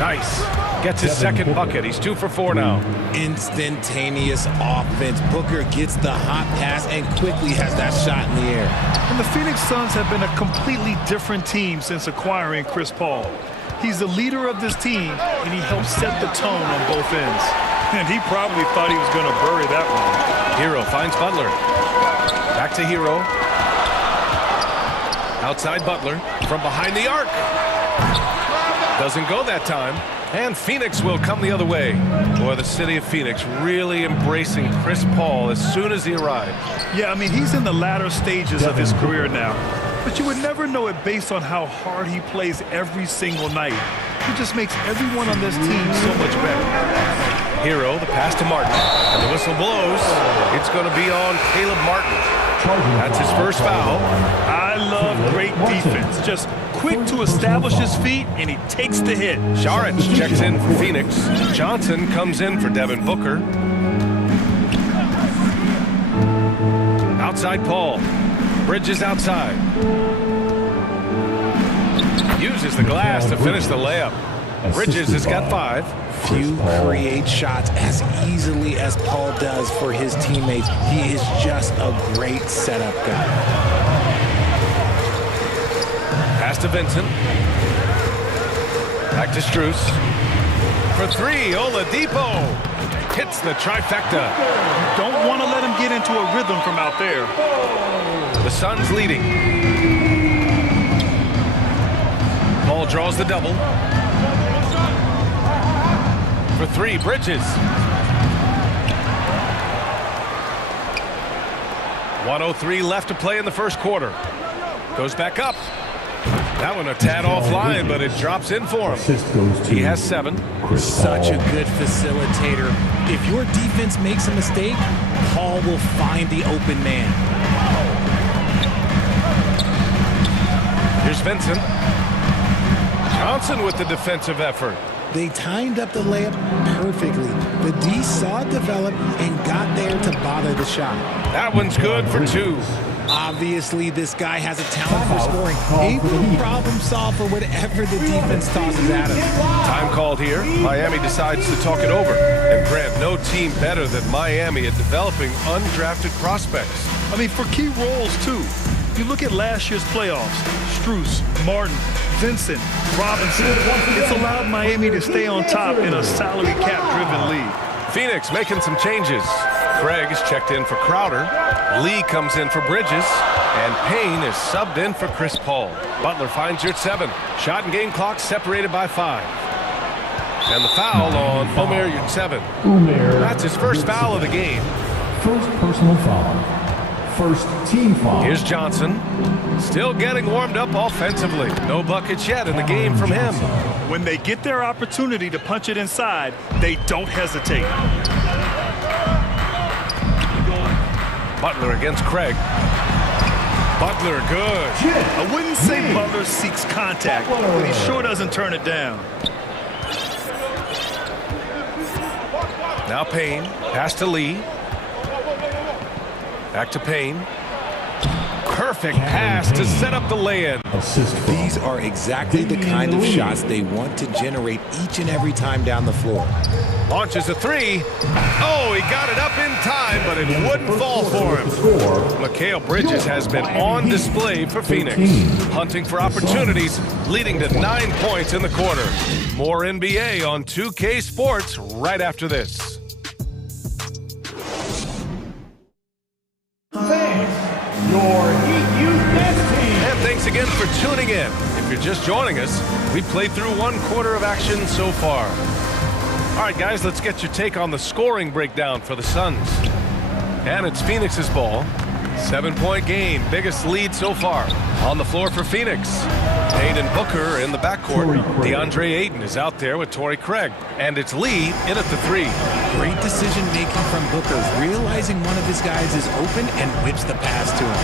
Nice. Gets his second bucket. He's 2 for 4 now. Instantaneous offense. Booker gets the hot pass and quickly has that shot in the air. And the Phoenix Suns have been a completely different team since acquiring Chris Paul. He's the leader of this team, and he helps set the tone on both ends. And he probably thought he was going to bury that one. Hero finds Butler. Back to Hero. Outside Butler from behind the arc. Doesn't go that time. And Phoenix will come the other way. Boy, the city of Phoenix really embracing Chris Paul as soon as he arrived. Yeah, I mean, he's in the latter stages of his career now. But you would never know it based on how hard he plays every single night. He just makes everyone on this team so much better. Hero, the pass to Martin. And the whistle blows. It's going to be on Caleb Martin. That's his first foul. I love great defense. Just quick to establish his feet, and he takes the hit. Saric checks in for Phoenix. Johnson comes in for Devin Booker. Outside Paul. Bridges outside. Uses the glass to finish the layup. Bridges has got 5. Few create shots as easily as Paul does for his teammates. He is just a great setup guy. Pass to Vincent. Back to Strus. For 3, Oladipo hits the trifecta. You don't want to let him get into a rhythm from out there. The Suns leading. Paul draws the double. For 3, Bridges. 1:03 left to play in the first quarter. Goes back up. That one a tad offline, but it drops in for him. He has 7. Such a good facilitator. If your defense makes a mistake, Paul will find the open man. Here's Vincent. Johnson with the defensive effort. They timed up the layup perfectly. The D saw it develop and got there to bother the shot. That one's good for 2. Obviously, this guy has a talent for scoring. Able to problem solve for whatever the defense tosses at him. Time called here. Miami decides to talk it over. And Grant, no team better than Miami at developing undrafted prospects. I mean, for key roles, too. You look at last year's playoffs. Strus, Martin, Vincent, Robinson. It's allowed Miami to stay on top in a salary cap-driven league. Phoenix making some changes. Craig is checked in for Crowder. Lee comes in for Bridges. And Payne is subbed in for Chris Paul. Butler finds you at 7. Shot and game clock separated by 5. And the foul on Omer Yurtseven. That's his first foul of the game. First personal foul. First team foul. Here's Johnson. Still getting warmed up offensively. No buckets yet in the game from him. When they get their opportunity to punch it inside, they don't hesitate. Butler against Craig. Butler good. I wouldn't say Butler seeks contact, but he sure doesn't turn it down. Now Payne. Pass to Lee. Back to Payne. Perfect pass to set up the lay-in. These are exactly the kind of shots they want to generate each and every time down the floor. Launches a 3. Oh, he got it up in time, but it wouldn't fall for him. Mikal Bridges has been on display for Phoenix. Hunting for opportunities, leading to 9 points in the quarter. More NBA on 2K Sports right after this. And thanks again for tuning in. If you're just joining us, we played through 1 quarter of action so far. All right, guys, let's get your take on the scoring breakdown for the Suns. And it's Phoenix's ball. 7-point game, biggest lead so far. On the floor for Phoenix. Payne and Booker in the backcourt. DeAndre Ayton is out there with Torrey Craig. And it's Lee in at the 3. Great decision-making from Booker, realizing one of his guys is open and whips the pass to him.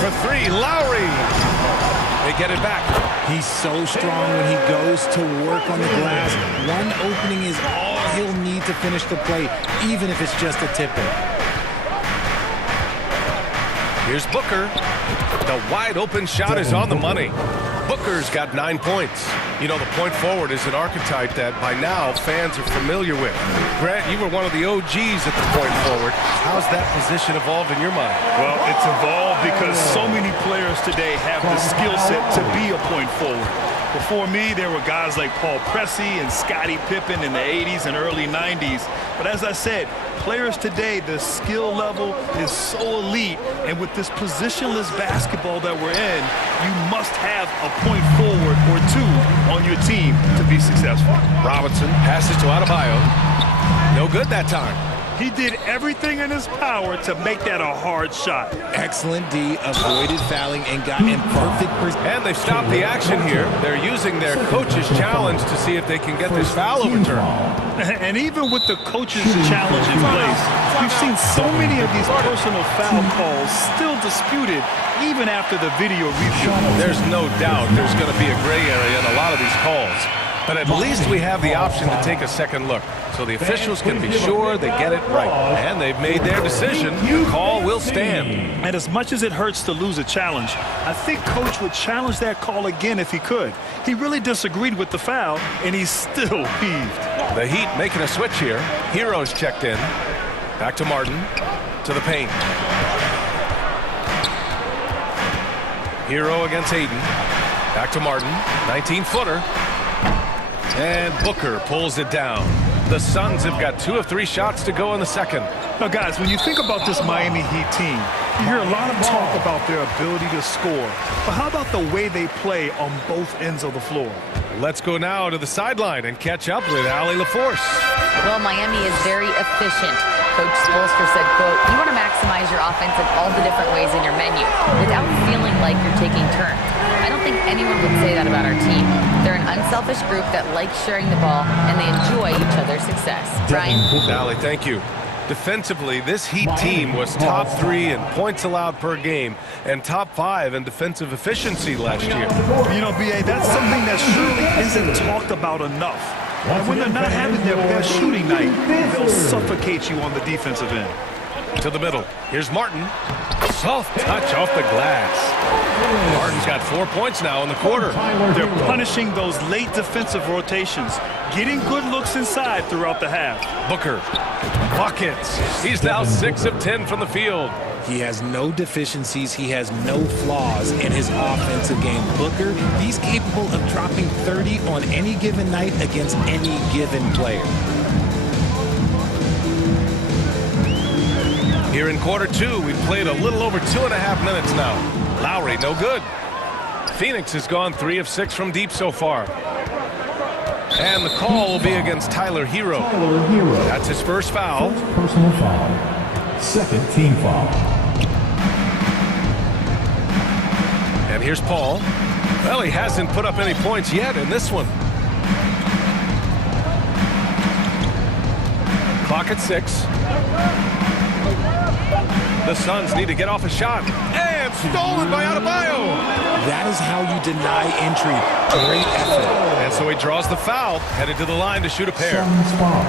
For 3, Lowry. They get it back. He's so strong when he goes to work on the glass. One opening is all he'll need to finish the play, even if it's just a tip-in. Here's Booker. The wide open shot is on the money. Booker's got 9 points. You know, the point forward is an archetype that by now fans are familiar with. Grant, you were one of the OGs at the point forward. How's that position evolved in your mind? Well, it's evolved because so many players today have the skill set to be a point forward. Before me, there were guys like Paul Pressey and Scottie Pippen in the 80s and early 90s. But as I said, players today, the skill level is so elite. And with this positionless basketball that we're in, you must have a point forward or 2 on your team to be successful. Robinson passes to Adebayo. No good that time. He did everything in his power to make that a hard shot. Excellent D, avoided fouling and got in perfect position. And they've stopped the action here. They're using their coach's challenge to see if they can get this foul overturned. And even with the coach's challenge in place, we've seen so many of these personal foul calls still disputed even after the video review. There's no doubt there's going to be a gray area in a lot of these calls. But at least we have the option to take a second look, so the officials can be sure they get it right. And they've made their decision. The call will stand. And as much as it hurts to lose a challenge, I think Coach would challenge that call again if he could. He really disagreed with the foul, and he's still peeved. The Heat making a switch here. Hero's checked in. Back to Martin. To the paint. Hero against Ayton. Back to Martin. 19-footer. And Booker pulls it down. The Suns have got 2 of 3 shots to go in the second. Now, guys, when you think about this Miami Heat team, you hear a lot of talk about their ability to score. But how about the way they play on both ends of the floor? Let's go now to the sideline and catch up with Allie LaForce. Well, Miami is very efficient. Coach Spoelstra said, quote, "You want to maximize your offense in all the different ways in your menu without feeling like you're taking turns." I don't think anyone would say that about our team. They're an unselfish group that likes sharing the ball, and they enjoy each other's success. Brian? Allie, thank you. Defensively, this Heat team was top 3 in points allowed per game and top 5 in defensive efficiency last year. You know, B.A., that's something that surely isn't talked about enough. And when they're not having their best shooting night, they'll suffocate you on the defensive end. To the middle. Here's Martin. Soft touch off the glass. Martin's got 4 points now in the quarter. They're punishing those late defensive rotations, getting good looks inside throughout the half. Booker. Buckets. He's now 6 of 10 from the field. He has no deficiencies. He has no flaws in his offensive game. Booker, he's capable of dropping 30 on any given night against any given player. Here in quarter two, we've played a little over 2.5 minutes now. Lowry, no good. Phoenix has gone 3 of 6 from deep so far. And the call will be against Tyler Hero. That's his first foul. First personal foul. Second team foul. And here's Paul. Well, he hasn't put up any points yet in this one. Clock at 6. The Suns need to get off a shot. And stolen by Adebayo. That is how you deny entry. Great effort. And so he draws the foul, headed to the line to shoot a pair. Suns foul.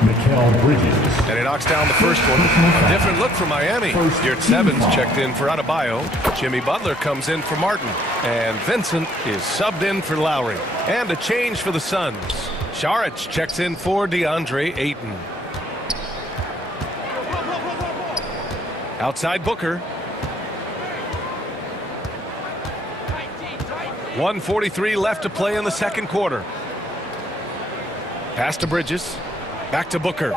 Mikal Bridges. And he knocks down the first one. A different look for Miami. Yurt Evans checked in for Adebayo. Jimmy Butler comes in for Martin. And Vincent is subbed in for Lowry. And a change for the Suns. Saric checks in for DeAndre Ayton. Outside Booker. 1:43 left to play in the second quarter. Pass to Bridges. Back to Booker.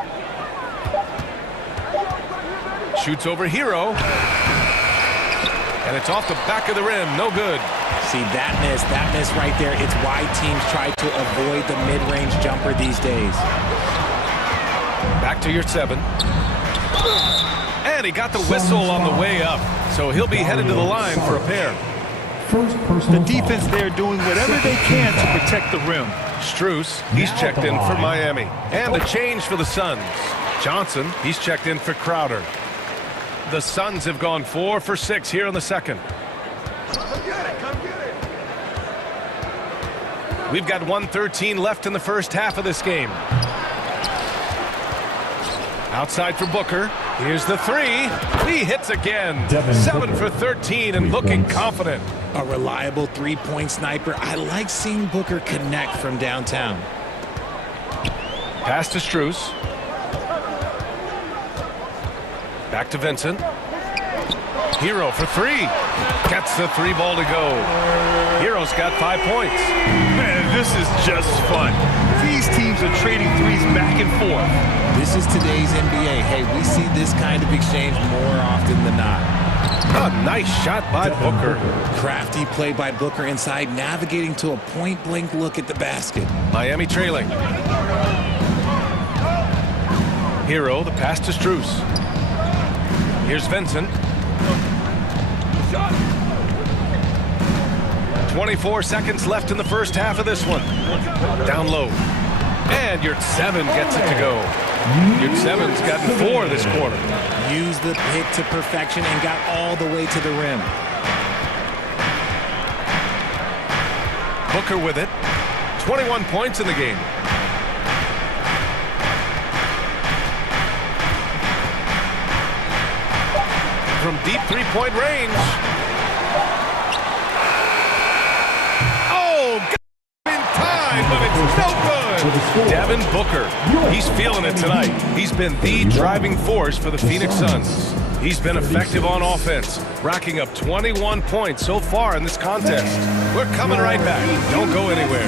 Shoots over Hero. And it's off the back of the rim. No good. See, that miss right there. It's why teams try to avoid the mid-range jumper these days. Back to your 7. And he got the whistle on the way up. So he'll be headed to the line for a pair. The defense there doing whatever they can to protect the rim. Strus, he's checked in for Miami. And a change for the Suns. Johnson, he's checked in for Crowder. The Suns have gone 4 for 6 here in the second. We've got 1:13 left in the first half of this game. Outside for Booker. Here's the 3. He hits again. 7 for 13 and looking confident. A reliable three-point sniper. I like seeing Booker connect from downtown. Pass to Strus. Back to Vincent. Hero for 3. Gets the 3 ball to go. Hero's got 5 points. Man, this is just fun. These teams are trading threes back and forth. This is today's NBA. Hey, we see this kind of exchange more often than not. A nice shot by Booker. Crafty play by Booker inside, navigating to a point-blank look at the basket. Miami trailing. Hero, the pass to Strus. Here's Vincent. 24 seconds left in the first half of this one. Down low. And Yurt 7 gets it to go. Yurt 7's gotten 4 this quarter. Used the pick to perfection and got all the way to the rim. Booker with it. 21 points in the game. From deep three-point range. Oh, got in time, but it's no good. Devin Booker, he's feeling it tonight. He's been the driving force for the Phoenix Suns. He's been effective on offense, racking up 21 points so far in this contest. We're coming right back. Don't go anywhere.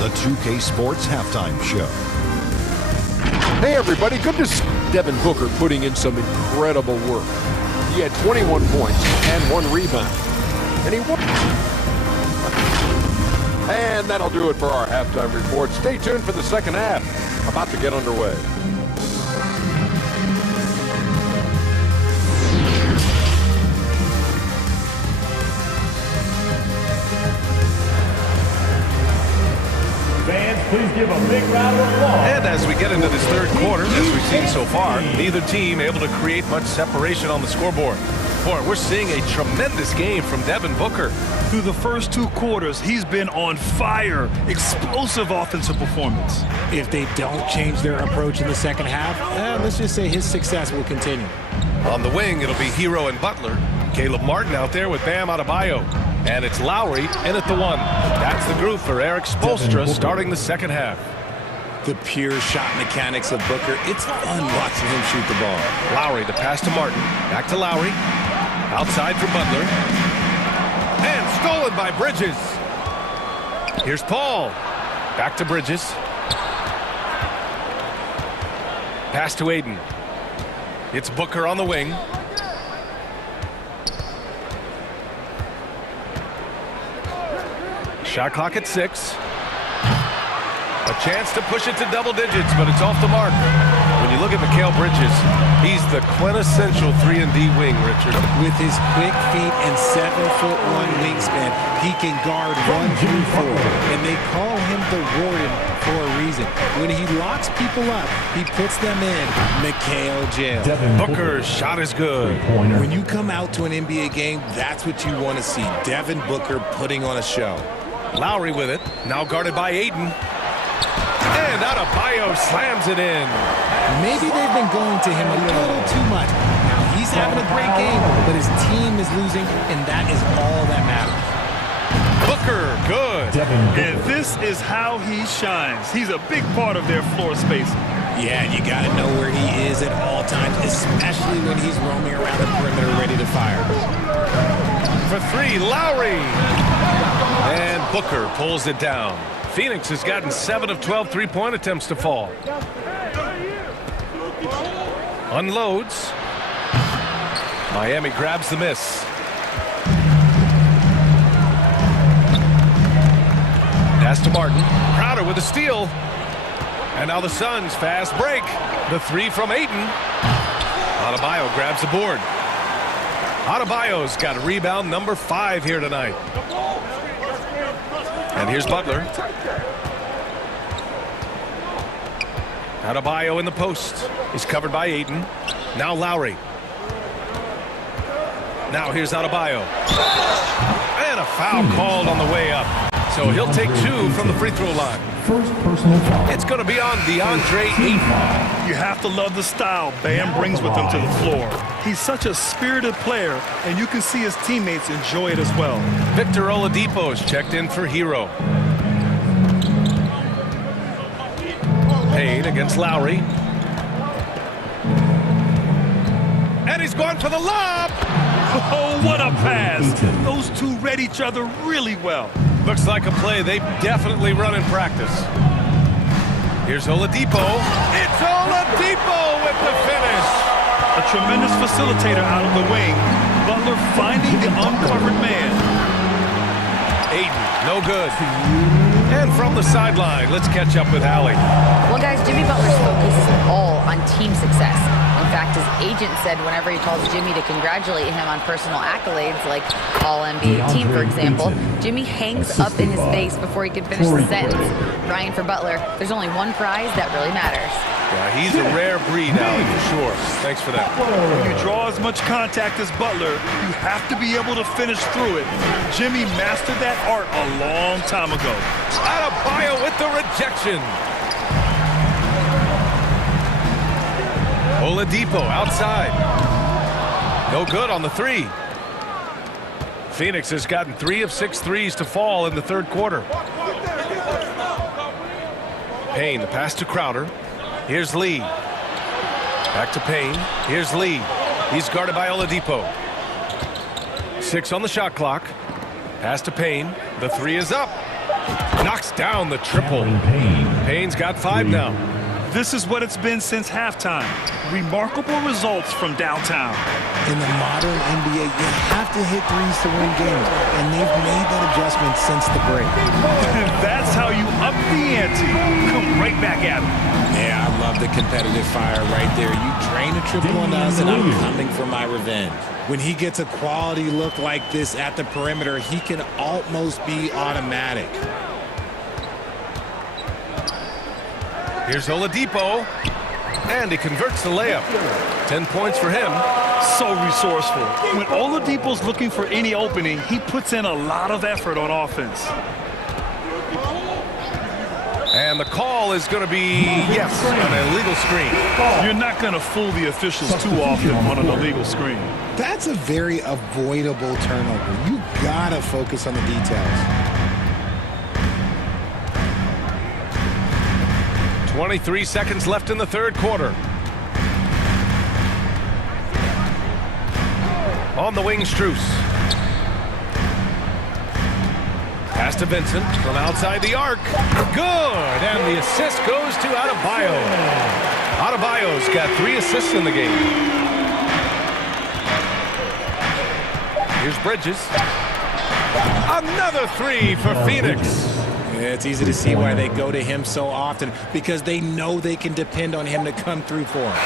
The 2K Sports Halftime Show. Hey everybody, good to see Devin Booker putting in some incredible work. He had 21 points and 1 rebound. And he won. And that'll do it for our halftime report. Stay tuned for the second half. About to get underway. Fans, please give a big round of applause. And as we get into this third quarter, as we've seen so far, neither team able to create much separation on the scoreboard. point, we're seeing a tremendous game from Devin Booker. Through the first 2 quarters, he's been on fire. Explosive offensive performance. If they don't change their approach in the second half, let's just say his success will continue. On the wing, it'll be Hero and Butler. Caleb Martin out there with Bam Adebayo. And it's Lowry in at the 1. That's the group for Eric Spoelstra starting the second half. The pure shot mechanics of Booker. It's fun watching him shoot the ball. Lowry, the pass to Martin. Back to Lowry. Outside for Butler. And stolen by Bridges. Here's Paul. Back to Bridges. Pass to Aiden. It's Booker on the wing. Shot clock at 6. A chance to push it to double digits, but it's off the mark. When you look at Mikal Bridges, he's the quintessential 3-and-D wing, Richard. With his quick feet and 7'1" wingspan, he can guard 1 through 4. And they call him the Warden for a reason. When he locks people up, he puts them in Mikal jail. Booker's shot is good. When you come out to an NBA game, that's what you want to see. Devin Booker putting on a show. Lowry with it, now guarded by Aiden. And Adebayo slams it in. Maybe they've been going to him a little too much. Now he's having a great game, but his team is losing, and that is all that matters. Booker, good. And this is how he shines. He's a big part of their floor space. Yeah, you got to know where he is at all times, especially when he's roaming around the perimeter ready to fire. For 3, Lowry. And Booker pulls it down. Phoenix has gotten 7 of 12 3-point attempts to fall. Unloads. Miami grabs the miss. Pass to Martin. Crowder with a steal. And now the Suns fast break. The 3 from Ayton. Adebayo grabs the board. Adebayo's got rebound number 5 here tonight. And here's Butler. Adebayo in the post. He's covered by Aiden. Now Lowry. Now here's Adebayo. And a foul called on the way up. So he'll take 2 from the free throw line. First personal foul. It's going to be on DeAndre Ayton. You have to love the style Bam brings with him to the floor. He's such a spirited player, and you can see his teammates enjoy it as well. Victor Oladipo's checked in for Hero. Payne against Lowry. And he's going for the lob. Oh, what a pass. Those 2 read each other really well. Looks like a play they definitely run in practice. Here's Oladipo. It's Oladipo with the finish. A tremendous facilitator out of the wing. Butler finding the uncovered man. Aiden, no good. And from the sideline, let's catch up with Allie. Well, guys, Jimmy Butler's focus is all on team success. In fact, his agent said whenever he calls Jimmy to congratulate him on personal accolades, like All-NBA team, for example, Jimmy hangs up in his face before he can finish the sentence. Ryan, for Butler, there's only one prize that really matters. Yeah, he's a rare breed, Allie, for sure. Thanks for that. When you draw as much contact as Butler, you have to be able to finish through it. Jimmy mastered that art a long time ago. Adebayo with the rejection. Oladipo outside. No good on the 3. Phoenix has gotten 3 of 6 threes to fall in the third quarter. Payne, the pass to Crowder. Here's Lee. Back to Payne. Here's Lee. He's guarded by Oladipo. 6 on the shot clock. Pass to Payne. The 3 is up. Knocks down the triple. Payne's got 5 now. This is what it's been since halftime. Remarkable results from downtown. In the modern NBA, you have to hit threes to win games, and they've made that adjustment since the break. That's how you up the ante. Come right back at them. Yeah, I love the competitive fire right there. You drain a triple on us, and I'm coming for my revenge. When he gets a quality look like this at the perimeter, he can almost be automatic. Here's Oladipo. And he converts the layup. 10 points for him. So resourceful. When Oladipo's looking for any opening, he puts in a lot of effort on offense. And the call is going to be, yes, an illegal screen. You're not going to fool the officials too often on an illegal screen. That's a very avoidable turnover. You gotta focus on the details. 23 seconds left in the third quarter. On the wing, Strus. Pass to Vincent from outside the arc. Good, and the assist goes to Adebayo. Adebayo's got 3 assists in the game. Here's Bridges. Another 3 for Phoenix. Yeah, it's easy to see why they go to him so often, because they know they can depend on him to come through for them.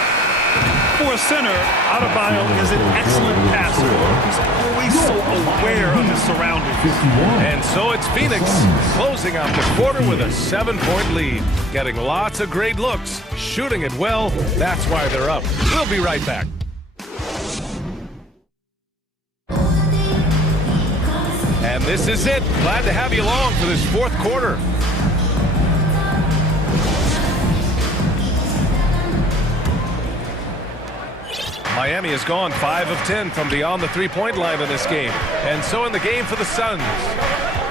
For a center, Adebayo is an excellent passer. He's always so aware of his surroundings. And so it's Phoenix closing out the quarter with a 7-point lead. Getting lots of great looks, shooting it well. That's why they're up. We'll be right back. And this is it. Glad to have you along for this fourth quarter. Miami has gone 5 of 10 from beyond the three-point line in this game. And so in the game for the Suns,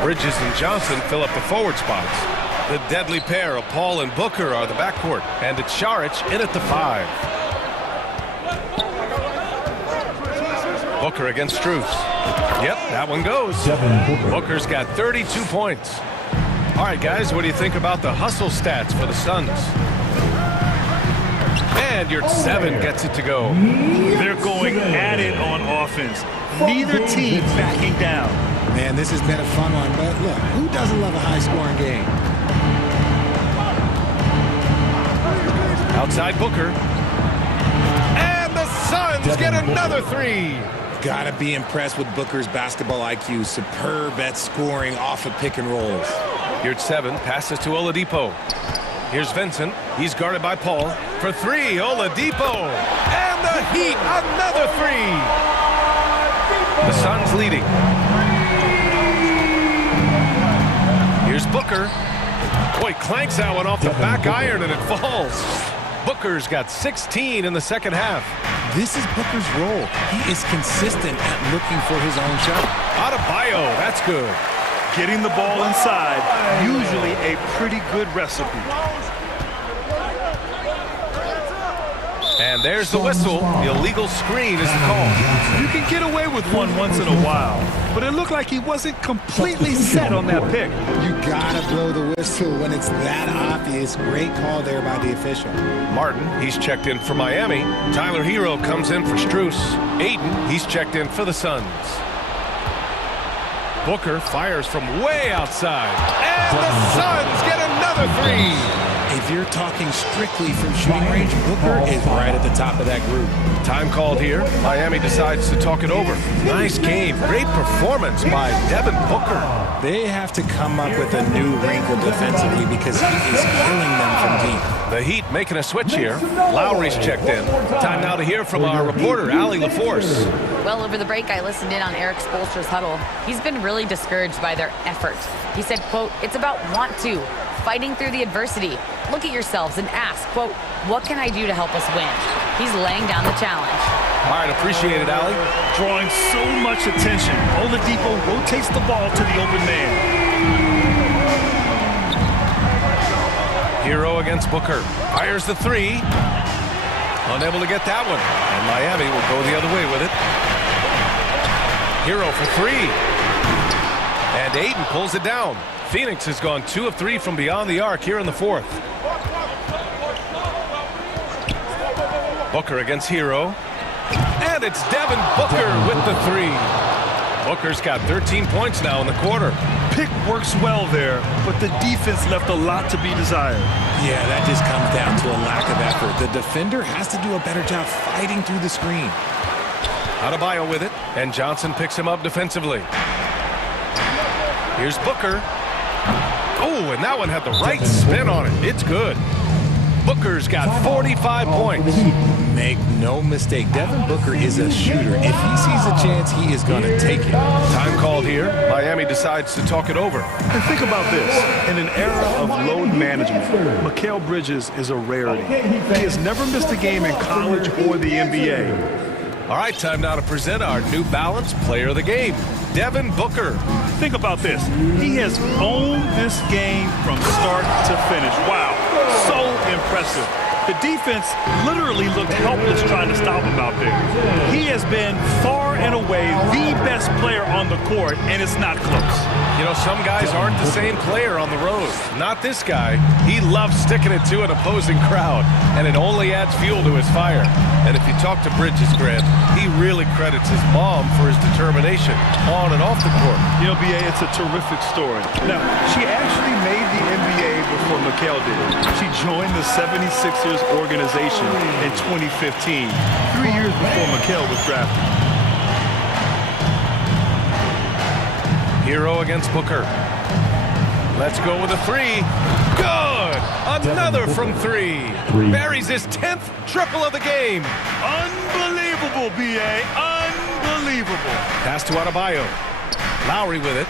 Bridges and Johnson fill up the forward spots. The deadly pair of Paul and Booker are the backcourt. And it's Šarić in at the 5. Booker against Strus. Yep, that one goes. Booker's got 32 points. All right, guys, what do you think about the hustle stats for the Suns? And your 7 gets it to go. They're going at it on offense. Neither team backing down. Man, this has been a fun one, but look, who doesn't love a high-scoring game? Outside Booker. And the Suns get another 3. Gotta be impressed with Booker's basketball IQ. Superb at scoring off of pick and rolls. Here's 7, passes to Oladipo. Here's Vincent. He's guarded by Paul. For 3, Oladipo. And the Heat, another 3. The Suns leading. Here's Booker. Boy, clanks that one off the back iron and it falls. Booker's got 16 in the second half. This is Booker's role. He is consistent at looking for his own shot. Adebayo, that's good. Getting the ball inside, usually a pretty good recipe. And there's the whistle. The illegal screen is the call. You can get away with one once in a while, but it looked like he wasn't completely set on that pick. You gotta blow the whistle when it's that obvious. Great call there by the official. Martin, he's checked in for Miami. Tyler Hero comes in for Strus. Aiden, he's checked in for the Suns. Booker fires from way outside. And the Suns get another 3. If you're talking strictly from shooting range, Booker is right at the top of that group. Time called here. Miami decides to talk it over. Nice game. Great performance by Devin Booker. They have to come up with a new wrinkle defensively because he is killing them from deep. The Heat making a switch here. Lowry's checked in. Time now to hear from our reporter, Allie LaForce. Well, over the break, I listened in on Eric Spoelstra's huddle. He's been really discouraged by their effort. He said, quote, "It's about want to, fighting through the adversity. Look at yourselves and ask, quote, what can I do to help us win?" He's laying down the challenge. All right, appreciate it, Allie. Drawing so much attention, Oladipo rotates the ball to the open man. Hero against Booker. Fires the 3. Unable to get that one. And Miami will go the other way with it. Hero for 3. And Aiden pulls it down. Phoenix has gone 2 of 3 from beyond the arc here in the fourth. Booker against Hero. And it's Devin Booker with the 3. Booker's got 13 points now in the quarter. Pick works well there, but the defense left a lot to be desired. Yeah, that just comes down to a lack of effort. The defender has to do a better job fighting through the screen. Adebayo with it, and Johnson picks him up defensively. Here's Booker. Oh, and that one had the right spin on it. It's good. Booker's got 45 points. Make no mistake, Devin Booker is a shooter. If he sees a chance, he is going to take it. Time called here. Miami decides to talk it over. And think about this. In an era of load management, Mikal Bridges is a rarity. He has never missed a game in college or the NBA. All right, time now to present our New Balance Player of the Game, Devin Booker. Think about this. He has owned this game from start to finish. Wow, so impressive. The defense literally looked helpless trying to stop him out there. He has been far and away the best player on the court, and it's not close. You know, some guys aren't the same player on the road. Not this guy. He loves sticking it to an opposing crowd, and it only adds fuel to his fire. And if you talk to Bridges, Grant, he really credits his mom for his determination on and off the court. You know, B.A., it's a terrific story. Now, she actually made the NBA before Mikal did. She joined the 76ers organization in 2015, 3 years before Mikal was drafted. Hero against Booker. Let's go with a three. Good! Another from three. Buries his 10th triple of the game. Unbelievable, B.A. Unbelievable. Pass to Adebayo. Lowry with it.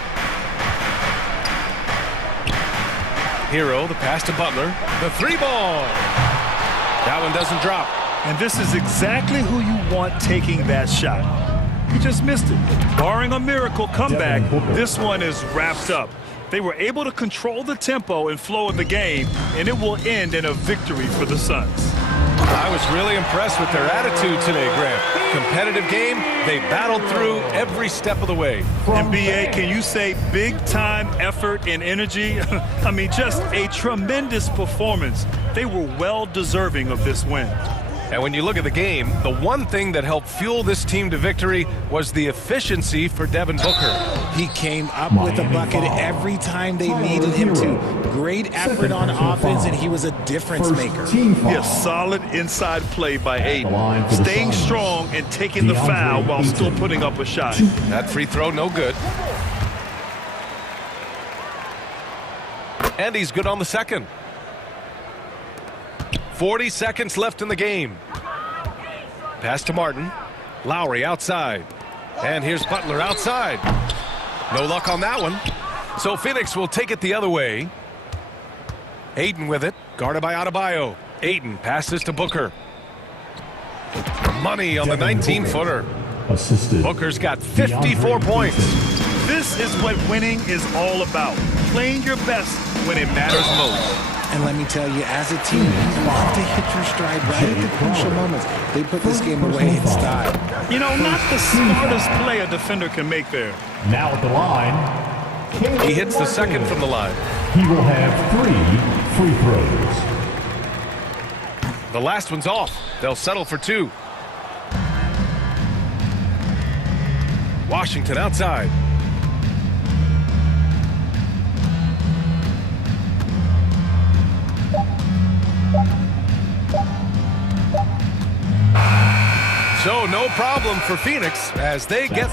Hero, the pass to Butler. The three ball. That one doesn't drop. And this is exactly who you want taking that shot. He just missed it. Barring a miracle comeback, this one is wrapped up. They were able to control the tempo and flow of the game, and it will end in a victory for the Suns. I was really impressed with their attitude today, Grant. Competitive game, they battled through every step of the way. NBA, can you say big-time effort and energy? I mean, just a tremendous performance. They were well deserving of this win. And when you look at the game, the one thing that helped fuel this team to victory was the efficiency for Devin Booker. He came up with a bucket every time they needed him to. Great effort on offense, and he was a difference maker. Yes, solid inside play by Aiden. Staying strong and taking the foul while still putting up a shot. That free throw, no good. And he's good on the second. 40 seconds left in the game. Pass to Martin. Lowry outside. And here's Butler outside. No luck on that one. So Phoenix will take it the other way. Aiden with it. Guarded by Adebayo. Aiden passes to Booker. Money on the 19-footer. Booker's got 54 points. This is what winning is all about. Playing your best when it matters most. And let me tell you, as a team, you want to hit your stride right at the crucial moments. They put this game away in style. You know, not the smartest play a defender can make there. Now at the line, he hits the second from the line. He will have 3 free throws. The last one's off. They'll settle for 2. Washington outside. So no problem for Phoenix as they get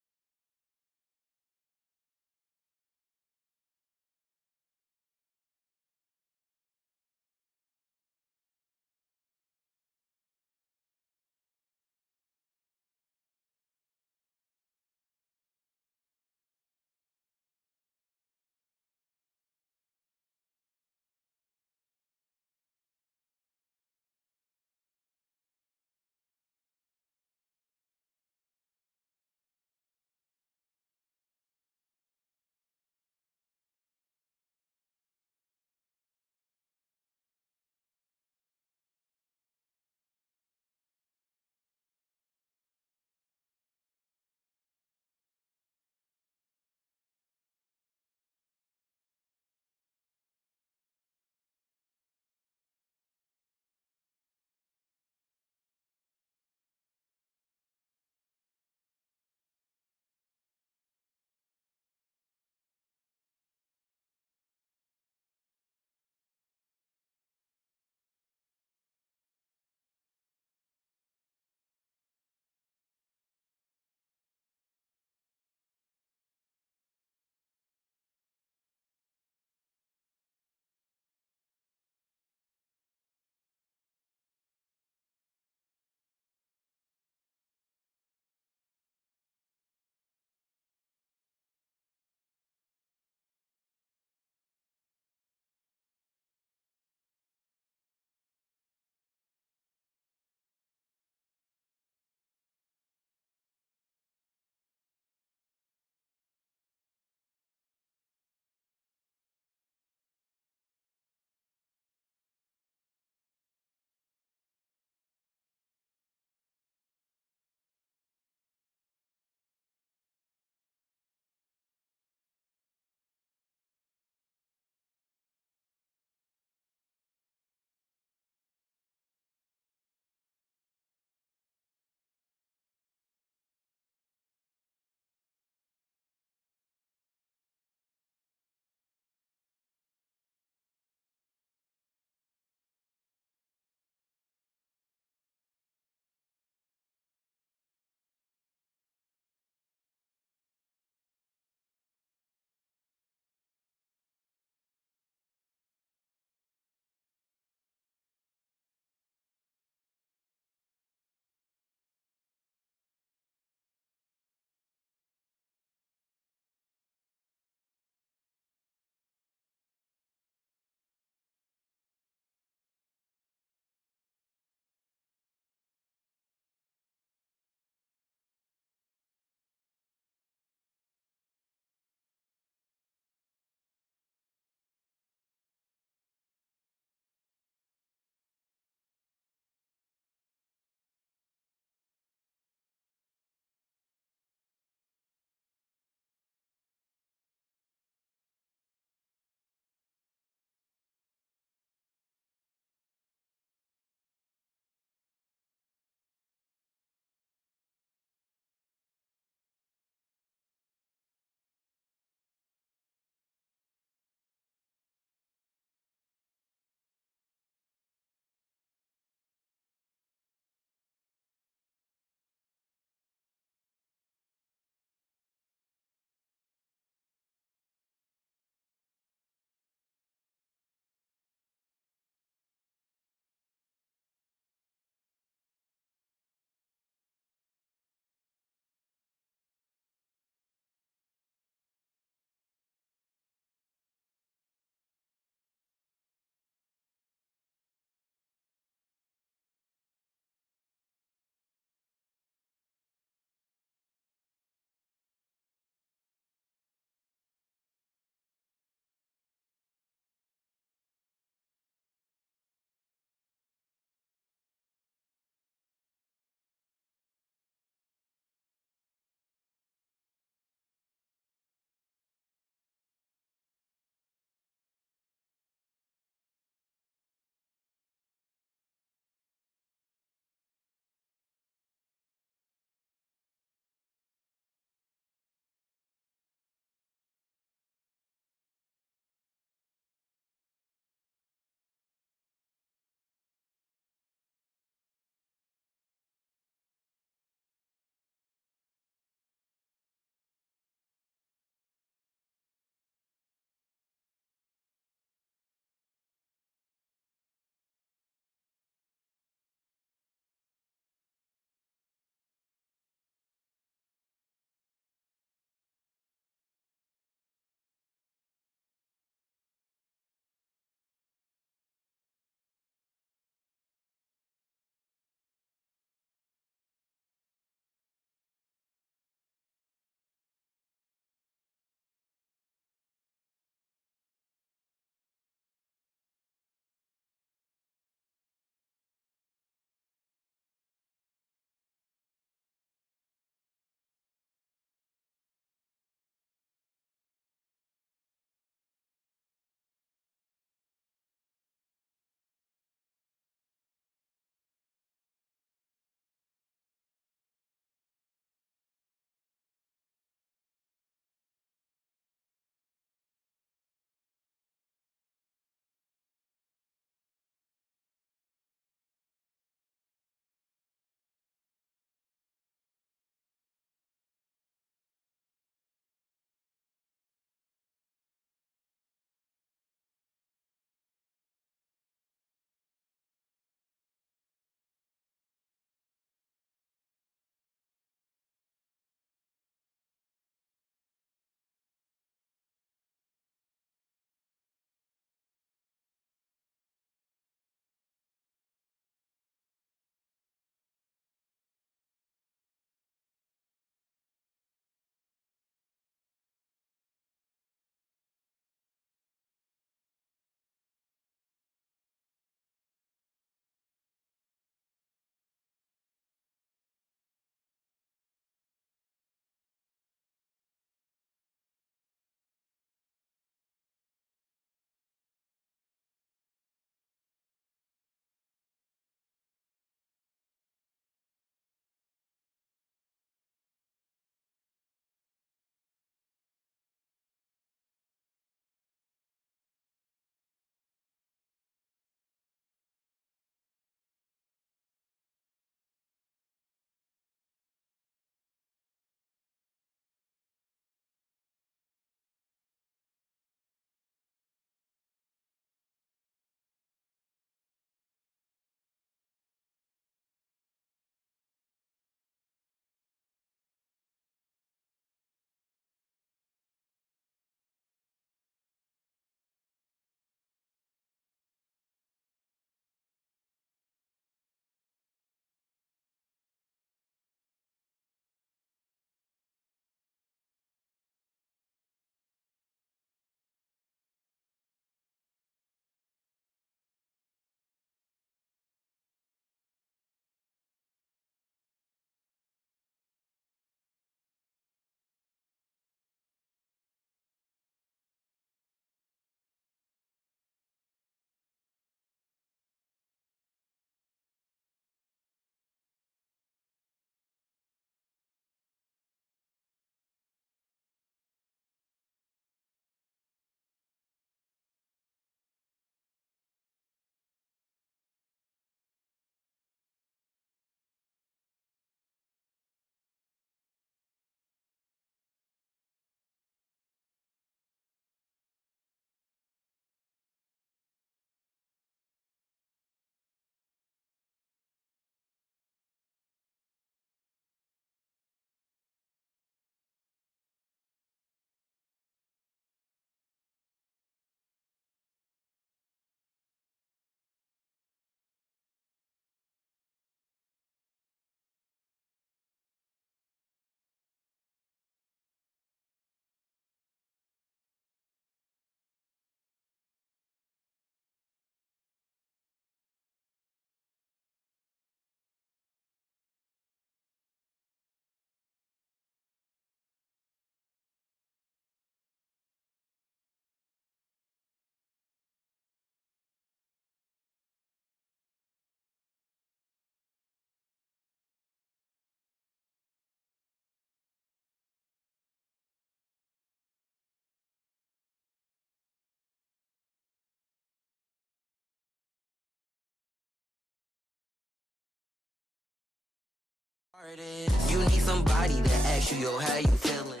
You need somebody to ask you, yo, how you feeling?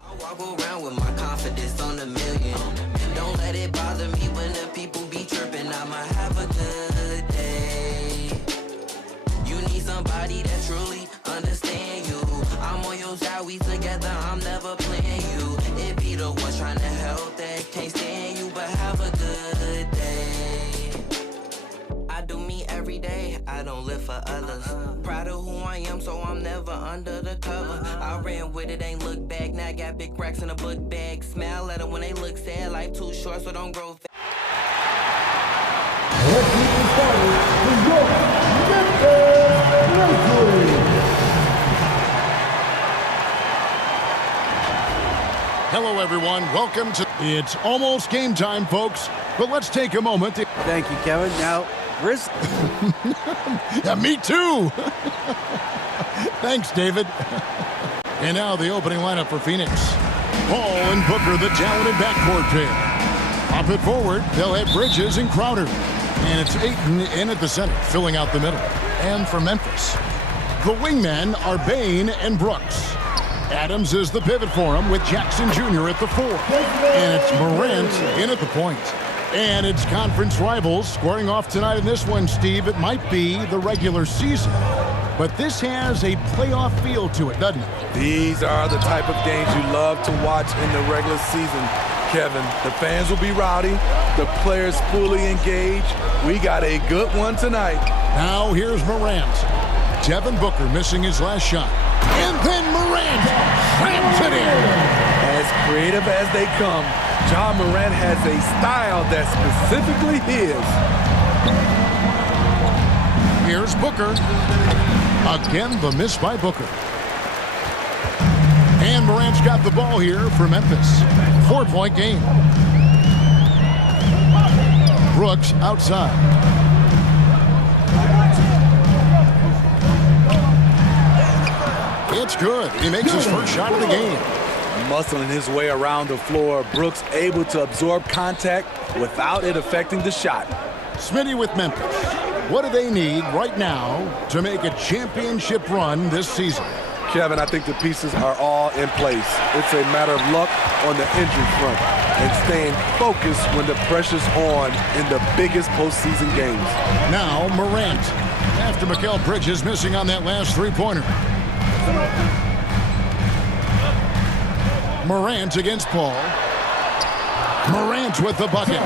I walk around with my confidence on a million. Don't let it bother me when the people be tripping. I'ma have a good day. You need somebody that truly understand you. I'm on your side, we together, I'm never playing you. It be the ones trying to help that can't stand you, but have a good day. I do me every day, I don't live for others. Proud of who I am, so I'm never under the cover. I ran with it, ain't look back. Now I got big racks in a book bag. Smile at them when they look sad. Life too short, so don't grow fast. Hello, everyone. Welcome to... It's almost game time, folks. But let's take a moment to... Thank you, Kevin. Now, Chris... Yeah, me too. Thanks, David. And now the opening lineup for Phoenix. Paul and Booker, the talented backcourt pair. Up it forward, they'll have Bridges and Crowder. And it's Ayton in at the center, filling out the middle. And for Memphis, the wingmen are Bane and Brooks. Adams is the pivot for him with Jackson Jr. at the 4. And it's Morant in at the point. And it's conference rivals squaring off tonight in this one, Steve. It might be the regular season, but this has a playoff feel to it, doesn't it? These are the type of games you love to watch in the regular season, Kevin. The fans will be rowdy, the players fully engaged. We got a good one tonight. Now here's Morant. Devin Booker missing his last shot. And then Morant slams it in. As creative as they come, John Morant has a style that's specifically his. Here's Booker. Again, the miss by Booker. And Morant's got the ball here for Memphis. 4-point game. Brooks outside. It's good. He makes his first shot of the game. Muscling his way around the floor, Brooks able to absorb contact without it affecting the shot. Smitty with Memphis. What do they need right now to make a championship run this season? Kevin, I think the pieces are all in place. It's a matter of luck on the injury front and staying focused when the pressure's on in the biggest postseason games. Now Morant, after Mikal Bridges missing on that last three-pointer. Morant against Paul. Morant with the bucket.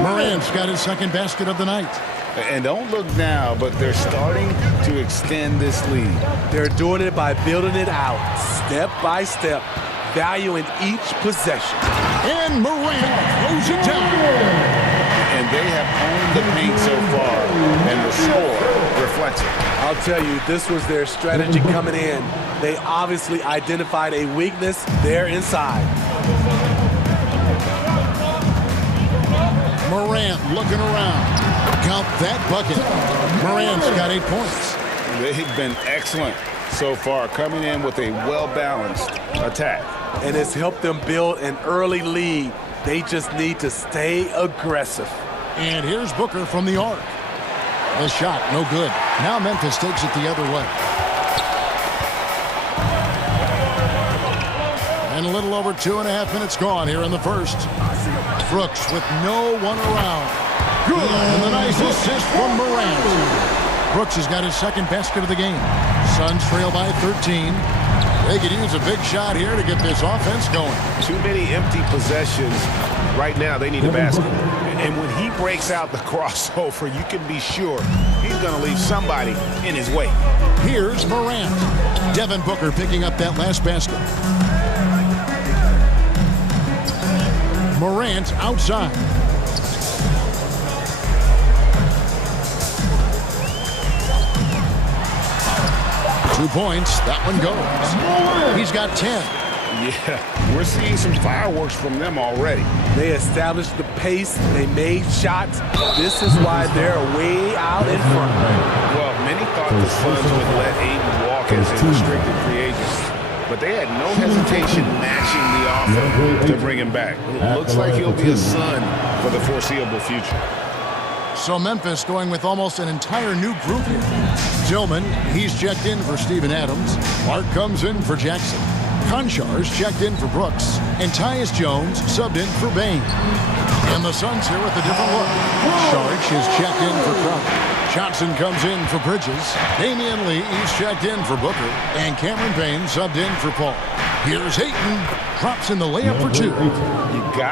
Morant's got his second basket of the night. And don't look now, but they're starting to extend this lead. They're doing it by building it out, step by step, valuing each possession. And Morant throws it down. And they have owned the paint so far, and the score reflects it. I'll tell you, this was their strategy coming in. They obviously identified a weakness there inside. Morant looking around. Count that bucket. Morant's got 8 points. They've been excellent so far, coming in with a well-balanced attack. And it's helped them build an early lead. They just need to stay aggressive. And here's Booker from the arc. The shot, no good. Now Memphis takes it the other way. And a little over 2.5 minutes gone here in the first. Brooks with no one around. Good. And the nice assist from Morant. Brooks has got his second basket of the game. Suns trail by 13. They could use a big shot here to get this offense going. Too many empty possessions. Right now, they need a basket. And when he breaks out the crossover, you can be sure he's going to leave somebody in his way. Here's Morant. Devin Booker picking up that last basket. Morant outside. Two points. That one goes. He's got 10. Yeah, we're seeing some fireworks from them already. They established the pace. They made shots. This is why they're way out in front. Well, many thought the Suns would let Ayton walk as a restricted free agent, but they had no hesitation matching the offer to bring him back. It looks like he'll be a Sun for the foreseeable future. So Memphis going with almost an entire new group here. Tillman, he's checked in for Steven Adams. Mark comes in for Jackson. Conchar's checked in for Brooks. And Tyus Jones subbed in for Bain. And the Suns here with a different look. Sharch is checked in for Crowder. Johnson comes in for Bridges. Damian Lee is checked in for Booker. And Cameron Payne subbed in for Paul. Here's Hayton. Drops in the layup for two. You got